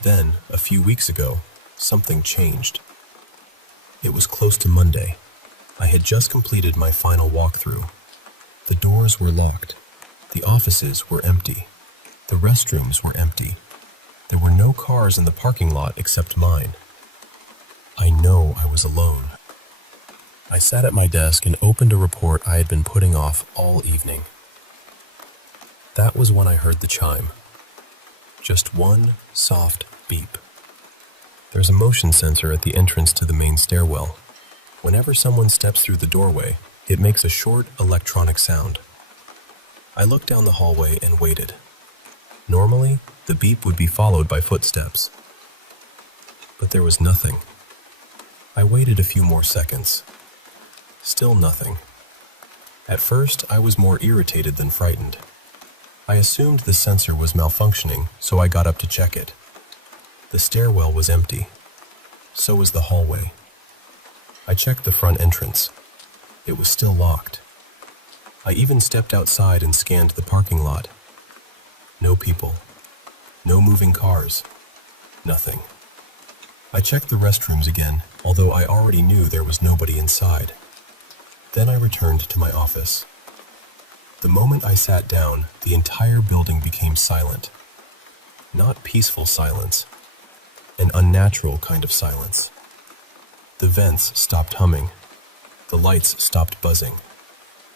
Then, a few weeks ago, something changed. It was close to Monday. I had just completed my final walkthrough. The doors were locked. The offices were empty. The restrooms were empty. There were no cars in the parking lot except mine. I know I was alone. I sat at my desk and opened a report I had been putting off all evening. That was when I heard the chime. Just one soft beep. There's a motion sensor at the entrance to the main stairwell. Whenever someone steps through the doorway, it makes a short electronic sound. I looked down the hallway and waited. Normally, the beep would be followed by footsteps. But there was nothing. I waited a few more seconds. Still nothing. At first, I was more irritated than frightened. I assumed the sensor was malfunctioning, so I got up to check it. The stairwell was empty. So was the hallway. I checked the front entrance. It was still locked. I even stepped outside and scanned the parking lot. No people. No moving cars. Nothing. I checked the restrooms again, although I already knew there was nobody inside. Then I returned to my office. The moment I sat down, the entire building became silent. Not peaceful silence. An unnatural kind of silence. The vents stopped humming. The lights stopped buzzing.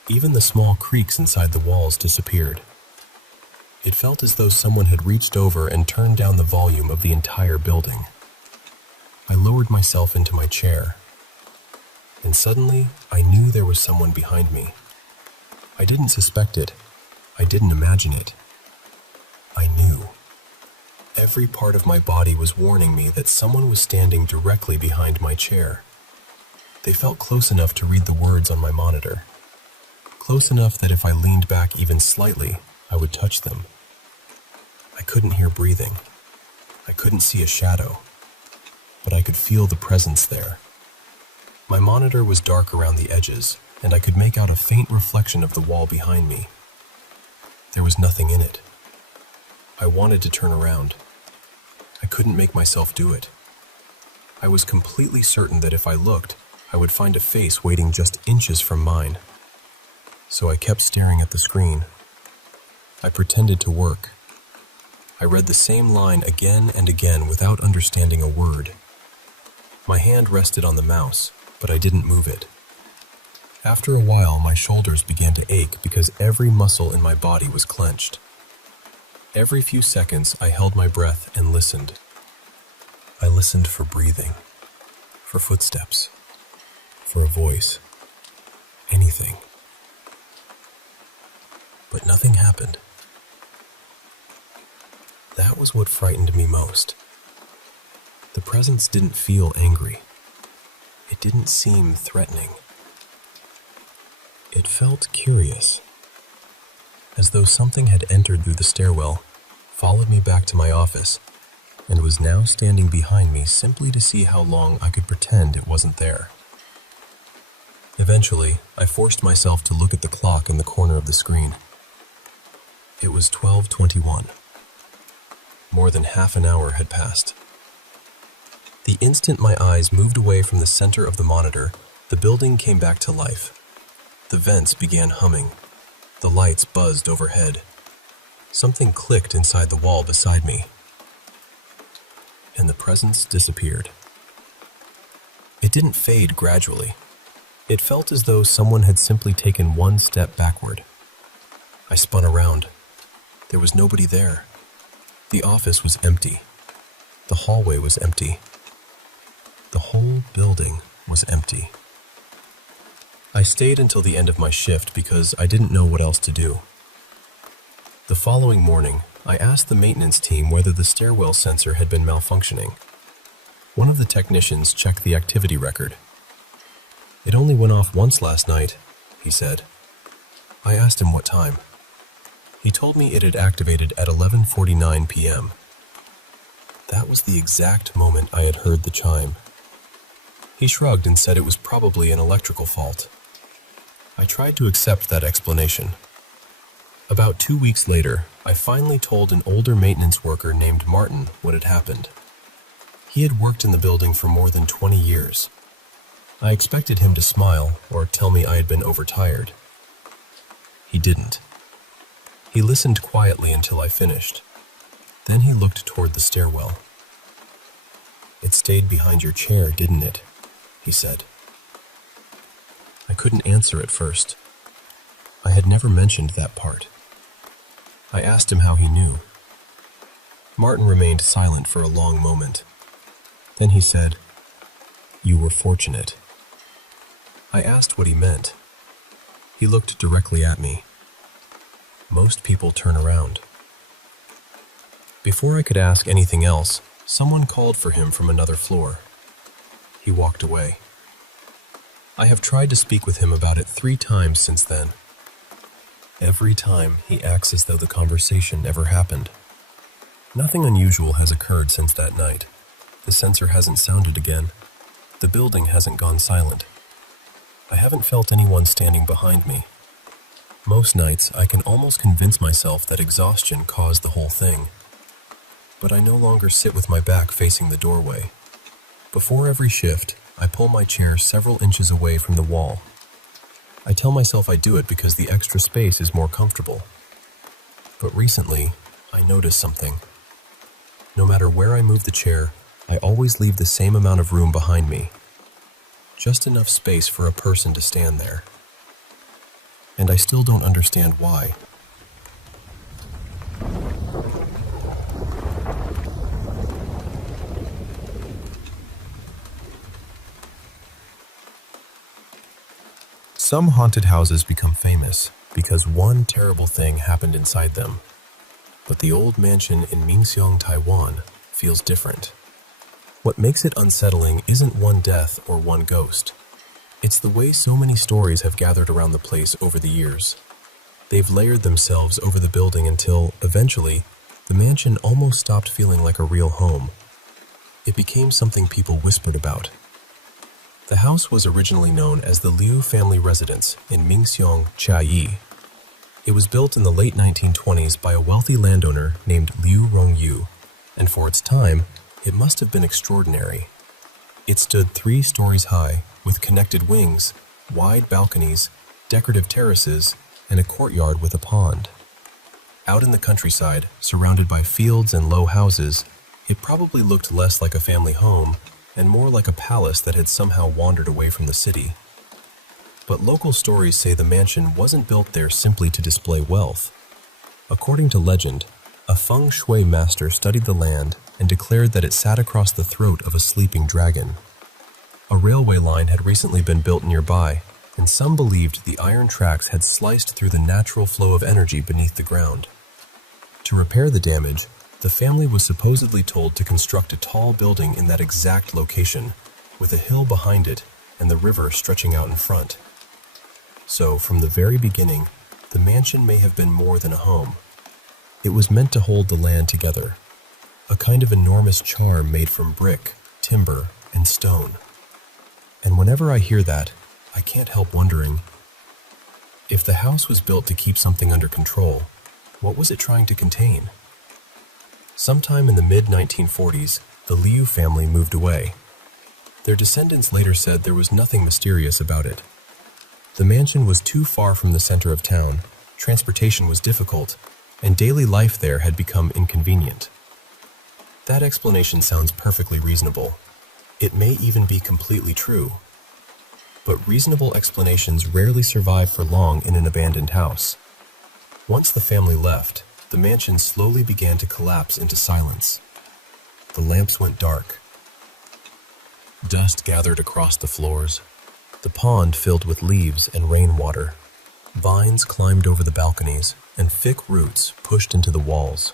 Even the small creaks inside the walls disappeared. It felt as though someone had reached over and turned down the volume of the entire building. I lowered myself into my chair. And suddenly, I knew there was someone behind me. I didn't suspect it. I didn't imagine it. I knew. Every part of my body was warning me that someone was standing directly behind my chair. They felt close enough to read the words on my monitor. Close enough that if I leaned back even slightly, I would touch them. I couldn't hear breathing. I couldn't see a shadow. But I could feel the presence there. My monitor was dark around the edges, and I could make out a faint reflection of the wall behind me. There was nothing in it. I wanted to turn around. I couldn't make myself do it. I was completely certain that if I looked, I would find a face waiting just inches from mine. So I kept staring at the screen. I pretended to work. I read the same line again and again without understanding a word. My hand rested on the mouse, but I didn't move it. After a while, my shoulders began to ache because every muscle in my body was clenched. Every few seconds, I held my breath and listened. I listened for breathing, for footsteps, for a voice, anything. But nothing happened. That was what frightened me most. The presence didn't feel angry. It didn't seem threatening. It felt curious, as though something had entered through the stairwell, followed me back to my office, and was now standing behind me simply to see how long I could pretend it wasn't there. Eventually, I forced myself to look at the clock in the corner of the screen. It was 12:21. More than half an hour had passed. The instant my eyes moved away from the center of the monitor, the building came back to life. The vents began humming. The lights buzzed overhead. Something clicked inside the wall beside me. And the presence disappeared. It didn't fade gradually. It felt as though someone had simply taken one step backward. I spun around. There was nobody there. The office was empty. The hallway was empty. The whole building was empty. I stayed until the end of my shift because I didn't know what else to do. The following morning, I asked the maintenance team whether the stairwell sensor had been malfunctioning. One of the technicians checked the activity record. "It only went off once last night," he said. I asked him what time. He told me it had activated at 11:49 p.m. That was the exact moment I had heard the chime. He shrugged and said it was probably an electrical fault. I tried to accept that explanation. About 2 weeks later, I finally told an older maintenance worker named Martin what had happened. He had worked in the building for more than 20 years. I expected him to smile or tell me I had been overtired. He didn't. He listened quietly until I finished. Then he looked toward the stairwell. "It stayed behind your chair, didn't it?" he said. I couldn't answer at first. I had never mentioned that part. I asked him how he knew. Martin remained silent for a long moment. Then he said, "You were fortunate." I asked what he meant. He looked directly at me. "Most people turn around." Before I could ask anything else, someone called for him from another floor. He walked away. I have tried to speak with him about it 3 times since then. Every time, he acts as though the conversation never happened. Nothing unusual has occurred since that night. The sensor hasn't sounded again. The building hasn't gone silent. I haven't felt anyone standing behind me. Most nights, I can almost convince myself that exhaustion caused the whole thing. But I no longer sit with my back facing the doorway. Before every shift, I pull my chair several inches away from the wall. I tell myself I do it because the extra space is more comfortable. But recently, I noticed something. No matter where I move the chair, I always leave the same amount of room behind me. Just enough space for a person to stand there. And I still don't understand why. Some haunted houses become famous because one terrible thing happened inside them. But the old mansion in Mingxiong, Taiwan, feels different. What makes it unsettling isn't one death or one ghost. It's the way so many stories have gathered around the place over the years. They've layered themselves over the building until, eventually, the mansion almost stopped feeling like a real home. It became something people whispered about. The house was originally known as the Liu family residence in Mingxiong, Chiayi. It was built in the late 1920s by a wealthy landowner named Liu Rongyu, and for its time, it must have been extraordinary. It stood 3 stories high, with connected wings, wide balconies, decorative terraces, and a courtyard with a pond. Out in the countryside, surrounded by fields and low houses, it probably looked less like a family home and more like a palace that had somehow wandered away from the city. But local stories say the mansion wasn't built there simply to display wealth. According to legend, a feng shui master studied the land and declared that it sat across the throat of a sleeping dragon. A railway line had recently been built nearby, and some believed the iron tracks had sliced through the natural flow of energy beneath the ground. To repair the damage, the family was supposedly told to construct a tall building in that exact location, with a hill behind it and the river stretching out in front. So, from the very beginning, the mansion may have been more than a home. It was meant to hold the land together, a kind of enormous charm made from brick, timber, and stone. And whenever I hear that, I can't help wondering, if the house was built to keep something under control, what was it trying to contain? Sometime in the mid-1940s, the Liu family moved away. Their descendants later said there was nothing mysterious about it. The mansion was too far from the center of town, transportation was difficult, and daily life there had become inconvenient. That explanation sounds perfectly reasonable. It may even be completely true. But reasonable explanations rarely survive for long in an abandoned house. Once the family left, the mansion slowly began to collapse into silence. The lamps went dark. Dust gathered across the floors. The pond filled with leaves and rainwater. Vines climbed over the balconies, and thick roots pushed into the walls.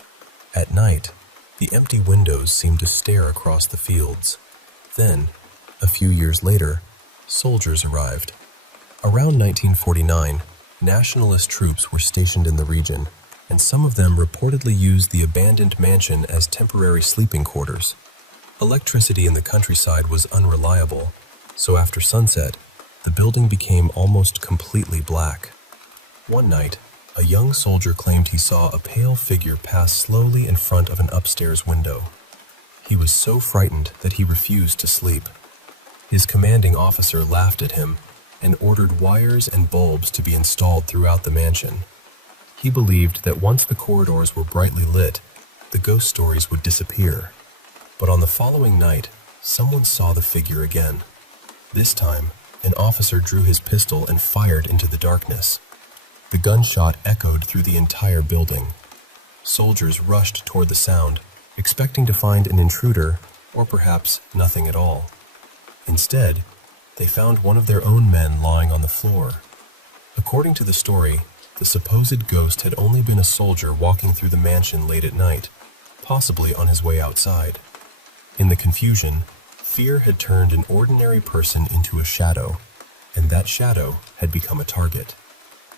At night, the empty windows seemed to stare across the fields. Then, a few years later, soldiers arrived. Around 1949, nationalist troops were stationed in the region, and some of them reportedly used the abandoned mansion as temporary sleeping quarters. Electricity in the countryside was unreliable, so after sunset, the building became almost completely black. One night, a young soldier claimed he saw a pale figure pass slowly in front of an upstairs window. He was so frightened that he refused to sleep. His commanding officer laughed at him and ordered wires and bulbs to be installed throughout the mansion. He believed that once the corridors were brightly lit, the ghost stories would disappear. But on the following night, someone saw the figure again. This time, an officer drew his pistol and fired into the darkness. The gunshot echoed through the entire building. Soldiers rushed toward the sound, expecting to find an intruder or perhaps nothing at all. Instead, they found one of their own men lying on the floor. According to the story, the supposed ghost had only been a soldier walking through the mansion late at night, possibly on his way outside. In the confusion, fear had turned an ordinary person into a shadow, and that shadow had become a target.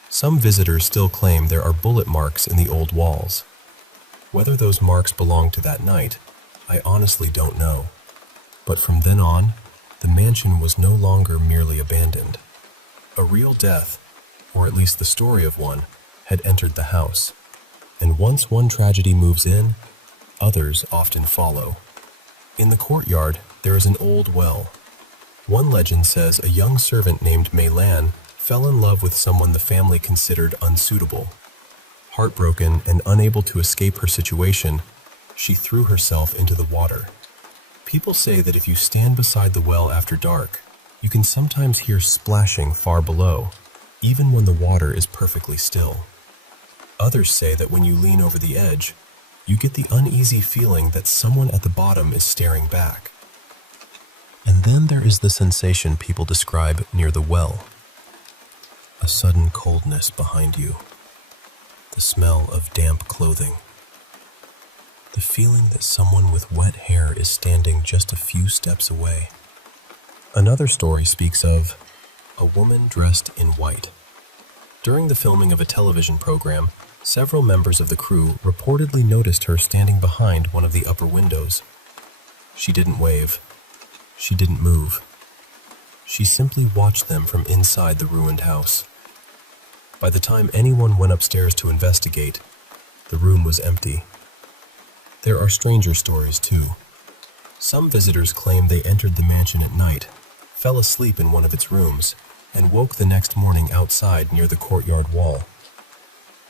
Some visitors still claim there are bullet marks in the old walls. Whether those marks belong to that night, I honestly don't know. But from then on, the mansion was no longer merely abandoned. A real death, or at least the story of one, had entered the house. And once one tragedy moves in, others often follow. In the courtyard, there is an old well. One legend says a young servant named Meilan fell in love with someone the family considered unsuitable. Heartbroken and unable to escape her situation, she threw herself into the water. People say that if you stand beside the well after dark, you can sometimes hear splashing far below, even when the water is perfectly still. Others say that when you lean over the edge, you get the uneasy feeling that someone at the bottom is staring back. And then there is the sensation people describe near the well. A sudden coldness behind you. The smell of damp clothing. The feeling that someone with wet hair is standing just a few steps away. Another story speaks of a woman dressed in white. During the filming of a television program, several members of the crew reportedly noticed her standing behind one of the upper windows. She didn't wave. She didn't move. She simply watched them from inside the ruined house. By the time anyone went upstairs to investigate, the room was empty. There are stranger stories too. Some visitors claim they entered the mansion at night, fell asleep in one of its rooms, and woke the next morning outside near the courtyard wall.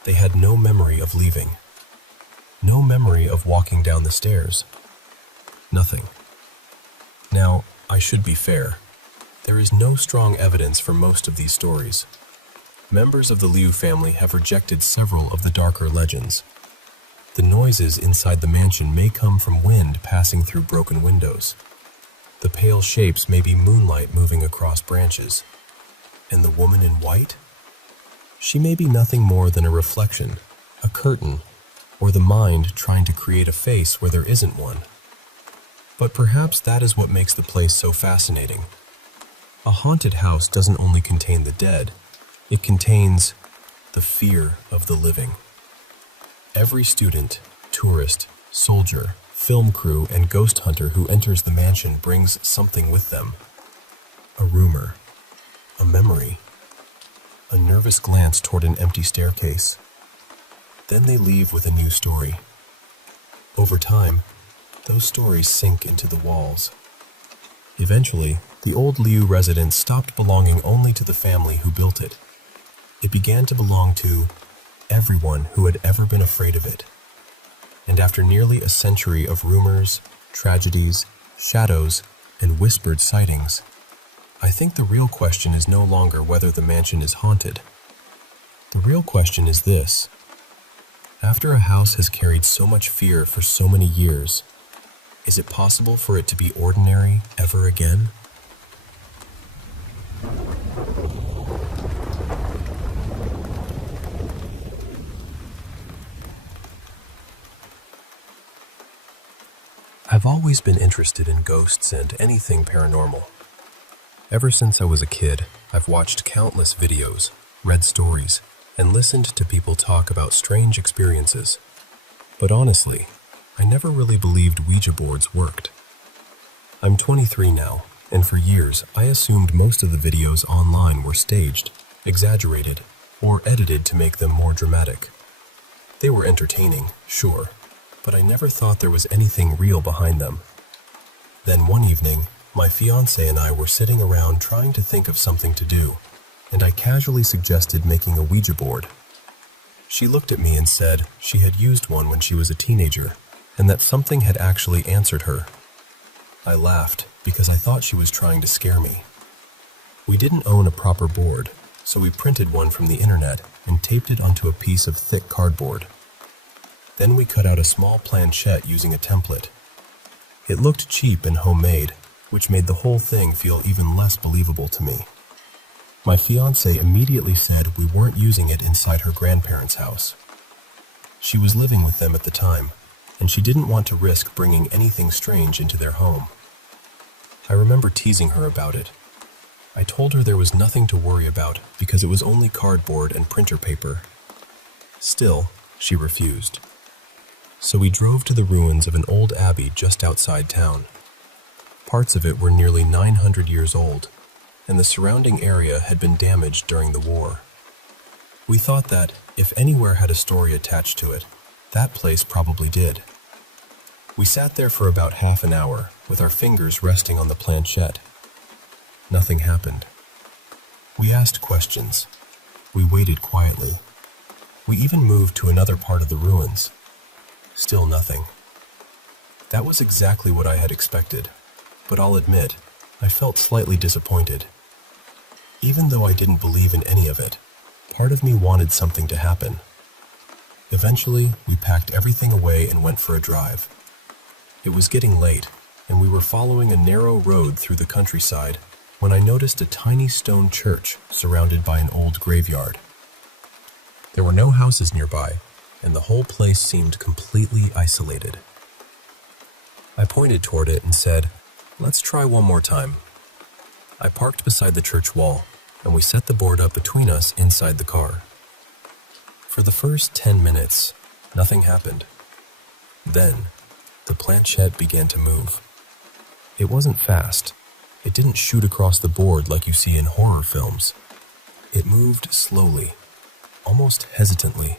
They had no memory of leaving. No memory of walking down the stairs. Nothing. Now, I should be fair. There is no strong evidence for most of these stories. Members of the Liu family have rejected several of the darker legends. The noises inside the mansion may come from wind passing through broken windows. The pale shapes may be moonlight moving across branches. And the woman in white? She may be nothing more than a reflection, a curtain, or the mind trying to create a face where there isn't one. But perhaps that is what makes the place so fascinating. A haunted house doesn't only contain the dead, it contains the fear of the living. Every student, tourist, soldier, film crew, and ghost hunter who enters the mansion brings something with them. A rumor, a memory, a nervous glance toward an empty staircase. Then they leave with a new story. Over time, those stories sink into the walls. Eventually, the old Liu residence stopped belonging only to the family who built it. It began to belong to everyone who had ever been afraid of it. And after nearly a century of rumors, tragedies, shadows, and whispered sightings, I think the real question is no longer whether the mansion is haunted. The real question is this: after a house has carried so much fear for so many years, is it possible for it to be ordinary ever again? I've always been interested in ghosts and anything paranormal. Ever since I was a kid, I've watched countless videos, read stories, and listened to people talk about strange experiences. But honestly, I never really believed Ouija boards worked. I'm 23 now, and for years I assumed most of the videos online were staged, exaggerated, or edited to make them more dramatic. They were entertaining, sure, but I never thought there was anything real behind them. Then one evening, my fiancé and I were sitting around trying to think of something to do, and I casually suggested making a Ouija board. She looked at me and said she had used one when she was a teenager, and that something had actually answered her. I laughed because I thought she was trying to scare me. We didn't own a proper board, so we printed one from the internet and taped it onto a piece of thick cardboard. Then we cut out a small planchette using a template. It looked cheap and homemade, which made the whole thing feel even less believable to me. My fiancée immediately said we weren't using it inside her grandparents' house. She was living with them at the time, and she didn't want to risk bringing anything strange into their home. I remember teasing her about it. I told her there was nothing to worry about because it was only cardboard and printer paper. Still, she refused. So we drove to the ruins of an old abbey just outside town. Parts of it were nearly 900 years old, and the surrounding area had been damaged during the war. We thought that, if anywhere had a story attached to it, that place probably did. We sat there for about half an hour, with our fingers resting on the planchette. Nothing happened. We asked questions. We waited quietly. We even moved to another part of the ruins. Still nothing. That was exactly what I had expected, but I'll admit, I felt slightly disappointed. Even though I didn't believe in any of it, part of me wanted something to happen. Eventually, we packed everything away and went for a drive. It was getting late, and we were following a narrow road through the countryside when I noticed a tiny stone church surrounded by an old graveyard. There were no houses nearby, and the whole place seemed completely isolated. I pointed toward it and said, "Let's try one more time." I parked beside the church wall, and we set the board up between us inside the car. For the first 10 minutes, nothing happened. Then, the planchette began to move. It wasn't fast. It didn't shoot across the board like you see in horror films. It moved slowly, almost hesitantly.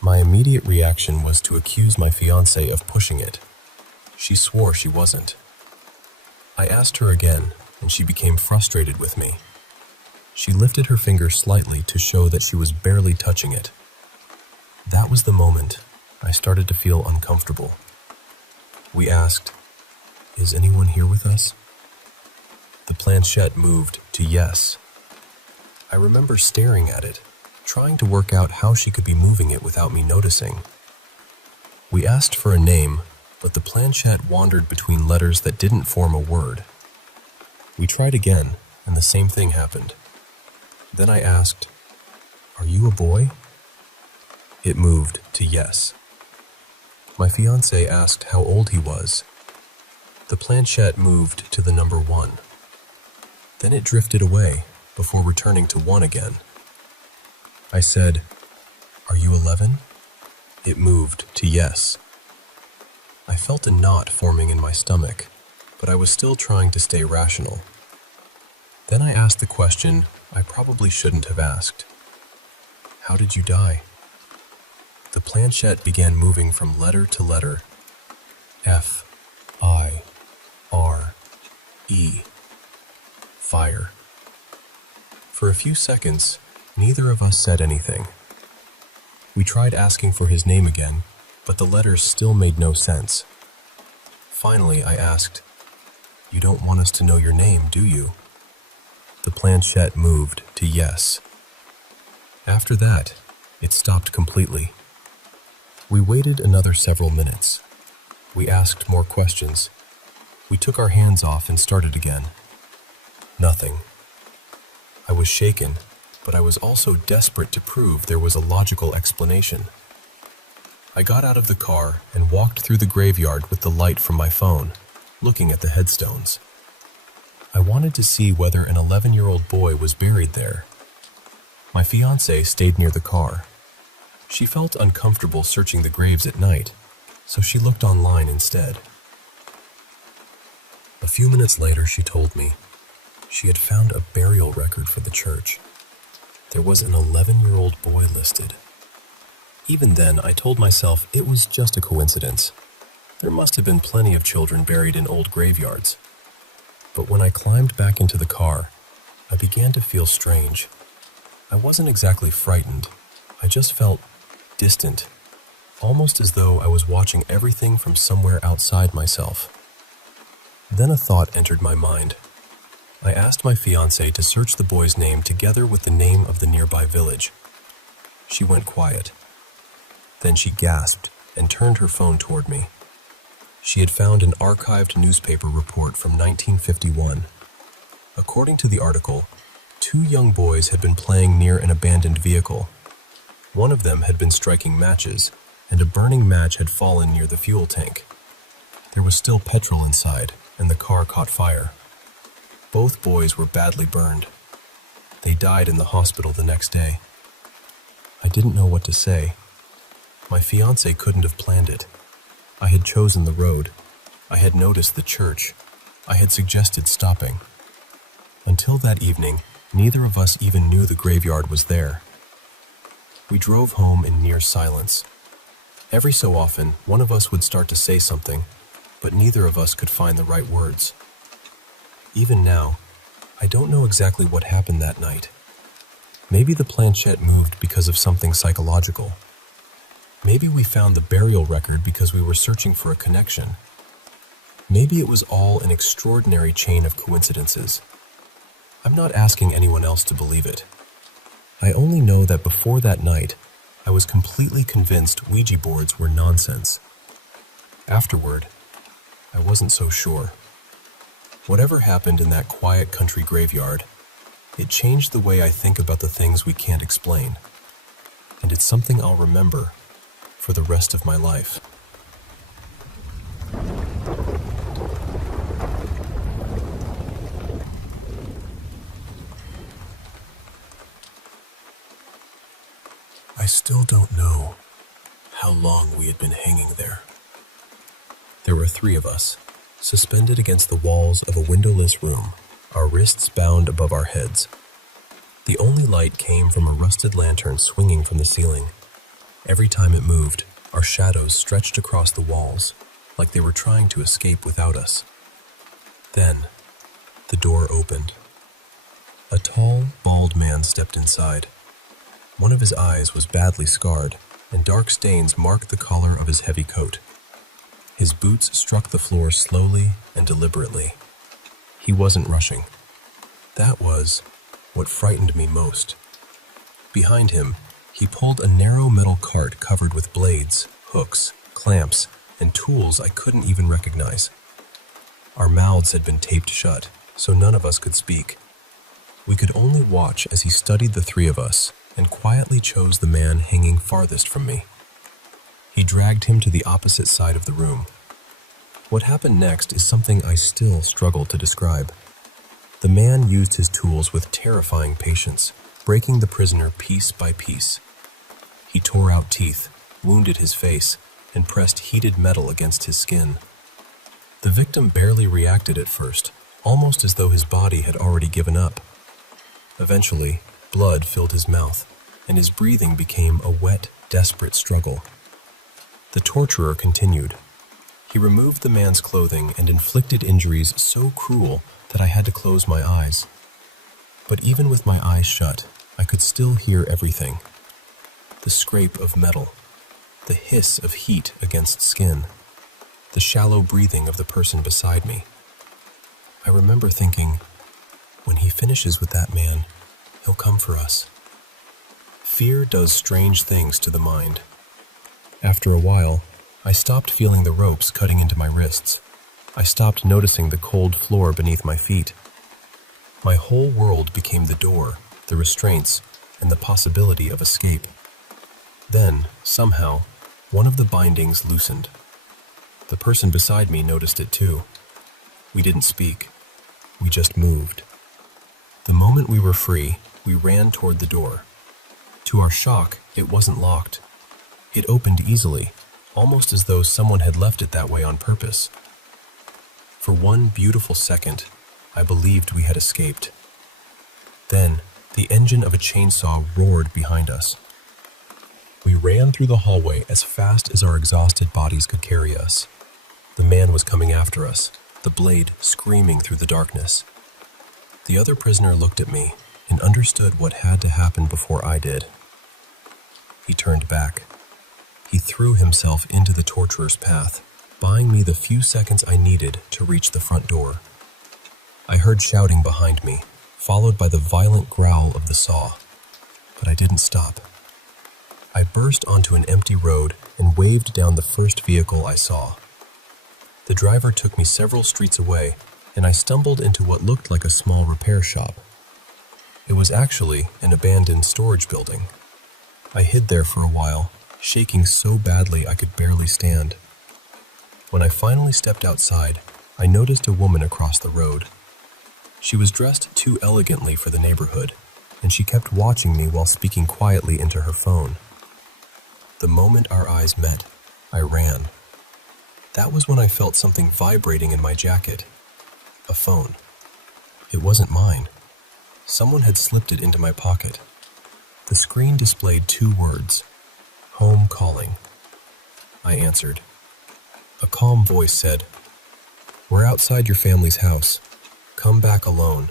My immediate reaction was to accuse my fiancée of pushing it. She swore she wasn't. I asked her again, and she became frustrated with me. She lifted her finger slightly to show that she was barely touching it. That was the moment I started to feel uncomfortable. We asked, "Is anyone here with us?" The planchette moved to yes. I remember staring at it, trying to work out how she could be moving it without me noticing. We asked for a name, but the planchette wandered between letters that didn't form a word. We tried again, and the same thing happened. Then I asked, "Are you a boy?" It moved to yes. My fiancé asked how old he was. The planchette moved to the number 1. Then it drifted away before returning to 1 again. I said, "Are you 11?" It moved to yes. I felt a knot forming in my stomach, but I was still trying to stay rational. Then I asked the question I probably shouldn't have asked. "How did you die?" The planchette began moving from letter to letter. F, I, R, E. Fire. For a few seconds, neither of us said anything. We tried asking for his name again, but the letters still made no sense. Finally, I asked, "You don't want us to know your name, do you?" The planchette moved to yes. After that, it stopped completely. We waited another several minutes. We asked more questions. We took our hands off and started again. Nothing. I was shaken, but I was also desperate to prove there was a logical explanation. I got out of the car and walked through the graveyard with the light from my phone, looking at the headstones. I wanted to see whether an 11-year-old boy was buried there. My fiancée stayed near the car. She felt uncomfortable searching the graves at night, so she looked online instead. A few minutes later, she told me she had found a burial record for the church. There was an 11-year-old boy listed. Even then, I told myself it was just a coincidence. There must have been plenty of children buried in old graveyards. But when I climbed back into the car, I began to feel strange. I wasn't exactly frightened. I just felt distant, almost as though I was watching everything from somewhere outside myself. Then a thought entered my mind. I asked my fiancée to search the boy's name together with the name of the nearby village. She went quiet. Then she gasped and turned her phone toward me. She had found an archived newspaper report from 1951. According to the article, 2 young boys had been playing near an abandoned vehicle. One of them had been striking matches, and a burning match had fallen near the fuel tank. There was still petrol inside, and the car caught fire. Both boys were badly burned. They died in the hospital the next day. I didn't know what to say. My fiancé couldn't have planned it. I had chosen the road. I had noticed the church. I had suggested stopping. Until that evening, neither of us even knew the graveyard was there. We drove home in near silence. Every so often, one of us would start to say something, but neither of us could find the right words. Even now, I don't know exactly what happened that night. Maybe the planchette moved because of something psychological. Maybe we found the burial record because we were searching for a connection. Maybe it was all an extraordinary chain of coincidences. I'm not asking anyone else to believe it. I only know that before that night, I was completely convinced Ouija boards were nonsense. Afterward, I wasn't so sure. Whatever happened in that quiet country graveyard, it changed the way I think about the things we can't explain. And it's something I'll remember for the rest of my life. I still don't know how long we had been hanging there. There were 3 of us, suspended against the walls of a windowless room, our wrists bound above our heads. The only light came from a rusted lantern swinging from the ceiling. Every time it moved, our shadows stretched across the walls, like they were trying to escape without us. Then, the door opened. A tall, bald man stepped inside. One of his eyes was badly scarred, and dark stains marked the collar of his heavy coat. His boots struck the floor slowly and deliberately. He wasn't rushing. That was what frightened me most. Behind him, he pulled a narrow metal cart covered with blades, hooks, clamps, and tools I couldn't even recognize. Our mouths had been taped shut, so none of us could speak. We could only watch as he studied the 3 of us and quietly chose the man hanging farthest from me. He dragged him to the opposite side of the room. What happened next is something I still struggle to describe. The man used his tools with terrifying patience, breaking the prisoner piece by piece. He tore out teeth, wounded his face, and pressed heated metal against his skin. The victim barely reacted at first, almost as though his body had already given up. Eventually, blood filled his mouth, and his breathing became a wet, desperate struggle. The torturer continued. He removed the man's clothing and inflicted injuries so cruel that I had to close my eyes. But even with my eyes shut, I could still hear everything. The scrape of metal, the hiss of heat against skin, the shallow breathing of the person beside me. I remember thinking, when he finishes with that man, he'll come for us. Fear does strange things to the mind. After a while, I stopped feeling the ropes cutting into my wrists. I stopped noticing the cold floor beneath my feet. My whole world became the door, the restraints, and the possibility of escape. Then, somehow, one of the bindings loosened. The person beside me noticed it too. We didn't speak. We just moved. The moment we were free, we ran toward the door. To our shock, it wasn't locked. It opened easily, almost as though someone had left it that way on purpose. For one beautiful second, I believed we had escaped. Then, the engine of a chainsaw roared behind us. We ran through the hallway as fast as our exhausted bodies could carry us. The man was coming after us, the blade screaming through the darkness. The other prisoner looked at me and understood what had to happen before I did. He turned back. He threw himself into the torturer's path, buying me the few seconds I needed to reach the front door. I heard shouting behind me, followed by the violent growl of the saw, but I didn't stop. I burst onto an empty road and waved down the first vehicle I saw. The driver took me several streets away, and I stumbled into what looked like a small repair shop. It was actually an abandoned storage building. I hid there for a while, shaking so badly I could barely stand. When I finally stepped outside, I noticed a woman across the road. She was dressed too elegantly for the neighborhood, and she kept watching me while speaking quietly into her phone. The moment our eyes met, I ran. That was when I felt something vibrating in my jacket. A phone. It wasn't mine. Someone had slipped it into my pocket. The screen displayed 2 words, "Home calling." I answered. A calm voice said, "We're outside your family's house. Come back alone."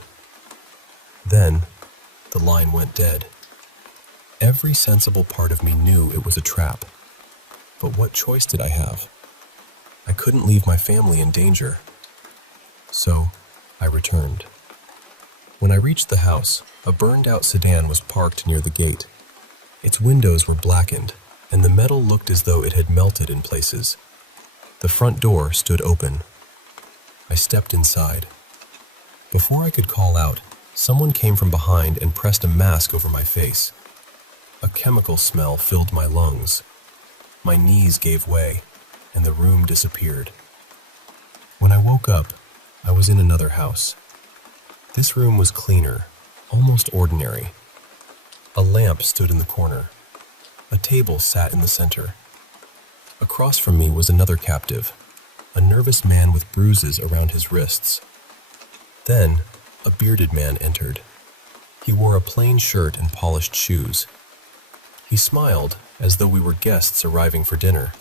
Then, the line went dead. Every sensible part of me knew it was a trap. But what choice did I have? I couldn't leave my family in danger. So, I returned. When I reached the house, a burned-out sedan was parked near the gate. Its windows were blackened, and the metal looked as though it had melted in places. The front door stood open. I stepped inside. Before I could call out, someone came from behind and pressed a mask over my face. A chemical smell filled my lungs. My knees gave way, and the room disappeared. When I woke up, I was in another house. This room was cleaner, almost ordinary. A lamp stood in the corner. A table sat in the center. Across from me was another captive, a nervous man with bruises around his wrists. Then, a bearded man entered. He wore a plain shirt and polished shoes. He smiled as though we were guests arriving for dinner.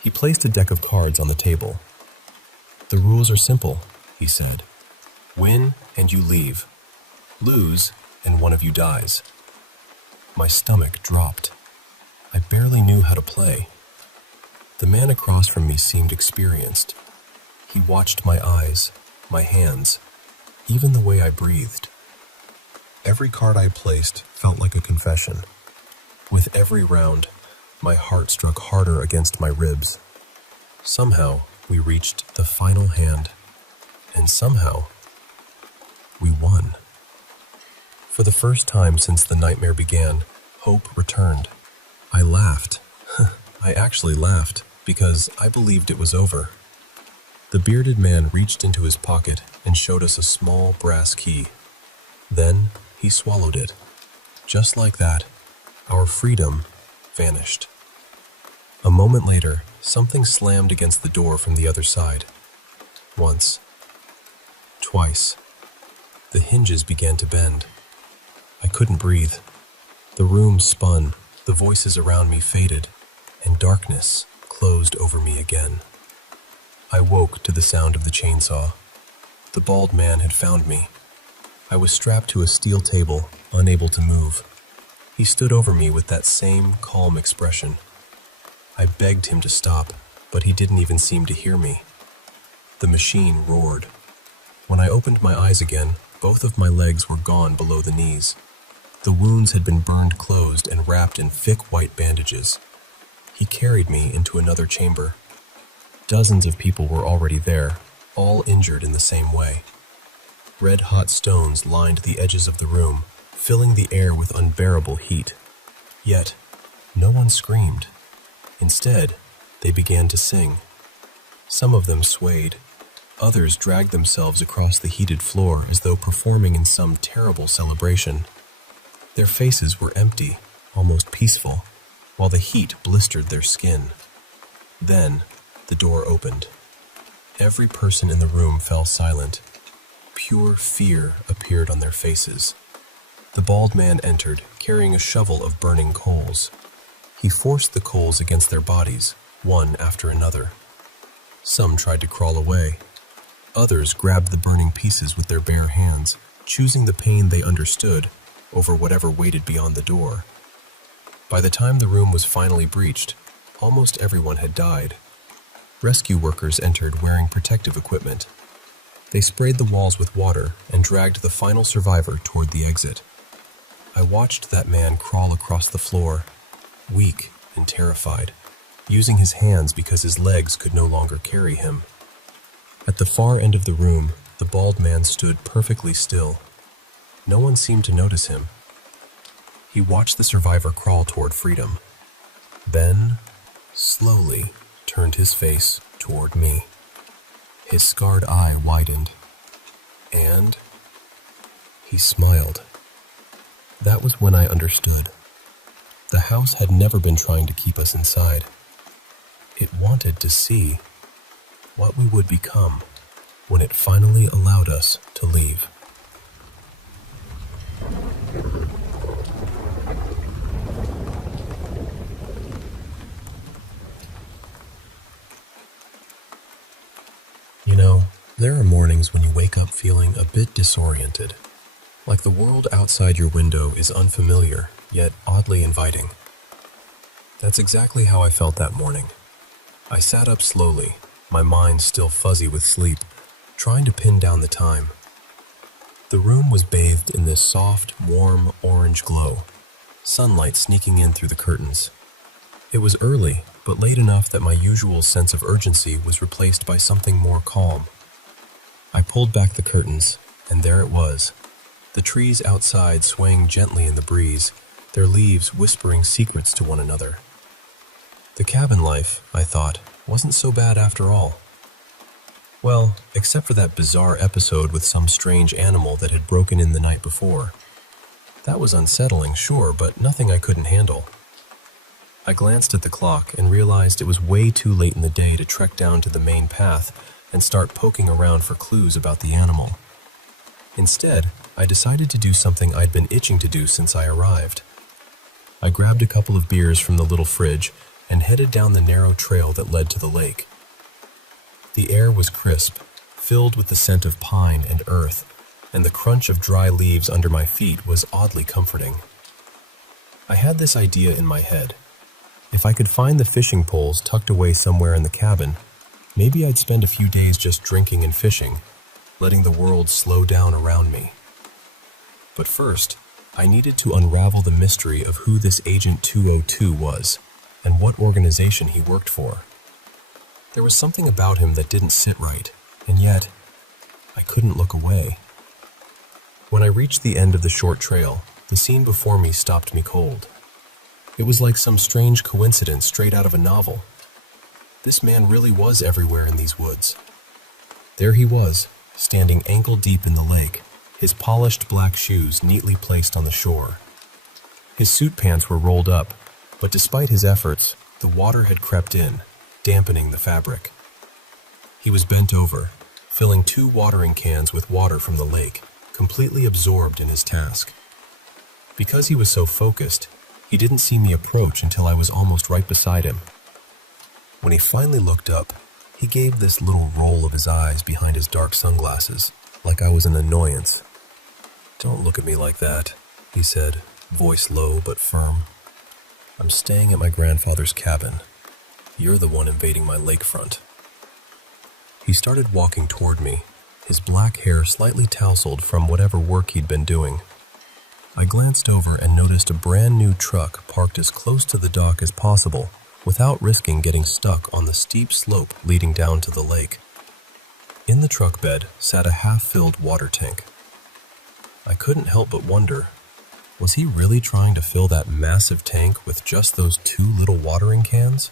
He placed a deck of cards on the table. "The rules are simple," he said. "Win and you leave. Lose and one of you dies." My stomach dropped. I barely knew how to play. The man across from me seemed experienced. He watched my eyes, my hands, even the way I breathed. Every card I placed felt like a confession. With every round, my heart struck harder against my ribs. Somehow, we reached the final hand, and somehow, we won. For the first time since the nightmare began, hope returned. I laughed. I actually laughed, because I believed it was over. The bearded man reached into his pocket and showed us a small brass key. Then, he swallowed it. Just like that, our freedom vanished. A moment later, something slammed against the door from the other side. Once. Twice. The hinges began to bend. I couldn't breathe. The room spun, the voices around me faded, and darkness closed over me again. I woke to the sound of the chainsaw. The bald man had found me. I was strapped to a steel table, unable to move. He stood over me with that same calm expression. I begged him to stop, but he didn't even seem to hear me. The machine roared. When I opened my eyes again, both of my legs were gone below the knees. The wounds had been burned closed and wrapped in thick white bandages. He carried me into another chamber. Dozens of people were already there, all injured in the same way. Red-hot stones lined the edges of the room, filling the air with unbearable heat. Yet, no one screamed. Instead, they began to sing. Some of them swayed. Others dragged themselves across the heated floor as though performing in some terrible celebration. Their faces were empty, almost peaceful, while the heat blistered their skin. Then, the door opened. Every person in the room fell silent. Pure fear appeared on their faces. The bald man entered, carrying a shovel of burning coals. He forced the coals against their bodies, one after another. Some tried to crawl away. Others grabbed the burning pieces with their bare hands, choosing the pain they understood over whatever waited beyond the door. By the time the room was finally breached, almost everyone had died. Rescue workers entered wearing protective equipment. They sprayed the walls with water and dragged the final survivor toward the exit. I watched that man crawl across the floor, weak and terrified, using his hands because his legs could no longer carry him. At the far end of the room, the bald man stood perfectly still. No one seemed to notice him. He watched the survivor crawl toward freedom, then slowly turned his face toward me. His scarred eye widened, and he smiled. That was when I understood. The house had never been trying to keep us inside. It wanted to see what we would become when it finally allowed us to leave. You know, there are mornings when you wake up feeling a bit disoriented, like the world outside your window is unfamiliar, yet oddly inviting. That's exactly how I felt that morning. I sat up slowly, my mind still fuzzy with sleep, trying to pin down the time. The room was bathed in this soft, warm, orange glow, sunlight sneaking in through the curtains. It was early, but late enough that my usual sense of urgency was replaced by something more calm. I pulled back the curtains, and there it was. The trees outside swaying gently in the breeze, their leaves whispering secrets to one another. The cabin life, I thought, wasn't so bad after all. Well, except for that bizarre episode with some strange animal that had broken in the night before. That was unsettling, sure, but nothing I couldn't handle. I glanced at the clock and realized it was way too late in the day to trek down to the main path and start poking around for clues about the animal. Instead, I decided to do something I'd been itching to do since I arrived. I grabbed a couple of beers from the little fridge and headed down the narrow trail that led to the lake. The air was crisp, filled with the scent of pine and earth, and the crunch of dry leaves under my feet was oddly comforting. I had this idea in my head. If I could find the fishing poles tucked away somewhere in the cabin, maybe I'd spend a few days just drinking and fishing, letting the world slow down around me. But first, I needed to unravel the mystery of who this Agent 202 was and what organization he worked for. There was something about him that didn't sit right, and yet, I couldn't look away. When I reached the end of the short trail, the scene before me stopped me cold. It was like some strange coincidence straight out of a novel. This man really was everywhere in these woods. There he was, standing ankle-deep in the lake, his polished black shoes neatly placed on the shore. His suit pants were rolled up, but despite his efforts, the water had crept in, dampening the fabric. He was bent over, filling 2 watering cans with water from the lake, completely absorbed in his task. Because he was so focused, he didn't see me approach until I was almost right beside him. When he finally looked up, he gave this little roll of his eyes behind his dark sunglasses, like I was an annoyance. "Don't look at me like that," he said, voice low but firm. "I'm staying at my grandfather's cabin. You're the one invading my lakefront." He started walking toward me, his black hair slightly tousled from whatever work he'd been doing. I glanced over and noticed a brand new truck parked as close to the dock as possible, without risking getting stuck on the steep slope leading down to the lake. In the truck bed sat a half-filled water tank. I couldn't help but wonder, was he really trying to fill that massive tank with just those 2 little watering cans?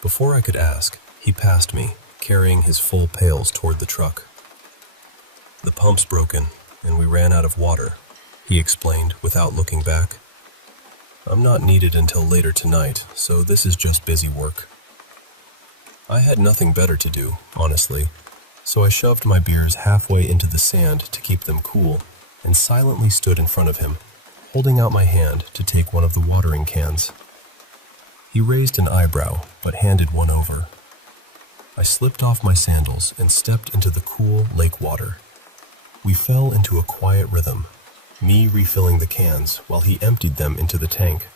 Before I could ask, he passed me, carrying his full pails toward the truck. "The pump's broken, and we ran out of water," he explained without looking back. "I'm not needed until later tonight, so this is just busy work." I had nothing better to do, honestly, so I shoved my beers halfway into the sand to keep them cool and silently stood in front of him, holding out my hand to take one of the watering cans. He raised an eyebrow, but handed one over. I slipped off my sandals and stepped into the cool lake water. We fell into a quiet rhythm, me refilling the cans while he emptied them into the tank.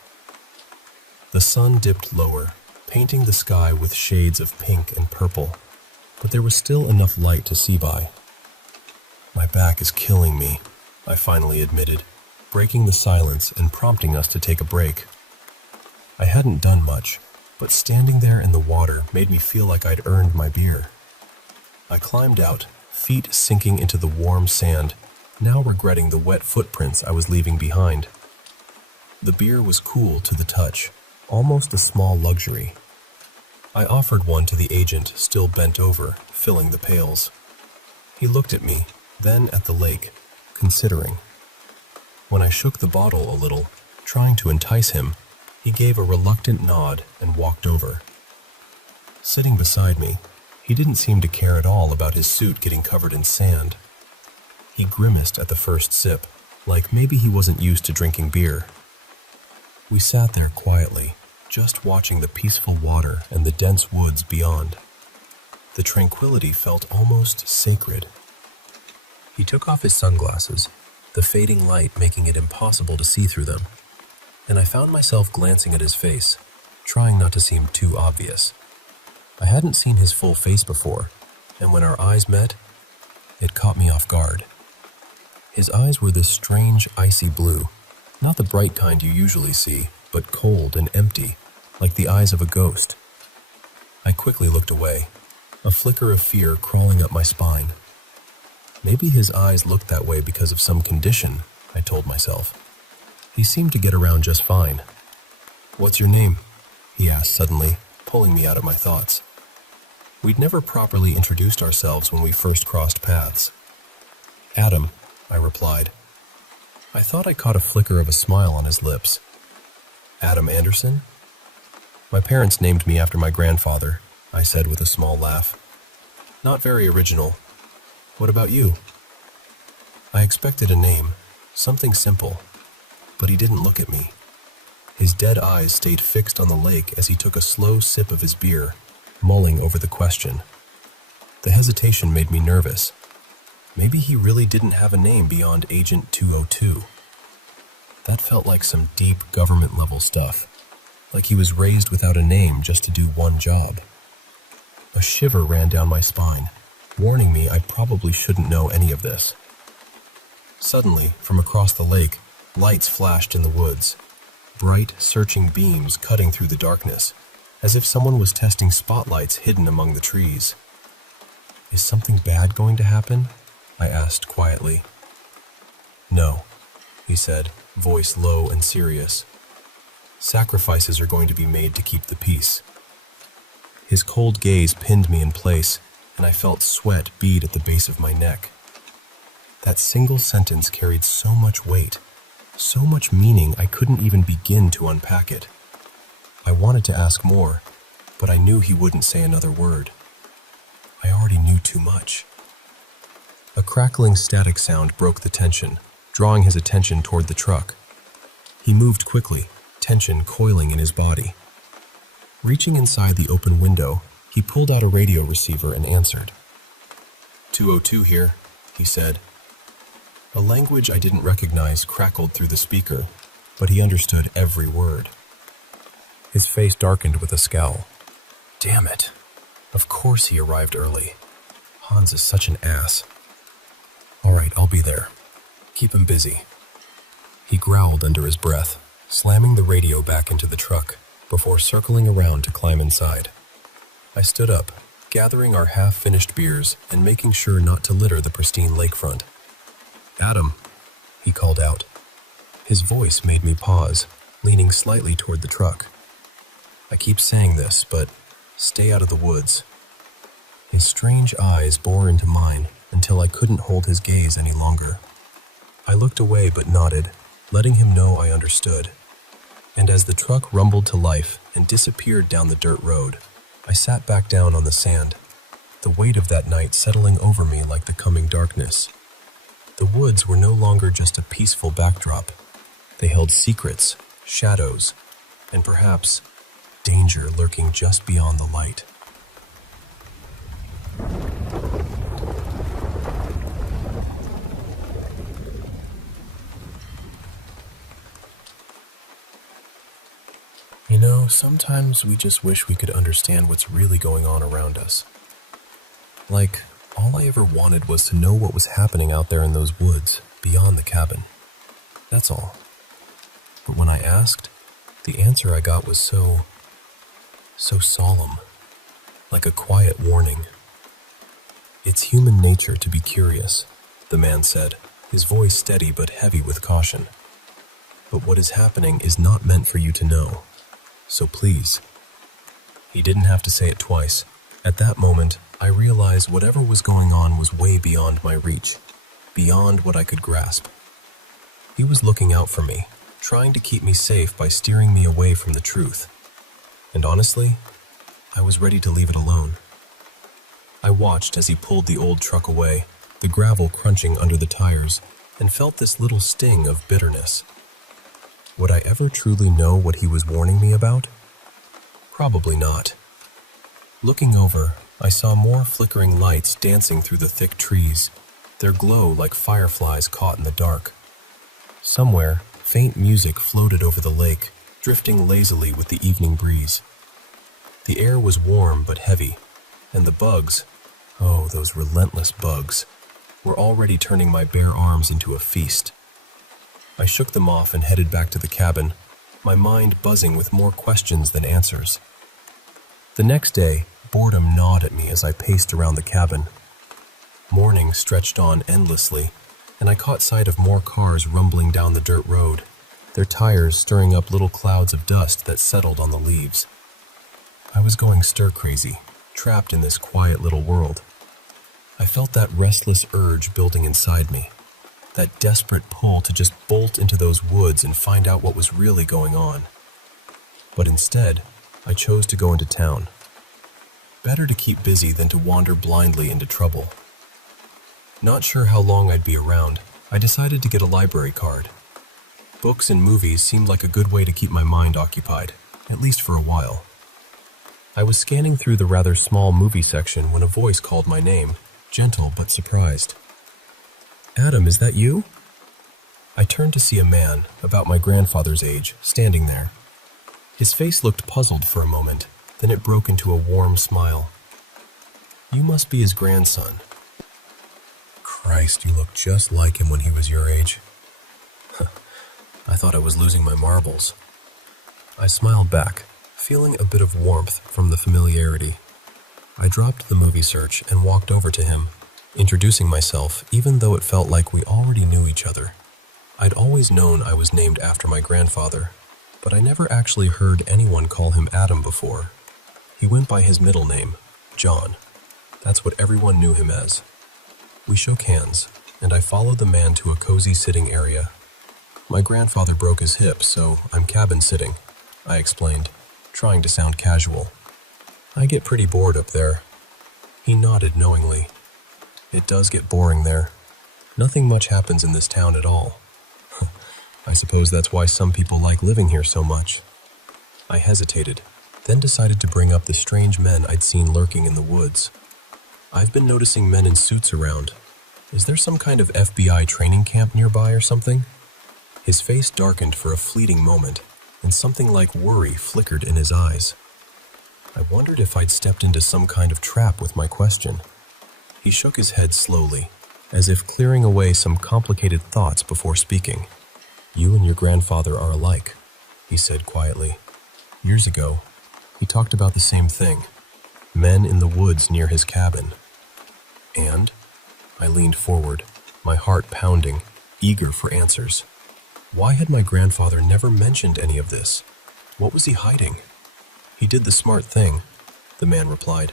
The sun dipped lower, painting the sky with shades of pink and purple, but there was still enough light to see by. "My back is killing me," I finally admitted, breaking the silence and prompting us to take a break. I hadn't done much, but standing there in the water made me feel like I'd earned my beer. I climbed out, feet sinking into the warm sand, now regretting the wet footprints I was leaving behind. The beer was cool to the touch, almost a small luxury. I offered one to the agent, still bent over, filling the pails. He looked at me, then at the lake, considering. When I shook the bottle a little, trying to entice him, he gave a reluctant nod and walked over. Sitting beside me, he didn't seem to care at all about his suit getting covered in sand. He grimaced at the first sip, like maybe he wasn't used to drinking beer. We sat there quietly, just watching the peaceful water and the dense woods beyond. The tranquility felt almost sacred. He took off his sunglasses, the fading light making it impossible to see through them, and I found myself glancing at his face, trying not to seem too obvious. I hadn't seen his full face before, and when our eyes met, it caught me off guard. His eyes were this strange, icy blue, not the bright kind you usually see, but cold and empty, like the eyes of a ghost. I quickly looked away, a flicker of fear crawling up my spine. Maybe his eyes looked that way because of some condition, I told myself. He seemed to get around just fine. "What's your name?" he asked suddenly, pulling me out of my thoughts. We'd never properly introduced ourselves when we first crossed paths. "Adam," I replied. I thought I caught a flicker of a smile on his lips. "Adam Anderson?" "My parents named me after my grandfather," I said with a small laugh. "Not very original. What about you?" I expected a name, something simple, but he didn't look at me. His dead eyes stayed fixed on the lake as he took a slow sip of his beer, mulling over the question. The hesitation made me nervous. Maybe he really didn't have a name beyond Agent 202. That felt like some deep government-level stuff, like he was raised without a name just to do one job. A shiver ran down my spine, warning me I probably shouldn't know any of this. Suddenly, from across the lake, lights flashed in the woods, bright, searching beams cutting through the darkness, as if someone was testing spotlights hidden among the trees. "Is something bad going to happen?" I asked quietly. "No," he said, voice low and serious. "Sacrifices are going to be made to keep the peace." His cold gaze pinned me in place, and I felt sweat bead at the base of my neck. That single sentence carried so much weight, so much meaning I couldn't even begin to unpack it. I wanted to ask more, but I knew he wouldn't say another word. I already knew too much. A crackling static sound broke the tension, drawing his attention toward the truck. He moved quickly, tension coiling in his body. Reaching inside the open window, he pulled out a radio receiver and answered. 202 here, he said. A language I didn't recognize crackled through the speaker, but he understood every word. His face darkened with a scowl. Damn it. Of course he arrived early. Hans is such an ass. All right, I'll be there. Keep him busy. He growled under his breath, slamming the radio back into the truck before circling around to climb inside. I stood up, gathering our half-finished beers and making sure not to litter the pristine lakefront. Adam, he called out. His voice made me pause, leaning slightly toward the truck. I keep saying this, but stay out of the woods. His strange eyes bore into mine until I couldn't hold his gaze any longer. I looked away but nodded, letting him know I understood. And as the truck rumbled to life and disappeared down the dirt road, I sat back down on the sand, the weight of that night settling over me like the coming darkness. The woods were no longer just a peaceful backdrop. They held secrets, shadows, and perhaps danger lurking just beyond the light. You know, sometimes we just wish we could understand what's really going on around us. Like, all I ever wanted was to know what was happening out there in those woods, beyond the cabin. That's all. But when I asked, The answer I got was so solemn, like a quiet warning. "It's human nature to be curious," the man said, his voice steady but heavy with caution. "But what is happening is not meant for you to know. So please." He didn't have to say it twice. At that moment, I realized whatever was going on was way beyond my reach, beyond what I could grasp. He was looking out for me, trying to keep me safe by steering me away from the truth. And honestly, I was ready to leave it alone. I watched as he pulled the old truck away, the gravel crunching under the tires, and felt this little sting of bitterness. Would I ever truly know what he was warning me about? Probably not. Looking over, I saw more flickering lights dancing through the thick trees, their glow like fireflies caught in the dark. Somewhere, faint music floated over the lake, drifting lazily with the evening breeze. The air was warm but heavy, and the bugs, oh, those relentless bugs, were already turning my bare arms into a feast. I shook them off and headed back to the cabin, my mind buzzing with more questions than answers. The next day, boredom gnawed at me as I paced around the cabin. Morning stretched on endlessly, and I caught sight of more cars rumbling down the dirt road, their tires stirring up little clouds of dust that settled on the leaves. I was going stir-crazy, trapped in this quiet little world. I felt that restless urge building inside me, that desperate pull to just bolt into those woods and find out what was really going on. But instead, I chose to go into town. Better to keep busy than to wander blindly into trouble. Not sure how long I'd be around, I decided to get a library card. Books and movies seemed like a good way to keep my mind occupied, at least for a while. I was scanning through the rather small movie section when a voice called my name, gentle but surprised. "Adam, is that you?" I turned to see a man, about my grandfather's age, standing there. His face looked puzzled for a moment, then it broke into a warm smile. "You must be his grandson." "Christ, you look just like him when he was your age." I thought I was losing my marbles. I smiled back, feeling a bit of warmth from the familiarity. I dropped the movie search and walked over to him, introducing myself even though it felt like we already knew each other. I'd always known I was named after my grandfather, but I never actually heard anyone call him Adam before. He went by his middle name, John. That's what everyone knew him as. We shook hands, and I followed the man to a cozy sitting area. "My grandfather broke his hip, so I'm cabin sitting," I explained, trying to sound casual. "I get pretty bored up there." He nodded knowingly. "It does get boring there. Nothing much happens in this town at all." I suppose that's why some people like living here so much. I hesitated, then decided to bring up the strange men I'd seen lurking in the woods. "I've been noticing men in suits around. Is there some kind of FBI training camp nearby or something?" His face darkened for a fleeting moment, and something like worry flickered in his eyes. I wondered if I'd stepped into some kind of trap with my question. He shook his head slowly, as if clearing away some complicated thoughts before speaking. "You and your grandfather are alike," he said quietly. "Years ago, he talked about the same thing, men in the woods near his cabin." "And?" I leaned forward, my heart pounding, eager for answers. Why had my grandfather never mentioned any of this? What was he hiding? "He did the smart thing," the man replied.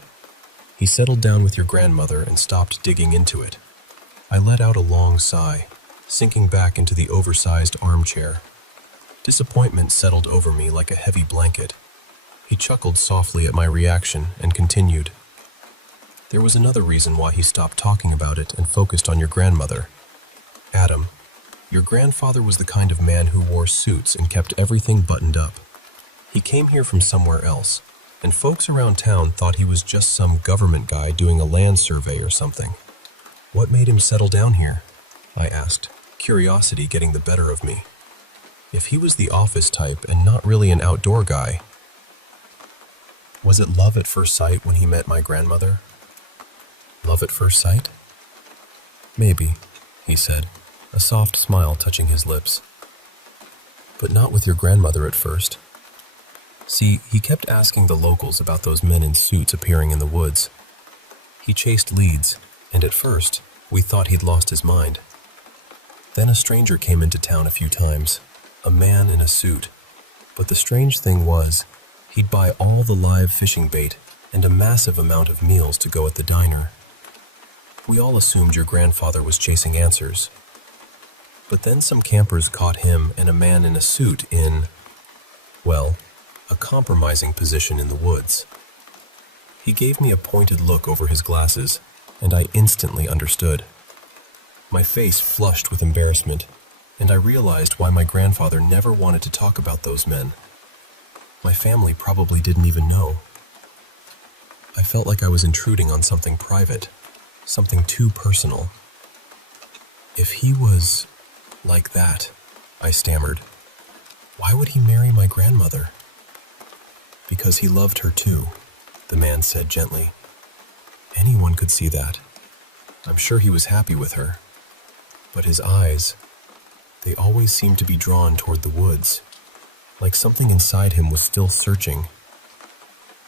"He settled down with your grandmother and stopped digging into it." I let out a long sigh, sinking back into the oversized armchair. Disappointment settled over me like a heavy blanket. He chuckled softly at my reaction and continued. "There was another reason why he stopped talking about it and focused on your grandmother. Adam, your grandfather was the kind of man who wore suits and kept everything buttoned up. He came here from somewhere else, and folks around town thought he was just some government guy doing a land survey or something. What made him settle down here?" I asked, curiosity getting the better of me. If he was the office type and not really an outdoor guy, was it love at first sight when he met my grandmother? Love at first sight? "Maybe," he said, a soft smile touching his lips. "But not with your grandmother at first. See, he kept asking the locals about those men in suits appearing in the woods. He chased leads, and at first, we thought he'd lost his mind. Then a stranger came into town a few times, a man in a suit. But the strange thing was, he'd buy all the live fishing bait and a massive amount of meals to go at the diner. We all assumed your grandfather was chasing answers. But then some campers caught him and a man in a suit in, well, a compromising position in the woods. He gave me a pointed look over his glasses, and I instantly understood. My face flushed with embarrassment, and I realized why my grandfather never wanted to talk about those men. My family probably didn't even know. I felt like I was intruding on something private, something too personal. If he was like that, I stammered, why would he marry my grandmother? Because he loved her too, the man said gently. Anyone could see that. I'm sure he was happy with her. But his eyes, they always seemed to be drawn toward the woods, like something inside him was still searching.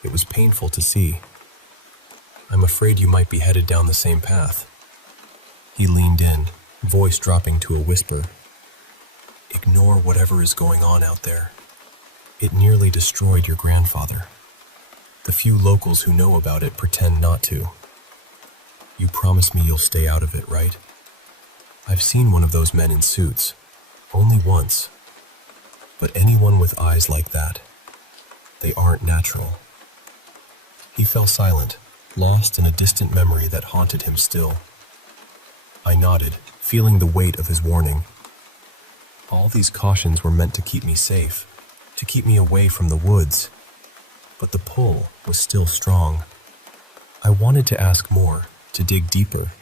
It was painful to see. I'm afraid you might be headed down the same path. He leaned in, voice dropping to a whisper. Ignore whatever is going on out there. It nearly destroyed your grandfather. The few locals who know about it pretend not to. You promise me you'll stay out of it, right? I've seen one of those men in suits, only once. But anyone with eyes like that, they aren't natural. He fell silent, lost in a distant memory that haunted him still. I nodded, feeling the weight of his warning. All these cautions were meant to keep me safe, to keep me away from the woods. But the pull was still strong. I wanted to ask more, to dig deeper.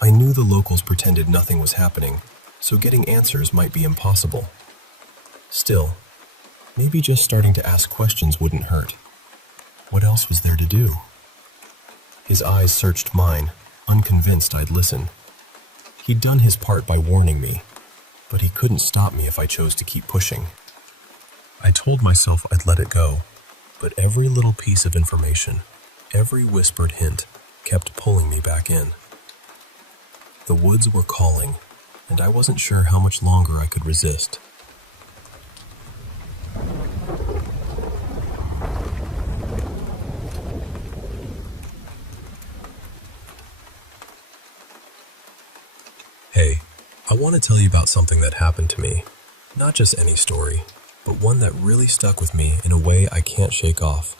I knew the locals pretended nothing was happening, so getting answers might be impossible. Still, maybe just starting to ask questions wouldn't hurt. What else was there to do? His eyes searched mine, unconvinced I'd listen. He'd done his part by warning me, but he couldn't stop me if I chose to keep pushing. I told myself I'd let it go, but every little piece of information, every whispered hint, kept pulling me back in. The woods were calling, and I wasn't sure how much longer I could resist. Hey, I want to tell you about something that happened to me. Not just any story, but one that really stuck with me in a way I can't shake off.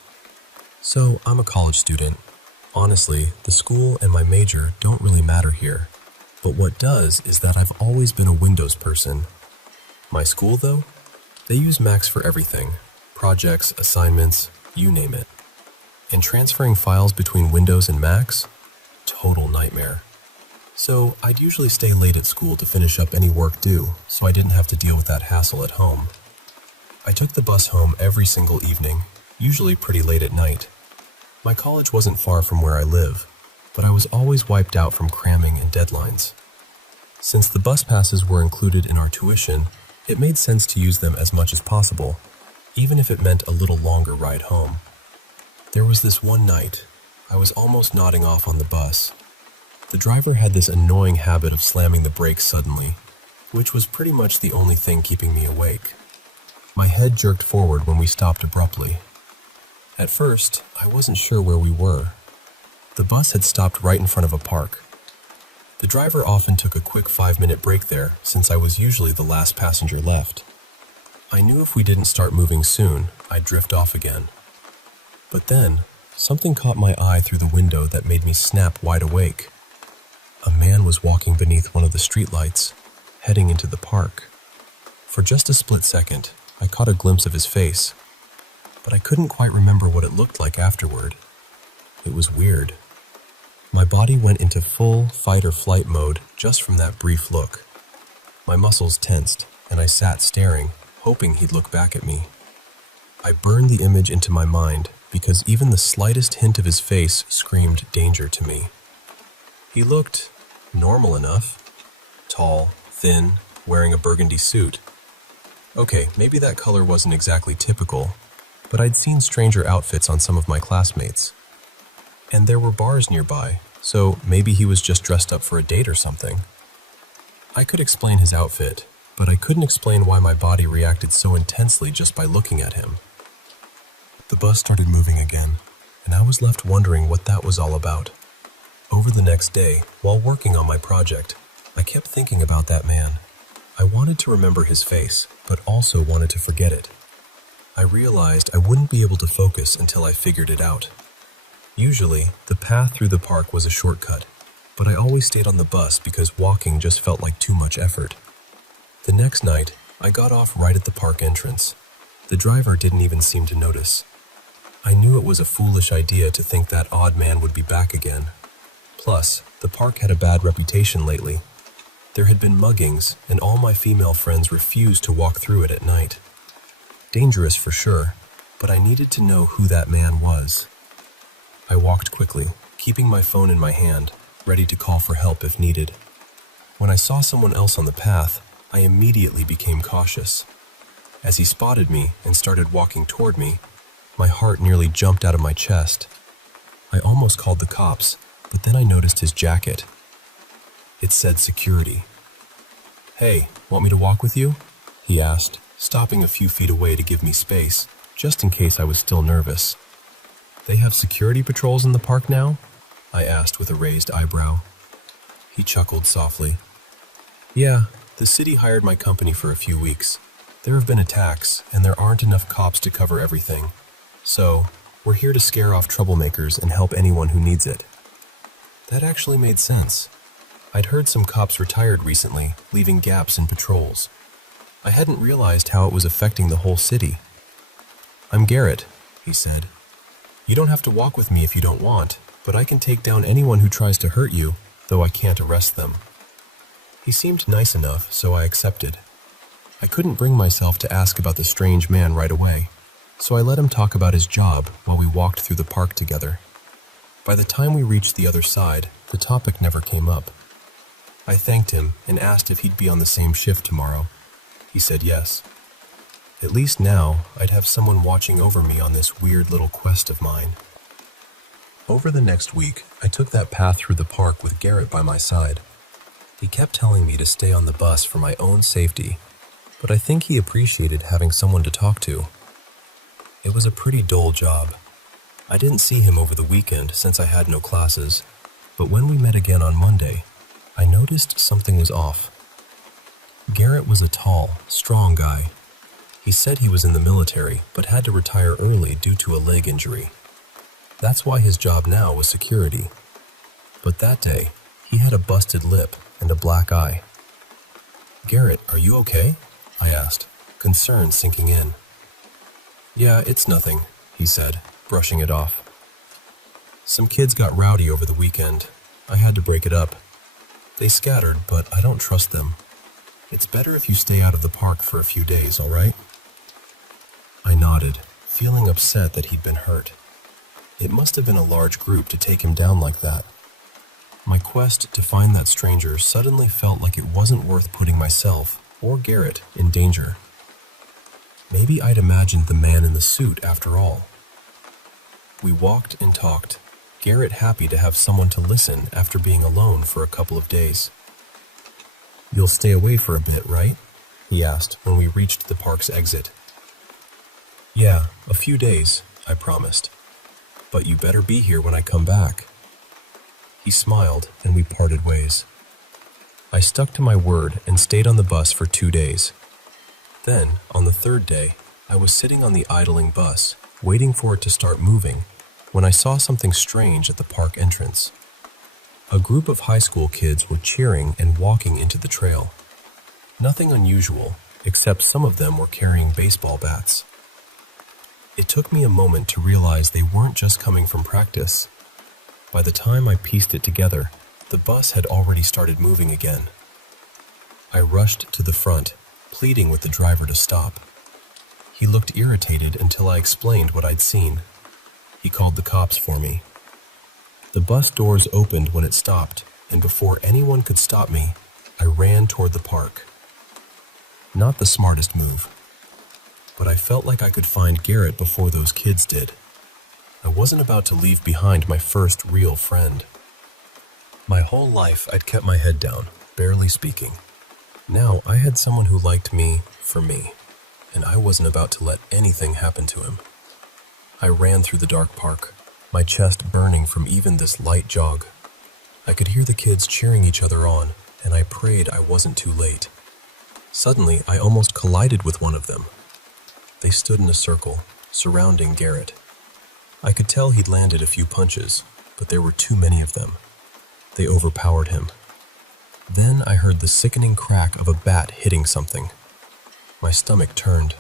So, I'm a college student. Honestly, the school and my major don't really matter here. But what does is that I've always been a Windows person. My school, though, they use Macs for everything. Projects, assignments, you name it. And transferring files between Windows and Macs? Total nightmare. So, I'd usually stay late at school to finish up any work due, so I didn't have to deal with that hassle at home. I took the bus home every single evening, usually pretty late at night. My college wasn't far from where I live, but I was always wiped out from cramming and deadlines. Since the bus passes were included in our tuition, it made sense to use them as much as possible, even if it meant a little longer ride home. There was this one night, I was almost nodding off on the bus. The driver had this annoying habit of slamming the brakes suddenly, which was pretty much the only thing keeping me awake. My head jerked forward when we stopped abruptly. At first, I wasn't sure where we were. The bus had stopped right in front of a park. The driver often took a quick 5-minute break there, since I was usually the last passenger left. I knew if we didn't start moving soon, I'd drift off again. But then, something caught my eye through the window that made me snap wide awake. A man was walking beneath one of the streetlights, heading into the park. For just a split second, I caught a glimpse of his face, but I couldn't quite remember what it looked like afterward. It was weird. My body went into full fight-or-flight mode just from that brief look. My muscles tensed, and I sat staring, hoping he'd look back at me. I burned the image into my mind because even the slightest hint of his face screamed danger to me. He looked normal enough. Tall, thin, wearing a burgundy suit. Okay, maybe that color wasn't exactly typical, but I'd seen stranger outfits on some of my classmates. And there were bars nearby, so maybe he was just dressed up for a date or something. I could explain his outfit, but I couldn't explain why my body reacted so intensely just by looking at him. The bus started moving again, and I was left wondering what that was all about. Over the next day, while working on my project, I kept thinking about that man. I wanted to remember his face, but also wanted to forget it. I realized I wouldn't be able to focus until I figured it out. Usually, the path through the park was a shortcut, but I always stayed on the bus because walking just felt like too much effort. The next night, I got off right at the park entrance. The driver didn't even seem to notice. I knew it was a foolish idea to think that odd man would be back again. Plus, the park had a bad reputation lately. There had been muggings, and all my female friends refused to walk through it at night. Dangerous for sure, but I needed to know who that man was. I walked quickly, keeping my phone in my hand, ready to call for help if needed. When I saw someone else on the path, I immediately became cautious. As he spotted me and started walking toward me, my heart nearly jumped out of my chest. I almost called the cops, but then I noticed his jacket. It said security. "Hey, want me to walk with you?" he asked, stopping a few feet away to give me space, just in case I was still nervous. "They have security patrols in the park now?" I asked with a raised eyebrow. He chuckled softly. "Yeah, the city hired my company for a few weeks. There have been attacks, and there aren't enough cops to cover everything. So, we're here to scare off troublemakers and help anyone who needs it." That actually made sense. I'd heard some cops retired recently, leaving gaps in patrols. I hadn't realized how it was affecting the whole city. "I'm Garrett," he said. "You don't have to walk with me if you don't want, but I can take down anyone who tries to hurt you, though I can't arrest them." He seemed nice enough, so I accepted. I couldn't bring myself to ask about the strange man right away, so I let him talk about his job while we walked through the park together. By the time we reached the other side, the topic never came up. I thanked him and asked if he'd be on the same shift tomorrow. He said yes. At least now, I'd have someone watching over me on this weird little quest of mine. Over the next week, I took that path through the park with Garrett by my side. He kept telling me to stay on the bus for my own safety, but I think he appreciated having someone to talk to. It was a pretty dull job. I didn't see him over the weekend since I had no classes, but when we met again on Monday, I noticed something was off. Garrett was a tall, strong guy. He said he was in the military, but had to retire early due to a leg injury. That's why his job now was security. But that day, he had a busted lip and a black eye. "Garrett, are you okay?" I asked, concern sinking in. "Yeah, it's nothing," he said, brushing it off. "Some kids got rowdy over the weekend. I had to break it up. They scattered, but I don't trust them. It's better if you stay out of the park for a few days, all right?" I nodded, feeling upset that he'd been hurt. It must have been a large group to take him down like that. My quest to find that stranger suddenly felt like it wasn't worth putting myself, or Garrett, in danger. Maybe I'd imagined the man in the suit after all. We walked and talked, Garrett happy to have someone to listen after being alone for a couple of days. "You'll stay away for a bit, right?" he asked when we reached the park's exit. "Yeah, a few days," I promised. "But you better be here when I come back." He smiled and we parted ways. I stuck to my word and stayed on the bus for 2 days. Then, on the third day, I was sitting on the idling bus, waiting for it to start moving, when I saw something strange at the park entrance. A group of high school kids were cheering and walking into the trail. Nothing unusual, except some of them were carrying baseball bats. It took me a moment to realize they weren't just coming from practice. By the time I pieced it together, the bus had already started moving again. I rushed to the front, pleading with the driver to stop. He looked irritated until I explained what I'd seen. He called the cops for me. The bus doors opened when it stopped, and before anyone could stop me, I ran toward the park. Not the smartest move. but I felt like I could find Garrett before those kids did. I wasn't about to leave behind my first real friend. My whole life, I'd kept my head down, barely speaking. Now, I had someone who liked me for me, and I wasn't about to let anything happen to him. I ran through the dark park, my chest burning from even this light jog. I could hear the kids cheering each other on, and I prayed I wasn't too late. Suddenly, I almost collided with one of them. They stood in a circle, surrounding Garrett. I could tell he'd landed a few punches, but there were too many of them. They overpowered him. Then I heard the sickening crack of a bat hitting something. My stomach turned.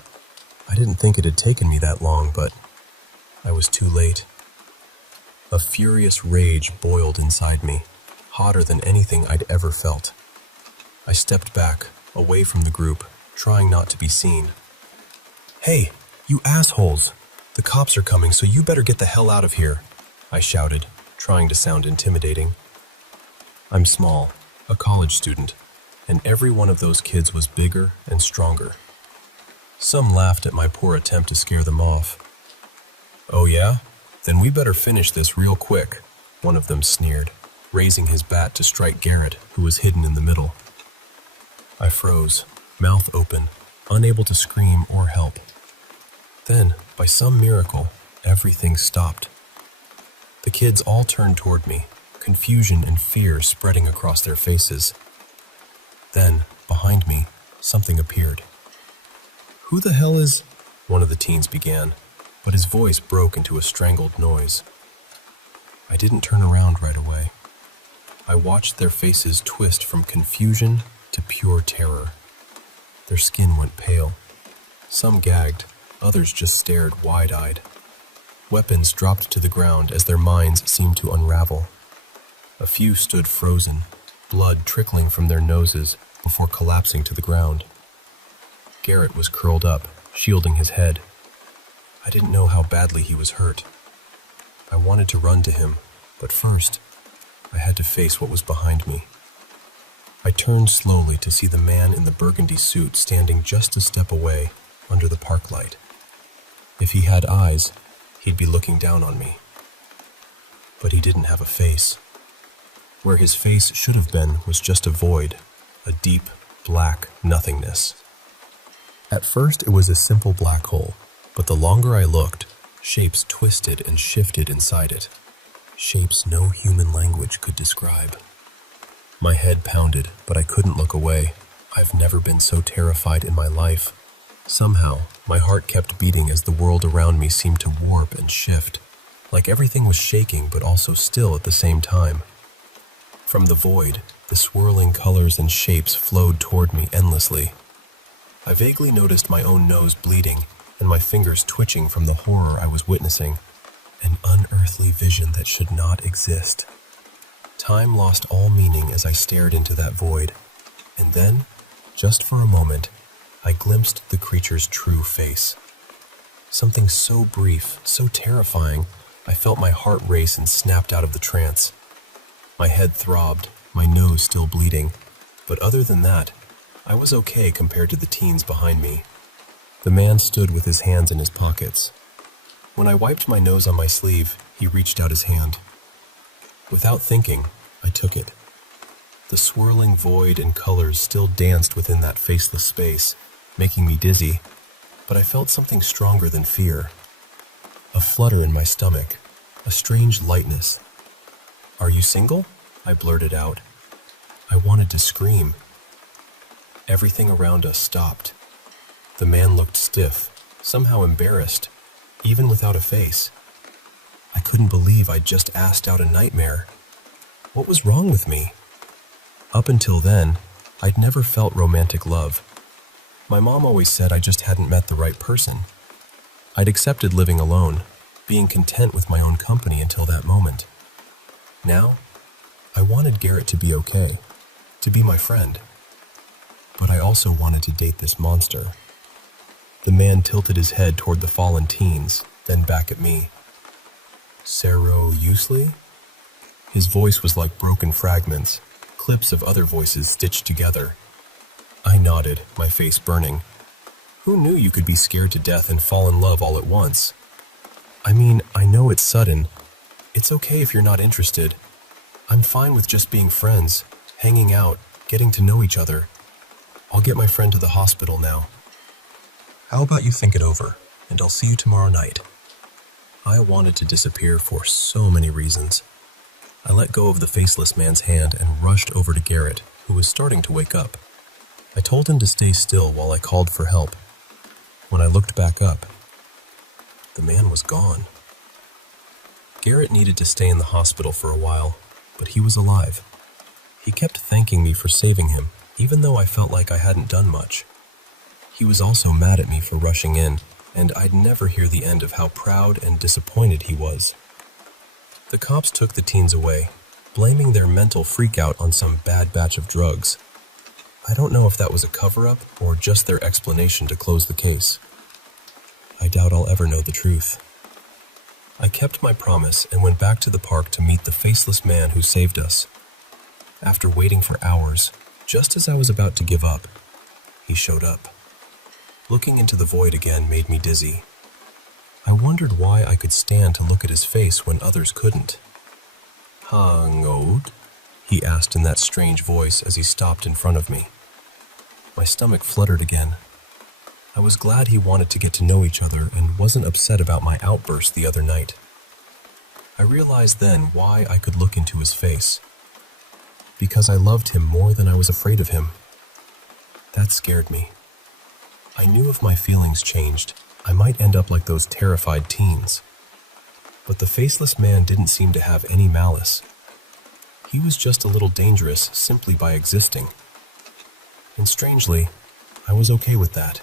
I didn't think it had taken me that long, but I was too late. A furious rage boiled inside me, hotter than anything I'd ever felt. I stepped back, away from the group, trying not to be seen. "Hey, you assholes! The cops are coming, so you better get the hell out of here," I shouted, trying to sound intimidating. I'm small, a college student, and every one of those kids was bigger and stronger. Some laughed at my poor attempt to scare them off. "Oh yeah? Then we better finish this real quick," one of them sneered, raising his bat to strike Garrett, who was hidden in the middle. I froze, mouth open, unable to scream or help. Then, by some miracle, everything stopped. The kids all turned toward me, confusion and fear spreading across their faces. Then, behind me, something appeared. "Who the hell is—" one of the teens began, but his voice broke into a strangled noise. I didn't turn around right away. I watched their faces twist from confusion to pure terror. Their skin went pale. Some gagged, others just stared wide-eyed. Weapons dropped to the ground as their minds seemed to unravel. A few stood frozen, blood trickling from their noses before collapsing to the ground. Garrett was curled up, shielding his head. I didn't know how badly he was hurt. I wanted to run to him, but first, I had to face what was behind me. I turned slowly to see the man in the burgundy suit standing just a step away, under the park light. If he had eyes, he'd be looking down on me. But he didn't have a face. Where his face should have been was just a void, a deep, black nothingness. At first, it was a simple black hole, but the longer I looked, shapes twisted and shifted inside it. Shapes no human language could describe. My head pounded, but I couldn't look away. I've never been so terrified in my life. Somehow, my heart kept beating as the world around me seemed to warp and shift, like everything was shaking but also still at the same time. From the void, the swirling colors and shapes flowed toward me endlessly. I vaguely noticed my own nose bleeding and my fingers twitching from the horror I was witnessing, an unearthly vision that should not exist. Time lost all meaning as I stared into that void, and then, just for a moment, I glimpsed the creature's true face. Something so brief, so terrifying, I felt my heart race and snapped out of the trance. My head throbbed, my nose still bleeding, but other than that, I was okay compared to the teens behind me. The man stood with his hands in his pockets. When I wiped my nose on my sleeve, he reached out his hand. Without thinking, I took it. The swirling void and colors still danced within that faceless space, making me dizzy, but I felt something stronger than fear. A flutter in my stomach, a strange lightness. "Are you single?" I blurted out. I wanted to scream. Everything around us stopped. The man looked stiff, somehow embarrassed, even without a face. I couldn't believe I'd just asked out a nightmare. What was wrong with me? Up until then, I'd never felt romantic love. My mom always said I just hadn't met the right person. I'd accepted living alone, being content with my own company until that moment. Now, I wanted Garrett to be okay, to be my friend. But I also wanted to date this monster. The man tilted his head toward the fallen teens, then back at me. "Seriously?" His voice was like broken fragments, clips of other voices stitched together. I nodded, my face burning. Who knew you could be scared to death and fall in love all at once? I mean, I know it's sudden. It's okay if you're not interested. I'm fine with just being friends, hanging out, getting to know each other. I'll get my friend to the hospital now. How about you think it over, and I'll see you tomorrow night. I wanted to disappear for so many reasons. I let go of the faceless man's hand and rushed over to Garrett, who was starting to wake up. I told him to stay still while I called for help. When I looked back up, the man was gone. Garrett needed to stay in the hospital for a while, but he was alive. He kept thanking me for saving him, even though I felt like I hadn't done much. He was also mad at me for rushing in, and I'd never hear the end of how proud and disappointed he was. The cops took the teens away, blaming their mental freakout on some bad batch of drugs. I don't know if that was a cover-up or just their explanation to close the case. I doubt I'll ever know the truth. I kept my promise and went back to the park to meet the faceless man who saved us. After waiting for hours, just as I was about to give up, he showed up. Looking into the void again made me dizzy. I wondered why I could stand to look at his face when others couldn't. "Hangod?" he asked in that strange voice as he stopped in front of me. My stomach fluttered again. I was glad he wanted to get to know each other and wasn't upset about my outburst the other night. I realized then why I could look into his face. Because I loved him more than I was afraid of him. That scared me. I knew if my feelings changed, I might end up like those terrified teens. But the faceless man didn't seem to have any malice. He was just a little dangerous simply by existing. And strangely, I was okay with that.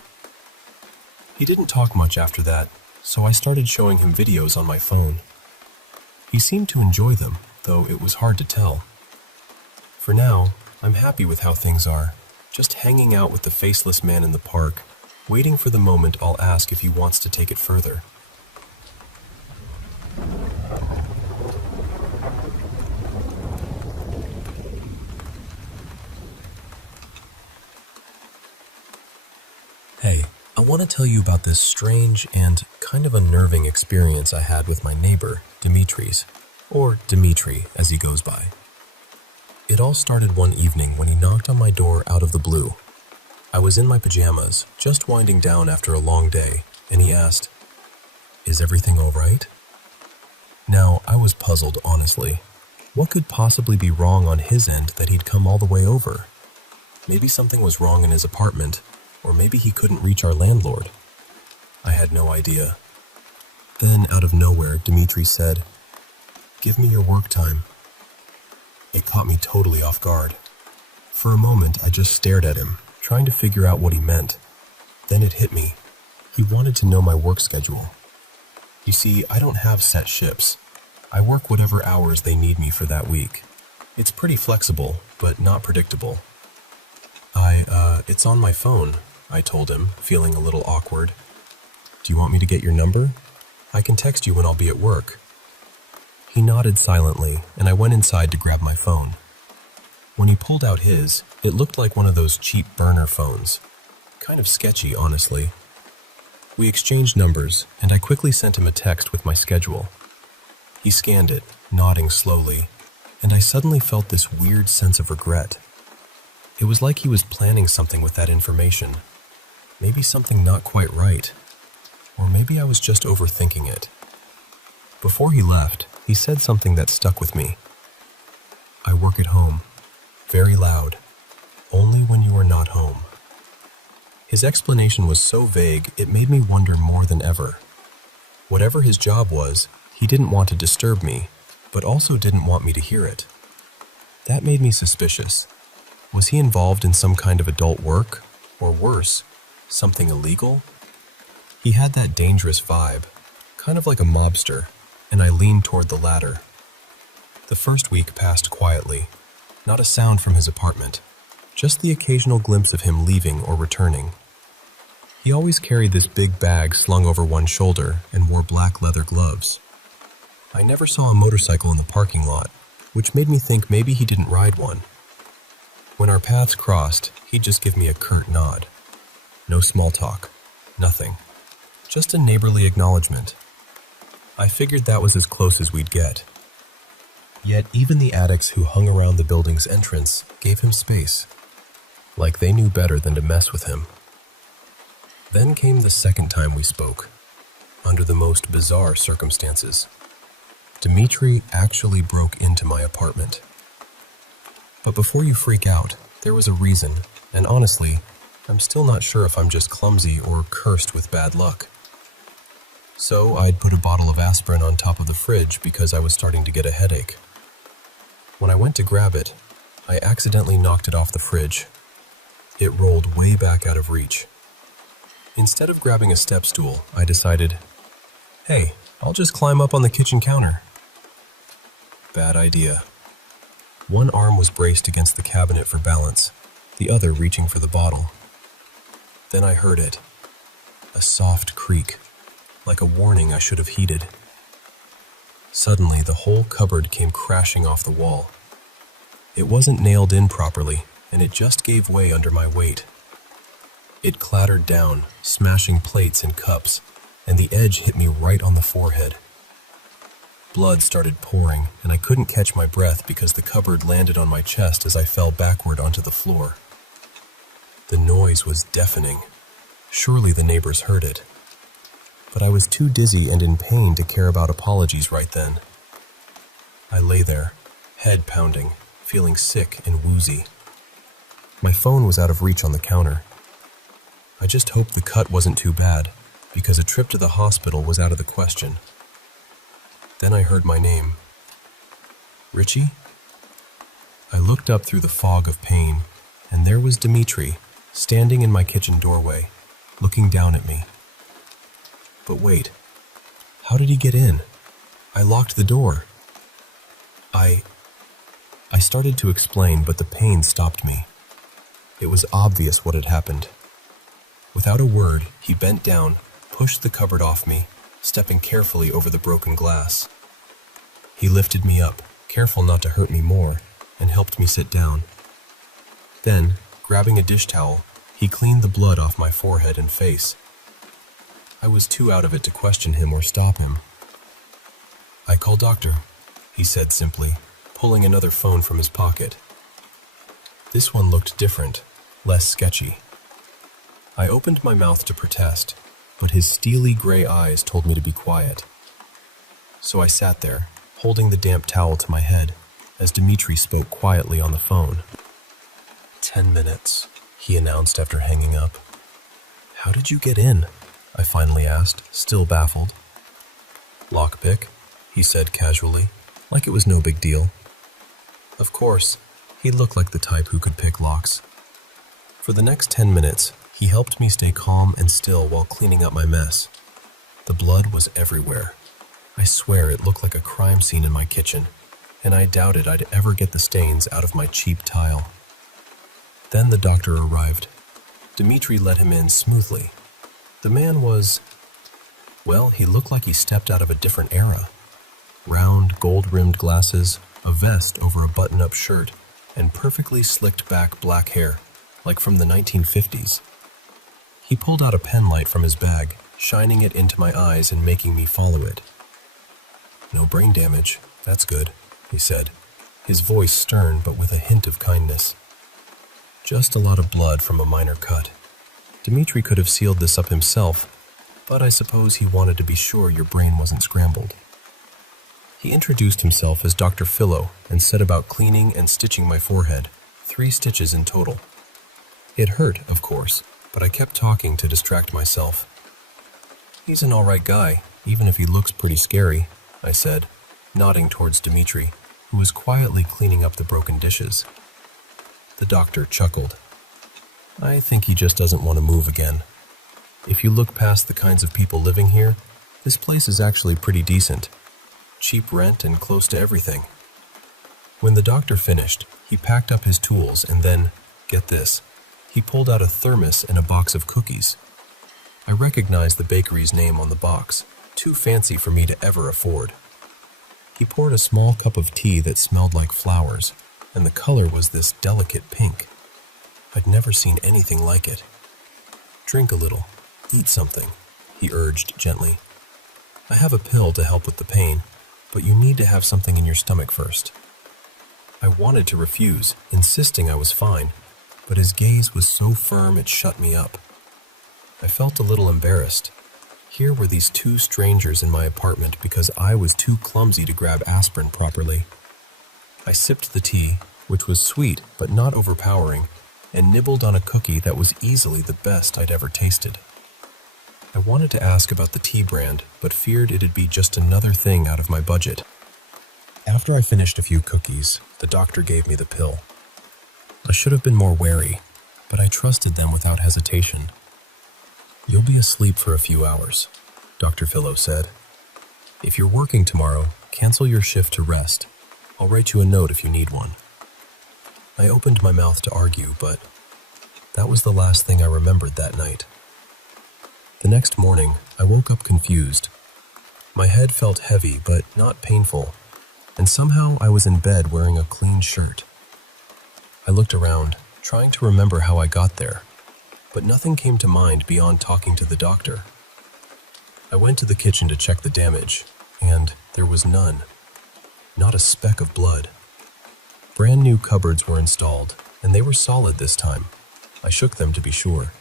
He didn't talk much after that, so I started showing him videos on my phone. He seemed to enjoy them, though it was hard to tell. For now, I'm happy with how things are, just hanging out with the faceless man in the park, waiting for the moment I'll ask if he wants to take it further. Hey, I want to tell you about this strange and kind of unnerving experience I had with my neighbor, Dimitri's, or Dimitri as he goes by. It all started one evening when he knocked on my door out of the blue. I was in my pajamas, just winding down after a long day, and he asked, "Is everything all right?" Now, I was puzzled, honestly. What could possibly be wrong on his end that he'd come all the way over? Maybe something was wrong in his apartment, or maybe he couldn't reach our landlord. I had no idea. Then, out of nowhere, Dimitri said, "Give me your work time." It caught me totally off guard. For a moment, I just stared at him, trying to figure out what he meant. Then it hit me. He wanted to know my work schedule. You see, I don't have set shifts. I work whatever hours they need me for that week. It's pretty flexible, but not predictable. It's on my phone, I told him, feeling a little awkward. Do you want me to get your number? I can text you when I'll be at work. He nodded silently, and I went inside to grab my phone. When he pulled out his, it looked like one of those cheap burner phones. Kind of sketchy, honestly. We exchanged numbers, and I quickly sent him a text with my schedule. He scanned it, nodding slowly, and I suddenly felt this weird sense of regret. It was like he was planning something with that information. Maybe something not quite right. Or maybe I was just overthinking it. Before he left, he said something that stuck with me. "I work at home. Very loud. Only when you are not home." His explanation was so vague, it made me wonder more than ever. Whatever his job was, he didn't want to disturb me, but also didn't want me to hear it. That made me suspicious. Was he involved in some kind of adult work? Or worse, something illegal? He had that dangerous vibe, kind of like a mobster, and I leaned toward the latter. The first week passed quietly. Not a sound from his apartment, just the occasional glimpse of him leaving or returning. He always carried this big bag slung over one shoulder and wore black leather gloves. I never saw a motorcycle in the parking lot, which made me think maybe he didn't ride one. When our paths crossed, he'd just give me a curt nod. No small talk, Nothing. Just a neighborly acknowledgement. I figured that was as close as we'd get. Yet even the addicts who hung around the building's entrance gave him space, like they knew better than to mess with him. Then came the second time we spoke, under the most bizarre circumstances. Dmitri actually broke into my apartment. But before you freak out, there was a reason, and honestly, I'm still not sure if I'm just clumsy or cursed with bad luck. So I'd put a bottle of aspirin on top of the fridge because I was starting to get a headache. When I went to grab it, I accidentally knocked it off the fridge. It rolled way back out of reach. Instead of grabbing a step stool, I decided, hey, I'll just climb up on the kitchen counter. Bad idea. One arm was braced against the cabinet for balance, the other reaching for the bottle. Then I heard it. A soft creak, like a warning I should have heeded. Suddenly, the whole cupboard came crashing off the wall. It wasn't nailed in properly, and it just gave way under my weight. It clattered down, smashing plates and cups, and the edge hit me right on the forehead. Blood started pouring, and I couldn't catch my breath because the cupboard landed on my chest as I fell backward onto the floor. The noise was deafening. Surely the neighbors heard it. But I was too dizzy and in pain to care about apologies right then. I lay there, head pounding, feeling sick and woozy. My phone was out of reach on the counter. I just hoped the cut wasn't too bad, because a trip to the hospital was out of the question. Then I heard my name. Richie? I looked up through the fog of pain, and there was Dmitri, standing in my kitchen doorway, looking down at me. But wait, how did he get in? I locked the door. I started to explain, but the pain stopped me. It was obvious what had happened. Without a word, he bent down, pushed the cupboard off me, stepping carefully over the broken glass. He lifted me up, careful not to hurt me more, and helped me sit down. Then, grabbing a dish towel, he cleaned the blood off my forehead and face. I was too out of it to question him or stop him. I call doctor, he said simply, pulling another phone from his pocket. This one looked different, less sketchy. I opened my mouth to protest, but his steely gray eyes told me to be quiet. So I sat there, holding the damp towel to my head, as Dmitri spoke quietly on the phone. 10 minutes, he announced after hanging up. How did you get in? I finally asked, still baffled. Lockpick, he said casually, like it was no big deal. Of course, he looked like the type who could pick locks. For the next 10 minutes, he helped me stay calm and still while cleaning up my mess. The blood was everywhere. I swear it looked like a crime scene in my kitchen, and I doubted I'd ever get the stains out of my cheap tile. Then the doctor arrived. Dmitri let him in smoothly. The man was, well, he looked like he stepped out of a different era. Round, gold-rimmed glasses, a vest over a button-up shirt, and perfectly slicked back black hair, like from the 1950s. He pulled out a pen light from his bag, shining it into my eyes and making me follow it. No brain damage, that's good, he said, his voice stern but with a hint of kindness. Just a lot of blood from a minor cut. Dmitri could have sealed this up himself, but I suppose he wanted to be sure your brain wasn't scrambled. He introduced himself as Dr. Philo and set about cleaning and stitching my forehead, 3 stitches in total. It hurt, of course, but I kept talking to distract myself. He's an all right guy, even if he looks pretty scary, I said, nodding towards Dmitri, who was quietly cleaning up the broken dishes. The doctor chuckled. I think he just doesn't want to move again. If you look past the kinds of people living here, this place is actually pretty decent. Cheap rent and close to everything. When the doctor finished, he packed up his tools and then, get this, he pulled out a thermos and a box of cookies. I recognized the bakery's name on the box, too fancy for me to ever afford. He poured a small cup of tea that smelled like flowers, and the color was this delicate pink. I'd never seen anything like it. Drink a little, "Eat something," he urged gently. "I have a pill to help with the pain, but you need to have something in your stomach first." I wanted to refuse, insisting I was fine, but his gaze was so firm it shut me up. I felt a little embarrassed. Here were these two strangers in my apartment because I was too clumsy to grab aspirin properly. I sipped the tea, which was sweet but not overpowering, and nibbled on a cookie that was easily the best I'd ever tasted. I wanted to ask about the tea brand, but feared it'd be just another thing out of my budget. After I finished a few cookies, the doctor gave me the pill. I should have been more wary, but I trusted them without hesitation. "You'll be asleep for a few hours," Dr. Philo said. "If you're working tomorrow, cancel your shift to rest. I'll write you a note if you need one." I opened my mouth to argue, but that was the last thing I remembered that night. The next morning, I woke up confused. My head felt heavy but not painful, and somehow I was in bed wearing a clean shirt. I looked around, trying to remember how I got there, but nothing came to mind beyond talking to the doctor. I went to the kitchen to check the damage, and there was none. Not a speck of blood. Brand new cupboards were installed, and they were solid this time. I shook them to be sure.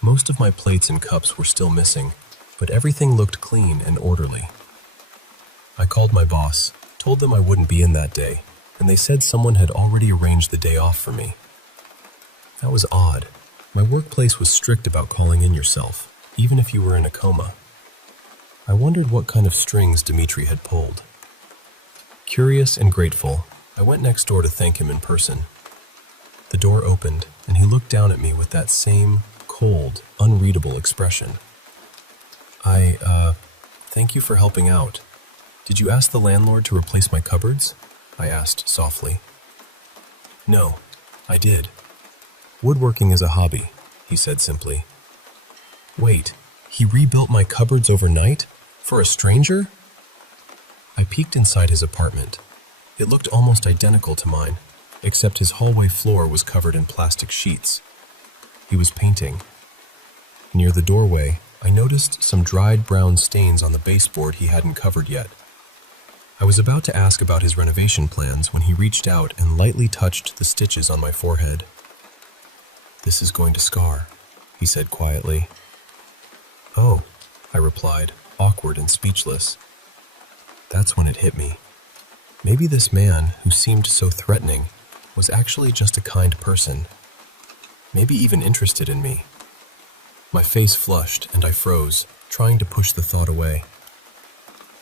Most of my plates and cups were still missing, but everything looked clean and orderly. I called my boss, told them I wouldn't be in that day, and they said someone had already arranged the day off for me. That was odd. My workplace was strict about calling in yourself, even if you were in a coma. I wondered what kind of strings Dimitri had pulled. Curious and grateful, I went next door to thank him in person. The door opened, and he looked down at me with that same cold, unreadable expression. Thank you for helping out. Did you ask the landlord to replace my cupboards?" I asked softly. "No, I did. Woodworking is a hobby," he said simply. "Wait, he rebuilt my cupboards overnight? For a stranger?" I peeked inside his apartment. It looked almost identical to mine, except his hallway floor was covered in plastic sheets. He was painting. Near the doorway, I noticed some dried brown stains on the baseboard he hadn't covered yet. I was about to ask about his renovation plans when he reached out and lightly touched the stitches on my forehead. "This is going to scar," he said quietly. "Oh," I replied, awkward and speechless. That's when it hit me. Maybe this man, who seemed so threatening, was actually just a kind person. Maybe even interested in me. My face flushed and I froze, trying to push the thought away.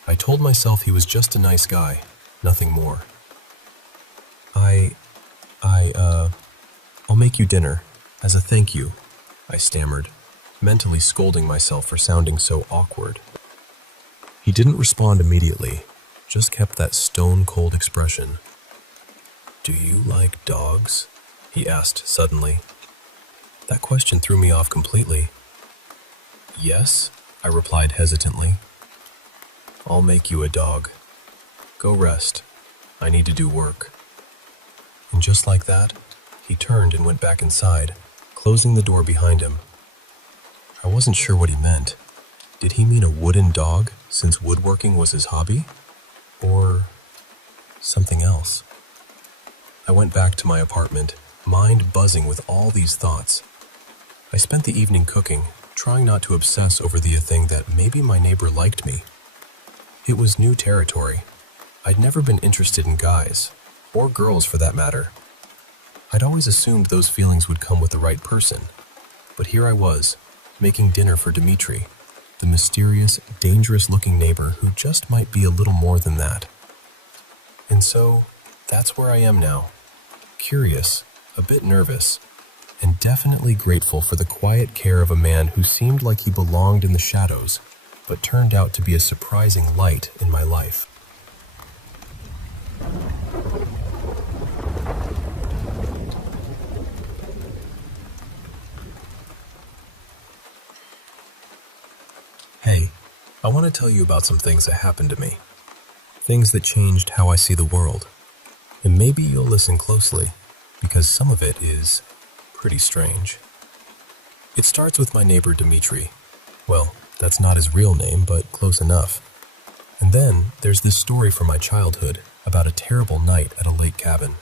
I told myself he was just a nice guy, nothing more. I'll make you dinner, as a thank you," I stammered, mentally scolding myself for sounding so awkward. He didn't respond immediately, just kept that stone-cold expression. "Do you like dogs?" he asked suddenly. That question threw me off completely. "Yes," I replied hesitantly. "I'll make you a dog. Go rest. I need to do work." And just like that, he turned and went back inside, closing the door behind him. I wasn't sure what he meant. Did he mean a wooden dog, since woodworking was his hobby? Or something else? I went back to my apartment, mind buzzing with all these thoughts. I spent the evening cooking, trying not to obsess over the thing that maybe my neighbor liked me. It was new territory. I'd never been interested in guys, or girls for that matter. I'd always assumed those feelings would come with the right person. But here I was, making dinner for Dimitri, the mysterious, dangerous-looking neighbor who just might be a little more than that. And so, that's where I am now. Curious, a bit nervous, and definitely grateful for the quiet care of a man who seemed like he belonged in the shadows, but turned out to be a surprising light in my life. Hey, I want to tell you about some things that happened to me. Things that changed how I see the world. And maybe you'll listen closely, because some of it is pretty strange. It starts with my neighbor Dimitri. Well, that's not his real name, but close enough. And then there's this story from my childhood about a terrible night at a lake cabin.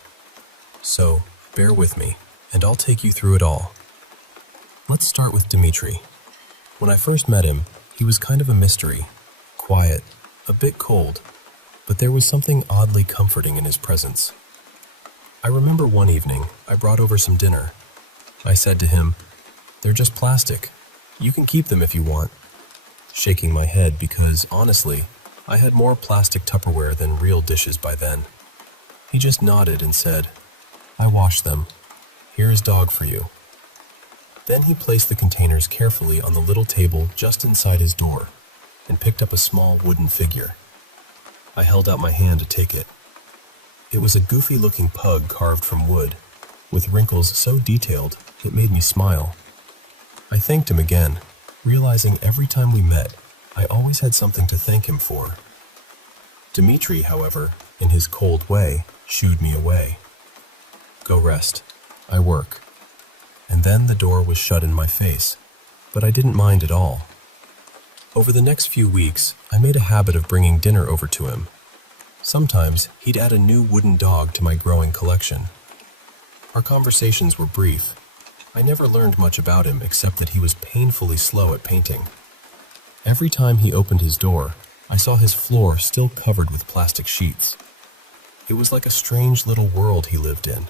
So, bear with me, and I'll take you through it all. Let's start with Dimitri. When I first met him, he was kind of a mystery. Quiet, a bit cold, but there was something oddly comforting in his presence. I remember one evening, I brought over some dinner. I said to him, "They're just plastic. You can keep them if you want." Shaking my head because, honestly, I had more plastic Tupperware than real dishes by then. He just nodded and said, "I washed them. Here is dog for you." Then he placed the containers carefully on the little table just inside his door and picked up a small wooden figure. I held out my hand to take it. It was a goofy-looking pug carved from wood, with wrinkles so detailed it made me smile. I thanked him again, realizing every time we met, I always had something to thank him for. Dimitri, however, in his cold way, shooed me away. "Go rest. I work." And then the door was shut in my face, but I didn't mind at all. Over the next few weeks, I made a habit of bringing dinner over to him. Sometimes he'd add a new wooden dog to my growing collection. Our conversations were brief. I never learned much about him except that he was painfully slow at painting. Every time he opened his door, I saw his floor still covered with plastic sheets. It was like a strange little world he lived in.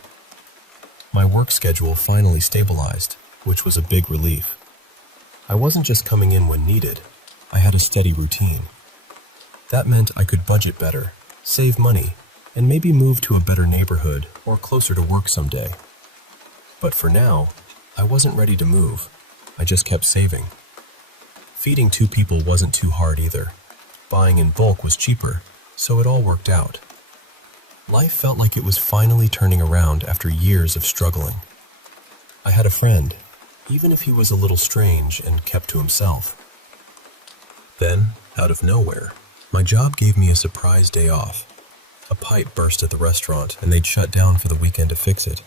My work schedule finally stabilized, which was a big relief. I wasn't just coming in when needed. I had a steady routine. That meant I could budget better, save money, and maybe move to a better neighborhood or closer to work someday. But for now, I wasn't ready to move. I just kept saving. Feeding 2 people wasn't too hard either. Buying in bulk was cheaper, so it all worked out. Life felt like it was finally turning around after years of struggling. I had a friend, even if he was a little strange and kept to himself. Then, out of nowhere, my job gave me a surprise day off. A pipe burst at the restaurant and they'd shut down for the weekend to fix it.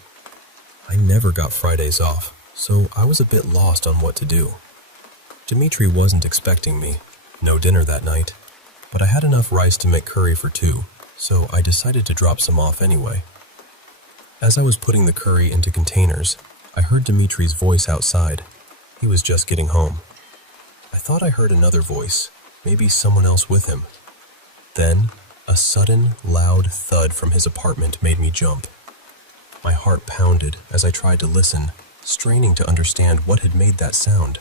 I never got Fridays off, so I was a bit lost on what to do. Dimitri wasn't expecting me, no dinner that night, but I had enough rice to make curry for 2, so I decided to drop some off anyway. As I was putting the curry into containers, I heard Dimitri's voice outside. He was just getting home. I thought I heard another voice, maybe someone else with him. Then, a sudden, loud thud from his apartment made me jump. My heart pounded as I tried to listen, straining to understand what had made that sound.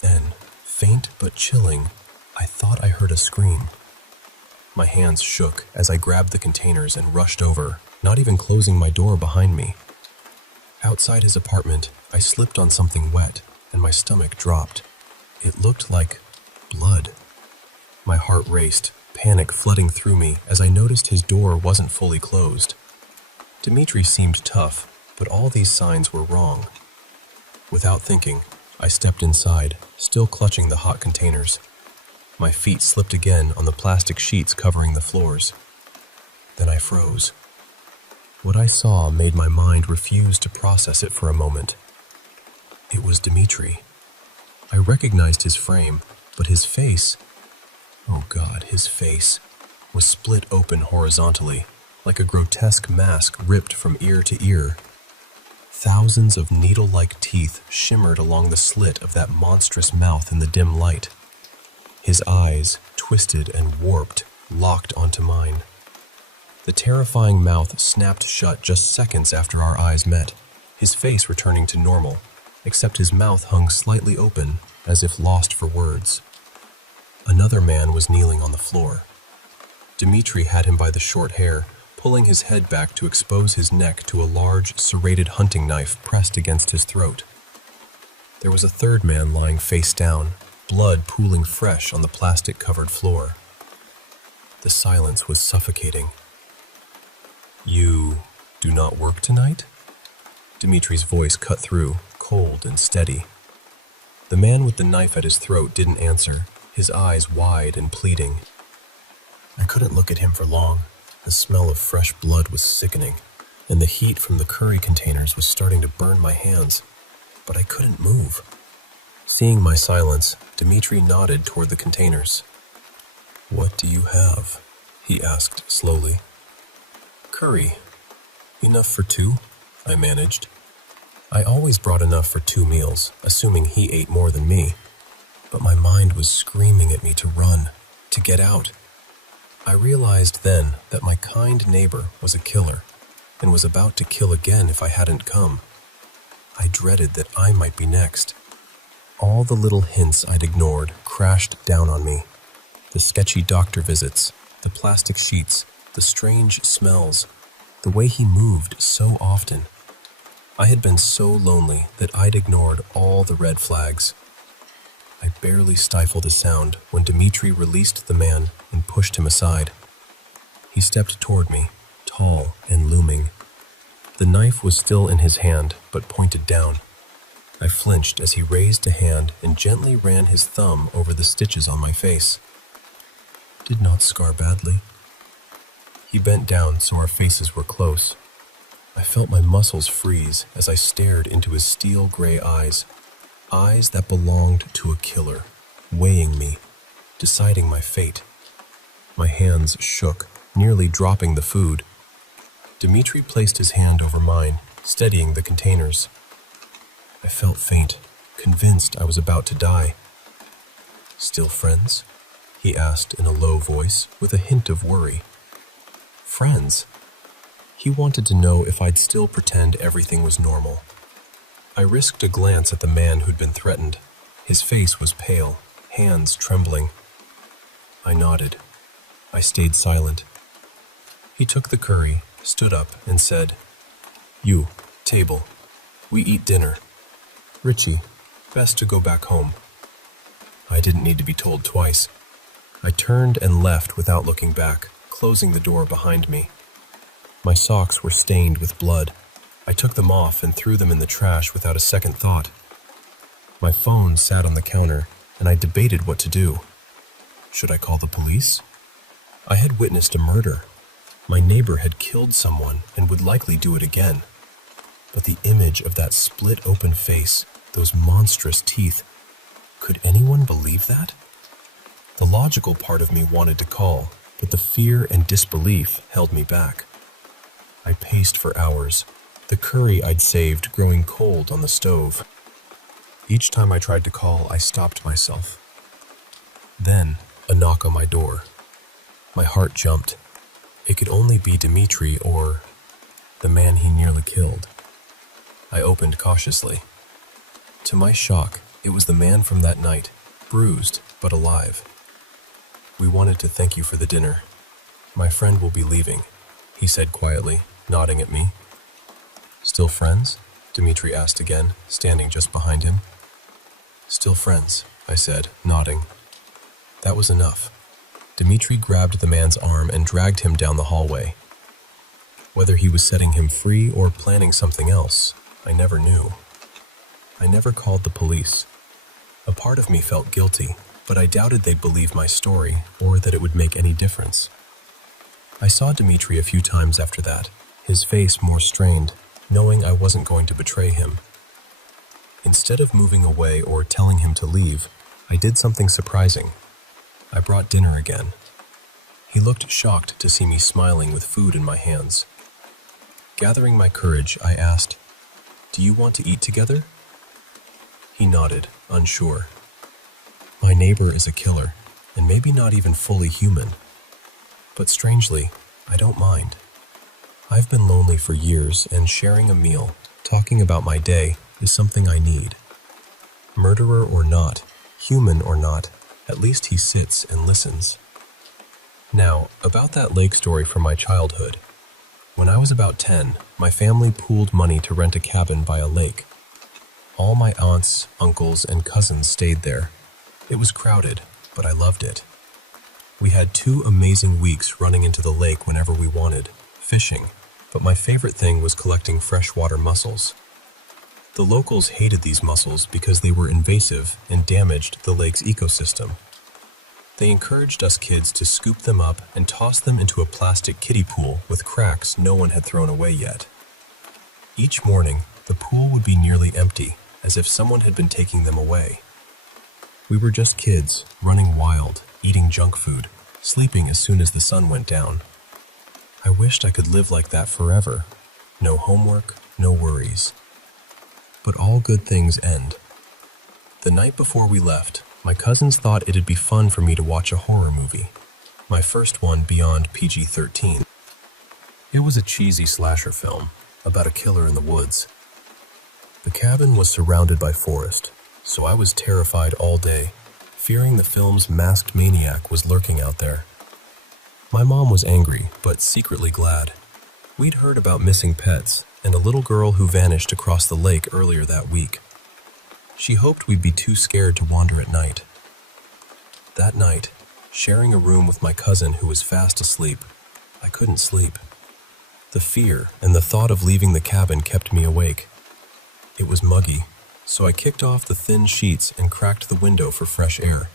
Then, faint but chilling, I thought I heard a scream. My hands shook as I grabbed the containers and rushed over, not even closing my door behind me. Outside his apartment, I slipped on something wet, and my stomach dropped. It looked like blood. My heart raced, panic flooding through me as I noticed his door wasn't fully closed. Dimitri seemed tough, but all these signs were wrong. Without thinking, I stepped inside, still clutching the hot containers. My feet slipped again on the plastic sheets covering the floors. Then I froze. What I saw made my mind refuse to process it for a moment. It was Dimitri. I recognized his frame, but his face, oh God, his face, was split open horizontally, like a grotesque mask ripped from ear to ear. Thousands of needle-like teeth shimmered along the slit of that monstrous mouth in the dim light. His eyes, twisted and warped, locked onto mine. The terrifying mouth snapped shut just seconds after our eyes met, his face returning to normal, except his mouth hung slightly open, as if lost for words. Another man was kneeling on the floor. Dimitri had him by the short hair, pulling his head back to expose his neck to a large, serrated hunting knife pressed against his throat. There was a third man lying face down, blood pooling fresh on the plastic-covered floor. The silence was suffocating. "You do not work tonight?" Dimitri's voice cut through, cold and steady. The man with the knife at his throat didn't answer, his eyes wide and pleading. I couldn't look at him for long. The smell of fresh blood was sickening, and the heat from the curry containers was starting to burn my hands. but I couldn't move. Seeing my silence, Dmitri nodded toward the containers. "What do you have?" he asked slowly. "Curry. Enough for 2, I managed. I always brought enough for 2 meals, assuming he ate more than me. But my mind was screaming at me to run, to get out. I realized then that my kind neighbor was a killer, and was about to kill again if I hadn't come. I dreaded that I might be next. All the little hints I'd ignored crashed down on me. The sketchy doctor visits, the plastic sheets, the strange smells, the way he moved so often. I had been so lonely that I'd ignored all the red flags. I barely stifled a sound when Dmitri released the man and pushed him aside. He stepped toward me, tall and looming. The knife was still in his hand, but pointed down. I flinched as he raised a hand and gently ran his thumb over the stitches on my face. Did not scar badly. He bent down so our faces were close. I felt my muscles freeze as I stared into his steel gray eyes. Eyes that belonged to a killer, weighing me, deciding my fate. My hands shook, nearly dropping the food. Dmitri placed his hand over mine, steadying the containers. I felt faint, convinced I was about to die. "Still friends?" he asked in a low voice with a hint of worry. Friends? He wanted to know if I'd still pretend everything was normal. I risked a glance at the man who'd been threatened. His face was pale, hands trembling. I nodded. I stayed silent. He took the curry, stood up, and said, "You, table. We eat dinner. Richie, best to go back home." I didn't need to be told twice. I turned and left without looking back, closing the door behind me. My socks were stained with blood. I took them off and threw them in the trash without a second thought. My phone sat on the counter, and I debated what to do. Should I call the police? I had witnessed a murder. My neighbor had killed someone and would likely do it again. But the image of that split-open face, those monstrous teeth, could anyone believe that? The logical part of me wanted to call, but the fear and disbelief held me back. I paced for hours, the curry I'd saved growing cold on the stove. Each time I tried to call, I stopped myself. Then, a knock on my door. My heart jumped. It could only be Dmitri or the man he nearly killed. I opened cautiously. To my shock, it was the man from that night, bruised but alive. "We wanted to thank you for the dinner. My friend will be leaving," he said quietly, nodding at me. "Still friends?" Dmitri asked again, standing just behind him. "Still friends," I said, nodding. That was enough. Dmitri grabbed the man's arm and dragged him down the hallway. Whether he was setting him free or planning something else, I never knew. I never called the police. A part of me felt guilty, but I doubted they'd believe my story or that it would make any difference. I saw Dmitri a few times after that, his face more strained, knowing I wasn't going to betray him. Instead of moving away or telling him to leave, I did something surprising. I brought dinner again. He looked shocked to see me smiling with food in my hands. Gathering my courage, I asked, "Do you want to eat together?" He nodded, unsure. My neighbor is a killer, and maybe not even fully human. But strangely, I don't mind. I've been lonely for years, and sharing a meal, talking about my day, is something I need. Murderer or not, human or not, at least he sits and listens. Now, about that lake story from my childhood. When I was about 10, my family pooled money to rent a cabin by a lake. All my aunts, uncles, and cousins stayed there. It was crowded, but I loved it. We had 2 amazing weeks running into the lake whenever we wanted, fishing, but my favorite thing was collecting freshwater mussels. The locals hated these mussels because they were invasive and damaged the lake's ecosystem. They encouraged us kids to scoop them up and toss them into a plastic kiddie pool with cracks no one had thrown away yet. Each morning, the pool would be nearly empty, as if someone had been taking them away. We were just kids, running wild, eating junk food, sleeping as soon as the sun went down. I wished I could live like that forever. No homework, no worries. But all good things end. The night before we left, my cousins thought it'd be fun for me to watch a horror movie. My first one beyond PG-13. It was a cheesy slasher film about a killer in the woods. The cabin was surrounded by forest, so I was terrified all day, fearing the film's masked maniac was lurking out there. My mom was angry, but secretly glad. We'd heard about missing pets and a little girl who vanished across the lake earlier that week. She hoped we'd be too scared to wander at night. That night, sharing a room with my cousin who was fast asleep, I couldn't sleep. The fear and the thought of leaving the cabin kept me awake. It was muggy, so I kicked off the thin sheets and cracked the window for fresh air,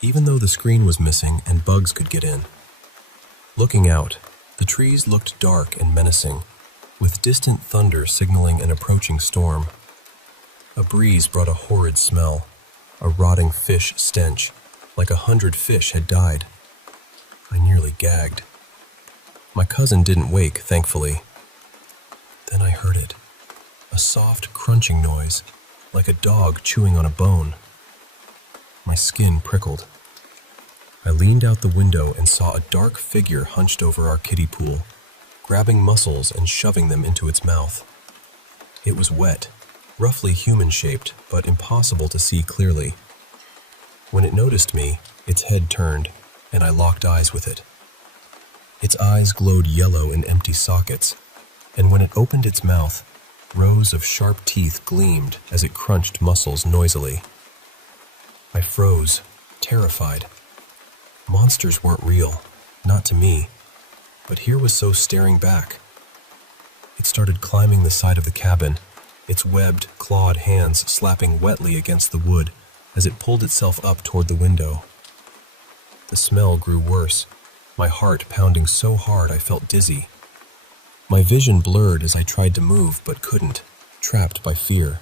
even though the screen was missing and bugs could get in. Looking out, the trees looked dark and menacing, with distant thunder signaling an approaching storm. A breeze brought a horrid smell, a rotting fish stench, like 100 fish had died. I nearly gagged. My cousin didn't wake, thankfully. Then I heard it, a soft crunching noise, like a dog chewing on a bone. My skin prickled. I leaned out the window and saw a dark figure hunched over our kiddie pool, grabbing mussels and shoving them into its mouth. It was wet, roughly human-shaped, but impossible to see clearly. When it noticed me, its head turned, and I locked eyes with it. Its eyes glowed yellow in empty sockets, and when it opened its mouth, rows of sharp teeth gleamed as it crunched mussels noisily. I froze, terrified. Monsters weren't real, not to me, but here was so staring back. It started climbing the side of the cabin, its webbed, clawed hands slapping wetly against the wood as it pulled itself up toward the window. The smell grew worse, my heart pounding so hard I felt dizzy. My vision blurred as I tried to move but couldn't, trapped by fear.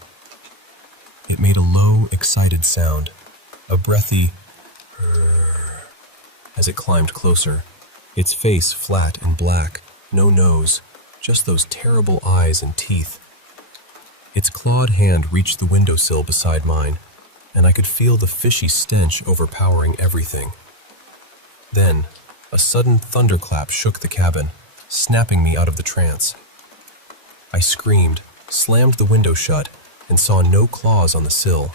It made a low, excited sound, a breathy as it climbed closer, its face flat and black, no nose, just those terrible eyes and teeth. Its clawed hand reached the windowsill beside mine, and I could feel the fishy stench overpowering everything. Then, a sudden thunderclap shook the cabin, snapping me out of the trance. I screamed, slammed the window shut, and saw no claws on the sill.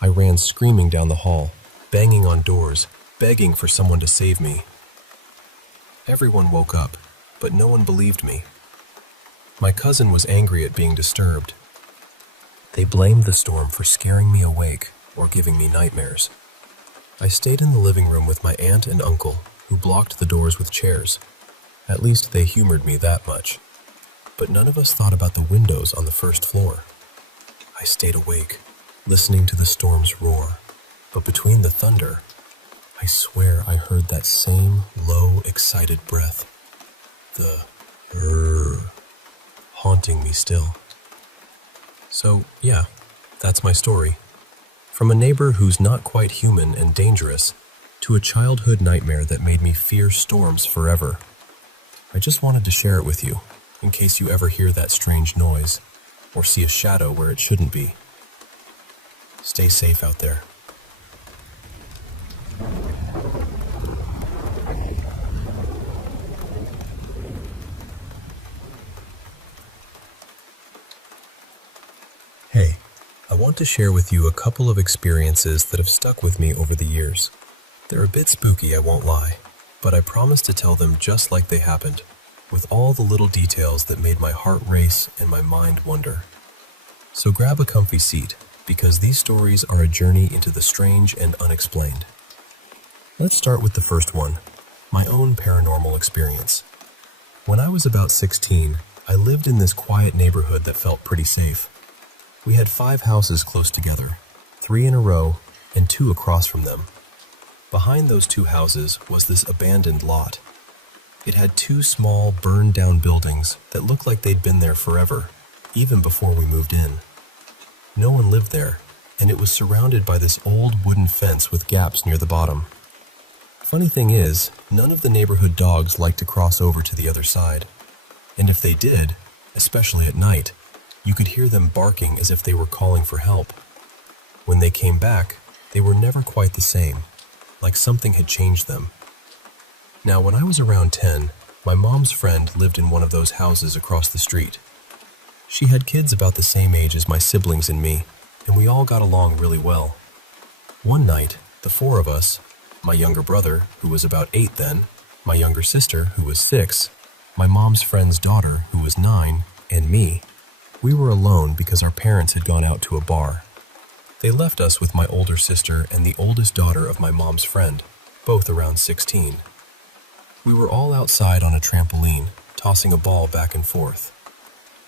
I ran screaming down the hall, banging on doors, begging for someone to save me. Everyone woke up, but no one believed me. My cousin was angry at being disturbed. They blamed the storm for scaring me awake or giving me nightmares. I stayed in the living room with my aunt and uncle, who blocked the doors with chairs. At least they humored me that much. But none of us thought about the windows on the first floor. I stayed awake, listening to the storm's roar, but between the thunder, I swear I heard that same low, excited breath. The haunting me still. So, yeah, that's my story. From a neighbor who's not quite human and dangerous, to a childhood nightmare that made me fear storms forever. I just wanted to share it with you, in case you ever hear that strange noise, or see a shadow where it shouldn't be. Stay safe out there. Hey, I want to share with you a couple of experiences that have stuck with me over the years. They're a bit spooky, I won't lie, but I promise to tell them just like they happened, with all the little details that made my heart race and my mind wonder. So grab a comfy seat, because these stories are a journey into the strange and unexplained. Let's start with the first one, my own paranormal experience. When I was about 16, I lived in this quiet neighborhood that felt pretty safe. We had 5 houses close together, 3 in a row and 2 across from them. Behind those 2 houses was this abandoned lot. It had 2 small, burned-down buildings that looked like they'd been there forever, even before we moved in. No one lived there, and it was surrounded by this old wooden fence with gaps near the bottom. Funny thing is, none of the neighborhood dogs liked to cross over to the other side. And if they did, especially at night, you could hear them barking as if they were calling for help. When they came back, they were never quite the same, like something had changed them. Now, when I was around 10, my mom's friend lived in one of those houses across the street. She had kids about the same age as my siblings and me, and we all got along really well. One night, the four of us, my younger brother, who was about 8 then, my younger sister, who was 6, my mom's friend's daughter, who was 9, and me, we were alone because our parents had gone out to a bar. They left us with my older sister and the oldest daughter of my mom's friend, both around 16. We were all outside on a trampoline, tossing a ball back and forth.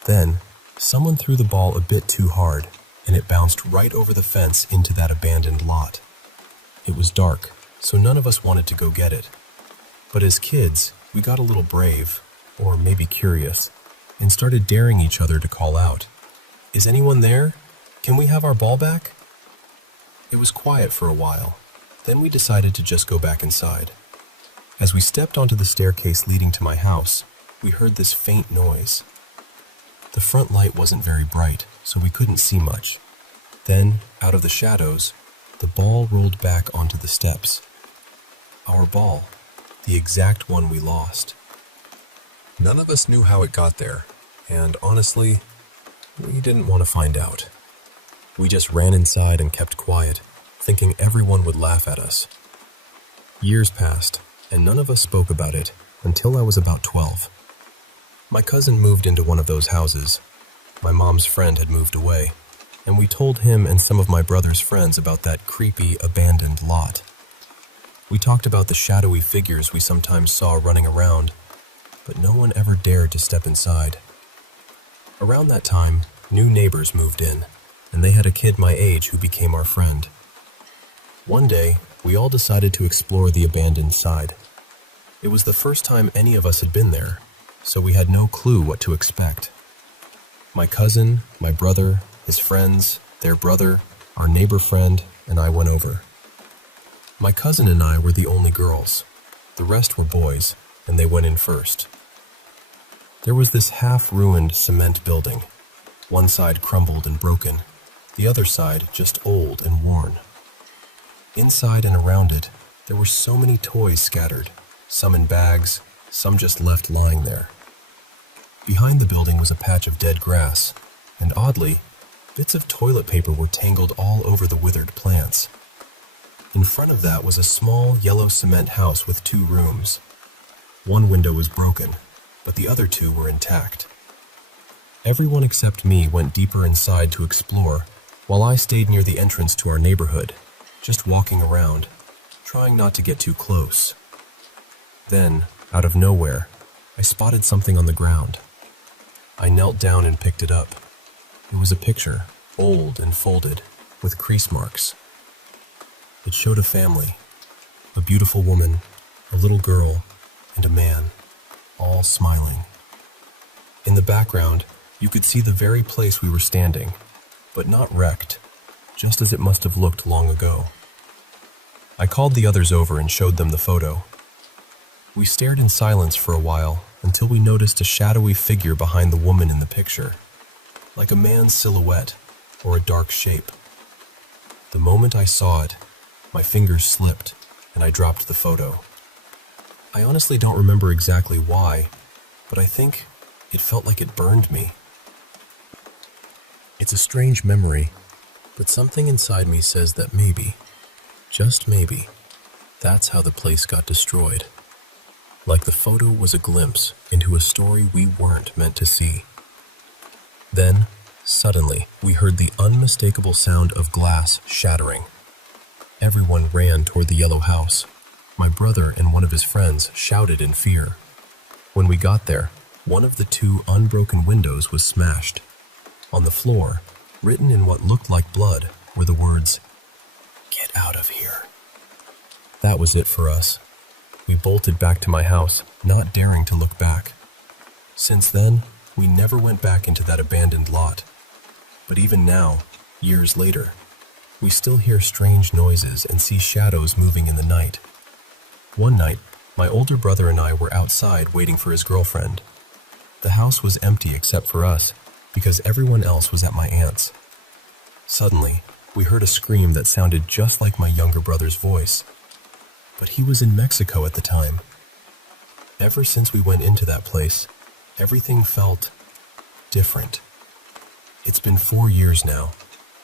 Then, someone threw the ball a bit too hard, and it bounced right over the fence into that abandoned lot. It was dark, so none of us wanted to go get it. But as kids, we got a little brave, or maybe curious, and started daring each other to call out, "Is anyone there? Can we have our ball back?" It was quiet for a while. Then we decided to just go back inside. As we stepped onto the staircase leading to my house, we heard this faint noise. The front light wasn't very bright, so we couldn't see much. Then, out of the shadows, the ball rolled back onto the steps. Our ball, the exact one we lost. None of us knew how it got there, and honestly, we didn't want to find out. We just ran inside and kept quiet, thinking everyone would laugh at us. Years passed, and none of us spoke about it until I was about 12. My cousin moved into one of those houses. My mom's friend had moved away, and we told him and some of my brother's friends about that creepy, abandoned lot. We talked about the shadowy figures we sometimes saw running around, but no one ever dared to step inside. Around that time, new neighbors moved in, and they had a kid my age who became our friend. One day, we all decided to explore the abandoned side. It was the first time any of us had been there, so we had no clue what to expect. My cousin, my brother, his friends, their brother, our neighbor friend, and I went over. My cousin and I were the only girls. The rest were boys, and they went in first. There was this half-ruined cement building. One side crumbled and broken, the other side just old and worn. Inside and around it, there were so many toys scattered, some in bags, some just left lying there. Behind the building was a patch of dead grass, and oddly, bits of toilet paper were tangled all over the withered plants. In front of that was a small yellow cement house with 2 rooms. One window was broken, but the other 2 were intact. Everyone except me went deeper inside to explore, while I stayed near the entrance to our neighborhood, just walking around, trying not to get too close. Then, out of nowhere, I spotted something on the ground. I knelt down and picked it up. It was a picture, old and folded, with crease marks. It showed a family, a beautiful woman, a little girl, and a man, all smiling. In the background, you could see the very place we were standing, but not wrecked, just as it must have looked long ago. I called the others over and showed them the photo. We stared in silence for a while until we noticed a shadowy figure behind the woman in the picture, like a man's silhouette or a dark shape. The moment I saw it, my fingers slipped and I dropped the photo. I honestly don't remember exactly why, but I think it felt like it burned me. It's a strange memory, but something inside me says that maybe, just maybe, that's how the place got destroyed. Like the photo was a glimpse into a story we weren't meant to see. Then, suddenly, we heard the unmistakable sound of glass shattering. Everyone ran toward the yellow house. My brother and one of his friends shouted in fear. When we got there, one of the 2 unbroken windows was smashed. On the floor, written in what looked like blood, were the words, "Get out of here." That was it for us. We bolted back to my house, not daring to look back. Since then, we never went back into that abandoned lot. But even now, years later, we still hear strange noises and see shadows moving in the night. One night, my older brother and I were outside waiting for his girlfriend. The house was empty except for us, because everyone else was at my aunt's. Suddenly, we heard a scream that sounded just like my younger brother's voice. But he was in Mexico at the time. Ever since we went into that place, everything felt different. It's been 4 years now,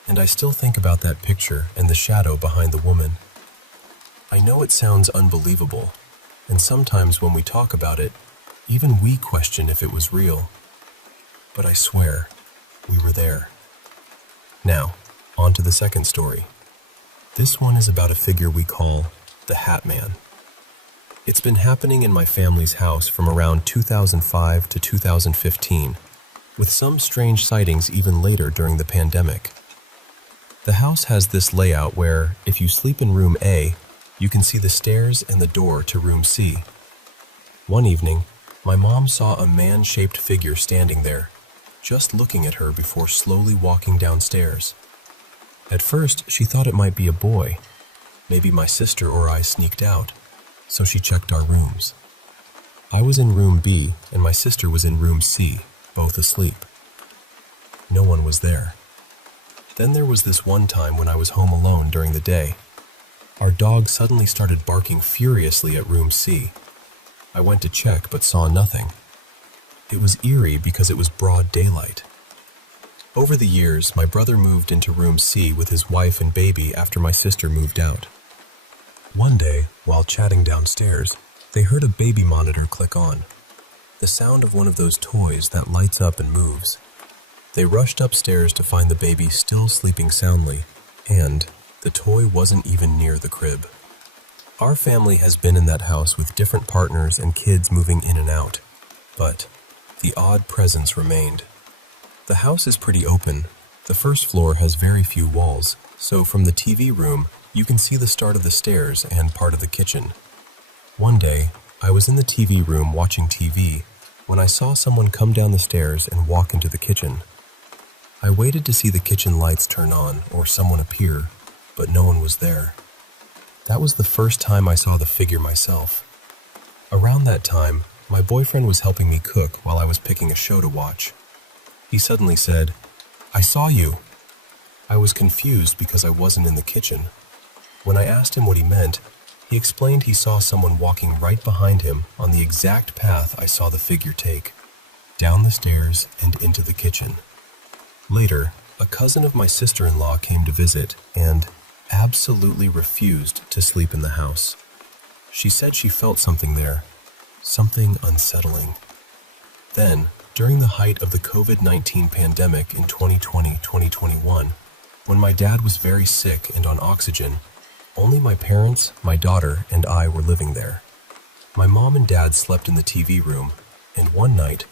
and I still think about that picture and the shadow behind the woman. I know it sounds unbelievable, and sometimes when we talk about it, even we question if it was real. But I swear, we were there. Now, on to the second story. This one is about a figure we call the Hat Man. It's been happening in my family's house from around 2005 to 2015, with some strange sightings even later during the pandemic. The house has this layout where, if you sleep in room A, you can see the stairs and the door to room C. One evening, my mom saw a man-shaped figure standing there, just looking at her before slowly walking downstairs. At first, she thought it might be a boy. Maybe my sister or I sneaked out, so she checked our rooms. I was in room B, and my sister was in room C, both asleep. No one was there. Then there was this one time when I was home alone during the day. Our dog suddenly started barking furiously at room C. I went to check but saw nothing. It was eerie because it was broad daylight. Over the years, my brother moved into room C with his wife and baby after my sister moved out. One day, while chatting downstairs, they heard a baby monitor click on. The sound of one of those toys that lights up and moves. They rushed upstairs to find the baby still sleeping soundly, and the toy wasn't even near the crib. Our family has been in that house with different partners and kids moving in and out, but the odd presence remained. The house is pretty open. The first floor has very few walls, so from the TV room, you can see the start of the stairs and part of the kitchen. One day, I was in the TV room watching TV when I saw someone come down the stairs and walk into the kitchen. I waited to see the kitchen lights turn on or someone appear, but no one was there. That was the first time I saw the figure myself. Around that time, my boyfriend was helping me cook while I was picking a show to watch. He suddenly said, "I saw you." I was confused because I wasn't in the kitchen. When I asked him what he meant, he explained he saw someone walking right behind him on the exact path I saw the figure take, down the stairs and into the kitchen. Later, a cousin of my sister-in-law came to visit and absolutely refused to sleep in the house. She said she felt something there, something unsettling. Then, during the height of the COVID-19 pandemic in 2020-2021, when my dad was very sick and on oxygen, only my parents, my daughter, and I were living there. My mom and dad slept in the TV room, and one night,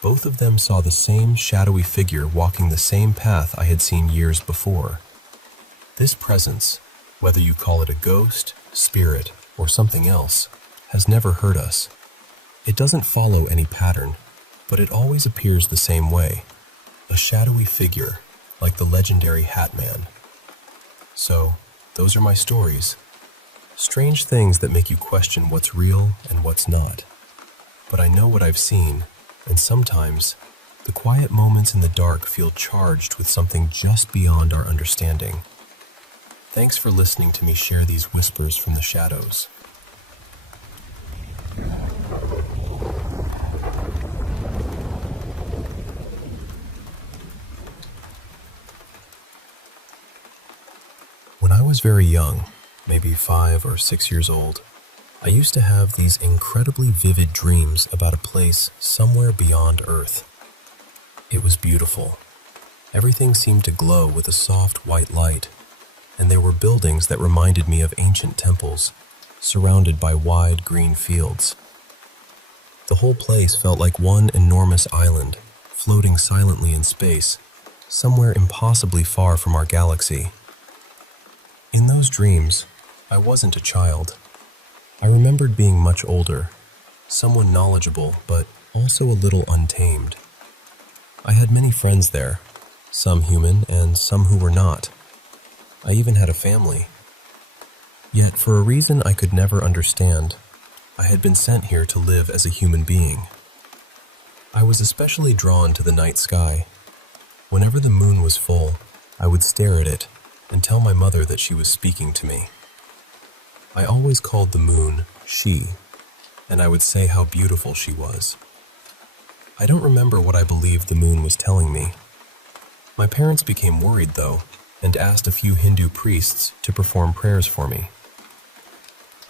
both of them saw the same shadowy figure walking the same path I had seen years before. This presence, whether you call it a ghost, spirit, or something else, has never hurt us. It doesn't follow any pattern, but it always appears the same way, a shadowy figure, like the legendary Hat Man. So, those are my stories. Strange things that make you question what's real and what's not. But I know what I've seen, and sometimes, the quiet moments in the dark feel charged with something just beyond our understanding. Thanks for listening to me share these whispers from the shadows. When I was very young, maybe 5 or 6 years old, I used to have these incredibly vivid dreams about a place somewhere beyond Earth. It was beautiful. Everything seemed to glow with a soft white light, and there were buildings that reminded me of ancient temples, surrounded by wide green fields. The whole place felt like one enormous island, floating silently in space, somewhere impossibly far from our galaxy. In those dreams, I wasn't a child. I remembered being much older, someone knowledgeable, but also a little untamed. I had many friends there, some human and some who were not. I even had a family. Yet, for a reason I could never understand, I had been sent here to live as a human being. I was especially drawn to the night sky. Whenever the moon was full, I would stare at it and tell my mother that she was speaking to me. I always called the moon she, and I would say how beautiful she was. I don't remember what I believed the moon was telling me. My parents became worried, though, and asked a few Hindu priests to perform prayers for me.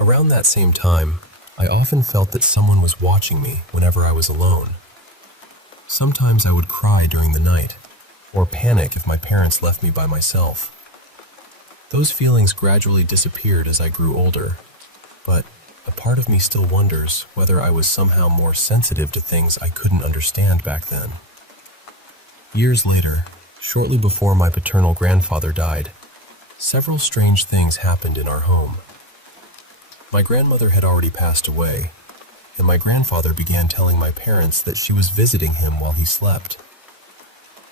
Around that same time, I often felt that someone was watching me whenever I was alone. Sometimes I would cry during the night, or panic if my parents left me by myself. Those feelings gradually disappeared as I grew older, but a part of me still wonders whether I was somehow more sensitive to things I couldn't understand back then. Years later, shortly before my paternal grandfather died, several strange things happened in our home. My grandmother had already passed away, and my grandfather began telling my parents that she was visiting him while he slept.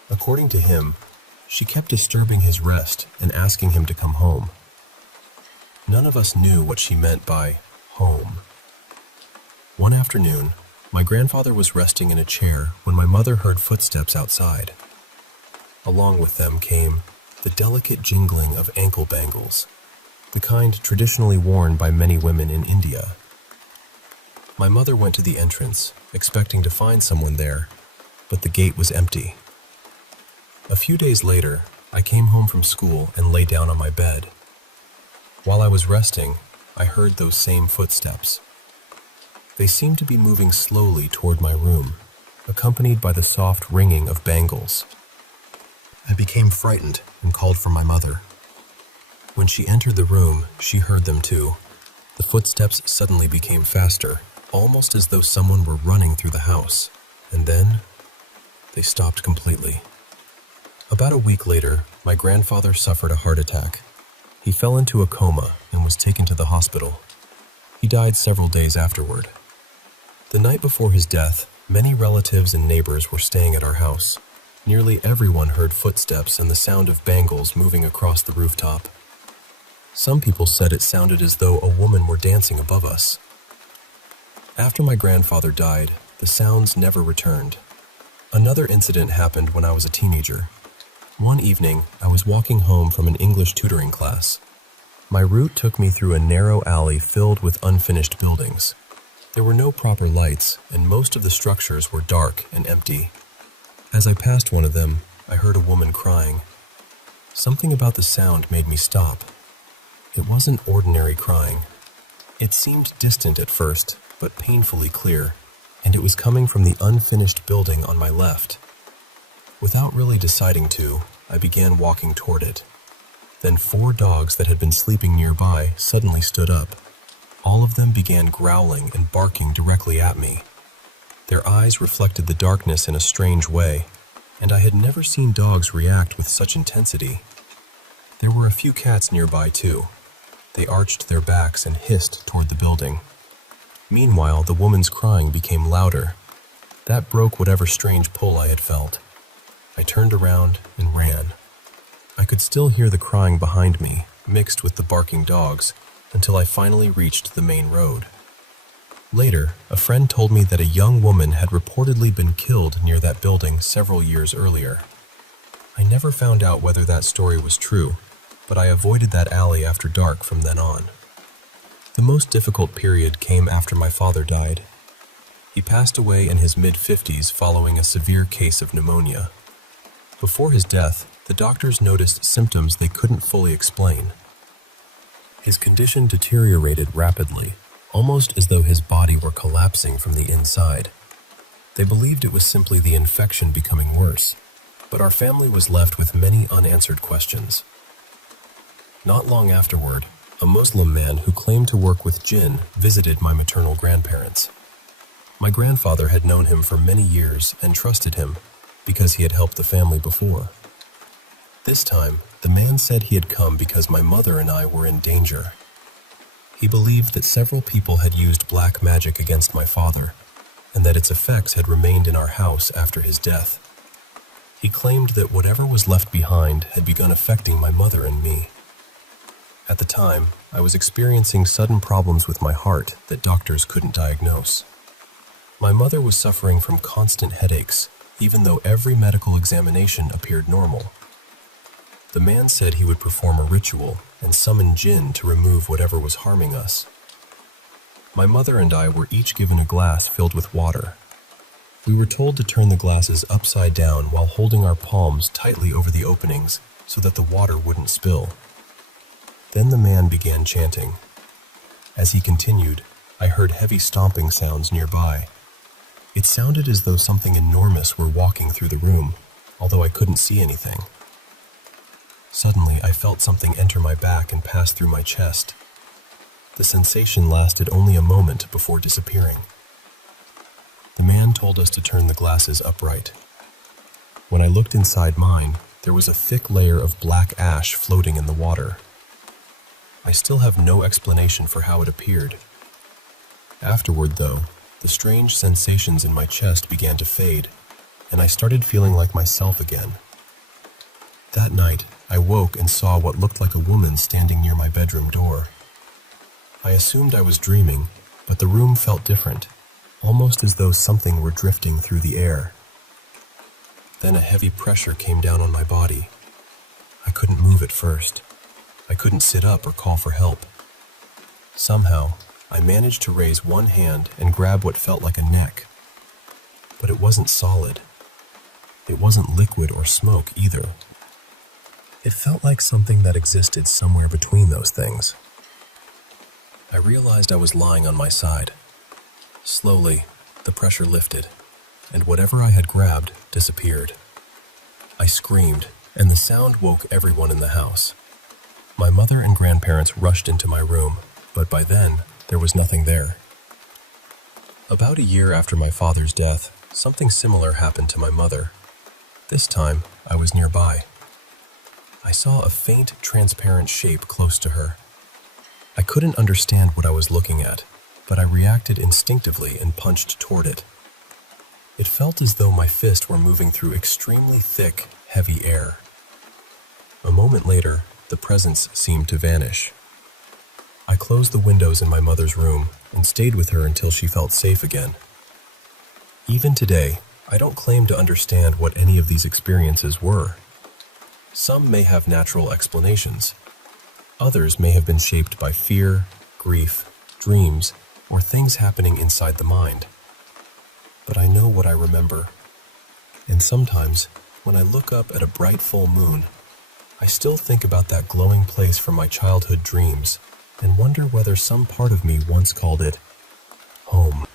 According to him, she kept disturbing his rest and asking him to come home. None of us knew what she meant by home. One afternoon, my grandfather was resting in a chair when my mother heard footsteps outside. Along with them came the delicate jingling of ankle bangles, the kind traditionally worn by many women in India. My mother went to the entrance, expecting to find someone there, but the gate was empty. A few days later, I came home from school and lay down on my bed. While I was resting, I heard those same footsteps. They seemed to be moving slowly toward my room, accompanied by the soft ringing of bangles. I became frightened and called for my mother. When she entered the room, she heard them too. The footsteps suddenly became faster, almost as though someone were running through the house, and then they stopped completely. About a week later, my grandfather suffered a heart attack. He fell into a coma and was taken to the hospital. He died several days afterward. The night before his death, many relatives and neighbors were staying at our house. Nearly everyone heard footsteps and the sound of bangles moving across the rooftop. Some people said it sounded as though a woman were dancing above us. After my grandfather died, the sounds never returned. Another incident happened when I was a teenager. One evening, I was walking home from an English tutoring class. My route took me through a narrow alley filled with unfinished buildings. There were no proper lights, and most of the structures were dark and empty. As I passed one of them, I heard a woman crying. Something about the sound made me stop. It wasn't ordinary crying. It seemed distant at first, but painfully clear, and it was coming from the unfinished building on my left. Without really deciding to, I began walking toward it. Then 4 dogs that had been sleeping nearby suddenly stood up. All of them began growling and barking directly at me. Their eyes reflected the darkness in a strange way, and I had never seen dogs react with such intensity. There were a few cats nearby too. They arched their backs and hissed toward the building. Meanwhile, the woman's crying became louder. That broke whatever strange pull I had felt. I turned around and ran. I could still hear the crying behind me, mixed with the barking dogs, until I finally reached the main road. Later, a friend told me that a young woman had reportedly been killed near that building several years earlier. I never found out whether that story was true, but I avoided that alley after dark from then on. The most difficult period came after my father died. He passed away in his mid-50s following a severe case of pneumonia. Before his death, the doctors noticed symptoms they couldn't fully explain. His condition deteriorated rapidly, almost as though his body were collapsing from the inside. They believed it was simply the infection becoming worse, but our family was left with many unanswered questions. Not long afterward, a Muslim man who claimed to work with jinn visited my maternal grandparents. My grandfather had known him for many years and trusted him because he had helped the family before. This time, the man said he had come because my mother and I were in danger. He believed that several people had used black magic against my father, and that its effects had remained in our house after his death. He claimed that whatever was left behind had begun affecting my mother and me. At the time, I was experiencing sudden problems with my heart that doctors couldn't diagnose. My mother was suffering from constant headaches, even though every medical examination appeared normal. The man said he would perform a ritual and summon jinn to remove whatever was harming us. My mother and I were each given a glass filled with water. We were told to turn the glasses upside down while holding our palms tightly over the openings so that the water wouldn't spill. Then the man began chanting. As he continued, I heard heavy stomping sounds nearby. It sounded as though something enormous were walking through the room, although I couldn't see anything. Suddenly, I felt something enter my back and pass through my chest. The sensation lasted only a moment before disappearing. The man told us to turn the glasses upright. When I looked inside mine, there was a thick layer of black ash floating in the water. I still have no explanation for how it appeared. Afterward, though, the strange sensations in my chest began to fade, and I started feeling like myself again. That night, I woke and saw what looked like a woman standing near my bedroom door. I assumed I was dreaming, but the room felt different, almost as though something were drifting through the air. Then a heavy pressure came down on my body. I couldn't move at first. I couldn't sit up or call for help. Somehow, I managed to raise one hand and grab what felt like a neck. But it wasn't solid. It wasn't liquid or smoke either. It felt like something that existed somewhere between those things. I realized I was lying on my side. Slowly, the pressure lifted, and whatever I had grabbed disappeared. I screamed, and the sound woke everyone in the house. My mother and grandparents rushed into my room, but by then, there was nothing there. About a year after my father's death, something similar happened to my mother. This time, I was nearby. I saw a faint, transparent shape close to her. I couldn't understand what I was looking at, but I reacted instinctively and punched toward it. It felt as though my fist were moving through extremely thick, heavy air. A moment later, the presence seemed to vanish. I closed the windows in my mother's room and stayed with her until she felt safe again. Even today, I don't claim to understand what any of these experiences were. Some may have natural explanations. Others may have been shaped by fear, grief, dreams, or things happening inside the mind. But I know what I remember. And sometimes, when I look up at a bright full moon, I still think about that glowing place from my childhood dreams and wonder whether some part of me once called it home.